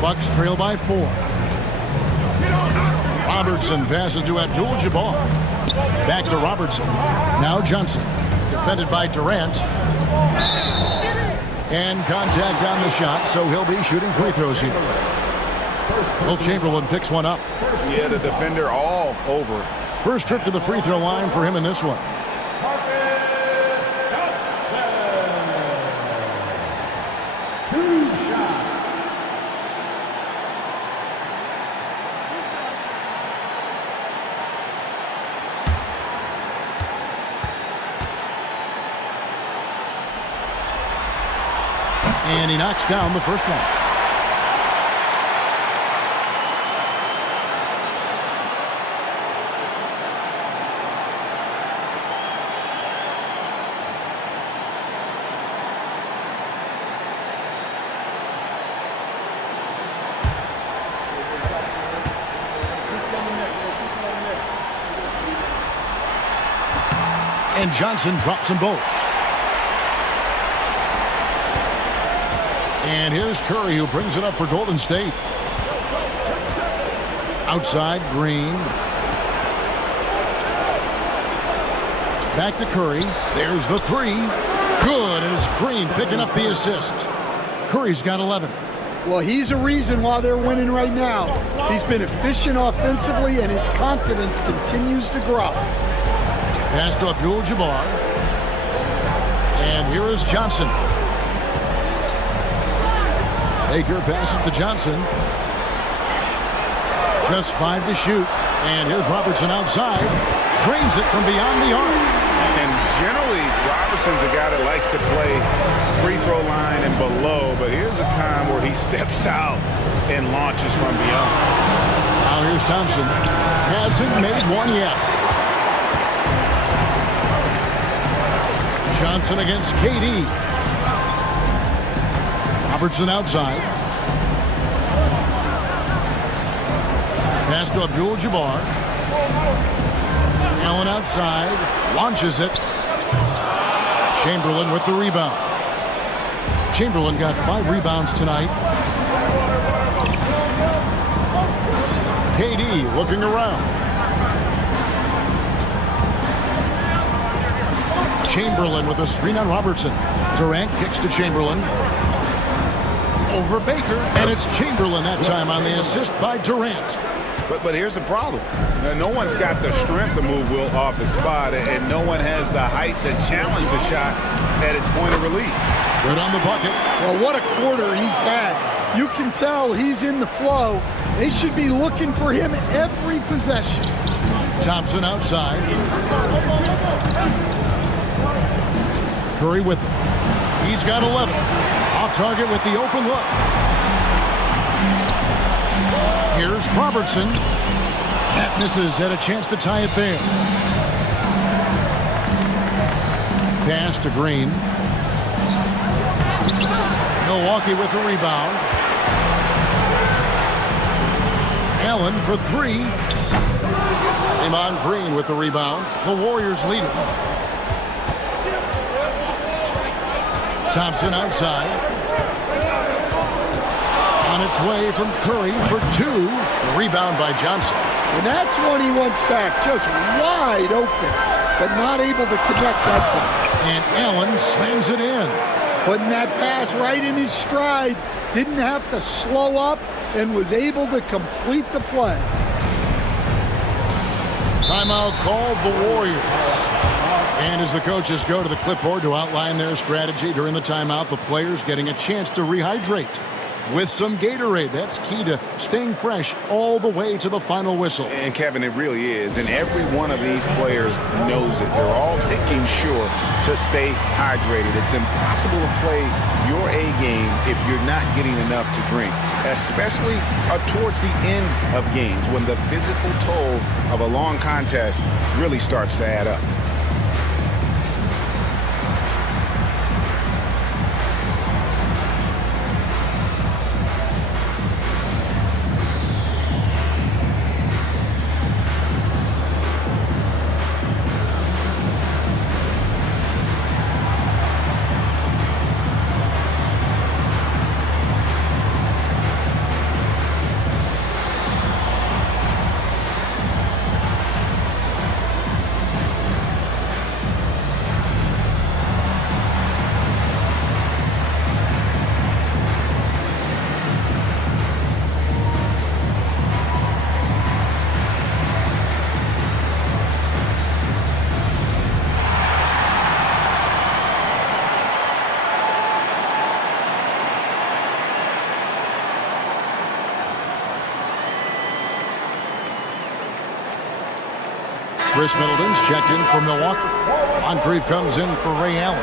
Bucks trail by 4. Robertson passes to Abdul-Jabbar. Back to Robertson. Now Johnson. Defended by Durant. And contact on the shot, so he'll be shooting free throws here. Will Chamberlain picks one up. Yeah, the defender all over. First trip to the free throw line for him in this one. And he knocks down the first one. And Johnson drops them both. And here's Curry, who brings it up for Golden State. Outside, Green. Back to Curry. There's the 3. Good, and it's Green picking up the assist. Curry's got 11. Well, he's a reason why they're winning right now. He's been efficient offensively, and his confidence continues to grow. Pass to Abdul-Jabbar. And here is Johnson. Baker passes to Johnson. Just 5 to shoot. And here's Robertson outside. Drains it from beyond the arc. And generally, Robertson's a guy that likes to play free throw line and below. But here's a time where he steps out and launches from beyond. Now here's Thompson. Hasn't made one yet. Johnson against KD. Robertson outside. Pass to Abdul-Jabbar. Allen outside. Launches it. Chamberlain with the rebound. Chamberlain got 5 rebounds tonight. KD looking around. Chamberlain with a screen on Robertson. Durant kicks to Chamberlain. Over Baker, and it's Chamberlain that time on the assist by Durant. But here's the problem. No one's got the strength to move Will off the spot, and no one has the height to challenge the shot at its point of release. Good on the bucket. Well, what a quarter he's had. You can tell he's in the flow. They should be looking for him every possession. Thompson outside. Curry with him. He's got 11. Off target with the open look. Here's Robertson. That misses, had a chance to tie it there. Pass to Green. Milwaukee with the rebound. Allen for 3. Iman Green with the rebound. The Warriors lead it. Thompson outside. On its way from Curry for 2. The rebound by Johnson. And that's one he wants back, just wide open, but not able to connect that time. And Allen slams it in. Putting that pass right in his stride. Didn't have to slow up and was able to complete the play. Timeout called the Warriors. And as the coaches go to the clipboard to outline their strategy during the timeout, the players getting a chance to rehydrate with some Gatorade. That's key to staying fresh all the way to the final whistle. And Kevin, it really is. And every one of these players knows it. They're all making sure to stay hydrated. It's impossible to play your A game if you're not getting enough to drink, especially towards the end of games when the physical toll of a long contest really starts to add up. Chris Middleton's checked in for Milwaukee. Moncrief comes in for Ray Allen.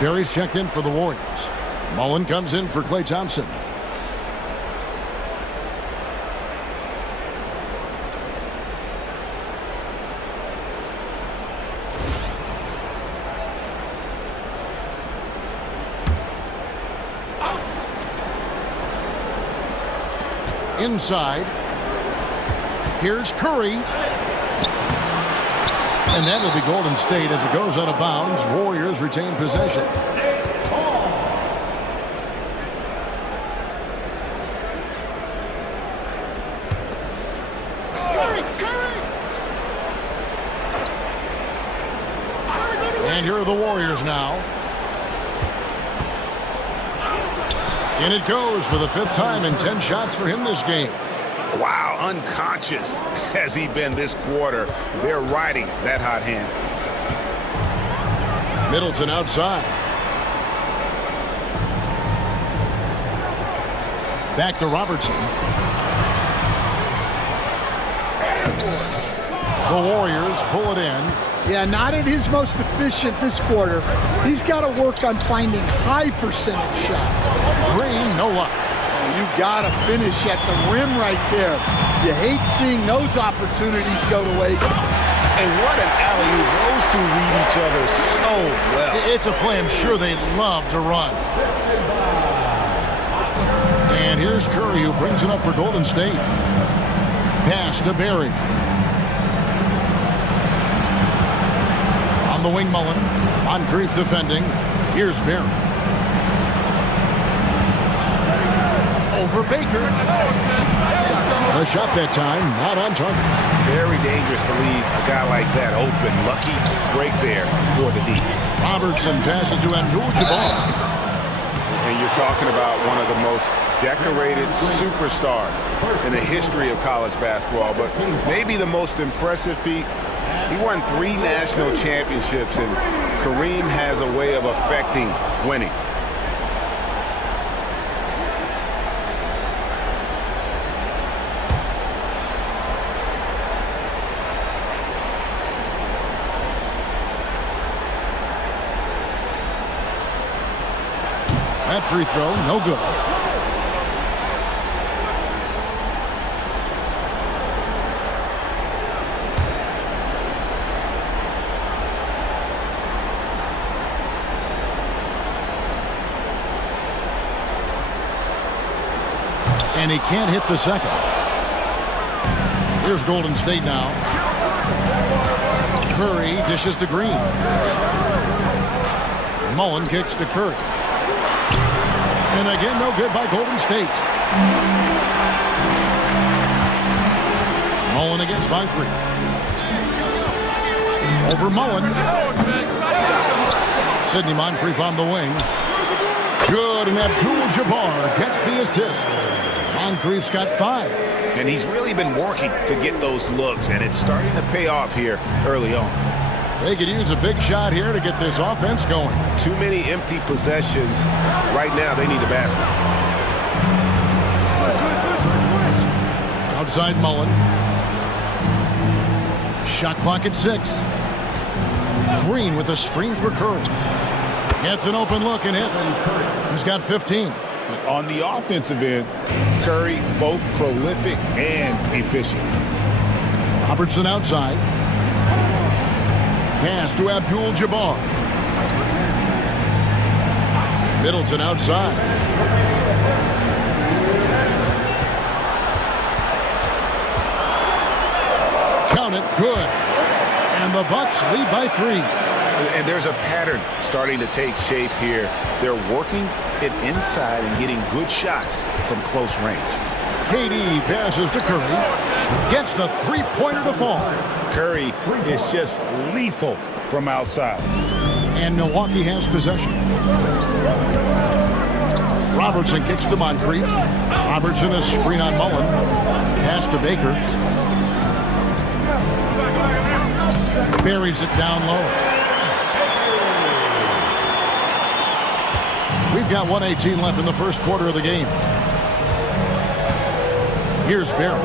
Barry's checked in for the Warriors. Mullen comes in for Klay Thompson. Inside. Here's Curry. And that'll be Golden State as it goes out of bounds. Warriors retain possession. And here are the Warriors now. And it goes for the 5th time and 10 shots for him this game. Wow, unconscious has he been this quarter. They're riding that hot hand. Middleton outside. Back to Robertson. The Warriors pull it in. Yeah, not at his most efficient this quarter. He's got to work on finding high percentage shots. Green, no luck. You got to finish at the rim right there. You hate seeing those opportunities go to waste. And what an alley-oop. Those two read each other so well. It's a play I'm sure they'd love to run. And here's Curry who brings it up for Golden State. Pass to Barry. On the wing, Mullen. Moncrief defending. Here's Barry. Over Baker. The shot that time, not on target. Very dangerous to leave a guy like that open. Lucky break there for the D. Robertson passes to Abdul-Jabbar. And you're talking about one of the most decorated superstars in the history of college basketball, but maybe the most impressive feat. He won 3 national championships, and Kareem has a way of affecting winning. That free throw, no good. And he can't hit the second. Here's Golden State now. Curry dishes to Green. Mullen kicks to Curry. And again, no good by Golden State. Mullen against Moncrief. Over Mullen. Sidney Moncrief on the wing. Good, and Abdul-Jabbar gets the assist. Moncrief's got 5. And he's really been working to get those looks, and it's starting to pay off here early on. They could use a big shot here to get this offense going. Too many empty possessions. Right now, they need a basket. Outside Mullen. Shot clock at 6. Green with a screen for Curry. Gets an open look and hits. He's got 15. On the offensive end, Curry both prolific and efficient. Robertson outside. Pass to Abdul-Jabbar. Middleton outside. Count it, good. And the Bucks lead by 3. And there's a pattern starting to take shape here. They're working it inside and getting good shots from close range. KD passes to Curry. Gets the three-pointer to fall. Curry is just lethal from outside. And Milwaukee has possession. Robertson kicks to Moncrief. Robertson a screen on Mullen. Pass to Baker. Buries it down low. We've got 1:18 left in the first quarter of the game. Here's Barry.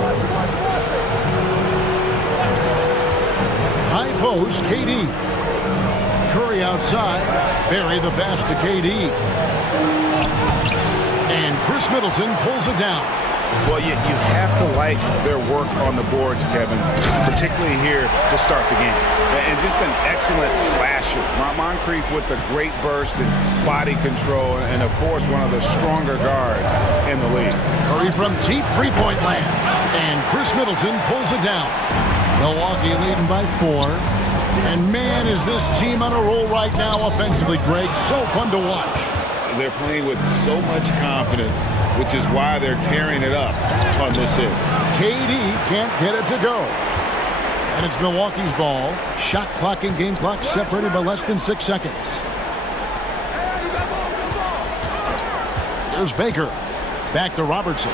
High post, KD. Curry outside. Barry the pass to KD. And Chris Middleton pulls it down. Well, you have to like their work on the boards, Kevin, particularly here to start the game. And just an excellent slasher. Moncrief with the great burst and body control, and, of course, one of the stronger guards in the league. Curry from deep three-point land. And Chris Middleton pulls it down. Milwaukee leading by 4. And, man, is this team on a roll right now offensively, Greg. So fun to watch. They're playing with so much confidence, which is why they're tearing it up on this hit. KD can't get it to go. And it's Milwaukee's ball. Shot clock and game clock separated by less than 6 seconds. Here's Baker. Back to Robertson.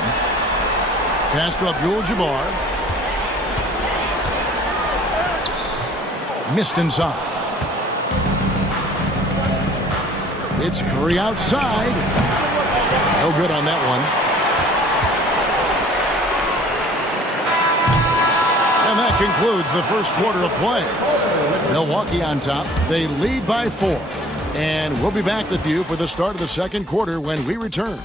Pass to Abdul-Jabbar. Missed inside. It's Curry outside. No good on that one. And that concludes the first quarter of play. Milwaukee on top. They lead by 4. And we'll be back with you for the start of the second quarter when we return.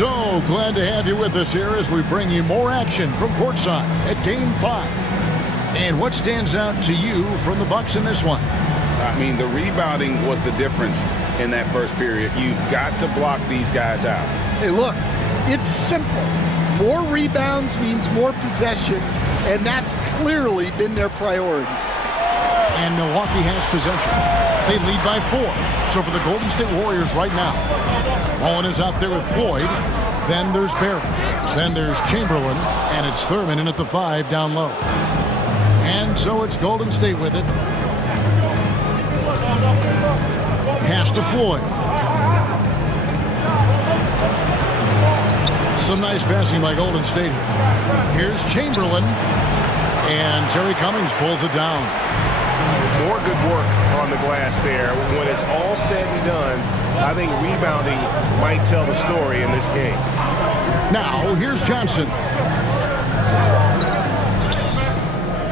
So glad to have you with us here as we bring you more action from courtside at Game 5. And what stands out to you from the Bucks in this one? I mean, the rebounding was the difference in that first period. You've got to block these guys out. Hey, look, it's simple. More rebounds means more possessions, and that's clearly been their priority. And Milwaukee has possession. They lead by 4. So for the Golden State Warriors right now, Owen is out there with Floyd. Then there's Barry. Then there's Chamberlain. And it's Thurman in at the 5 down low. And so it's Golden State with it. Pass to Floyd. Some nice passing by Golden State here. Here's Chamberlain. And Terry Cummings pulls it down. More good work on the glass there. When it's all said and done, I think rebounding might tell the story in this game. Now, here's Johnson.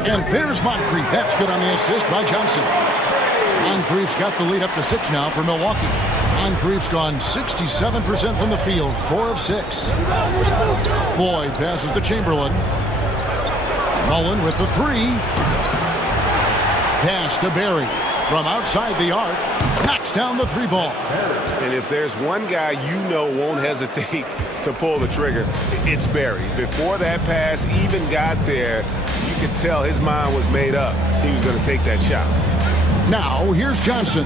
And there's Moncrief. That's good on the assist by Johnson. Moncrief's got the lead up to 6 now for Milwaukee. Moncrief's gone 67% from the field, 4 of 6. Floyd passes to Chamberlain. Mullen with the 3. Pass to Barry from outside the arc. Knocks down the 3 ball. And if there's one guy you know won't hesitate to pull the trigger, it's Barry. Before that pass even got there, you could tell his mind was made up. He was going to take that shot. Now, here's Johnson.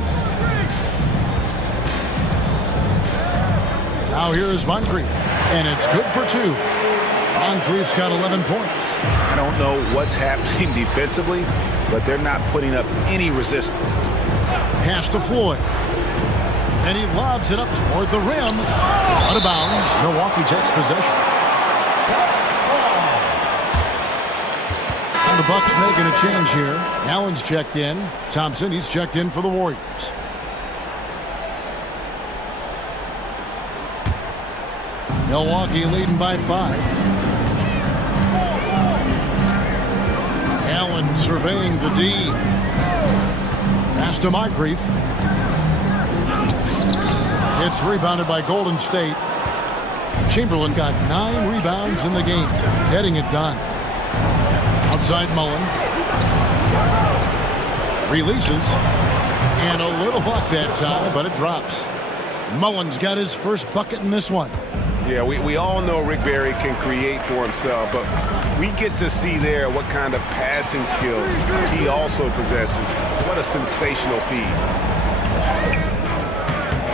Now here's Moncrief. And it's good for 2. Moncrief's got 11 points. I don't know what's happening defensively, but they're not putting up any resistance. Pass to Floyd. And he lobs it up toward the rim. Out of bounds. Milwaukee takes possession. And the Bucks making a change here. Allen's checked in. Thompson, he's checked in for the Warriors. Milwaukee leading by 5. Allen surveying the D. Pass to Moncrief. It's rebounded by Golden State. Chamberlain got 9 rebounds in the game, getting it done. Outside Mullen. Releases. And a little luck that time, but it drops. Mullen's got his first bucket in this one. Yeah, we all know Rick Barry can create for himself, but we get to see there what kind of passing skills he also possesses. What a sensational feed.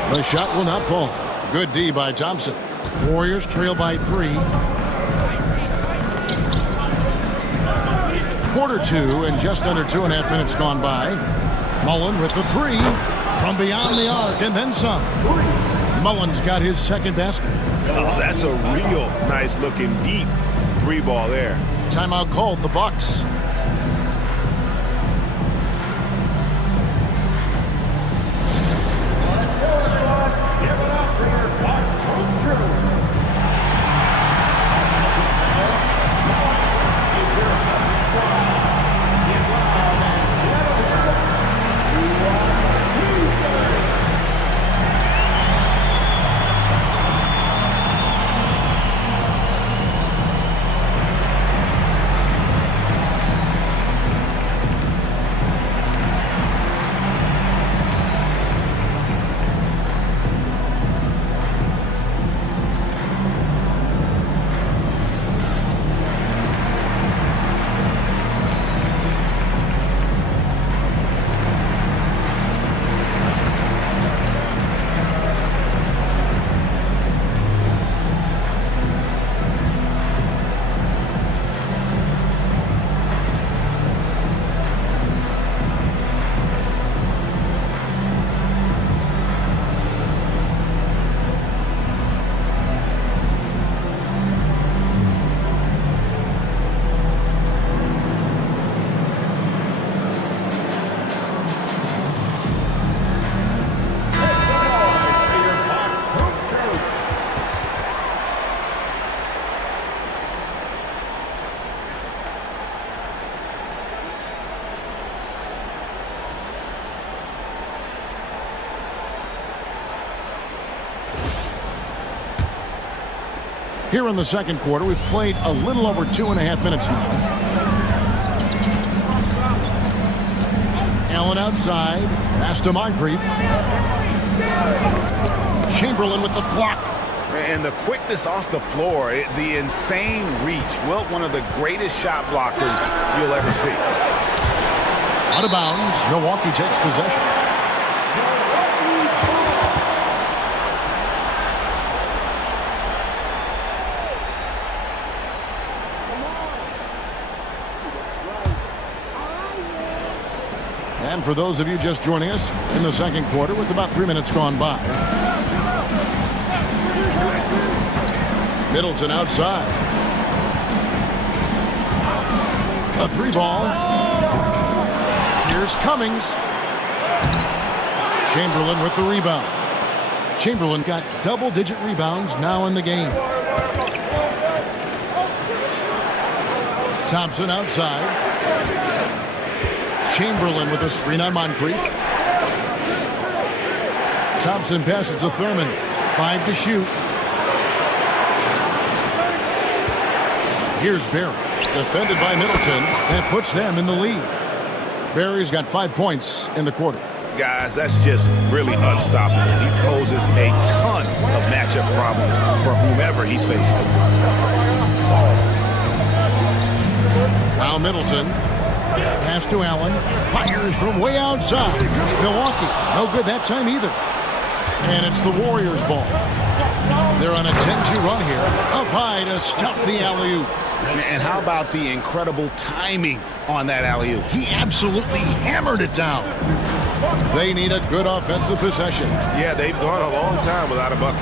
The shot will not fall. Good D by Thompson. Warriors trail by 3. Quarter 2 and just under 2.5 minutes gone by. Mullen with the 3 from beyond the arc and then some. Mullen's got his second basket. Oh, that's a real nice looking deep 3-ball there. Timeout called, the Bucks. Here in the second quarter, we've played a little over 2.5 minutes now. Allen outside, pass to Moncrief. Chamberlain with the block. And the quickness off the floor, the insane reach. Well, one of the greatest shot blockers you'll ever see. Out of bounds, Milwaukee takes possession. And for those of you just joining us in the second quarter with about 3 minutes gone by. Middleton outside. A 3-ball. Here's Cummings. Chamberlain with the rebound. Chamberlain got double-digit rebounds now in the game. Thompson outside. Chamberlain with a screen on Moncrief. Thompson passes to Thurman. 5 to shoot. Here's Barry, defended by Middleton, and puts them in the lead. Barry's got 5 points in the quarter. Guys, that's just really unstoppable. He poses a ton of matchup problems for whomever he's facing. Now Middleton. Pass to Allen. Fires from way outside. Milwaukee, no good that time either. And it's the Warriors' ball. They're on a 10-2 run here. Up high to stuff the alley-oop. And how about the incredible timing on that alley-oop? He absolutely hammered it down. They need a good offensive possession. Yeah, they've gone a long time without a bucket.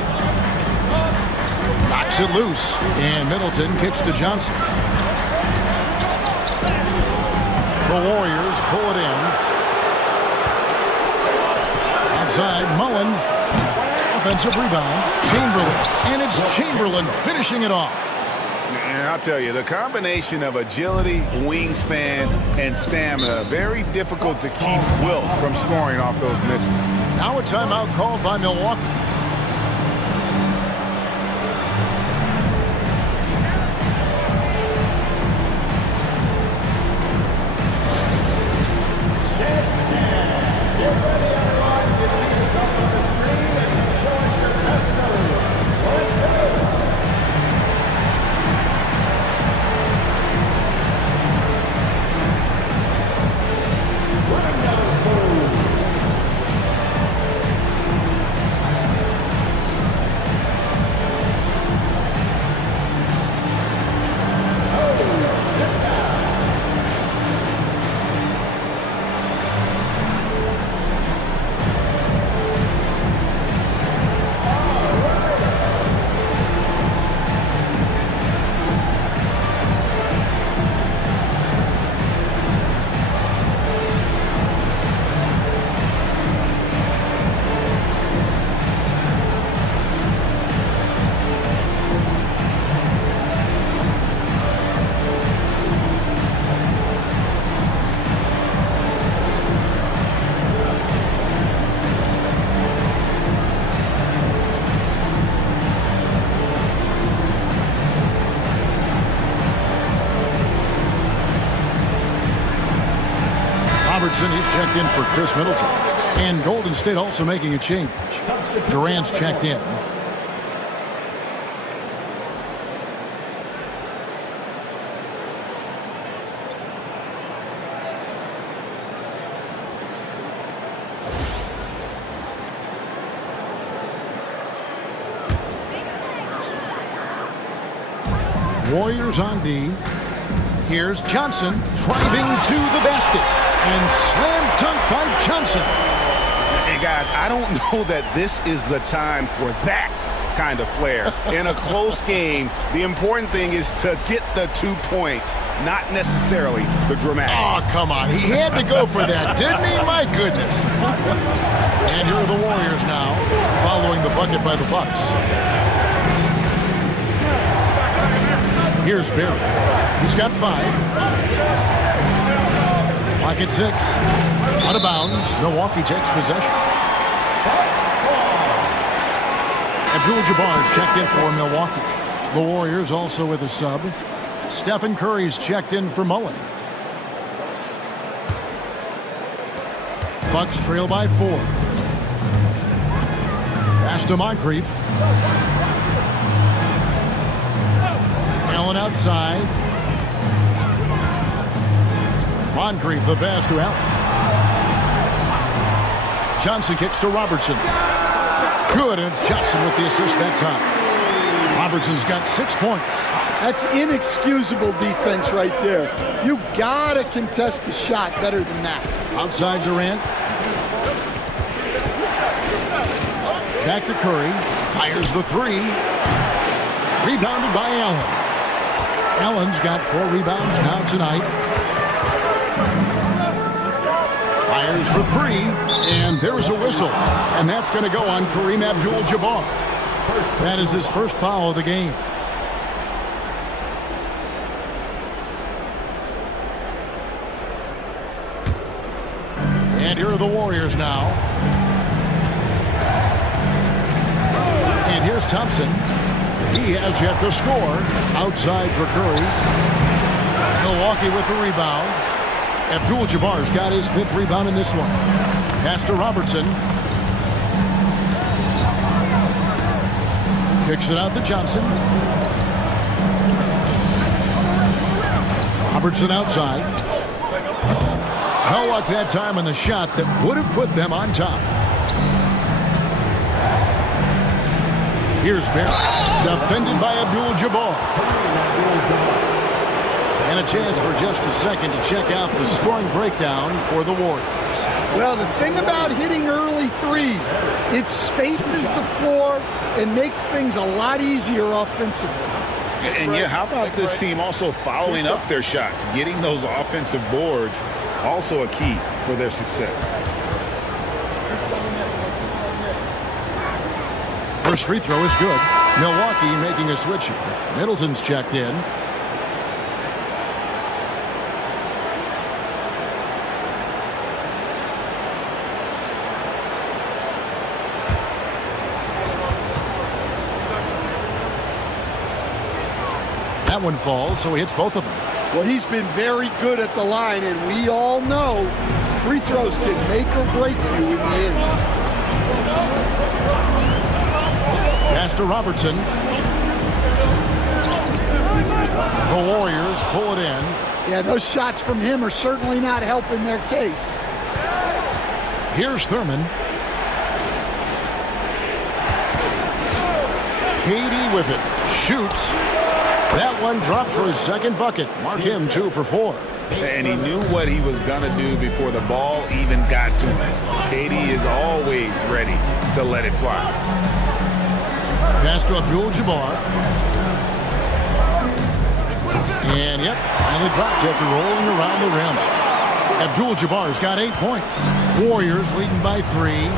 Knocks it loose. And Middleton kicks to Johnson. The Warriors pull it in. Outside, Mullen. Offensive rebound. Chamberlain. And it's Chamberlain finishing it off. And I'll tell you, the combination of agility, wingspan, and stamina, very difficult to keep Wilt from scoring off those misses. Now a timeout called by Milwaukee. Robertson, he's checked in for Chris Middleton. And Golden State also making a change. Durant's checked in. Warriors on D. Here's Johnson driving to the basket. And slam dunk by Johnson. Hey, guys, I don't know that this is the time for that kind of flair. In a close game, the important thing is to get the 2 points, not necessarily the dramatics. Oh, come on. He had to go for that, didn't he? My goodness. And here are the Warriors now, following the bucket by the Bucks. Here's Barry. He's got 5. Lock at 6. Out of bounds. Milwaukee takes possession. Abdul-Jabbar checked in for Milwaukee. The Warriors also with a sub. Stephen Curry's checked in for Mullen. Bucks trail by 4. Pass to Moncrief. Allen outside. Moncrief the pass to Allen. Johnson kicks to Robertson. Good, and it's Johnson with the assist that time. Robertson's got 6 points. That's inexcusable defense right there. You gotta contest the shot better than that. Outside Durant. Back to Curry. Fires the 3. Rebounded by Allen. Allen's got 4 rebounds now tonight. Fires for 3, and there's a whistle. And that's going to go on Kareem Abdul-Jabbar. That is his first foul of the game. And here are the Warriors now. And here's Thompson. He has yet to score. Outside for Curry. Milwaukee with the rebound. Abdul-Jabbar's got his 5th rebound in this one. Pass to Robertson. Kicks it out to Johnson. Robertson outside. No luck that time on the shot that would have put them on top. Here's Barry. Defended by Abdul-Jabbar. And a chance for just a second to check out the scoring breakdown for the Warriors. Well, the thing about hitting early threes, it spaces the floor and makes things a lot easier offensively. And yeah, how about this team also following up their shots, getting those offensive boards, also a key for their success. First free throw is good. Milwaukee making a switch here. Middleton's checked in. That one falls, so he hits both of them. Well, he's been very good at the line, and we all know free throws can make or break you in the end. Pass to Robertson. The Warriors pull it in. Yeah, those shots from him are certainly not helping their case. Here's Thurman. Katie with it. Shoots. That one dropped for his second bucket. Mark him 2 for 4. And he knew what he was going to do before the ball even got to him. KD is always ready to let it fly. Pass to Abdul-Jabbar. And yep, finally dropped after rolling around the rim. Abdul-Jabbar's got 8 points. Warriors leading by 3.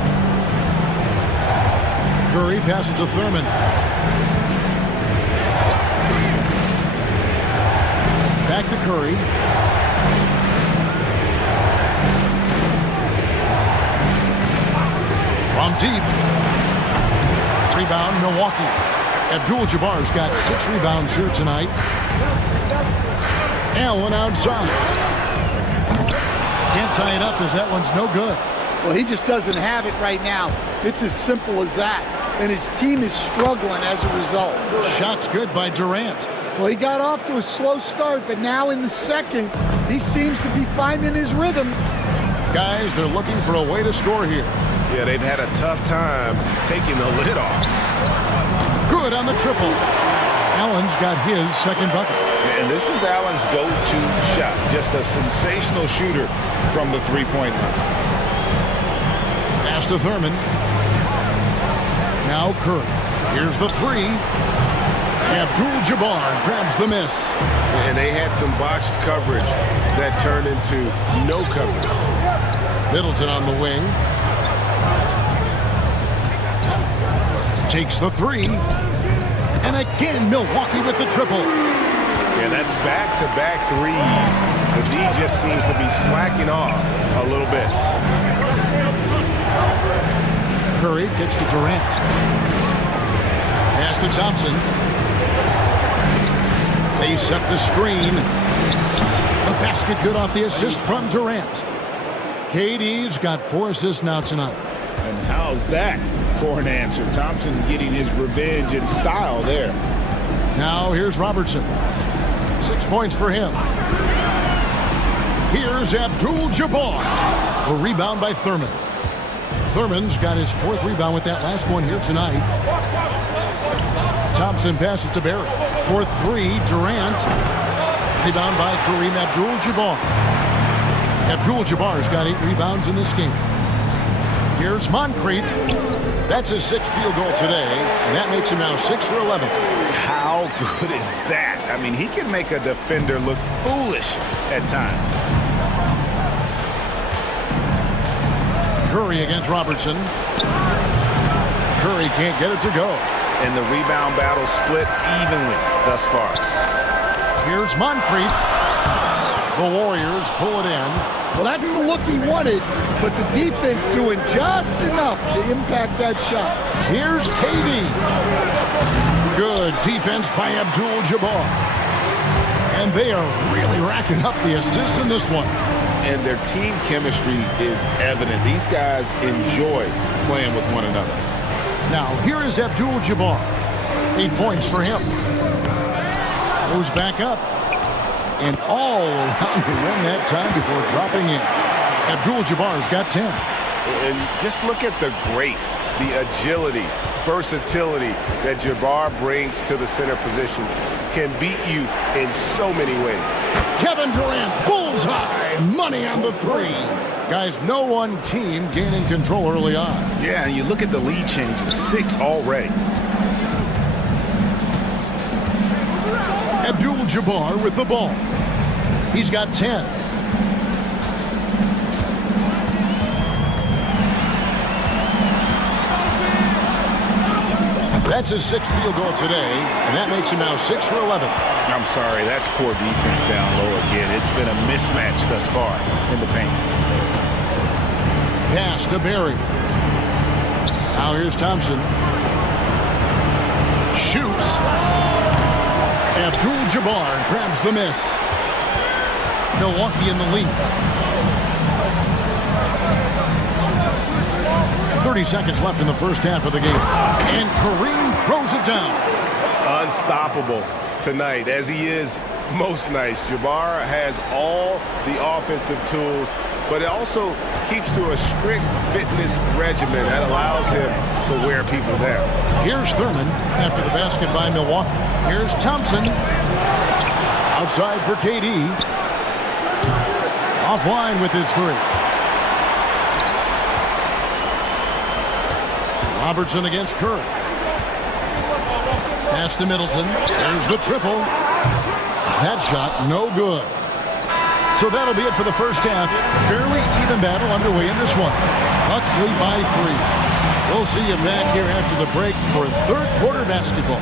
Curry passes to Thurman. Back to Curry. From deep. Rebound, Milwaukee. Abdul-Jabbar's got 6 rebounds here tonight. Allen outside. Can't tie it up as that one's no good. Well, he just doesn't have it right now. It's as simple as that. And his team is struggling as a result. Shot's good by Durant. Well, he got off to a slow start, but now in the second, he seems to be finding his rhythm. Guys, they're looking for a way to score here. Yeah, they've had a tough time taking the lid off. Good on the triple. Allen's got his second bucket. And this is Allen's go-to shot. Just a sensational shooter from the three-point line. Pass to Thurman. Now Curry. Here's the three. Abdul-Jabbar grabs the miss. And they had some botched coverage that turned into no coverage. Middleton on the wing. Takes the three. And again, Milwaukee with the triple. Yeah, that's back-to-back threes. The D just seems to be slacking off a little bit. Curry kicks to Durant. Pass to Thompson. They set the screen. The basket good off the assist from Durant. KD's got 4 assists now tonight. And how's that for an answer? Thompson getting his revenge in style there. Now here's Robertson. 6 points for him. Here's Abdul-Jabbar. A rebound by Thurman. Thurman's got his 4th rebound with that last one here tonight. Thompson passes to Barry. For 3, Durant. Rebound by Kareem Abdul-Jabbar. Abdul-Jabbar's got 8 rebounds in this game. Here's Moncrief. That's his 6th field goal today, and that makes him now 6 for 11. How good is that? I mean, he can make a defender look foolish at times. Curry against Robertson. Curry can't get it to go. And the rebound battle split evenly thus far. Here's Moncrief. The Warriors pull it in. Well, that's the look he wanted, but the defense doing just enough to impact that shot. Here's KD. Good defense by Abdul-Jabbar. And they are really racking up the assists in this one. And their team chemistry is evident. These guys enjoy playing with one another. Now, here is Abdul-Jabbar. 8 points for him. Goes back up. And all around the rim that time before dropping in. Abdul-Jabbar's got 10. And just look at the grace, the agility, versatility that Jabbar brings to the center position. Can beat you in so many ways. Kevin Durant, bullseye, money on the three. Guys, no one team gaining control early on. Yeah, and you look at the lead change, 6 already. Abdul-Jabbar with the ball. He's got 10. That's his 6th field goal today, and that makes him now 6 for 11. I'm sorry, that's poor defense down low again. It's been a mismatch thus far in the paint. Pass to Barry. Now here's Thompson. Shoots. Abdul-Jabbar grabs the miss. Milwaukee in the lead. 30 seconds left in the first half of the game. And Kareem throws it down. Unstoppable tonight, as he is most nights. Jabbar has all the offensive tools, but it also keeps to a strict fitness regimen that allows him to wear people down. Here's Thurman after the basket by Milwaukee. Here's Thompson. Outside for KD. Offline with his 3. Robertson against Curry. Pass to Middleton. There's the triple. That shot, no good. So that'll be it for the first half. Fairly even battle underway in this one. Bucks lead by 3. We'll see you back here after the break for third quarter basketball.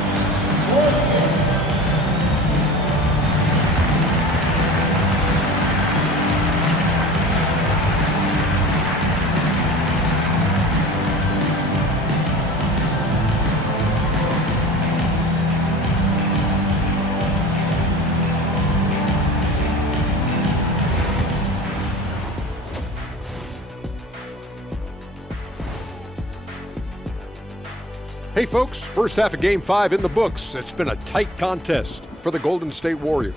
Hey folks, first half of Game 5 in the books. It's been a tight contest for the Golden State Warriors.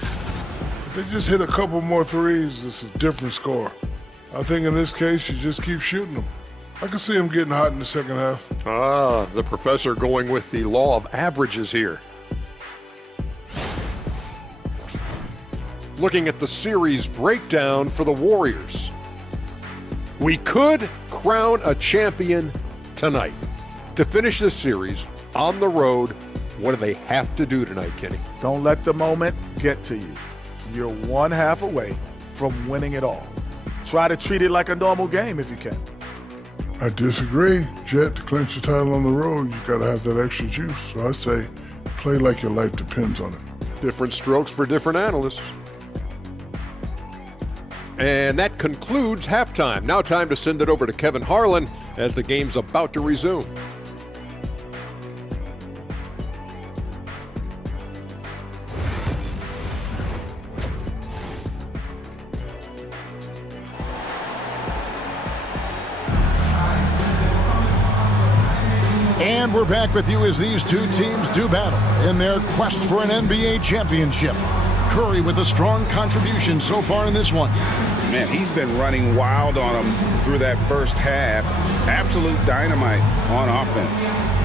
If they just hit a couple more threes, it's a different score. I think in this case, you just keep shooting them. I can see them getting hot in the second half. The professor going with the law of averages here. Looking at the series breakdown for the Warriors. We could crown a champion tonight. To finish this series on the road, what do they have to do tonight, Kenny? Don't let the moment get to you. You're one half away from winning it all. Try to treat it like a normal game if you can. I disagree. Jet, to clinch the title on the road, you got to have that extra juice. So I say play like your life depends on it. Different strokes for different analysts. And that concludes halftime. Now time to send it over to Kevin Harlan as the game's about to resume. And we're back with you as these two teams do battle in their quest for an NBA championship. Curry with a strong contribution so far in this one. Man, he's been running wild on him through that first half. Absolute dynamite on offense.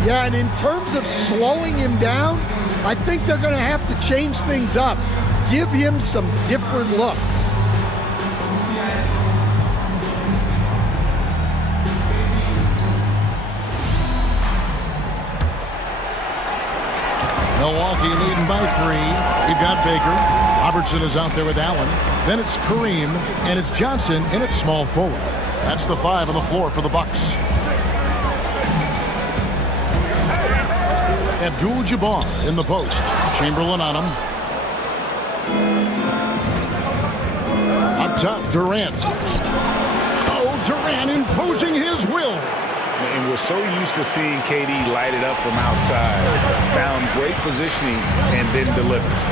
Yeah, and in terms of slowing him down, I think they're going to have to change things up. Give him some different looks. Milwaukee leading by 3. We've got Baker. Robertson is out there with Allen. Then it's Kareem, and it's Johnson in at small forward. That's the 5 on the floor for the Bucks. Abdul-Jabbar in the post. Chamberlain on him. Up top, Durant. Oh, Durant imposing his will. And we're so used to seeing KD light it up from outside. Found great positioning and then delivers.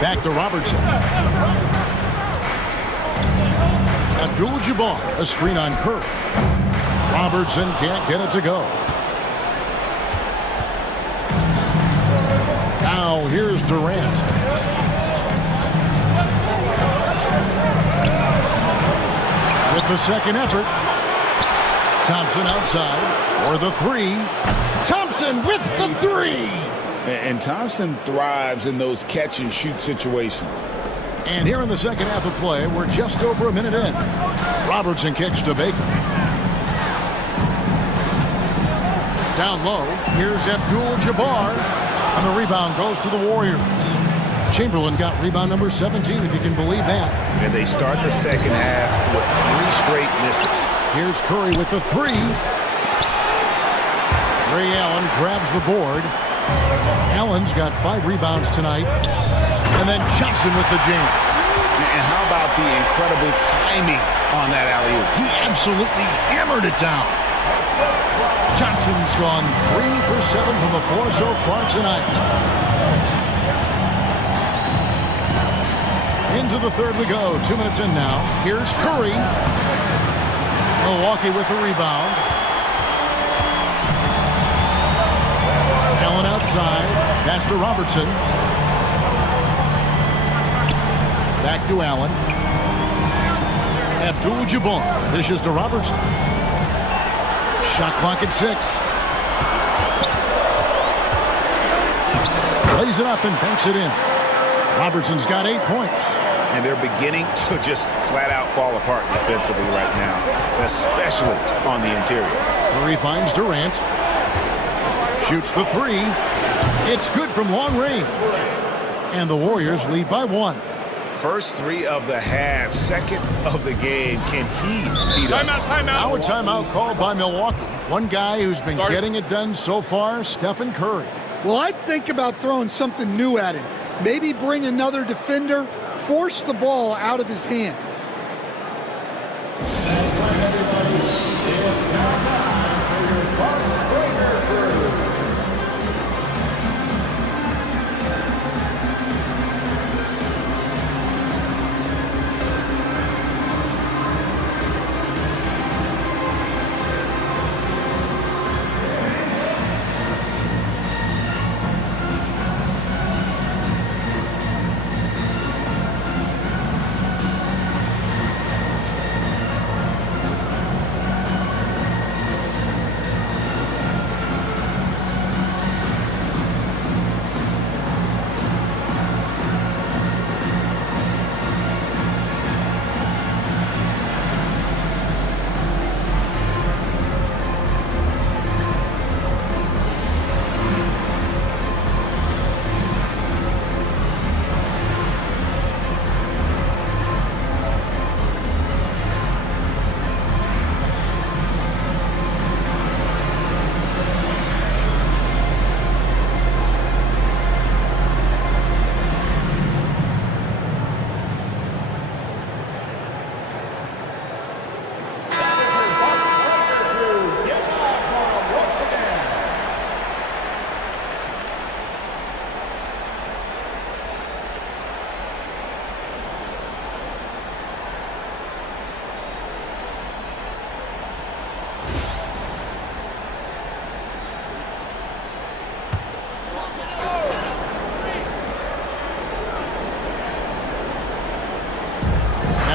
Back to Robertson. Abdul-Jabbar, a screen on Curry. Robertson can't get it to go. Now here's Durant. With the second effort. Thompson outside for the 3. Thompson with the 3. And Thompson thrives in those catch-and-shoot situations. And here in the second half of play, we're just over a minute in. Robertson kicks to Baker. Down low, here's Abdul-Jabbar. And the rebound goes to the Warriors. Chamberlain got rebound number 17, if you can believe that. And they start the second half with 3 straight misses. Here's Curry with the 3. Ray Allen grabs the board. Allen's got 5 rebounds tonight. And then Johnson with the jam. And how about the incredible timing on that alley-oop? He absolutely hammered it down. Johnson's gone 3 for 7 from the floor so far tonight. Into the third we go. 2 minutes in now. Here's Curry. Milwaukee with the rebound. Allen outside. Pass to Robertson. Back to Allen. Abdul-Jabbar dishes to Robertson. Shot clock at 6. Plays it up and banks it in. Robertson's got 8 points. And they're beginning to just flat out fall apart defensively right now, especially on the interior. Curry finds Durant. Shoots the 3. It's good from long range. And the Warriors lead by 1. First 3 of the half, second of the game. Can he beat up? Timeout. Now a timeout called by Milwaukee. One guy who's been getting it done so far, Stephen Curry. Well, I'd think about throwing something new at him. Maybe bring another defender, force the ball out of his hands.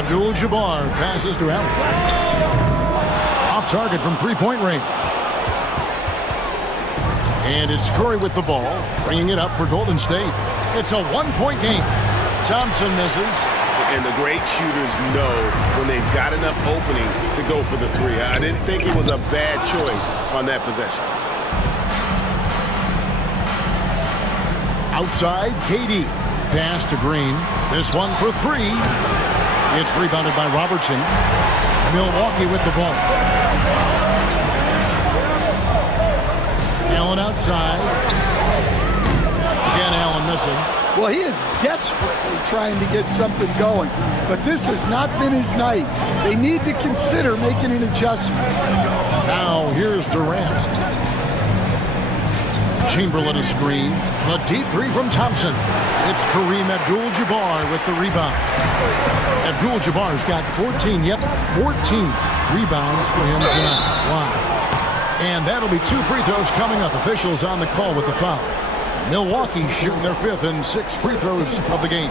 Abdul-Jabbar passes to Allen. Off target from three-point range. And it's Curry with the ball, bringing it up for Golden State. It's a one-point game. Thompson misses. And the great shooters know when they've got enough opening to go for the three. I didn't think it was a bad choice on that possession. Outside, KD. Pass to Green. This one for three. It's rebounded by Robertson. Milwaukee with the ball. Allen outside. Again, Allen missing. Well, he is desperately trying to get something going, but this has not been his night. They need to consider making an adjustment. Now, here's Durant. Chamberlain a screen. A deep three from Thompson. It's Kareem Abdul-Jabbar with the rebound. Abdul-Jabbar's got 14 rebounds for him tonight. Wow. And that'll be 2 free throws coming up. Officials on the call with the foul. Milwaukee shooting their 5th and 6th free throws of the game.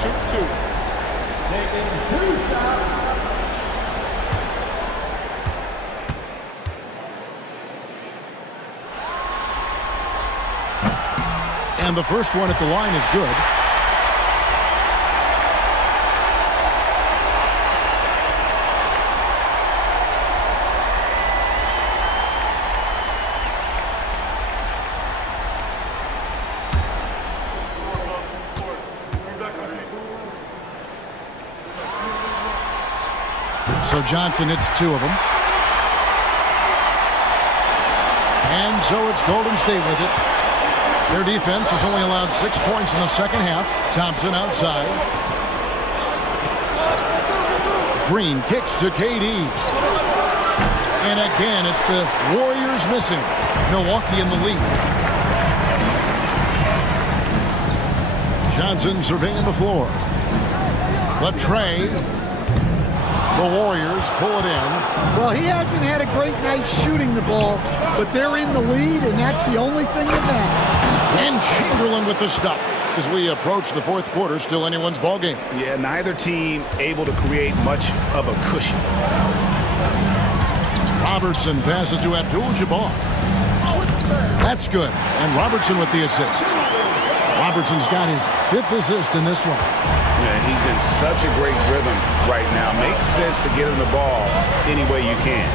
Shoot 2. Taking 2 shots. And the first one at the line is good. So Johnson hits 2 of them. And so it's Golden State with it. Their defense has only allowed 6 points in the second half. Thompson outside. Green kicks to KD. And again, it's the Warriors missing. Milwaukee in the lead. Johnson surveying the floor. Latrey. The Warriors pull it in. Well, he hasn't had a great night shooting the ball, but they're in the lead, and that's the only thing that matters. And Chamberlain with the stuff. As we approach the fourth quarter, still anyone's ball game. Yeah, neither team able to create much of a cushion. Robertson passes to Abdul-Jabbar. That's good. And Robertson with the assist. Robertson's got his 5th assist in this one. Yeah, he's in such a great rhythm right now. Makes sense to get him the ball any way you can.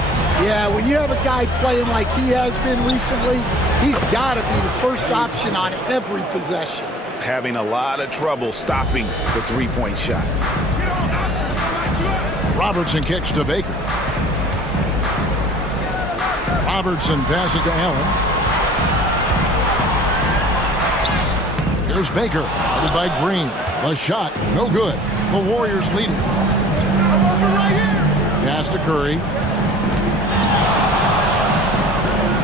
Yeah, when you have a guy playing like he has been recently, he's got to be the first option on every possession. Having a lot of trouble stopping the three-point shot. Robertson kicks to Baker. Robertson passes to Allen. Here's Baker, headed by Green. The shot, no good. The Warriors leading. Pass to Curry.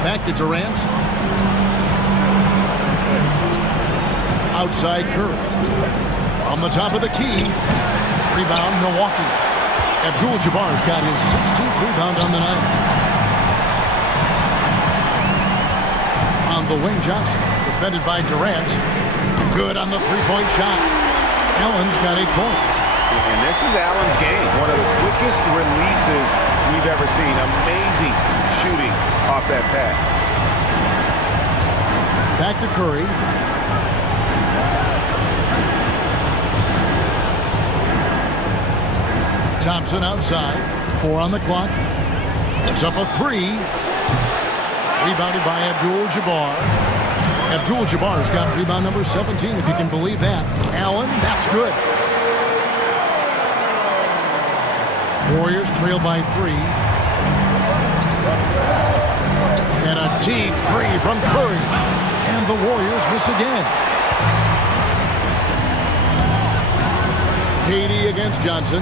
Back to Durant. Outside Curry. From the top of the key. Rebound, Milwaukee. Abdul-Jabbar's got his 16th rebound on the night. On the wing, Johnson. Defended by Durant. Good on the three-point shot. Allen's got 8 points. And this is Allen's game. One of the quickest releases we've ever seen. Amazing shooting off that pass. Back to Curry. Thompson outside. 4 on the clock. It's up a 3. Rebounded by Abdul-Jabbar. Abdul-Jabbar's got rebound number 17, if you can believe that. Allen, that's good. Warriors trail by 3. And a deep 3 from Curry. And the Warriors miss again. KD against Johnson.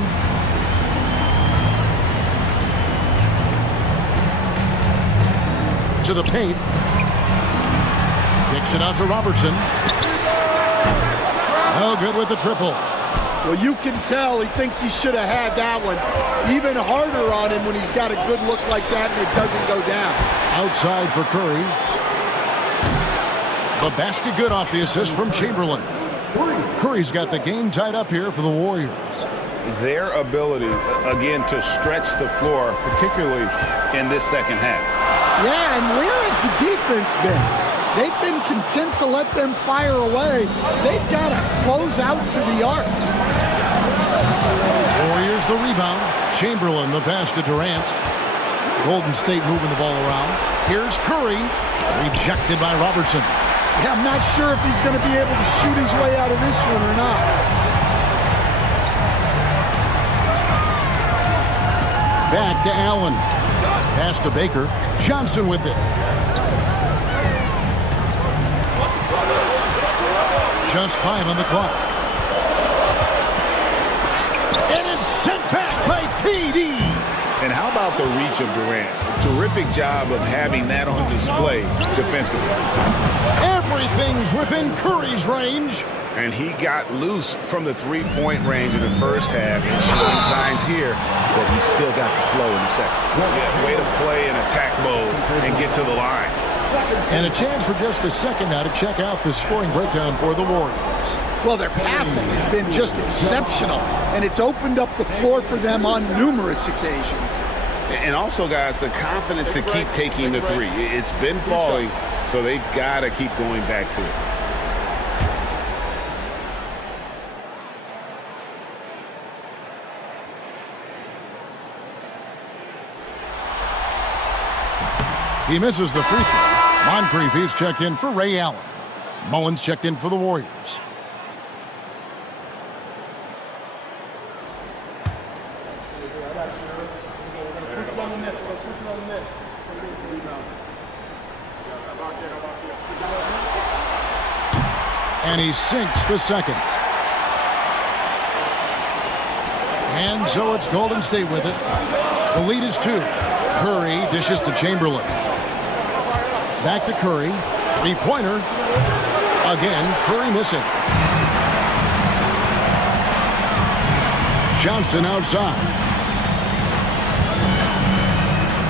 To the paint. Kicks it out to Robertson. No good with the triple. Well, you can tell he thinks he should have had that one. Even harder on him when he's got a good look like that and it doesn't go down. Outside for Curry. The basket good off the assist from Chamberlain. Curry's got the game tied up here for the Warriors. Their ability, again, to stretch the floor, particularly in this second half. Yeah, and where has the defense been? They've been content to let them fire away. They've got to close out to the arc. Warriors the rebound. Chamberlain the pass to Durant. Golden State moving the ball around. Here's Curry. Rejected by Robertson. Yeah, I'm not sure if he's going to be able to shoot his way out of this one or not. Back to Allen. Pass to Baker. Johnson with it. Just 5 on the clock. And it's sent back by PD. And how about the reach of Durant? A terrific job of having that on display defensively. Everything's within Curry's range. And he got loose from the three-point range in the first half. And showing signs here that he's still got the flow in the second. Yeah, way to play in attack mode and get to the line. And a chance for just a second now to check out the scoring breakdown for the Warriors. Well, their passing has been just exceptional, and it's opened up the floor for them on numerous occasions. And also, guys, the confidence to keep taking the three. It's been falling, so they've got to keep going back to it. He misses the free throw. Moncrief, he's checked in for Ray Allen. Mullins checked in for the Warriors. And he sinks the second. And so it's Golden State with it. The lead is 2. Curry dishes to Chamberlain. Back to Curry. Three-pointer. Again, Curry missing. Johnson outside.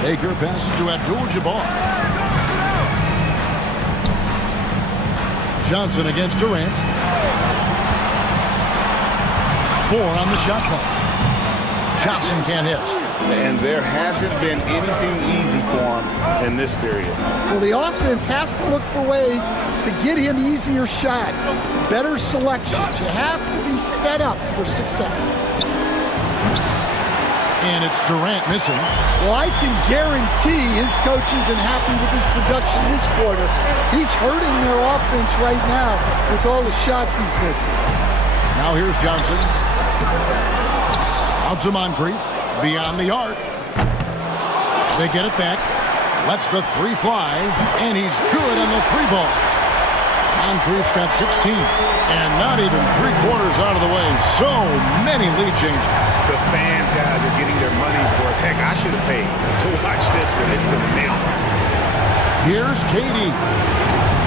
Baker passes to Abdul-Jabbar. Johnson against Durant. 4 on the shot clock. Johnson can't hit. And there hasn't been anything easy for him in this period. Well, the offense has to look for ways to get him easier shots, better selections. You have to be set up for success. And it's Durant missing. Well, I can guarantee his coach isn't happy with his production this quarter. He's hurting their offense right now with all the shots he's missing. Now here's Johnson. Out to Moncrief. Beyond the arc. They get it back. Lets the 3 fly. And he's good on the 3 ball. Moncrief's got 16. And not even 3/4 out of the way. So many lead changes. The fans, guys, are getting their money's worth. Heck, I should have paid to watch this one. It's been a nail. Here's KD.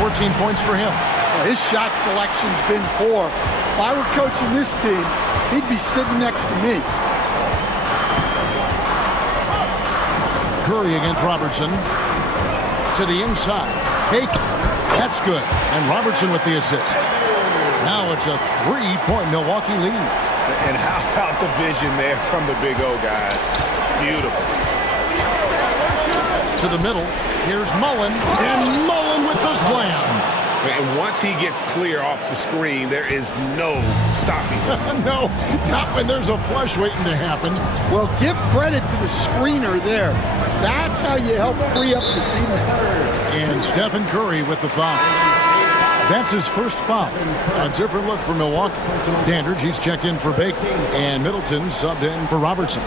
14 points for him. Well, his shot selection's been poor. If I were coaching this team, he'd be sitting next to me. Curry against Robertson. To the inside. Baker. That's good. And Robertson with the assist. Now it's a 3-point Milwaukee lead. And how about the vision there from the Big O, guys? Beautiful. To the middle. Here's Mullen. And Mullen with the slam. And once he gets clear off the screen, there is no stopping him. No, not when there's a flush waiting to happen. Well, give credit to the screener there. That's how you help free up your teammates. And Stephen Curry with the foul. That's his first foul. A different look for Milwaukee. Dandridge, he's checked in for Baker. And Middleton subbed in for Robertson.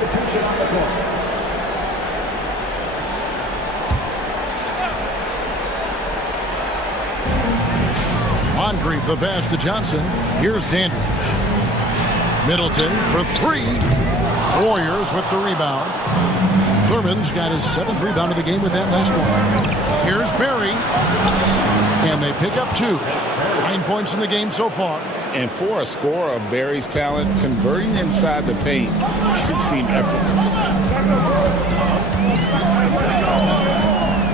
Moncrief the pass to Johnson. Here's Dandridge. Middleton for 3. Warriors with the rebound. Thurman's got his 7th rebound of the game with that last one. Here's Barry. And they pick up 2. 9 points in the game so far. And for a scorer of Barry's talent, converting inside the paint can seem effortless.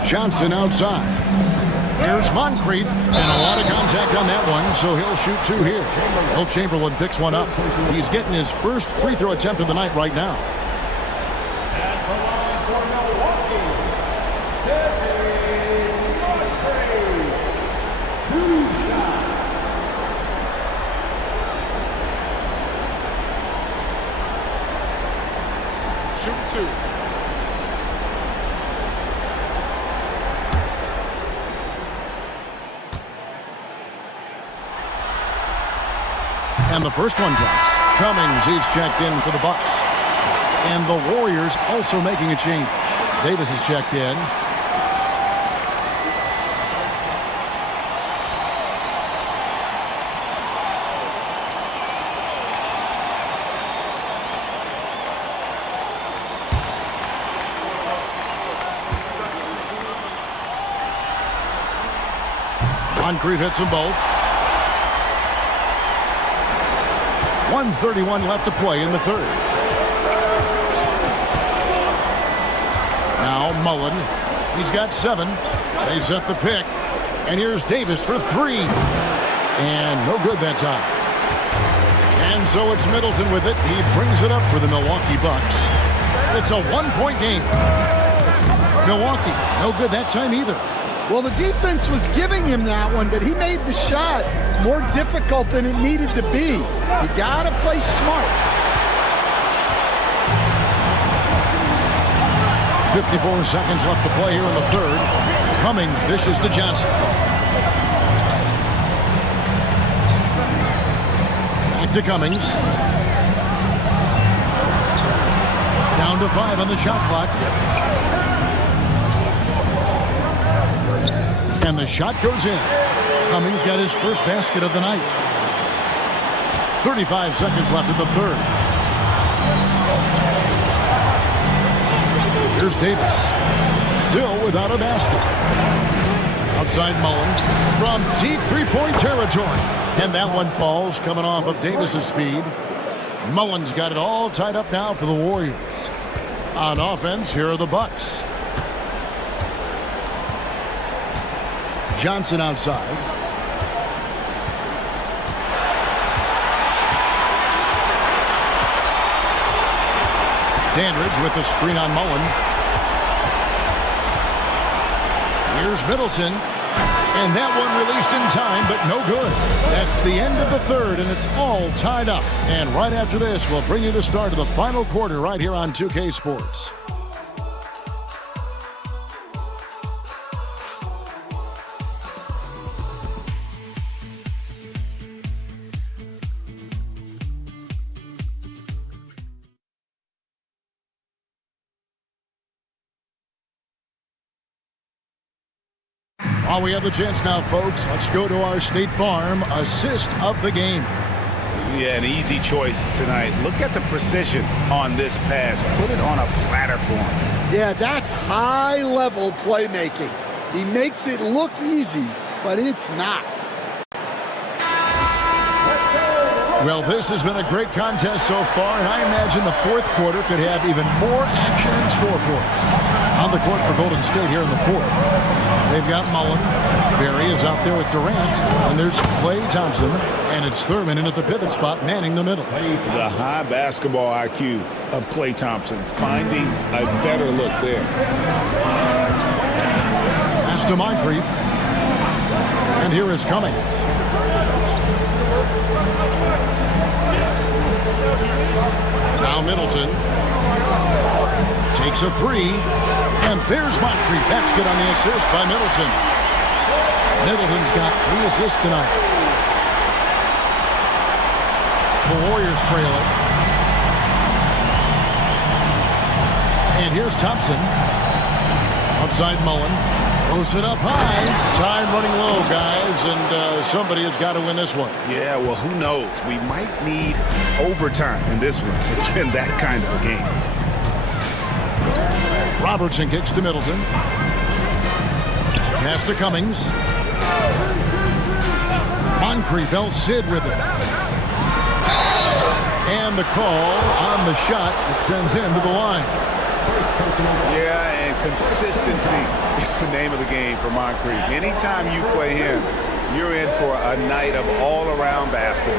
Johnson outside. Here's Moncrief, and a lot of contact on that one, so he'll shoot 2 here. Will Chamberlain picks one up. He's getting his first free throw attempt of the night right now. At the line for Milwaukee, Moncrief. 2 shots. Shoot 2. And the first one drops. Cummings, he's checked in for the Bucks. And the Warriors also making a change. Davis is checked in. Moncrief hits them both. 1:31 left to play in the third. Now Mullen. He's got 7. They set the pick. And here's Davis for 3. And no good that time. And so it's Middleton with it. He brings it up for the Milwaukee Bucks. It's a 1-point game. Milwaukee, no good that time either. Well, the defense was giving him that one, but he made the shot more difficult than it needed to be. You gotta play smart. 54 seconds left to play here in the third. Cummings dishes to Johnson. Back to Cummings. Down to 5 on the shot clock. And the shot goes in. Cummings got his first basket of the night. 35 seconds left in the third. Here's Davis. Still without a basket. Outside Mullen from deep three-point territory. And that one falls coming off of Davis's feed. Mullen's got it all tied up now for the Warriors. On offense, here are the Bucks. Johnson outside. Dandridge with the screen on Mullen. Here's Middleton. And that one released in time, but no good. That's the end of the third, and it's all tied up. And right after this, we'll bring you the start of the final quarter right here on 2K Sports. While we have the chance now, folks, let's go to our State Farm assist of the game. Yeah, an easy choice tonight. Look at the precision on this pass. Put it on a platter for him. Yeah, that's high-level playmaking. He makes it look easy, but it's not. Well, this has been a great contest so far, and I imagine the fourth quarter could have even more action in store for us. On the court for Golden State here in the fourth. They've got Mullen. Barry is out there with Durant. And there's Klay Thompson. And it's Thurman in at the pivot spot, manning the middle. The high basketball IQ of Klay Thompson, finding a better look there. Pass to Moncrief. And here is Cummings. Now Middleton takes a 3, and there's Moncrief. That's good on the assist by Middleton. Middleton's got 3 assists tonight. The Warriors trail it. And here's Thompson. Outside Mullen. Throws it up high. Time running low, guys, and somebody has got to win this one. Yeah, well, who knows? We might need overtime in this one. It's been that kind of a game. Robertson kicks to Middleton. Pass to Cummings. Moncrief, El Cid with it. And the call on the shot that sends him to the line. Yeah, and consistency is the name of the game for Moncrief. Anytime you play him, you're in for a night of all-around basketball.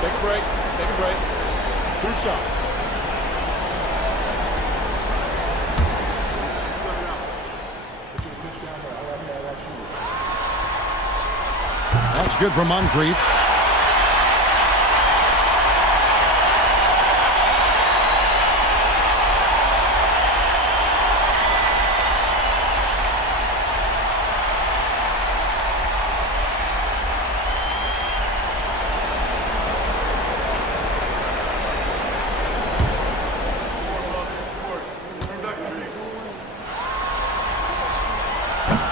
Take a break. Take a break. 2 shots. That's good for Moncrief.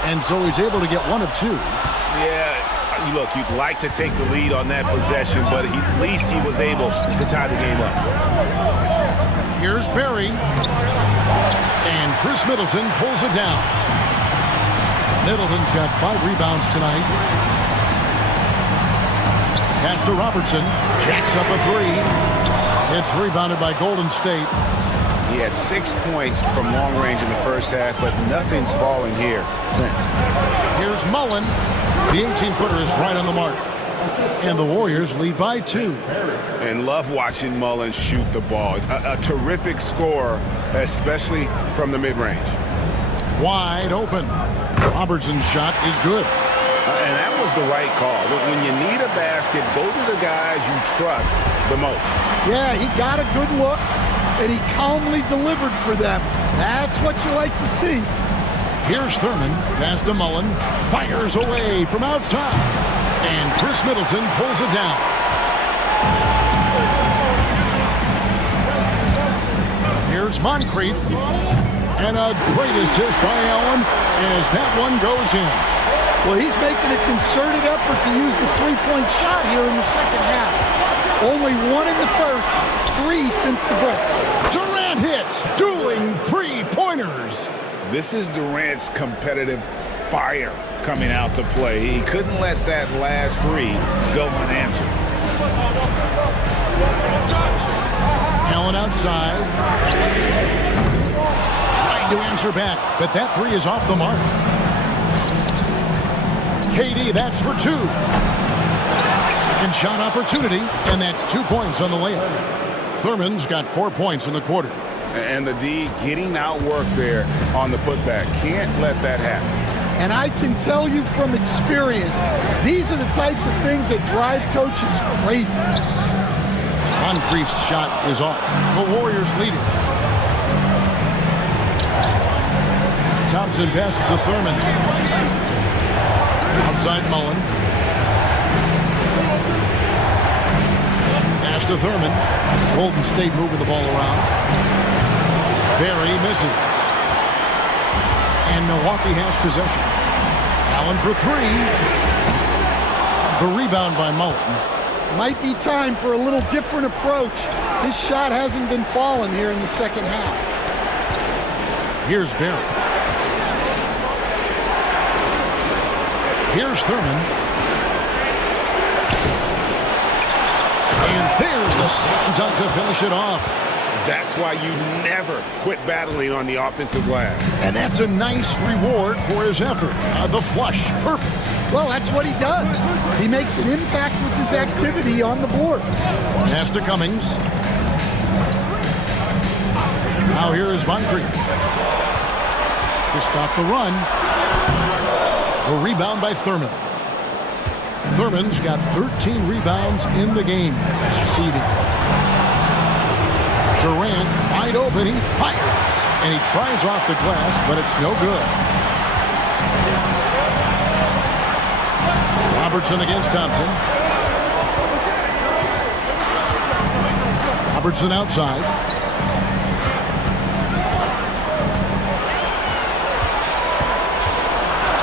And so he's able to get 1 of 2. Yeah, look, you'd like to take the lead on that possession, but at least he was able to tie the game up. Here's Barry. And Chris Middleton pulls it down. Middleton's got 5 rebounds tonight. Pass to Robertson. Jacks up a 3. It's rebounded by Golden State. He had 6 points from long range in the first half, but nothing's fallen here since. Here's Mullen. The 18-footer is right on the mark. And the Warriors lead by 2. And love watching Mullen shoot the ball. A terrific scorer, especially from the mid-range. Wide open. Robertson's shot is good. And that was the right call. When you need a basket, go to the guys you trust the most. Yeah, he got a good look, and he calmly delivered for them. That's what you like to see. Here's Thurman. Pass to Mullen. Fires away from outside. And Chris Middleton pulls it down. Here's Moncrief. And a great assist by Allen as that one goes in. Well, he's making a concerted effort to use the three-point shot here in the second half. Only 1 in the first, 3 since the break. Durant hits, dueling three-pointers. This is Durant's competitive fire coming out to play. He couldn't let that last 3 go unanswered. Allen outside. Trying to answer back, but that 3 is off the mark. KD, that's for 2. Second shot opportunity, and that's 2 points on the layup. Thurman's got 4 points in the quarter. And the D getting outworked there on the putback. Can't let that happen. And I can tell you from experience, these are the types of things that drive coaches crazy. Moncrief's shot is off. The Warriors lead it. Thompson passes to Thurman. Outside Mullen. Pass to Thurman. Golden State moving the ball around. Barry misses. And Milwaukee has possession. Allen for 3. The rebound by Mullen. Might be time for a little different approach. His shot hasn't been falling here in the second half. Here's Barry. Here's Thurman. And there's the slam dunk to finish it off. That's why you never quit battling on the offensive glass. And that's a nice reward for his effort. The flush, perfect. Well, that's what he does. He makes an impact with his activity on the board. Pass to Cummings. Now here is Moncrief. To stop the run. A rebound by Thurman. Thurman's got 13 rebounds in the game. Seeding. Durant wide open. He fires. And he tries off the glass, but it's no good. Robertson against Thompson. Robertson outside.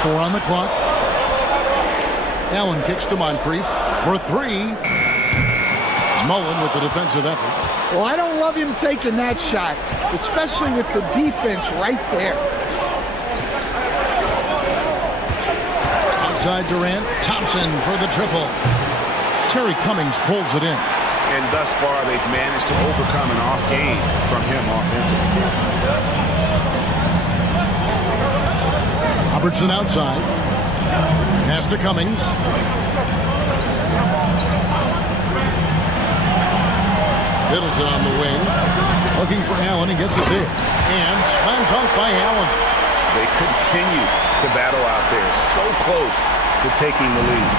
Four on the clock. Allen kicks to Moncrief for 3. Mullen with the defensive effort. Well, I don't love him taking that shot, especially with the defense right there. Outside Durant, Thompson for the triple. Terry Cummings pulls it in. And thus far, they've managed to overcome an off game from him offensively. Robertson outside. Pass to Cummings. Middleton on the wing. Looking for Allen and gets it there. And slam dunk by Allen. They continue to battle out there, so close to taking the lead.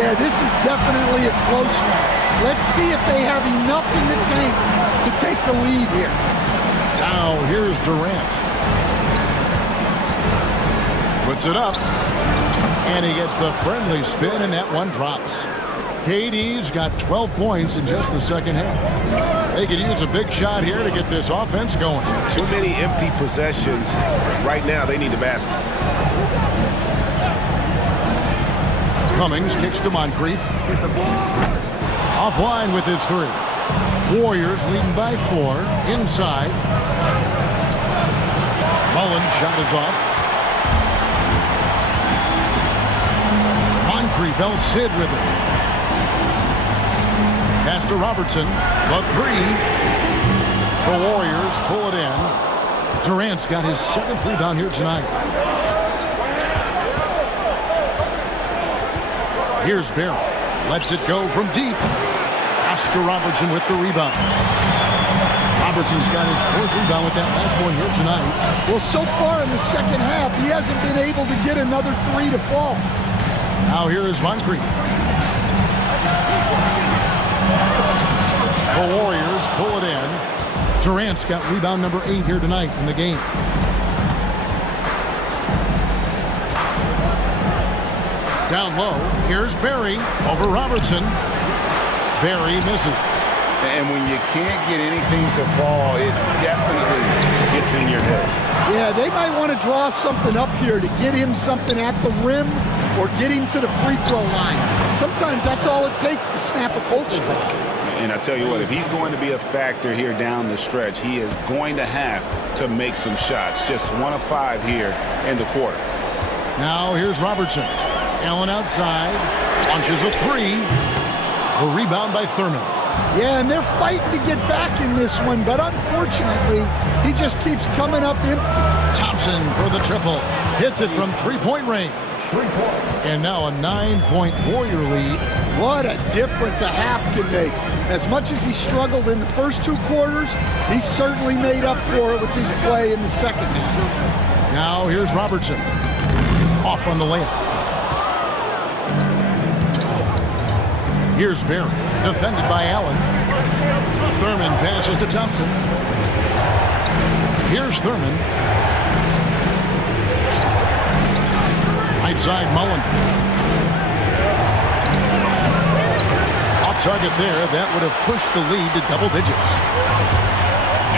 Yeah, this is definitely a close one. Let's see if they have enough in the tank to take the lead here. Now here's Durant. Puts it up. And he gets the friendly spin, and that one drops. KD's got 12 points in just the second half. They could use a big shot here to get this offense going. Too many empty possessions. Right now, they need the basket. Cummings kicks to Moncrief. Offline with his three. Warriors leading by 4. Inside. Mullen's shot is off. Moncrief, El Cid with it. Pass to Robertson. The three. The Warriors pull it in. Durant's got his 7th rebound here tonight. Here's Barry. Lets it go from deep. Pass to Robertson with the rebound. Robertson's got his 4th rebound with that last one here tonight. Well, so far in the second half, he hasn't been able to get another 3 to fall. Now here is Moncrief. The Warriors pull it in. Durant's got rebound number 8 here tonight in the game. Down low, here's Barry over Robertson. Barry misses. And when you can't get anything to fall, it definitely gets in your head. Yeah, they might want to draw something up here to get him something at the rim or get him to the free throw line. Sometimes that's all it takes to snap a cold streak. And I tell you what, if he's going to be a factor here down the stretch, he is going to have to make some shots. Just 1 of 5 here in the quarter. Now here's Robertson. Allen outside. Launches a 3. The rebound by Thurman. Yeah, and they're fighting to get back in this one, but unfortunately, he just keeps coming up empty. Thompson for the triple. Hits it from 3-point range. And now a 9-point Warrior lead. What a difference a half can make. As much as he struggled in the first 2 quarters, he certainly made up for it with his play in the second half. Now here's Robertson. Off on the layup. Here's Barry. Defended by Allen. Thurman passes to Thompson. Here's Thurman. Right side, Mullen. Off target there. That would have pushed the lead to double digits.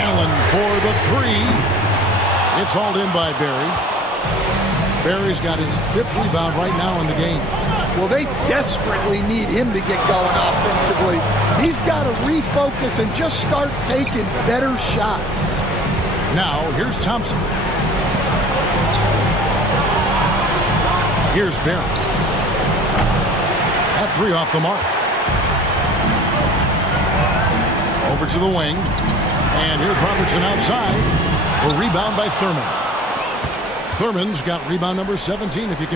Allen for the 3. It's hauled in by Barry. Barry's got his 5th rebound right now in the game. Well, they desperately need him to get going offensively. He's got to refocus and just start taking better shots. Now, here's Thompson. Here's Barry. That 3 off the mark. Over to the wing. And here's Robertson outside. A rebound by Thurman. Thurman's got rebound number 17 if you can